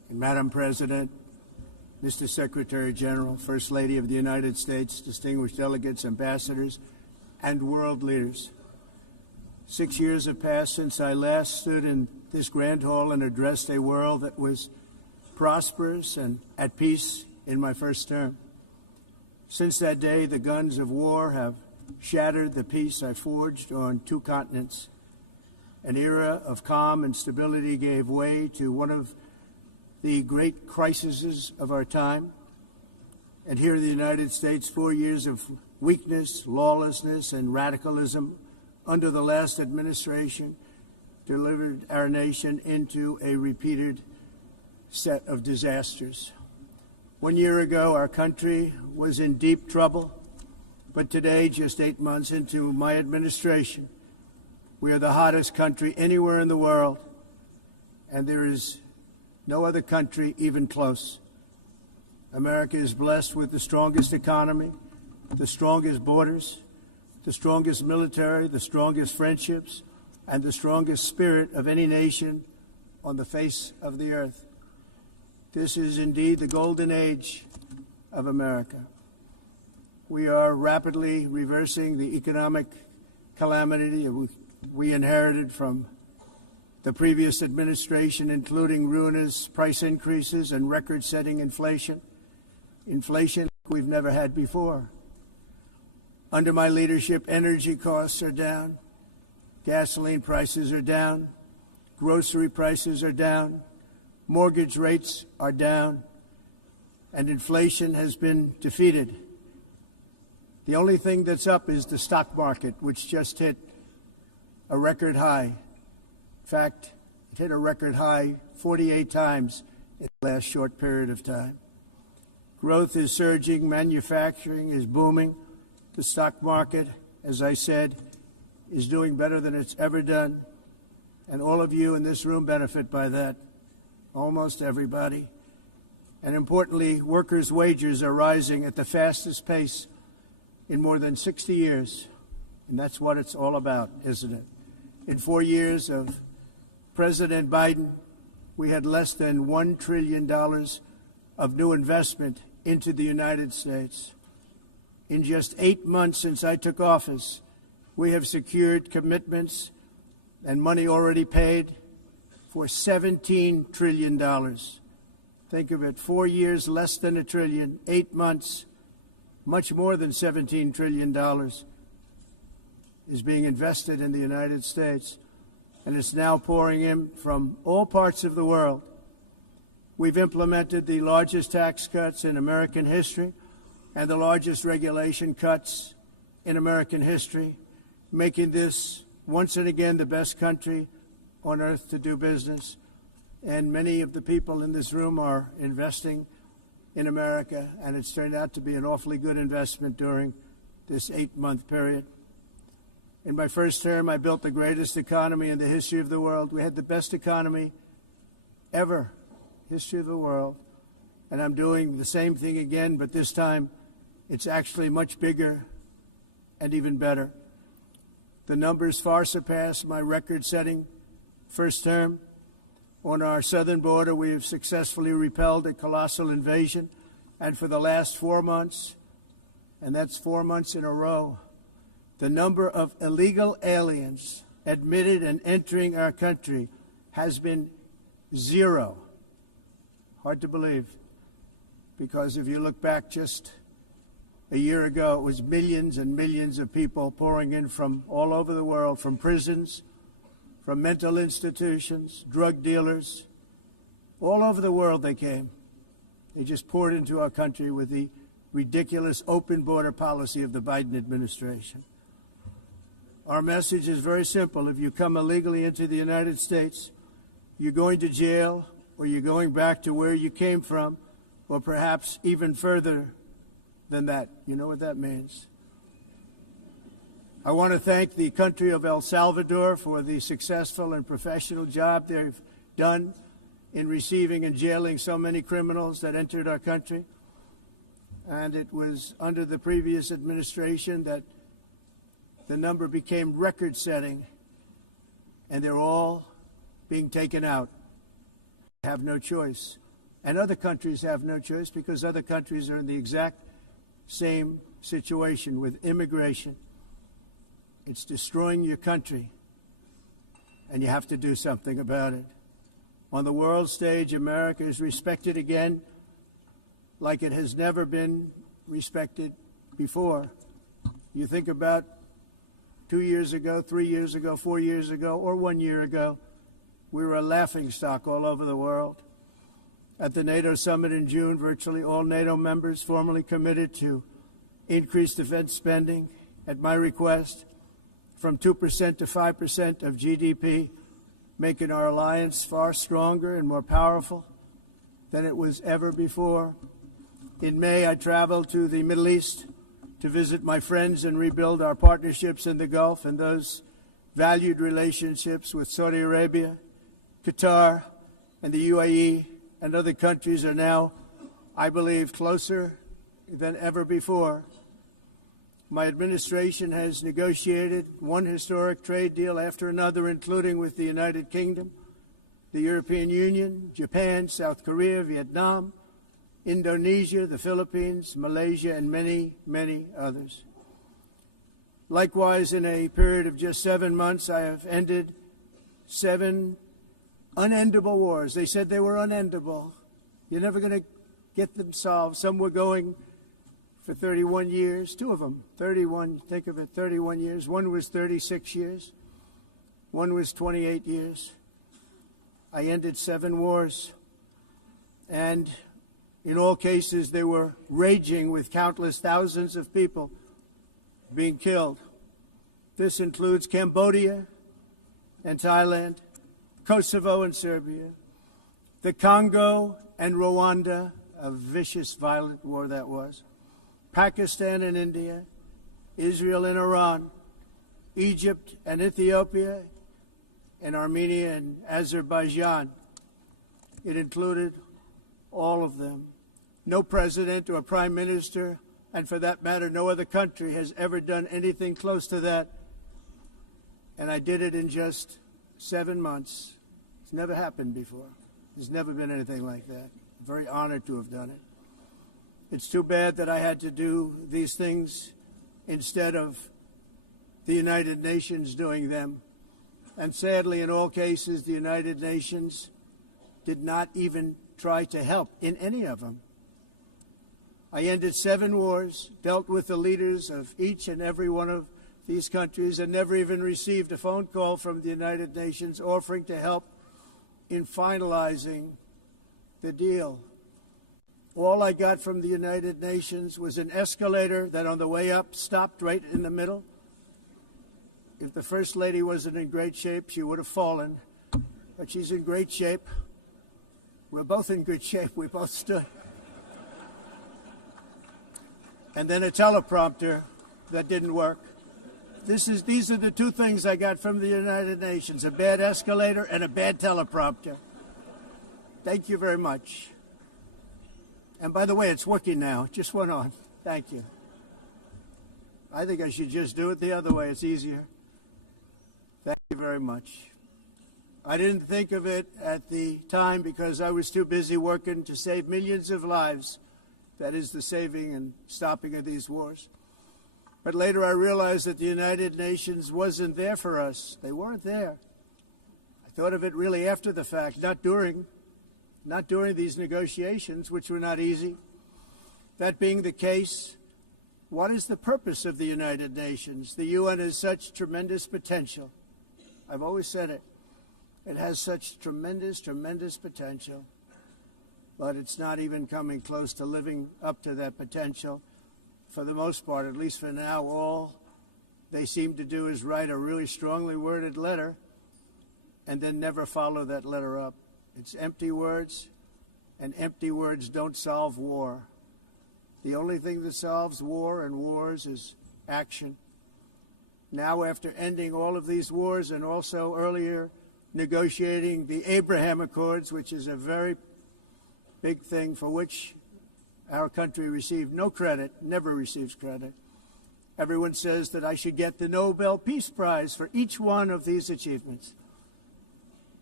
Madam President, Mr. Secretary General, First Lady of the United States, distinguished delegates, ambassadors, and world leaders. 6 years have passed since I last stood in this grand hall and addressed a world that was prosperous and at peace in my first term. Since that day, the guns of war have shattered the peace I forged on 2 continents. An era of calm and stability gave way to one of the great crises of our time. And here in the United States, 4 years of weakness, lawlessness, and radicalism under the last administration delivered our nation into a repeated set of disasters. 1 year ago, our country was in deep trouble, but today, just 8 months into my administration, we are the hottest country anywhere in the world, and there is no other country even close. America is blessed with the strongest economy, the strongest borders, the strongest military, the strongest friendships, and the strongest spirit of any nation on the face of the earth. This is indeed the golden age of America. We are rapidly reversing the economic calamity we inherited from the previous administration, including ruinous price increases and record-setting inflation we've never had before. Under my leadership, energy costs are down, gasoline prices are down, grocery prices are down, mortgage rates are down, and inflation has been defeated. The only thing that's up is the stock market, which just hit a record high. In fact, it hit a record high 48 times in the last short period of time. Growth is surging, manufacturing is booming. The stock market, as I said, is doing better than it's ever done. And all of you in this room benefit by that, almost everybody. And importantly, workers' wages are rising at the fastest pace in more than 60 years. And that's what it's all about, isn't it? In 4 years of President Biden, we had less than $1 trillion of new investment into the United States. In just 8 months since I took office, we have secured commitments and money already paid for $17 trillion. Think of it, 4 years, less than $1 trillion, 8 months, much more than $17 trillion is being invested in the United States, and it's now pouring in from all parts of the world. We've implemented the largest tax cuts in American history and the largest regulation cuts in American history, making this once and again the best country on earth to do business. And many of the people in this room are investing in America, and it's turned out to be an awfully good investment during this 8-month period. In my first term, I built the greatest economy in the history of the world. We had the best economy ever, history of the world. And I'm doing the same thing again, but this time it's actually much bigger and even better. The numbers far surpass my record-setting first term. On our southern border, we have successfully repelled a colossal invasion. And for the last 4 months, and that's 4 months in a row, the number of illegal aliens admitted and entering our country has been 0. Hard to believe, because if you look back just a year ago, it was millions and millions of people pouring in from all over the world, from prisons, from mental institutions, drug dealers. All over the world they came. They just poured into our country with the ridiculous open border policy of the Biden administration. Our message is very simple. If you come illegally into the United States, you're going to jail, or you're going back to where you came from, or perhaps even further than that. You know what that means. I want to thank the country of El Salvador for the successful and professional job they've done in receiving and jailing so many criminals that entered our country. And it was under the previous administration that the number became record-setting, and they're all being taken out. They have no choice. And other countries have no choice because other countries are in the exact same situation with immigration. It's destroying your country, and you have to do something about it. On the world stage, America is respected again like it has never been respected before. You think about 2 years ago, 3 years ago, 4 years ago, or 1 year ago, we were a laughingstock all over the world. At the NATO summit in June, virtually all NATO members formally committed to increase defense spending at my request from 2% to 5% of GDP, making our alliance far stronger and more powerful than it was ever before. In May, I traveled to the Middle East to visit my friends and rebuild our partnerships in the Gulf and those valued relationships with Saudi Arabia, Qatar, and the UAE and other countries are now, I believe, closer than ever before. My administration has negotiated one historic trade deal after another, including with the United Kingdom, the European Union, Japan, South Korea, Vietnam, Indonesia, the Philippines, Malaysia, and many, many others. Likewise, in a period of just 7 months, I have ended 7 unendable wars. They said they were unendable. You're never going to get them solved. Some were going for 31 years, 2 of them, 31, think of it, 31 years. One was 36 years. One was 28 years. I ended 7 wars. And in all cases, they were raging with countless thousands of people being killed. This includes Cambodia and Thailand, Kosovo and Serbia, the Congo and Rwanda, a vicious, violent war that was, Pakistan and India, Israel and Iran, Egypt and Ethiopia, and Armenia and Azerbaijan. It included all of them. No president or prime minister, and for that matter, no other country has ever done anything close to that. And I did it in just 7 months. It's never happened before. There's never been anything like that. I'm very honored to have done it. It's too bad that I had to do these things instead of the United Nations doing them. And sadly, in all cases, the United Nations did not even try to help in any of them. I ended 7 wars, dealt with the leaders of each and every one of these countries, and never even received a phone call from the United Nations offering to help in finalizing the deal. All I got from the United Nations was an escalator that on the way up stopped right in the middle. If the First Lady wasn't in great shape, she would have fallen. But she's in great shape. We're both in good shape. We both stood. And then a teleprompter that didn't work. These are the 2 things I got from the United Nations, a bad escalator and a bad teleprompter. Thank you very much. And by the way, it's working now. It just went on. Thank you. I think I should just do it the other way. It's easier. Thank you very much. I didn't think of it at the time because I was too busy working to save millions of lives. That is the saving and stopping of these wars. But later I realized that the United Nations wasn't there for us. They weren't there. I thought of it really after the fact, not during these negotiations, which were not easy. That being the case, what is the purpose of the United Nations? The UN has such tremendous potential. I've always said it. It has such tremendous, tremendous potential. But it's not even coming close to living up to that potential. For the most part, at least for now, all they seem to do is write a really strongly worded letter and then never follow that letter up. It's empty words, and empty words don't solve war. The only thing that solves war and wars is action. Now, after ending all of these wars and also earlier negotiating the Abraham Accords, which is a very big thing for which our country received no credit, never receives credit. Everyone says that I should get the Nobel Peace Prize for each one of these achievements.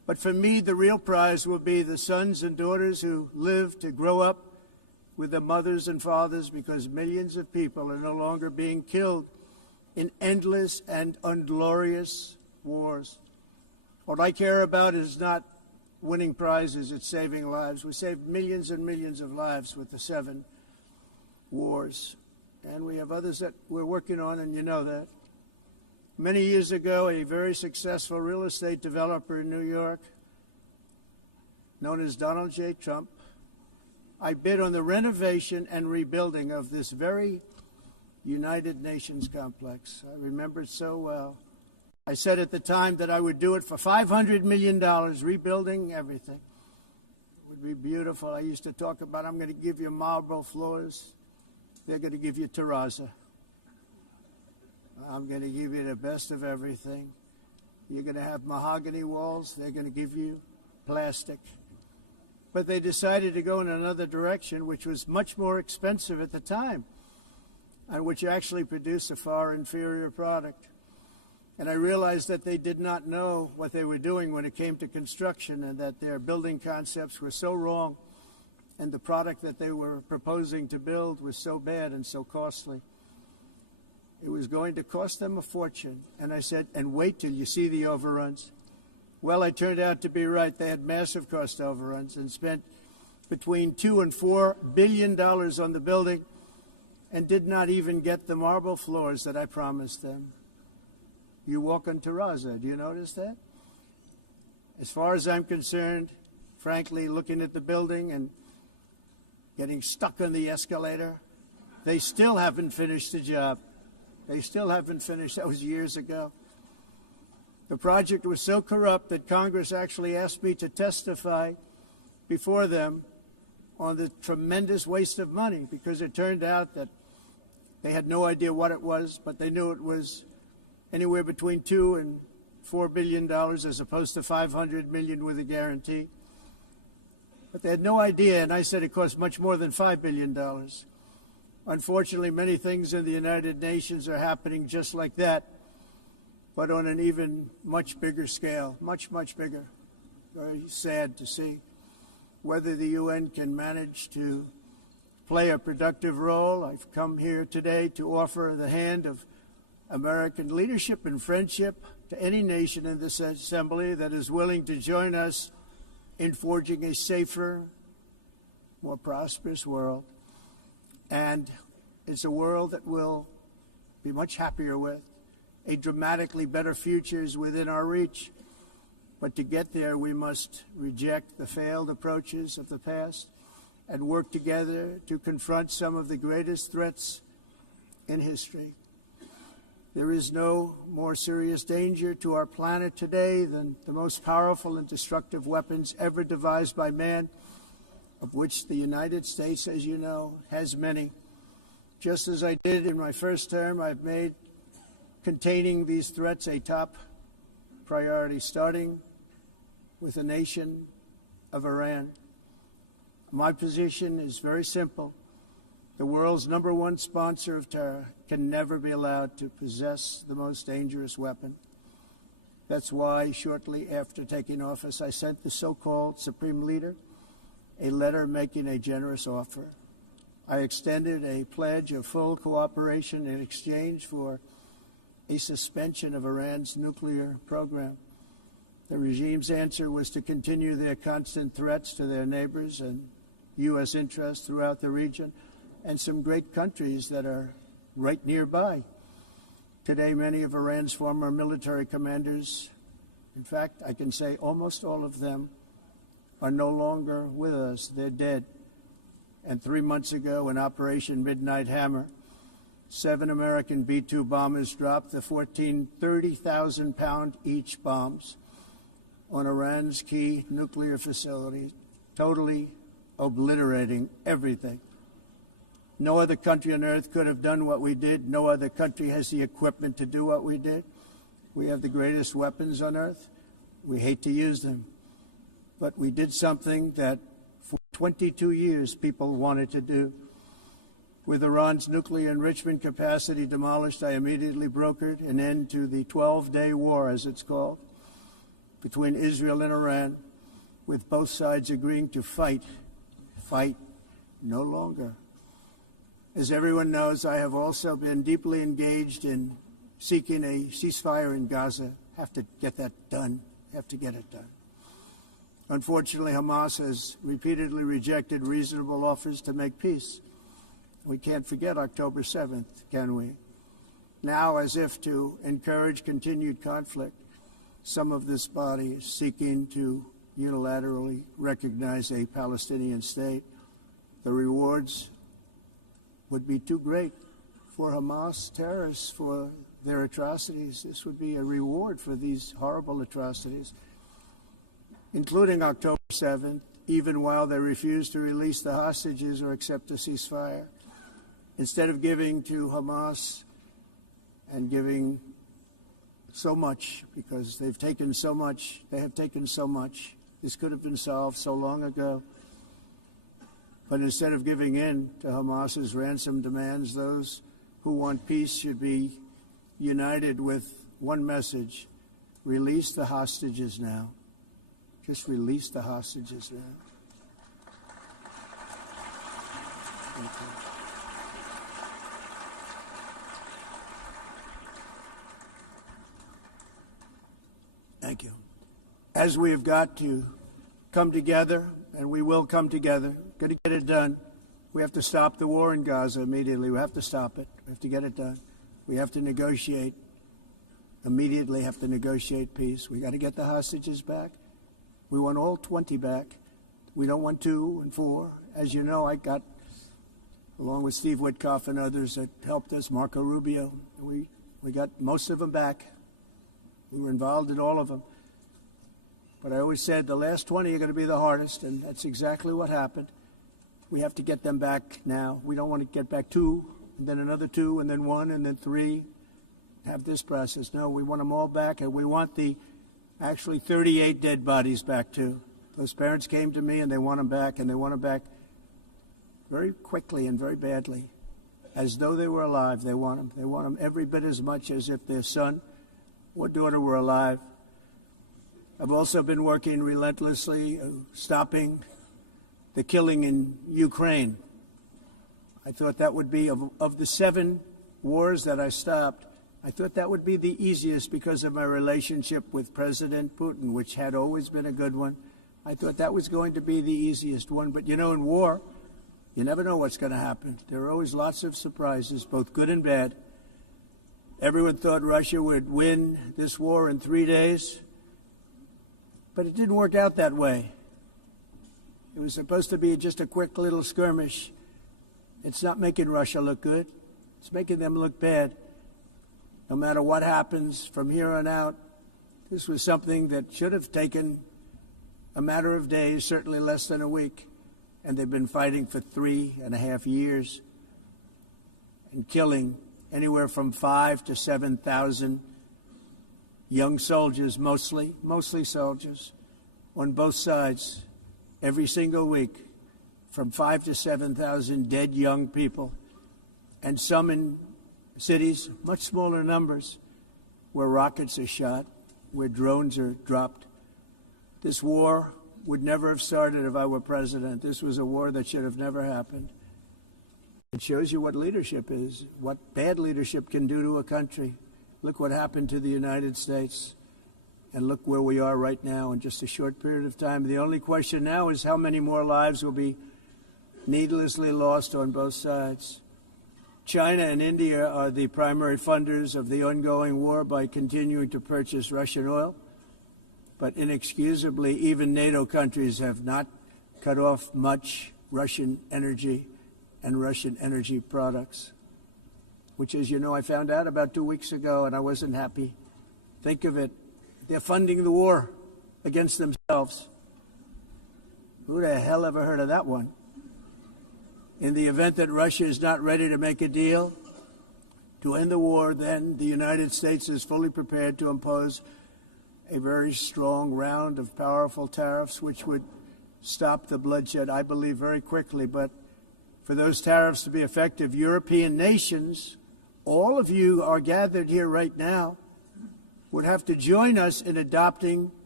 But for me, the real prize will be the sons and daughters who live to grow up with their mothers and fathers, because millions of people are no longer being killed in endless and unglorious wars. What I care about is not winning prizes, it's saving lives. We saved millions and millions of lives with the 7 wars. And we have others that we're working on, and you know that. Many years ago, a very successful real estate developer in New York, known as Donald J. Trump, I bid on the renovation and rebuilding of this very United Nations complex. I remember it so well. I said at the time that I would do it for $500 million, rebuilding everything. It would be beautiful. I used to talk about, I'm going to give you marble floors. They're going to give you terrazzo. I'm going to give you the best of everything. You're going to have mahogany walls. They're going to give you plastic. But they decided to go in another direction, which was much more expensive at the time, and which actually produced a far inferior product. And I realized that they did not know what they were doing when it came to construction, and that their building concepts were so wrong, and the product that they were proposing to build was so bad and so costly. It was going to cost them a fortune. And I said, and wait till you see the overruns. Well, I turned out to be right. They had massive cost overruns and spent between $2 and $4 billion on the building and did not even get the marble floors that I promised them. You walk on terrazzo. Do you notice that? As far as I'm concerned, frankly, looking at the building and getting stuck on the escalator, they still haven't finished the job. They still haven't finished. That was years ago. The project was so corrupt that Congress actually asked me to testify before them on the tremendous waste of money, because it turned out that they had no idea what it was, but they knew it was anywhere between $2 and $4 billion as opposed to $500 million with a guarantee. But they had no idea, and I said it cost much more than $5 billion. Unfortunately, many things in the United Nations are happening just like that, but on an even much bigger scale, much, much bigger. Very sad to see whether the UN can manage to play a productive role. I've come here today to offer the hand of American leadership and friendship to any nation in this assembly that is willing to join us in forging a safer, more prosperous world. And it's a world that we'll be much happier with. A dramatically better future is within our reach. But to get there, we must reject the failed approaches of the past and work together to confront some of the greatest threats in history. There is no more serious danger to our planet today than the most powerful and destructive weapons ever devised by man, of which the United States, as you know, has many. Just as I did in my first term, I've made containing these threats a top priority, starting with the nation of Iran. My position is very simple. The world's #1 sponsor of terror can never be allowed to possess the most dangerous weapon. That's why, shortly after taking office, I sent the so-called Supreme Leader a letter making a generous offer. I extended a pledge of full cooperation in exchange for a suspension of Iran's nuclear program. The regime's answer was to continue their constant threats to their neighbors and U.S. interests throughout the region, and some great countries that are right nearby. Today, many of Iran's former military commanders, in fact, I can say almost all of them, are no longer with us. They're dead. And 3 months ago, in Operation Midnight Hammer, 7 American B-2 bombers dropped the 14 30,000-pound each bombs on Iran's key nuclear facilities, totally obliterating everything. No other country on earth could have done what we did. No other country has the equipment to do what we did. We have the greatest weapons on earth. We hate to use them. But we did something that for 22 years people wanted to do. With Iran's nuclear enrichment capacity demolished, I immediately brokered an end to the 12-day war, as it's called. between Israel and Iran, with both sides agreeing to fight no longer. As everyone knows, I have also been deeply engaged in seeking a ceasefire in Gaza. Have to get that done. Have to get it done. Unfortunately, Hamas has repeatedly rejected reasonable offers to make peace. We can't forget October 7th, can we? Now, as if to encourage continued conflict, some of this body is seeking to unilaterally recognize a Palestinian state. The rewards would be too great for Hamas terrorists for their atrocities. This would be a reward for these horrible atrocities, including October 7th, even while they refuse to release the hostages or accept a ceasefire. Instead of giving to Hamas and giving so much, because they've taken so much, they have taken so much. This could have been solved so long ago. But instead of giving in to Hamas's ransom demands, those who want peace should be united with one message: release the hostages now. Just release the hostages now. Thank you. Thank you. As we have got to come together, and we will come together, got to get it done. We have to stop the war in Gaza immediately. We have to stop it. We have to get it done. We have to negotiate, immediately have to negotiate peace. We got to get the hostages back. We want all 20 back. We don't want 2 and 4. As you know, I got, along with Steve Witkoff and others that helped us, Marco Rubio, we got most of them back. We were involved in all of them. But I always said the last 20 are going to be the hardest, and that's exactly what happened. We have to get them back now. We don't want to get back 2, and then another 2, and then 1, and then 3. Have this process. No, we want them all back, and we want the actually 38 dead bodies back too. Those parents came to me, and they want them back, and they want them back very quickly and very badly, as though they were alive. They want them. They want them every bit as much as if their son or daughter were alive. I've also been working relentlessly, stopping the killing in Ukraine. I thought that would be, of the 7 wars that I stopped, I thought that would be the easiest because of my relationship with President Putin, which had always been a good one. I thought that was going to be the easiest one. But, you know, in war, you never know what's going to happen. There are always lots of surprises, both good and bad. Everyone thought Russia would win this war in 3 days, but it didn't work out that way. It was supposed to be just a quick little skirmish. It's not making Russia look good. It's making them look bad. No matter what happens from here on out, this was something that should have taken a matter of days, certainly less than a week. And they've been fighting for 3.5 years and killing anywhere from 5,000 to 7,000 young soldiers, mostly soldiers, on both sides, every single week, from 5,000 to 7,000 dead young people, and some in cities, much smaller numbers, where rockets are shot, where drones are dropped. This war would never have started if I were president. This was a war that should have never happened. It shows you what leadership is, what bad leadership can do to a country. Look what happened to the United States, and look where we are right now in just a short period of time. The only question now is how many more lives will be needlessly lost on both sides. China and India are the primary funders of the ongoing war by continuing to purchase Russian oil. But inexcusably, even NATO countries have not cut off much Russian energy and Russian energy products, which, as you know, I found out about 2 weeks ago, and I wasn't happy. Think of it. They're funding the war against themselves. Who the hell ever heard of that one? In the event that Russia is not ready to make a deal to end the war, then the United States is fully prepared to impose a very strong round of powerful tariffs, which would stop the bloodshed, I believe, very quickly. But for those tariffs to be effective, European nations, all of you are gathered here right now, would have to join us in adopting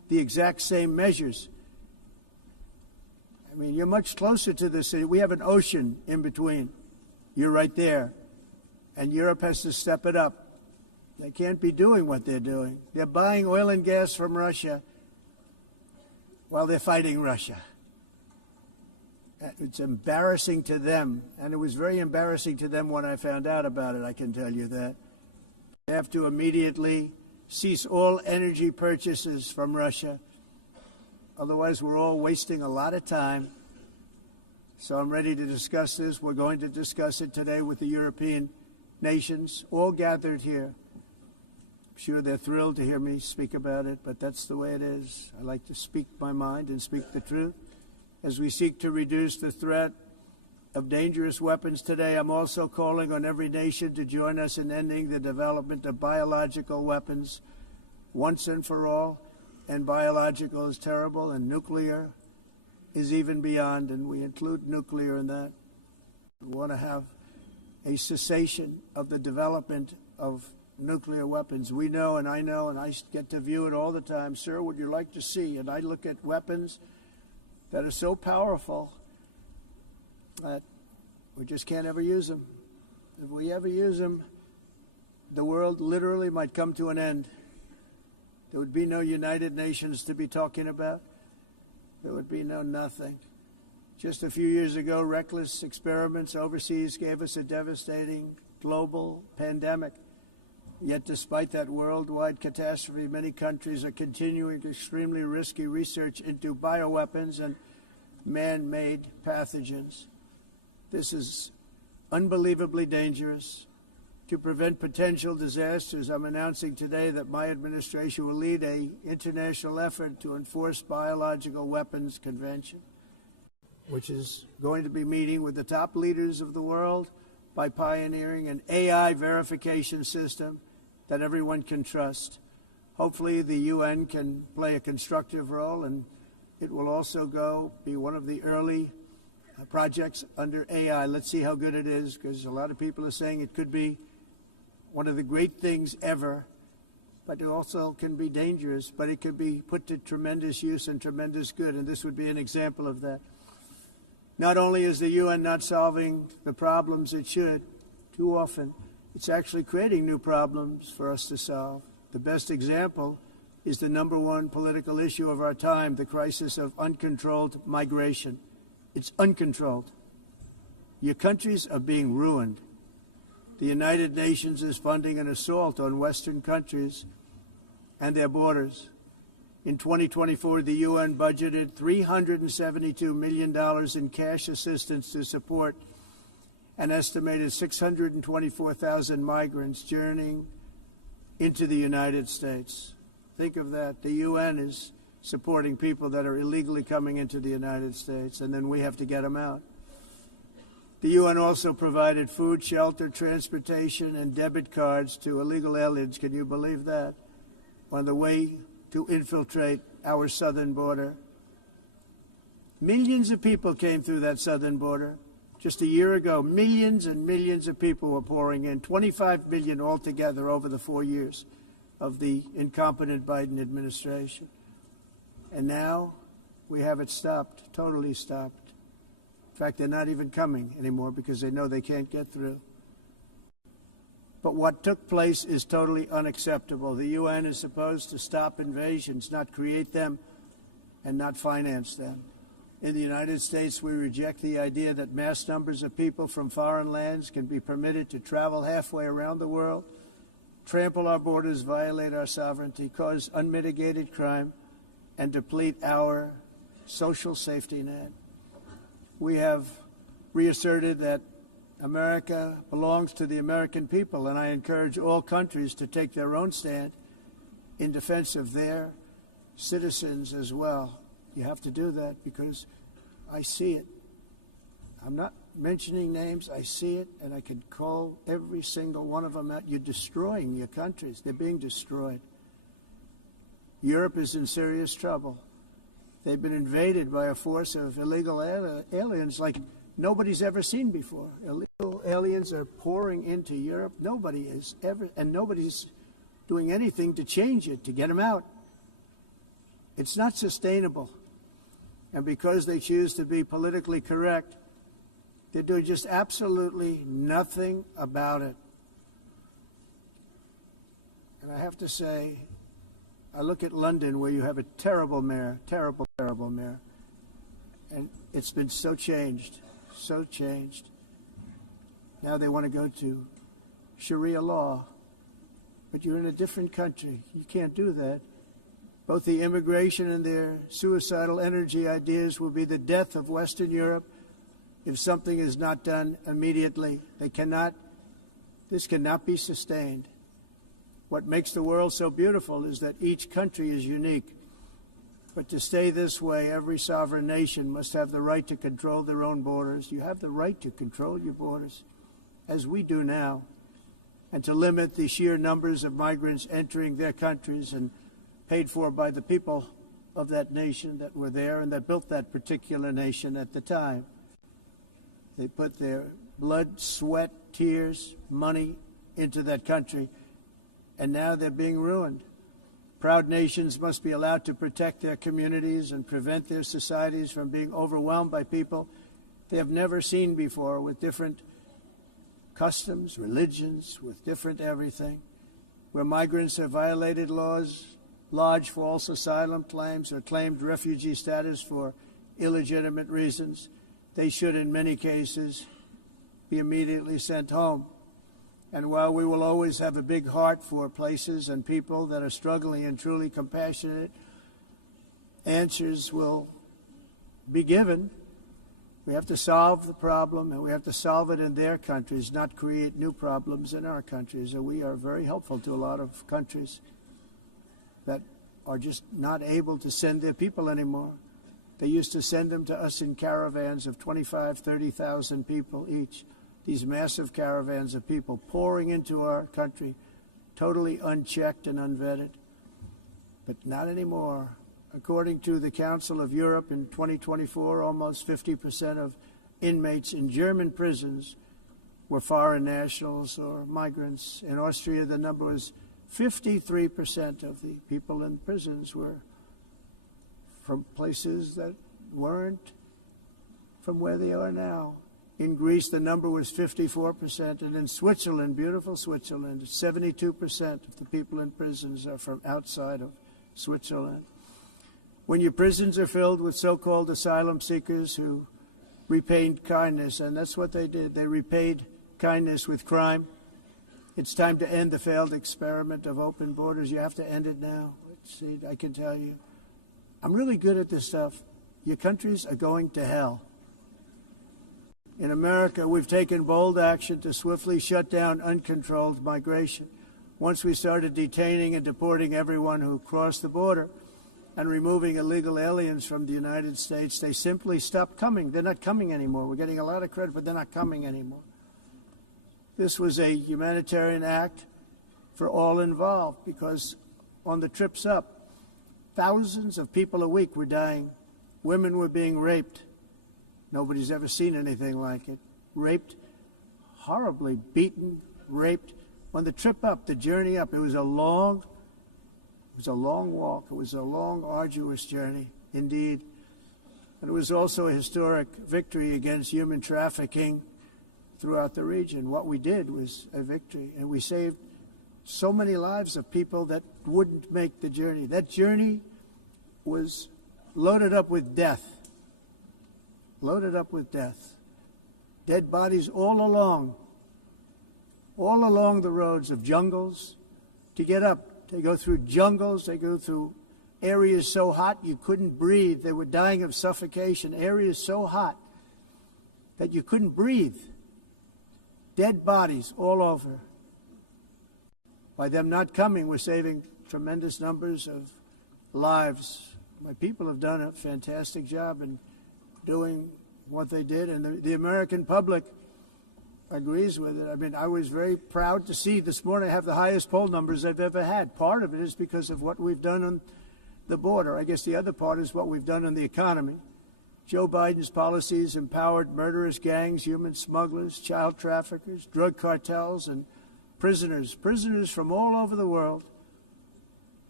the exact same measures. I mean, you're much closer to the city. We have an ocean in between. You're right there. And Europe has to step it up. They can't be doing what they're doing. They're buying oil and gas from Russia while they're fighting Russia. It's embarrassing to them, and it was very embarrassing to them when I found out about it, I can tell you that. They have to immediately cease all energy purchases from Russia. Otherwise, we're all wasting a lot of time. So I'm ready to discuss this. We're going to discuss it today with the European nations, all gathered here. I'm sure they're thrilled to hear me speak about it, but that's the way it is. I like to speak my mind and speak the truth. As we seek to reduce the threat of dangerous weapons today, I'm also calling on every nation to join us in ending the development of biological weapons once and for all. And biological is terrible, and nuclear is even beyond, and we include nuclear in that. We want to have a cessation of the development of nuclear weapons. We know, and I get to view it all the time. Sir, would you like to see? And I look at weapons that are so powerful that we just can't ever use them. If we ever use them, the world literally might come to an end. There would be no United Nations to be talking about. There would be no nothing. Just a few years ago, reckless experiments overseas gave us a devastating global pandemic. Yet despite that worldwide catastrophe, many countries are continuing extremely risky research into bioweapons and man-made pathogens. This is unbelievably dangerous. To prevent potential disasters, I'm announcing today that my administration will lead an international effort to enforce biological weapons convention, which is going to be meeting with the top leaders of the world by pioneering an AI verification system that everyone can trust. Hopefully the UN can play a constructive role, and it will also be one of the early projects under AI. Let's see how good it is, because a lot of people are saying it could be one of the great things ever, but it also can be dangerous, but it could be put to tremendous use and tremendous good, and this would be an example of that. Not only is the UN not solving the problems it should, too often, it's actually creating new problems for us to solve. The best example is the #1 political issue of our time, the crisis of uncontrolled migration. It's uncontrolled. Your countries are being ruined. The United Nations is funding an assault on Western countries and their borders. In 2024, the UN budgeted $372 million in cash assistance to support an estimated 624,000 migrants journeying into the United States. Think of that. The UN is supporting people that are illegally coming into the United States, and then we have to get them out. The UN also provided food, shelter, transportation, and debit cards to illegal aliens. Can you believe that? On the way to infiltrate our southern border. Millions of people came through that southern border. Just a year ago, millions and millions of people were pouring in, 25 million altogether over the 4 years of the incompetent Biden administration. And now we have it stopped, totally stopped. In fact, they're not even coming anymore because they know they can't get through. But what took place is totally unacceptable. The UN is supposed to stop invasions, not create them and not finance them. In the United States, we reject the idea that mass numbers of people from foreign lands can be permitted to travel halfway around the world, trample our borders, violate our sovereignty, cause unmitigated crime, and deplete our social safety net. We have reasserted that America belongs to the American people, and I encourage all countries to take their own stand in defense of their citizens as well. You have to do that because I see it. I'm not mentioning names. I see it, and I can call every single one of them out. You're destroying your countries. They're being destroyed. Europe is in serious trouble. They've been invaded by a force of illegal aliens like nobody's ever seen before. Illegal aliens are pouring into Europe. Nobody is ever, and nobody's doing anything to change it, to get them out. It's not sustainable. And because they choose to be politically correct, they're doing just absolutely nothing about it. And I have to say, I look at London, where you have a terrible mayor, terrible mayor, and it's been so changed, so changed. Now they want to go to Sharia law, but you're in a different country. You can't do that. Both the immigration and their suicidal energy ideas will be the death of Western Europe if something is not done immediately. This cannot be sustained. What makes the world so beautiful is that each country is unique. But to stay this way, every sovereign nation must have the right to control their own borders. You have the right to control your borders, as we do now, and to limit the sheer numbers of migrants entering their countries and paid for by the people of that nation that were there and that built that particular nation at the time. They put their blood, sweat, tears, money into that country, and now they're being ruined. Proud nations must be allowed to protect their communities and prevent their societies from being overwhelmed by people they have never seen before, with different customs, religions, with different everything. Where migrants have violated laws, lodged false asylum claims, or claimed refugee status for illegitimate reasons, they should, in many cases, be immediately sent home. And while we will always have a big heart for places and people that are struggling and truly compassionate, answers will be given. We have to solve the problem, and we have to solve it in their countries, not create new problems in our countries. And we are very helpful to a lot of countries that are just not able to send their people anymore. They used to send them to us in caravans of 25,000, 30,000 people each. These massive caravans of people pouring into our country, totally unchecked and unvetted. But not anymore. According to the Council of Europe, in 2024, almost 50% of inmates in German prisons were foreign nationals or migrants. In Austria, the number was 53% of the people in prisons were from places that weren't from where they are now. In Greece, the number was 54%, and in Switzerland, beautiful Switzerland, 72% of the people in prisons are from outside of Switzerland. When your prisons are filled with so-called asylum seekers who repaid kindness, and that's what they did, they repaid kindness with crime, it's time to end the failed experiment of open borders. You have to end it now. Let's see, I can tell you. I'm really good at this stuff. Your countries are going to hell. In America, we've taken bold action to swiftly shut down uncontrolled migration. Once we started detaining and deporting everyone who crossed the border and removing illegal aliens from the United States, they simply stopped coming. They're not coming anymore. We're getting a lot of credit, but they're not coming anymore. This was a humanitarian act for all involved, because on the trips up, thousands of people a week were dying. Women were being raped. Nobody's ever seen anything like it. Raped, horribly beaten, raped. On the trip up, the journey up, it was a long walk. It was a long, arduous journey, indeed. And it was also a historic victory against human trafficking throughout the region. What we did was a victory, and we saved so many lives of people that wouldn't make the journey. That journey was loaded up with death. Loaded up with death. Dead bodies all along the roads of jungles to get up. They go through jungles, they go through areas so hot you couldn't breathe. They were dying of suffocation, areas so hot that you couldn't breathe. Dead bodies all over. By them not coming, we're saving tremendous numbers of lives. My people have done a fantastic job in doing what they did, and the American public agrees with it. I mean, I was very proud to see this morning I have the highest poll numbers I've ever had. Part of it is because of what we've done on the border. I guess the other part is what we've done on the economy. Joe Biden's policies empowered murderous gangs, human smugglers, child traffickers, drug cartels, and prisoners from all over the world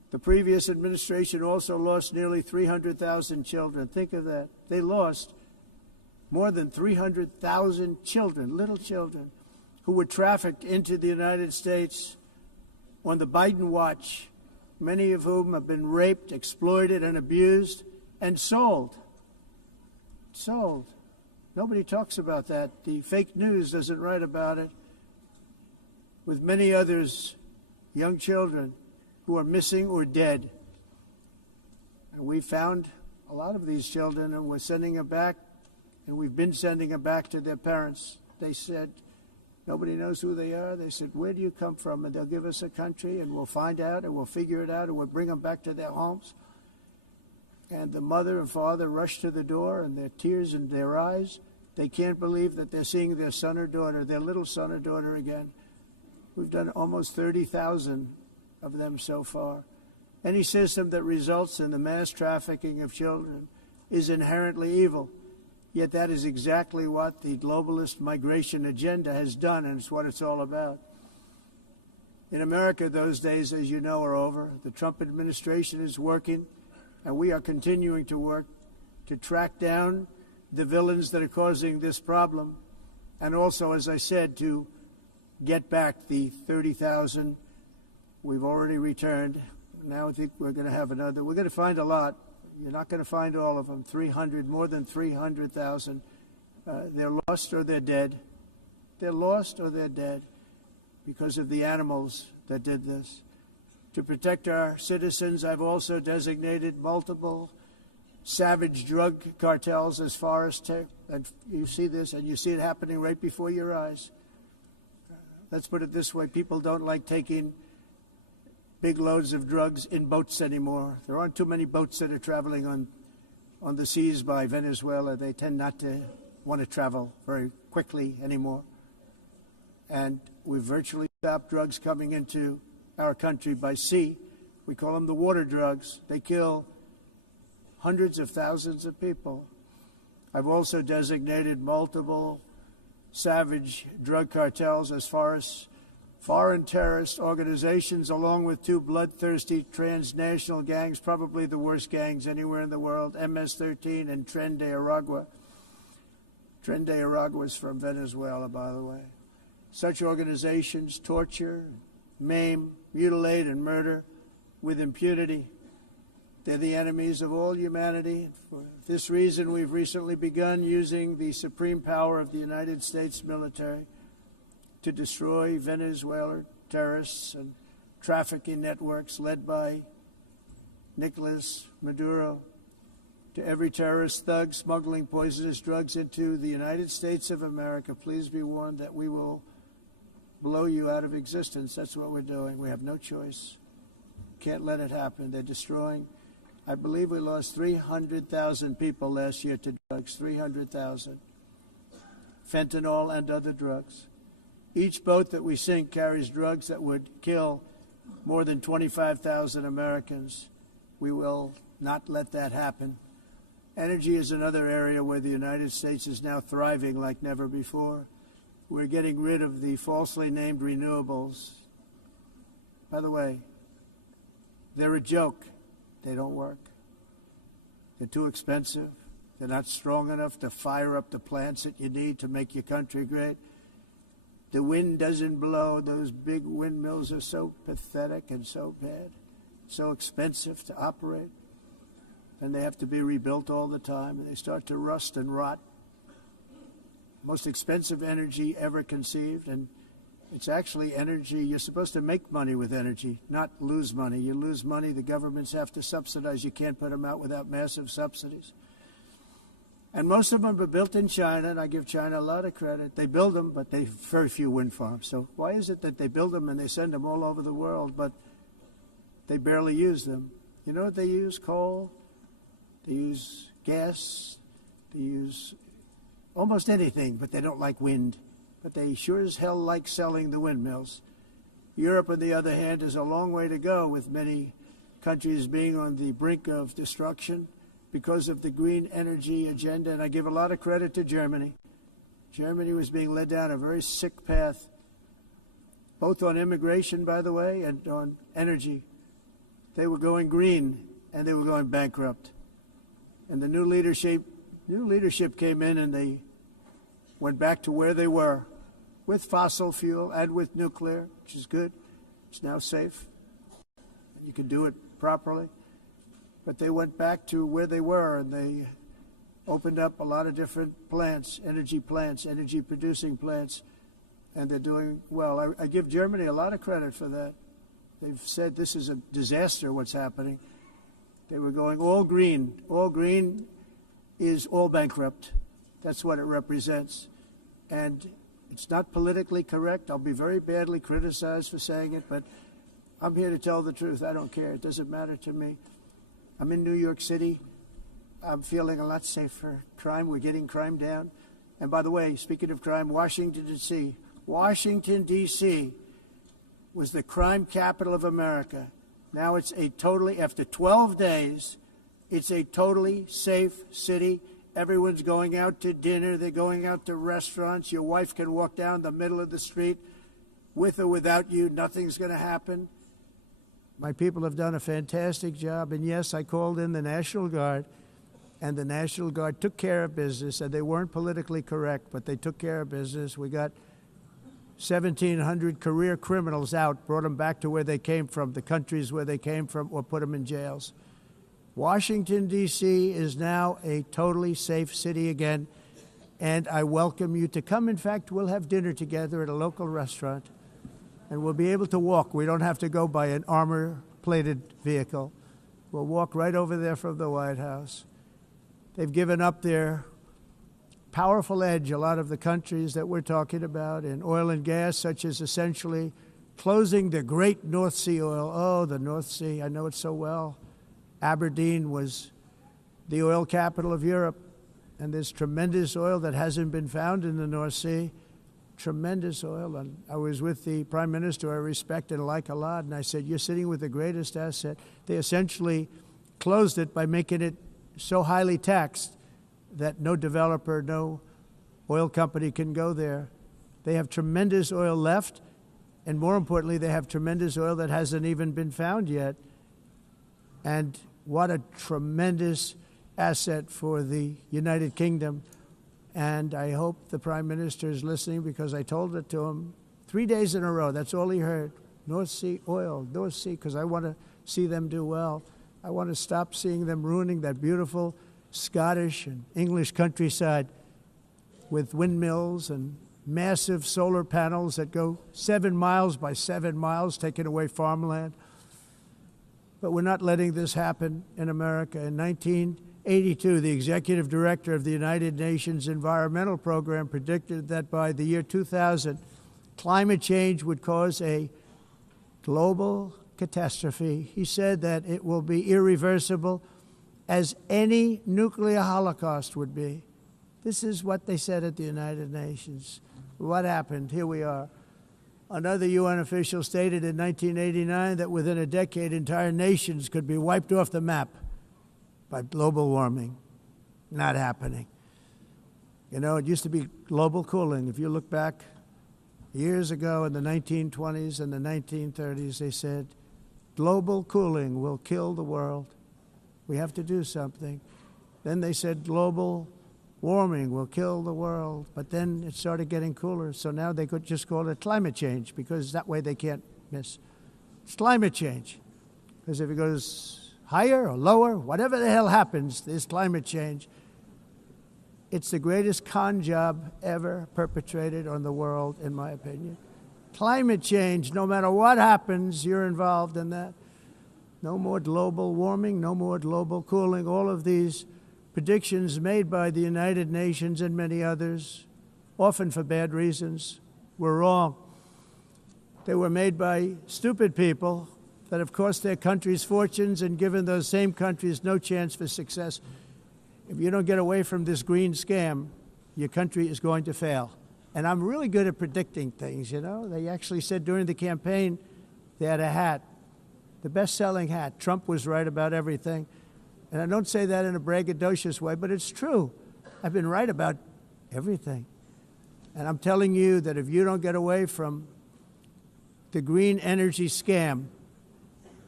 The previous administration also lost nearly 300,000 children. Think of that. They lost more than 300,000 children, little children, who were trafficked into the United States on the Biden watch, many of whom have been raped, exploited, and abused, and sold. Sold. Nobody talks about that. The fake news doesn't write about it. With many others, young children who are missing or dead. And we found a lot of these children, and we're sending them back, and we've been sending them back to their parents. They said, nobody knows who they are. They said, where do you come from? And they'll give us a country, and we'll find out, and we'll figure it out, and we'll bring them back to their homes. And the mother and father rush to the door, and their tears in their eyes. They can't believe that they're seeing their son or daughter, their little son or daughter again. We've done almost 30,000 of them so far. Any system that results in the mass trafficking of children is inherently evil. Yet that is exactly what the globalist migration agenda has done, and it's what it's all about. In America, those days, as you know, are over. The Trump administration is working, and we are continuing to work to track down the villains that are causing this problem, and also, as I said, to get back the 30,000 we've already returned. Now I think we're going to have another. We're going to find a lot. You're not going to find all of them. 300, more than 300,000. They're lost or they're dead. They're lost or they're dead because of the animals that did this. To protect our citizens, I've also designated multiple savage drug cartels as far as and you see this, and you see it happening right before your eyes. Let's put it this way. People don't like taking big loads of drugs in boats anymore. There aren't too many boats that are traveling on the seas by Venezuela. They tend not to want to travel very quickly anymore. And we've virtually stopped drugs coming into our country by sea. We call them the water drugs. They kill hundreds of thousands of people. I've also designated multiple savage drug cartels as far as foreign terrorist organizations, along with two bloodthirsty transnational gangs, probably the worst gangs anywhere in the world, MS-13 and Tren de Aragua. Tren de Aragua is from Venezuela, by the way. Such organizations torture, maim, mutilate, and murder with impunity. They're the enemies of all humanity. For this reason, we've recently begun using the supreme power of the United States military to destroy Venezuelan terrorists and trafficking networks led by Nicolas Maduro. To every terrorist thug smuggling poisonous drugs into the United States of America, please be warned that we will blow you out of existence. That's what we're doing. We have no choice. Can't let it happen. They're destroying. I believe we lost 300,000 people last year to drugs, 300,000. Fentanyl and other drugs. Each boat that we sink carries drugs that would kill more than 25,000 Americans. We will not let that happen. Energy is another area where the United States is now thriving like never before. We're getting rid of the falsely named renewables. By the way, they're a joke. They don't work. They're too expensive. They're not strong enough to fire up the plants that you need to make your country great. The wind doesn't blow. Those big windmills are so pathetic and so bad, so expensive to operate. And they have to be rebuilt all the time, and they start to rust and rot. Most expensive energy ever conceived, and it's actually energy. You're supposed to make money with energy, not lose money. You lose money, the governments have to subsidize. You can't put them out without massive subsidies. And most of them are built in China, and I give China a lot of credit. They build them, but they have very few wind farms. So why is it that they build them and they send them all over the world, but they barely use them? You know what they use? Coal. They use gas. They use almost anything, but they don't like wind. But they sure as hell like selling the windmills. Europe, on the other hand, is a long way to go, with many countries being on the brink of destruction because of the green energy agenda. And I give a lot of credit to Germany. Germany was being led down a very sick path, both on immigration, by the way, and on energy. they were going green and they were going bankrupt. And the new leadership came in and they went back to where they were with fossil fuel and with nuclear, which is good. It's now safe. You can do it properly. But they went back to where they were and they opened up a lot of different plants, energy producing plants, and they're doing well. I give Germany a lot of credit for that. They've said this is a disaster, what's happening. They were going all green. All green is all bankrupt. That's what it represents. And it's not politically correct. I'll be very badly criticized for saying it, but I'm here to tell the truth. I don't care. It doesn't matter to me. I'm in New York City. I'm feeling a lot safer. Crime, we're getting crime down. And by the way, speaking of crime, Washington, D.C. was the crime capital of America. Now it's after 12 days, it's a totally safe city. Everyone's going out to dinner. They're going out to restaurants. Your wife can walk down the middle of the street with or without you. Nothing's going to happen. My people have done a fantastic job. And yes, I called in the National Guard, and the National Guard took care of business, and they weren't politically correct, but they took care of business. We got 1,700 career criminals out, brought them back to where they came from, the countries where they came from, or put them in jails. Washington, D.C. is now a totally safe city again, and I welcome you to come. In fact, we'll have dinner together at a local restaurant, and we'll be able to walk. We don't have to go by an armor-plated vehicle. We'll walk right over there from the White House. They've given up their powerful edge, a lot of the countries that we're talking about, in oil and gas, such as essentially closing the great North Sea oil. Oh, the North Sea, I know it so well. Aberdeen was the oil capital of Europe, and there's tremendous oil that hasn't been found in the North Sea. Tremendous oil. And I was with the Prime Minister I respect and like a lot, and I said, you're sitting with the greatest asset. They essentially closed it by making it so highly taxed that no developer, no oil company can go there. They have tremendous oil left, and more importantly, they have tremendous oil that hasn't even been found yet. And what a tremendous asset for the United Kingdom. And I hope the Prime Minister is listening, because I told it to him 3 days in a row. That's all he heard. North Sea oil, North Sea, because I want to see them do well. I want to stop seeing them ruining that beautiful Scottish and English countryside with windmills and massive solar panels that go 7 miles by 7 miles, taking away farmland. But we're not letting this happen in America. In 1982, the executive director of the United Nations Environmental Program predicted that by the year 2000, climate change would cause a global catastrophe. He said that it will be irreversible, as any nuclear holocaust would be. This is what they said at the United Nations. What happened? Here we are. Another UN official stated in 1989 that within a decade, entire nations could be wiped off the map by global warming. Not happening. You know, it used to be global cooling. If you look back years ago in the 1920s and the 1930s, they said, global cooling will kill the world. We have to do something. Then they said global warming will kill the world. But then it started getting cooler. So now they could just call it climate change, because that way they can't miss. It's climate change. Because if it goes higher or lower, whatever the hell happens, there's climate change. It's the greatest con job ever perpetrated on the world, in my opinion. Climate change, no matter what happens, you're involved in that. No more global warming, no more global cooling. All of these predictions made by the United Nations and many others, often for bad reasons, were wrong. They were made by stupid people that have cost their countries fortunes and given those same countries no chance for success. If you don't get away from this green scam, your country is going to fail. And I'm really good at predicting things, you know. They actually said during the campaign they had a hat, the best-selling hat. Trump was right about everything. And I don't say that in a braggadocious way, but it's true. I've been right about everything. And I'm telling you that if you don't get away from the green energy scam,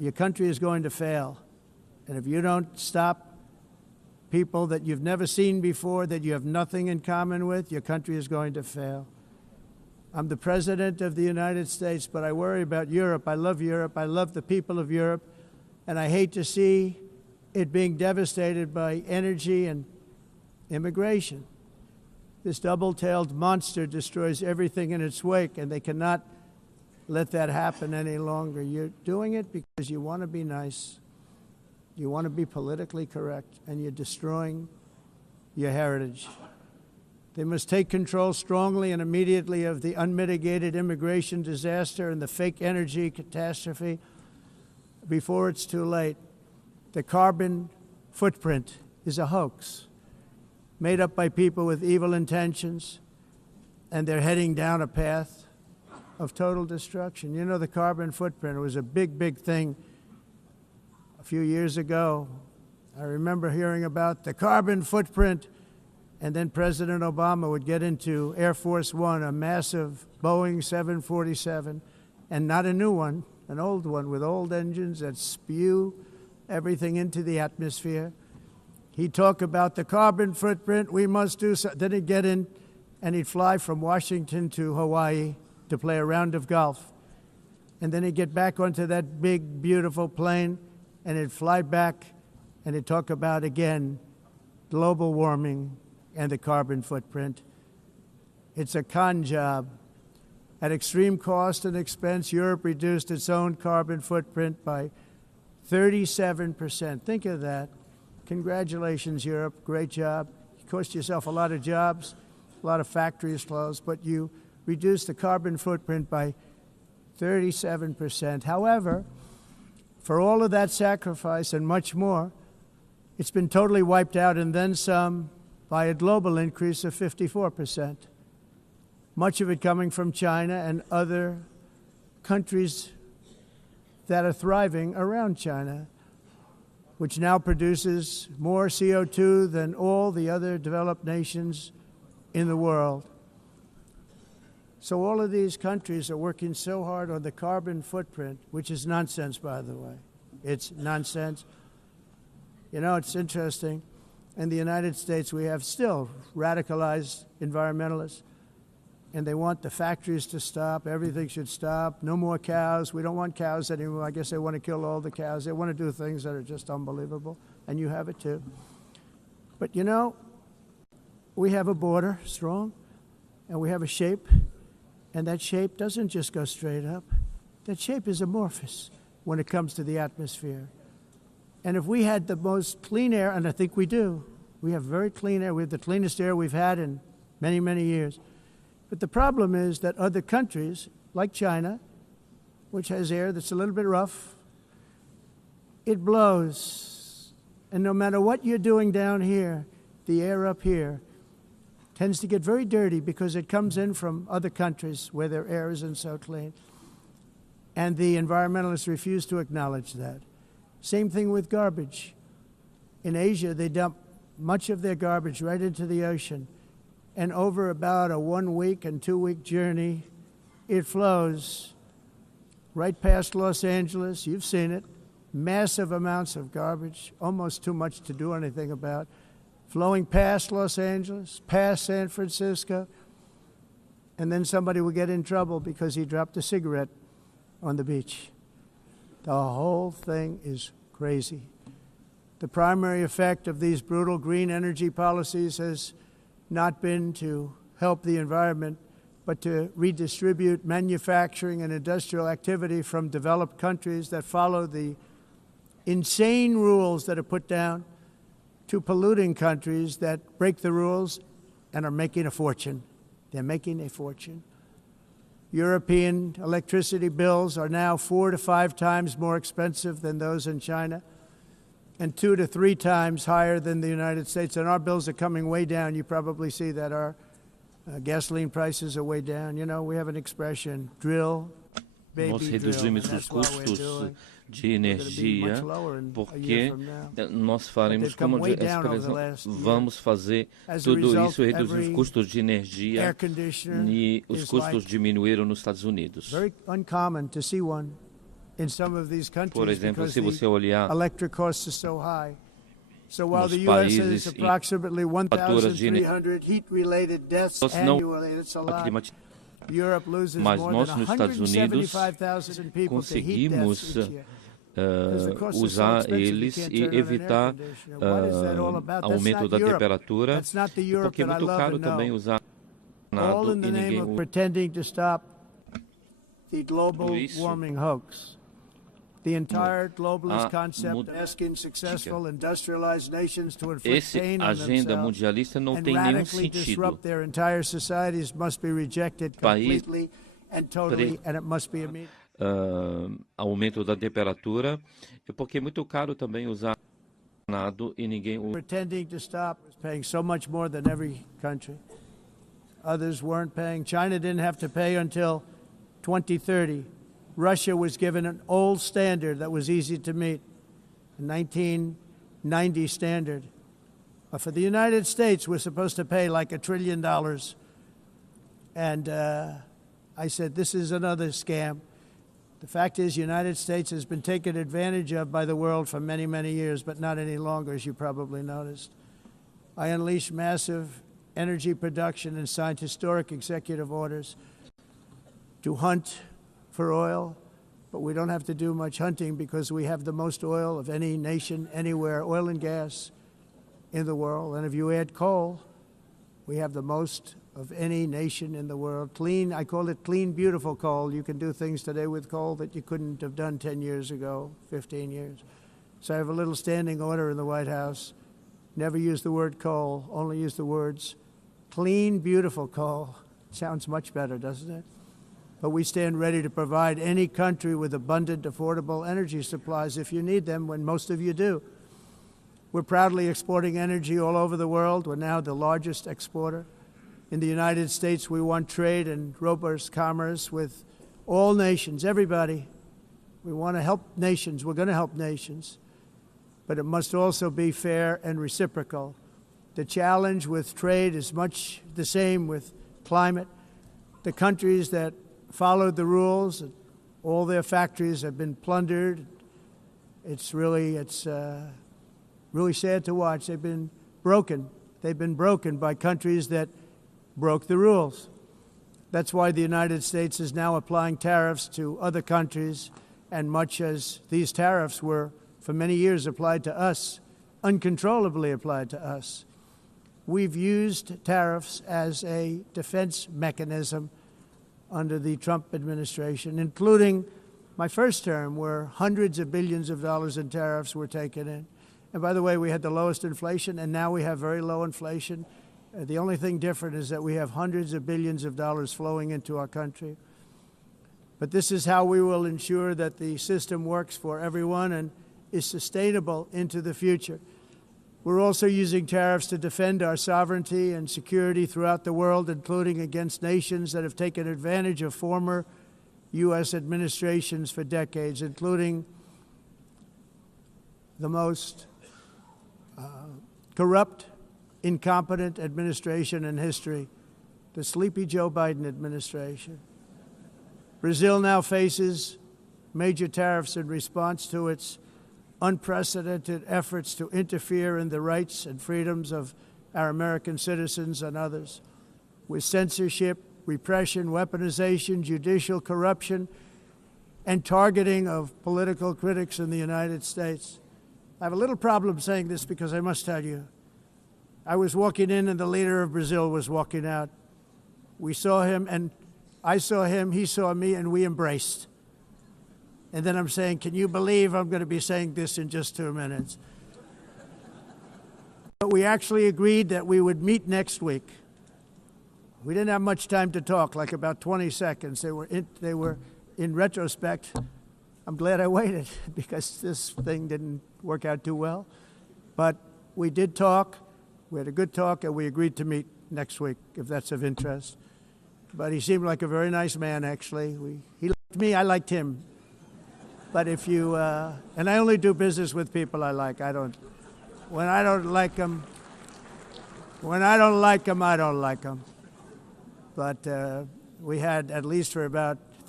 your country is going to fail. And if you don't stop people that you've never seen before, that you have nothing in common with, your country is going to fail. I'm the President of the United States, but I worry about Europe. I love Europe. I love the people of Europe. And I hate to see it being devastated by energy and immigration. This double-tailed monster destroys everything in its wake, and they cannot let that happen any longer. You're doing it because you want to be nice. You want to be politically correct, and you're destroying your heritage. They must take control strongly and immediately of the unmitigated immigration disaster and the fake energy catastrophe before it's too late. The carbon footprint is a hoax made up by people with evil intentions, and they're heading down a path of total destruction. You know, the carbon footprint was a big, big thing a few years ago. I remember hearing about the carbon footprint, and then President Obama would get into Air Force One, a massive Boeing 747, and not a new one, an old one with old engines that spew everything into the atmosphere. He'd talk about the carbon footprint, we must do so. Then he'd get in and he'd fly from Washington to Hawaii to play a round of golf. And then he'd get back onto that big, beautiful plane and he'd fly back and he'd talk about, again, global warming and the carbon footprint. It's a con job. At extreme cost and expense, Europe reduced its own carbon footprint by 37%. Think of that. Congratulations, Europe. Great job. You cost yourself a lot of jobs, a lot of factories closed, but you reduced the carbon footprint by 37%. However, for all of that sacrifice and much more, it's been totally wiped out and then some by a global increase of 54%. Much of it coming from China and other countries that are thriving around China, which now produces more CO2 than all the other developed nations in the world. So all of these countries are working so hard on the carbon footprint, which is nonsense, by the way. It's nonsense. You know, it's interesting. In the United States, we have still radicalized environmentalists, and they want the factories to stop. Everything should stop. No more cows. We don't want cows anymore. I guess they want to kill all the cows. They want to do things that are just unbelievable, and you have it too. But you know, we have a border, strong, and we have a shape, and that shape doesn't just go straight up. That shape is amorphous when it comes to the atmosphere. And if we had the most clean air, and I think we do, we have very clean air. We have the cleanest air we've had in many, many years. But the problem is that other countries, like China, which has air that's a little bit rough, it blows. And no matter what you're doing down here, the air up here tends to get very dirty because it comes in from other countries where their air isn't so clean. And the environmentalists refuse to acknowledge that. Same thing with garbage. In Asia, they dump much of their garbage right into the ocean. And over about a 1 week and 2 week journey, it flows right past Los Angeles. You've seen it. Massive amounts of garbage, almost too much to do anything about, flowing past Los Angeles, past San Francisco, and then somebody will get in trouble because he dropped a cigarette on the beach. The whole thing is crazy. The primary effect of these brutal green energy policies has not been to help the environment, but to redistribute manufacturing and industrial activity from developed countries that follow the insane rules that are put down to polluting countries that break the rules and are making a fortune. They're making a fortune. European electricity bills are now 4 to 5 times more expensive than those in China, and 2 to 3 times higher than the United States. And our bills are coming way down. You probably see that our gasoline prices are way down. You know, we have an expression, drill, baby, nós reduzimos os custos de energia porque nós faremos, como vamos fazer tudo isso, reduzir os custos de energia, e os custos diminuíram nos Estados Unidos. Very uncommon to see one in some of these countries Por exemplo, because se você the olhar electric costs are so high. So while nos the U.S. has países approximately faturas de 1,300 heat-related deaths não annually, that's a lot. climática, Europe loses mas more nós than nos Estados Unidos 175,000 people to heat deaths conseguimos each year. Because the costs are so usar expensive, you eles can't e turn on an air evitar conditioner. What is that all about? That's aumento not da Europe. temperatura, That's not the Europe porque é that I muito love caro and know. também usar All nada in e the name ninguém of usa pretending to stop the global isso. warming hoax. The entire globalist a concept asking successful industrialized nations to inflict Esse pain on agenda themselves mundialista não and tem nenhum radically sentido. disrupt their entire societies must be rejected País completely and totally, and it must be immediate. Aumento da temperatura, porque é muito caro também usar nada e ninguém usa. Pretending to stop, paying so much more than every country. Others weren't paying. China didn't have to pay until 2030. Russia was given an old standard that was easy to meet, a 1990 standard. But for the United States, we're supposed to pay like $1 trillion. And I said, this is another scam. The fact is, the United States has been taken advantage of by the world for many, many years, but not any longer, as you probably noticed. I unleashed massive energy production and signed historic executive orders to hunt for oil, but we don't have to do much hunting because we have the most oil of any nation anywhere, oil and gas in the world. And if you add coal, we have the most of any nation in the world. Clean, I call it clean, beautiful coal. You can do things today with coal that you couldn't have done 10 years ago, 15 years. So I have a little standing order in the White House. Never use the word coal, only use the words clean, beautiful coal. Sounds much better, doesn't it? But we stand ready to provide any country with abundant, affordable energy supplies if you need them, when most of you do. We're proudly exporting energy all over the world. We're now the largest exporter. In the United States, we want trade and robust commerce with all nations, everybody. We want to help nations. We're going to help nations. But it must also be fair and reciprocal. The challenge with trade is much the same with climate. The countries that followed the rules, all their factories have been plundered. It's really sad to watch. They've been broken. They've been broken by countries that broke the rules. That's why the United States is now applying tariffs to other countries, and much as these tariffs were for many years applied to us, uncontrollably applied to us. We've used tariffs as a defense mechanism under the Trump administration, including my first term, where hundreds of billions of dollars in tariffs were taken in. And by the way, we had the lowest inflation, and now we have very low inflation. The only thing different is that we have hundreds of billions of dollars flowing into our country. But this is how we will ensure that the system works for everyone and is sustainable into the future. We're also using tariffs to defend our sovereignty and security throughout the world, including against nations that have taken advantage of former U.S. administrations for decades, including the most corrupt, incompetent administration in history, the sleepy Joe Biden administration. Brazil now faces major tariffs in response to its unprecedented efforts to interfere in the rights and freedoms of our American citizens and others, with censorship, repression, weaponization, judicial corruption, and targeting of political critics in the United States. I have a little problem saying this because I must tell you, I was walking in and the leader of Brazil was walking out. We saw him, and I saw him, he saw me, and we embraced. And then I'm saying, can you believe I'm going to be saying this in just 2 minutes? But we actually agreed that we would meet next week. We didn't have much time to talk, like about 20 seconds. They were in retrospect, I'm glad I waited because this thing didn't work out too well. But we did talk. We had a good talk, and we agreed to meet next week, if that's of interest. But he seemed like a very nice man, actually. He liked me, I liked him. But if you, and I only do business with people I like. When I don't like them, I don't like them. But we had, at least for about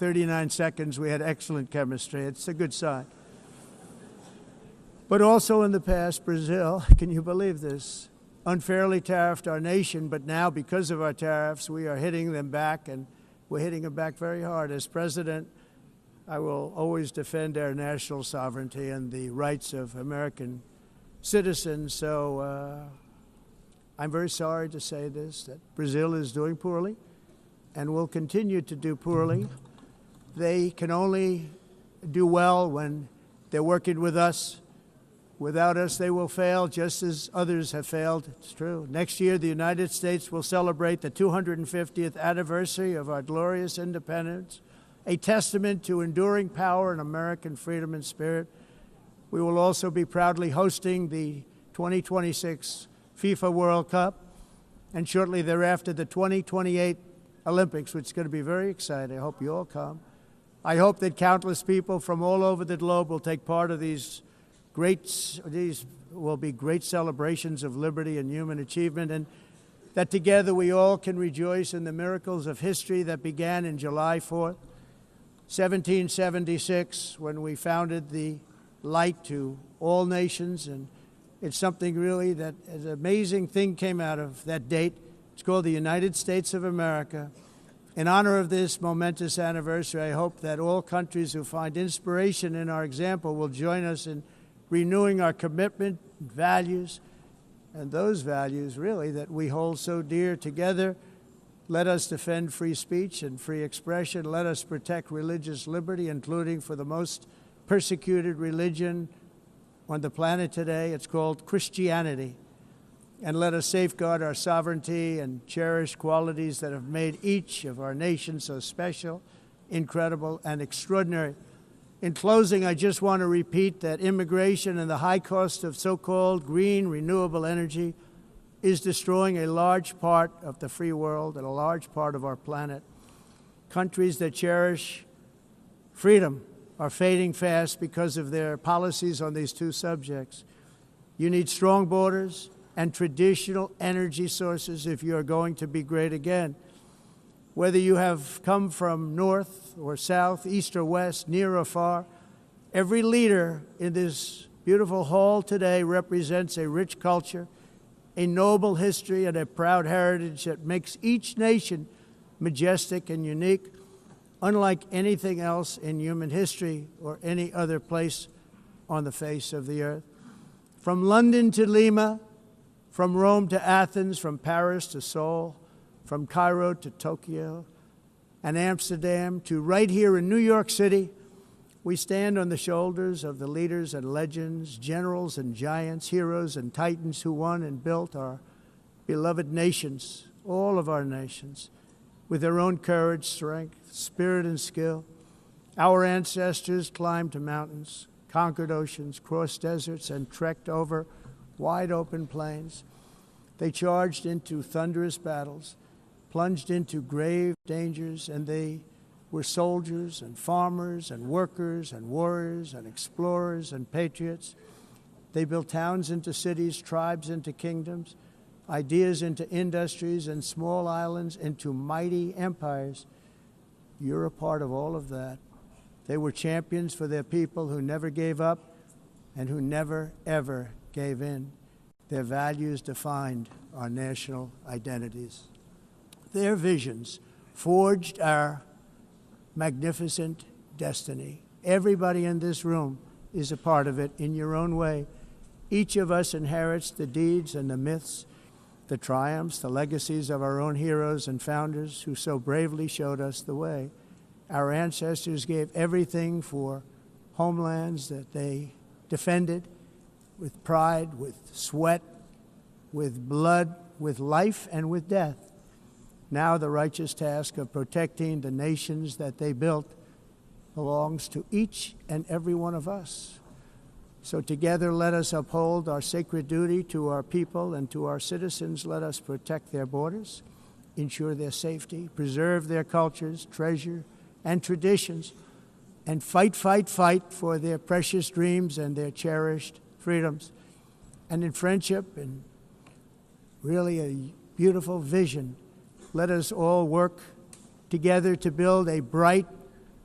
39 seconds, we had excellent chemistry. It's a good sign. But also in the past, Brazil, can you believe this, unfairly tariffed our nation, but now because of our tariffs, we are hitting them back, and we're hitting them back very hard. As president, I will always defend our national sovereignty and the rights of American citizens. So I'm very sorry to say this, that Brazil is doing poorly and will continue to do poorly. They can only do well when they're working with us. Without us, they will fail, just as others have failed. It's true. Next year, the United States will celebrate the 250th anniversary of our glorious independence, a testament to enduring power and American freedom and spirit. We will also be proudly hosting the 2026 FIFA World Cup, and shortly thereafter, the 2028 Olympics, which is going to be very exciting. I hope you all come. I hope that countless people from all over the globe will take part of these will be great celebrations of liberty and human achievement, and that together we all can rejoice in the miracles of history that began in July 4th, 1776, when we founded the light to all nations. And it's something really that an amazing thing came out of that date. It's called the United States of America. In honor of this momentous anniversary, I hope that all countries who find inspiration in our example will join us in renewing our commitment, values, and those values, really, that we hold so dear together. Let us defend free speech and free expression. Let us protect religious liberty, including for the most persecuted religion on the planet today. It's called Christianity. And let us safeguard our sovereignty and cherish qualities that have made each of our nations so special, incredible, and extraordinary. In closing, I just want to repeat that immigration and the high cost of so-called green renewable energy is destroying a large part of the free world and a large part of our planet. Countries that cherish freedom are fading fast because of their policies on these two subjects. You need strong borders and traditional energy sources if you are going to be great again. Whether you have come from north or south, east or west, near or far, every leader in this beautiful hall today represents a rich culture, a noble history, and a proud heritage that makes each nation majestic and unique, unlike anything else in human history or any other place on the face of the earth. From London to Lima, from Rome to Athens, from Paris to Seoul, from Cairo to Tokyo and Amsterdam to right here in New York City, we stand on the shoulders of the leaders and legends, generals and giants, heroes and titans who won and built our beloved nations, all of our nations, with their own courage, strength, spirit, and skill. Our ancestors climbed mountains, conquered oceans, crossed deserts, and trekked over wide open plains. They charged into thunderous battles, plunged into grave dangers, and they were soldiers and farmers and workers and warriors and explorers and patriots. They built towns into cities, tribes into kingdoms, ideas into industries, and small islands into mighty empires. You're a part of all of that. They were champions for their people who never gave up and who never, ever gave in. Their values defined our national identities. Their visions forged our magnificent destiny. Everybody in this room is a part of it in your own way. Each of us inherits the deeds and the myths, the triumphs, the legacies of our own heroes and founders who so bravely showed us the way. Our ancestors gave everything for homelands that they defended with pride, with sweat, with blood, with life, and with death. Now the righteous task of protecting the nations that they built belongs to each and every one of us. So together let us uphold our sacred duty to our people and to our citizens. Let us protect their borders, ensure their safety, preserve their cultures, treasure, and traditions, and fight, fight, fight for their precious dreams and their cherished freedoms. And in friendship and really a beautiful vision, let us all work together to build a bright,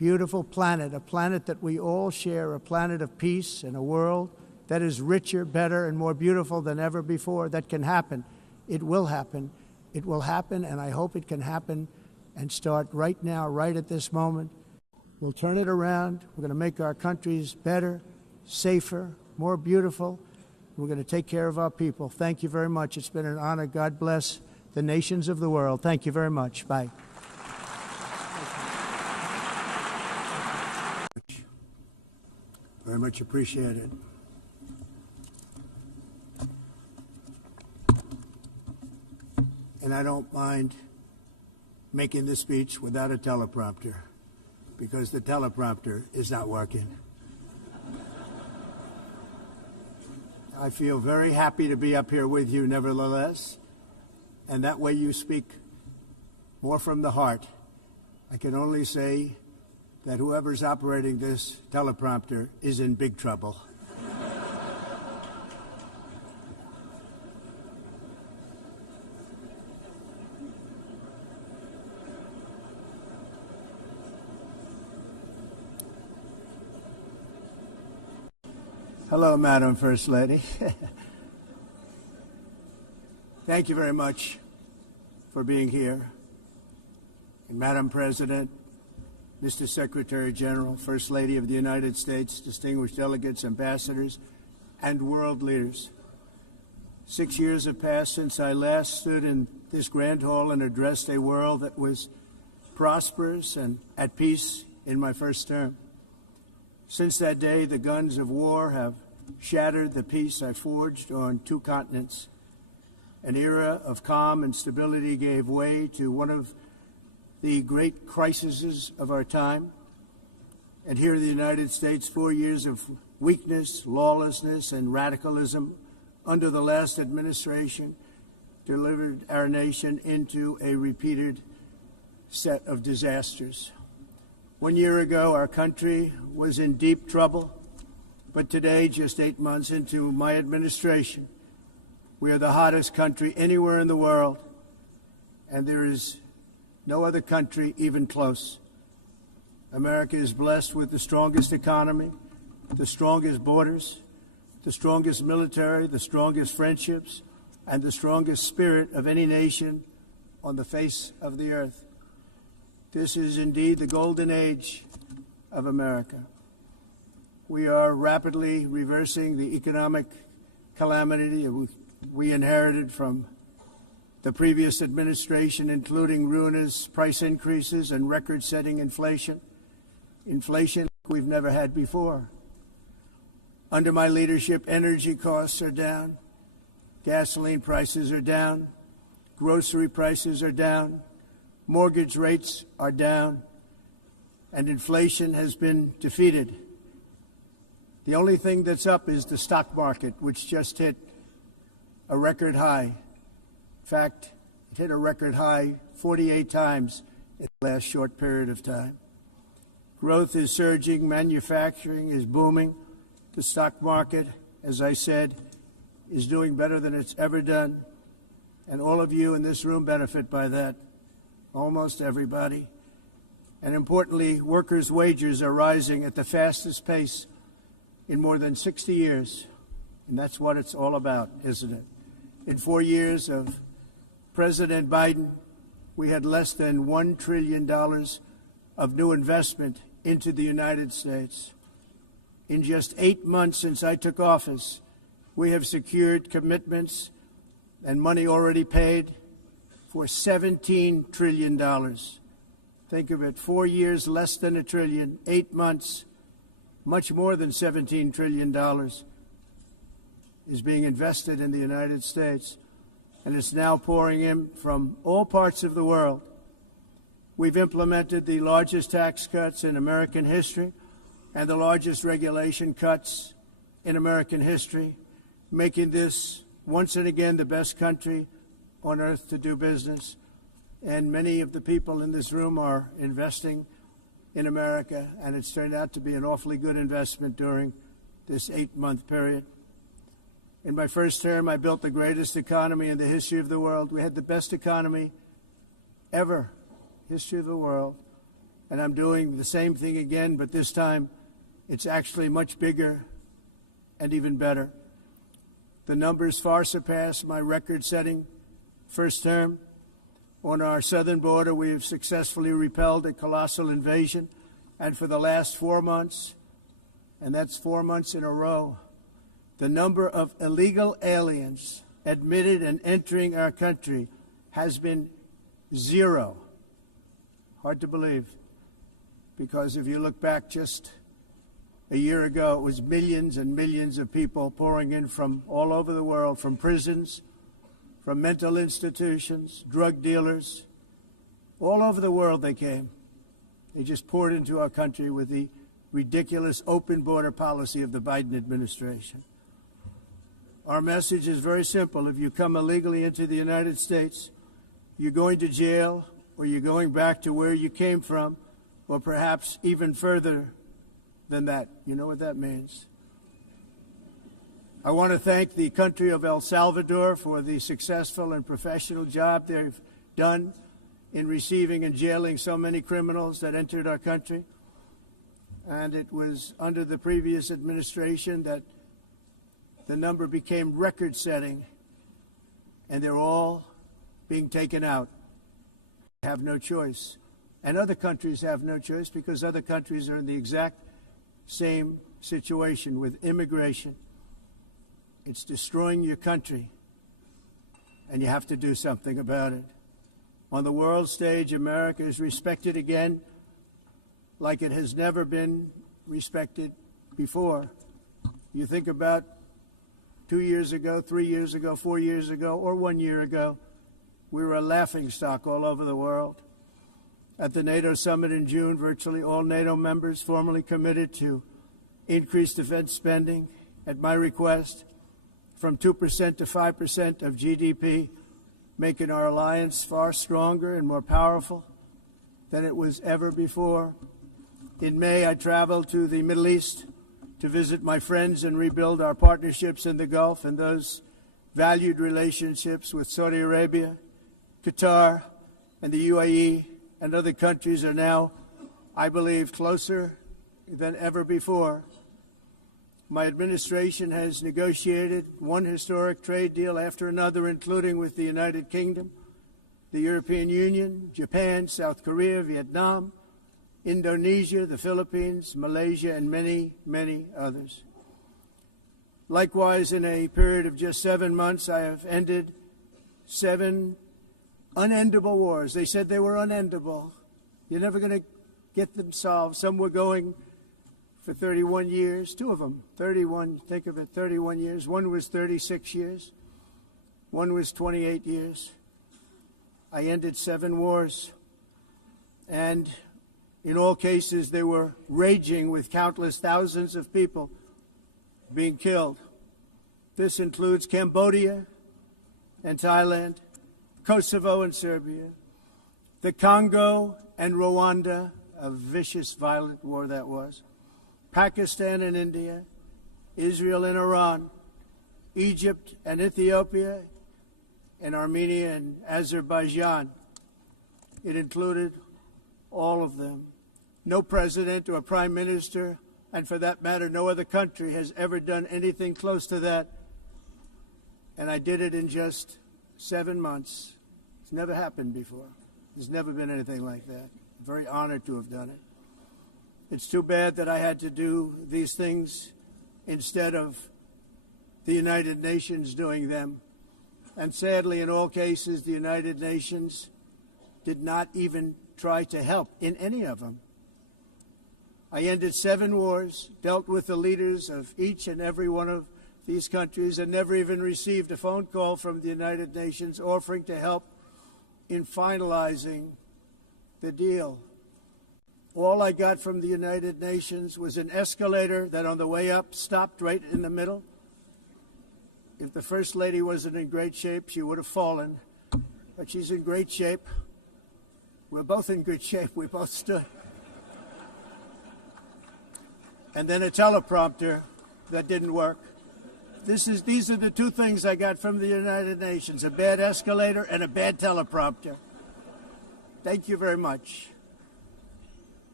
beautiful planet, a planet that we all share, a planet of peace and a world that is richer, better, and more beautiful than ever before. That can happen. It will happen. It will happen, and I hope it can happen and start right now, right at this moment. We'll turn it around. We're going to make our countries better, safer, more beautiful. We're going to take care of our people. Thank you very much. It's been an honor. God bless the nations of the world. Thank you very much. Bye. Very much appreciated. And I don't mind making this speech without a teleprompter, because the teleprompter is not working. I feel very happy to be up here with you nevertheless, and that way you speak more from the heart. I can only say that whoever's operating this teleprompter is in big trouble. Hello, Madam First Lady. Thank you very much for being here. And Madam President, Mr. Secretary General, First Lady of the United States, distinguished delegates, ambassadors, and world leaders. 6 years have passed since I last stood in this grand hall and addressed a world that was prosperous and at peace in my first term. Since that day, the guns of war have shattered the peace I forged on 2 continents. An era of calm and stability gave way to one of the great crises of our time. And here in the United States, 4 years of weakness, lawlessness, and radicalism under the last administration delivered our nation into a repeated set of disasters. 1 year ago, our country was in deep trouble, but today, just 8 months into my administration, we are the hottest country anywhere in the world, and there is no other country even close. America is blessed with the strongest economy, the strongest borders, the strongest military, the strongest friendships, and the strongest spirit of any nation on the face of the earth. This is indeed the golden age of America. We are rapidly reversing the economic calamity we inherited from the previous administration, including ruinous price increases and record-setting inflation we've never had before. Under my leadership, energy costs are down, gasoline prices are down, grocery prices are down, mortgage rates are down, and inflation has been defeated. The only thing that's up is the stock market, which just hit a record high. In fact, it hit a record high 48 times in the last short period of time. Growth is surging, manufacturing is booming. The stock market, as I said, is doing better than it's ever done. And all of you in this room benefit by that, almost everybody. And importantly, workers' wages are rising at the fastest pace in more than 60 years. And that's what it's all about, isn't it? In 4 years of President Biden, we had less than $1 trillion of new investment into the United States. In just 8 months since I took office, we have secured commitments and money already paid for $17 trillion. Think of it, 4 years, less than $1 trillion, 8 months, much more than $17 trillion is being invested in the United States, and it's now pouring in from all parts of the world. We've implemented the largest tax cuts in American history and the largest regulation cuts in American history, making this once and again the best country on earth to do business. And many of the people in this room are investing in America, and it's turned out to be an awfully good investment during this 8-month period. In my first term, I built the greatest economy in the history of the world. We had the best economy ever, history of the world. And I'm doing the same thing again, but this time it's actually much bigger and even better. The numbers far surpass my record-setting first term. On our southern border, we have successfully repelled a colossal invasion, and for the last 4 months, and that's 4 months in a row, the number of illegal aliens admitted and entering our country has been 0. Hard to believe, because if you look back just a year ago, it was millions and millions of people pouring in from all over the world, from prisons, from mental institutions, drug dealers. All over the world they came. They just poured into our country with the ridiculous open border policy of the Biden administration. Our message is very simple. If you come illegally into the United States, you're going to jail, or you're going back to where you came from, or perhaps even further than that. You know what that means. I want to thank the country of El Salvador for the successful and professional job they've done in receiving and jailing so many criminals that entered our country. And it was under the previous administration that the number became record-setting, and they're all being taken out. They have no choice. And other countries have no choice, because other countries are in the exact same situation with immigration. It's destroying your country, and you have to do something about it. On the world stage, America is respected again like it has never been respected before. You think about 2 years ago, 3 years ago, 4 years ago, or 1 year ago, we were a laughingstock all over the world. At the NATO summit in June, virtually all NATO members formally committed to increase defense spending at my request from 2% to 5% of GDP, making our alliance far stronger and more powerful than it was ever before. In May, I traveled to the Middle East to visit my friends and rebuild our partnerships in the Gulf and those valued relationships with Saudi Arabia, Qatar, and the UAE, and other countries are now, I believe, closer than ever before. My administration has negotiated one historic trade deal after another, including with the United Kingdom, the European Union, Japan, South Korea, Vietnam, Indonesia, the Philippines, Malaysia, and many, many others. Likewise, in a period of just 7 months, I have ended 7 unendable wars. They said they were unendable. You're never going to get them solved. Some were going for 31 years, 2 of them, 31, think of it, 31 years. One was 36 years. One was 28 years. I ended 7 wars. And in all cases, they were raging with countless thousands of people being killed. This includes Cambodia and Thailand, Kosovo and Serbia, the Congo and Rwanda, a vicious, violent war that was, Pakistan and India, Israel and Iran, Egypt and Ethiopia, and Armenia and Azerbaijan. It included all of them. No president or prime minister, and for that matter, no other country has ever done anything close to that. And I did it in just 7 months. It's never happened before. There's never been anything like that. I'm very honored to have done it. It's too bad that I had to do these things instead of the United Nations doing them. And sadly, in all cases, the United Nations did not even try to help in any of them. I ended 7 wars, dealt with the leaders of each and every one of these countries, and never even received a phone call from the United Nations offering to help in finalizing the deal. All I got from the United Nations was an escalator that on the way up stopped right in the middle. If the First Lady wasn't in great shape, she would have fallen. But she's in great shape. We're both in good shape. We both stood. And then a teleprompter that didn't work. These are the 2 things I got from the United Nations, a bad escalator and a bad teleprompter. Thank you very much.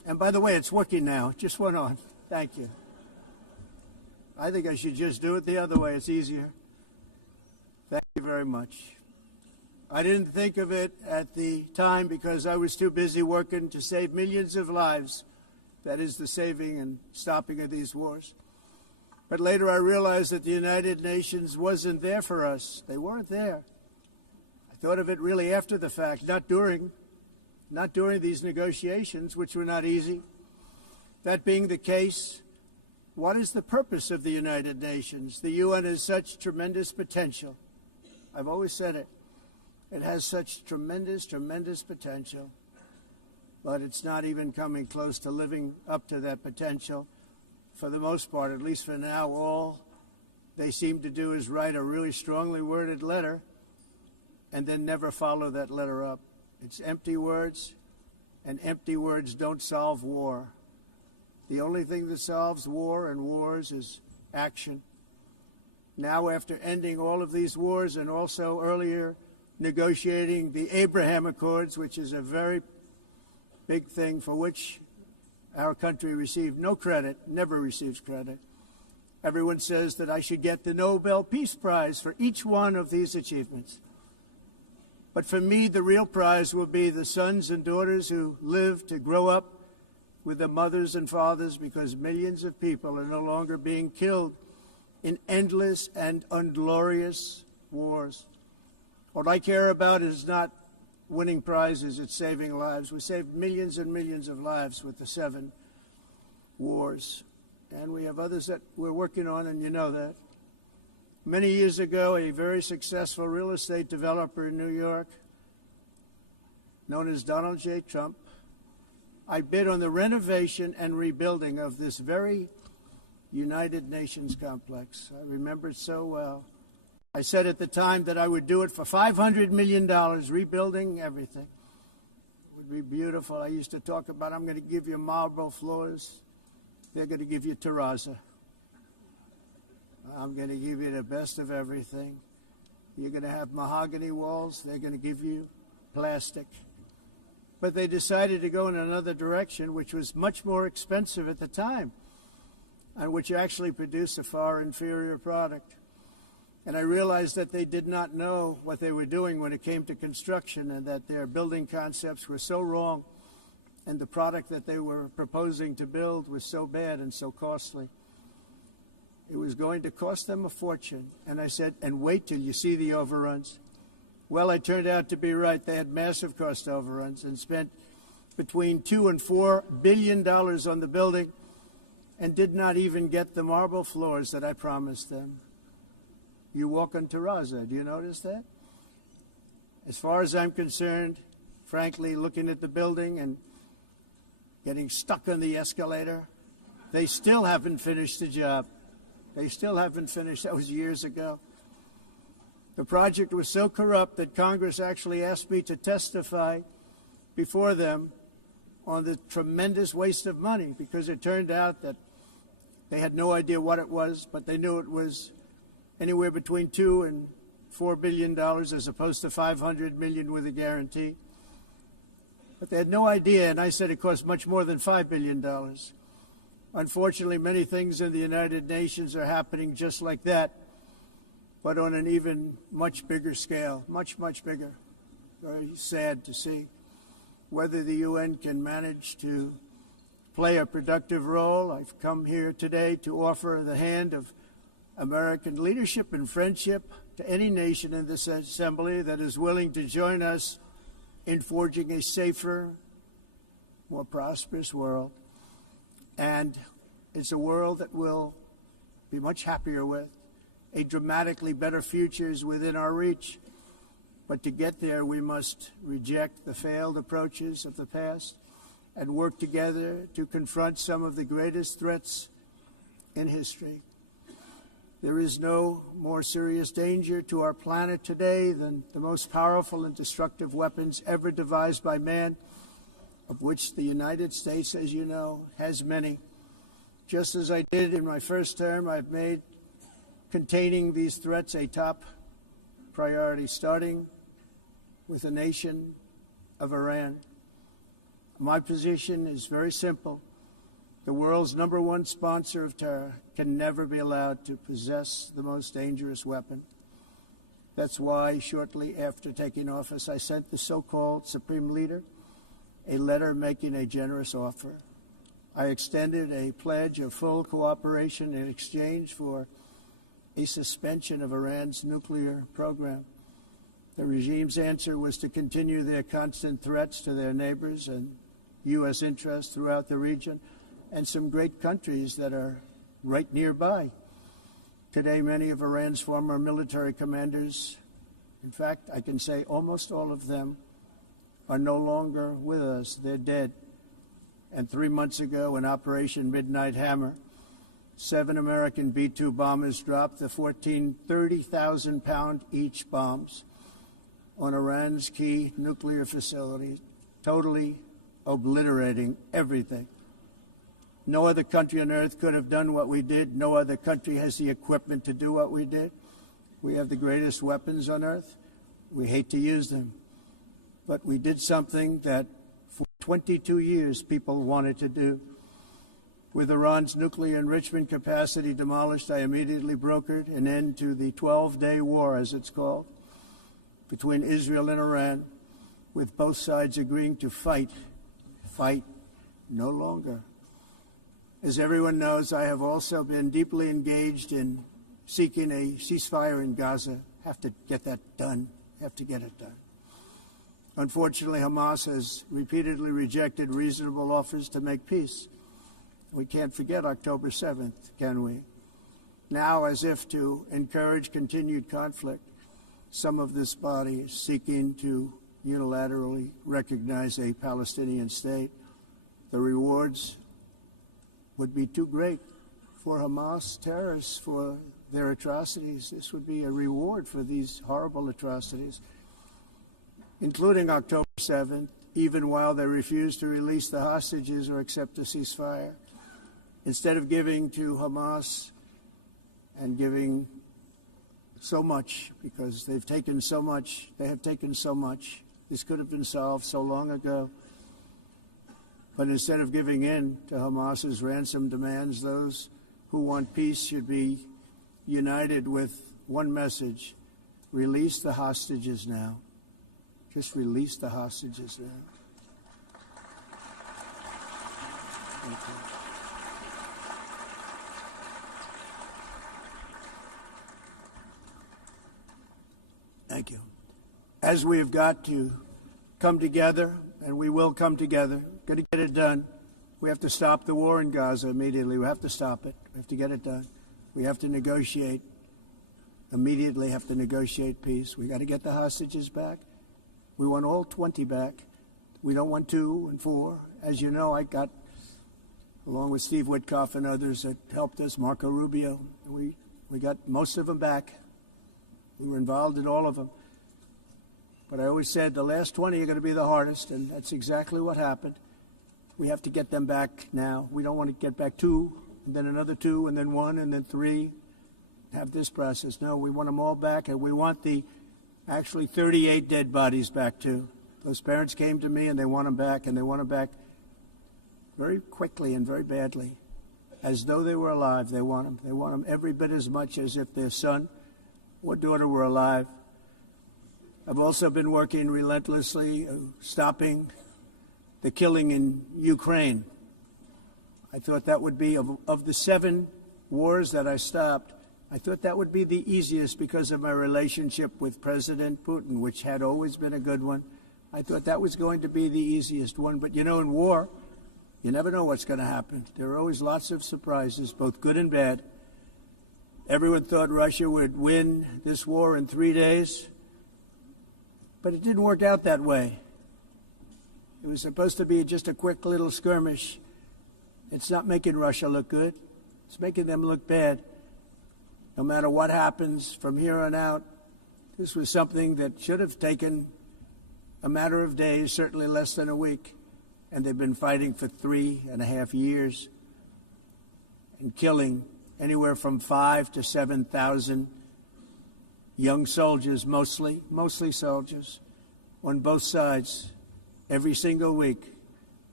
And by the way, it's working now. It just went on. Thank you. I think I should just do it the other way. It's easier. Thank you very much. I didn't think of it at the time because I was too busy working to save millions of lives. That is the saving and stopping of these wars. But later I realized that the United Nations wasn't there for us. They weren't there. I thought of it really after the fact, not during these negotiations, which were not easy. That being the case, what is the purpose of the United Nations? The UN has such tremendous potential. I've always said it. It has such tremendous, tremendous potential, but it's not even coming close to living up to that potential. For the most part, at least for now, all they seem to do is write a really strongly worded letter and then never follow that letter up. It's empty words, and empty words don't solve war. The only thing that solves war and wars is action. Now, after ending all of these wars and also earlier negotiating the Abraham Accords, which is a very big thing for which our country received no credit, never receives credit. Everyone says that I should get the Nobel Peace Prize for each one of these achievements. But for me, the real prize will be the sons and daughters who live to grow up with their mothers and fathers, because millions of people are no longer being killed in endless and unglorious wars. What I care about is not winning prizes, it's saving lives. We saved millions and millions of lives with the 7 wars. And we have others that we're working on, and you know that. Many years ago, a very successful real estate developer in New York, known as Donald J. Trump, I bid on the renovation and rebuilding of this very United Nations complex. I remember it so well. I said at the time that I would do it for $500 million, rebuilding everything. It would be beautiful. I used to talk about, I'm going to give you marble floors. They're going to give you terrazzo. I'm going to give you the best of everything. You're going to have mahogany walls. They're going to give you plastic. But they decided to go in another direction, which was much more expensive at the time, and which actually produced a far inferior product. And I realized that they did not know what they were doing when it came to construction, and that their building concepts were so wrong, and the product that they were proposing to build was so bad and so costly. It was going to cost them a fortune. And I said, and wait till you see the overruns. Well, I turned out to be right. They had massive cost overruns and spent between $2 and $4 billion on the building and did not even get the marble floors that I promised them. You walk on terrazzo. Do you notice that? As far as I'm concerned, frankly, looking at the building and getting stuck on the escalator, they still haven't finished the job. They still haven't finished. That was years ago. The project was so corrupt that Congress actually asked me to testify before them on the tremendous waste of money, because it turned out that they had no idea what it was, but they knew it was anywhere between $2 and $4 billion as opposed to $500 million with a guarantee. But they had no idea, and I said it cost much more than $5 billion. Unfortunately, many things in the United Nations are happening just like that, but on an even much bigger scale, much, much bigger. Very sad to see whether the UN can manage to play a productive role. I've come here today to offer the hand of American leadership and friendship to any nation in this assembly that is willing to join us in forging a safer, more prosperous world. And it's a world that we'll be much happier with. A dramatically better future is within our reach. But to get there, we must reject the failed approaches of the past and work together to confront some of the greatest threats in history. There is no more serious danger to our planet today than the most powerful and destructive weapons ever devised by man, of which the United States, as you know, has many. Just as I did in my first term, I've made containing these threats a top priority, starting with the nation of Iran. My position is very simple. The world's #1 sponsor of terror can never be allowed to possess the most dangerous weapon. That's why, shortly after taking office, I sent the so-called Supreme Leader a letter making a generous offer. I extended a pledge of full cooperation in exchange for a suspension of Iran's nuclear program. The regime's answer was to continue their constant threats to their neighbors and U.S. interests throughout the region and some great countries that are right nearby. Today, many of Iran's former military commanders, in fact, I can say almost all of them, are no longer with us. They're dead. And 3 months ago, in Operation Midnight Hammer, 7 American B-2 bombers dropped the 14 30,000-pound each bombs on Iran's key nuclear facilities, totally obliterating everything. No other country on earth could have done what we did. No other country has the equipment to do what we did. We have the greatest weapons on earth. We hate to use them. But we did something that for 22 years people wanted to do. With Iran's nuclear enrichment capacity demolished, I immediately brokered an end to the 12-day war, as it's called, between Israel and Iran, with both sides agreeing to fight no longer. As everyone knows, I have also been deeply engaged in seeking a ceasefire in Gaza. Have to get that done. Have to get it done. Unfortunately, Hamas has repeatedly rejected reasonable offers to make peace. We can't forget October 7th, can we? Now, as if to encourage continued conflict, some of this body is seeking to unilaterally recognize a Palestinian state. The rewards would be too great for Hamas terrorists for their atrocities. This would be a reward for these horrible atrocities, including October 7th, even while they refuse to release the hostages or accept a ceasefire. Instead of giving to Hamas and giving so much, because they've taken so much, they have taken so much. This could have been solved so long ago. But instead of giving in to Hamas's ransom demands, those who want peace should be united with one message: release the hostages now. Just release the hostages now. Thank you. Thank you. As we have got to come together, and we will come together, got to get it done. We have to stop the war in Gaza immediately. We have to stop it. We have to get it done. We have to negotiate, immediately have to negotiate peace. We got to get the hostages back. We want all 20 back. We don't want 2 and 4. As you know, I got, along with Steve Witkoff and others that helped us, Marco Rubio, we got most of them back. We were involved in all of them. But I always said the last 20 are going to be the hardest, and that's exactly what happened. We have to get them back now. We don't want to get back 2, and then another 2, and then 1, and then 3. Have this process. No, we want them all back, and we want the actually 38 dead bodies back too. Those parents came to me, and they want them back, and they want them back very quickly and very badly, as though they were alive. They want them. They want them every bit as much as if their son or daughter were alive. I've also been working relentlessly, stopping the killing in Ukraine. I thought that would be, of the 7 wars that I stopped, I thought that would be the easiest because of my relationship with President Putin, which had always been a good one. I thought that was going to be the easiest one. But, you know, in war, you never know what's going to happen. There are always lots of surprises, both good and bad. Everyone thought Russia would win this war in 3 days, but it didn't work out that way. It was supposed to be just a quick little skirmish. It's not making Russia look good. It's making them look bad. No matter what happens from here on out, this was something that should have taken a matter of days, certainly less than a week. And they've been fighting for 3.5 years and killing anywhere from 5,000 to 7,000 young soldiers, mostly soldiers, on both sides, every single week.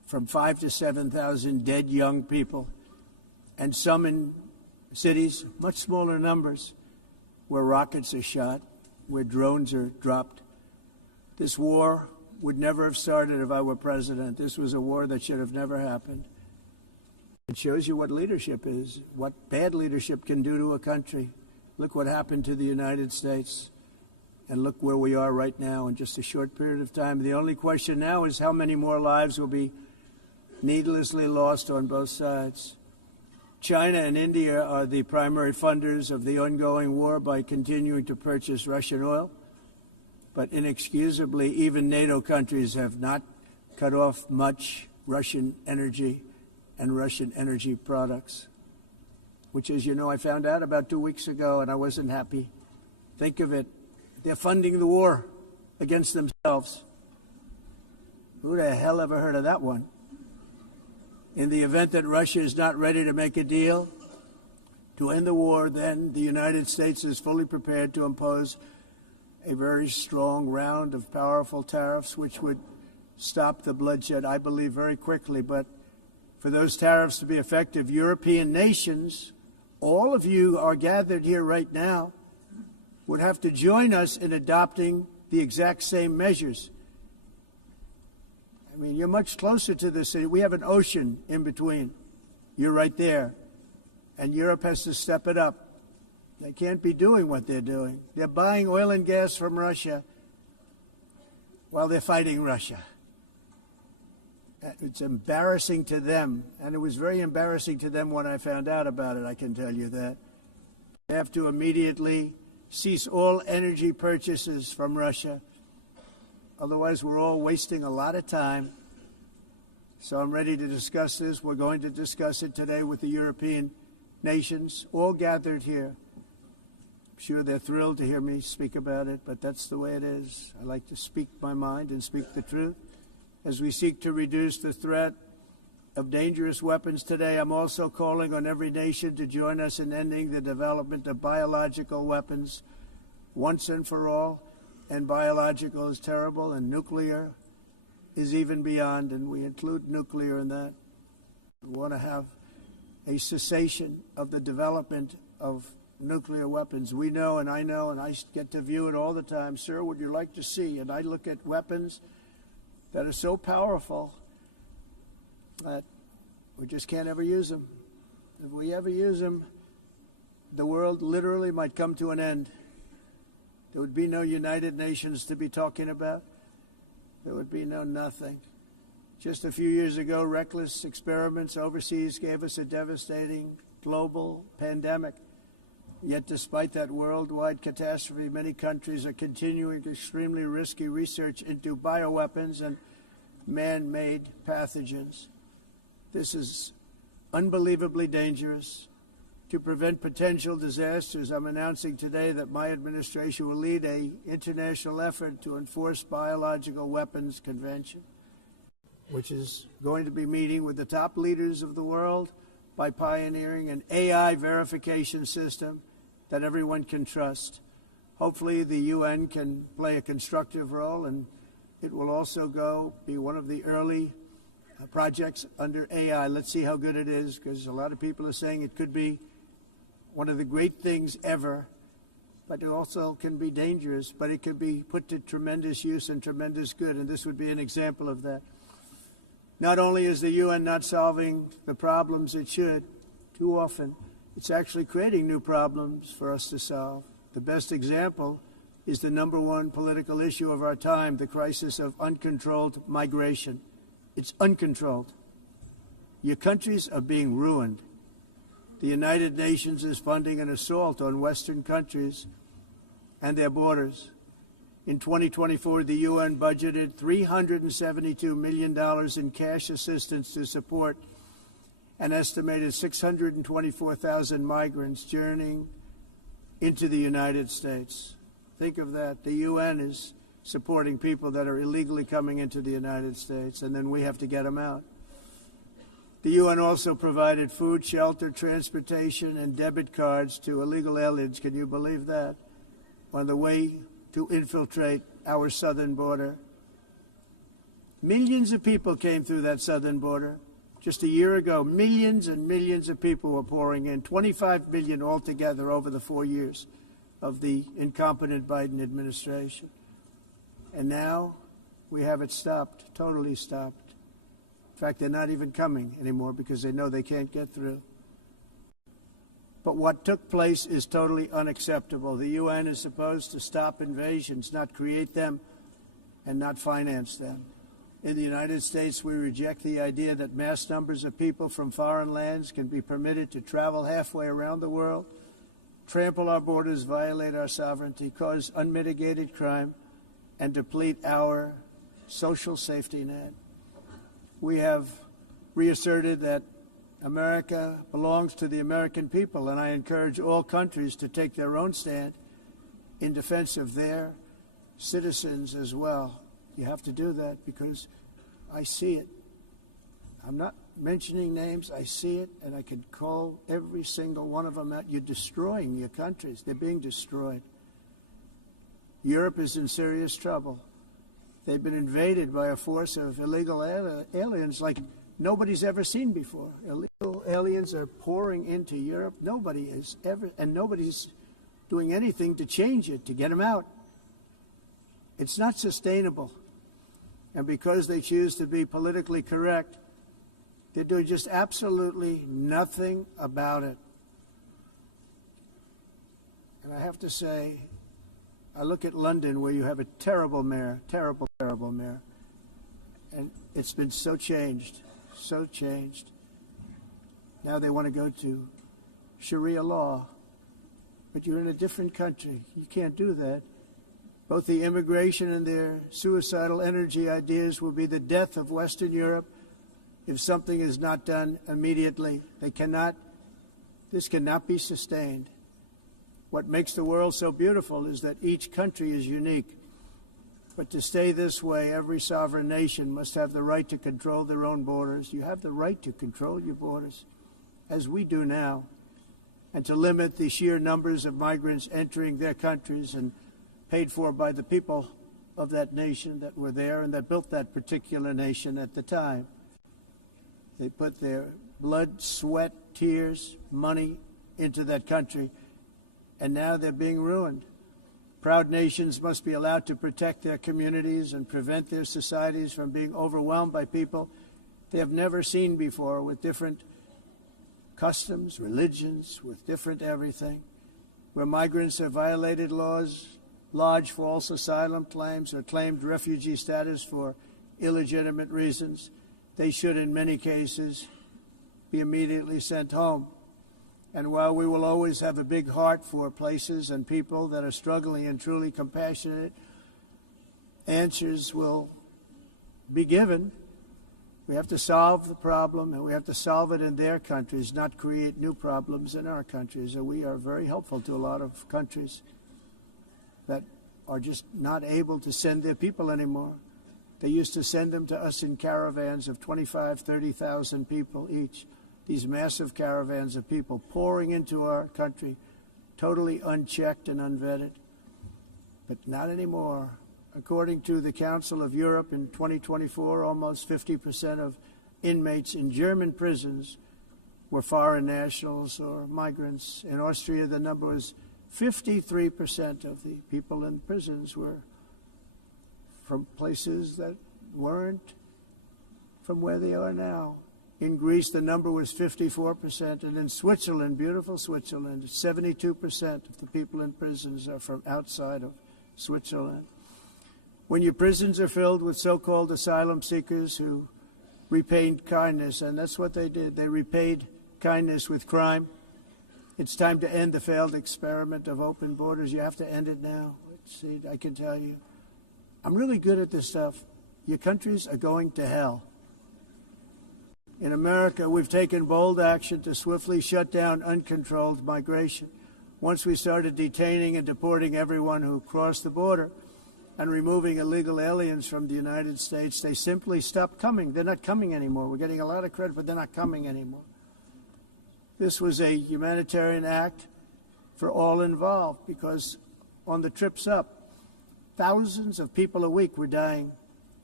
from 5,000 to 7,000 dead young people, and some in cities, much smaller numbers, where rockets are shot, where drones are dropped. This war would never have started if I were president. This was a war that should have never happened. It shows you what leadership is, what bad leadership can do to a country. Look what happened to the United States, and look where we are right now in just a short period of time. The only question now is how many more lives will be needlessly lost on both sides. China and India are the primary funders of the ongoing war by continuing to purchase Russian oil. But inexcusably, even NATO countries have not cut off much Russian energy and Russian energy products, which, as you know, I found out about 2 weeks ago, and I wasn't happy. Think of it. They're funding the war against themselves. Who the hell ever heard of that one? In the event that Russia is not ready to make a deal to end the war, then the United States is fully prepared to impose a very strong round of powerful tariffs, which would stop the bloodshed, I believe, very quickly. But for those tariffs to be effective, European nations, all of you are gathered here right now, would have to join us in adopting the exact same measures. I mean, you're much closer to the city. We have an ocean in between. You're right there. And Europe has to step it up. They can't be doing what they're doing. They're buying oil and gas from Russia while they're fighting Russia. It's embarrassing to them, and it was very embarrassing to them when I found out about it, I can tell you that. They have to immediately cease all energy purchases from Russia. Otherwise, we're all wasting a lot of time. So I'm ready to discuss this. We're going to discuss it today with the European nations, all gathered here. I'm sure they're thrilled to hear me speak about it, but that's the way it is. I like to speak my mind and speak the truth. As we seek to reduce the threat of dangerous weapons today, I'm also calling on every nation to join us in ending the development of biological weapons once and for all. And biological is terrible, and nuclear is even beyond, and we include nuclear in that. We want to have a cessation of the development of nuclear weapons. We know, and I get to view it all the time. Sir, would you like to see? And I look at weapons that are so powerful that we just can't ever use them. If we ever use them, the world literally might come to an end. There would be no United Nations to be talking about. There would be no nothing. Just a few years ago, reckless experiments overseas gave us a devastating global pandemic. Yet despite that worldwide catastrophe, many countries are continuing extremely risky research into bioweapons and man-made pathogens. This is unbelievably dangerous. To prevent potential disasters, I'm announcing today that my administration will lead an international effort to enforce biological weapons convention, which is going to be meeting with the top leaders of the world by pioneering an AI verification system that everyone can trust. Hopefully the UN can play a constructive role, and it will also be one of the early projects under AI. Let's see how good it is, because a lot of people are saying it could be one of the great things ever, but it also can be dangerous, but it can be put to tremendous use and tremendous good, and this would be an example of that. Not only is the UN not solving the problems it should, too often, it's actually creating new problems for us to solve. The best example is the #1 political issue of our time, the crisis of uncontrolled migration. It's uncontrolled. Your countries are being ruined. The United Nations is funding an assault on Western countries and their borders. In 2024, the UN budgeted $372 million in cash assistance to support an estimated 624,000 migrants journeying into the United States. Think of that. The UN is supporting people that are illegally coming into the United States, and then we have to get them out. The UN also provided food, shelter, transportation, and debit cards to illegal aliens. Can you believe that? On the way to infiltrate our southern border. Millions of people came through that southern border. Just a year ago, millions and millions of people were pouring in, 25 million altogether over the 4 years of the incompetent Biden administration. And now we have it stopped, totally stopped. In fact, they're not even coming anymore because they know they can't get through. But what took place is totally unacceptable. The UN is supposed to stop invasions, not create them and not finance them. In the United States, we reject the idea that mass numbers of people from foreign lands can be permitted to travel halfway around the world, trample our borders, violate our sovereignty, cause unmitigated crime, and deplete our social safety net. We have reasserted that America belongs to the American people, and I encourage all countries to take their own stand in defense of their citizens as well. You have to do that because I see it. I'm not mentioning names. I see it, and I could call every single one of them out. You're destroying your countries. They're being destroyed. Europe is in serious trouble. They've been invaded by a force of illegal aliens like nobody's ever seen before. Illegal aliens are pouring into Europe. Nobody has ever, and nobody's doing anything to change it, to get them out. It's not sustainable. And because they choose to be politically correct, they're doing just absolutely nothing about it. And I have to say, I look at London where you have a terrible mayor, terrible mayor. And it's been so changed, so changed. Now they want to go to Sharia law. But you're in a different country. You can't do that. Both the immigration and their suicidal energy ideas will be the death of Western Europe if something is not done immediately. This cannot be sustained. What makes the world so beautiful is that each country is unique. But to stay this way, every sovereign nation must have the right to control their own borders. You have the right to control your borders, as we do now, and to limit the sheer numbers of migrants entering their countries and paid for by the people of that nation that were there and that built that particular nation at the time. They put their blood, sweat, tears, money into that country, and now they're being ruined. Proud nations must be allowed to protect their communities and prevent their societies from being overwhelmed by people they have never seen before, with different customs, religions, with different everything. Where migrants have violated laws, lodged false asylum claims, or claimed refugee status for illegitimate reasons, they should, in many cases, be immediately sent home. And while we will always have a big heart for places and people that are struggling and truly compassionate, answers will be given. We have to solve the problem, and we have to solve it in their countries, not create new problems in our countries. And we are very helpful to a lot of countries that are just not able to send their people anymore. They used to send them to us in caravans of 25,000, 30,000 people each. These massive caravans of people pouring into our country, totally unchecked and unvetted. But not anymore. According to the Council of Europe in 2024, almost 50% of inmates in German prisons were foreign nationals or migrants. In Austria, the number was 53% of the people in prisons were from places that weren't from where they are now. In Greece, the number was 54%, and in Switzerland, beautiful Switzerland, 72% of the people in prisons are from outside of Switzerland. When your prisons are filled with so-called asylum seekers who repaid kindness, and that's what they did, they repaid kindness with crime, it's time to end the failed experiment of open borders. You have to end it now. See, I can tell you, I'm really good at this stuff. Your countries are going to hell. In America, we've taken bold action to swiftly shut down uncontrolled migration. Once we started detaining and deporting everyone who crossed the border and removing illegal aliens from the United States, they simply stopped coming. They're not coming anymore. We're getting a lot of credit, but they're not coming anymore. This was a humanitarian act for all involved, because on the trips up, thousands of people a week were dying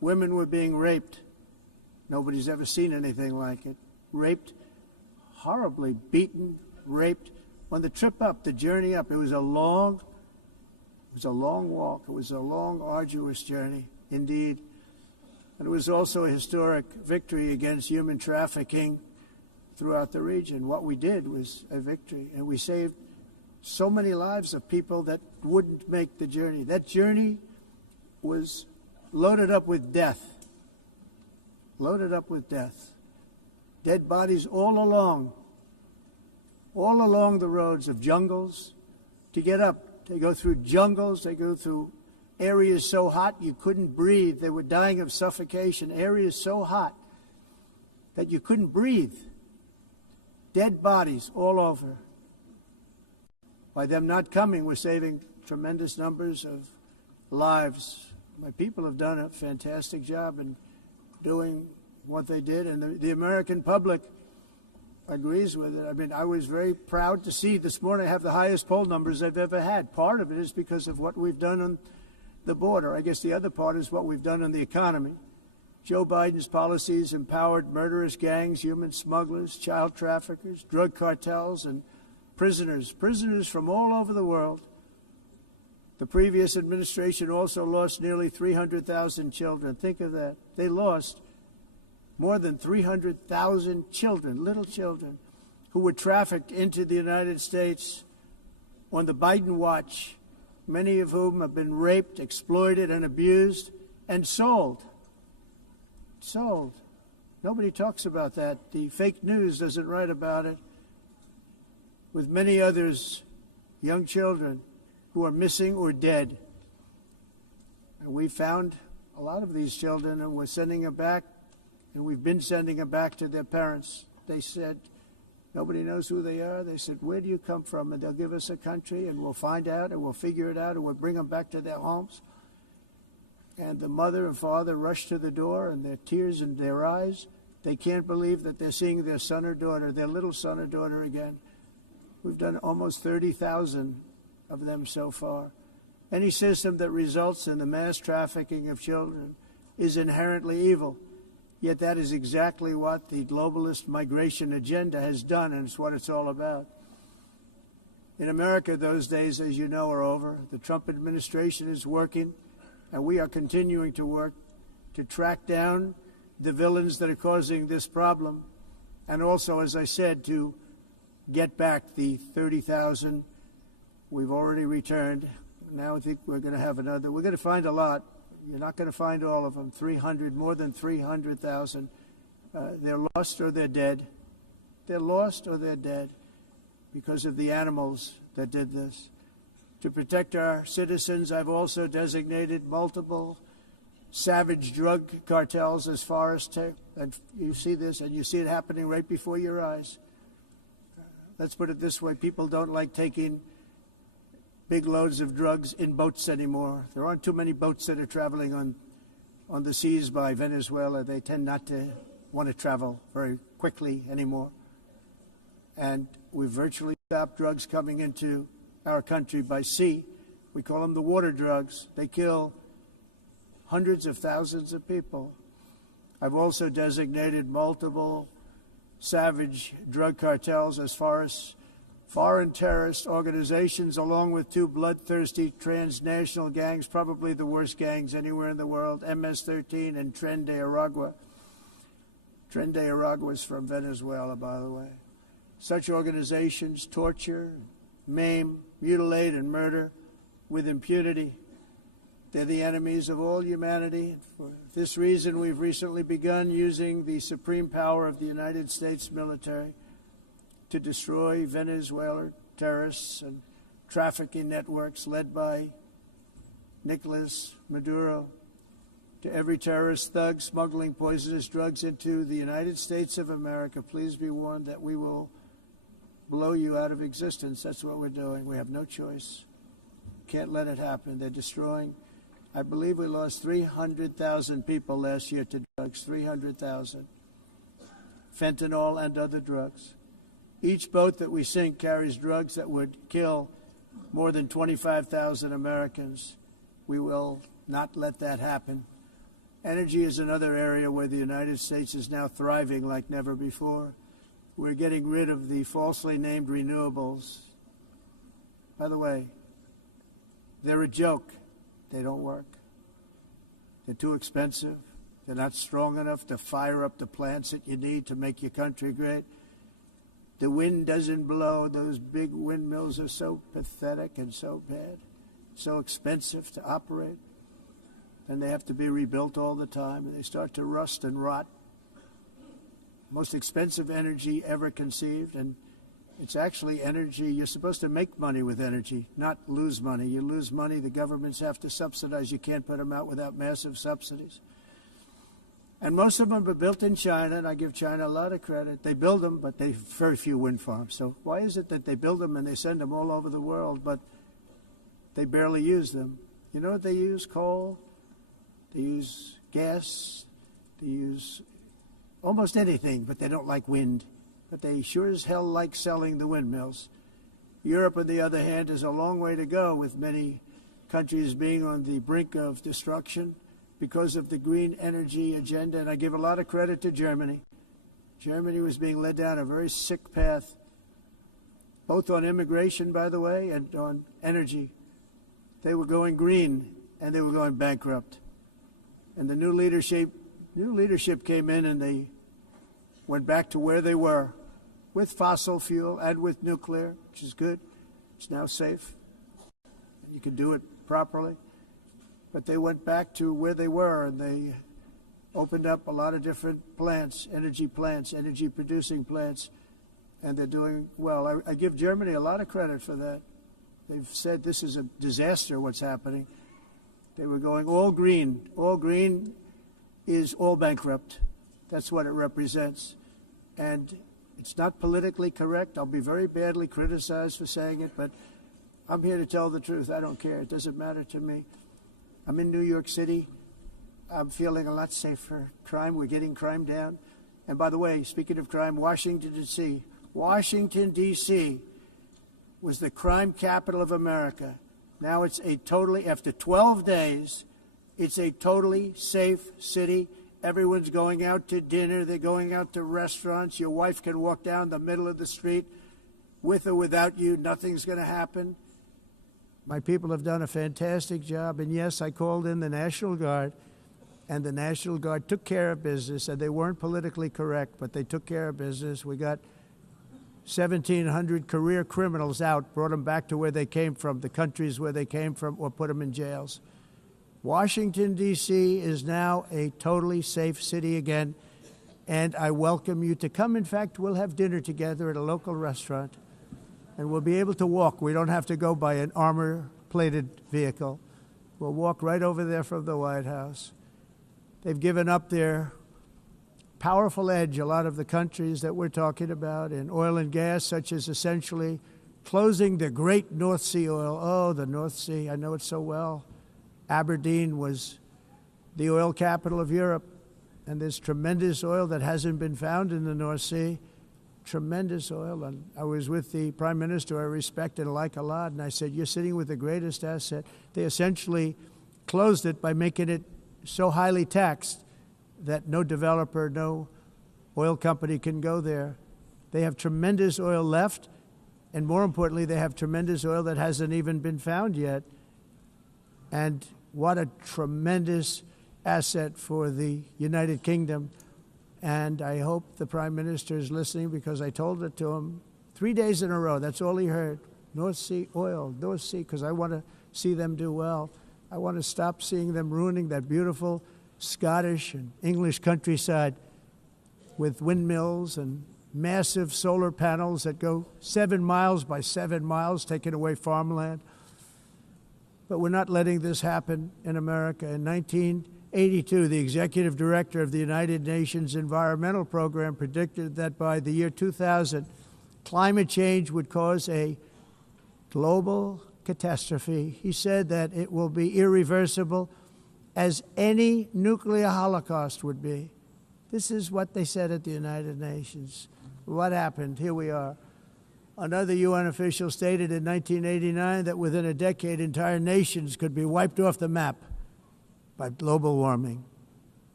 Women were being raped. Nobody's ever seen anything like it. Raped, horribly beaten, raped. On the trip up, the journey up, it was a long walk. It was a long, arduous journey, indeed. And it was also a historic victory against human trafficking throughout the region. What we did was a victory, and we saved so many lives of people that wouldn't make the journey. That journey was loaded up with death. Loaded up with death. Dead bodies all along the roads of jungles. To get up, they go through jungles, they go through areas so hot you couldn't breathe. They were dying of suffocation. Areas so hot that you couldn't breathe. Dead bodies all over. By them not coming, we're saving tremendous numbers of lives. My people have done a fantastic job in doing what they did, and the American public agrees with it. I mean, I was very proud to see this morning I have the highest poll numbers I've ever had. Part of it is because of what we've done on the border. I guess the other part is what we've done on the economy. Joe Biden's policies empowered murderous gangs, human smugglers, child traffickers, drug cartels, and prisoners from all over the world. The previous administration also lost nearly 300,000 children. Think of that. They lost more than 300,000 children, little children, who were trafficked into the United States on the Biden watch, many of whom have been raped, exploited, and abused, and sold. Sold. Nobody talks about that. The fake news doesn't write about it. With many others, young children who are missing or dead. And we found a lot of these children, and we're sending them back, and we've been sending them back to their parents. They said, nobody knows who they are. They said, where do you come from? And they'll give us a country, and we'll find out, and we'll figure it out, and we'll bring them back to their homes. And the mother and father rush to the door, and their tears in their eyes. They can't believe that they're seeing their son or daughter, their little son or daughter again. We've done almost 30,000 of them so far. Any system that results in the mass trafficking of children is inherently evil. Yet that is exactly what the globalist migration agenda has done, and it's what it's all about. In America, those days, as you know, are over. The Trump administration is working, and we are continuing to work to track down the villains that are causing this problem, and also, as I said, to get back the 30,000 we've already returned. Now I think we're going to have another. We're going to find a lot. You're not going to find all of them. 300, more than 300,000. They're lost or they're dead. They're lost or they're dead because of the animals that did this. To protect our citizens, I've also designated multiple savage drug cartels as far as and you see this, and you see it happening right before your eyes. Let's put it this way. People don't like taking big loads of drugs in boats anymore. There aren't too many boats that are traveling on the seas by Venezuela. They tend not to want to travel very quickly anymore. And we've virtually stopped drugs coming into our country by sea. We call them the water drugs. They kill hundreds of thousands of people. I've also designated multiple savage drug cartels as far as foreign terrorist organizations, along with two bloodthirsty transnational gangs, probably the worst gangs anywhere in the world, MS-13 and Tren de Aragua. Tren de Aragua is from Venezuela, by the way. Such organizations torture, maim, mutilate, and murder with impunity. They're the enemies of all humanity. For this reason, we've recently begun using the supreme power of the United States military to destroy Venezuela terrorists and trafficking networks led by Nicolas Maduro. To every terrorist thug smuggling poisonous drugs into the United States of America, please be warned that we will blow you out of existence. That's what we're doing. We have no choice. Can't let it happen. They're destroying. I believe we lost 300,000 people last year to drugs, 300,000. Fentanyl and other drugs. Each boat that we sink carries drugs that would kill more than 25,000 Americans. We will not let that happen. Energy is another area where the United States is now thriving like never before. We're getting rid of the falsely named renewables. By the way, they're a joke. They don't work. They're too expensive. They're not strong enough to fire up the plants that you need to make your country great. The wind doesn't blow. Those big windmills are so pathetic and so bad, so expensive to operate. And they have to be rebuilt all the time, and they start to rust and rot. Most expensive energy ever conceived, and it's actually energy. You're supposed to make money with energy, not lose money. You lose money, the governments have to subsidize. You can't put them out without massive subsidies. And most of them are built in China, and I give China a lot of credit. They build them, but they have very few wind farms. So why is it that they build them and they send them all over the world, but they barely use them? You know what they use? Coal. They use gas. They use almost anything, but they don't like wind. But they sure as hell like selling the windmills. Europe, on the other hand, is a long way to go, with many countries being on the brink of destruction because of the green energy agenda. And I give a lot of credit to Germany. Germany was being led down a very sick path, both on immigration, by the way, and on energy. They were going green, and they were going bankrupt. And the new leadership came in, and they went back to where they were, with fossil fuel and with nuclear, which is good. It's now safe. You can do it properly. But they went back to where they were, and they opened up a lot of different plants, energy-producing plants, and they're doing well. I give Germany a lot of credit for that. They've said this is a disaster, what's happening. They were going all green. All green is all bankrupt. That's what it represents. And it's not politically correct. I'll be very badly criticized for saying it, but I'm here to tell the truth. I don't care. It doesn't matter to me. I'm in New York City. I'm feeling a lot safer. Crime, we're getting crime down. And by the way, speaking of crime, Washington, D.C. was the crime capital of America. Now it's after 12 days, it's a totally safe city. Everyone's going out to dinner. They're going out to restaurants. Your wife can walk down the middle of the street with or without you. Nothing's going to happen. My people have done a fantastic job. And yes, I called in the National Guard, and the National Guard took care of business. And they weren't politically correct, but they took care of business. We got 1,700 career criminals out, brought them back to where they came from, the countries where they came from, or put them in jails. Washington, D.C. is now a totally safe city again, and I welcome you to come. In fact, we'll have dinner together at a local restaurant, and we'll be able to walk. We don't have to go by an armor-plated vehicle. We'll walk right over there from the White House. They've given up their powerful edge, a lot of the countries that we're talking about, in oil and gas, such as essentially closing the great North Sea oil. Oh, the North Sea, I know it so well. Aberdeen was the oil capital of Europe, and there's tremendous oil that hasn't been found in the North Sea, tremendous oil. And I was with the Prime Minister I respect and like a lot, and I said, you're sitting with the greatest asset. They essentially closed it by making it so highly taxed that no developer, no oil company can go there. They have tremendous oil left, and more importantly, they have tremendous oil that hasn't even been found yet. And what a tremendous asset for the United Kingdom. And I hope the Prime Minister is listening, because I told it to him 3 days in a row. That's all he heard. North Sea oil, North Sea, because I want to see them do well. I want to stop seeing them ruining that beautiful Scottish and English countryside with windmills and massive solar panels that go 7 miles by 7 miles, taking away farmland. But we're not letting this happen in America. In 1982, the executive director of the United Nations Environmental Program predicted that by the year 2000, climate change would cause a global catastrophe. He said that it will be irreversible, as any nuclear holocaust would be. This is what they said at the United Nations. What happened? Here we are. Another UN official stated in 1989 that within a decade, entire nations could be wiped off the map by global warming.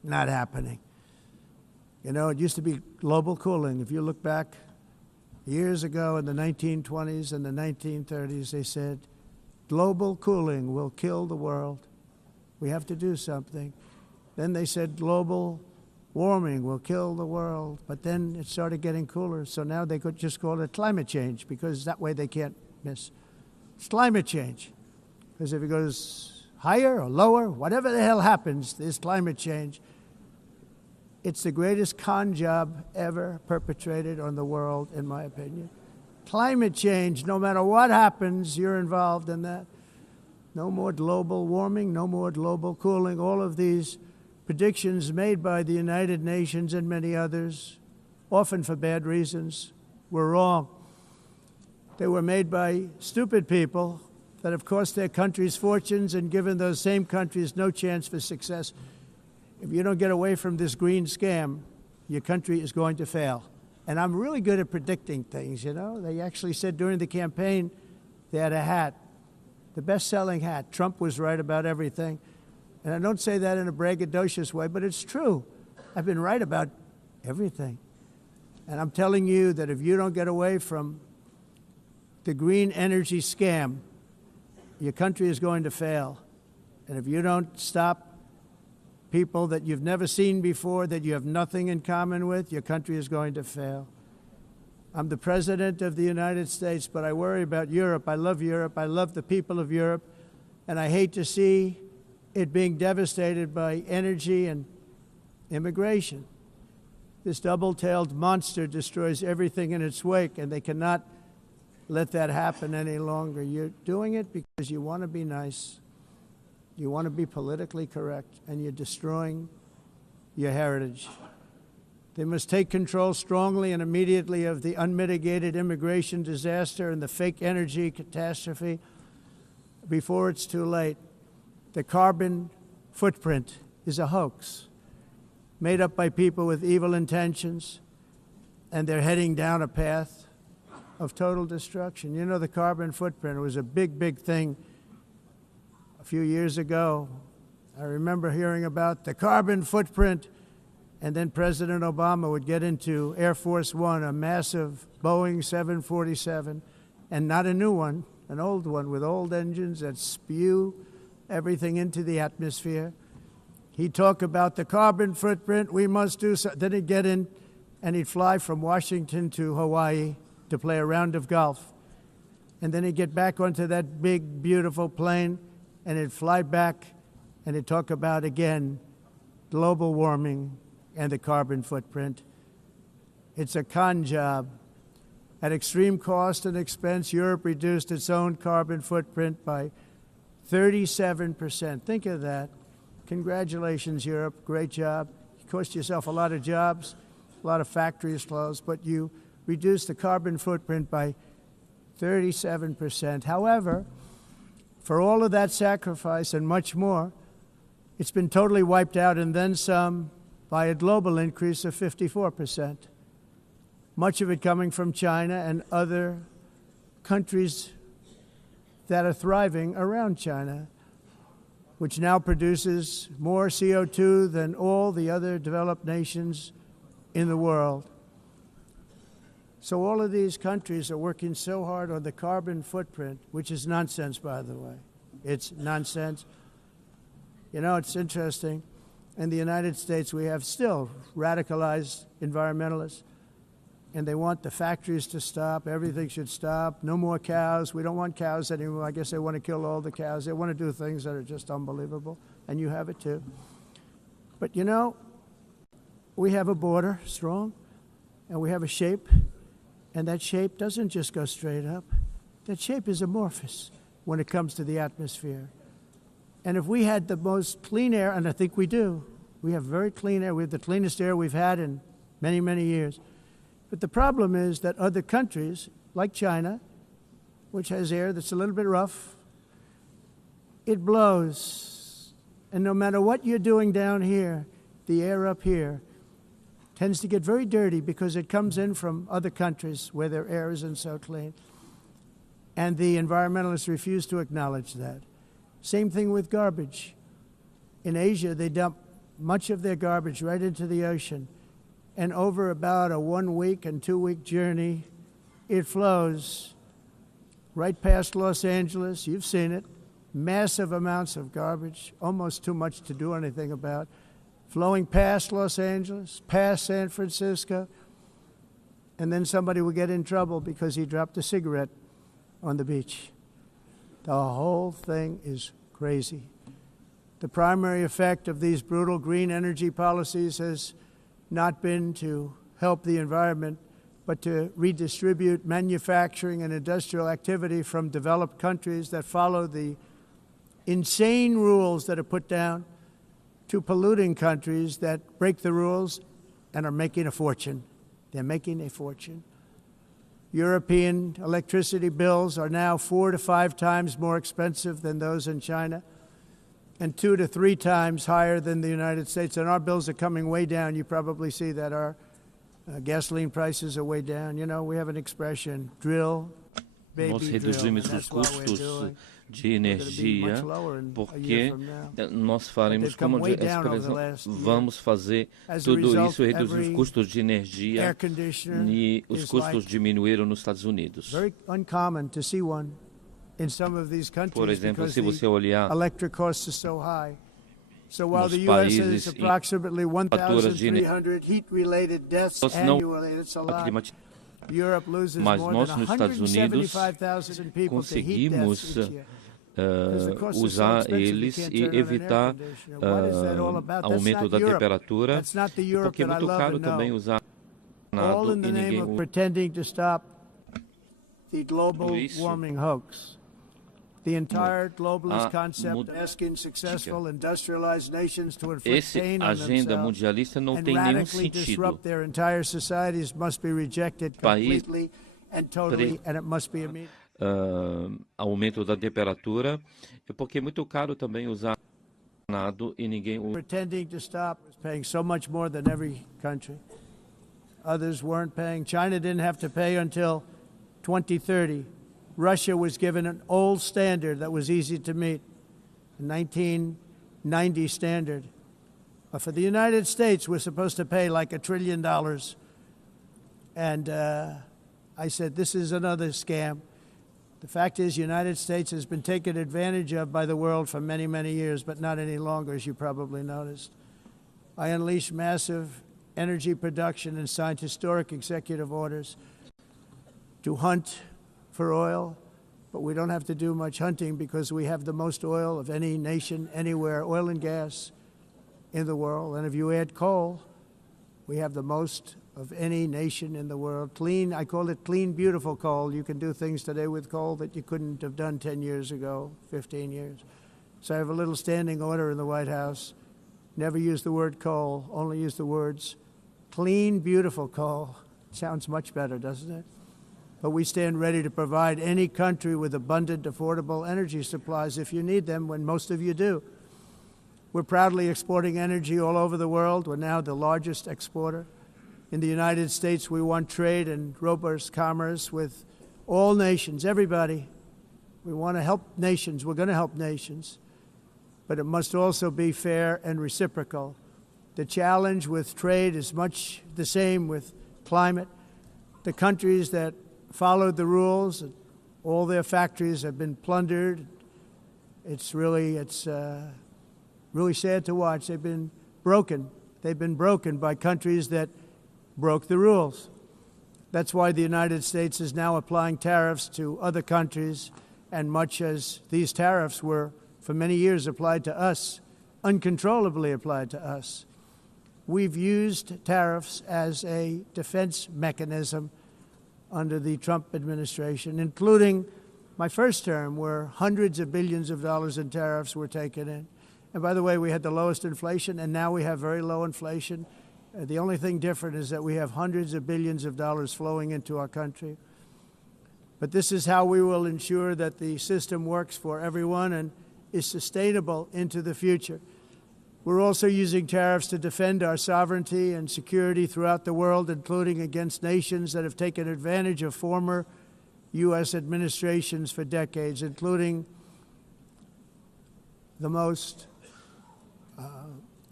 Not happening. You know, it used to be global cooling. If you look back years ago in the 1920s and the 1930s, they said, global cooling will kill the world. We have to do something. Then they said global warming will kill the world. But then it started getting cooler. So now they could just call it climate change, because that way they can't miss. It's climate change. Because if it goes higher or lower, whatever the hell happens, there's climate change. It's the greatest con job ever perpetrated on the world, in my opinion. Climate change, no matter what happens, you're involved in that. No more global warming, no more global cooling. All of these predictions made by the United Nations and many others, often for bad reasons, were wrong. They were made by stupid people that have cost their countries fortunes and given those same countries no chance for success. If you don't get away from this green scam, your country is going to fail. And I'm really good at predicting things, you know. They actually said during the campaign they had a hat, the best-selling hat. Trump was right about everything. And I don't say that in a braggadocious way, but it's true. I've been right about everything. And I'm telling you that if you don't get away from the green energy scam, your country is going to fail. And if you don't stop people that you've never seen before, that you have nothing in common with, your country is going to fail. I'm the President of the United States, but I worry about Europe. I love Europe. I love the people of Europe. And I hate to see it being devastated by energy and immigration. This double-tailed monster destroys everything in its wake, and they cannot let that happen any longer. You're doing it because you want to be nice. You want to be politically correct, and you're destroying your heritage. They must take control strongly and immediately of the unmitigated immigration disaster and the fake energy catastrophe before it's too late. The carbon footprint is a hoax made up by people with evil intentions, and they're heading down a path of total destruction. You know, the carbon footprint, it was a big, big thing a few years ago. I remember hearing about the carbon footprint, and then President Obama would get into Air Force One, a massive Boeing 747, and not a new one, an old one with old engines that spew everything into the atmosphere. He'd talk about the carbon footprint, we must do so. Then he'd get in and he'd fly from Washington to Hawaii to play a round of golf. And then he'd get back onto that big, beautiful plane and he'd fly back and he'd talk about, again, global warming and the carbon footprint. It's a con job. At extreme cost and expense, Europe reduced its own carbon footprint by 37%. Think of that. Congratulations, Europe. Great job. You cost yourself a lot of jobs, a lot of factories closed, but you reduced the carbon footprint by 37%. However, for all of that sacrifice and much more, it's been totally wiped out and then some by a global increase of 54%. Much of it coming from China and other countries that are thriving around China, which now produces more CO2 than all the other developed nations in the world. So all of these countries are working so hard on the carbon footprint, which is nonsense, by the way. It's nonsense. You know, it's interesting. In the United States, we have still radicalized environmentalists, and they want the factories to stop. Everything should stop. No more cows. We don't want cows anymore. I guess they want to kill all the cows. They want to do things that are just unbelievable, and you have it too. But you know, we have a border, strong, and we have a shape, and that shape doesn't just go straight up. That shape is amorphous when it comes to the atmosphere. And if we had the most clean air, and I think we do, we have very clean air. We have the cleanest air we've had in many, many years. But the problem is that other countries, like China, which has air that's a little bit rough, it blows. And no matter what you're doing down here, the air up here tends to get very dirty because it comes in from other countries where their air isn't so clean. And the environmentalists refuse to acknowledge that. Same thing with garbage. In Asia, they dump much of their garbage right into the ocean. And over about a 1 week and 2 week journey, it flows right past Los Angeles. You've seen it. Massive amounts of garbage, almost too much to do anything about, flowing past Los Angeles, past San Francisco, and then somebody will get in trouble because he dropped a cigarette on the beach. The whole thing is crazy. The primary effect of these brutal green energy policies has not been to help the environment, but to redistribute manufacturing and industrial activity from developed countries that follow the insane rules that are put down to polluting countries that break the rules and are making a fortune. They're making a fortune. European electricity bills are now 4 to 5 times more expensive than those in China, and 2 to 3 times higher than the United States. And our bills are coming way down. You probably see that our gasoline prices are way down. You know, we have an expression, drill, baby, nós drill. reduzimos os custos de energia porque nós faremos, como a expressão, vamos fazer tudo isso e reduzir os custos de energia e os custos diminuíram nos Estados Unidos. Por exemplo, se você olhar nos países em faturas de energia, mas nós nos Estados Unidos conseguimos usar eles e evitar aumento da temperatura, porque é muito caro também usar nada e ninguém usa isso. The entire globalist concept asking successful industrialized nations to inflict pain on themselves and radically disrupt their entire societies must be rejected completely and totally, and it must be immediate. Aumento da temperatura, porque é muito caro também usar nada e ninguém usa. Pretending to stop is paying so much more than every country. Others weren't paying. China didn't have to pay until 2030. Russia was given an old standard that was easy to meet, a 1990 standard. But for the United States, we're supposed to pay like $1 trillion. And I said, this is another scam. The fact is, the United States has been taken advantage of by the world for many, many years, but not any longer, as you probably noticed. I unleashed massive energy production and signed historic executive orders to hunt for oil, but we don't have to do much hunting because we have the most oil of any nation anywhere, oil and gas in the world. And if you add coal, we have the most of any nation in the world. Clean, I call it clean, beautiful coal. You can do things today with coal that you couldn't have done 10 years ago, 15 years. So I have a little standing order in the White House. Never use the word coal, only use the words clean, beautiful coal. Sounds much better, doesn't it? But we stand ready to provide any country with abundant, affordable energy supplies if you need them, when most of you do. We're proudly exporting energy all over the world. We're now the largest exporter. In the United States, we want trade and robust commerce with all nations, everybody. We want to help nations. We're going to help nations. But it must also be fair and reciprocal. The challenge with trade is much the same with climate. The countries that followed the rules, all their factories have been plundered. It's really sad to watch. They've been broken. They've been broken by countries that broke the rules. That's why the United States is now applying tariffs to other countries, and much as these tariffs were for many years applied to us, uncontrollably applied to us. We've used tariffs as a defense mechanism under the Trump administration, including my first term, where hundreds of billions of dollars in tariffs were taken in. And by the way, we had the lowest inflation, and now we have very low inflation. The only thing different is that we have hundreds of billions of dollars flowing into our country. But this is how we will ensure that the system works for everyone and is sustainable into the future. We're also using tariffs to defend our sovereignty and security throughout the world, including against nations that have taken advantage of former U.S. administrations for decades, including the most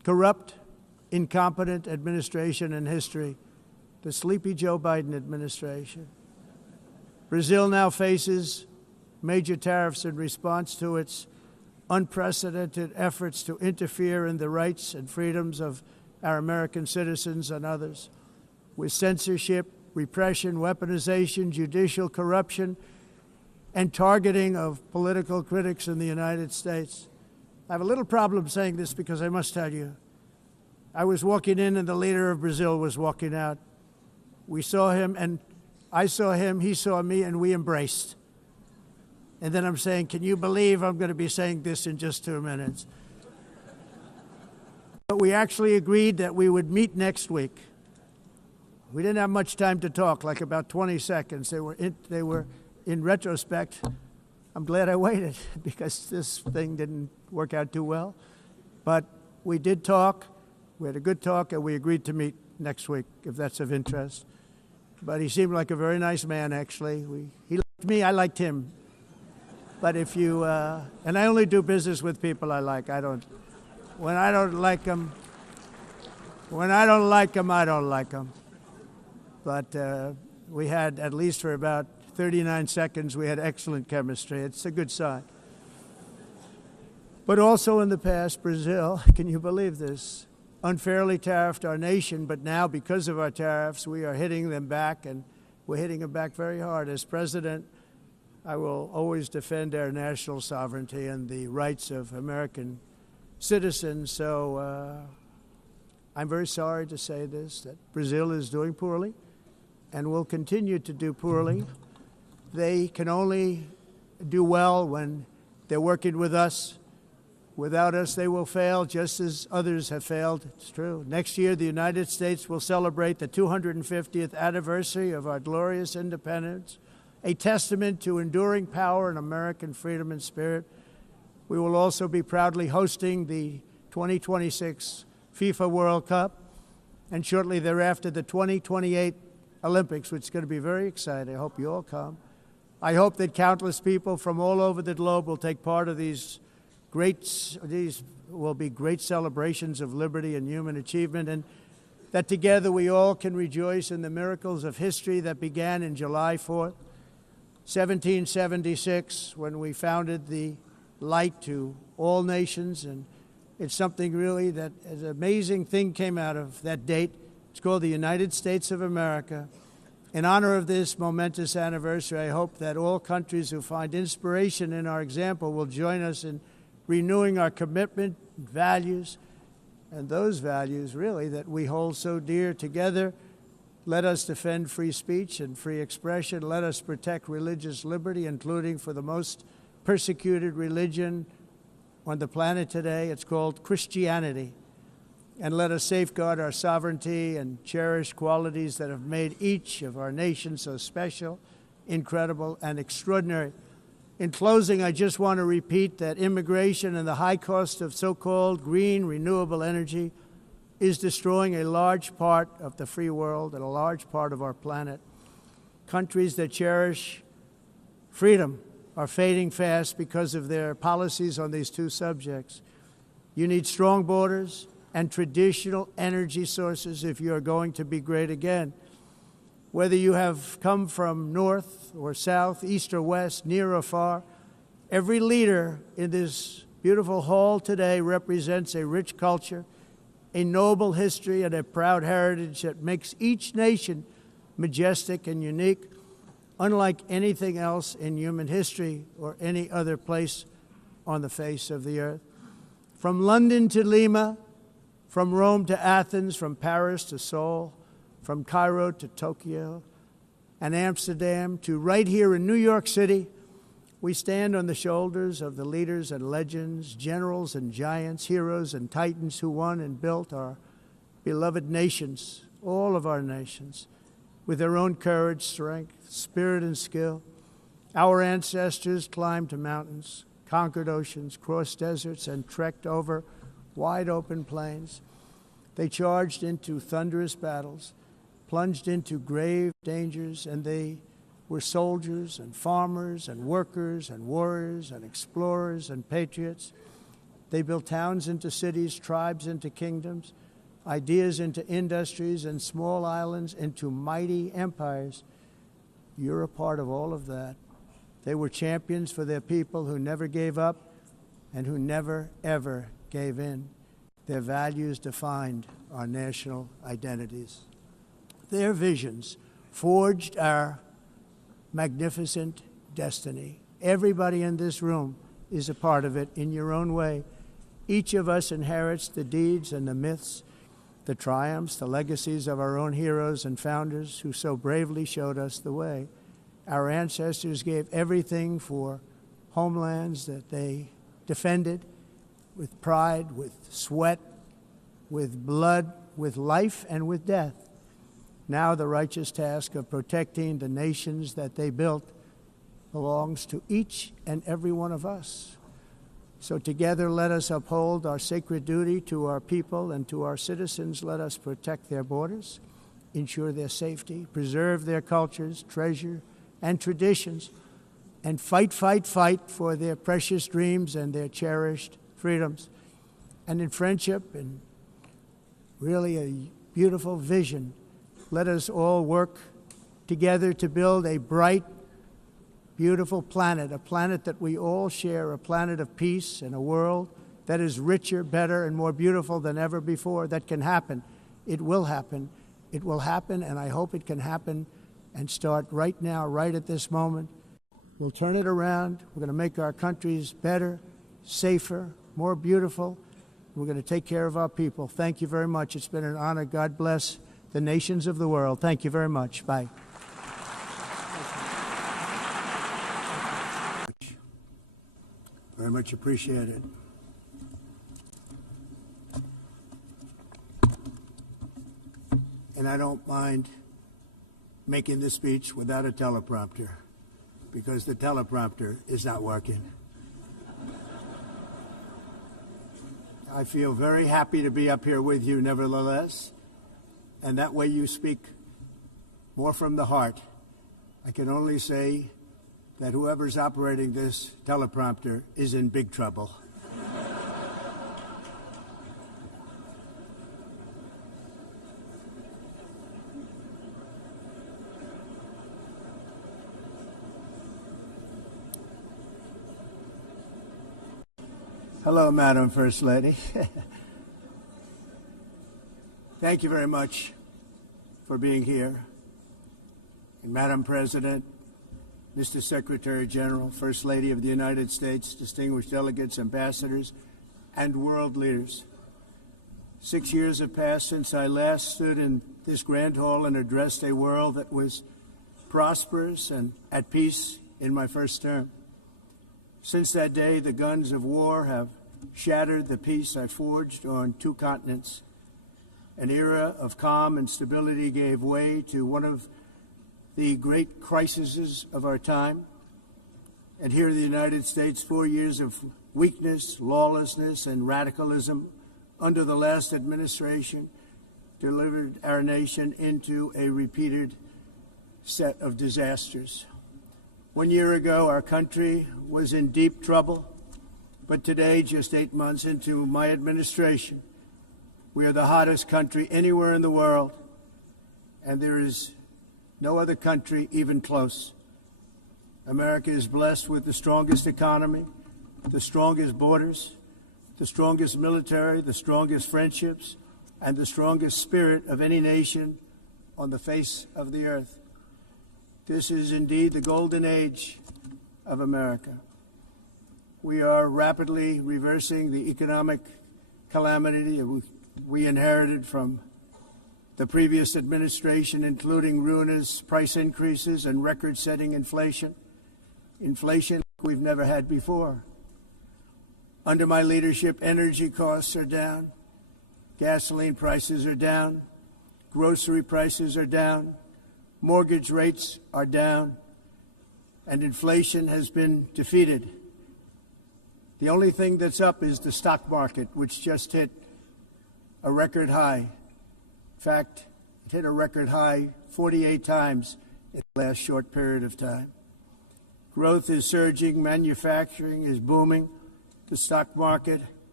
corrupt, incompetent administration in history, the sleepy Joe Biden administration. Brazil now faces major tariffs in response to its unprecedented efforts to interfere in the rights and freedoms of our American citizens and others, with censorship, repression, weaponization, judicial corruption, and targeting of political critics in the United States. I have a little problem saying this because I must tell you, I was walking in and the leader of Brazil was walking out. We saw him and I saw him, he saw me, and we embraced. And then I'm saying, can you believe I'm going to be saying this in just 2 minutes? But we actually agreed that we would meet next week. We didn't have much time to talk, like about 20 seconds. They were in retrospect, I'm glad I waited because this thing didn't work out too well. But we did talk. We had a good talk, and we agreed to meet next week, if that's of interest. But he seemed like a very nice man, actually. He liked me, I liked him. But if you, and I only do business with people I like. When I don't like them, I don't like them. But we had, at least for about 39 seconds, we had excellent chemistry. It's a good sign. But also in the past, Brazil, can you believe this, unfairly tariffed our nation, but now because of our tariffs, we are hitting them back, and we're hitting them back very hard. As president, I will always defend our national sovereignty and the rights of American citizens. So I'm very sorry to say this, that Brazil is doing poorly and will continue to do poorly. They can only do well when they're working with us. Without us, they will fail, just as others have failed. It's true. Next year, the United States will celebrate the 250th anniversary of our glorious independence, a testament to enduring power and American freedom and spirit. We will also be proudly hosting the 2026 FIFA World Cup, and shortly thereafter, the 2028 Olympics, which is going to be very exciting. I hope you all come. I hope that countless people from all over the globe will take part of these will be great celebrations of liberty and human achievement, and that together we all can rejoice in the miracles of history that began in July 4th, 1776, when we founded the light to all nations. And it's something really that an amazing thing came out of that date. It's called the United States of America. In honor of this momentous anniversary, I hope that all countries who find inspiration in our example will join us in renewing our commitment, values, and those values, really, that we hold so dear together. Let us defend free speech and free expression. Let us protect religious liberty, including for the most persecuted religion on the planet today. It's called Christianity. And let us safeguard our sovereignty and cherish qualities that have made each of our nations so special, incredible, and extraordinary. In closing, I just want to repeat that immigration and the high cost of so-called green renewable energy is destroying a large part of the free world and a large part of our planet. Countries that cherish freedom are fading fast because of their policies on these two subjects. You need strong borders and traditional energy sources if you are going to be great again. Whether you have come from north or south, east or west, near or far, every leader in this beautiful hall today represents a rich culture, a noble history, and a proud heritage that makes each nation majestic and unique, unlike anything else in human history or any other place on the face of the earth. From London to Lima, from Rome to Athens, from Paris to Seoul, from Cairo to Tokyo and Amsterdam to right here in New York City, we stand on the shoulders of the leaders and legends, generals and giants, heroes and titans who won and built our beloved nations, all of our nations, with their own courage, strength, spirit, and skill. Our ancestors climbed mountains, conquered oceans, crossed deserts, and trekked over wide open plains. They charged into thunderous battles, plunged into grave dangers, and they were soldiers and farmers and workers and warriors and explorers and patriots. They built towns into cities, tribes into kingdoms, ideas into industries, and small islands into mighty empires. You're a part of all of that. They were champions for their people who never gave up and who never, ever gave in. Their values defined our national identities. Their visions forged our magnificent destiny. Everybody in this room is a part of it in your own way. Each of us inherits the deeds and the myths, the triumphs, the legacies of our own heroes and founders who so bravely showed us the way. Our ancestors gave everything for homelands that they defended with pride, with sweat, with blood, with life, and with death. Now the righteous task of protecting the nations that they built belongs to each and every one of us. So together let us uphold our sacred duty to our people and to our citizens. Let us protect their borders, ensure their safety, preserve their cultures, treasure, and traditions, and fight for their precious dreams and their cherished freedoms. And in friendship and really a beautiful vision, let us all work together to build a bright, beautiful planet, a planet that we all share, a planet of peace and a world that is richer, better, and more beautiful than ever before. That can happen. It will happen. It will happen, and I hope it can happen and start right now, right at this moment. We'll turn it around. We're going to make our countries better, safer, more beautiful. We're going to take care of our people. Thank you very much. It's been an honor. God bless the nations of the world. Thank you very much. Bye. Very much appreciated. And I don't mind making this speech without a teleprompter, because the teleprompter is not working. I feel very happy to be up here with you nevertheless, and that way you speak more from the heart. I can only say that whoever's operating this teleprompter is in big trouble. Hello, Madam First Lady. Thank you very much for being here. And Madam President, Mr. Secretary General, First Lady of the United States, distinguished delegates, ambassadors, and world leaders. 6 years have passed since I last stood in this grand hall and addressed a world that was prosperous and at peace in my first term. Since that day, the guns of war have shattered the peace I forged on 2 continents. An era of calm and stability gave way to one of the great crises of our time. And here in the United States, 4 years of weakness, lawlessness, and radicalism under the last administration delivered our nation into a repeated set of disasters. 1 year ago, our country was in deep trouble, but today, just 8 months into my administration, we are the hottest country anywhere in the world, and there is no other country even close. America is blessed with the strongest economy, the strongest borders, the strongest military, the strongest friendships, and the strongest spirit of any nation on the face of the earth. This is indeed the golden age of America. We are rapidly reversing the economic calamity we inherited from the previous administration, including ruinous price increases and record-setting inflation we've never had before. Under my leadership, energy costs are down, gasoline prices are down, grocery prices are down, mortgage rates are down, and inflation has been defeated. The only thing that's up is the stock market, which just hit a record high. In fact, it hit a record high 48 times in the last short period of time. Growth is surging, manufacturing is booming, the stock market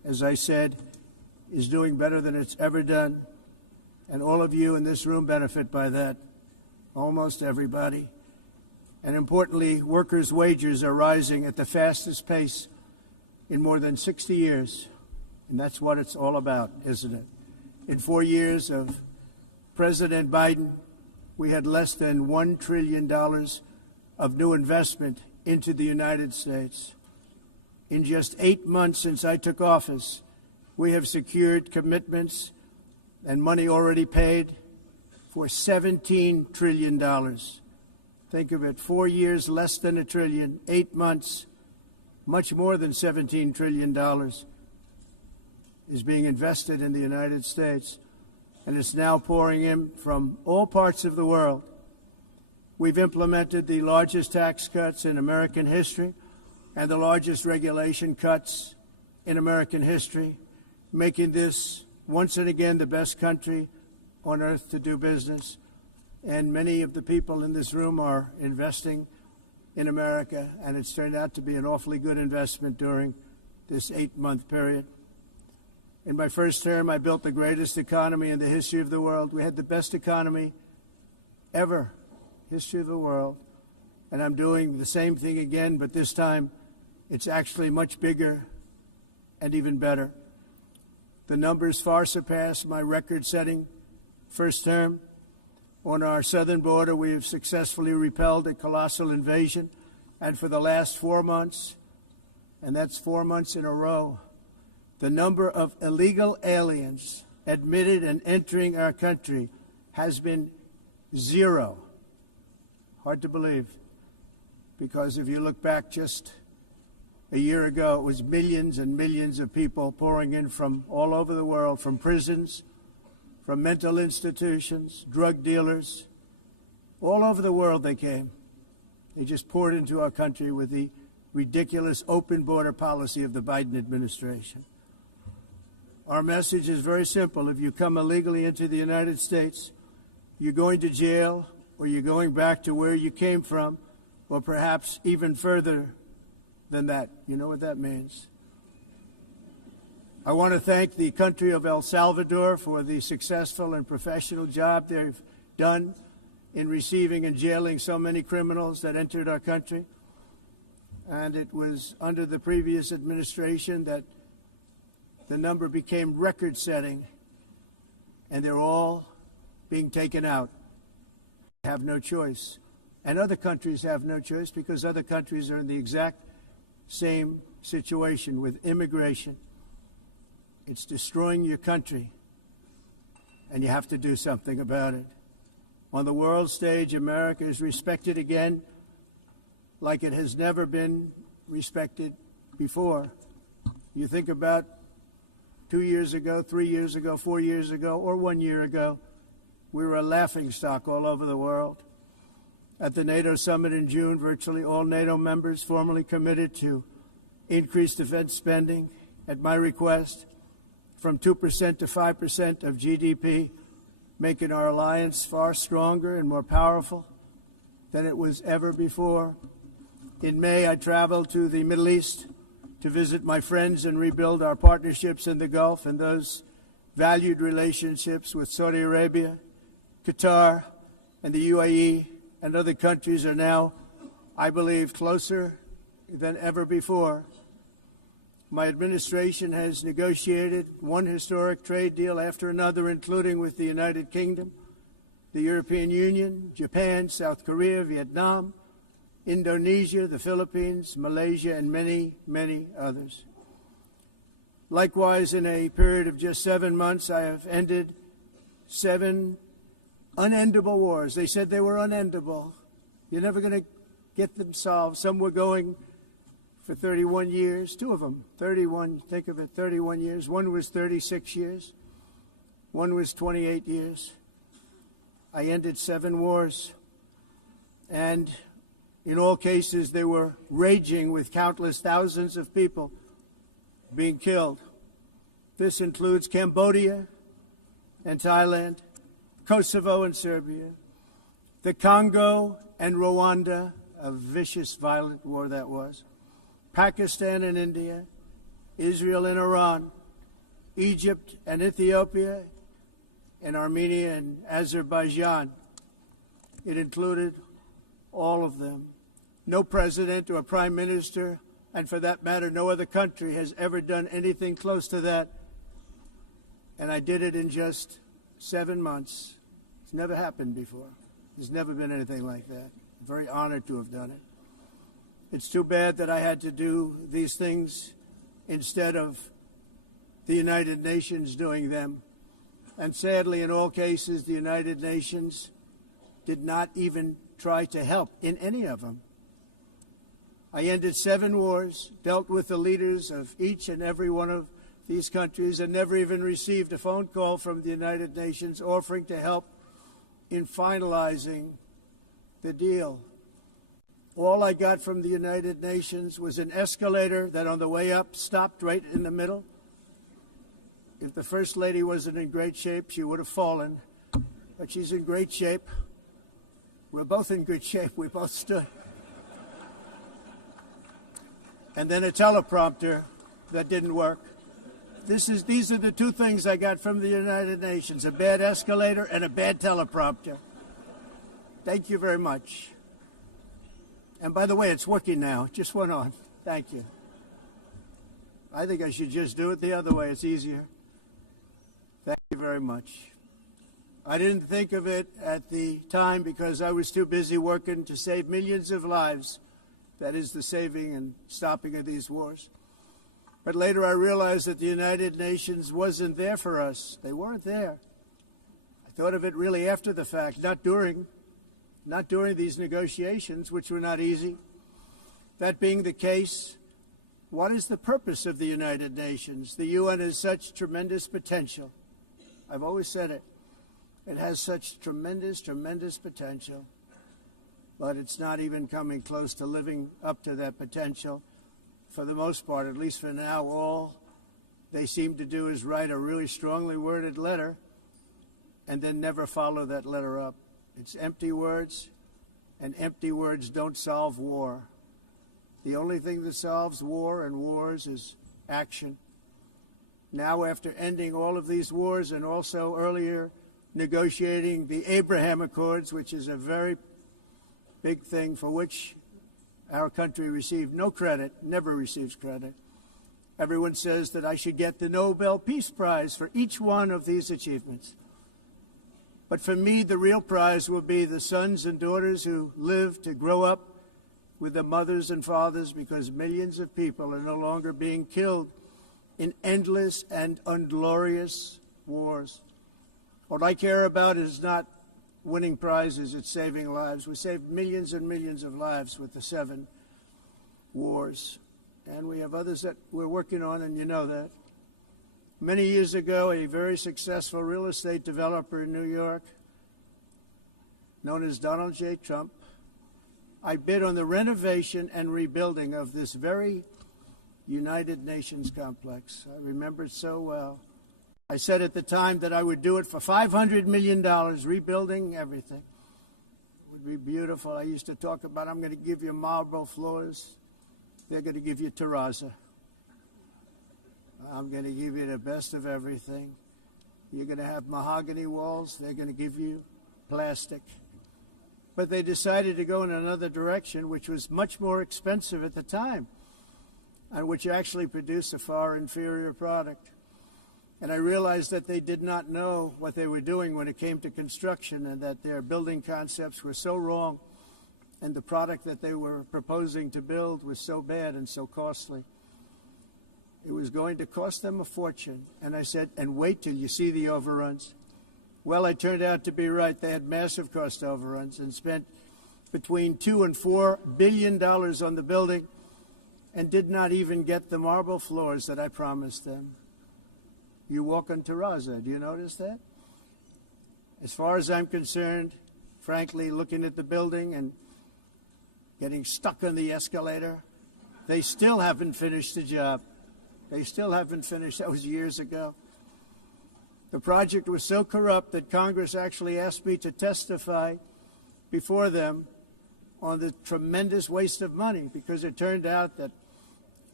as I said, is doing better than it's ever done. And all of you in this room benefit by that, almost everybody. And importantly, workers' wages are rising at the fastest pace in more than 60 years. And that's what it's all about, isn't it? In 4 years of President Biden, we had less than $1 trillion of new investment into the United States. In just 8 months since I took office, we have secured commitments and money already paid for $17 trillion. Think of it, 4 years, less than $1 trillion, 8 months, much more than $17 trillion is being invested in the United States, and it's now pouring in from all parts of the world. We've implemented the largest tax cuts in American history and the largest regulation cuts in American history, making this once and again the best country on earth to do business. And many of the people in this room are investing in America, and it's turned out to be an awfully good investment during this 8-month period. In my first term, I built the greatest economy in the history of the world. We had the best economy ever, history of the world. And I'm doing the same thing again, but this time it's actually much bigger and even better. The numbers far surpass my record-setting first term. On our southern border, we have successfully repelled a colossal invasion. And for the last 4 months, and that's 4 months in a row, the number of illegal aliens admitted and entering our country has been 0. Hard to believe, because if you look back just a year ago, it was millions and millions of people pouring in from all over the world, from prisons, from mental institutions, drug dealers. All over the world they came. They just poured into our country with the ridiculous open border policy of the Biden administration. Our message is very simple. If you come illegally into the United States, you're going to jail, or you're going back to where you came from, or perhaps even further than that. You know what that means. I want to thank the country of El Salvador for the successful and professional job they've done in receiving and jailing so many criminals that entered our country. And it was under the previous administration that the number became record-setting, and they're all being taken out. They have no choice. And other countries have no choice, because other countries are in the exact same situation with immigration. It's destroying your country, and you have to do something about it. On the world stage, America is respected again like it has never been respected before. You think about 2 years ago, 3 years ago, 4 years ago, or 1 year ago, we were a laughingstock all over the world. At the NATO summit in June, virtually all NATO members formally committed to increase defense spending at my request from 2% to 5% of GDP, making our alliance far stronger and more powerful than it was ever before. In May, I traveled to the Middle East to visit my friends and rebuild our partnerships in the Gulf and those valued relationships with Saudi Arabia, Qatar, and the UAE, and other countries are now, I believe, closer than ever before. My administration has negotiated one historic trade deal after another, including with the United Kingdom, the European Union, Japan, South Korea, Vietnam, Indonesia, the Philippines, Malaysia, and many, many others. Likewise, in a period of just 7 months, I have ended 7 unendable wars. They said they were unendable. You're never going to get them solved. Some were going for 31 years, 2 of them, 31, think of it, 31 years. One was 36 years. One was 28 years. I ended 7 wars. And in all cases, they were raging with countless thousands of people being killed. This includes Cambodia and Thailand, Kosovo and Serbia, the Congo and Rwanda, a vicious, violent war that was, Pakistan and India, Israel and Iran, Egypt and Ethiopia, and Armenia and Azerbaijan. It included all of them. No president or prime minister, and for that matter, no other country has ever done anything close to that. And I did it in just 7 months. It's never happened before. There's never been anything like that. I'm very honored to have done it. It's too bad that I had to do these things instead of the United Nations doing them. And sadly, in all cases, the United Nations did not even try to help in any of them. I ended 7 wars, dealt with the leaders of each and every one of these countries, and never even received a phone call from the United Nations offering to help in finalizing the deal. All I got from the United Nations was an escalator that on the way up stopped right in the middle. If the First Lady wasn't in great shape, she would have fallen. But she's in great shape. We're both in good shape. We both stood. And then a teleprompter that didn't work. These are the 2 things I got from the United Nations, a bad escalator and a bad teleprompter. Thank you very much. And by the way, it's working now. It just went on. Thank you. I think I should just do it the other way. It's easier. Thank you very much. I didn't think of it at the time because I was too busy working to save millions of lives. That is the saving and stopping of these wars. But later I realized that the United Nations wasn't there for us. They weren't there. I thought of it really after the fact, not during these negotiations, which were not easy. That being the case, what is the purpose of the United Nations? The UN has such tremendous potential. I've always said it. It has such tremendous, tremendous potential. But it's not even coming close to living up to that potential. For the most part, at least for now, all they seem to do is write a really strongly worded letter and then never follow that letter up. It's empty words, and empty words don't solve war. The only thing that solves war and wars is action. Now, after ending all of these wars and also earlier negotiating the Abraham Accords, which is a very big thing for which our country received no credit, never receives credit. Everyone says that I should get the Nobel Peace Prize for each one of these achievements. But for me, the real prize will be the sons and daughters who live to grow up with the mothers and fathers, because millions of people are no longer being killed in endless and unglorious wars. What I care about is not winning prizes, it's saving lives. We saved millions and millions of lives with the 7 wars. And we have others that we're working on, and you know that. Many years ago, a very successful real estate developer in New York, known as Donald J. Trump, I bid on the renovation and rebuilding of this very United Nations complex. I remember it so well. I said at the time that I would do it for $500 million, rebuilding everything. It would be beautiful. I used to talk about, I'm going to give you marble floors. They're going to give you terrazzo. I'm going to give you the best of everything. You're going to have mahogany walls. They're going to give you plastic. But they decided to go in another direction, which was much more expensive at the time, and which actually produced a far inferior product. And I realized that they did not know what they were doing when it came to construction, and that their building concepts were so wrong, and the product that they were proposing to build was so bad and so costly. It was going to cost them a fortune. And I said, and wait till you see the overruns. Well, I turned out to be right. They had massive cost overruns and spent between $2 and $4 billion on the building and did not even get the marble floors that I promised them. You walk on terrazzo. Do you notice that? As far as I'm concerned, frankly, looking at the building and getting stuck on the escalator, they still haven't finished the job. They still haven't finished. That was years ago. The project was so corrupt that Congress actually asked me to testify before them on the tremendous waste of money, because it turned out that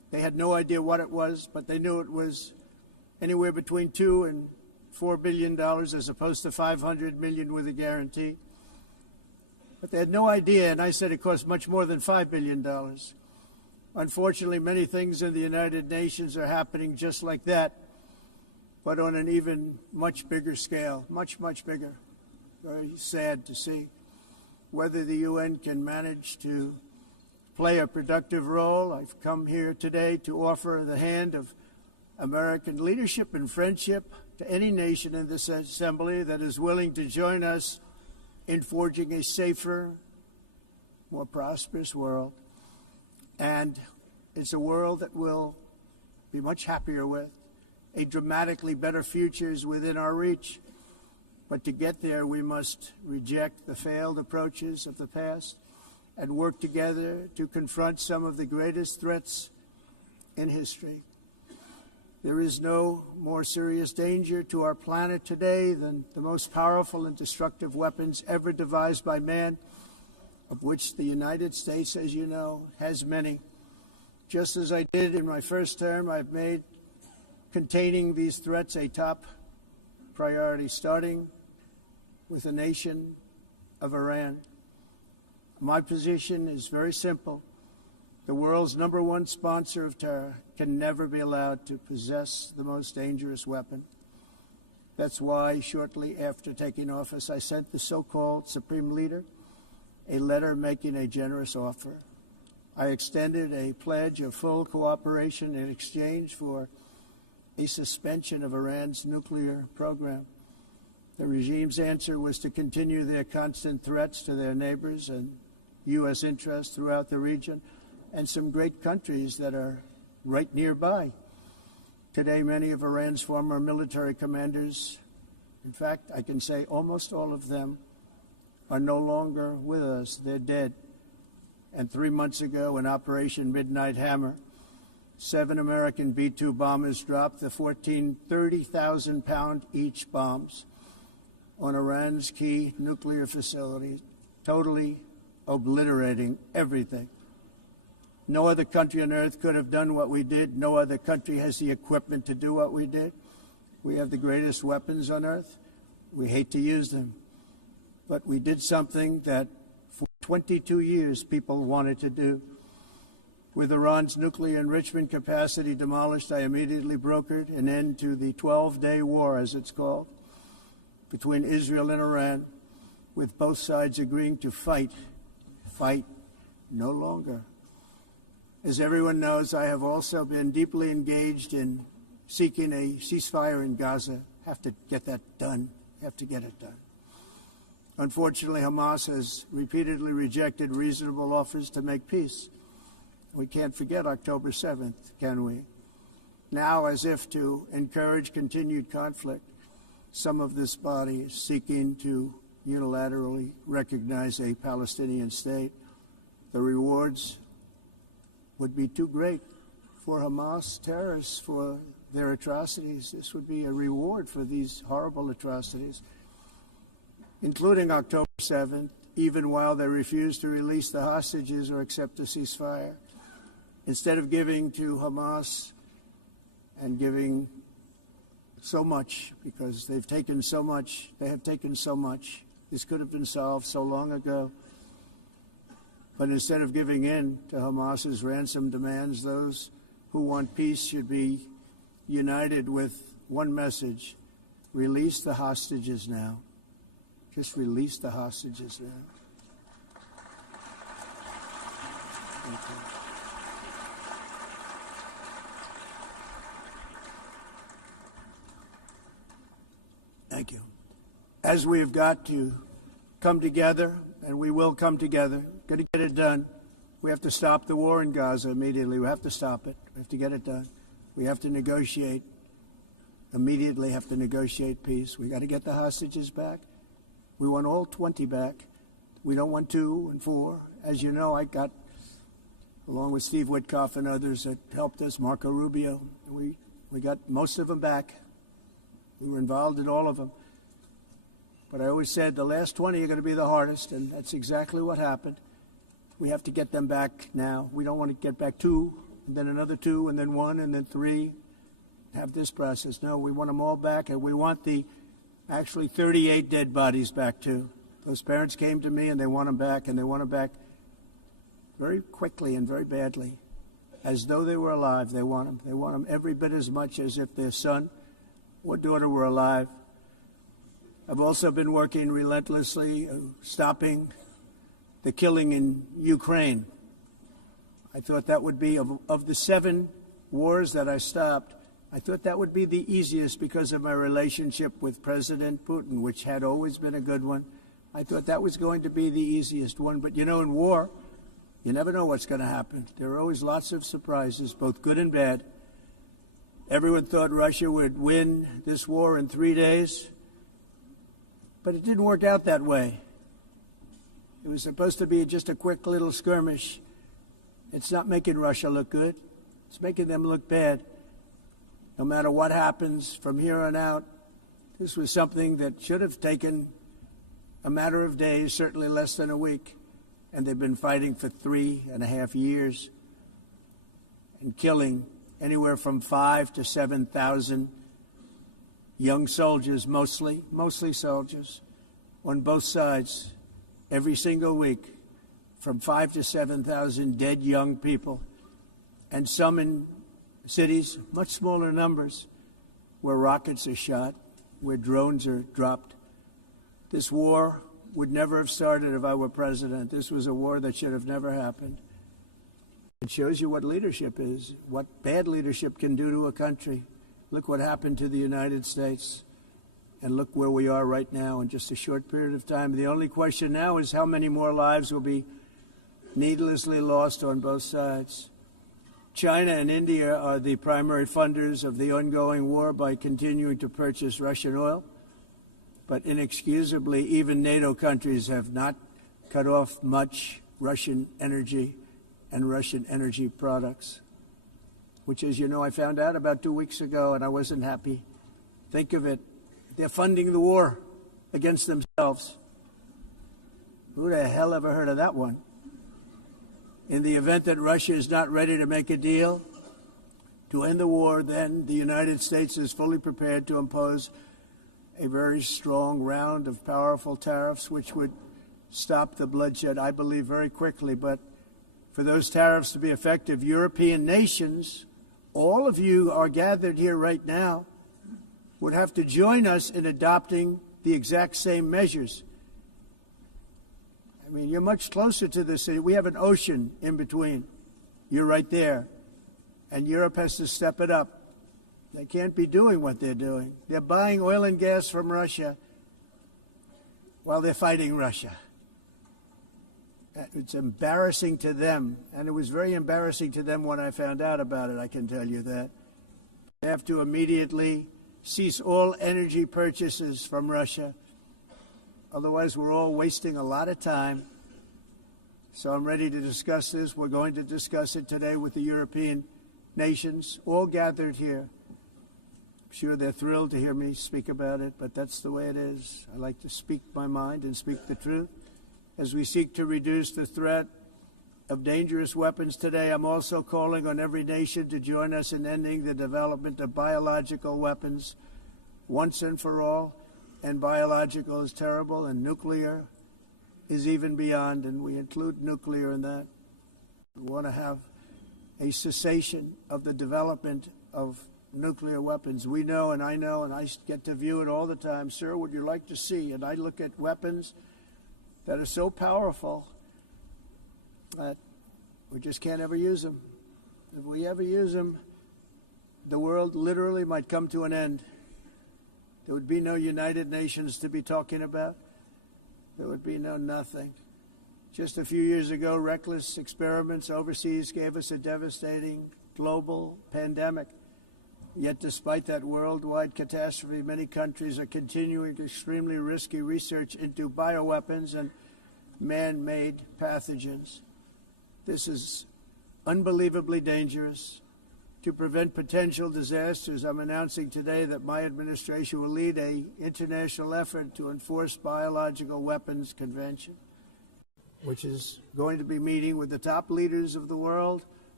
They had no idea what it was, but they knew it was anywhere between $2 and $4 billion as opposed to $500 million with a guarantee. But they had no idea, and I said it cost much more than $5 billion. Unfortunately, many things in the United Nations are happening just like that, but on an even much bigger scale, much, much bigger. Very sad to see whether the UN can manage to play a productive role. I've come here today to offer the hand of American leadership and friendship to any nation in this assembly that is willing to join us in forging a safer, more prosperous world. And it's a world that we'll be much happier with. A dramatically better future is within our reach. But to get there, we must reject the failed approaches of the past and work together to confront some of the greatest threats in history. There is no more serious danger to our planet today than the most powerful and destructive weapons ever devised by man, of which the United States, as you know, has many. Just as I did in my first term, I've made containing these threats a top priority, starting with the nation of Iran. My position is very simple. The world's #1 sponsor of terror can never be allowed to possess the most dangerous weapon. That's why, shortly after taking office, I sent the so-called Supreme Leader a letter making a generous offer. I extended a pledge of full cooperation in exchange for a suspension of Iran's nuclear program. The regime's answer was to continue their constant threats to their neighbors and U.S. interests throughout the region and some great countries that are right nearby. Today, many of Iran's former military commanders, in fact, I can say almost all of them, are no longer with us. They're dead. And 3 months ago, in Operation Midnight Hammer, 7 American B-2 bombers dropped the 14 30,000-pound each bombs on Iran's key nuclear facilities, totally obliterating everything. No other country on earth could have done what we did. No other country has the equipment to do what we did. We have the greatest weapons on earth. We hate to use them. But we did something that for 22 years people wanted to do. With Iran's nuclear enrichment capacity demolished, I immediately brokered an end to the 12-day war, as it's called, between Israel and Iran, with both sides agreeing to fight no longer. As everyone knows, I have also been deeply engaged in seeking a ceasefire in Gaza. Have to get that done. Have to get it done. Unfortunately, Hamas has repeatedly rejected reasonable offers to make peace. We can't forget October 7th, can we? Now, as if to encourage continued conflict, some of this body is seeking to unilaterally recognize a Palestinian state. The rewards would be too great for Hamas terrorists for their atrocities. This would be a reward for these horrible atrocities, including October 7th, even while they refuse to release the hostages or accept a ceasefire. Instead of giving to Hamas and giving so much, because they've taken so much, they have taken so much. This could have been solved so long ago. But instead of giving in to Hamas's ransom demands, those who want peace should be united with one message: release the hostages now. Just release the hostages now. Thank you. Thank you. As we have got to come together, and we will come together, got to get it done. We have to stop the war in Gaza immediately. We have to stop it. We have to get it done. We have to negotiate, immediately have to negotiate peace. We got to get the hostages back. We want all 20 back. We don't want 2 and 4. As you know, I got, along with Steve Witkoff and others that helped us, Marco Rubio, we got most of them back. We were involved in all of them. But I always said the last 20 are going to be the hardest, and that's exactly what happened. We have to get them back now. We don't want to get back 2 and then another 2, and then 1, and then 3, have this process. No, we want them all back, and we want the actually 38 dead bodies back too. Those parents came to me and they want them back, and they want them back very quickly and very badly. As though they were alive, they want them. They want them every bit as much as if their son or daughter were alive. I've also been working relentlessly, stopping the killing in Ukraine. I thought that would be, of the 7 wars that I stopped, I thought that would be the easiest because of my relationship with President Putin, which had always been a good one. I thought that was going to be the easiest one. But, you know, in war, you never know what's going to happen. There are always lots of surprises, both good and bad. Everyone thought Russia would win this war in 3 days, but it didn't work out that way. It was supposed to be just a quick little skirmish. It's not making Russia look good. It's making them look bad. No matter what happens from here on out, this was something that should have taken a matter of days, certainly less than a week. And they've been fighting for 3.5 years and killing anywhere from 5,000 to 7,000 young soldiers, mostly soldiers, on both sides, every single week, from 5,000 to 7,000 dead young people, and some in cities, much smaller numbers, where rockets are shot, where drones are dropped. This war would never have started if I were president. This was a war that should have never happened. It shows you what leadership is, what bad leadership can do to a country. Look what happened to the United States, and look where we are right now in just a short period of time. The only question now is how many more lives will be needlessly lost on both sides. China and India are the primary funders of the ongoing war by continuing to purchase Russian oil. But inexcusably, even NATO countries have not cut off much Russian energy and Russian energy products, which, as you know, I found out about 2 weeks ago, and I wasn't happy. Think of it. They're funding the war against themselves. Who the hell ever heard of that one? In the event that Russia is not ready to make a deal to end the war, then the United States is fully prepared to impose a very strong round of powerful tariffs, which would stop the bloodshed, I believe, very quickly. But for those tariffs to be effective, European nations, all of you are gathered here right now, would have to join us in adopting the exact same measures. I mean, you're much closer to the city. We have an ocean in between. You're right there. And Europe has to step it up. They can't be doing what they're doing. They're buying oil and gas from Russia while they're fighting Russia. It's embarrassing to them, and it was very embarrassing to them when I found out about it, I can tell you that. They have to immediately cease all energy purchases from Russia. Otherwise, we're all wasting a lot of time. So I'm ready to discuss this. We're going to discuss it today with the European nations, all gathered here. I'm sure they're thrilled to hear me speak about it, but that's the way it is. I like to speak my mind and speak the truth. As we seek to reduce the threat of dangerous weapons today, I'm also calling on every nation to join us in ending the development of biological weapons once and for all. And biological is terrible, and nuclear is even beyond, and we include nuclear in that. We want to have a cessation of the development of nuclear weapons. We know, and I get to view it all the time. Sir, would you like to see? And I look at weapons that are so powerful that we just can't ever use them. If we ever use them, the world literally might come to an end. There would be no United Nations to be talking about. There would be no nothing. Just a few years ago, reckless experiments overseas gave us a devastating global pandemic. Yet despite that worldwide catastrophe, many countries are continuing extremely risky research into bioweapons and man-made pathogens. This is unbelievably dangerous. To prevent potential disasters, I'm announcing today that my administration will lead an international effort to enforce biological weapons convention, which is going to be meeting with the top leaders of the world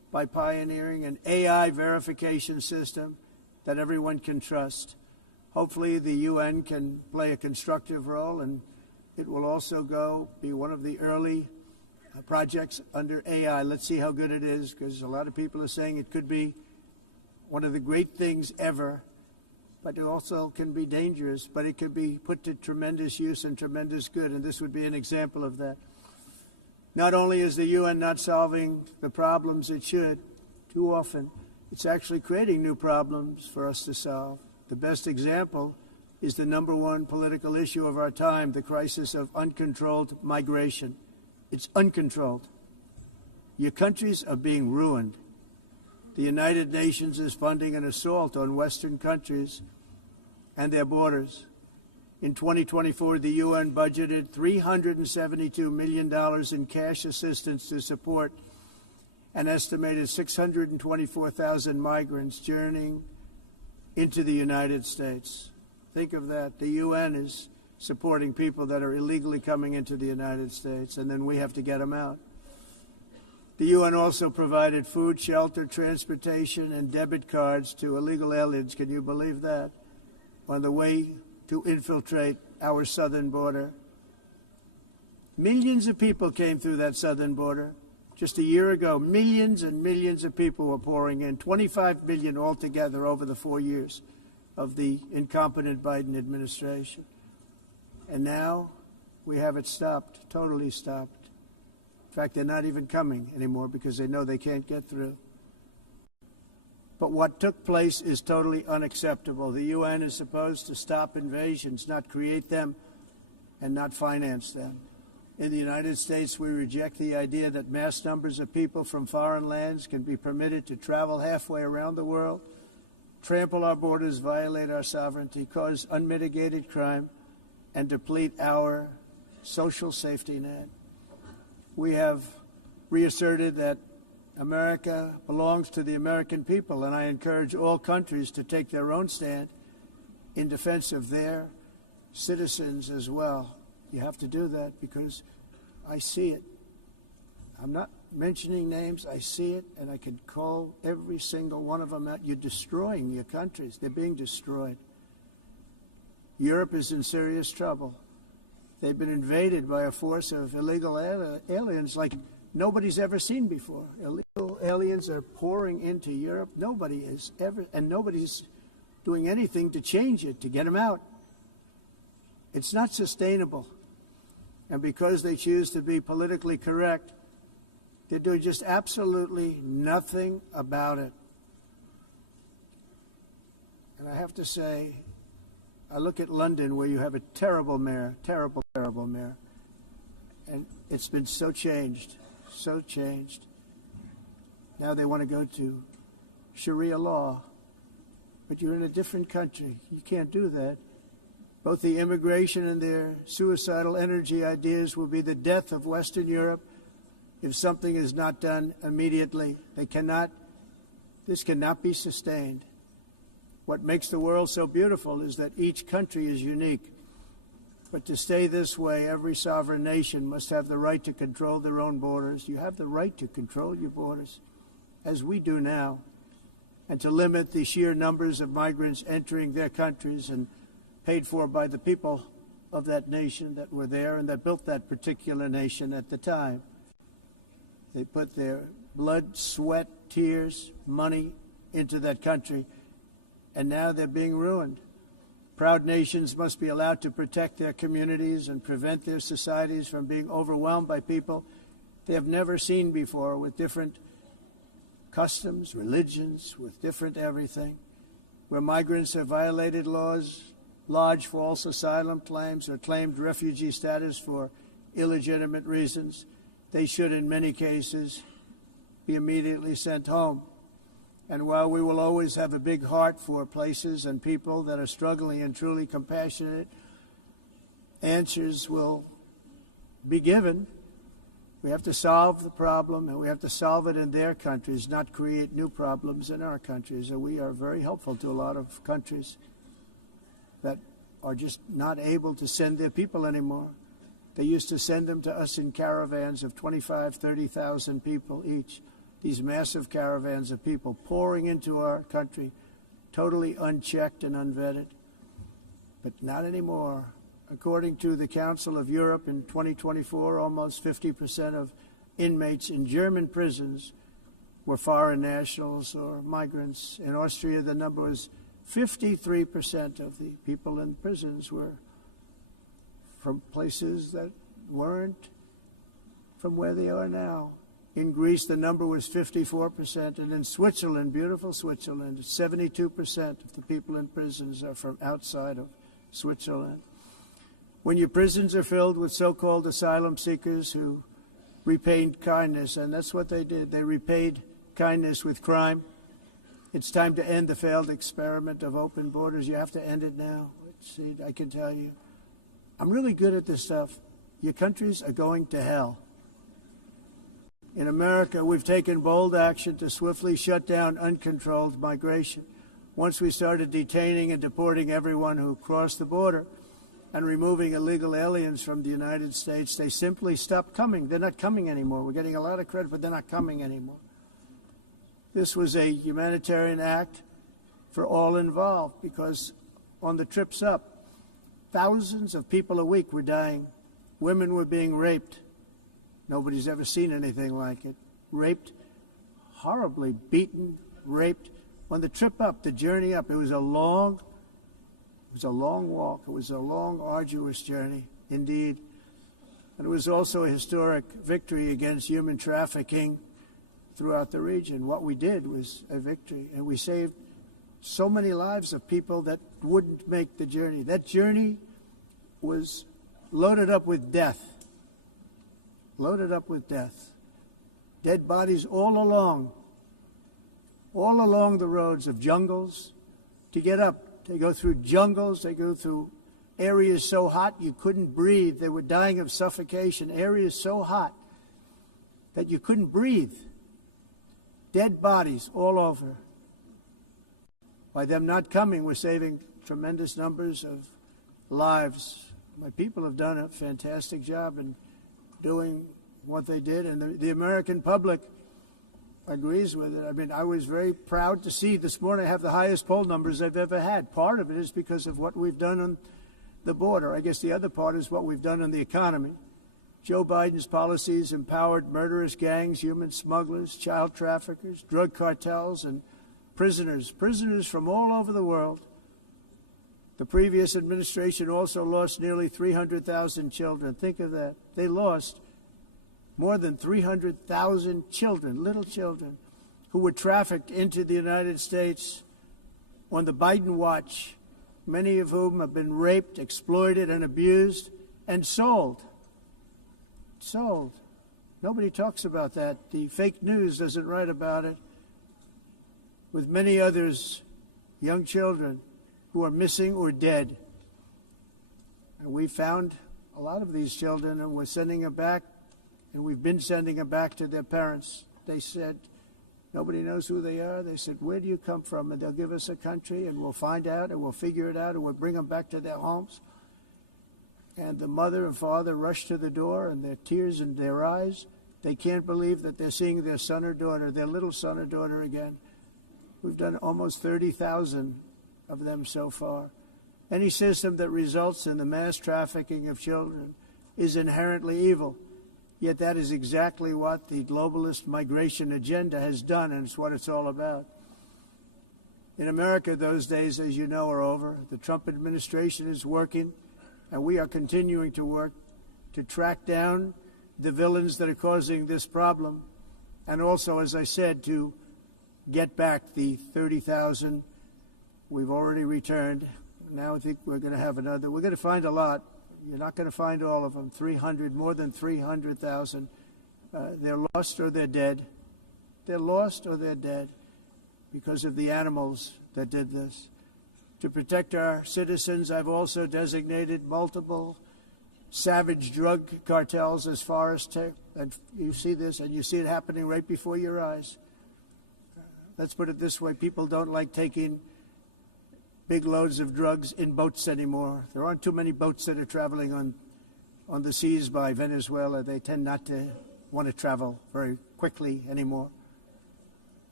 by pioneering an AI verification system that everyone can trust. Hopefully the UN can play a constructive role, and it will also be one of the early projects under AI. Let's see how good it is, because a lot of people are saying it could be one of the great things ever, but it also can be dangerous, but it could be put to tremendous use and tremendous good, and this would be an example of that. Not only is the UN not solving the problems it should, too often, it's actually creating new problems for us to solve. The best example is the number one political issue of our time, the crisis of uncontrolled migration. It's uncontrolled. Your countries are being ruined. The United Nations is funding an assault on Western countries and their borders. In 2024, the UN budgeted $372 million in cash assistance to support an estimated 624,000 migrants journeying into the United States. Think of that. The UN is supporting people that are illegally coming into the United States, and then we have to get them out. The UN also provided food, shelter, transportation, and debit cards to illegal aliens. Can you believe that? On the way to infiltrate our southern border. Millions of people came through that southern border. Just a year ago, millions and millions of people were pouring in, 25 million altogether over the 4 years of the incompetent Biden administration. And now we have it stopped, totally stopped. In fact, they're not even coming anymore because they know they can't get through. But what took place is totally unacceptable. The UN is supposed to stop invasions, not create them and not finance them. In the United States, we reject the idea that mass numbers of people from foreign lands can be permitted to travel halfway around the world, trample our borders, violate our sovereignty, cause unmitigated crime, and deplete our social safety net. We have reasserted that America belongs to the American people, and I encourage all countries to take their own stand in defense of their citizens as well. You have to do that because I see it. I'm not mentioning names. I see it, and I could call every single one of them out. You're destroying your countries. They're being destroyed. Europe is in serious trouble. They've been invaded by a force of illegal aliens like nobody's ever seen before. Illegal aliens are pouring into Europe. Nobody is ever, and nobody's doing anything to change it, to get them out. It's not sustainable. And because they choose to be politically correct, they're doing just absolutely nothing about it. And I have to say, I look at London, where you have a terrible mayor, terrible mayor, and it's been so changed. Now they want to go to Sharia law, but you're in a different country. You can't do that. Both the immigration and their suicidal energy ideas will be the death of Western Europe if something is not done immediately. This cannot be sustained. What makes the world so beautiful is that each country is unique. But to stay this way, every sovereign nation must have the right to control their own borders. You have the right to control your borders, as we do now, and to limit the sheer numbers of migrants entering their countries and paid for by the people of that nation that were there and that built that particular nation at the time. They put their blood, sweat, tears, money into that country, and now they're being ruined. Proud nations must be allowed to protect their communities and prevent their societies from being overwhelmed by people they have never seen before, with different customs, religions, with different everything. Where migrants have violated laws, lodged false asylum claims, or claimed refugee status for illegitimate reasons, they should, in many cases, be immediately sent home. And while we will always have a big heart for places and people that are struggling and truly compassionate, answers will be given. We have to solve the problem, and we have to solve it in their countries, not create new problems in our countries. And we are very helpful to a lot of countries that are just not able to send their people anymore. They used to send them to us in caravans of 25,000, 30,000 people each. these massive caravans of people pouring into our country, totally unchecked and unvetted. But not anymore. According to the Council of Europe in 2024, almost 50% of inmates in German prisons were foreign nationals or migrants. In Austria, the number was 53% of the people in prisons were from places that weren't from where they are now. In Greece, the number was 54%, and in Switzerland, beautiful Switzerland, 72% of the people in prisons are from outside of Switzerland. When your prisons are filled with so-called asylum seekers who repaid kindness, and that's what they did, they repaid kindness with crime, it's time to end the failed experiment of open borders. You have to end it now. See, I can tell you, I'm really good at this stuff. Your countries are going to hell. In America, we've taken bold action to swiftly shut down uncontrolled migration. Once we started detaining and deporting everyone who crossed the border and removing illegal aliens from the United States, they simply stopped coming. They're not coming anymore. We're getting a lot of credit, but they're not coming anymore. This was a humanitarian act for all involved because on the trips up, thousands of people a week were dying. Women were being raped. Nobody's ever seen anything like it. Raped, horribly beaten, raped. On the trip up, the journey up, it was a long walk. It was a long, arduous journey, indeed. And it was also a historic victory against human trafficking throughout the region. What we did was a victory, and we saved so many lives of people that wouldn't make the journey. That journey was loaded up with death. Loaded up with death. Dead bodies all along the roads of jungles to get up. They go through jungles, they go through areas so hot you couldn't breathe. They were dying of suffocation, areas so hot that you couldn't breathe. Dead bodies all over. By them not coming, we're saving tremendous numbers of lives. My people have done a fantastic job in doing what they did, and the American public agrees with it. I mean, I was very proud to see this morning I have the highest poll numbers I've ever had. Part of it is because of what we've done on the border. I guess the other part is what we've done on the economy. Joe Biden's policies empowered murderous gangs, human smugglers, child traffickers, drug cartels, and prisoners from all over the world. The previous administration also lost nearly 300,000 children. Think of that. They lost more than 300,000 children, little children, who were trafficked into the United States on the Biden watch, many of whom have been raped, exploited, and abused, and sold. Sold. Nobody talks about that. The fake news doesn't write about it. With many others, young children who are missing or dead. And we found a lot of these children, and we're sending them back, and we've been sending them back to their parents. They said, nobody knows who they are. They said, where do you come from? And they'll give us a country, and we'll find out, and we'll figure it out, and we'll bring them back to their homes. And the mother and father rush to the door, and their tears in their eyes. They can't believe that they're seeing their son or daughter, their little son or daughter again. We've done almost 30,000 of them so far. Any system that results in the mass trafficking of children is inherently evil. Yet that is exactly what the globalist migration agenda has done, and it's what it's all about. In America, those days, as you know, are over. The Trump administration is working, and we are continuing to work to track down the villains that are causing this problem, and also, as I said, to get back the 30,000 we've already returned. Now I think we're going to have another. We're going to find a lot. You're not going to find all of them. 300, more than 300,000. They're lost or they're dead. They're lost or they're dead because of the animals that did this. To protect our citizens, I've also designated multiple savage drug cartels as far as and you see this, and you see it happening right before your eyes. Let's put it this way. People don't like taking big loads of drugs in boats anymore. There aren't too many boats that are traveling on the seas by Venezuela. They tend not to want to travel very quickly anymore.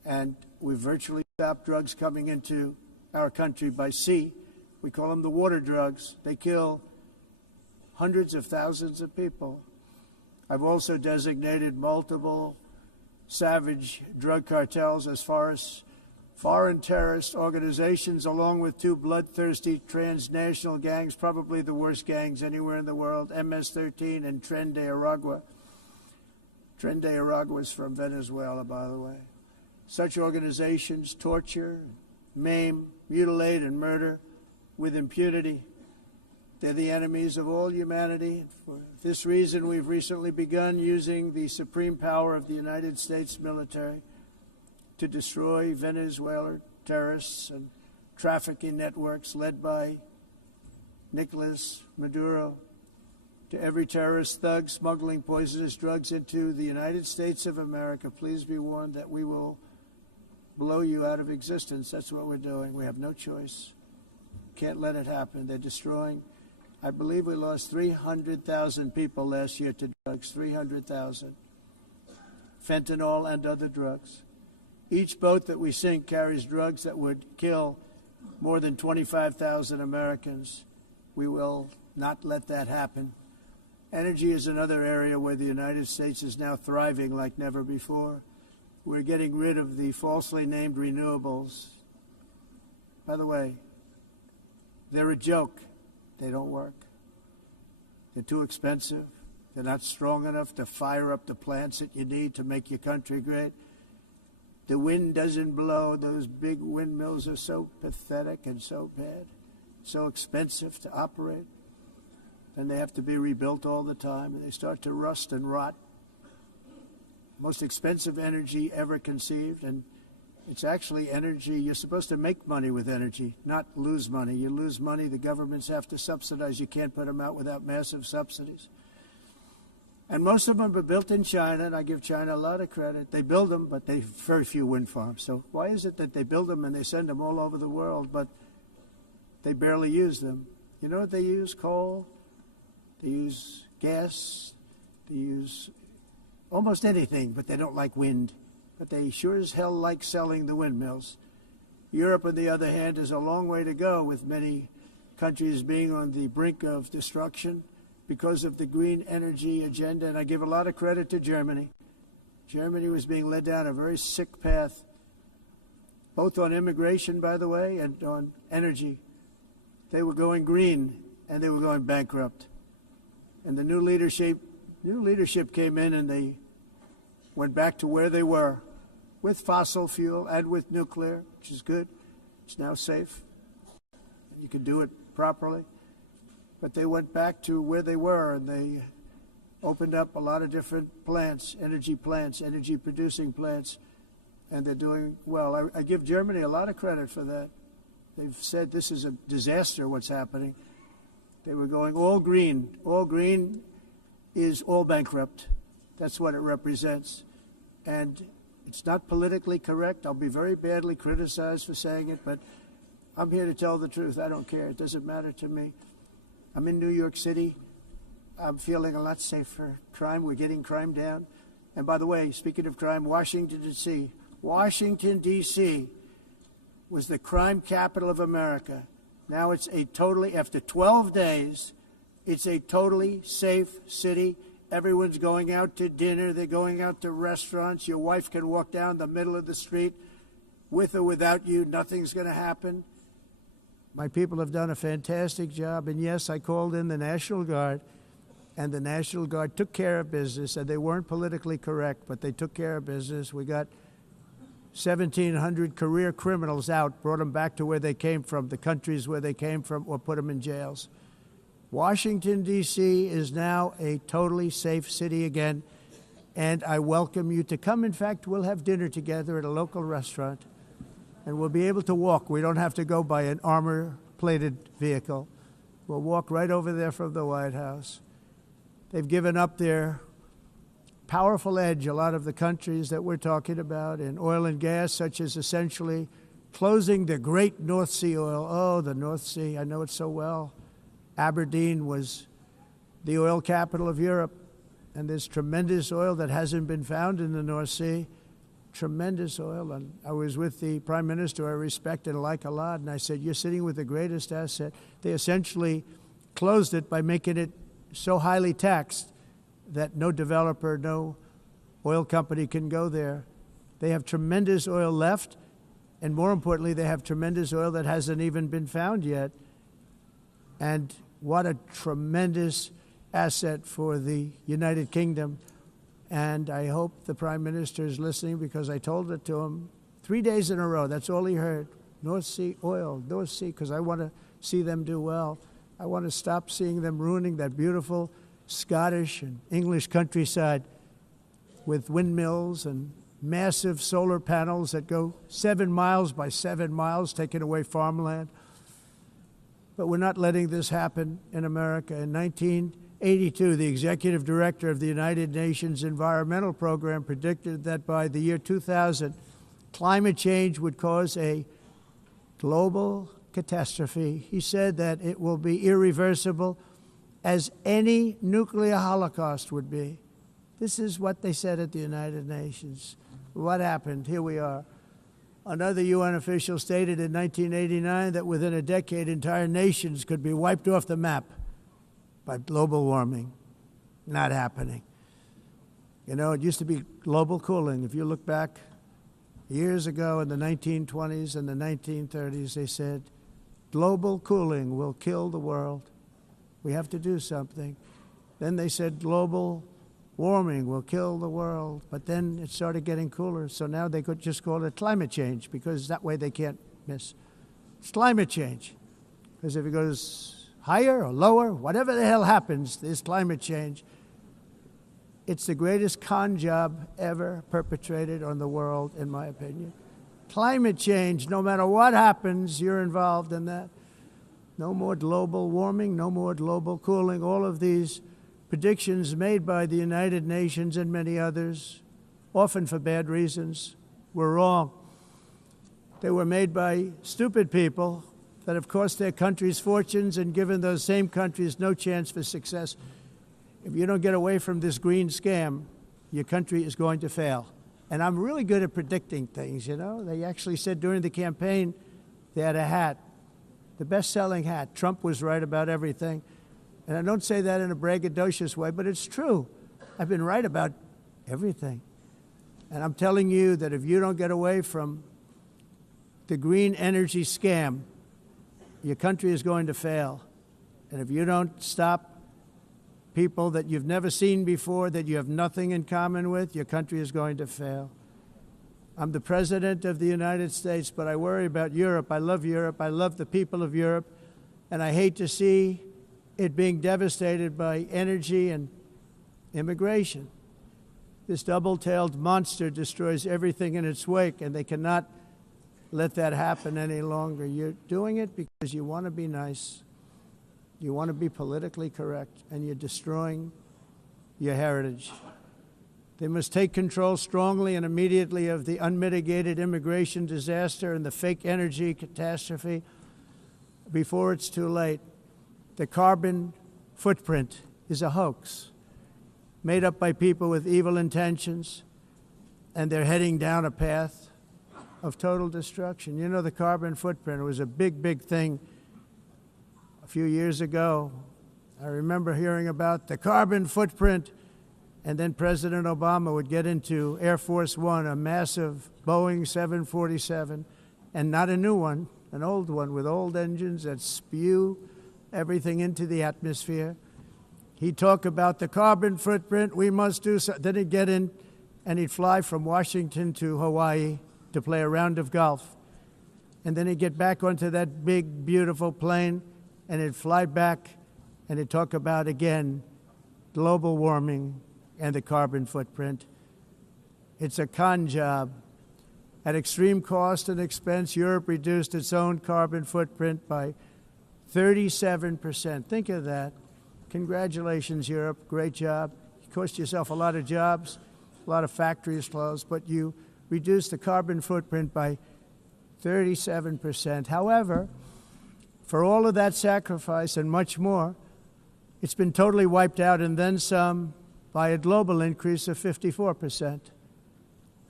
And we've virtually stopped drugs coming into our country by sea. We call them the water drugs. They kill hundreds of thousands of people. I've also designated multiple savage drug cartels as far as foreign terrorist organizations, along with two bloodthirsty transnational gangs, probably the worst gangs anywhere in the world, MS-13 and Tren de Aragua. Tren de Aragua is from Venezuela, by the way. Such organizations torture, maim, mutilate, and murder with impunity. They're the enemies of all humanity. For this reason, we've recently begun using the supreme power of the United States military to destroy Venezuelan terrorists and trafficking networks led by Nicolas Maduro. To every terrorist thug smuggling poisonous drugs into the United States of America, please be warned that we will blow you out of existence. That's what we're doing. We have no choice. Can't let it happen. They're destroying. I believe we lost 300,000 people last year to drugs, 300,000. Fentanyl and other drugs. Each boat that we sink carries drugs that would kill more than 25,000 Americans. We will not let that happen. Energy is another area where the United States is now thriving like never before. We're getting rid of the falsely named renewables. By the way, they're a joke. They don't work. They're too expensive. They're not strong enough to fire up the plants that you need to make your country great. The wind doesn't blow. Those big windmills are so pathetic and so bad, so expensive to operate. And they have to be rebuilt all the time, and they start to rust and rot. Most expensive energy ever conceived, and it's actually energy. You're supposed to make money with energy, not lose money. You lose money, the governments have to subsidize. You can't put them out without massive subsidies. And most of them are built in China, and I give China a lot of credit. They build them, but they have very few wind farms. So why is it that they build them and they send them all over the world, but they barely use them? You know what they use? Coal. They use gas. They use almost anything, but they don't like wind. But they sure as hell like selling the windmills. Europe, on the other hand, is a long way to go, with many countries being on the brink of destruction because of the green energy agenda. And I give a lot of credit to Germany. Germany was being led down a very sick path, both on immigration, by the way, and on energy. They were going green, and they were going bankrupt. And the new leadership came in, and they went back to where they were, with fossil fuel and with nuclear, which is good. It's now safe. You can do it properly. But they went back to where they were, and they opened up a lot of different plants, energy-producing plants, and they're doing well. I give Germany a lot of credit for that. They've said this is a disaster, what's happening. They were going all green. All green is all bankrupt. That's what it represents. And it's not politically correct. I'll be very badly criticized for saying it, but I'm here to tell the truth. I don't care. It doesn't matter to me. I'm in New York City. I'm feeling a lot safer. Crime, we're getting crime down. And by the way, speaking of crime, Washington, D.C. was the crime capital of America. Now it's after 12 days, it's a totally safe city. Everyone's going out to dinner. They're going out to restaurants. Your wife can walk down the middle of the street with or without you. Nothing's going to happen. My people have done a fantastic job. And yes, I called in the National Guard, and the National Guard took care of business. And they weren't politically correct, but they took care of business. We got 1,700 career criminals out, brought them back to where they came from, the countries where they came from, or put them in jails. Washington, D.C. is now a totally safe city again, and I welcome you to come. In fact, we'll have dinner together at a local restaurant, and we'll be able to walk. We don't have to go by an armor-plated vehicle. We'll walk right over there from the White House. They've given up their powerful edge, a lot of the countries that we're talking about, in oil and gas, such as essentially closing the great North Sea oil. Oh, the North Sea, I know it so well. Aberdeen was the oil capital of Europe, and there's tremendous oil that hasn't been found in the North Sea. tremendous oil. And I was with the prime minister I respect and like a lot, and I said, you're sitting with the greatest asset. They essentially closed it by making it so highly taxed that no developer, no oil company can go there. They have tremendous oil left, and more importantly, they have tremendous oil that hasn't even been found yet. And what a tremendous asset for the United Kingdom. And I hope the Prime Minister is listening, because I told it to him 3 days in a row. That's all he heard. North Sea oil, North Sea, because I want to see them do well. I want to stop seeing them ruining that beautiful Scottish and English countryside with windmills and massive solar panels that go 7 miles by 7 miles, taking away farmland. But we're not letting this happen in America. In 1982, the executive director of the United Nations Environmental Program predicted that by the year 2000, climate change would cause a global catastrophe. He said that it will be irreversible, as any nuclear holocaust would be. This is what they said at the United Nations. What happened? Here we are. Another UN official stated in 1989 that within a decade, entire nations could be wiped off the map by global warming. Not happening. You know, it used to be global cooling. If you look back years ago in the 1920s and the 1930s, they said, global cooling will kill the world. We have to do something. Then they said global warming will kill the world. But then it started getting cooler. So now they could just call it climate change, because that way they can't miss. It's climate change. Because if it goes higher or lower, whatever the hell happens, there's climate change. It's the greatest con job ever perpetrated on the world, in my opinion. Climate change, no matter what happens, you're involved in that. No more global warming, no more global cooling. All of these predictions made by the United Nations and many others, often for bad reasons, were wrong. They were made by stupid people that have cost their countries fortunes and given those same countries no chance for success. If you don't get away from this green scam, your country is going to fail. And I'm really good at predicting things, you know. They actually said during the campaign they had a hat, the best-selling hat. Trump was right about everything. And I don't say that in a braggadocious way, but it's true. I've been right about everything. And I'm telling you that if you don't get away from the green energy scam, your country is going to fail. And if you don't stop people that you've never seen before, that you have nothing in common with, your country is going to fail. I'm the President of the United States, but I worry about Europe. I love Europe. I love the people of Europe. And I hate to see it being devastated by energy and immigration. This double-tailed monster destroys everything in its wake, and they cannot let that happen any longer. You're doing it because you want to be nice. You want to be politically correct, and you're destroying your heritage. They must take control strongly and immediately of the unmitigated immigration disaster and the fake energy catastrophe before it's too late. The carbon footprint is a hoax made up by people with evil intentions, and they're heading down a path of total destruction. You know, the carbon footprint, it was a big, big thing a few years ago. I remember hearing about the carbon footprint, and then President Obama would get into Air Force One, a massive Boeing 747, and not a new one, an old one with old engines that spew everything into the atmosphere. He'd talk about the carbon footprint, we must do so. Then he'd get in and he'd fly from Washington to Hawaii to play a round of golf. And then he'd get back onto that big, beautiful plane and he'd fly back and he'd talk about, again, global warming and the carbon footprint. It's a con job. At extreme cost and expense, Europe reduced its own carbon footprint by 37%. Think of that. Congratulations, Europe. Great job. You cost yourself a lot of jobs, a lot of factories closed, but you reduced the carbon footprint by 37%. However, for all of that sacrifice and much more, it's been totally wiped out and then some by a global increase of 54%.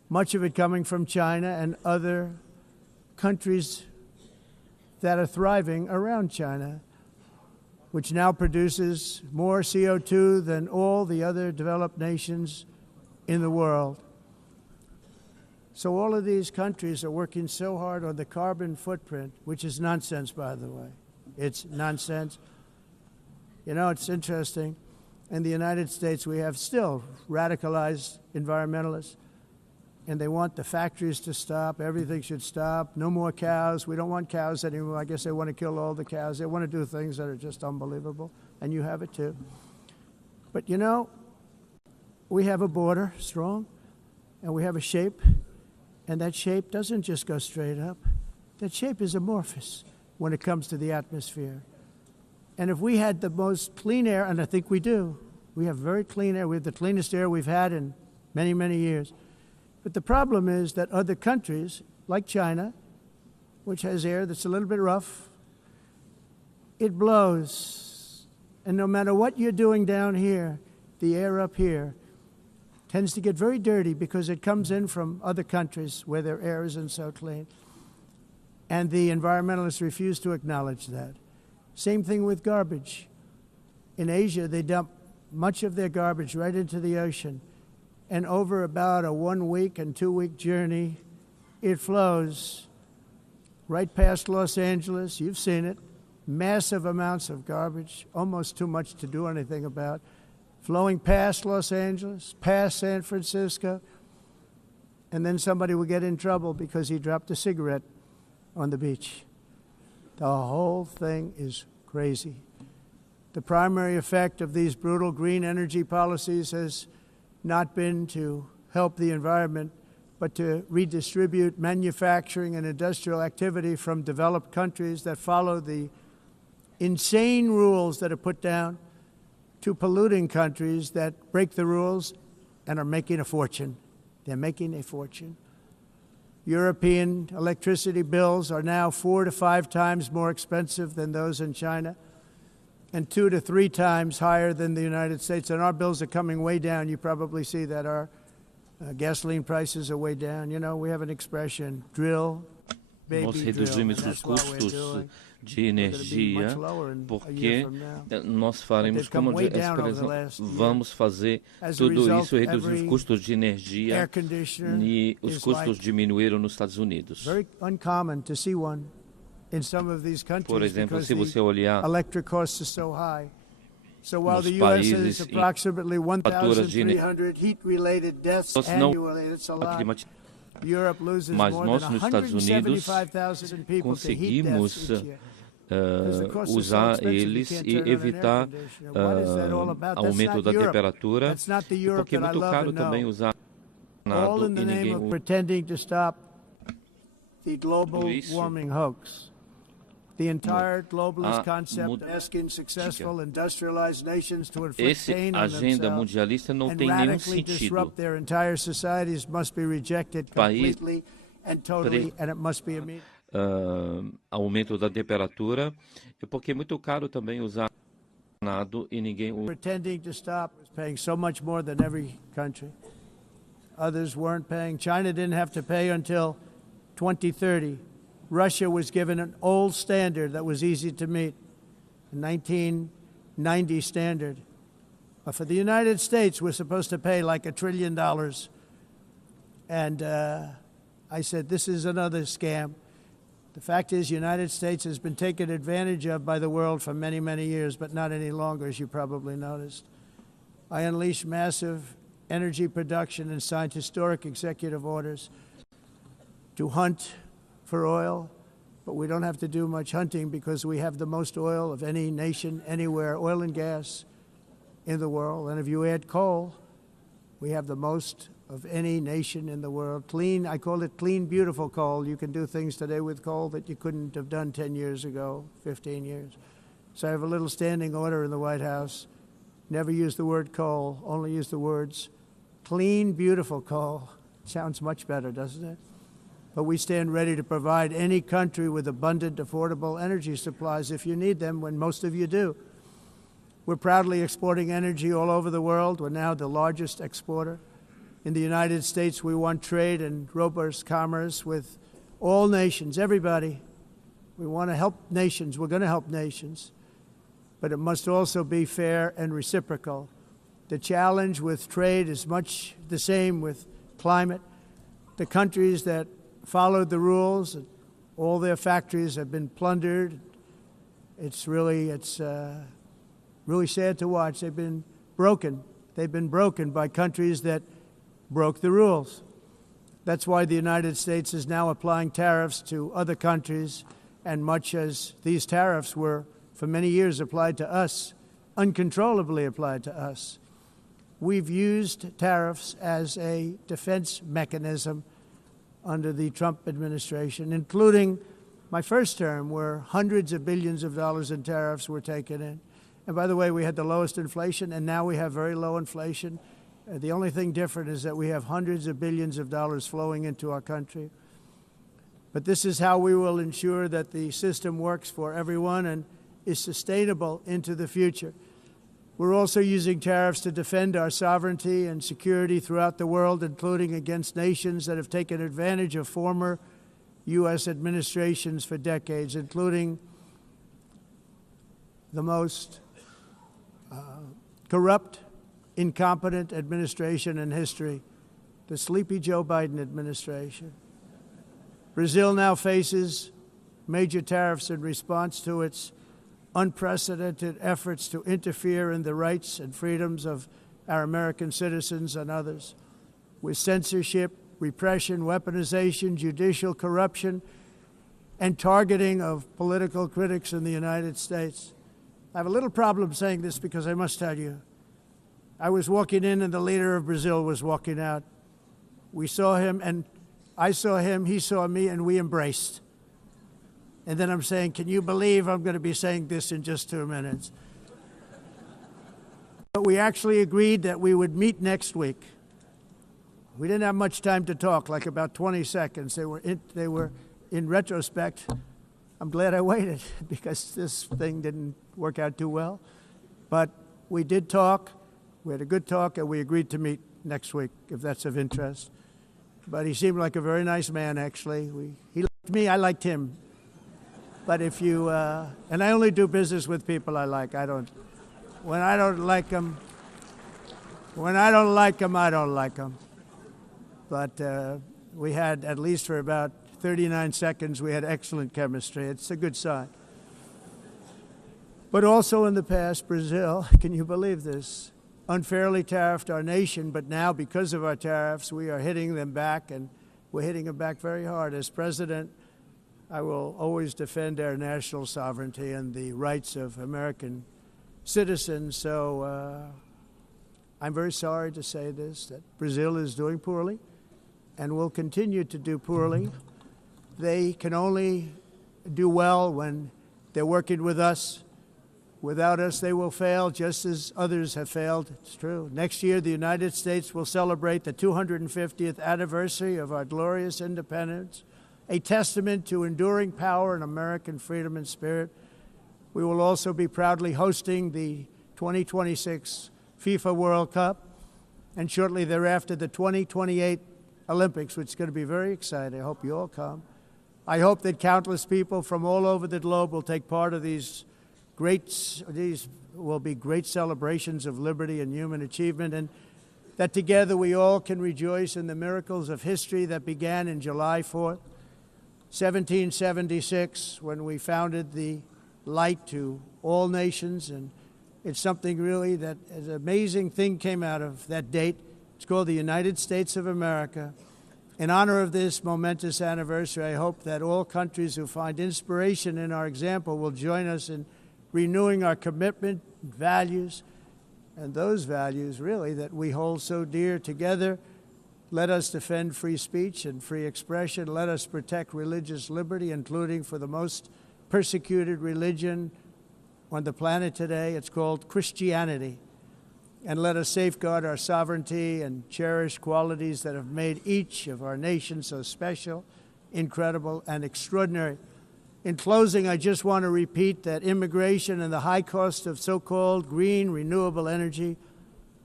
much of it coming from China and other countries that are thriving around China, which now produces more CO2 than all the other developed nations in the world. So all of these countries are working so hard on the carbon footprint, which is nonsense, by the way. It's nonsense. You know, it's interesting. In the United States, we have still radicalized environmentalists, and they want the factories to stop. Everything should stop. No more cows. We don't want cows anymore. I guess they want to kill all the cows. They want to do things that are just unbelievable, and you have it too. But, you know, we have a border, strong, and we have a shape, and that shape doesn't just go straight up. That shape is amorphous when it comes to the atmosphere. And if we had the most clean air, and I think we do, we have very clean air. We have the cleanest air we've had in many, many years. But the problem is that other countries, like China, which has air that's a little bit rough, it blows. And no matter what you're doing down here, the air up here tends to get very dirty because it comes in from other countries where their air isn't so clean. And the environmentalists refuse to acknowledge that. Same thing with garbage. In Asia, they dump much of their garbage right into the ocean. And over about a 1 week and 2 week journey, it flows right past Los Angeles. You've seen it. Massive amounts of garbage, almost too much to do anything about, flowing past Los Angeles, past San Francisco. And then somebody will get in trouble because he dropped a cigarette on the beach. The whole thing is crazy. The primary effect of these brutal green energy policies has not been to help the environment, but to redistribute manufacturing and industrial activity from developed countries that follow the insane rules that are put down to polluting countries that break the rules and are making a fortune. They're making a fortune. European electricity bills are now 4 to 5 times more expensive than those in China, and 2 to 3 times higher than the United States. And our bills are coming way down. You probably see that our gasoline prices are way down. You know, we have an expression, drill, baby, Nós drill. reduzimos os custos de energia porque nós faremos, como a expressão, vamos fazer tudo isso e reduzir os custos de energia e os custos diminuíram nos Estados Unidos. Very uncommon to see one in some of these countries. Por exemplo, se você olhar electric costs are so high. So while nos the US has países approximately faturas de 1,300 heat-related deaths annually, it's a lot. Europe loses Mas more nós than nos Estados Unidos 175,000 people to heat deaths conseguimos each year. usar eles e evitar aumento da temperatura, porque é muito caro também usar all in the e name ninguém of pretending to stop the global warming hoax. The entire globalist concept asking successful industrialized nations to inflict pain on agenda themselves mundialista não and tem nenhum radically sentido. disrupt their entire societies must be rejected completely and totally, and it must be immediate. Aumento da temperatura, porque é muito caro também usar nado e ninguém pretending to stop is paying so much more than every country. Others weren't paying. China didn't have to pay until 2030. Russia was given an old standard that was easy to meet, a 1990 standard. But for the United States, we're supposed to pay like $1 trillion. And I said, this is another scam. The fact is, the United States has been taken advantage of by the world for many, many years, but not any longer, as you probably noticed. I unleashed massive energy production and signed historic executive orders to hunt for oil, but we don't have to do much hunting because we have the most oil of any nation anywhere, oil and gas in the world. And if you add coal, we have the most of any nation in the world. Clean, I call it clean, beautiful coal. You can do things today with coal that you couldn't have done 10 years ago, 15 years. So I have a little standing order in the White House. Never use the word coal, only use the words clean, beautiful coal. Sounds much better, doesn't it? But we stand ready to provide any country with abundant, affordable energy supplies if you need them, when most of you do. We're proudly exporting energy all over the world. We're now the largest exporter In the United States, we want trade and robust commerce with all nations, everybody. We want to help nations. We're going to help nations. But it must also be fair and reciprocal. The challenge with trade is much the same with climate. The countries that followed the rules, all their factories have been plundered. It's really sad to watch. They've been broken. They've been broken by countries that broke the rules. That's why the United States is now applying tariffs to other countries, and much as these tariffs were for many years applied to us, uncontrollably applied to us. We've used tariffs as a defense mechanism under the Trump administration, including my first term, where hundreds of billions of dollars in tariffs were taken in. And by the way, we had the lowest inflation, and now we have very low inflation. The only thing different is that we have hundreds of billions of dollars flowing into our country. But this is how we will ensure that the system works for everyone and is sustainable into the future. We're also using tariffs to defend our sovereignty and security throughout the world, including against nations that have taken advantage of former U.S. administrations for decades, including the most corrupt, incompetent administration in history, the sleepy Joe Biden administration. Brazil now faces major tariffs in response to its unprecedented efforts to interfere in the rights and freedoms of our American citizens and others, with censorship, repression, weaponization, judicial corruption, and targeting of political critics in the United States. I have a little problem saying this because I must tell you, I was walking in and the leader of Brazil was walking out. We saw him and I saw him, he saw me, and we embraced. And then I'm saying, can you believe I'm going to be saying this in just 2 minutes? But we actually agreed that we would meet next week. We didn't have much time to talk, like about 20 seconds. They were in retrospect, I'm glad I waited because this thing didn't work out too well. But we did talk. We had a good talk, and we agreed to meet next week, if that's of interest. But he seemed like a very nice man, actually. He liked me, I liked him. But if you, and I only do business with people I like. When I don't like them, I don't like them. But we had, at least for about 39 seconds, we had excellent chemistry. It's a good sign. But also in the past, Brazil, can you believe this, unfairly tariffed our nation, but now because of our tariffs, we are hitting them back, and we're hitting them back very hard. As president, I will always defend our national sovereignty and the rights of American citizens. So I'm very sorry to say this, that Brazil is doing poorly and will continue to do poorly. They can only do well when they're working with us. Without us, they will fail, just as others have failed. It's true. Next year, the United States will celebrate the 250th anniversary of our glorious independence, a testament to enduring power and American freedom and spirit. We will also be proudly hosting the 2026 FIFA World Cup, and shortly thereafter, the 2028 Olympics, which is going to be very exciting. I hope you all come. I hope that countless people from all over the globe will take part of these will be great celebrations of liberty and human achievement, and that together we all can rejoice in the miracles of history that began in July 4th, 1776, when we founded the light to all nations. And it's something really that an amazing thing came out of that date. It's called the United States of America. In honor of this momentous anniversary, I hope that all countries who find inspiration in our example will join us in renewing our commitment, values, and those values, really, that we hold so dear together. Let us defend free speech and free expression. Let us protect religious liberty, including for the most persecuted religion on the planet today. It's called Christianity. And let us safeguard our sovereignty and cherish qualities that have made each of our nations so special, incredible, and extraordinary. In closing, I just want to repeat that immigration and the high cost of so-called green renewable energy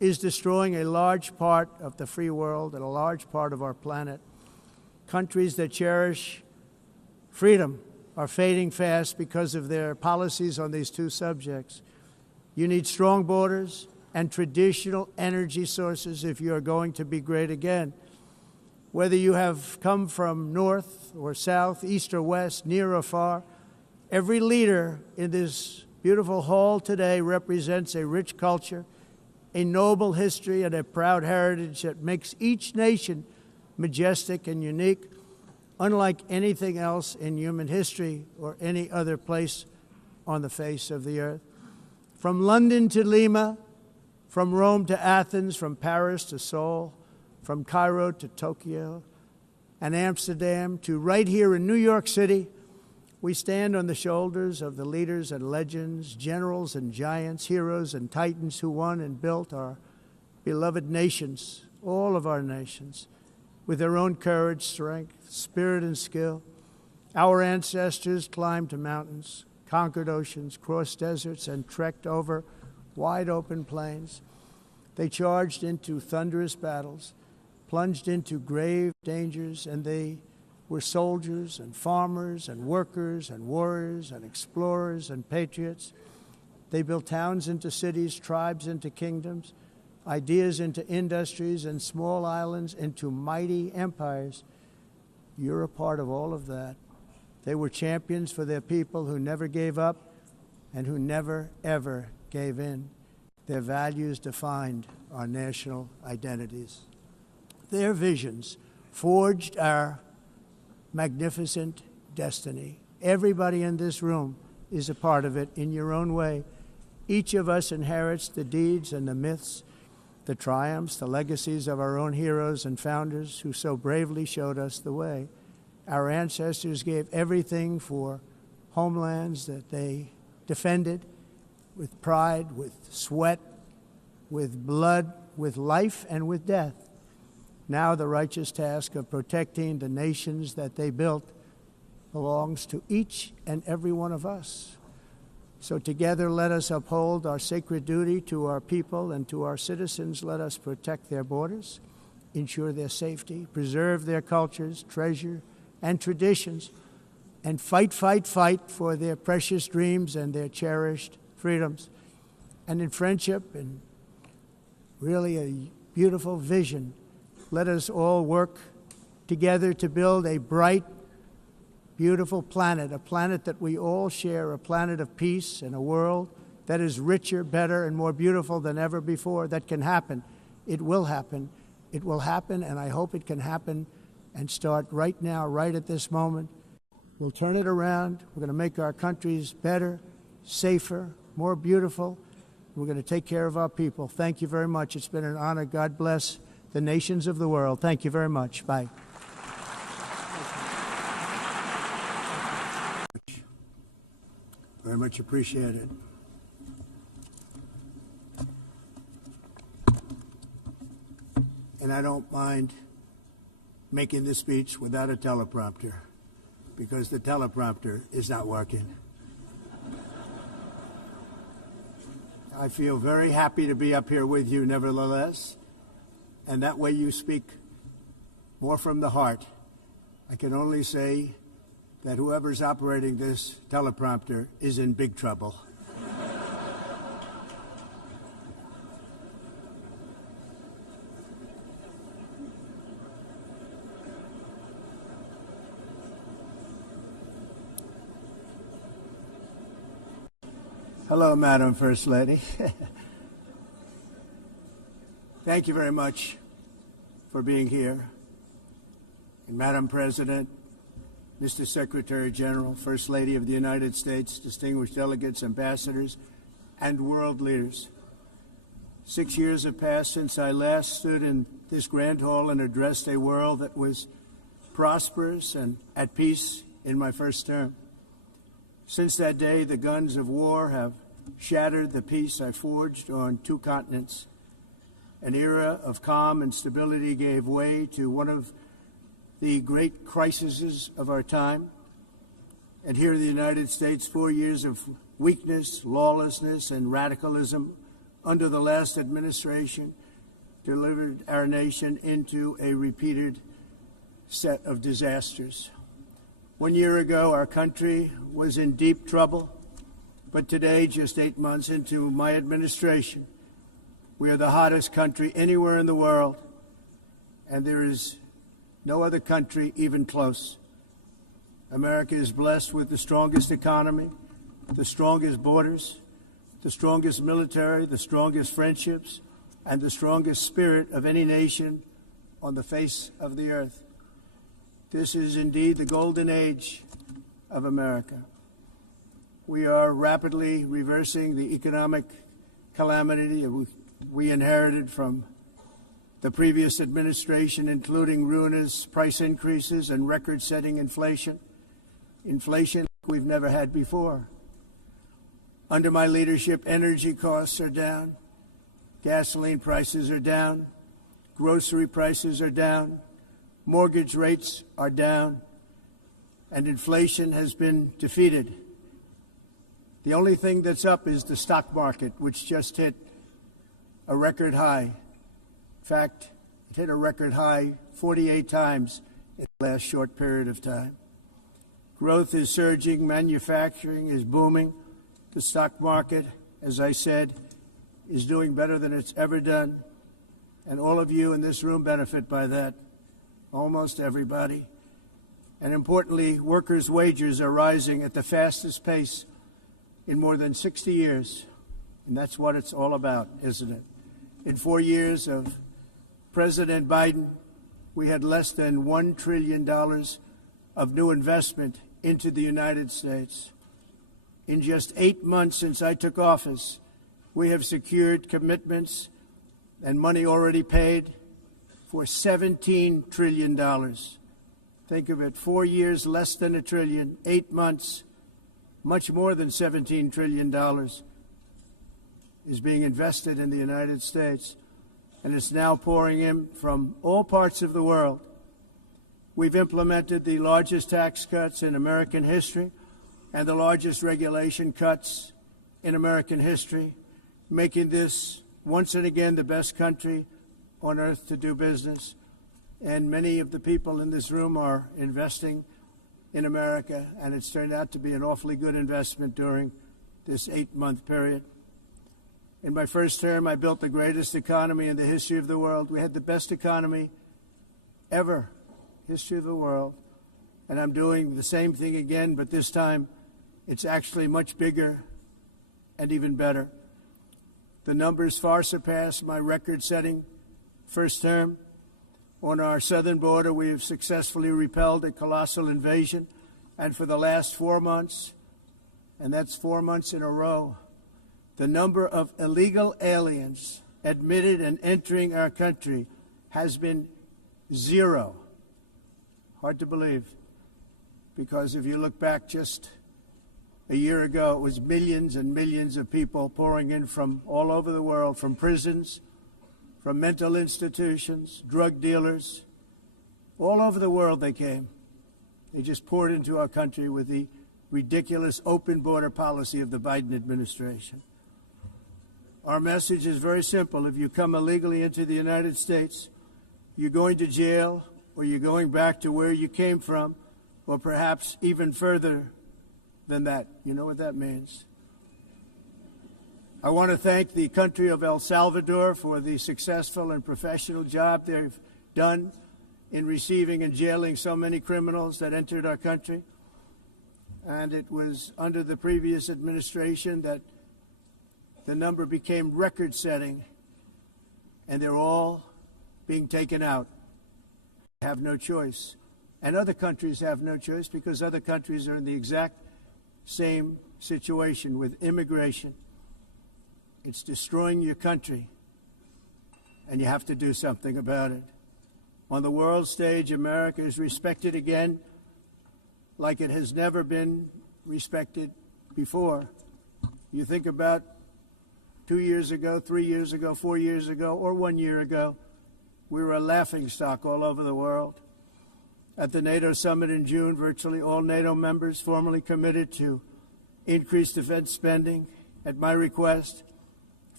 is destroying a large part of the free world and a large part of our planet. Countries that cherish freedom are fading fast because of their policies on these two subjects. You need strong borders and traditional energy sources if you are going to be great again. Whether you have come from north or south, east or west, near or far, every leader in this beautiful hall today represents a rich culture, a noble history, and a proud heritage that makes each nation majestic and unique, unlike anything else in human history or any other place on the face of the earth. From London to Lima, from Rome to Athens, from Paris to Seoul, from Cairo to Tokyo and Amsterdam to right here in New York City, we stand on the shoulders of the leaders and legends, generals and giants, heroes and titans who won and built our beloved nations, all of our nations, with their own courage, strength, spirit, and skill. Our ancestors climbed to mountains, conquered oceans, crossed deserts, and trekked over wide open plains. They charged into thunderous battles, plunged into grave dangers, and they were soldiers and farmers and workers and warriors and explorers and patriots. They built towns into cities, tribes into kingdoms, ideas into industries, and small islands into mighty empires. You're a part of all of that. They were champions for their people who never gave up and who never, ever gave in. Their values defined our national identities. Their visions forged our magnificent destiny. Everybody in this room is a part of it in your own way. Each of us inherits the deeds and the myths, the triumphs, the legacies of our own heroes and founders who so bravely showed us the way. Our ancestors gave everything for homelands that they defended with pride, with sweat, with blood, with life, and with death. Now the righteous task of protecting the nations that they built belongs to each and every one of us. So together let us uphold our sacred duty to our people and to our citizens. Let us protect their borders, ensure their safety, preserve their cultures, treasure, and traditions, and fight, fight, fight for their precious dreams and their cherished freedoms. And in friendship and really a beautiful vision, let us all work together to build a bright, beautiful planet, a planet that we all share, a planet of peace and a world that is richer, better, and more beautiful than ever before. That can happen. It will happen. It will happen, and I hope it can happen and start right now, right at this moment. We'll turn it around. We're going to make our countries better, safer, more beautiful. We're going to take care of our people. Thank you very much. It's been an honor. God bless the nations of the world. Thank you very much. Bye. Very much appreciated. And I don't mind making this speech without a teleprompter, because the teleprompter is not working. I feel very happy to be up here with you nevertheless, and that way you speak more from the heart. I can only say that whoever's operating this teleprompter is in big trouble. Hello, Madam First Lady. Thank you very much for being here. And Madam President, Mr. Secretary General, First Lady of the United States, distinguished delegates, ambassadors, and world leaders. 6 years have passed since I last stood in this grand hall and addressed a world that was prosperous and at peace in my first term. Since that day, the guns of war have shattered the peace I forged on 2 continents. An era of calm and stability gave way to one of the great crises of our time. And here in the United States, 4 years of weakness, lawlessness, and radicalism under the last administration delivered our nation into a repeated set of disasters. 1 year ago, our country was in deep trouble, but today, just 8 months into my administration, we are the hottest country anywhere in the world, and there is no other country even close. America is blessed with the strongest economy, the strongest borders, the strongest military, the strongest friendships, and the strongest spirit of any nation on the face of the earth. This is indeed the golden age of America. We are rapidly reversing the economic calamity we inherited from the previous administration, including ruinous price increases and record-setting inflation we've never had before. Under my leadership, energy costs are down, gasoline prices are down, grocery prices are down, mortgage rates are down, and inflation has been defeated. The only thing that's up is the stock market, which just hit a record high. In fact, it hit a record high 48 times in the last short period of time. Growth is surging, manufacturing is booming. The stock market, as I said, is doing better than it's ever done. And all of you in this room benefit by that, almost everybody. And importantly, workers' wages are rising at the fastest pace in more than 60 years. And that's what it's all about, isn't it? In 4 years of President Biden, we had less than $1 trillion of new investment into the United States. In just 8 months since I took office, we have secured commitments and money already paid for $17 trillion. Think of it, 4 years, less than $1 trillion, 8 months, much more than $17 trillion is being invested in the United States, and it's now pouring in from all parts of the world. We've implemented the largest tax cuts in American history and the largest regulation cuts in American history, making this once and again the best country on earth to do business. And many of the people in this room are investing in America, and it's turned out to be an awfully good investment during this 8-month period. In my first term, I built the greatest economy in the history of the world. We had the best economy ever, history of the world. And I'm doing the same thing again, but this time it's actually much bigger and even better. The numbers far surpass my record-setting first term. On our southern border, we have successfully repelled a colossal invasion. And for the last 4 months, and that's 4 months in a row, the number of illegal aliens admitted and entering our country has been 0. Hard to believe, because if you look back just a year ago, it was millions and millions of people pouring in from all over the world, from prisons, from mental institutions, drug dealers. All over the world they came. They just poured into our country with the ridiculous open border policy of the Biden administration. Our message is very simple. If you come illegally into the United States, you're going to jail, or you're going back to where you came from, or perhaps even further than that. You know what that means. I want to thank the country of El Salvador for the successful and professional job they've done in receiving and jailing so many criminals that entered our country. And it was under the previous administration that the number became record-setting, and they're all being taken out. They have no choice. And other countries have no choice, because other countries are in the exact same situation with immigration. It's destroying your country, and you have to do something about it. On the world stage, America is respected again like it has never been respected before. You think about 2 years ago, 3 years ago, 4 years ago, or 1 year ago, we were a laughingstock all over the world. At the NATO summit in June, virtually all NATO members formally committed to increase defense spending at my request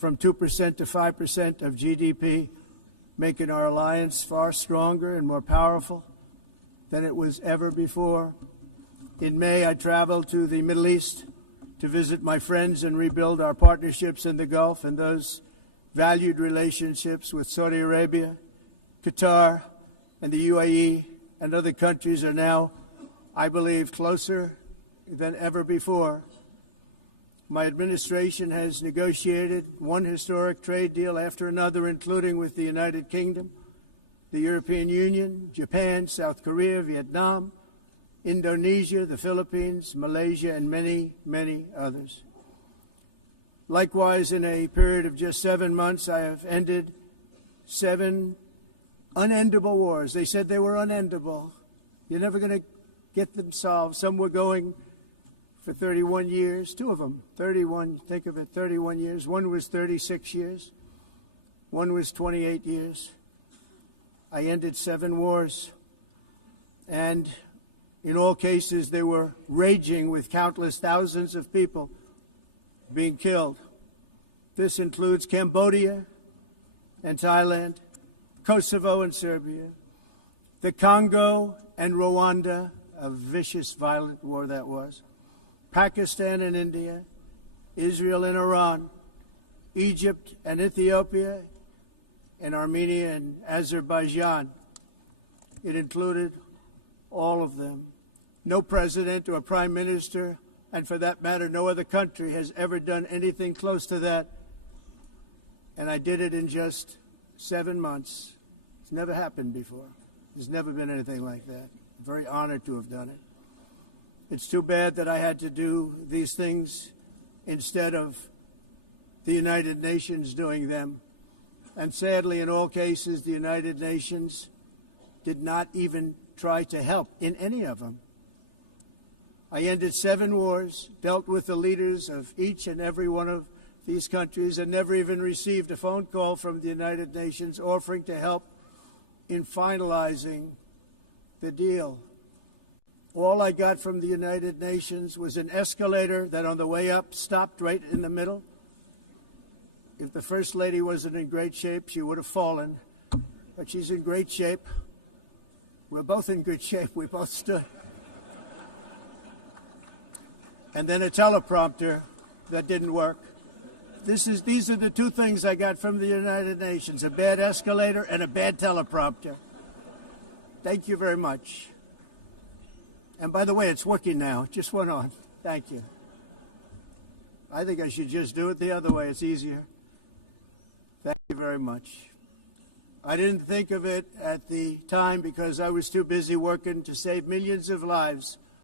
from 2% to 5% of GDP, making our alliance far stronger and more powerful than it was ever before. In May, I traveled to the Middle East to visit my friends and rebuild our partnerships in the Gulf and those valued relationships with Saudi Arabia, Qatar, and the UAE and other countries are now, I believe, closer than ever before. My administration has negotiated one historic trade deal after another, including with the United Kingdom, the European Union, Japan, South Korea, Vietnam, Indonesia, the Philippines, Malaysia, and many, many others. Likewise, in a period of just 7 months, I have ended 7 unendable wars. They said they were unendable. You're never going to get them solved. Some were going for 31 years, 2 of them, 31, think of it, 31 years. One was 36 years. One was 28 years. I ended 7 wars. And in all cases, they were raging with countless thousands of people being killed. This includes Cambodia and Thailand, Kosovo and Serbia, the Congo and Rwanda, a vicious, violent war that was, Pakistan and India, Israel and Iran, Egypt and Ethiopia, and Armenia and Azerbaijan. It included all of them. No president or prime minister, and for that matter, no other country has ever done anything close to that. And I did it in just 7 months. It's never happened before. There's never been anything like that. I'm very honored to have done it. It's too bad that I had to do these things instead of the United Nations doing them. And sadly, in all cases, the United Nations did not even try to help in any of them. I ended 7 wars, dealt with the leaders of each and every one of these countries, and never even received a phone call from the United Nations offering to help in finalizing the deal. All I got from the United Nations was an escalator that on the way up stopped right in the middle. If the First Lady wasn't in great shape, she would have fallen. But she's in great shape. We're both in good shape. We both stood. And then a teleprompter that didn't work. These are the 2 things I got from the United Nations, a bad escalator and a bad teleprompter. Thank you very much. And by the way, it's working now. It just went on. Thank you. I think I should just do it the other way. It's easier. Thank you very much. I didn't think of it at the time because I was too busy working to save millions of lives